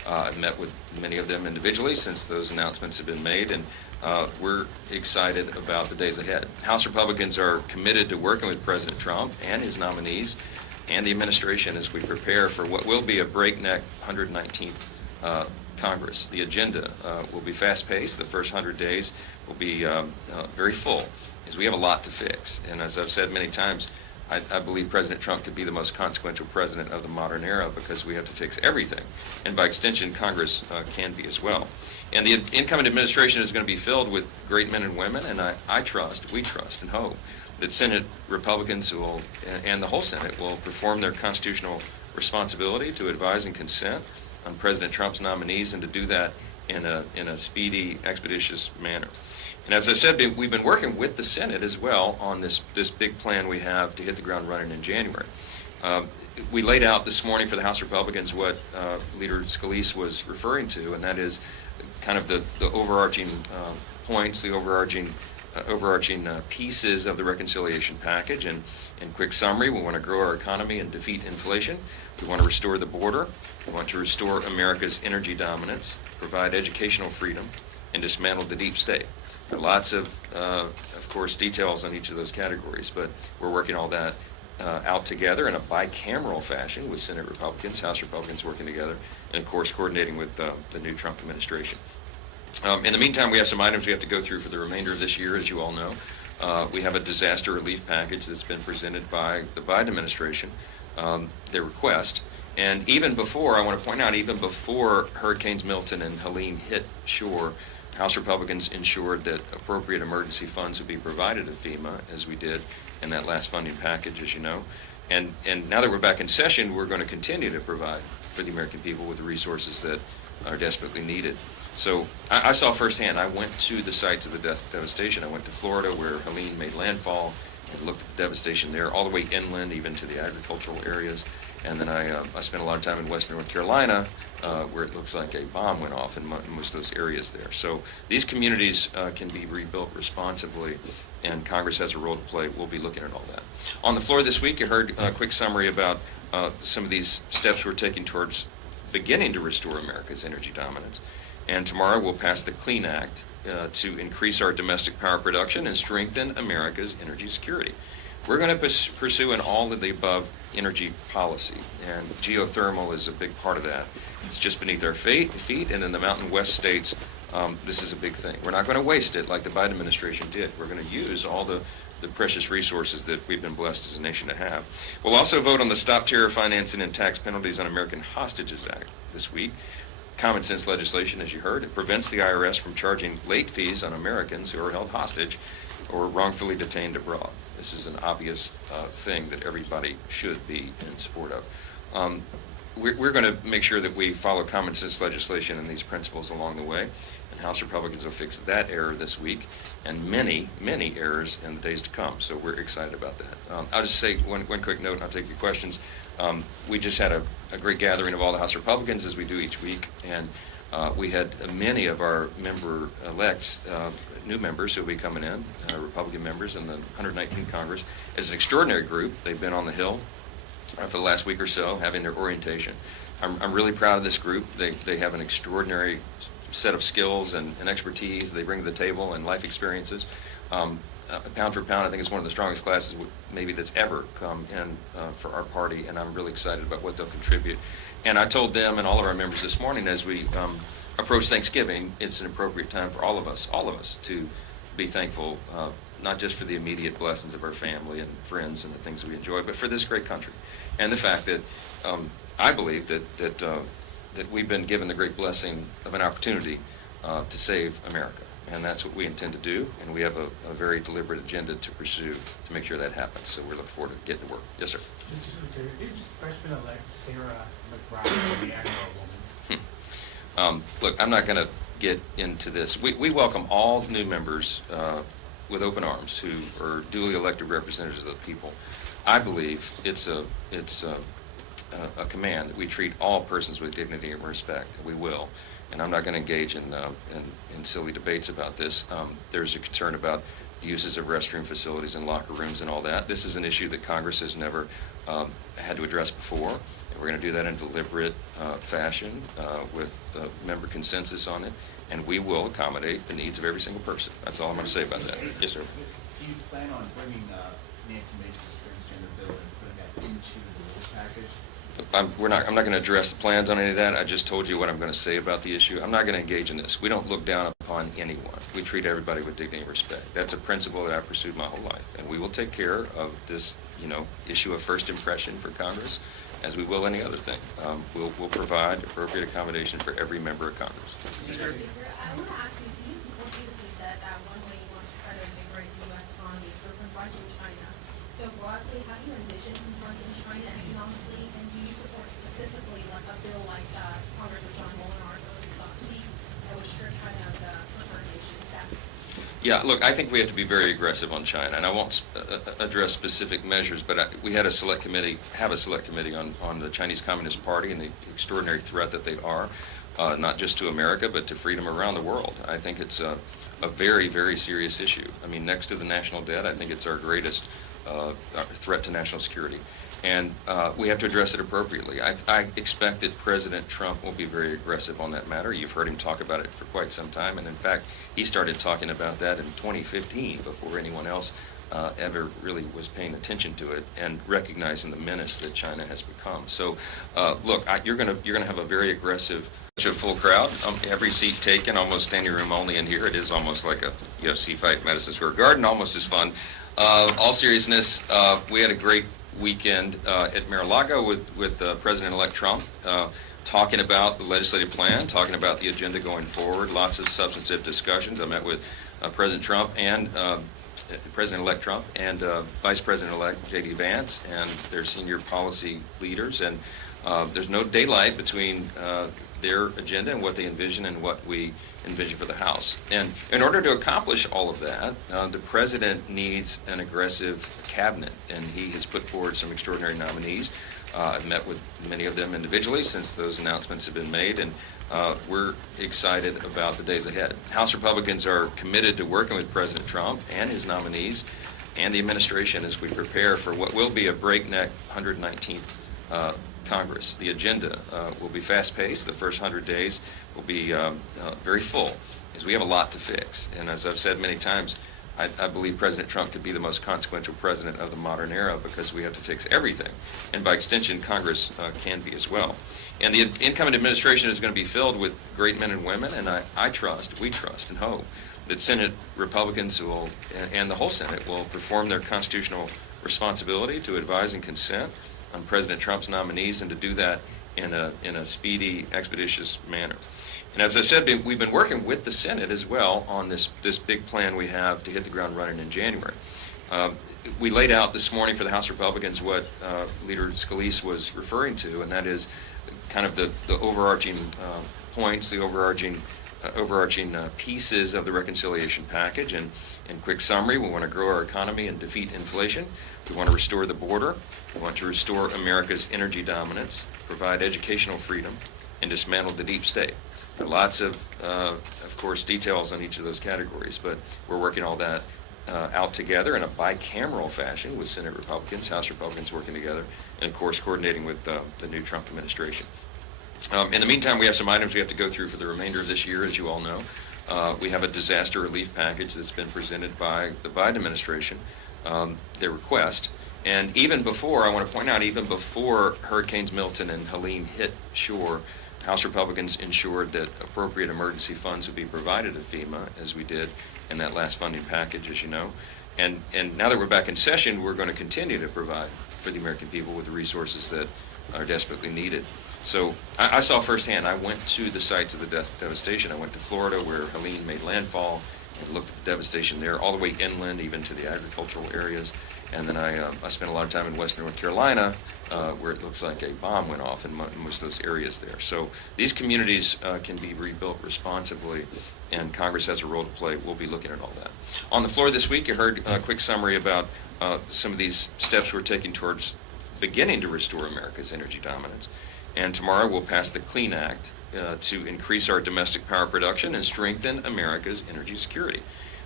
I've met with many of them individually since those announcements have been made, and we're excited about the days ahead. House Republicans are committed to working with President Trump and his nominees and the administration as we prepare for what will be a breakneck 119th Congress. The agenda will be fast-paced. The first 100 days will be very full, as we have a lot to fix. And as I've said many times, I believe President Trump could be the most consequential president of the modern era because we have to fix everything. And by extension, Congress can be as well. And the incoming administration is going to be filled with great men and women, and we trust and hope that Senate Republicans will, and the whole Senate will perform their constitutional responsibility to advise and consent on President Trump's nominees, and to do that in a speedy, expeditious manner. And as I said, we've been working with the Senate as well on this big plan we have to hit the ground running in January. We laid out this morning for the House Republicans what Leader Scalise was referring to, and that is kind of the overarching points, the overarching pieces of the reconciliation package. And in quick summary, we want to grow our economy and defeat inflation. We want to restore the border. We want to restore America's energy dominance, provide educational freedom, and dismantle the deep state. There are lots of course, details on each of those categories, but we're working all that out together in a bicameral fashion with Senate Republicans, House Republicans working together, and of course coordinating with the new Trump administration. In the meantime, we have some items we have to go through for the remainder of this year, as you all know. We have a disaster relief package that's been presented by the Biden administration, their request. And even before, I want to point out, even before Hurricanes Milton and Helene hit shore, House Republicans ensured that appropriate emergency funds would be provided to FEMA, as we did in that last funding package, as you know. And now that we're back in session, we're going to continue to provide for the American people with the resources that are desperately needed. So I saw firsthand. I went to the sites of the devastation. I went to Florida, where Helene made landfall, and looked at the devastation there, all the way inland, even to the agricultural areas. And then I spent a lot of time in western North Carolina, where it looks like a bomb went off in most of those areas there. So these communities can be rebuilt responsibly, and Congress has a role to play. We'll be looking at all that. On the floor this week, you heard a quick summary about some of these steps we're taking towards beginning to restore America's energy dominance. And tomorrow we'll pass the Clean Act to increase our domestic power production and strengthen America's energy security. We're going to pursue an all of the above energy policy, and geothermal is a big part of that. It's just beneath our feet, and in the Mountain West states, this is a big thing. We're not going to waste it like the Biden administration did. We're going to use all the precious resources that we've been blessed as a nation to have. We'll also vote on the Stop Terror Financing and Tax Penalties on American Hostages Act this week. Common sense legislation, as you heard. It prevents the IRS from charging late fees on Americans who are held hostage or wrongfully detained abroad. This is an obvious thing that everybody should be in support of. We're going to make sure that we follow common sense legislation and these principles along the way, and House Republicans will fix that error this week and many, many errors in the days to come. So we're excited about that. I'll just say one quick note, and I'll take your questions. We just had a great gathering of all the House Republicans, as we do each week, and we had many of our member-elects, new members who will be coming in, Republican members in the 119th Congress. It's an extraordinary group. They've been on the Hill for the last week or so, having their orientation. I'm really proud of this group. They have an extraordinary set of skills and expertise they bring to the table, and life experiences. Pound for pound, I think it's one of the strongest classes maybe that's ever come in for our party, and I'm really excited about what they'll contribute. And I told them and all of our members this morning, as we approach Thanksgiving, it's an appropriate time for all of us to be thankful, not just for the immediate blessings of our family and friends and the things that we enjoy, but for this great country, and the fact that I believe that we've been given the great blessing of an opportunity to save America. And that's what we intend to do, and we have a very deliberate agenda to pursue to make sure that happens. So we're looking forward to getting to work. Yes, sir. Is freshman-elect Sarah McBride a man or a woman? Look, I'm not going to get into this. We welcome all new members with open arms who are duly elected representatives of the people. I believe it's a command that we treat all persons with dignity and respect. We will. And I'm not going to engage in silly debates about this. There's a concern about the uses of restroom facilities and locker rooms and all that. This is an issue that Congress has never had to address before. We're going to do that in deliberate fashion with member consensus on it, and we will accommodate the needs of every single person. That's all I'm going to say about that. Yes, sir. Do you plan on bringing Nancy Mace's transgender bill and putting that into the rules package? I'm not going to address the plans on any of that. I just told you what I'm going to say about the issue. I'm not going to engage in this. We don't look down upon anyone. We treat everybody with dignity and respect. That's a principle that I've pursued my whole life, and we will take care of this, issue of first impression for Congress, as we will any other thing. We'll provide appropriate accommodation for every member of Congress. I want to ask you, so you repeatedly said that one way you want to try to invigorate the U.S. economy is through confronting China. So broadly, how do you envision confronting China economically, and do you support specifically like a bill like Congressman John Molinar's last week that would assure China of the proliferation tax? Yeah, look, I think we have to be very aggressive on China, and I won't address specific measures, but we have a select committee on the Chinese Communist Party and the extraordinary threat that they are, not just to America, but to freedom around the world. I think it's a very, very serious issue. I mean, next to the national debt, I think it's our greatest threat to national security. And we have to address it appropriately. I expect that President Trump will be very aggressive on that matter. You've heard him talk about it for quite some time, and in fact, he started talking about that in 2015 before anyone else ever really was paying attention to it and recognizing the menace that China has become. So, look, you're gonna have a very aggressive, full crowd. Every seat taken, almost standing room only in here. It is almost like a UFC fight in Madison Square Garden, almost as fun. All seriousness, we had a great weekend at Mar-a-Lago with President-elect Trump, talking about the legislative plan, talking about the agenda going forward, lots of substantive discussions. I met with President Trump and President-elect Trump and Vice President-elect J.D. Vance and their senior policy leaders, and there's no daylight between their agenda and what they envision and what we envision for the House. And in order to accomplish all of that, the President needs an aggressive cabinet, and he has put forward some extraordinary nominees. I've met with many of them individually since those announcements have been made, and we're excited about the days ahead. House Republicans are committed to working with President Trump and his nominees and the administration as we prepare for what will be a breakneck 119th Congress. The agenda will be fast-paced. The first 100 days will be very full, because we have a lot to fix. And as I've said many times, I believe President Trump could be the most consequential president of the modern era, because we have to fix everything. And by extension, Congress can be as well. And the incoming administration is going to be filled with great men and women, and we trust and hope that Senate Republicans and the whole Senate will perform their constitutional responsibility to advise and consent on President Trump's nominees, and to do that in a speedy, expeditious manner. And as I said, we've been working with the Senate as well on this big plan we have to hit the ground running in January. We laid out this morning for the House Republicans what Leader Scalise was referring to, and that is kind of the overarching points, the overarching pieces of the reconciliation package. And in quick summary, we want to grow our economy and defeat inflation. We want to restore the border. We want to restore America's energy dominance, provide educational freedom, and dismantle the deep state. There are lots of course, details on each of those categories, but we're working all that out together in a bicameral fashion with Senate Republicans, House Republicans working together, and of course coordinating with the new Trump administration. In the meantime, we have some items we have to go through for the remainder of this year, as you all know. We have a disaster relief package that's been presented by the Biden administration, their request. And even before, I want to point out, even before Hurricanes Milton and Helene hit shore, House Republicans ensured that appropriate emergency funds would be provided to FEMA, as we did in that last funding package, as you know. And now that we're back in session, we're going to continue to provide for the American people with the resources that are desperately needed. So I saw firsthand. I went to the sites of the devastation. I went to Florida, where Helene made landfall, and looked at the devastation there, all the way inland, even to the agricultural areas. And then I spent a lot of time in western North Carolina, where it looks like a bomb went off in most of those areas there. So these communities can be rebuilt responsibly, and Congress has a role to play. We'll be looking at all that. On the floor this week, you heard a quick summary about some of these steps we're taking towards beginning to restore America's energy dominance. And tomorrow we'll pass the Clean Act to increase our domestic power production and strengthen America's energy security.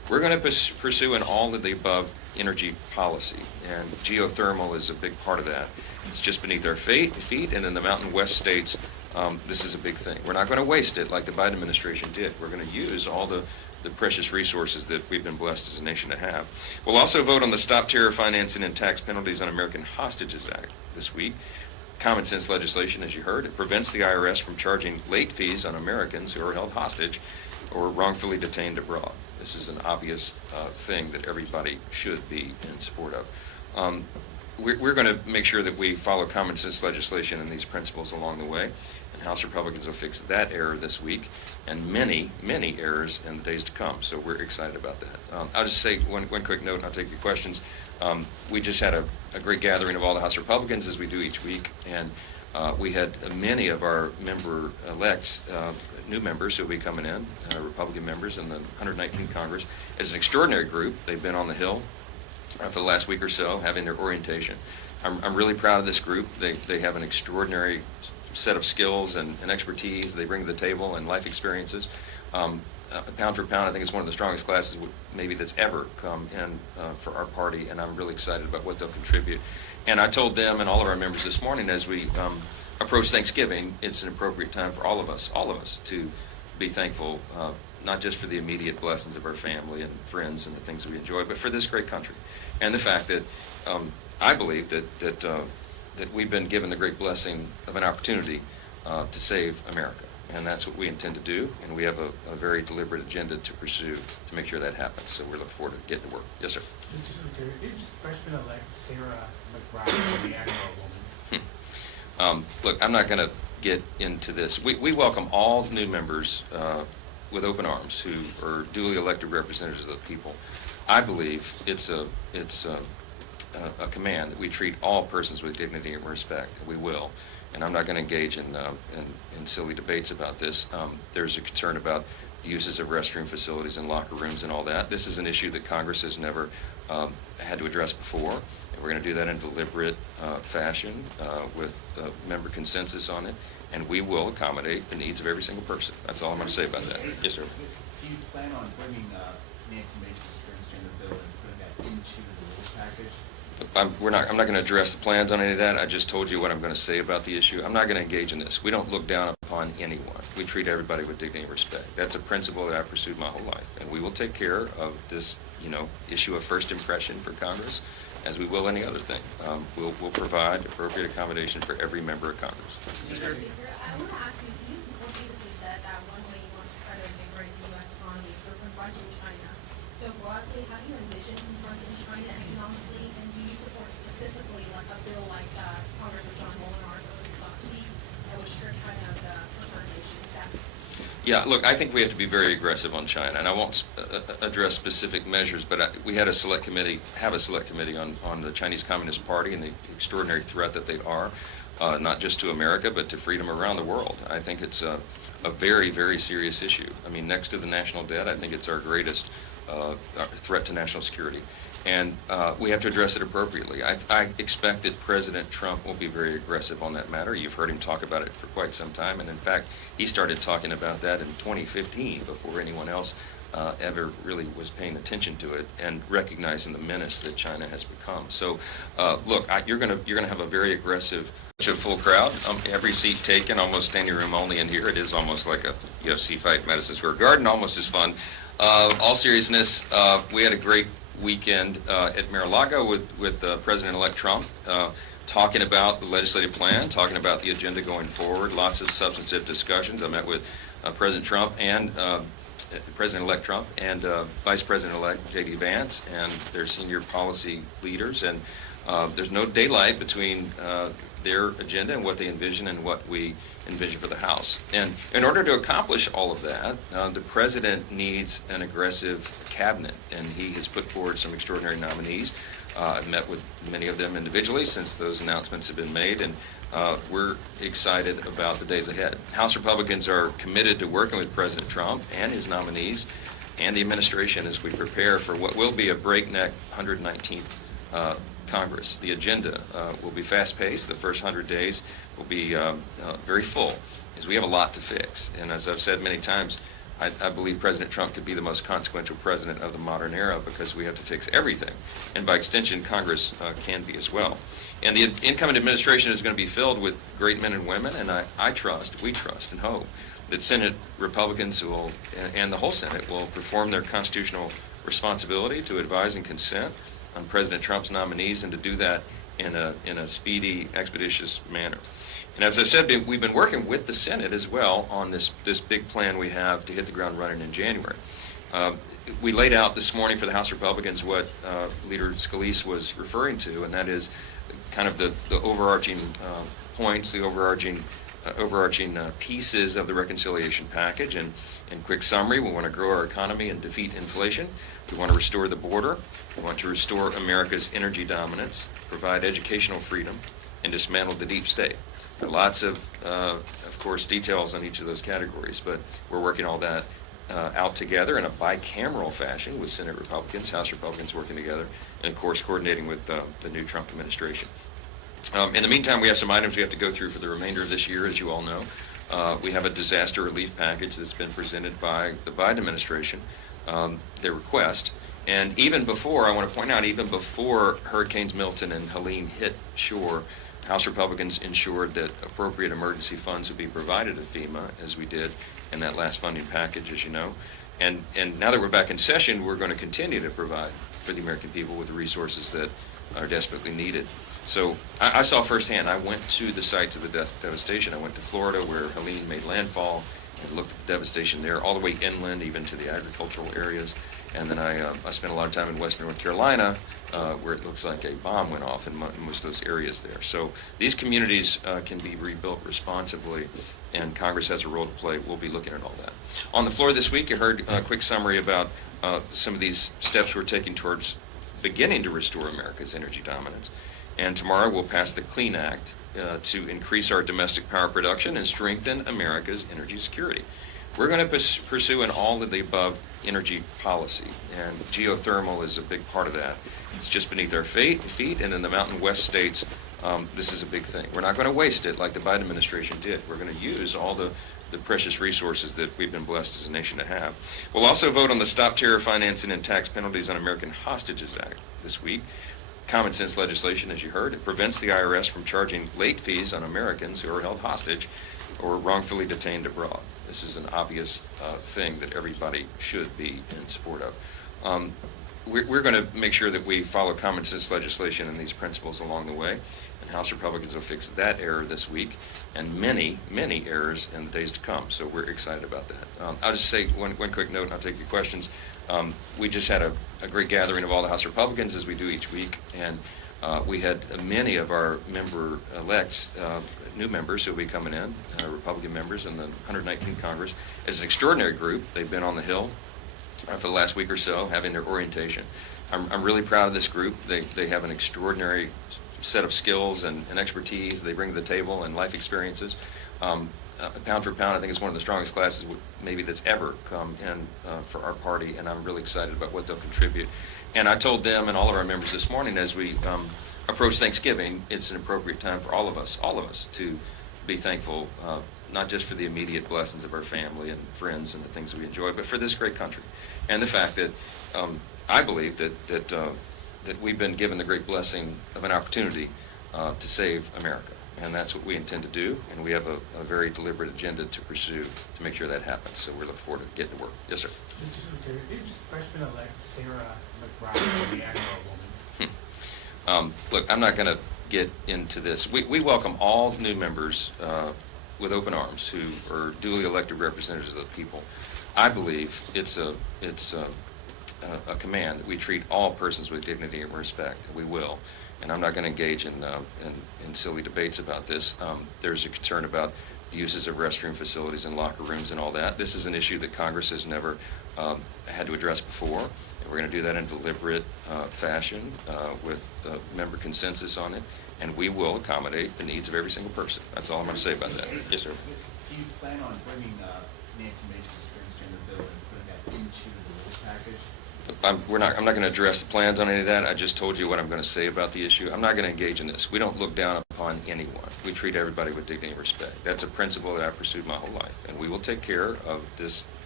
We're going to pursue an all of the above energy policy, and geothermal is a big part of that. It's just beneath our feet, and in the Mountain West states, this is a big thing. We're not going to waste it like the Biden administration did. We're going to use all the precious resources that we've been blessed as a nation to have. We'll also vote on the Stop Terror Financing and Tax Penalties on American Hostages Act this week. Common sense legislation, as you heard. It prevents the IRS from charging late fees on Americans who are held hostage or wrongfully detained abroad. This is an obvious thing that everybody should be in support of. We're going to make sure that we follow common sense legislation and these principles along the way. And House Republicans will fix that error this week and many, many errors in the days to come. So we're excited about that. I'll just say one quick note, and I'll take your questions. We just had a great gathering of all the House Republicans, as we do each week, and we had many of our member-elects, new members who will be coming in, Republican members in the 119th Congress. It's an extraordinary group. They've been on the Hill for the last week or so, having their orientation. I'm really proud of this group. They have an extraordinary set of skills and expertise they bring to the table and life experiences. Pound for pound, I think it's one of the strongest classes maybe that's ever come in for our party, and I'm really excited about what they'll contribute. And I told them and all of our members this morning, as we approach Thanksgiving, it's an appropriate time for all of us to be thankful, not just for the immediate blessings of our family and friends and the things that we enjoy, but for this great country. And the fact that I believe that we've been given the great blessing of an opportunity to save America. And that's what we intend to do, and we have a very deliberate agenda to pursue to make sure that happens. So we're looking forward to getting to work. Yes, sir. Is freshman-elect Sarah McBride a man or a woman? Look, I'm not going to get into this. We welcome all new members with open arms who are duly elected representatives of the people. I believe it's a command that we treat all persons with dignity and respect. We will. And I'm not going to engage in silly debates about this. There's a concern about the uses of restroom facilities and locker rooms and all that. This is an issue that Congress has never had to address before. And we're going to do that in deliberate fashion with member consensus on it. And we will accommodate the needs of every single person. That's all I'm going to say about that. Yes, sir. Do you plan on bringing Nancy Mace's transgender bill and putting that into the rules package? I'm not going to address the plans on any of that. I just told you what I'm going to say about the issue. I'm not going to engage in this. We don't look down upon anyone. We treat everybody with dignity and respect. That's a principle that I've pursued my whole life. And we will take care of this, issue of first impression for Congress, as we will any other thing. We'll provide appropriate accommodation for every member of Congress. Speaker, I want to ask you, so you repeatedly said that one way you want to try to invigorate the U.S. economy is through confronting China. So broadly, how do you envision confronting China economically, and do you support specifically like a bill like Congressman John Molinar's last week that would strip China of the preferred nation status? Yeah, look, I think we have to be very aggressive on China, and I won't address specific measures, but we had a select committee on the Chinese Communist Party and the extraordinary threat that they are, not just to America, but to freedom around the world. I think it's a very, very serious issue. I mean, next to the national debt, I think it's our greatest threat to national security. And we have to address it appropriately. I expect that President Trump will be very aggressive on that matter. You've heard him talk about it for quite some time. And in fact, he started talking about that in 2015 before anyone else ever really was paying attention to it and recognizing the menace that China has become. So look, you're going to have a very aggressive, full crowd. Every seat taken, almost standing room only in here. It is almost like a UFC fight in Madison Square Garden, almost as fun. All seriousness, we had a great weekend at Mar-a-Lago with President-elect Trump, talking about the legislative plan, talking about the agenda going forward, lots of substantive discussions. I met with President Trump and President-elect Trump and Vice President-elect J.D. Vance and their senior policy leaders, and there's no daylight between their agenda and what they envision and what we envision for the House. And in order to accomplish all of that, the President needs an aggressive cabinet, and he has put forward some extraordinary nominees. I've met with many of them individually since those announcements have been made, and we're excited about the days ahead. House Republicans are committed to working with President Trump and his nominees and the administration as we prepare for what will be a breakneck 119th Congress. The agenda will be fast-paced. The first 100 days will be very full, as we have a lot to fix. And as I've said many times, I believe President Trump could be the most consequential president of the modern era because we have to fix everything. And by extension, Congress can be as well. And the incoming administration is going to be filled with great men and women, and we trust and hope that Senate Republicans will, and the whole Senate will perform their constitutional responsibility to advise and consent on President Trump's nominees, and to do that in a speedy, expeditious manner. And as I said, we've been working with the Senate as well on this big plan we have to hit the ground running in January. We laid out this morning for the House Republicans what Leader Scalise was referring to, and that is kind of the overarching points, the overarching pieces of the reconciliation package. And in quick summary, we want to grow our economy and defeat inflation. We want to restore the border. We want to restore America's energy dominance, provide educational freedom, and dismantle the deep state. There are lots of course, details on each of those categories, but we're working all that out together in a bicameral fashion with Senate Republicans, House Republicans working together, and of course coordinating with the new Trump administration. In the meantime, we have some items we have to go through for the remainder of this year, as you all know. We have a disaster relief package that's been presented by the Biden administration, their request. And even before, I want to point out, even before Hurricanes Milton and Helene hit shore, House Republicans ensured that appropriate emergency funds would be provided to FEMA, as we did in that last funding package, as you know. And now that we're back in session, we're going to continue to provide for the American people with the resources that are desperately needed. So I saw firsthand. I went to the sites of the devastation. I went to Florida, where Helene made landfall, and looked at the devastation there, all the way inland, even to the agricultural areas. And then I spent a lot of time in western North Carolina, where it looks like a bomb went off in most of those areas there. So these communities can be rebuilt responsibly, and Congress has a role to play. We'll be looking at all that. On the floor this week, you heard a quick summary about some of these steps we're taking towards beginning to restore America's energy dominance. And tomorrow we'll pass the CLEAN Act to increase our domestic power production and strengthen America's energy security. We're going to pursue an all of the above energy policy, and geothermal is a big part of that. It's just beneath our feet, and in the Mountain West states, this is a big thing. We're not going to waste it like the Biden administration did. We're going to use all the precious resources that we've been blessed as a nation to have. We'll also vote on the Stop Terror Financing and Tax Penalties on American Hostages Act this week. Common sense legislation, as you heard. It prevents the IRS from charging late fees on Americans who are held hostage or wrongfully detained abroad. This is an obvious thing that everybody should be in support of. We're going to make sure that we follow common sense legislation and these principles along the way, and House Republicans will fix that error this week and many, many errors in the days to come. So we're excited about that. I'll just say one quick note, and I'll take your questions. We just had a great gathering of all the House Republicans, as we do each week, and we had many of our member-elects, new members who will be coming in, Republican members in the 119th Congress. It's an extraordinary group. They've been on the Hill for the last week or so, having their orientation. I'm really proud of this group. They have an extraordinary set of skills and expertise they bring to the table, and life experiences. Pound for pound, I think it's one of the strongest classes maybe that's ever come in for our party, and I'm really excited about what they'll contribute. And I told them and all of our members this morning, as we approach Thanksgiving, it's an appropriate time for all of us to be thankful, not just for the immediate blessings of our family and friends and the things that we enjoy, but for this great country, and the fact that I believe that we've been given the great blessing of an opportunity to save America. And that's what we intend to do, and we have a very deliberate agenda to pursue to make sure that happens. So we're looking forward to getting to work. Yes, sir. Is freshman-elect Sarah McBride a man or a woman? Look, I'm not going to get into this. We welcome all new members with open arms who are duly elected representatives of the people. I believe it's a command that we treat all persons with dignity and respect. We will. And I'm not going to engage in silly debates about this. There's a concern about the uses of restroom facilities and locker rooms and all that. This is an issue that Congress has never had to address before. And we're going to do that in deliberate fashion with member consensus on it. And we will accommodate the needs of every single person. That's all I'm going to say about that. Yes, sir. Do you plan on bringing Nancy Mace's transgender bill and putting that into the rules package? I'm not going to address the plans on any of that. I just told you what I'm going to say about the issue. I'm not going to engage in this. We don't look down upon anyone. We treat everybody with dignity and respect. That's a principle that I've pursued my whole life, and we will take care of this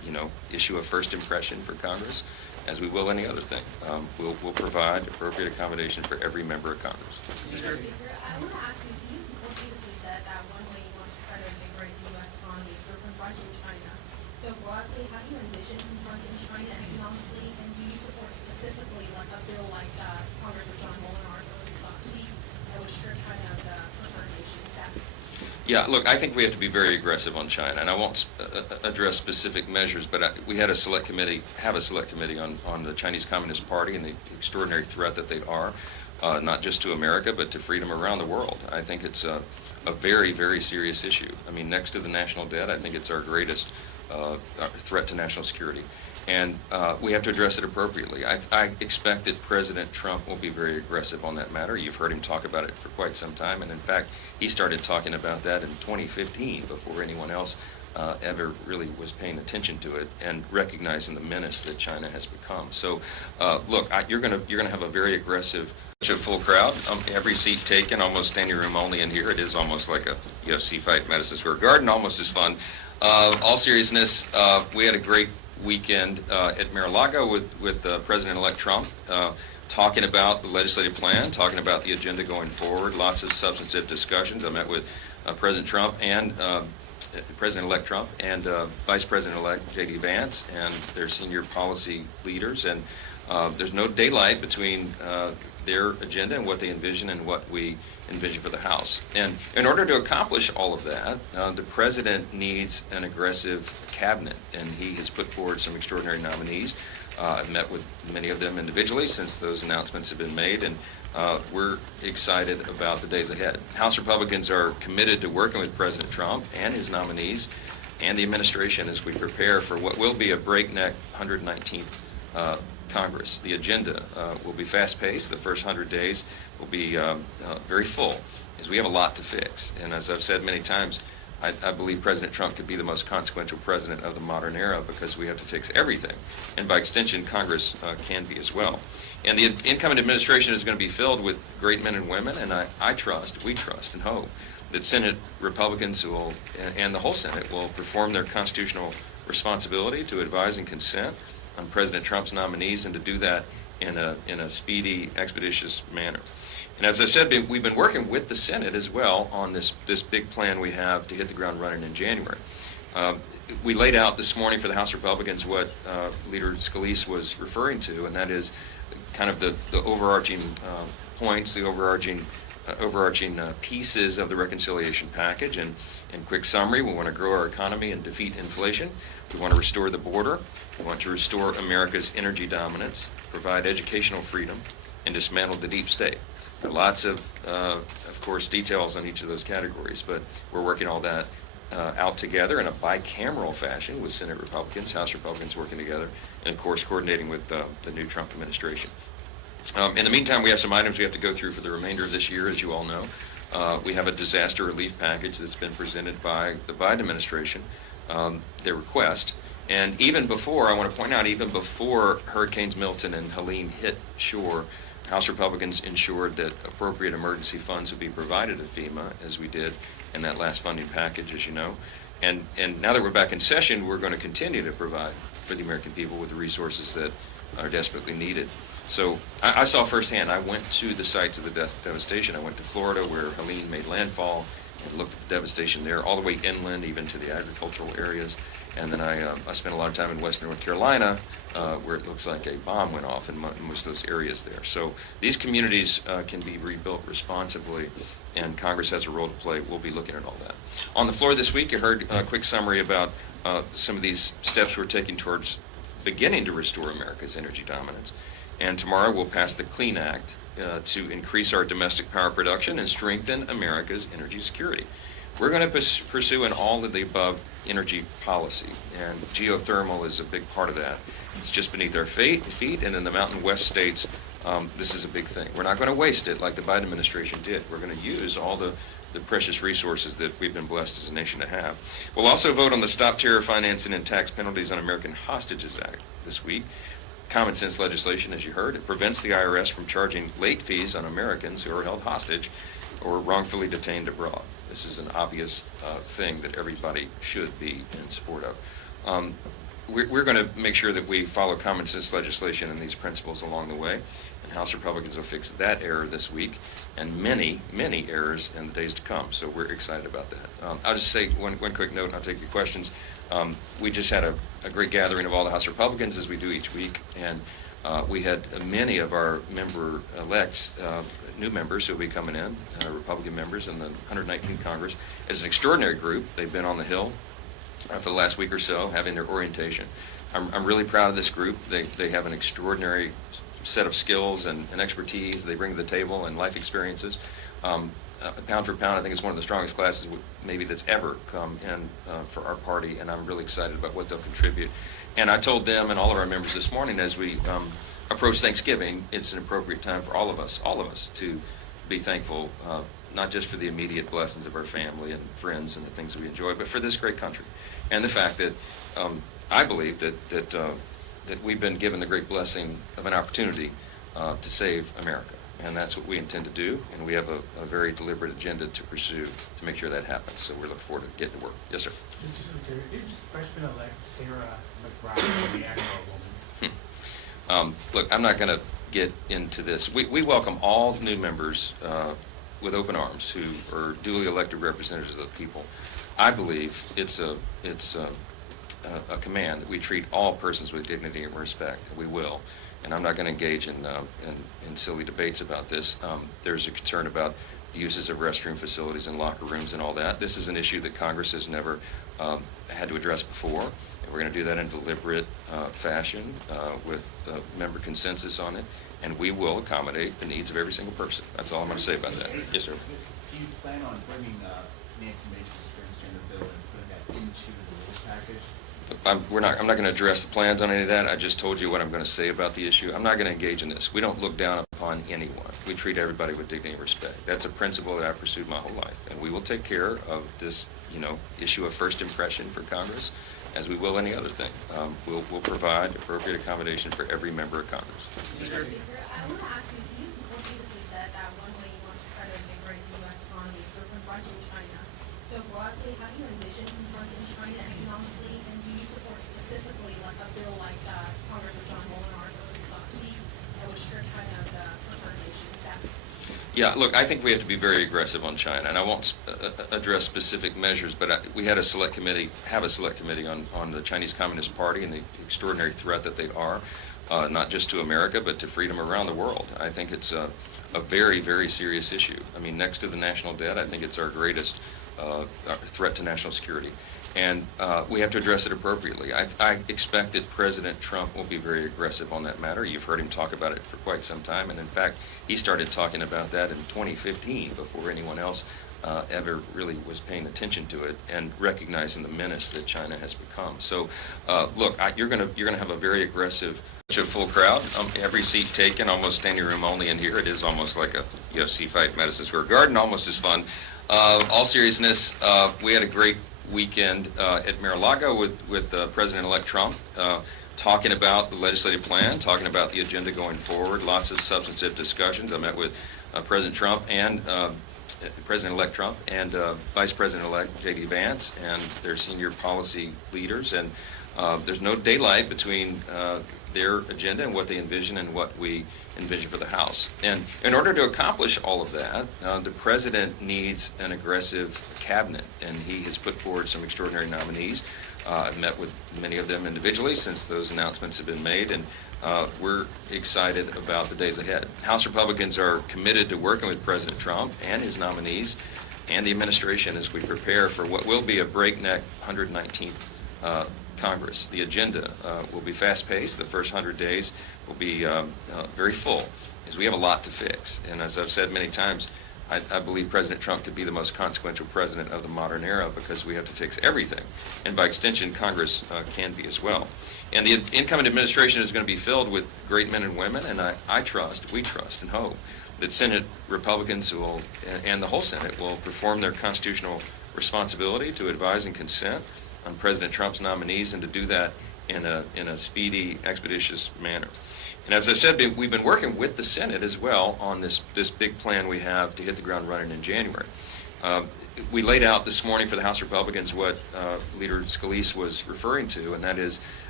issue a first impression for Congress, as we will any other thing. We'll provide appropriate accommodation for every member of Congress. I want to ask you, so you repeatedly said that one way you want to try to invigorate the U.S. economy is through confronting China. So broadly, how do you envision confronting China economically, and do you support specifically like a bill like Congressman John Molinar's released last week that would strip China of the preferred nation status? Yeah, look, I think we have to be very aggressive on China, and I won't address specific measures, but we had a select committee on the Chinese Communist Party and the extraordinary threat that they are, not just to America, but to freedom around the world. I think it's a very, very serious issue. I mean, next to the national debt, I think it's our greatest threat to national security. And we have to address it appropriately. I expect that President Trump will be very aggressive on that matter. You've heard him talk about it for quite some time, and in fact, he started talking about that in 2015 before anyone else ever really was paying attention to it and recognizing the menace that China has become. So, look, you're gonna have a very aggressive, full crowd. Every seat taken, almost standing room only in here. It is almost like a UFC fight in Madison Square Garden, almost as fun. All seriousness, we had a great weekend at Mar-a-Lago with President-elect Trump, talking about the legislative plan, talking about the agenda going forward, lots of substantive discussions. I met with President Trump and President-elect Trump and Vice President-elect J.D. Vance and their senior policy leaders, and there's no daylight between their agenda and what they envision and what we envision for the House. And in order to accomplish all of that, the President needs an aggressive cabinet, and he has put forward some extraordinary nominees. I've met with many of them individually since those announcements have been made, and we're excited about the days ahead. House Republicans are committed to working with President Trump and his nominees and the administration as we prepare for what will be a breakneck 119th Congress. The agenda will be fast-paced. The first 100 days will be very full, as we have a lot to fix. And as I've said many times, I believe President Trump could be the most consequential president of the modern era because we have to fix everything. And by extension, Congress can be as well. And the incoming administration is going to be filled with great men and women, and we trust and hope that Senate Republicans and the whole Senate will perform their constitutional responsibility to advise and consent on President Trump's nominees, and to do that in a speedy, expeditious manner. And as I said, we've been working with the Senate as well on this big plan we have to hit the ground running in January. We laid out this morning for the House Republicans what Leader Scalise was referring to, and that is kind of the overarching points, the overarching pieces of the reconciliation package. And in quick summary, we want to grow our economy and defeat inflation. We want to restore the border. We want to restore America's energy dominance, provide educational freedom, and dismantle the deep state. There are lots of course, details on each of those categories, but we're working all that out together in a bicameral fashion with Senate Republicans, House Republicans working together, and of course coordinating with the new Trump administration. In the meantime, we have some items we have to go through for the remainder of this year, as you all know. We have a disaster relief package that's been presented by the Biden administration, their request. And even before, I want to point out, even before Hurricanes Milton and Helene hit shore, House Republicans ensured that appropriate emergency funds would be provided to FEMA, as we did in that last funding package, as you know. And now that we're back in session, we're going to continue to provide for the American people with the resources that are desperately needed. So I saw firsthand. I went to the sites of the devastation. I went to Florida, where Helene made landfall, and looked at the devastation there, all the way inland, even to the agricultural areas. And then I spent a lot of time in western North Carolina, where it looks like a bomb went off in most of those areas there. So these communities can be rebuilt responsibly, and Congress has a role to play. We'll be looking at all that. On the floor this week, you heard a quick summary about some of these steps we're taking towards beginning to restore America's energy dominance. And tomorrow we'll pass the Clean Act to increase our domestic power production and strengthen America's energy security. We're going to pursue an all of the above energy policy, and geothermal is a big part of that. It's just beneath our feet, and in the Mountain West states, this is a big thing. We're not going to waste it like the Biden administration did. We're going to use all the precious resources that we've been blessed as a nation to have. We'll also vote on the Stop Terror Financing and Tax Penalties on American Hostages Act this week. Common sense legislation, as you heard. It prevents the IRS from charging late fees on Americans who are held hostage or wrongfully detained abroad. This is an obvious thing that everybody should be in support of. we're going to make sure that we follow common sense legislation and these principles along the way. And House Republicans will fix that error this week and many, many errors in the days to come. So we're excited about that. I'll just say one quick note, and I'll take your questions. We just had a great gathering of all the House Republicans, as we do each week, and we had many of our member-elects, new members who will be coming in, Republican members in the 119th Congress. It's an extraordinary group. They've been on the Hill for the last week or so, having their orientation. I'm really proud of this group. They have an extraordinary set of skills and expertise they bring to the table and life experiences. Pound for pound, I think it's one of the strongest classes maybe that's ever come in for our party, and I'm really excited about what they'll contribute. And I told them and all of our members this morning, as we approach Thanksgiving, it's an appropriate time for all of us to be thankful, not just for the immediate blessings of our family and friends and the things that we enjoy, but for this great country. And the fact that I believe that we've been given the great blessing of an opportunity to save America. And that's what we intend to do, and we have a very deliberate agenda to pursue to make sure that happens. So we're looking forward to getting to work. Yes, sir. Is freshman-elect Sarah McBride the annual woman? Look, I'm not going to get into this. We welcome all new members with open arms who are duly elected representatives of the people. I believe it's a command that we treat all persons with dignity and respect. We will. And I'm not going to engage in silly debates about this. There's a concern about the uses of restroom facilities and locker rooms and all that. This is an issue that Congress has never had to address before. And we're going to do that in a deliberate fashion with member consensus on it. And we will accommodate the needs of every single person. That's all I'm going to say about that. Yes, sir. Do you plan on bringing Nancy Mace's transgender bill and putting that into the rules package? I'm not going to address the plans on any of that. I just told you what I'm going to say about the issue. I'm not going to engage in this. We don't look down upon anyone. We treat everybody with dignity and respect. That's a principle that I've pursued my whole life. And we will take care of this, issue of first impression for Congress, as we will any other thing. We'll provide appropriate accommodation for every member of Congress. I want to ask you, so you repeatedly said that one way you want to try to invigorate the U.S. economy is through confronting China. So broadly, how do you envision confronting China economically, and do you support specifically like a bill like Congressman John Molinar's last week that would strip China of the preferred nation status? Yeah, look, I think we have to be very aggressive on China, and I won't address specific measures, but we had a select committee on the Chinese Communist Party and the extraordinary threat that they are, not just to America, but to freedom around the world. I think it's a very, very serious issue. I mean, next to the national debt, I think it's our greatest threat to national security. And we have to address it appropriately. I expect that President Trump will be very aggressive on that matter. You've heard him talk about it for quite some time, and in fact, he started talking about that in 2015 before anyone else ever really was paying attention to it and recognizing the menace that China has become. So, look, you're gonna have a very aggressive, full crowd. Every seat taken, almost standing room only in here. It is almost like a UFC fight, Madison Square Garden, almost as fun. All seriousness, we had a great weekend at Mar-a-Lago with President-elect Trump, talking about the legislative plan, talking about the agenda going forward, lots of substantive discussions. I met with President Trump and President-elect Trump and Vice President-elect J.D. Vance and their senior policy leaders, and there's no daylight between their agenda and what they envision and what we envision for the House. And in order to accomplish all of that, the President needs an aggressive cabinet, and he has put forward some extraordinary nominees. I've met with many of them individually since those announcements have been made, and we're excited about the days ahead. House Republicans are committed to working with President Trump and his nominees and the administration as we prepare for what will be a breakneck 119th Congress. The agenda will be fast-paced. The first 100 days will be very full, as we have a lot to fix. And as I've said many times, I believe President Trump could be the most consequential president of the modern era because we have to fix everything. And by extension, Congress can be as well. And the incoming administration is going to be filled with great men and women, and we trust and hope that Senate Republicans and the whole Senate will perform their constitutional responsibility to advise and consent on President Trump's nominees, and to do that in a speedy, expeditious manner. And as I said, we've been working with the Senate as well on this big plan we have to hit the ground running in January. We laid out this morning for the House Republicans what Leader Scalise was referring to, and that is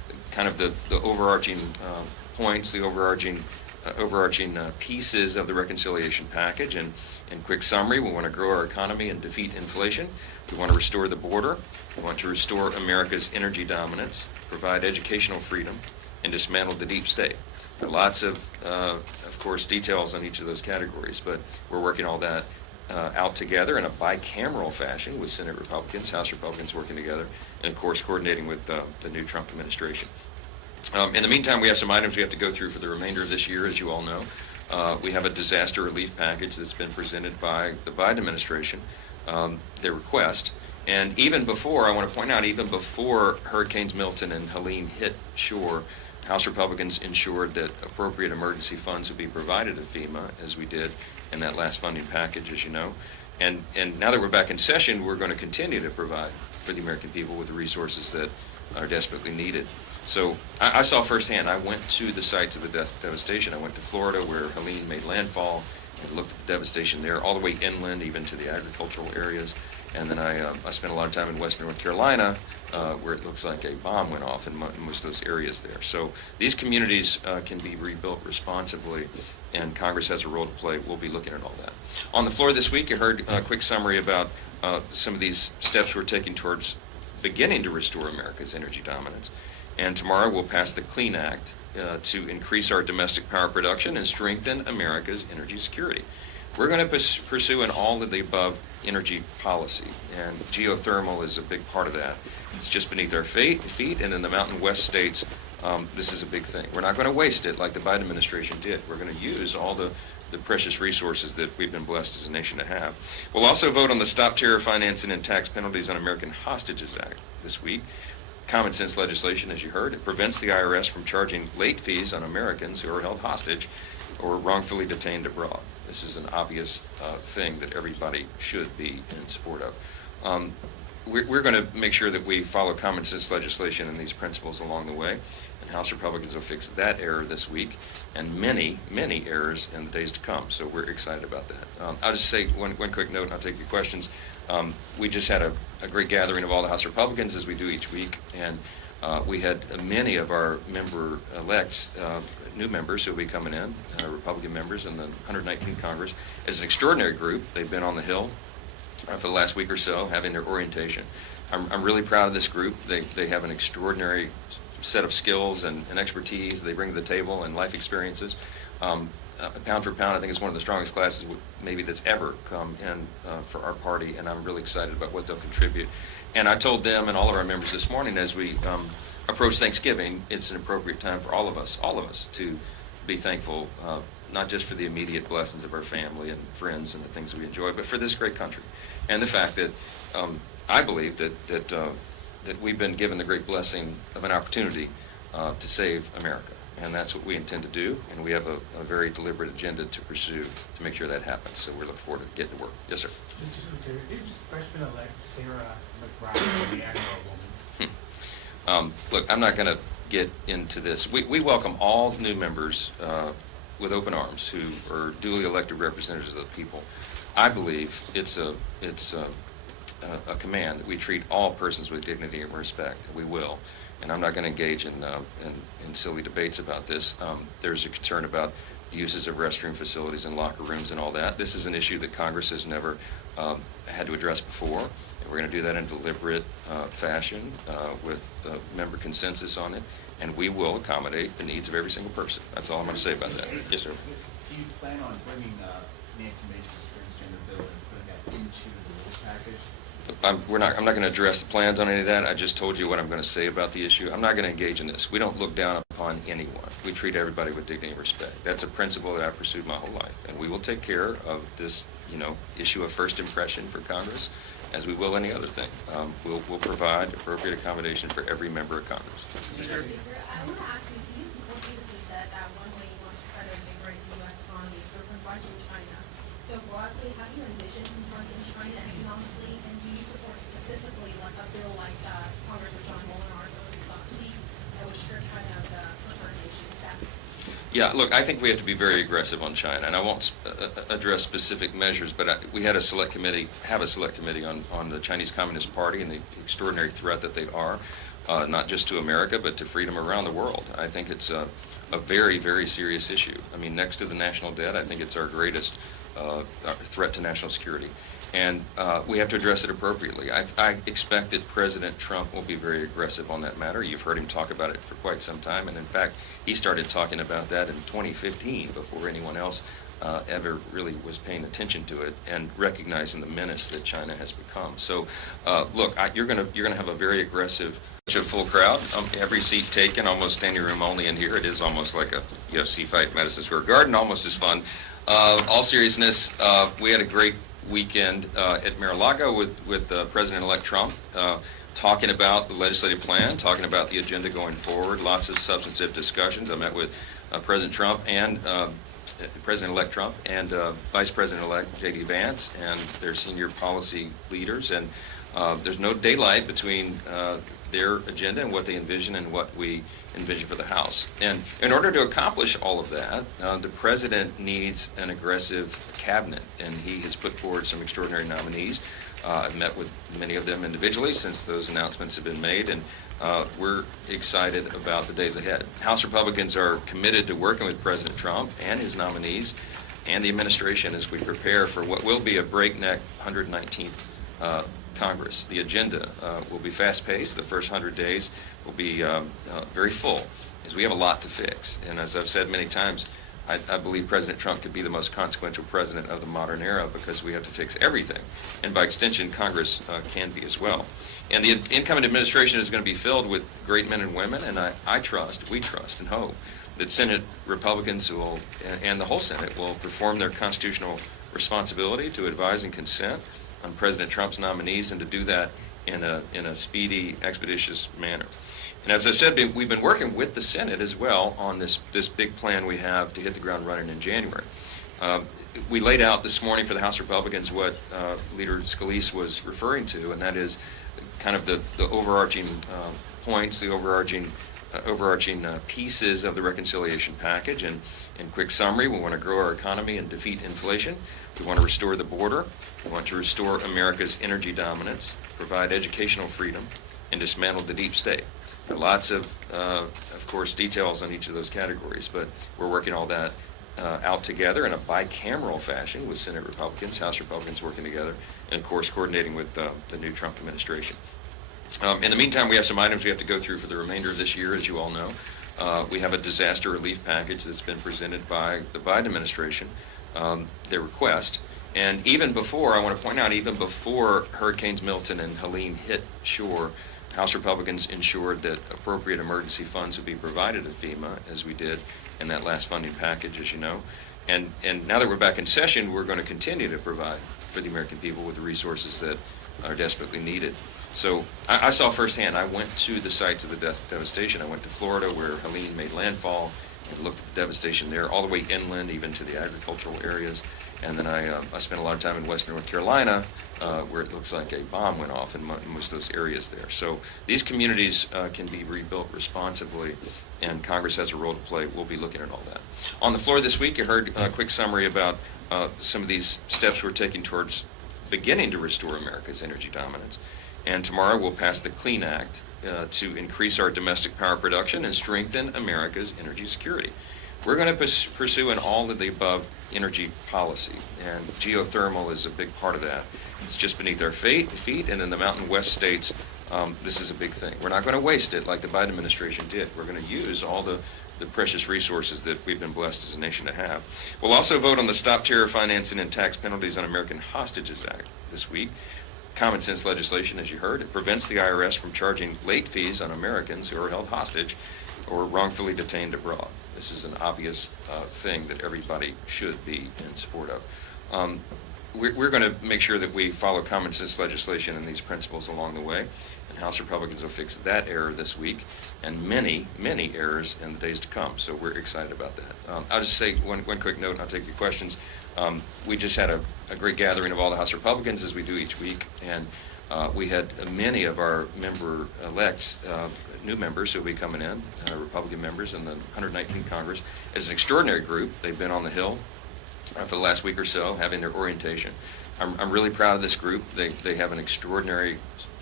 kind of the overarching points, the overarching pieces of the reconciliation package. And in quick summary, we want to grow our economy and defeat inflation. We want to restore the border. We want to restore America's energy dominance, provide educational freedom, and dismantle the deep state. There are lots of course, details on each of those categories, but we're working all that out together in a bicameral fashion with Senate Republicans, House Republicans working together, and of course coordinating with the new Trump administration. In the meantime, we have some items we have to go through for the remainder of this year, as you all know. We have a disaster relief package that's been presented by the Biden administration, their request. And even before, I want to point out, even before Hurricanes Milton and Helene hit shore, House Republicans ensured that appropriate emergency funds would be provided to FEMA, as we did in that last funding package, as you know. And now that we're back in session, we're going to continue to provide for the American people with the resources that are desperately needed. So I saw firsthand. I went to the sites of the devastation. I went to Florida, where Helene made landfall, and looked at the devastation there, all the way inland, even to the agricultural areas. And then I spent a lot of time in western North Carolina, where it looks like a bomb went off in most of those areas there. So these communities can be rebuilt responsibly, and Congress has a role to play. We'll be looking at all that. On the floor this week, you heard a quick summary about some of these steps we're taking towards beginning to restore America's energy dominance. And tomorrow we'll pass the Clean Act to increase our domestic power production and strengthen America's energy security. We're going to pursue an all of the above energy policy, and geothermal is a big part of that. It's just beneath our feet, and in the Mountain West states, this is a big thing. We're not going to waste it like the Biden administration did. We're going to use all the precious resources that we've been blessed as a nation to have. We'll also vote on the Stop Terror Financing and Tax Penalties on American Hostages Act this week. Common sense legislation, as you heard. It prevents the IRS from charging late fees on Americans who are held hostage or wrongfully detained abroad. This is an obvious thing that everybody should be in support of. We're going to make sure that we follow common sense legislation and these principles along the way, and House Republicans will fix that error this week and many, many errors in the days to come. So we're excited about that. I'll just say one quick note, and I'll take your questions. We just had a great gathering of all the House Republicans, as we do each week, and we had many of our member-elects, new members who will be coming in, Republican members in the 119th Congress. As an extraordinary group, they've been on the Hill for the last week or so, having their orientation. I'm really proud of this group. They have an extraordinary set of skills and expertise they bring to the table, and life experiences. Pound for pound, I think it's one of the strongest classes maybe that's ever come in for our party, and I'm really excited about what they'll contribute. And I told them and all of our members this morning, as we approach Thanksgiving, it's an appropriate time for all of us to be thankful, not just for the immediate blessings of our family and friends and the things we enjoy, but for this great country, and the fact that I believe that we've been given the great blessing of an opportunity to save America. And that's what we intend to do, and we have a very deliberate agenda to pursue to make sure that happens. So we're looking forward to getting to work. Yes, sir. Is freshman-elect Sarah McBride a man or a woman? Look, I'm not going to get into this. We welcome all new members with open arms who are duly elected representatives of the people. I believe it's a command that we treat all persons with dignity and respect. We will. And I'm not going to engage in silly debates about this. There's a concern about the uses of restroom facilities and locker rooms and all that. This is an issue that Congress has never had to address before. And we're going to do that in a deliberate fashion with member consensus on it. And we will accommodate the needs of every single person. That's all I'm going to say about that. Yes, sir. Do you plan on bringing Nancy Mace's transgender bill and putting that into the rules package? I'm not going to address the plans on any of that. I just told you what I'm going to say about the issue. I'm not going to engage in this. We don't look down upon anyone. We treat everybody with dignity and respect. That's a principle that I've pursued my whole life. And we will take care of this, issue of first impression for Congress, as we will any other thing. We'll provide appropriate accommodation for every member of Congress. I want to ask you, so you repeatedly said that one way you want to try to invigorate the U.S. economy is through confronting China. So broadly, how do you envision confronting China economically, and do you support specifically like a bill like Congressman John Molinar's last week that would strip China of the preferred nation status? Yeah, look, I think we have to be very aggressive on China, and I won't address specific measures, but we had a select committee on the Chinese Communist Party and the extraordinary threat that they are. not just to America, but to freedom around the world. I think it's a very, very serious issue. I mean, next to the national debt, I think it's our greatest threat to national security. And we have to address it appropriately. I expect that President Trump will be very aggressive on that matter. You've heard him talk about it for quite some time, and in fact, he started talking about that in 2015 before anyone else ever really was paying attention to it and recognizing the menace that China has become. So, look, you're gonna have a very aggressive, full crowd. Every seat taken, almost standing room only in here. It is almost like a UFC fight, Madison Square Garden, almost as fun. All seriousness, we had a great weekend at Mar-a-Lago with President-elect Trump, talking about the legislative plan, talking about the agenda going forward, lots of substantive discussions. I met with President Trump and President-elect Trump and Vice President-elect J.D. Vance and their senior policy leaders, and there's no daylight between their agenda and what they envision and what we envision for the House. And in order to accomplish all of that, the President needs an aggressive cabinet, and he has put forward some extraordinary nominees. I've met with many of them individually since those announcements have been made, and we're excited about the days ahead. House Republicans are committed to working with President Trump and his nominees and the administration as we prepare for what will be a breakneck 119th Congress. The agenda will be fast-paced. The first 100 days will be very full, as we have a lot to fix. And as I've said many times, I believe President Trump could be the most consequential president of the modern era because we have to fix everything. And by extension, Congress can be as well. And the incoming administration is going to be filled with great men and women, and we trust and hope that Senate Republicans will, and the whole Senate will perform their constitutional responsibility to advise and consent on President Trump's nominees, and to do that in a speedy, expeditious manner. And as I said, we've been working with the Senate as well on this big plan we have to hit the ground running in January. We laid out this morning for the House Republicans what Leader Scalise was referring to, and that is kind of the overarching points, the overarching pieces of the reconciliation package. And in quick summary, we want to grow our economy and defeat inflation. We want to restore the border. We want to restore America's energy dominance, provide educational freedom, and dismantle the deep state. There are lots of course, details on each of those categories, but we're working all that out together in a bicameral fashion with Senate Republicans, House Republicans working together, and of course coordinating with the new Trump administration. In the meantime, we have some items we have to go through for the remainder of this year, as you all know. We have a disaster relief package that's been presented by the Biden administration, their request. And even before, I want to point out, even before Hurricanes Milton and Helene hit shore, House Republicans ensured that appropriate emergency funds would be provided to FEMA, as we did in that last funding package, as you know. And now that we're back in session, we're going to continue to provide for the American people with the resources that are desperately needed. So I saw firsthand. I went to the sites of the devastation. I went to Florida, where Helene made landfall, and looked at the devastation there, all the way inland, even to the agricultural areas. And then I spent a lot of time in western North Carolina, where it looks like a bomb went off in most of those areas there. So these communities can be rebuilt responsibly, and Congress has a role to play. We'll be looking at all that. On the floor this week, you heard a quick summary about some of these steps we're taking towards beginning to restore America's energy dominance. And tomorrow we'll pass the Clean Act to increase our domestic power production and strengthen America's energy security. We're going to pursue an all of the above energy policy, and geothermal is a big part of that. It's just beneath our feet, and in the Mountain West states, this is a big thing. We're not going to waste it like the Biden administration did. We're going to use all the precious resources that we've been blessed as a nation to have. We'll also vote on the Stop Terror Financing and Tax Penalties on American Hostages Act this week. Common sense legislation, as you heard. It prevents the IRS from charging late fees on Americans who are held hostage or wrongfully detained abroad. This is an obvious thing that everybody should be in support of. We're going to make sure that we follow common sense legislation and these principles along the way, and House Republicans will fix that error this week and many, many errors in the days to come. So we're excited about that. I'll just say one quick note, and I'll take your questions. We just had a great gathering of all the House Republicans, as we do each week, and we had many of our member-elects, new members who will be coming in, Republican members in the 119th Congress. It's an extraordinary group. They've been on the Hill for the last week or so, having their orientation. I'm really proud of this group. They have an extraordinary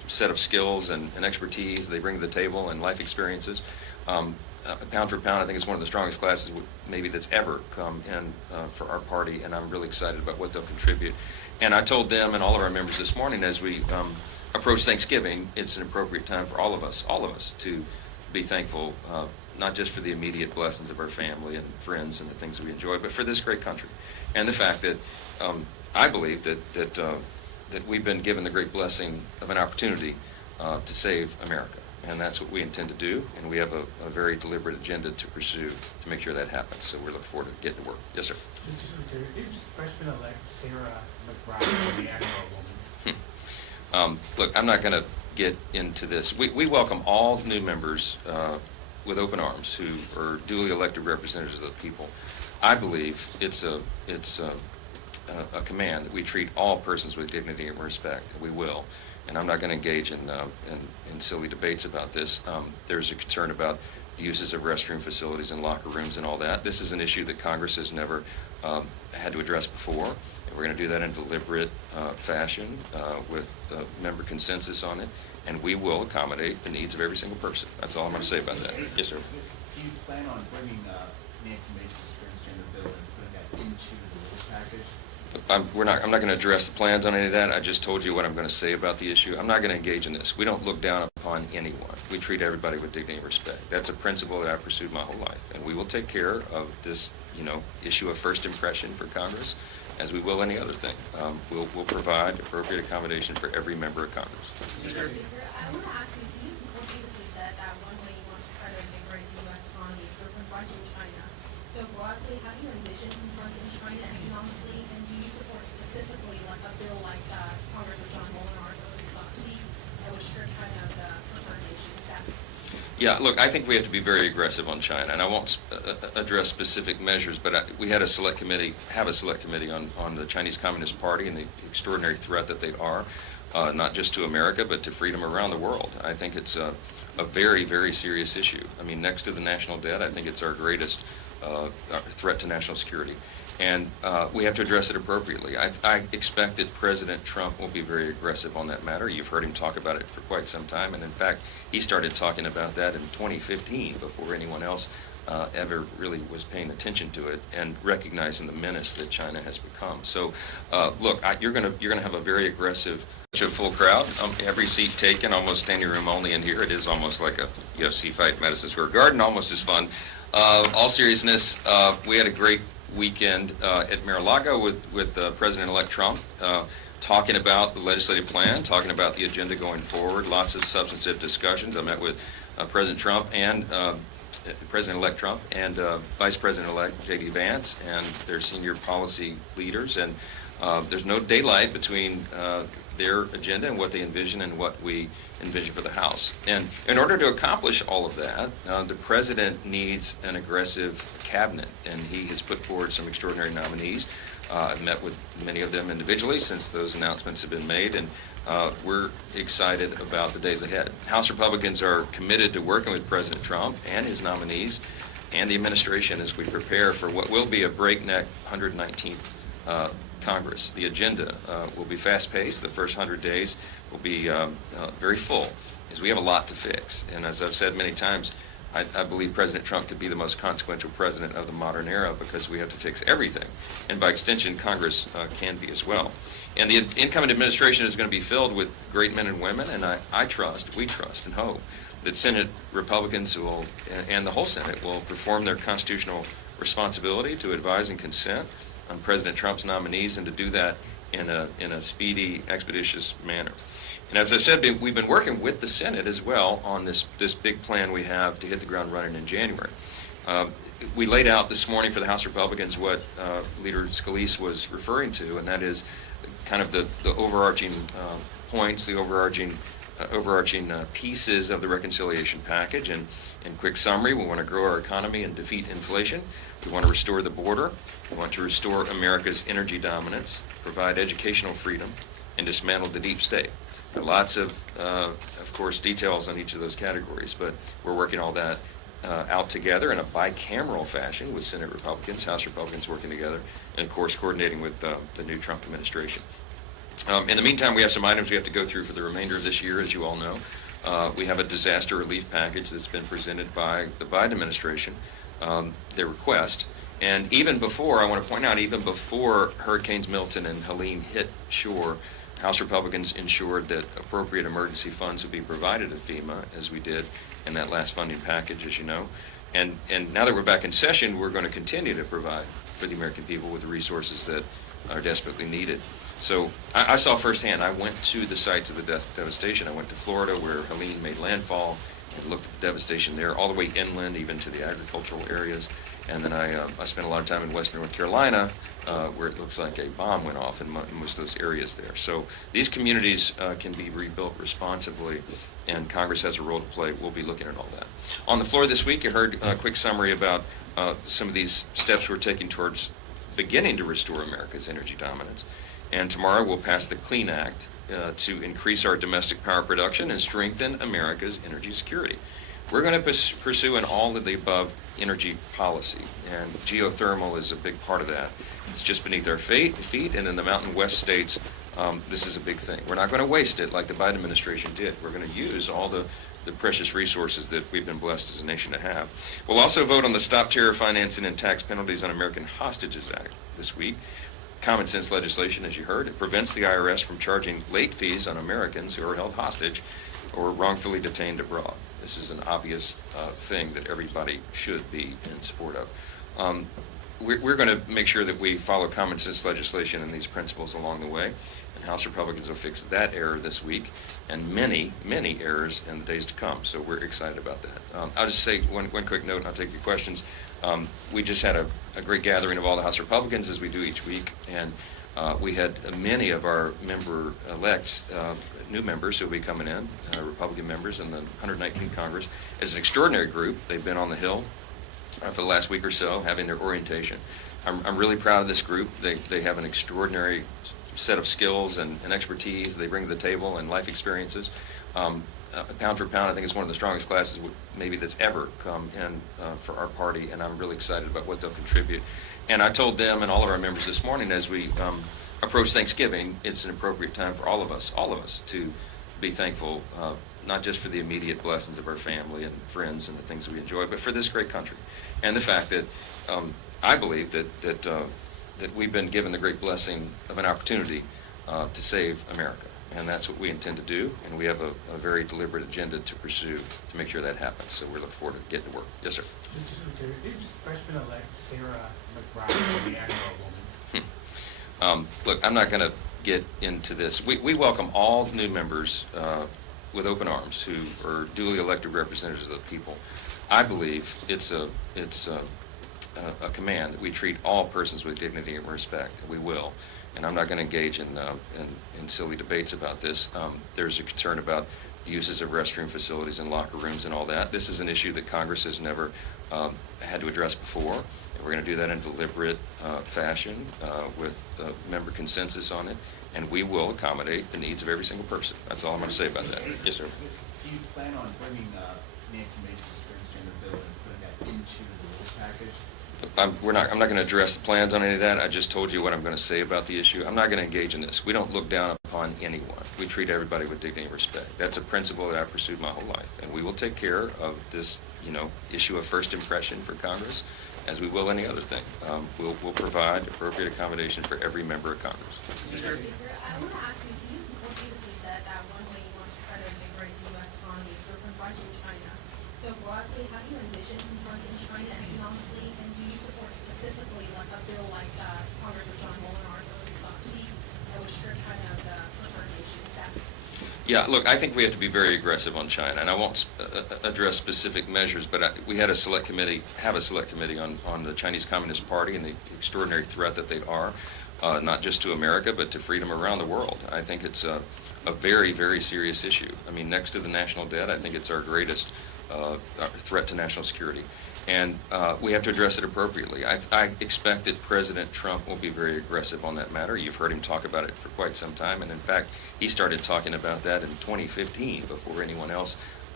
set of skills and expertise they bring to the table and life experiences. Pound for pound, I think it's one of the strongest classes maybe that's ever come in for our party, and I'm really excited about what they'll contribute. And I told them and all of our members this morning as we approach Thanksgiving, it's an appropriate time for all of us to be thankful, not just for the immediate blessings of our family and friends and the things that we enjoy, but for this great country. And the fact that I believe that we've been given the great blessing of an opportunity to save America. And that's what we intend to do, and we have a very deliberate agenda to pursue to make sure that happens. So we're looking forward to getting to work. Yes, sir. Mr. Secretary, is freshman-elect Sarah McBride a man or a woman? Look, I'm not going to get into this. We welcome all new members with open arms who are duly elected representatives of the people. I believe it's a command that we treat all persons with dignity and respect. We will. And I'm not going to engage in silly debates about this. There's a concern about the uses of restroom facilities and locker rooms and all that. This is an issue that Congress has never had to address before. And we're going to do that in a deliberate fashion with member consensus on it. And we will accommodate the needs of every single person. That's all I'm going to say about that. Yes, sir. Do you plan on bringing Nancy Mace's transgender bill and putting that into the rules package? I'm not going to address the plans on any of that. I just told you what I'm going to say about the issue. I'm not going to engage in this. We don't look down upon anyone. We treat everybody with dignity and respect. That's a principle that I've pursued my whole life. And we will take care of this, issue of first impression for Congress, as we will any other thing. We'll provide appropriate accommodation for every member of Congress. Mr. Speaker, I want to ask you, so you repeatedly said that one way you want to try to invigorate the U.S. economy is through confronting China. So broadly, how do you envision confronting China economically, and do you support specifically like a bill like Congressman John Molinar's thought to be that would strip China of the preferred nation status? Yeah, look, I think we have to be very aggressive on China, and I won't address specific measures, but we had a select committee on the Chinese Communist Party and the extraordinary threat that they are, not just to America, but to freedom around the world. I think it's a very, very serious issue. I mean, next to the national debt, I think it's our greatest threat to national security. And we have to address it appropriately. I expect that President Trump will be very aggressive on that matter. You've heard him talk about it for quite some time, and in fact, he started talking about that in 2015 before anyone else ever really was paying attention to it and recognizing the menace that China has become. So, look, you're gonna have a very aggressive, full crowd. Every seat taken, almost standing room only in here. It is almost like a UFC fight in Madison Square Garden, almost as fun. All seriousness, we had a great weekend at Mar-a-Lago with President-elect Trump, talking about the legislative plan, talking about the agenda going forward, lots of substantive discussions. I met with President Trump and President-elect Trump and Vice President-elect J.D. Vance and their senior policy leaders, and there's no daylight between their agenda and what they envision and what we envision for the House. And in order to accomplish all of that, the President needs an aggressive cabinet, and he has put forward some extraordinary nominees. I've met with many of them individually since those announcements have been made, and we're excited about the days ahead. House Republicans are committed to working with President Trump and his nominees and the administration as we prepare for what will be a breakneck 119th Congress. The agenda will be fast-paced. The first 100 days will be very full, because we have a lot to fix. And as I've said many times, I believe President Trump could be the most consequential president of the modern era, because we have to fix everything. And by extension, Congress can be as well. And the incoming administration is going to be filled with great men and women, and we trust and hope that Senate Republicans and the whole Senate will perform their constitutional responsibility to advise and consent on President Trump's nominees, and to do that in a speedy, expeditious manner. And as I said, we've been working with the Senate as well on this big plan we have to hit the ground running in January. We laid out this morning for the House Republicans what Leader Scalise was referring to, and that is kind of the overarching points, the overarching pieces of the reconciliation package. And in quick summary, we want to grow our economy and defeat inflation. We want to restore the border. We want to restore America's energy dominance, provide educational freedom, and dismantle the deep state. There are lots of course, details on each of those categories, but we're working all that out together in a bicameral fashion with Senate Republicans, House Republicans working together, and of course coordinating with the new Trump administration. In the meantime, we have some items we have to go through for the remainder of this year, as you all know. We have a disaster relief package that's been presented by the Biden administration, their request. And even before, I want to point out, even before Hurricanes Milton and Helene hit shore, House Republicans ensured that appropriate emergency funds would be provided to FEMA, as we did in that last funding package, as you know. And now that we're back in session, we're going to continue to provide for the American people with the resources that are desperately needed. So I saw firsthand. I went to the sites of the devastation. I went to Florida, where Helene made landfall, and looked at the devastation there, all the way inland, even to the agricultural areas. And then I spent a lot of time in western North Carolina, where it looks like a bomb went off in most of those areas there. So these communities can be rebuilt responsibly, and Congress has a role to play. We'll be looking at all that. On the floor this week, you heard a quick summary about some of these steps we're taking towards beginning to restore America's energy dominance. And tomorrow we'll pass the Clean Act to increase our domestic power production and strengthen America's energy security. We're going to pursue an all-of-the-above energy policy, and geothermal is a big part of that. It's just beneath our feet, and in the Mountain West states, this is a big thing. We're not going to waste it like the Biden administration did. We're going to use all the precious resources that we've been blessed as a nation to have. We'll also vote on the Stop Terror Financing and Tax Penalties on American Hostages Act this week. Common sense legislation, as you heard. It prevents the IRS from charging late fees on Americans who are held hostage or wrongfully detained abroad. This is an obvious thing that everybody should be in support of. We're going to make sure that we follow common sense legislation and these principles along the way, and House Republicans will fix that error this week and many, many errors in the days to come. So we're excited about that. I'll just say one quick note, and I'll take your questions. We just had a great gathering of all the House Republicans, as we do each week, and we had many of our member-elects, new members who will be coming in, Republican members in the 119th Congress. It's an extraordinary group. They've been on the Hill for the last week or so, having their orientation. I'm really proud of this group. They have an extraordinary set of skills and expertise they bring to the table and life experiences. Pound for pound, I think it's one of the strongest classes maybe that's ever come in for our party, and I'm really excited about what they'll contribute. And I told them and all of our members this morning, as we approach Thanksgiving, it's an appropriate time for all of us to be thankful, not just for the immediate blessings of our family and friends and the things that we enjoy, but for this great country. And the fact that I believe that we've been given the great blessing of an opportunity to save America. And that's what we intend to do, and we have a very deliberate agenda to pursue to make sure that happens. So we're looking forward to getting to work. Yes, sir. Is freshman-elect Sarah McBride a man or a woman? Look, I'm not going to get into this. We welcome all new members with open arms who are duly elected representatives of the people. I believe it's a command that we treat all persons with dignity and respect, and we will. And I'm not going to engage in silly debates about this. There's a concern about the uses of restroom facilities and locker rooms and all that. This is an issue that Congress has never had to address before. And we're going to do that in deliberate fashion with member consensus on it. And we will accommodate the needs of every single person. That's all I'm going to say about that. Yes, sir. Do you plan on bringing Nancy Mace's transgender bill and putting that into the rules package? I'm not going to address the plans on any of that. I just told you what I'm going to say about the issue. I'm not going to engage in this. We don't look down upon anyone. We treat everybody with dignity and respect. That's a principle that I've pursued my whole life. And we will take care of this, issue of first impression for Congress, as we will any other thing. We'll provide appropriate accommodation for every member of Congress. Speaker, I want to ask you, so you repeatedly said that one way you want to try to liberate the U.S. economy is through confronting China. So broadly, how do you envision confronting China economically, and do you support specifically like a bill like Congressman John Molinar's released last week that would strip China of the preferred nation status? Yeah, look, I think we have to be very aggressive on China, and I won't address specific measures, but we have a select committee on the Chinese Communist Party and the extraordinary threat that they are, not just to America, but to freedom around the world. I think it's a very, very serious issue. I mean, next to the national debt, I think it's our greatest threat to national security. And we have to address it appropriately. I expect that President Trump will be very aggressive on that matter. You've heard him talk about it for quite some time. And in fact, he started talking about that in 2015 before anyone else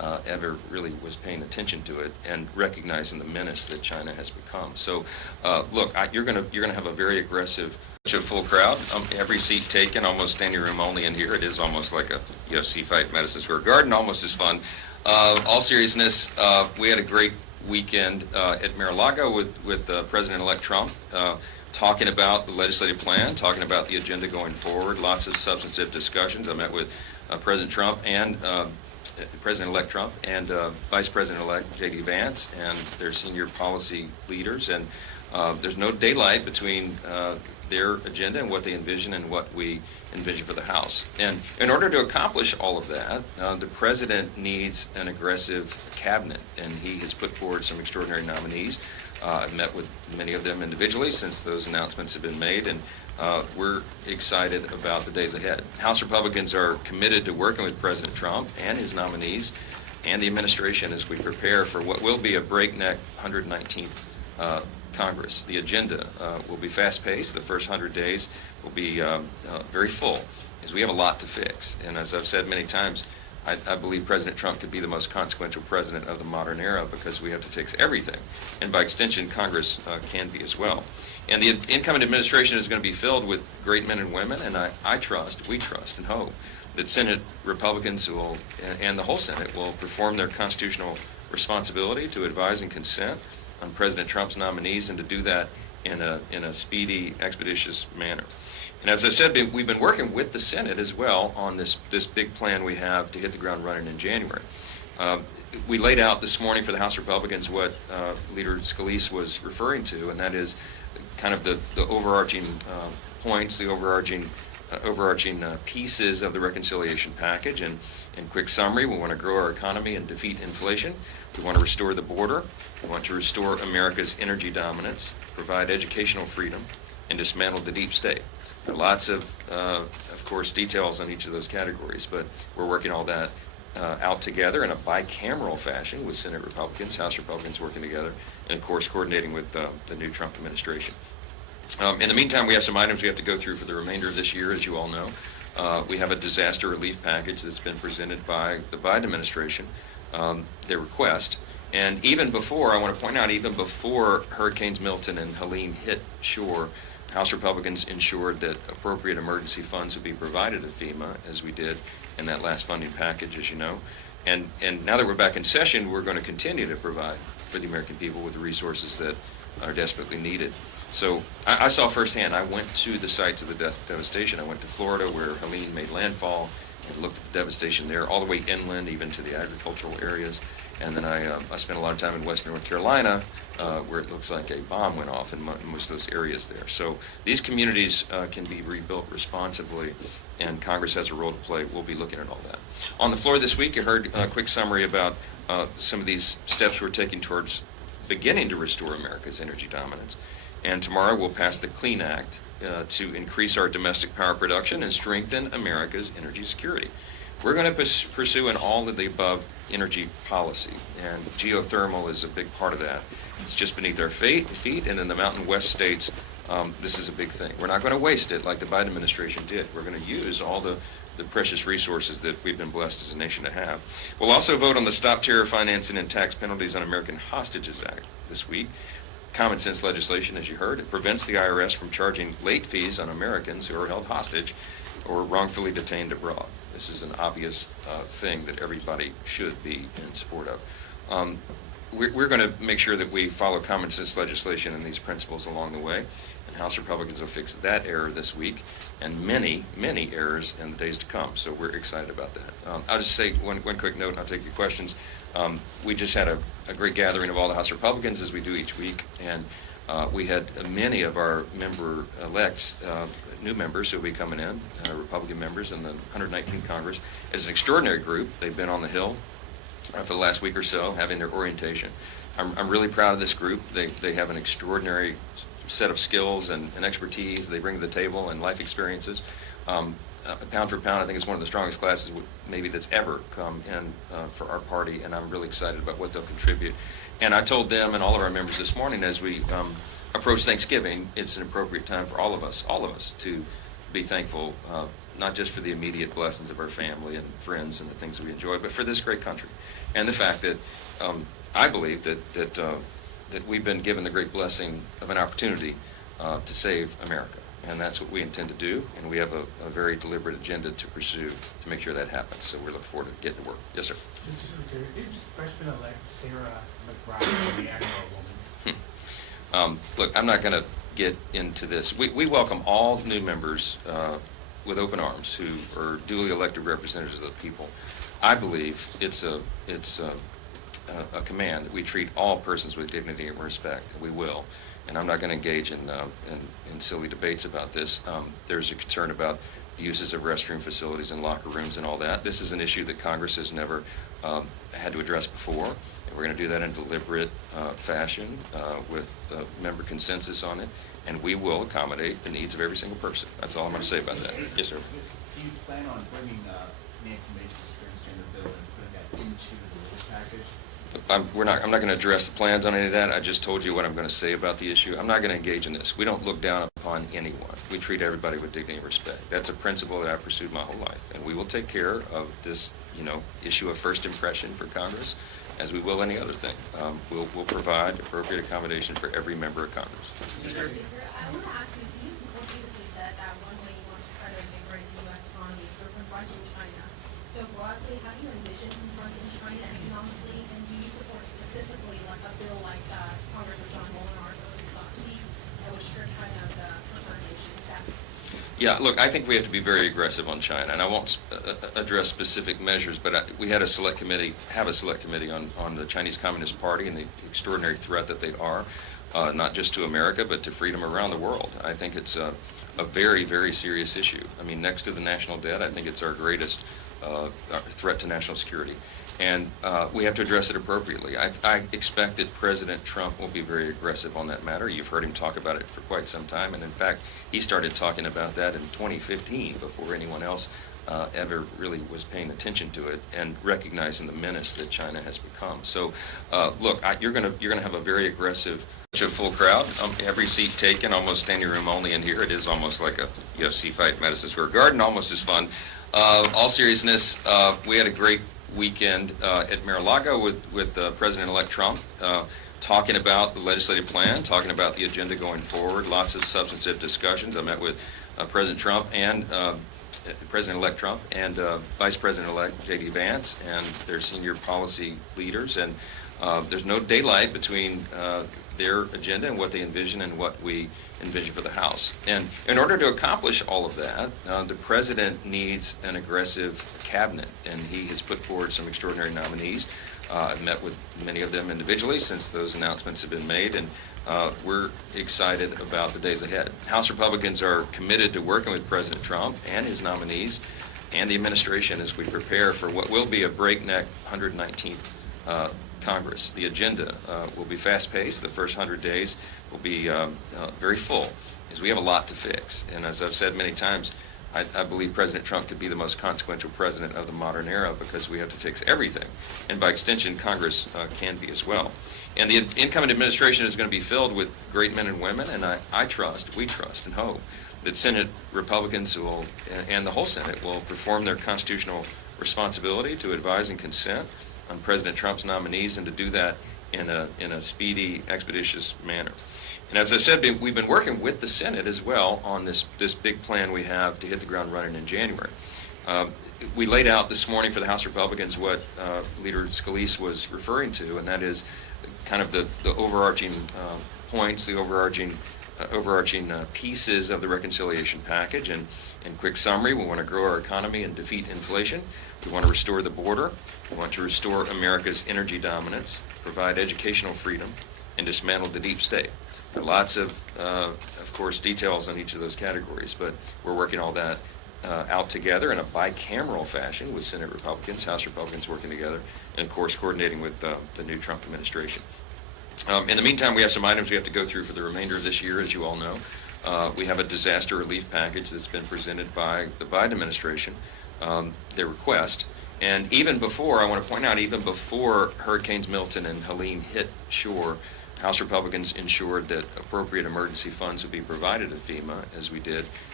ever really was paying attention to it and recognizing the menace that China has become. So, look, you're gonna have a very aggressive, full crowd. Every seat taken, almost standing room only in here. It is almost like a UFC fight at Madison Square Garden, almost as fun. All seriousness, we had a great weekend at Mar-a-Lago with President-elect Trump. Talking about the legislative plan, talking about the agenda going forward, lots of substantive discussions. I met with President Trump and President-elect Trump and Vice President-elect J.D. Vance and their senior policy leaders, and there's no daylight between their agenda and what they envision and what we envision for the House. And in order to accomplish all of that, the President needs an aggressive cabinet, and he has put forward some extraordinary nominees. I've met with many of them individually since those announcements have been made, and we're excited about the days ahead. House Republicans are committed to working with President Trump and his nominees and the administration as we prepare for what will be a breakneck 119th Congress. The agenda will be fast-paced. The first 100 days will be very full, because we have a lot to fix. And as I've said many times, I believe President Trump could be the most consequential president of the modern era, because we have to fix everything. And by extension, Congress can be as well. And the incoming administration is going to be filled with great men and women, and we trust and hope that Senate Republicans will, and the whole Senate, will perform their constitutional responsibility to advise and consent on President Trump's nominees, and to do that in a speedy, expeditious manner. And as I said, we've been working with the Senate as well on this big plan we have to hit the ground running in January. We laid out this morning for the House Republicans what Leader Scalise was referring to, and that is kind of the overarching points, the overarching pieces of the reconciliation package. And in quick summary, we want to grow our economy and defeat inflation. We want to restore the border. We want to restore America's energy dominance, provide educational freedom, and dismantle the deep state. There are lots of course, details on each of those categories, but we're working all that out together in a bicameral fashion with Senate Republicans, House Republicans working together, and of course coordinating with the new Trump administration. In the meantime, we have some items we have to go through for the remainder of this year, as you all know. We have a disaster relief package that's been presented by the Biden administration, their request. And even before, I want to point out, even before Hurricanes Milton and Helene hit shore, House Republicans ensured that appropriate emergency funds would be provided to FEMA, as we did in that last funding package, as you know. And now that we're back in session, we're going to continue to provide for the American people with the resources that are desperately needed. So I saw firsthand. I went to the sites of the devastation. I went to Florida, where Helene made landfall, and looked at the devastation there, all the way inland, even to the agricultural areas. And then I spent a lot of time in western North Carolina, where it looks like a bomb went off in most of those areas there. So these communities can be rebuilt responsibly, and Congress has a role to play. We'll be looking at all that. On the floor this week, you heard a quick summary about some of these steps we're taking towards beginning to restore America's energy dominance. And tomorrow we'll pass the CLEAN Act to increase our domestic power production and strengthen America's energy security. We're going to pursue an all of the above energy policy, and geothermal is a big part of that. It's just beneath our feet, and in the Mountain West states, this is a big thing. We're not going to waste it like the Biden administration did. We're going to use all the precious resources that we've been blessed as a nation to have. We'll also vote on the Stop Terror Financing and Tax Penalties on American Hostages Act this week. Common sense legislation, as you heard. It prevents the IRS from charging late fees on Americans who are held hostage or wrongfully detained abroad. This is an obvious thing that everybody should be in support of. We're going to make sure that we follow common sense legislation and these principles along the way, and House Republicans will fix that error this week and many, many errors in the days to come. So we're excited about that. I'll just say one quick note, and I'll take your questions. We just had a great gathering of all the House Republicans, as we do each week, and we had many of our member-elects, new members who will be coming in, Republican members in the 119th Congress. As an extraordinary group, they've been on the Hill for the last week or so, having their orientation. I'm really proud of this group. They have an extraordinary set of skills and expertise they bring to the table, and life experiences. Pound for pound, I think it's one of the strongest classes maybe that's ever come in for our party, and I'm really excited about what they'll contribute. And I told them and all of our members this morning, as we approach Thanksgiving, it's an appropriate time for all of us to be thankful, not just for the immediate blessings of our family and friends and the things that we enjoy, but for this great country. And the fact that I believe that we've been given the great blessing of an opportunity to save America. And that's what we intend to do, and we have a very deliberate agenda to pursue to make sure that happens. So we're looking forward to getting to work. Yes, sir. Is freshman-elect Sarah McBride a man or a woman? Look, I'm not going to get into this. We welcome all new members with open arms who are duly elected representatives of the people. I believe it's a command that we treat all persons with dignity and respect, and we will. And I'm not going to engage in silly debates about this. There's a concern about the uses of restroom facilities and locker rooms and all that. This is an issue that Congress has never had to address before, and we're going to do that in a deliberate fashion with member consensus on it, and we will accommodate the needs of every single person. That's all I'm going to say about that. Yes, sir. Do you plan on bringing Nancy Mace's transgender bill and putting that into the rules package? I'm not going to address the plans on any of that. I just told you what I'm going to say about the issue. I'm not going to engage in this. We don't look down upon anyone. We treat everybody with dignity and respect. That's a principle that I've pursued my whole life, and we will take care of this, issue of first impression for Congress, as we will any other thing. We'll provide appropriate accommodation for every member of Congress. I want to ask you, so you repeatedly said that one way you want to try to invigorate the U.S. economy is through confronting China. So broadly, how do you envision confronting China economically, and do you support specifically like a bill like Congressman John Molinar's last week that would strip China of the preferred nation status? Yeah, look, I think we have to be very aggressive on China, and I won't address specific measures, but we had a select committee on the Chinese Communist Party and the extraordinary threat that they are, not just to America, but to freedom around the world. I think it's a very, very serious issue. I mean, next to the national debt, I think it's our greatest threat to national security. And we have to address it appropriately. I expect that President Trump will be very aggressive on that matter. You've heard him talk about it for quite some time, and in fact, he started talking about that in 2015 before anyone else ever really was paying attention to it and recognizing the menace that China has become. So, look, you're gonna have a very aggressive, full crowd. Every seat taken, almost standing room only in here. It is almost like a UFC fight in Madison Square Garden, almost as fun. All seriousness, we had a great weekend at Mar-a-Lago with President-elect Trump, talking about the legislative plan, talking about the agenda going forward, lots of substantive discussions. I met with President Trump and President-elect Trump and Vice President-elect J.D. Vance and their senior policy leaders, and there's no daylight between their agenda and what they envision and what we envision for the House. And in order to accomplish all of that, the President needs an aggressive cabinet, and he has put forward some extraordinary nominees. I've met with many of them individually since those announcements have been made, and we're excited about the days ahead. House Republicans are committed to working with President Trump and his nominees and the administration as we prepare for what will be a breakneck 119th Congress. The agenda will be fast-paced. The first 100 days will be very full, because we have a lot to fix. And as I've said many times, I believe President Trump could be the most consequential president of the modern era, because we have to fix everything. And by extension, Congress can be as well. And the incoming administration is going to be filled with great men and women, and we trust and hope that Senate Republicans and the whole Senate will perform their constitutional responsibility to advise and consent on President Trump's nominees, and to do that in a speedy, expeditious manner. And as I said, we've been working with the Senate as well on this big plan we have to hit the ground running in January. We laid out this morning for the House Republicans what Leader Scalise was referring to, and that is kind of the overarching points, the overarching pieces of the reconciliation package. And in quick summary, we want to grow our economy and defeat inflation. We want to restore the border. We want to restore America's energy dominance, provide educational freedom, and dismantle the deep state. There are lots of course, details on each of those categories, but we're working all that out together in a bicameral fashion with Senate Republicans, House Republicans working together, and of course coordinating with the new Trump administration. In the meantime, we have some items we have to go through for the remainder of this year, as you all know. We have a disaster relief package that's been presented by the Biden administration, their request. And even before, I want to point out, even before Hurricanes Milton and Helene hit shore, House Republicans ensured that appropriate emergency funds would be provided to FEMA, as we did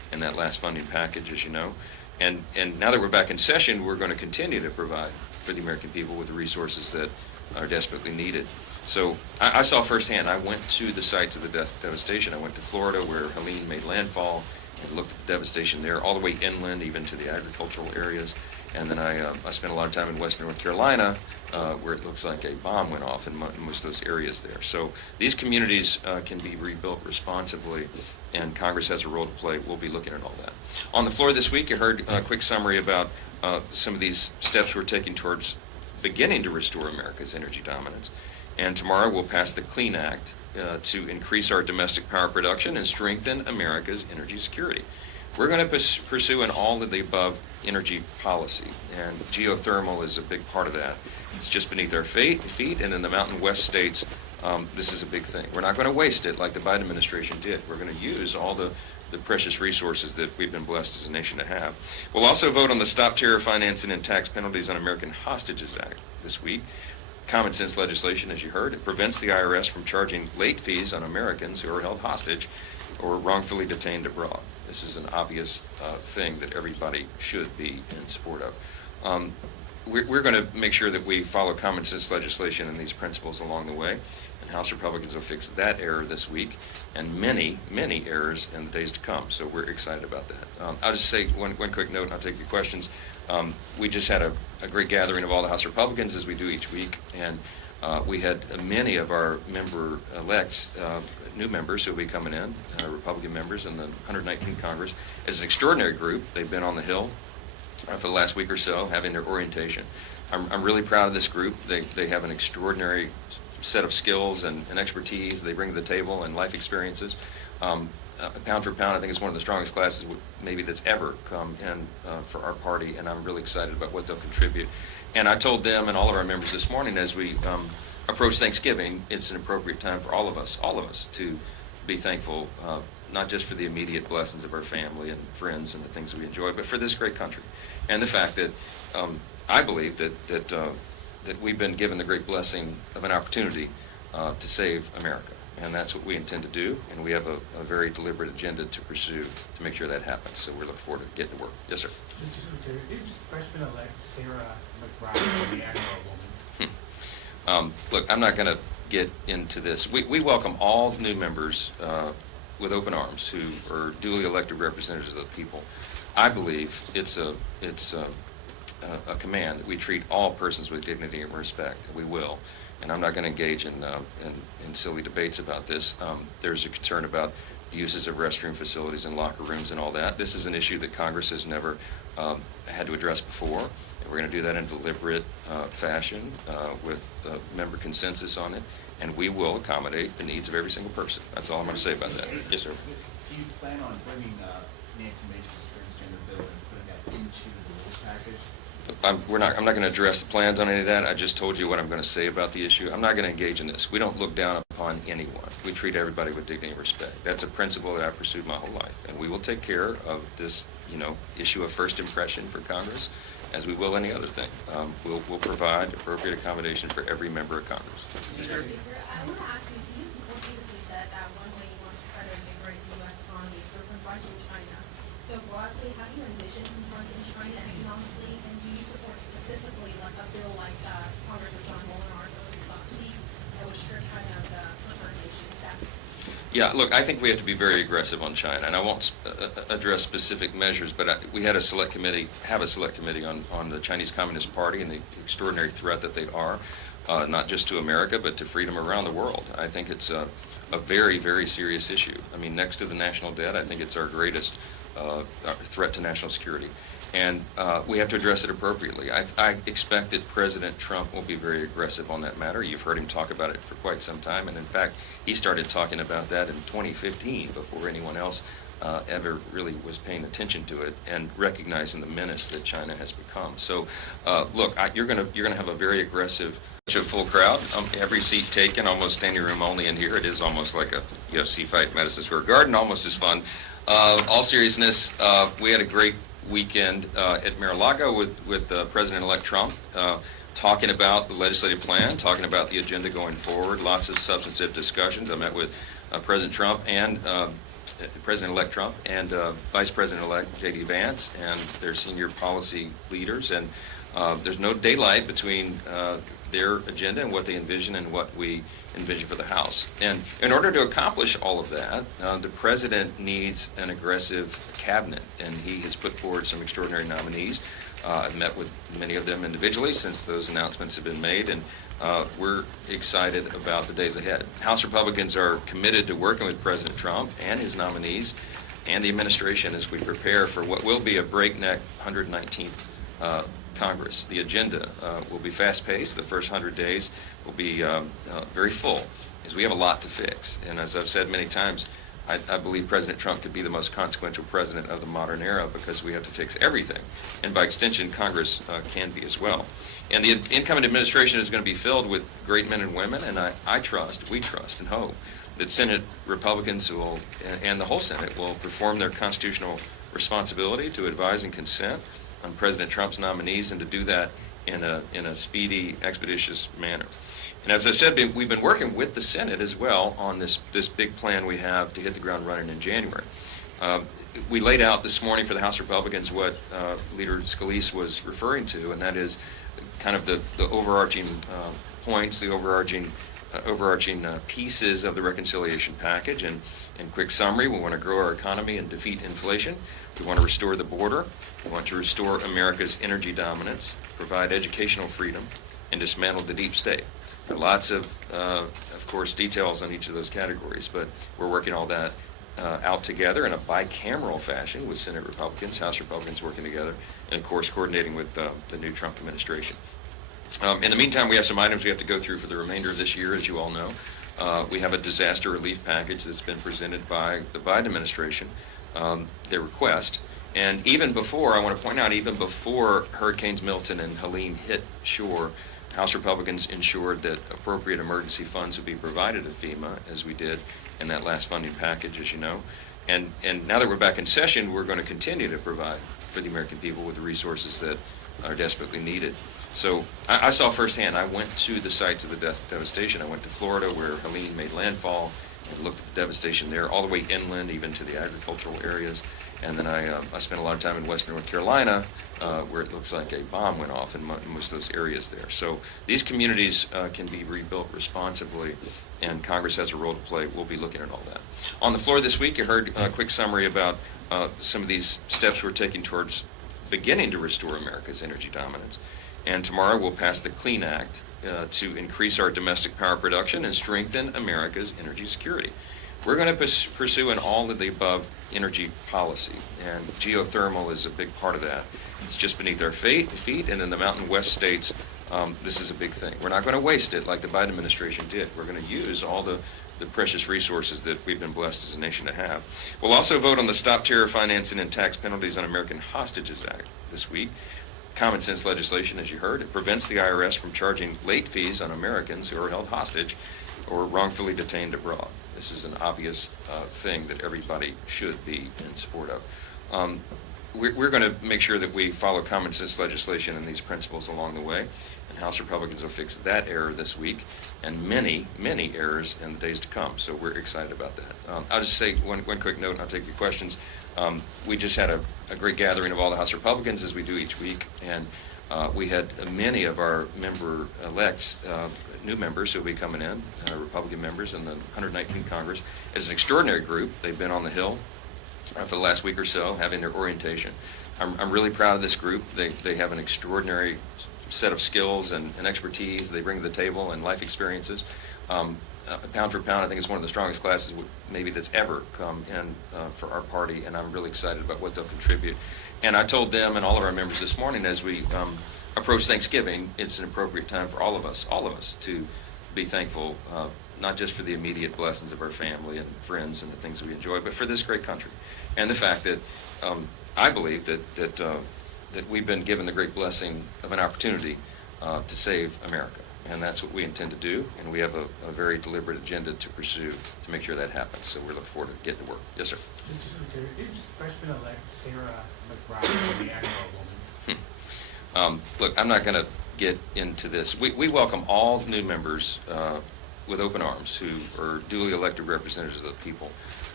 in that last funding package, as you know. And now that we're back in session, we're going to continue to provide for the American people with the resources that are desperately needed. So I saw firsthand. I went to the sites of the devastation. I went to Florida, where Helene made landfall, and looked at the devastation there, all the way inland, even to the agricultural areas. And then I spent a lot of time in western North Carolina, where it looks like a bomb went off in most of those areas there. So these communities can be rebuilt responsibly, and Congress has a role to play. We'll be looking at all that. On the floor this week, you heard a quick summary about some of these steps we're taking towards beginning to restore America's energy dominance. And tomorrow we'll pass the Clean Act to increase our domestic power production and strengthen America's energy security. We're going to pursue an all of the above energy policy, and geothermal is a big part of that. It's just beneath our feet, and in the Mountain West states, this is a big thing. We're not going to waste it like the Biden administration did. We're going to use all the precious resources that we've been blessed as a nation to have. We'll also vote on the Stop Terror Financing and Tax Penalties on American Hostages Act this week. Common sense legislation, as you heard. It prevents the IRS from charging late fees on Americans who are held hostage or wrongfully detained abroad. This is an obvious thing that everybody should be in support of. We're going to make sure that we follow common sense legislation and these principles along the way, and House Republicans will fix that error this week and many, many errors in the days to come. So we're excited about that. I'll just say one quick note, and I'll take your questions. We just had a great gathering of all the House Republicans, as we do each week, and we had many of our member-elects, new members who will be coming in, Republican members in the 119th Congress. As an extraordinary group, they've been on the Hill for the last week or so, having their orientation. I'm really proud of this group. They have an extraordinary set of skills and expertise they bring to the table, and life experiences. Pound for pound, I think it's one of the strongest classes maybe that's ever come in for our party, and I'm really excited about what they'll contribute. And I told them and all of our members this morning, as we approach Thanksgiving, it's an appropriate time for all of us to be thankful, not just for the immediate blessings of our family and friends and the things that we enjoy, but for this great country, and the fact that I believe that we've been given the great blessing of an opportunity to save America. And that's what we intend to do, and we have a very deliberate agenda to pursue to make sure that happens. So we're looking forward to getting to work. Yes, sir. Is freshman-elect Sarah McBride a man or a woman? Look, I'm not going to get into this. We welcome all new members with open arms who are duly elected representatives of the people. I believe it's a command that we treat all persons with dignity and respect. We will. And I'm not going to engage in silly debates about this. There's a concern about the uses of restroom facilities and locker rooms and all that. This is an issue that Congress has never had to address before. And we're going to do that in a deliberate fashion with member consensus on it. And we will accommodate the needs of every single person. That's all I'm going to say about that. Yes, sir. Do you plan on bringing Nancy Mace's transgender bill and putting that into the rules package? I'm not going to address the plans on any of that. I just told you what I'm going to say about the issue. I'm not going to engage in this. We don't look down upon anyone. We treat everybody with dignity and respect. That's a principle that I've pursued my whole life. And we will take care of this, issue of first impression for Congress, as we will any other thing. We'll provide appropriate accommodation for every member of Congress. I want to ask you, so you repeatedly said that one way you want to try to invigorate the U.S. economy is through confronting China. So broadly, how do you envision confronting China economically, and do you support specifically like a bill like Congressman John Molinar's last week that would strip China of the preferred nation status? Yeah, look, I think we have to be very aggressive on China, and I won't address specific measures, but we have a select committee on the Chinese Communist Party and the extraordinary threat that they are, not just to America, but to freedom around the world. I think it's a very, very serious issue. I mean, next to the national debt, I think it's our greatest threat to national security. And we have to address it appropriately. I expect that President Trump will be very aggressive on that matter. You've heard him talk about it for quite some time, and in fact, he started talking about that in 2015 before anyone else ever really was paying attention to it and recognizing the menace that China has become. So, look, you're gonna have a very aggressive, full crowd. Every seat taken, almost standing room only in here. It is almost like a UFC fight, Madison Square Garden, almost as fun. All seriousness, we had a great weekend at Mar-a-Lago with President-elect Trump, talking about the legislative plan, talking about the agenda going forward, lots of substantive discussions. I met with President Trump and President-elect Trump and Vice President-elect J.D. Vance and their senior policy leaders. And there's no daylight between their agenda and what they envision and what we envision for the House. And in order to accomplish all of that, the President needs an aggressive cabinet, and he has put forward some extraordinary nominees. I've met with many of them individually since those announcements have been made, and we're excited about the days ahead. House Republicans are committed to working with President Trump and his nominees and the administration as we prepare for what will be a breakneck 119th Congress. The agenda will be fast-paced. The first 100 days will be very full, as we have a lot to fix. And as I've said many times, I believe President Trump could be the most consequential president of the modern era because we have to fix everything. And by extension, Congress can be as well. And the incoming administration is going to be filled with great men and women, and we trust and hope that Senate Republicans will, and the whole Senate will perform their constitutional responsibility to advise and consent on President Trump's nominees, and to do that in a speedy, expeditious manner. And as I said, we've been working with the Senate as well on this big plan we have to hit the ground running in January. We laid out this morning for the House Republicans what Leader Scalise was referring to, and that is kind of the overarching points, the overarching pieces of the reconciliation package. And in quick summary, we want to grow our economy and defeat inflation. We want to restore the border. We want to restore America's energy dominance, provide educational freedom, and dismantle the deep state. There are lots of course, details on each of those categories, but we're working all that out together in a bicameral fashion with Senate Republicans, House Republicans working together, and of course coordinating with the new Trump administration. In the meantime, we have some items we have to go through for the remainder of this year, as you all know. We have a disaster relief package that's been presented by the Biden administration, their request. And even before, I want to point out, even before Hurricanes Milton and Helene hit shore, House Republicans ensured that appropriate emergency funds would be provided to FEMA, as we did in that last funding package, as you know. And now that we're back in session, we're going to continue to provide for the American people with the resources that are desperately needed. So I saw firsthand. I went to the sites of the devastation. I went to Florida, where Helene made landfall, and looked at the devastation there, all the way inland, even to the agricultural areas. And then I spent a lot of time in western North Carolina, where it looks like a bomb went off in most of those areas there. So these communities can be rebuilt responsibly, and Congress has a role to play. We'll be looking at all that. On the floor this week, you heard a quick summary about some of these steps we're taking towards beginning to restore America's energy dominance. And tomorrow we'll pass the Clean Act to increase our domestic power production and strengthen America's energy security. We're going to pursue an all of the above energy policy, and geothermal is a big part of that. It's just beneath our feet, and in the Mountain West states, this is a big thing. We're not going to waste it like the Biden administration did. We're going to use all the precious resources that we've been blessed as a nation to have. We'll also vote on the Stop Terror Financing and Tax Penalties on American Hostages Act this week. Common sense legislation, as you heard. It prevents the IRS from charging late fees on Americans who are held hostage or wrongfully detained abroad. This is an obvious thing that everybody should be in support of. We're going to make sure that we follow common sense legislation and these principles along the way, and House Republicans will fix that error this week and many, many errors in the days to come. So we're excited about that. I'll just say one quick note, and I'll take your questions. We just had a great gathering of all the House Republicans, as we do each week, and we had many of our member-elects, new members who will be coming in, Republican members in the 119th Congress. As an extraordinary group, they've been on the Hill for the last week or so, having their orientation. I'm really proud of this group. They have an extraordinary set of skills and expertise they bring to the table, and life experiences. Pound for pound, I think it's one of the strongest classes maybe that's ever come in for our party, and I'm really excited about what they'll contribute. And I told them and all of our members this morning, as we approach Thanksgiving, it's an appropriate time for all of us to be thankful, not just for the immediate blessings of our family and friends and the things we enjoy, but for this great country, and the fact that I believe that we've been given the great blessing of an opportunity to save America. And that's what we intend to do, and we have a very deliberate agenda to pursue to make sure that happens. So we're looking forward to getting to work. Yes, sir. Is freshman-elect Sarah McBride a man or a woman? Look, I'm not going to get into this. We welcome all new members with open arms who are duly elected representatives of the people.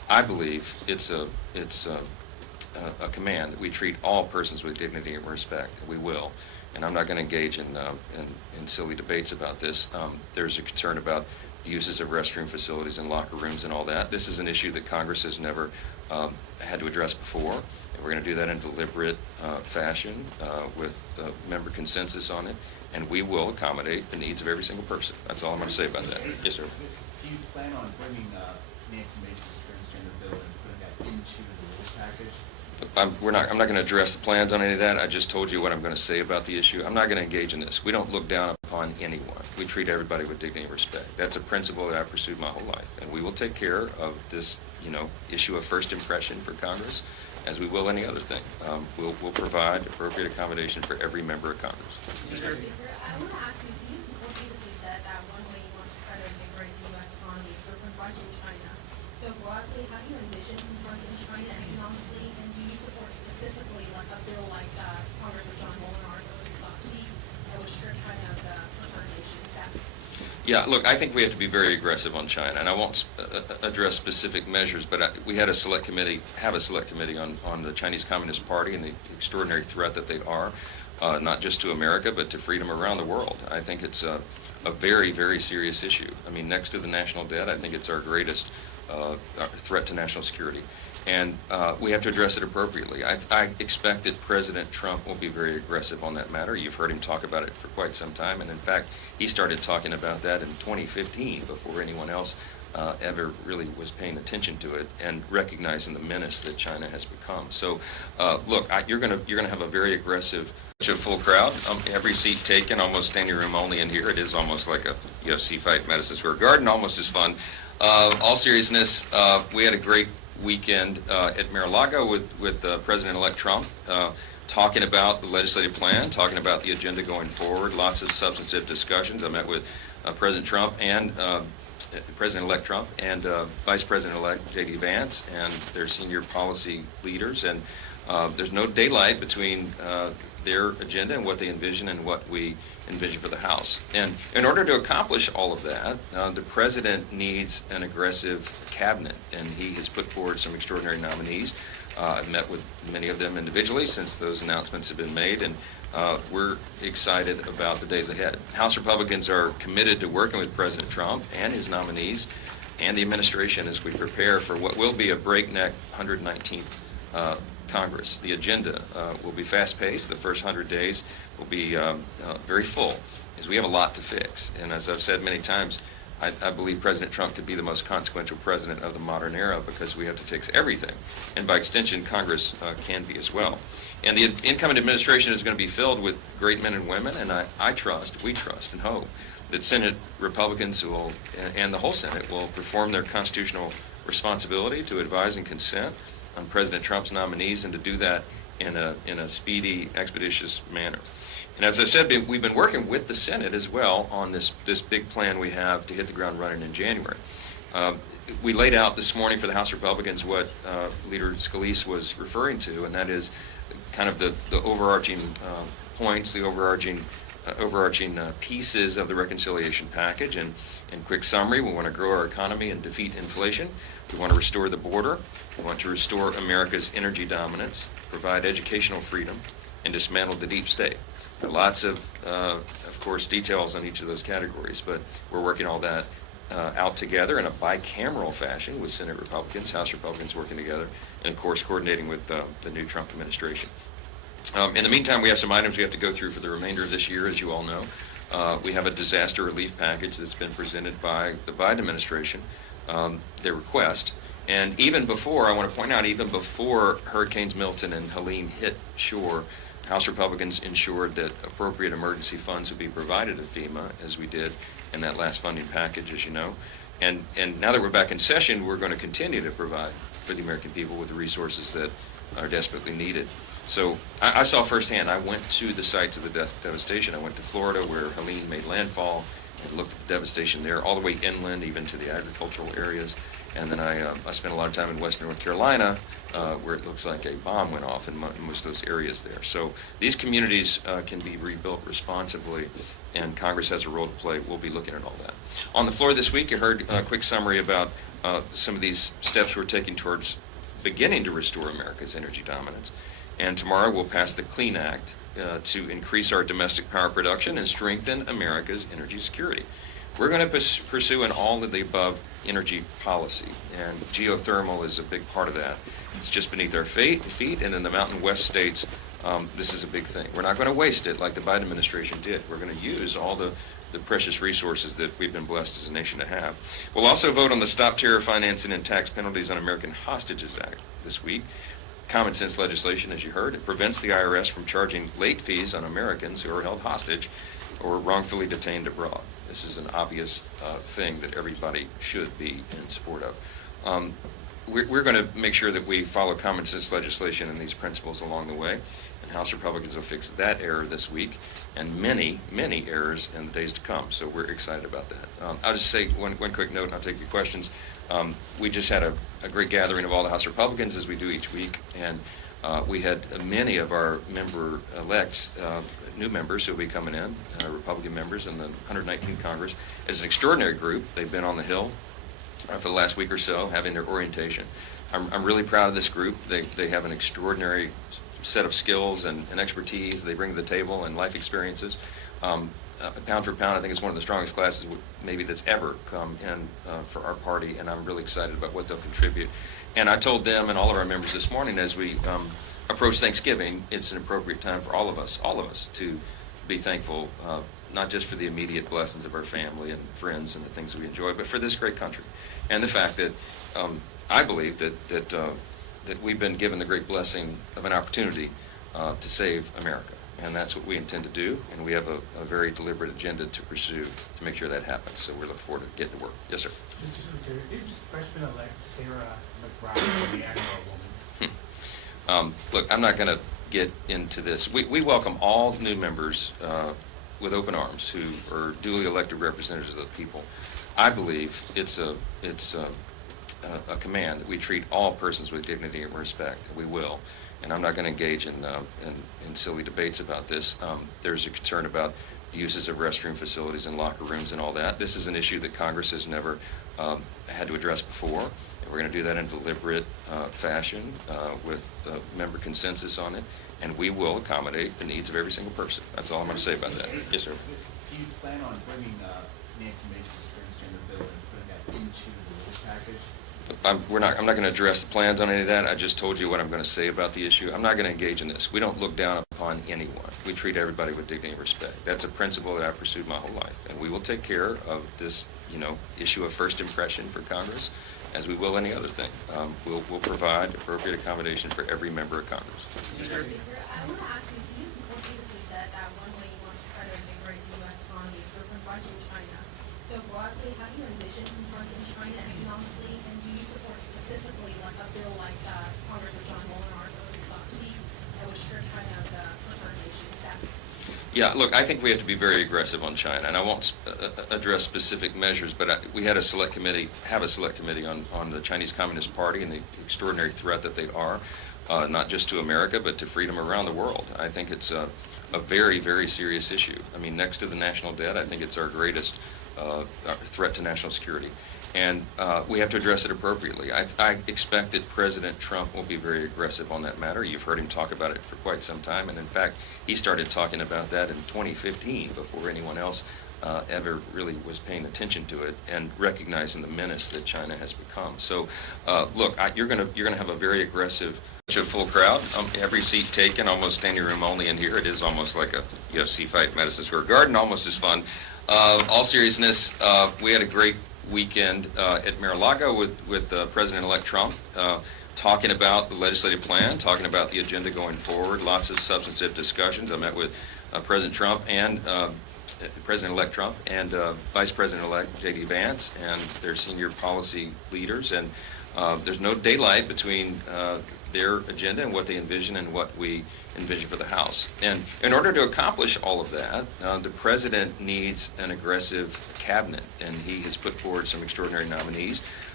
I believe it's a command that we treat all persons with dignity and respect. We will. And I'm not going to engage in silly debates about this. There's a concern about the uses of restroom facilities and locker rooms and all that. This is an issue that Congress has never had to address before. And we're going to do that in a deliberate fashion with member consensus on it. And we will accommodate the needs of every single person. That's all I'm going to say about that. Yes, sir. Do you plan on bringing Nancy Mace's transgender bill and putting that into the rules package? I'm not going to address the plans on any of that. I just told you what I'm going to say about the issue. I'm not going to engage in this. We don't look down upon anyone. We treat everybody with dignity and respect. That's a principle that I've pursued my whole life. And we will take care of this, issue of first impression for Congress, as we will any other thing. We'll provide appropriate accommodation for every member of Congress. I want to ask you, so you repeatedly said that one way you want to try to invigorate the U.S. economy is through confronting China. So broadly, how do you envision confronting China economically, and do you support specifically like a bill like Congressman John Molinar's last week that would strip China of the preferred nation status? Yeah, look, I think we have to be very aggressive on China, and I won't address specific measures, but we had a select committee on the Chinese Communist Party and the extraordinary threat that they are, not just to America, but to freedom around the world. I think it's a very, very serious issue. I mean, next to the national debt, I think it's our greatest threat to national security. And we have to address it appropriately. I expect that President Trump will be very aggressive on that matter. You've heard him talk about it for quite some time, and in fact, he started talking about that in 2015 before anyone else ever really was paying attention to it and recognizing the menace that China has become. So, look, you're gonna have a very aggressive, full crowd. Every seat taken, almost standing room only in here. It is almost like a UFC fight, Madison Square Garden, almost as fun. All seriousness, we had a great weekend at Mar-a-Lago with President-elect Trump, talking about the legislative plan, talking about the agenda going forward, lots of substantive discussions. I met with President Trump and President-elect Trump and Vice President-elect J.D. Vance and their senior policy leaders, and there's no daylight between their agenda and what they envision and what we envision for the House. And in order to accomplish all of that, the President needs an aggressive cabinet, and he has put forward some extraordinary nominees. I've met with many of them individually since those announcements have been made, and we're excited about the days ahead. House Republicans are committed to working with President Trump and his nominees and the administration as we prepare for what will be a breakneck 119th Congress. The agenda will be fast-paced. The first 100 days will be very full, as we have a lot to fix. And as I've said many times, I believe President Trump could be the most consequential president of the modern era because we have to fix everything. And by extension, Congress can be as well. And the incoming administration is going to be filled with great men and women, and we trust and hope that Senate Republicans and the whole Senate will perform their constitutional responsibility to advise and consent on President Trump's nominees, and to do that in a speedy, expeditious manner. And as I said, we've been working with the Senate as well on this big plan we have to hit the ground running in January. We laid out this morning for the House Republicans what Leader Scalise was referring to, and that is kind of the overarching points, the overarching pieces of the reconciliation package. And in quick summary, we want to grow our economy and defeat inflation. We want to restore the border. We want to restore America's energy dominance, provide educational freedom, and dismantle the deep state. There are lots of course, details on each of those categories, but we're working all that out together in a bicameral fashion with Senate Republicans, House Republicans working together, and of course coordinating with the new Trump administration. In the meantime, we have some items we have to go through for the remainder of this year, as you all know. We have a disaster relief package that's been presented by the Biden administration, their request. And even before, I want to point out, even before Hurricanes Milton and Helene hit shore, House Republicans ensured that appropriate emergency funds would be provided to FEMA, as we did in that last funding package, as you know. And now that we're back in session, we're going to continue to provide for the American people with the resources that are desperately needed. So I saw firsthand. I went to the sites of the devastation. I went to Florida, where Helene made landfall, and looked at the devastation there, all the way inland, even to the agricultural areas. And then I spent a lot of time in Western North Carolina, where it looks like a bomb went off in most of those areas there. So these communities can be rebuilt responsibly, and Congress has a role to play. We'll be looking at all that. On the floor this week, you heard a quick summary about some of these steps we're taking towards beginning to restore America's energy dominance. And tomorrow we'll pass the Clean Act to increase our domestic power production and strengthen America's energy security. We're going to pursue an all of the above energy policy, and geothermal is a big part of that. It's just beneath our feet, and in the Mountain West states, this is a big thing. We're not going to waste it like the Biden administration did. We're going to use all the precious resources that we've been blessed as a nation to have. We'll also vote on the Stop Terror Financing and Tax Penalties on American Hostages Act this week. Common sense legislation, as you heard. It prevents the IRS from charging late fees on Americans who are held hostage or wrongfully detained abroad. This is an obvious thing that everybody should be in support of. We're going to make sure that we follow common sense legislation and these principles along the way, and House Republicans will fix that error this week and many, many errors in the days to come. So we're excited about that. I'll just say one quick note, and I'll take your questions. We just had a great gathering of all the House Republicans, as we do each week, and we had many of our member-elects, new members who will be coming in, Republican members in the 119th Congress. It's an extraordinary group. They've been on the Hill for the last week or so, having their orientation. I'm really proud of this group. They have an extraordinary set of skills and expertise they bring to the table and life experiences. Pound for pound, I think it's one of the strongest classes maybe that's ever come in for our party, and I'm really excited about what they'll contribute. And I told them and all of our members this morning, as we approach Thanksgiving, it's an appropriate time for all of us to be thankful, not just for the immediate blessings of our family and friends and the things that we enjoy, but for this great country. And the fact that I believe that we've been given the great blessing of an opportunity to save America. And that's what we intend to do, and we have a very deliberate agenda to pursue to make sure that happens. So we're looking forward to getting to work. Yes, sir. Is freshman-elect Sarah McBride a man or a woman? Look, I'm not going to get into this. We welcome all new members with open arms who are duly elected representatives of the people. I believe it's a command that we treat all persons with dignity and respect. We will. And I'm not going to engage in silly debates about this. There's a concern about the uses of restroom facilities and locker rooms and all that. This is an issue that Congress has never had to address before. And we're going to do that in a deliberate fashion with member consensus on it. And we will accommodate the needs of every single person. That's all I'm going to say about that. Yes, sir. Do you plan on bringing Nancy Mace's transgender bill and putting that into the rules package? I'm not going to address the plans on any of that. I just told you what I'm going to say about the issue. I'm not going to engage in this. We don't look down upon anyone. We treat everybody with dignity and respect. That's a principle that I've pursued my whole life. And we will take care of this, issue of first impression for Congress, as we will any other thing. We'll provide appropriate accommodation for every member of Congress. Speaker, I want to ask you, so you repeatedly said that one way you want to try to invigorate the U.S. economy is through confronting China. So broadly, how do you envision confronting China economically, and do you support specifically like a bill like Congressman John Molnar last week that would strip China of the confrontation steps? Yeah, look, I think we have to be very aggressive on China, and I won't address specific measures, but we had a select committee on the Chinese Communist Party and the extraordinary threat that they are, not just to America, but to freedom around the world. I think it's a very, very serious issue. I mean, next to the national debt, I think it's our greatest threat to national security. And we have to address it appropriately. I expect that President Trump will be very aggressive on that matter. You've heard him talk about it for quite some time. And in fact, he started talking about that in 2015 before anyone else ever really was paying attention to it and recognizing the menace that China has become. So look, you're gonna have a very aggressive, full crowd. Every seat taken, almost standing room only in here. It is almost like a UFC fight in Madison Square Garden, almost as fun. All seriousness, we had a great weekend at Mar-a-Lago with President-elect Trump, talking about the legislative plan, talking about the agenda going forward, lots of substantive discussions. I met with President Trump and President-elect Trump and Vice President-elect J.D. Vance and their senior policy leaders, and there's no daylight between their agenda and what they envision and what we envision for the House. And in order to accomplish all of that, the President needs an aggressive cabinet, and he has put forward some extraordinary nominees.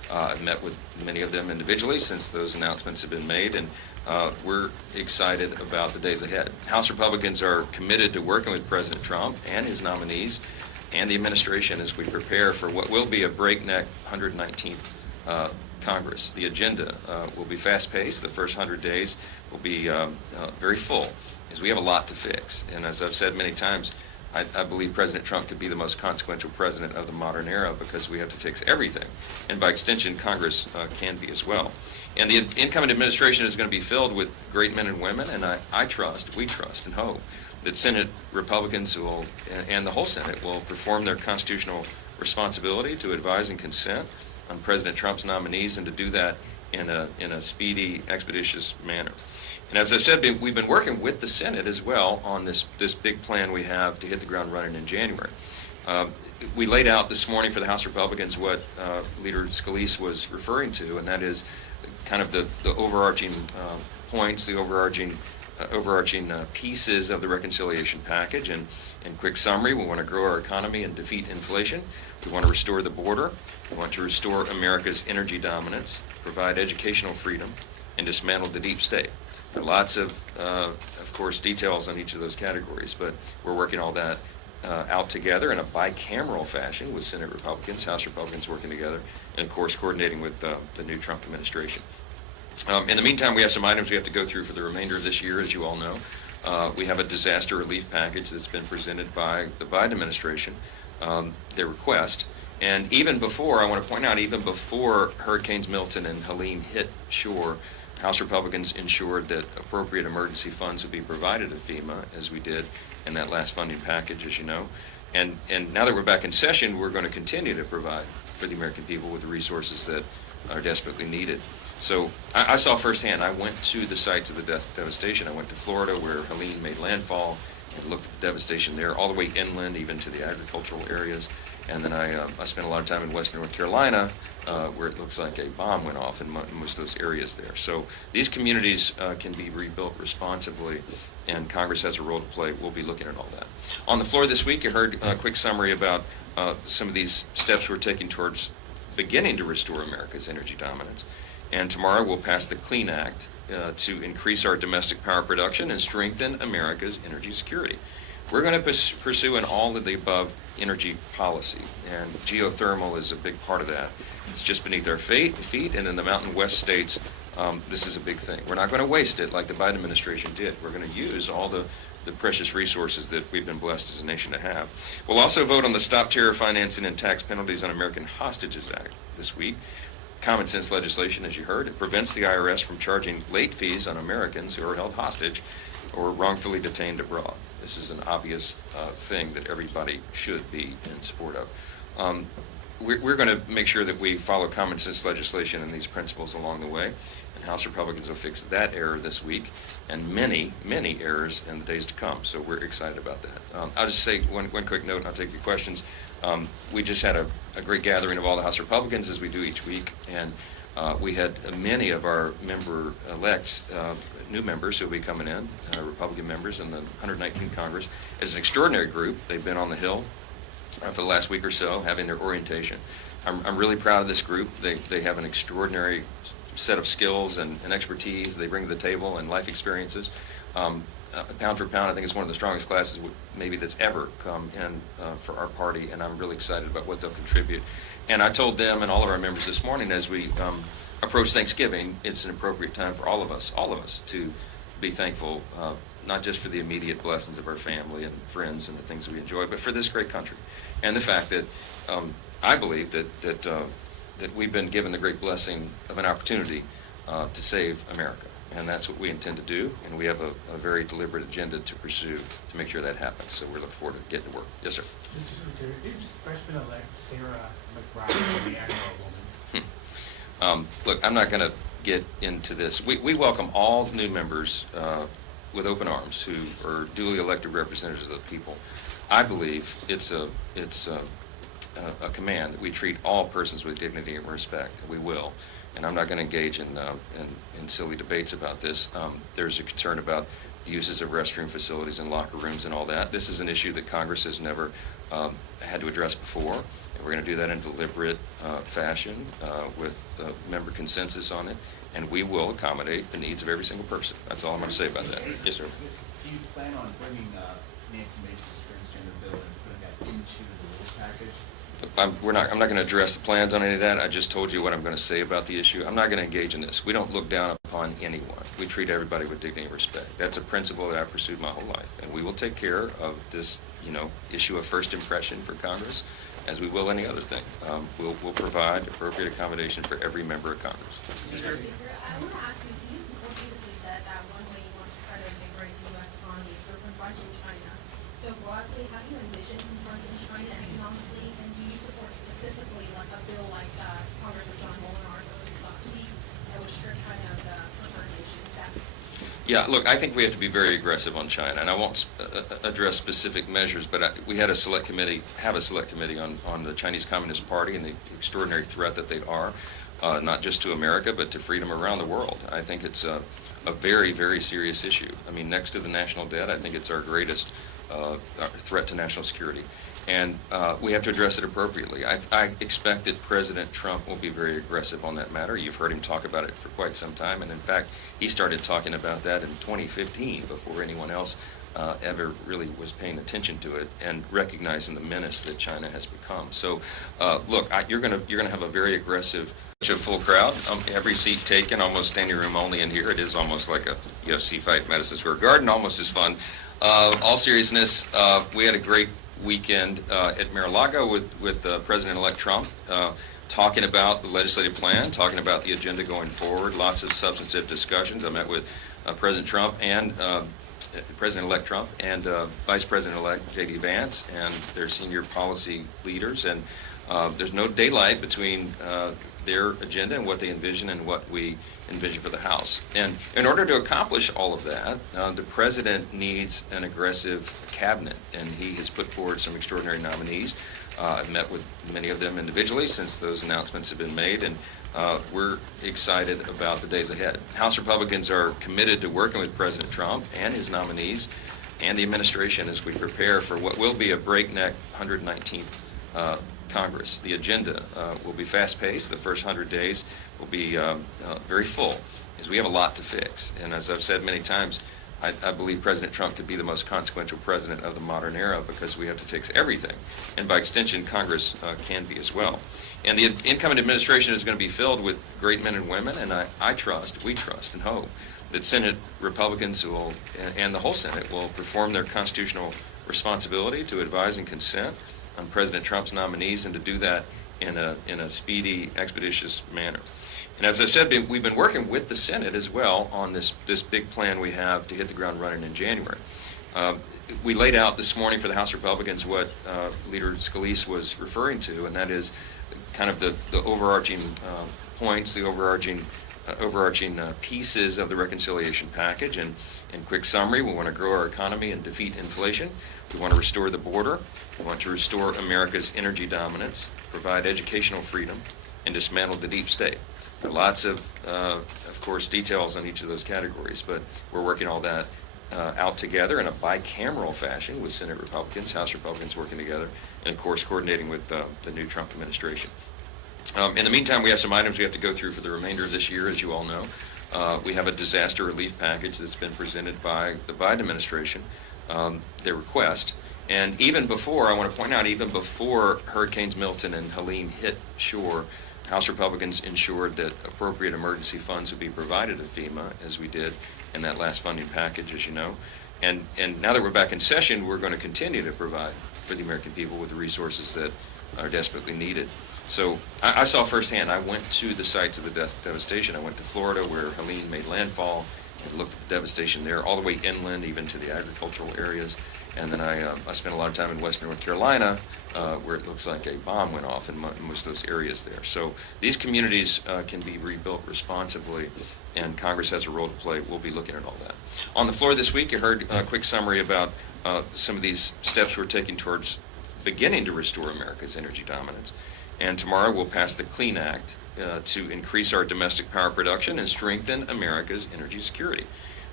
I've met with many of them individually since those announcements have been made, and we're excited about the days ahead. House Republicans are committed to working with President Trump and his nominees and the administration as we prepare for what will be a breakneck 119th Congress. The agenda will be fast-paced. The first 100 days will be very full, as we have a lot to fix. And as I've said many times, I believe President Trump could be the most consequential president of the modern era because we have to fix everything. And by extension, Congress can be as well. And the incoming administration is going to be filled with great men and women, and we trust and hope that Senate Republicans will, and the whole Senate will perform their constitutional responsibility to advise and consent on President Trump's nominees, and to do that in a speedy, expeditious manner. And as I said, we've been working with the Senate as well on this big plan we have to hit the ground running in January. We laid out this morning for the House Republicans what Leader Scalise was referring to, and that is kind of the overarching points, the overarching pieces of the reconciliation package. And in quick summary, we want to grow our economy and defeat inflation. We want to restore the border. We want to restore America's energy dominance, provide educational freedom, and dismantle the deep state. There are lots of course, details on each of those categories, but we're working all that out together in a bicameral fashion with Senate Republicans, House Republicans working together, and of course coordinating with the new Trump administration. In the meantime, we have some items we have to go through for the remainder of this year, as you all know. We have a disaster relief package that's been presented by the Biden administration, their request. And even before, I want to point out, even before Hurricanes Milton and Helene hit shore, House Republicans ensured that appropriate emergency funds would be provided to FEMA, as we did in that last funding package, as you know. And now that we're back in session, we're going to continue to provide for the American people with the resources that are desperately needed. So I saw firsthand. I went to the sites of the devastation. I went to Florida, where Helene made landfall, and looked at the devastation there, all the way inland, even to the agricultural areas. And then I spent a lot of time in western North Carolina, where it looks like a bomb went off in most of those areas there. So these communities can be rebuilt responsibly, and Congress has a role to play. We'll be looking at all that. On the floor this week, you heard a quick summary about some of these steps we're taking towards beginning to restore America's energy dominance. And tomorrow we'll pass the Clean Act to increase our domestic power production and strengthen America's energy security. We're going to pursue an all-of-the-above energy policy, and geothermal is a big part of that. It's just beneath our feet, and in the Mountain West states, this is a big thing. We're not going to waste it like the Biden administration did. We're going to use all the precious resources that we've been blessed as a nation to have. We'll also vote on the Stop Terror Financing and Tax Penalties on American Hostages Act this week. Common sense legislation, as you heard. It prevents the IRS from charging late fees on Americans who are held hostage or wrongfully detained abroad. This is an obvious thing that everybody should be in support of. We're going to make sure that we follow common sense legislation and these principles along the way, and House Republicans will fix that error this week and many, many errors in the days to come. So we're excited about that. I'll just say one quick note, and I'll take your questions. We just had a great gathering of all the House Republicans, as we do each week, and we had many of our member-elects, new members who will be coming in, Republican members in the 119th Congress. It's an extraordinary group. They've been on the Hill for the last week or so, having their orientation. I'm really proud of this group. They have an extraordinary set of skills and expertise they bring to the table, and life experiences. Pound for pound, I think it's one of the strongest classes maybe that's ever come in for our party, and I'm really excited about what they'll contribute. And I told them and all of our members this morning, as we approach Thanksgiving, it's an appropriate time for all of us to be thankful, not just for the immediate blessings of our family and friends and the things that we enjoy, but for this great country, and the fact that I believe that we've been given the great blessing of an opportunity to save America. And that's what we intend to do, and we have a very deliberate agenda to pursue to make sure that happens. So we're looking forward to getting to work. Yes, sir. Is freshman-elect Sarah McBride a man or a woman? Look, I'm not going to get into this. We welcome all new members with open arms who are duly elected representatives of the people. I believe it's a command that we treat all persons with dignity and respect, and we will. And I'm not going to engage in silly debates about this. There's a concern about the uses of restroom facilities and locker rooms and all that. This is an issue that Congress has never had to address before. And we're going to do that in deliberate fashion with member consensus on it. And we will accommodate the needs of every single person. That's all I'm going to say about that. Yes, sir. Do you plan on bringing Nancy Mace's transgender bill and putting that into the rules package? I'm not going to address the plans on any of that. I just told you what I'm going to say about the issue. I'm not going to engage in this. We don't look down upon anyone. We treat everybody with dignity and respect. That's a principle that I've pursued my whole life. And we will take care of this, issue of first impression for Congress, as we will any other thing. We'll provide appropriate accommodation for every member of Congress. Speaker, I want to ask you, so you repeatedly said that one way you want to try to invigorate the U.S. economy is through confronting China. So broadly, how do you envision confronting China economically, and do you support specifically like a bill like Congressman John Molinar's last week that would strip China of the preferred nation status? Yeah, look, I think we have to be very aggressive on China, and I won't address specific measures, but we had a select committee on the Chinese Communist Party and the extraordinary threat that they are, not just to America, but to freedom around the world. I think it's a very, very serious issue. I mean, next to the national debt, I think it's our greatest threat to national security. And we have to address it appropriately. I expect that President Trump will be very aggressive on that matter. You've heard him talk about it for quite some time. And in fact, he started talking about that in 2015 before anyone else ever really was paying attention to it and recognizing the menace that China has become. So look, you're gonna have a very aggressive, full crowd. Every seat taken, almost standing room only in here. It is almost like a UFC fight at Madison Square Garden, almost as fun. All seriousness, we had a great weekend at Mar-a-Lago with President-elect Trump talking about the legislative plan, talking about the agenda going forward, lots of substantive discussions. I met with President Trump and President-elect Trump and Vice President-elect J.D. Vance and their senior policy leaders, and there's no daylight between their agenda and what they envision and what we envision for the House. And in order to accomplish all of that, the President needs an aggressive cabinet, and he has put forward some extraordinary nominees. I've met with many of them individually since those announcements have been made, and we're excited about the days ahead. House Republicans are committed to working with President Trump and his nominees and the administration as we prepare for what will be a breakneck 119th Congress. The agenda will be fast-paced. The first 100 days will be very full, because we have a lot to fix. And as I've said many times, I believe President Trump could be the most consequential president of the modern era, because we have to fix everything. And by extension, Congress can be as well. And the incoming administration is going to be filled with great men and women, and we trust and hope that Senate Republicans and the whole Senate will perform their constitutional responsibility to advise and consent on President Trump's nominees, and to do that in a speedy, expeditious manner. And as I said, we've been working with the Senate as well on this big plan we have to hit the ground running in January. We laid out this morning for the House Republicans what Leader Scalise was referring to, and that is kind of the overarching points, the overarching pieces of the reconciliation package. And in quick summary, we want to grow our economy and defeat inflation. We want to restore the border. We want to restore America's energy dominance, provide educational freedom, and dismantle the deep state. There are lots of course, details on each of those categories, but we're working all that out together in a bicameral fashion with Senate Republicans, House Republicans working together, and of course coordinating with the new Trump administration. In the meantime, we have some items we have to go through for the remainder of this year, as you all know. We have a disaster relief package that's been presented by the Biden administration, their request. And even before, I want to point out, even before Hurricanes Milton and Helene hit shore, House Republicans ensured that appropriate emergency funds would be provided to FEMA, as we did in that last funding package, as you know. And now that we're back in session, we're going to continue to provide for the American people with the resources that are desperately needed. So I saw firsthand. I went to the sites of the devastation. I went to Florida, where Helene made landfall, and looked at the devastation there, all the way inland, even to the agricultural areas. And then I spent a lot of time in western North Carolina, where it looks like a bomb went off in most of those areas there. So these communities can be rebuilt responsibly, and Congress has a role to play. We'll be looking at all that. On the floor this week, you heard a quick summary about some of these steps we're taking towards beginning to restore America's energy dominance. And tomorrow we'll pass the Clean Act to increase our domestic power production and strengthen America's energy security.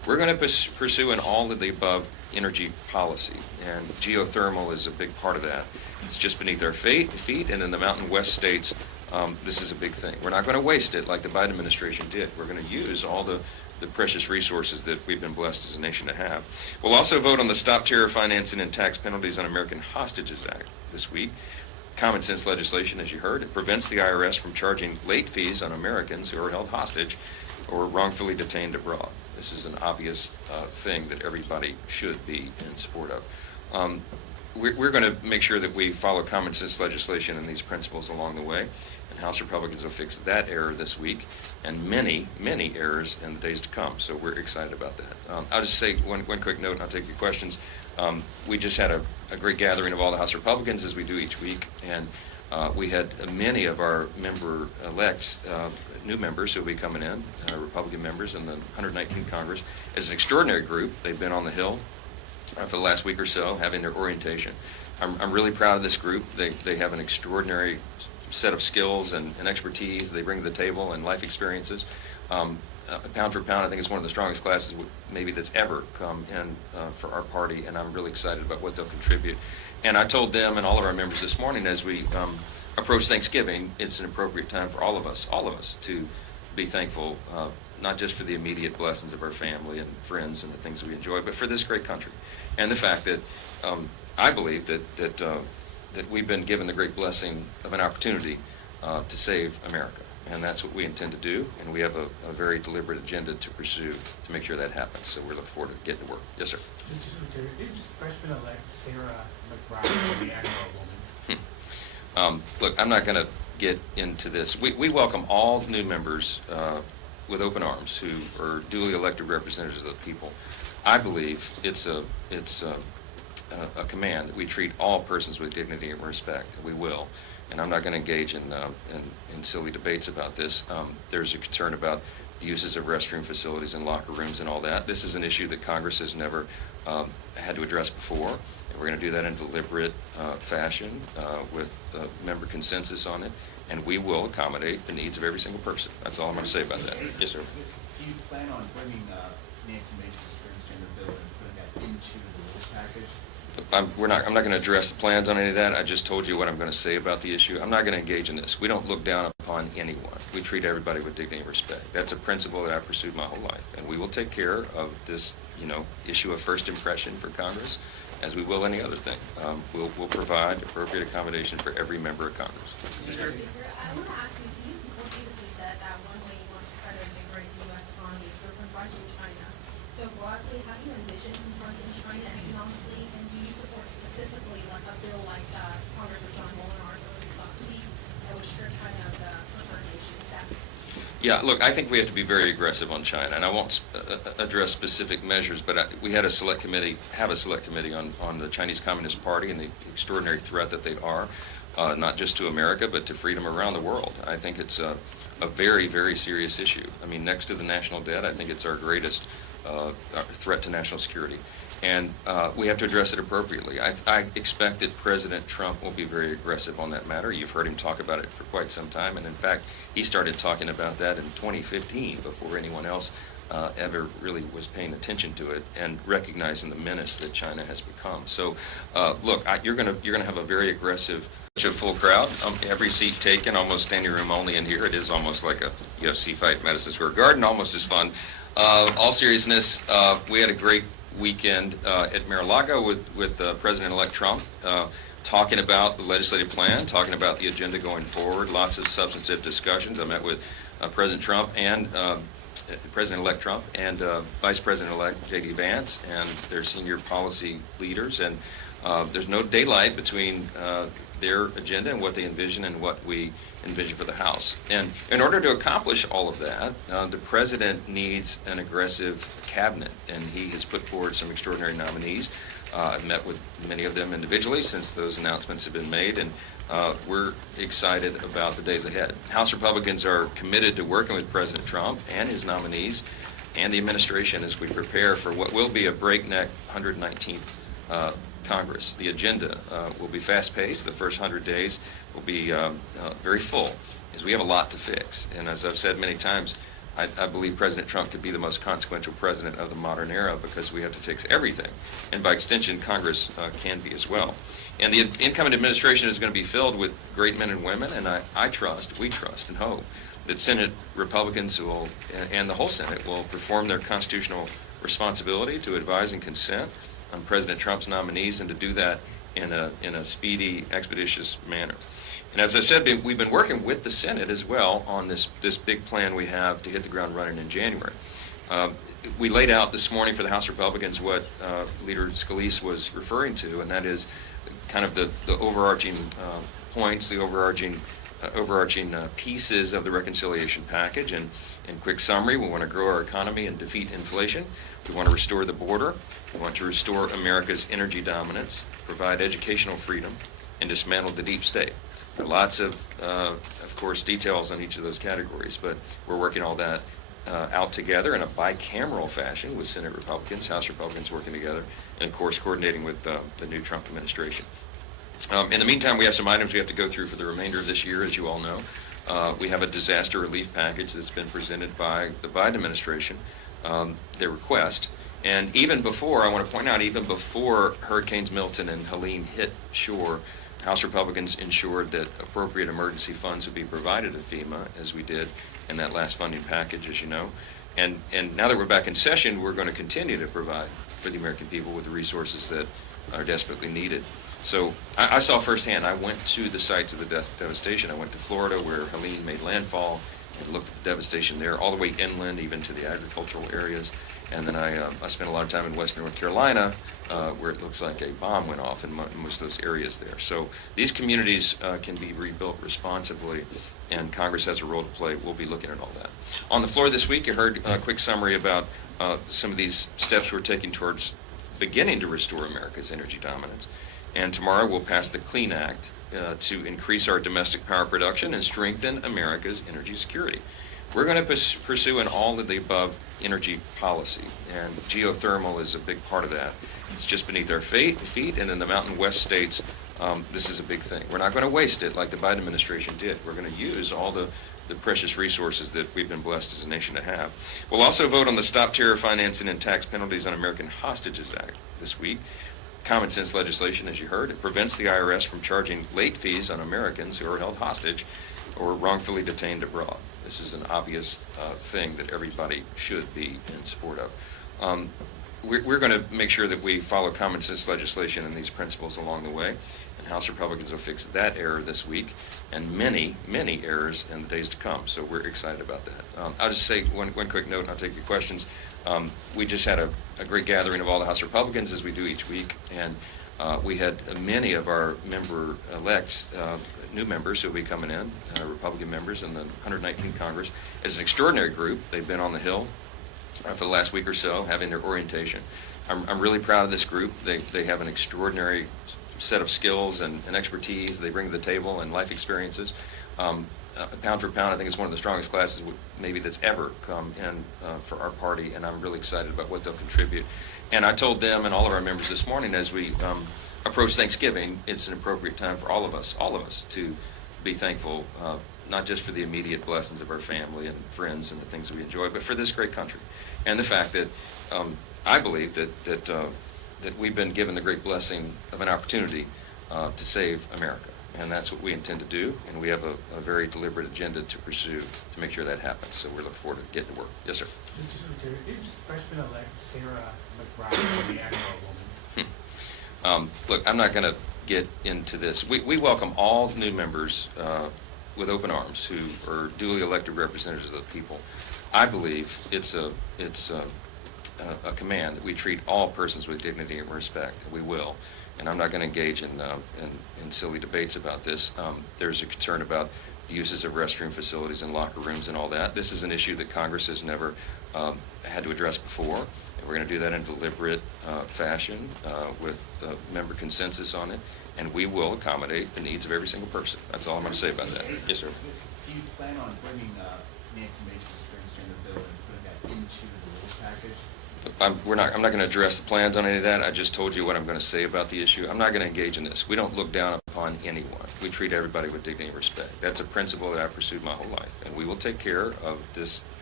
We're going to pursue an all of the above energy policy, and geothermal is a big part of that. It's just beneath our feet, and in the Mountain West states, this is a big thing. We're not going to waste it like the Biden administration did. We're going to use all the precious resources that we've been blessed as a nation to have. We'll also vote on the Stop Terror Financing and Tax Penalties on American Hostages Act this week. Common sense legislation, as you heard. It prevents the IRS from charging late fees on Americans who are held hostage or wrongfully detained abroad. This is an obvious thing that everybody should be in support of. We're going to make sure that we follow common sense legislation and these principles along the way, and House Republicans will fix that error this week and many, many errors in the days to come. So we're excited about that. I'll just say one quick note, and I'll take your questions. We just had a great gathering of all the House Republicans, as we do each week, and we had many of our member-elects, new members who will be coming in, Republican members in the 119th Congress. As an extraordinary group, they've been on the Hill for the last week or so, having their orientation. I'm really proud of this group. They have an extraordinary set of skills and expertise they bring to the table and life experiences. Pound for pound, I think it's one of the strongest classes maybe that's ever come in for our party, and I'm really excited about what they'll contribute. And I told them and all of our members this morning, as we approach Thanksgiving, it's an appropriate time for all of us to be thankful, not just for the immediate blessings of our family and friends and the things that we enjoy, but for this great country. And the fact that I believe that we've been given the great blessing of an opportunity to save America. And that's what we intend to do, and we have a very deliberate agenda to pursue to make sure that happens. So we're looking forward to getting to work. Yes, sir. Is freshman-elect Sarah McBride a man or a woman? Look, I'm not going to get into this. We welcome all new members with open arms who are duly elected representatives of the people. I believe it's a command that we treat all persons with dignity and respect. We will. And I'm not going to engage in silly debates about this. There's a concern about the uses of restroom facilities and locker rooms and all that. This is an issue that Congress has never had to address before. And we're going to do that in a deliberate fashion with member consensus on it. And we will accommodate the needs of every single person. That's all I'm going to say about that. Yes, sir. Do you plan on bringing Nancy Mace's transgender bill and putting that into the rules package? I'm not going to address the plans on any of that. I just told you what I'm going to say about the issue. I'm not going to engage in this. We don't look down upon anyone. We treat everybody with dignity and respect. That's a principle that I've pursued my whole life. And we will take care of this, issue of first impression for Congress, as we will any other thing. We'll provide appropriate accommodation for every member of Congress. I want to ask you, so you repeatedly said that one way you want to try to invigorate the U.S. economy is through confronting China. So broadly, how do you envision confronting China economically, and do you support specifically like a bill like Congressman John Molinar's last week that would strip China of the preferred nation status? Yeah, look, I think we have to be very aggressive on China, and I won't address specific measures, but we had a select committee on the Chinese Communist Party and the extraordinary threat that they are, not just to America, but to freedom around the world. I think it's a very, very serious issue. I mean, next to the national debt, I think it's our greatest threat to national security. And we have to address it appropriately. I expect that President Trump will be very aggressive on that matter. You've heard him talk about it for quite some time. And in fact, he started talking about that in 2015 before anyone else ever really was paying attention to it and recognizing the menace that China has become. So look, you're going to have a very aggressive, full crowd. Every seat taken, almost standing room only in here. It is almost like a UFC fight in Madison Square Garden, almost as fun. All seriousness, we had a great weekend at Mar-a-Lago with President-elect Trump, talking about the legislative plan, talking about the agenda going forward, lots of substantive discussions. I met with President Trump and President-elect Trump and Vice President-elect J.D. Vance and their senior policy leaders, and there's no daylight between their agenda and what they envision and what we envision for the House. And in order to accomplish all of that, the President needs an aggressive cabinet, and he has put forward some extraordinary nominees. I've met with many of them individually since those announcements have been made, and we're excited about the days ahead. House Republicans are committed to working with President Trump and his nominees and the administration as we prepare for what will be a breakneck 119th Congress. The agenda will be fast-paced. The first 100 days will be very full, as we have a lot to fix. And as I've said many times, I believe President Trump could be the most consequential president of the modern era because we have to fix everything. And by extension, Congress can be as well. And the incoming administration is going to be filled with great men and women, and we trust and hope that Senate Republicans will, and the whole Senate will perform their constitutional responsibility to advise and consent on President Trump's nominees, and to do that in a speedy, expeditious manner. And as I said, we've been working with the Senate as well on this big plan we have to hit the ground running in January. We laid out this morning for the House Republicans what Leader Scalise was referring to, and that is kind of the overarching points, the overarching pieces of the reconciliation package. And in quick summary, we want to grow our economy and defeat inflation. We want to restore the border. We want to restore America's energy dominance, provide educational freedom, and dismantle the deep state. There are lots of course, details on each of those categories, but we're working all that out together in a bicameral fashion with Senate Republicans, House Republicans working together, and of course coordinating with the new Trump administration. In the meantime, we have some items we have to go through for the remainder of this year, as you all know. We have a disaster relief package that's been presented by the Biden administration, their request. And even before, I want to point out, even before Hurricanes Milton and Helene hit shore, House Republicans ensured that appropriate emergency funds would be provided to FEMA, as we did in that last funding package, as you know. And now that we're back in session, we're going to continue to provide for the American people with the resources that are desperately needed. So I saw firsthand. I went to the sites of the devastation. I went to Florida, where Helene made landfall, and looked at the devastation there, all the way inland, even to the agricultural areas. And then I spent a lot of time in western North Carolina, where it looks like a bomb went off in most of those areas there. So these communities can be rebuilt responsibly, and Congress has a role to play. We'll be looking at all that. On the floor this week, you heard a quick summary about some of these steps we're taking towards beginning to restore America's energy dominance. And tomorrow we'll pass the Clean Act to increase our domestic power production and strengthen America's energy security. We're going to pursue an all of the above energy policy, and geothermal is a big part of that. It's just beneath our feet, and in the Mountain West states, this is a big thing. We're not going to waste it like the Biden administration did. We're going to use all the precious resources that we've been blessed as a nation to have. We'll also vote on the Stop Terror Financing and Tax Penalties on American Hostages Act this week. Common sense legislation, as you heard. It prevents the IRS from charging late fees on Americans who are held hostage or wrongfully detained abroad. This is an obvious thing that everybody should be in support of. We're going to make sure that we follow common sense legislation and these principles along the way, and House Republicans will fix that error this week and many, many errors in the days to come. So we're excited about that. I'll just say one quick note, and I'll take your questions. We just had a great gathering of all the House Republicans, as we do each week, and we had many of our member-elects, new members who will be coming in, Republican members in the 119th Congress. It's an extraordinary group. They've been on the Hill for the last week or so, having their orientation. I'm really proud of this group. They have an extraordinary set of skills and expertise they bring to the table, and life experiences. Pound for pound, I think it's one of the strongest classes maybe that's ever come in for our party, and I'm really excited about what they'll contribute. And I told them and all of our members this morning, as we approach Thanksgiving, it's an appropriate time for all of us to be thankful, not just for the immediate blessings of our family and friends and the things that we enjoy, but for this great country, and the fact that I believe that we've been given the great blessing of an opportunity to save America. And that's what we intend to do, and we have a very deliberate agenda to pursue to make sure that happens. So we're looking forward to getting to work. Yes, sir. Is freshman-elect Sarah McBride the admiral woman? Look, I'm not going to get into this. We welcome all new members with open arms who are duly elected representatives of the people. I believe it's a command that we treat all persons with dignity and respect. We will. And I'm not going to engage in silly debates about this. There's a concern about the uses of restroom facilities and locker rooms and all that. This is an issue that Congress has never had to address before. And we're going to do that in a deliberate fashion with member consensus on it. And we will accommodate the needs of every single person. That's all I'm going to say about that. Yes, sir. Do you plan on bringing Nancy Mace's transgender bill and putting that into the rules package? I'm not going to address the plans on any of that. I just told you what I'm going to say about the issue. I'm not going to engage in this. We don't look down upon anyone. We treat everybody with dignity and respect. That's a principle that I've pursued my whole life, and we will take care of this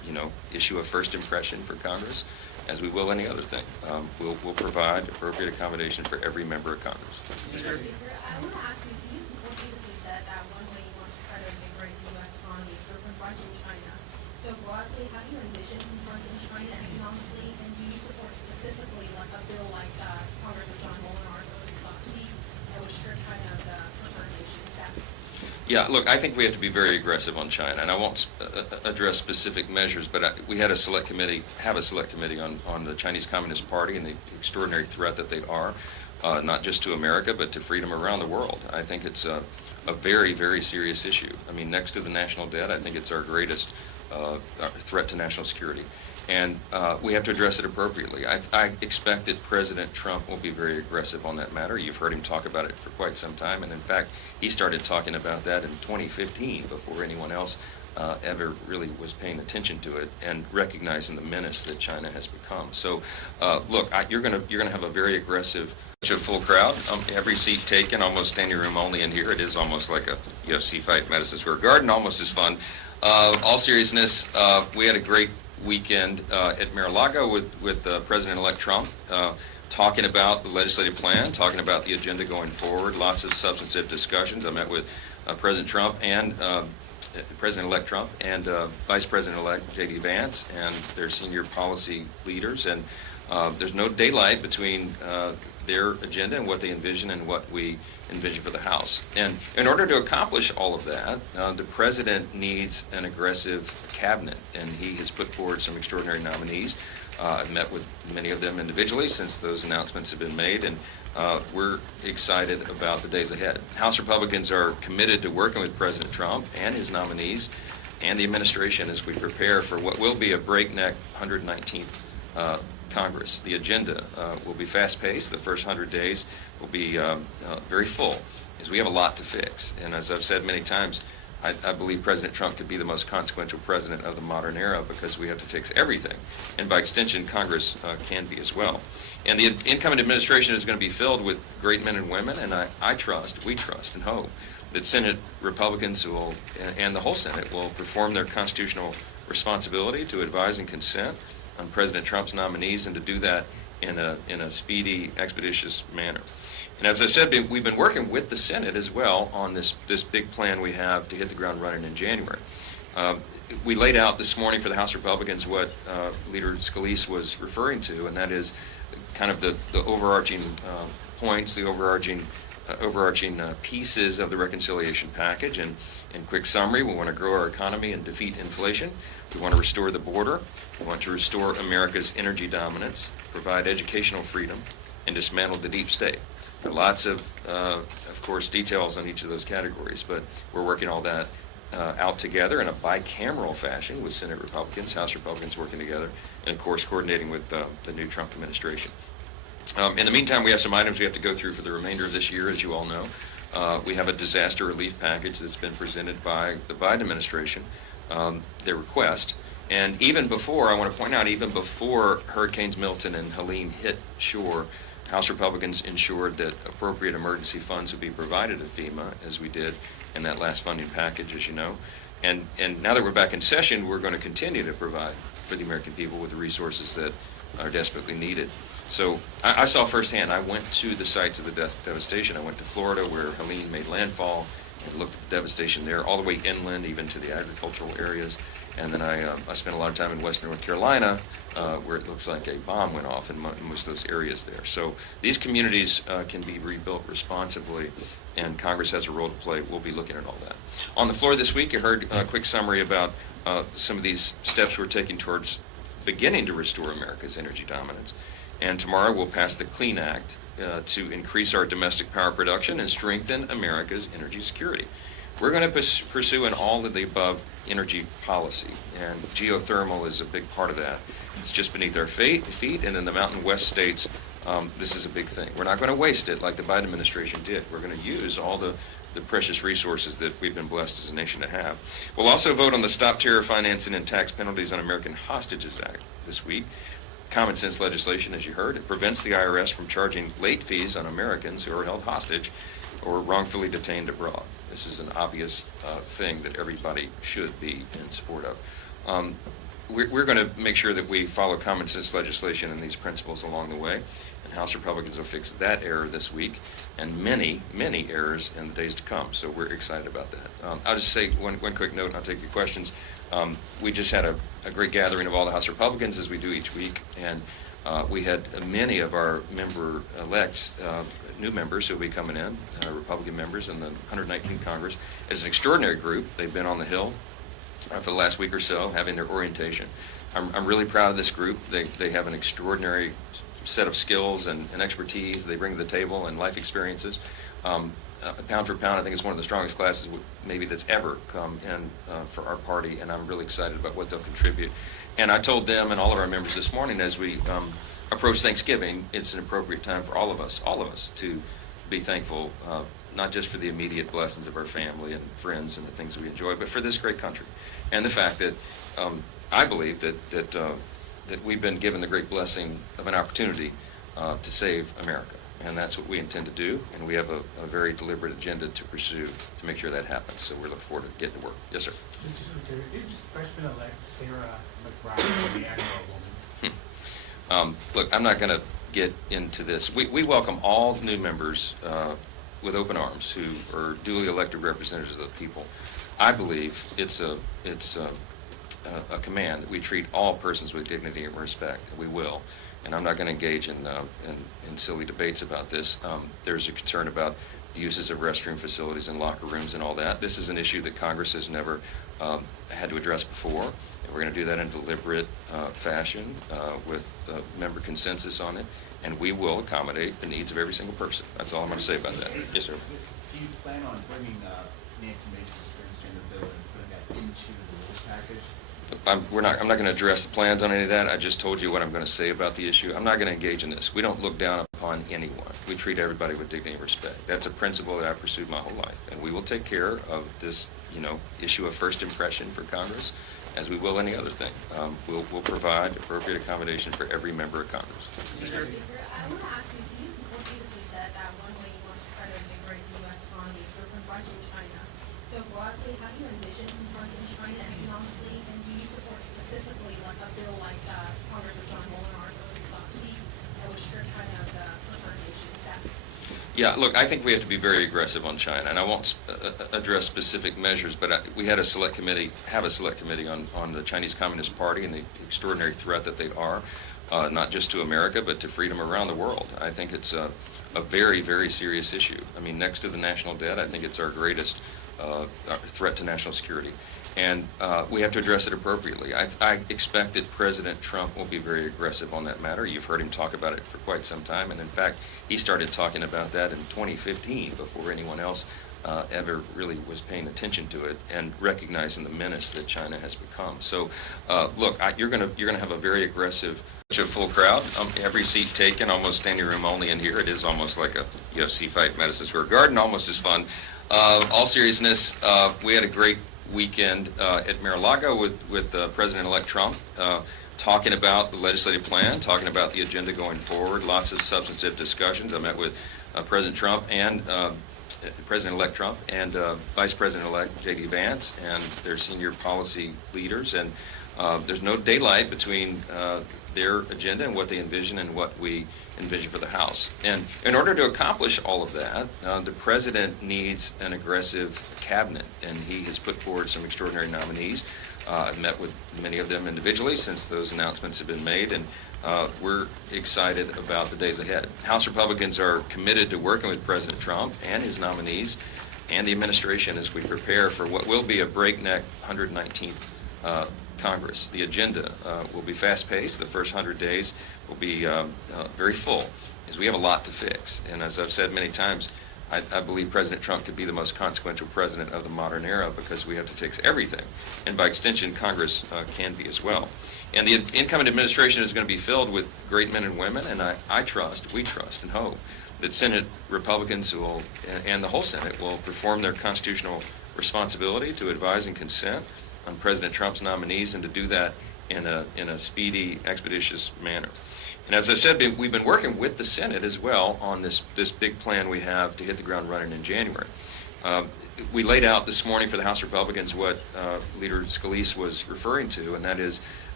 issue a first impression for Congress, as we will any other thing. We'll provide appropriate accommodation for every member of Congress. I want to ask you, so you repeatedly said that one way you want to try to invigorate the U.S. economy is through confronting China. So broadly, how do you envision confronting China economically, and do you support specifically like a bill like Congressman John Molinar's last week that would strip China of the preferred nation status? Yeah, look, I think we have to be very aggressive on China, and I won't address specific measures, but we had a select committee on the Chinese Communist Party and the extraordinary threat that they are, not just to America, but to freedom around the world. I think it's a very, very serious issue. I mean, next to the national debt, I think it's our greatest threat to national security. And we have to address it appropriately. I expect that President Trump will be very aggressive on that matter. You've heard him talk about it for quite some time, and in fact, he started talking about that in 2015 before anyone else ever really was paying attention to it and recognizing the menace that China has become. So, look, you're gonna have a very aggressive, full crowd. Every seat taken, almost standing room only in here. It is almost like a UFC fight, Madison Square Garden, almost as fun. All seriousness, we had a great weekend at Mar-a-Lago with President-elect Trump, talking about the legislative plan, talking about the agenda going forward, lots of substantive discussions. I met with President Trump and President-elect Trump and Vice President-elect J.D. Vance and their senior policy leaders, and there's no daylight between their agenda and what they envision and what we envision for the House. And in order to accomplish all of that, the President needs an aggressive cabinet, and he has put forward some extraordinary nominees. I've met with many of them individually since those announcements have been made, and we're excited about the days ahead. House Republicans are committed to working with President Trump and his nominees and the administration as we prepare for what will be a breakneck 119th Congress. The agenda will be fast-paced. The first 100 days will be very full, as we have a lot to fix. And as I've said many times, I believe President Trump could be the most consequential president of the modern era because we have to fix everything. And by extension, Congress can be as well. And the incoming administration is going to be filled with great men and women, and we trust and hope that Senate Republicans will, and the whole Senate will perform their constitutional responsibility to advise and consent on President Trump's nominees, and to do that in a speedy, expeditious manner. And as I said, we've been working with the Senate as well on this big plan we have to hit the ground running in January. We laid out this morning for the House Republicans what Leader Scalise was referring to, and that is kind of the overarching points, the overarching pieces of the reconciliation package. And in quick summary, we want to grow our economy and defeat inflation. We want to restore the border. We want to restore America's energy dominance, provide educational freedom, and dismantle the deep state. There are lots of course, details on each of those categories, but we're working all that out together in a bicameral fashion with Senate Republicans, House Republicans working together, and of course coordinating with the new Trump administration. In the meantime, we have some items we have to go through for the remainder of this year, as you all know. We have a disaster relief package that's been presented by the Biden administration, their request. And even before, I want to point out, even before Hurricanes Milton and Helene hit shore, House Republicans ensured that appropriate emergency funds would be provided to FEMA, as we did in that last funding package, as you know. And now that we're back in session, we're going to continue to provide for the American people with the resources that are desperately needed. So I saw firsthand. I went to the sites of the devastation. I went to Florida, where Helene made landfall, and looked at the devastation there, all the way inland, even to the agricultural areas. And then I spent a lot of time in western North Carolina, where it looks like a bomb went off in most of those areas there. So these communities can be rebuilt responsibly, and Congress has a role to play. We'll be looking at all that. On the floor this week, you heard a quick summary about some of these steps we're taking towards beginning to restore America's energy dominance. And tomorrow we'll pass the Clean Act to increase our domestic power production and strengthen America's energy security. We're going to pursue an all-of-the-above energy policy, and geothermal is a big part of that. It's just beneath our feet, and in the Mountain West states, this is a big thing. We're not going to waste it like the Biden administration did. We're going to use all the precious resources that we've been blessed as a nation to have. We'll also vote on the Stop Terror Financing and Tax Penalties on American Hostages Act this week. Common sense legislation, as you heard. It prevents the IRS from charging late fees on Americans who are held hostage or wrongfully detained abroad. This is an obvious thing that everybody should be in support of. we're going to make sure that we follow common sense legislation and these principles along the way. And House Republicans will fix that error this week and many, many errors in the days to come. So we're excited about that. I'll just say one quick note and I'll take your questions. We just had a great gathering of all the House Republicans as we do each week. And we had many of our member-elects, new members who will be coming in, Republican members in the 119th Congress. It's an extraordinary group. They've been on the Hill for the last week or so, having their orientation. I'm really proud of this group. They have an extraordinary set of skills and expertise they bring to the table and life experiences. Pound for pound, I think it's one of the strongest classes maybe that's ever come in for our party, and I'm really excited about what they'll contribute. And I told them and all of our members this morning as we approach Thanksgiving, it's an appropriate time for all of us to be thankful, not just for the immediate blessings of our family and friends and the things that we enjoy, but for this great country. And the fact that I believe that we've been given the great blessing of an opportunity to save America. And that's what we intend to do, and we have a very deliberate agenda to pursue to make sure that happens. So we're looking forward to getting to work. Yes, sir. Is freshman-elect Sarah McBride the admiral woman? Look, I'm not going to get into this. We welcome all new members with open arms who are duly elected representatives of the people. I believe it's a command that we treat all persons with dignity and respect. We will. And I'm not going to engage in silly debates about this. There's a concern about the uses of restroom facilities and locker rooms and all that. This is an issue that Congress has never had to address before. And we're going to do that in a deliberate fashion with member consensus on it. And we will accommodate the needs of every single person. That's all I'm going to say about that. Yes, sir. Do you plan on bringing Nancy Mace's transgender bill and putting that into the rules package? I'm not going to address the plans on any of that. I just told you what I'm going to say about the issue. I'm not going to engage in this. We don't look down upon anyone. We treat everybody with dignity and respect. That's a principle that I've pursued my whole life. And we will take care of this, issue of first impression for Congress, as we will any other thing. We'll provide appropriate accommodation for every member of Congress. I want to ask you, so you repeatedly said that one way you want to try to invigorate the U.S. economy is through confronting China. So broadly, how do you envision confronting China economically, and do you support specifically like a bill like Congressman John Molinar's last week that would strip China of the preferred nation status? Yeah, look, I think we have to be very aggressive on China, and I won't address specific measures, but we had a select committee on the Chinese Communist Party and the extraordinary threat that they are, not just to America, but to freedom around the world. I think it's a very, very serious issue. I mean, next to the national debt, I think it's our greatest threat to national security. And we have to address it appropriately. I expect that President Trump will be very aggressive on that matter. You've heard him talk about it for quite some time, and in fact, he started talking about that in 2015 before anyone else ever really was paying attention to it and recognizing the menace that China has become. So, look, you're gonna have a very aggressive, full crowd. Every seat taken, almost standing room only in here. It is almost like a UFC fight, Madison Square Garden, almost as fun. All seriousness, we had a great weekend at Mar-a-Lago with President-elect Trump, talking about the legislative plan, talking about the agenda going forward, lots of substantive discussions. I met with President Trump and President-elect Trump and Vice President-elect J.D. Vance and their senior policy leaders, and there's no daylight between their agenda and what they envision and what we envision for the House. And in order to accomplish all of that, the President needs an aggressive cabinet, and he has put forward some extraordinary nominees. I've met with many of them individually since those announcements have been made, and we're excited about the days ahead. House Republicans are committed to working with President Trump and his nominees and the administration as we prepare for what will be a breakneck 119th Congress. The agenda will be fast-paced. The first 100 days will be very full, as we have a lot to fix. And as I've said many times, I believe President Trump could be the most consequential president of the modern era because we have to fix everything. And by extension, Congress can be as well. And the incoming administration is going to be filled with great men and women, and we trust and hope that Senate Republicans and the whole Senate will perform their constitutional responsibility to advise and consent on President Trump's nominees, and to do that in a speedy, expeditious manner. And as I said, we've been working with the Senate as well on this big plan we have to hit the ground running in January. We laid out this morning for the House Republicans what Leader Scalise was referring to, and that is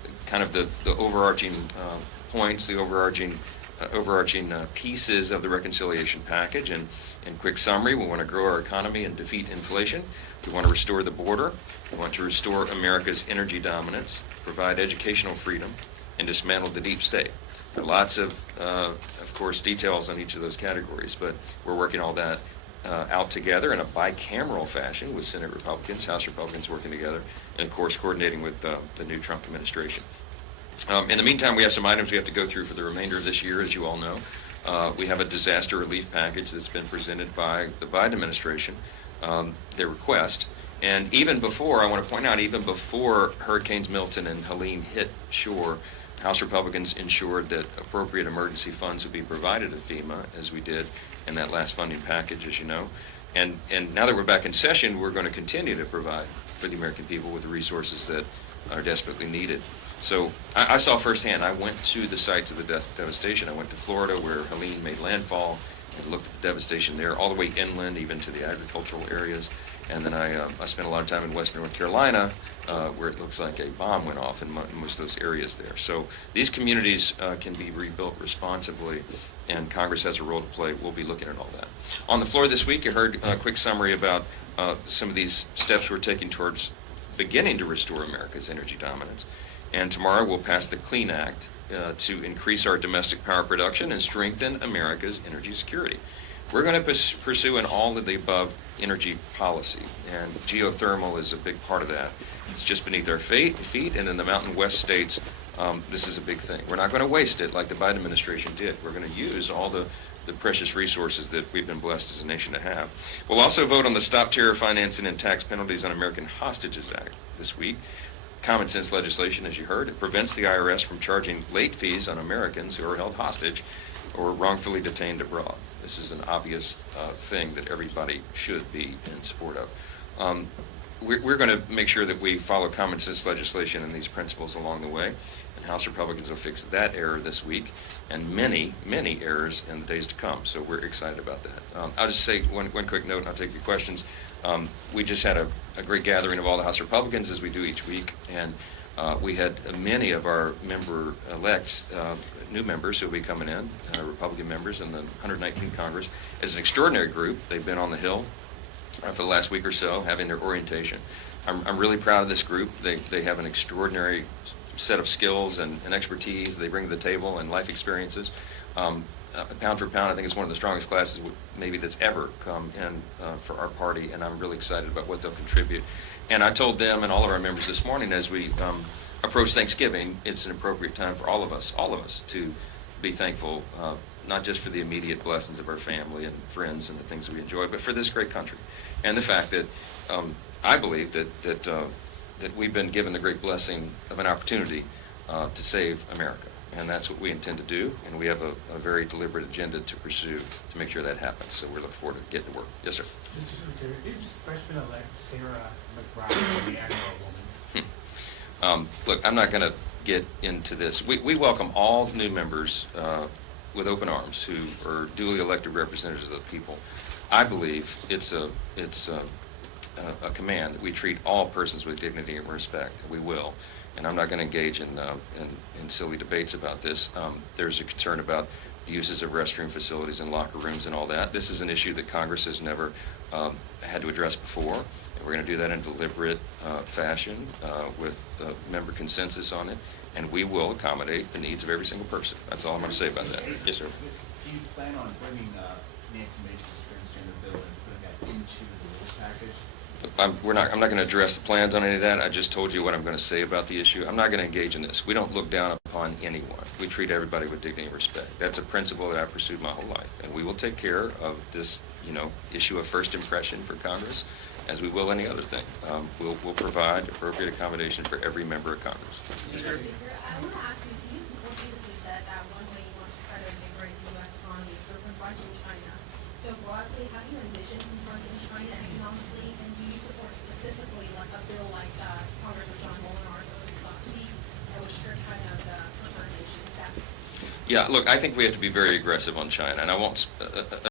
kind of the overarching points, the overarching pieces of the reconciliation package. And in quick summary, we want to grow our economy and defeat inflation. We want to restore the border. We want to restore America's energy dominance, provide educational freedom, and dismantle the deep state. There are lots of course, details on each of those categories, but we're working all that out together in a bicameral fashion with Senate Republicans, House Republicans working together, and of course coordinating with the new Trump administration. In the meantime, we have some items we have to go through for the remainder of this year, as you all know. We have a disaster relief package that's been presented by the Biden administration, their request. And even before, I want to point out, even before Hurricanes Milton and Helene hit shore, House Republicans ensured that appropriate emergency funds would be provided to FEMA, as we did in that last funding package, as you know. And now that we're back in session, we're going to continue to provide for the American people with the resources that are desperately needed. So I saw firsthand. I went to the sites of the devastation. I went to Florida, where Helene made landfall, and looked at the devastation there, all the way inland, even to the agricultural areas. And then I spent a lot of time in western North Carolina, where it looks like a bomb went off in most of those areas there. So these communities can be rebuilt responsibly, and Congress has a role to play. We'll be looking at all that. On the floor this week, you heard a quick summary about some of these steps we're taking towards beginning to restore America's energy dominance. And tomorrow we'll pass the Clean Act to increase our domestic power production and strengthen America's energy security. We're going to pursue an all of the above energy policy, and geothermal is a big part of that. It's just beneath our feet, and in the Mountain West states, this is a big thing. We're not going to waste it like the Biden administration did. We're going to use all the precious resources that we've been blessed as a nation to have. We'll also vote on the Stop Terror Financing and Tax Penalties on American Hostages Act this week. Common sense legislation, as you heard. It prevents the IRS from charging late fees on Americans who are held hostage or wrongfully detained abroad. This is an obvious thing that everybody should be in support of. We're going to make sure that we follow common sense legislation and these principles along the way, and House Republicans will fix that error this week and many, many errors in the days to come. So we're excited about that. I'll just say one quick note, and I'll take your questions. We just had a great gathering of all the House Republicans, as we do each week, and we had many of our member-elects, new members who will be coming in, Republican members in the 119th Congress. It's an extraordinary group. They've been on the Hill for the last week or so, having their orientation. I'm really proud of this group. They have an extraordinary set of skills and expertise they bring to the table, and life experiences. Pound for pound, I think it's one of the strongest classes maybe that's ever come in for our party, and I'm really excited about what they'll contribute. And I told them and all of our members this morning, as we approach Thanksgiving, it's an appropriate time for all of us to be thankful, not just for the immediate blessings of our family and friends and the things that we enjoy, but for this great country, and the fact that I believe that we've been given the great blessing of an opportunity to save America. And that's what we intend to do, and we have a very deliberate agenda to pursue to make sure that happens. So we're looking forward to getting to work. Yes, sir. Mr. Secretary, is freshman-elect Sarah McBride the Admiral woman? Look, I'm not going to get into this. We welcome all new members with open arms who are duly elected representatives of the people. I believe it's a command that we treat all persons with dignity and respect. We will. And I'm not going to engage in silly debates about this. There's a concern about the uses of restroom facilities and locker rooms and all that. This is an issue that Congress has never had to address before. And we're going to do that in a deliberate fashion with member consensus on it. And we will accommodate the needs of every single person. That's all I'm going to say about that. Yes, sir. Do you plan on bringing Nancy Mace's transgender bill and putting that into the rules package? I'm not going to address the plans on any of that. I just told you what I'm going to say about the issue. I'm not going to engage in this. We don't look down upon anyone. We treat everybody with dignity and respect. That's a principle that I've pursued my whole life. And we will take care of this, issue of first impression for Congress, as we will any other thing. We'll provide appropriate accommodation for every member of Congress. Mr. Speaker, I want to ask you, so you repeatedly said that one way you want to try to invigorate the U.S. economy is through confronting China. So broadly, how do you envision confronting China economically, and do you support specifically like a bill like Congressman John Molinar's to be that would strip China of the confrontation status? Yeah, look, I think we have to be very aggressive on China, and I won't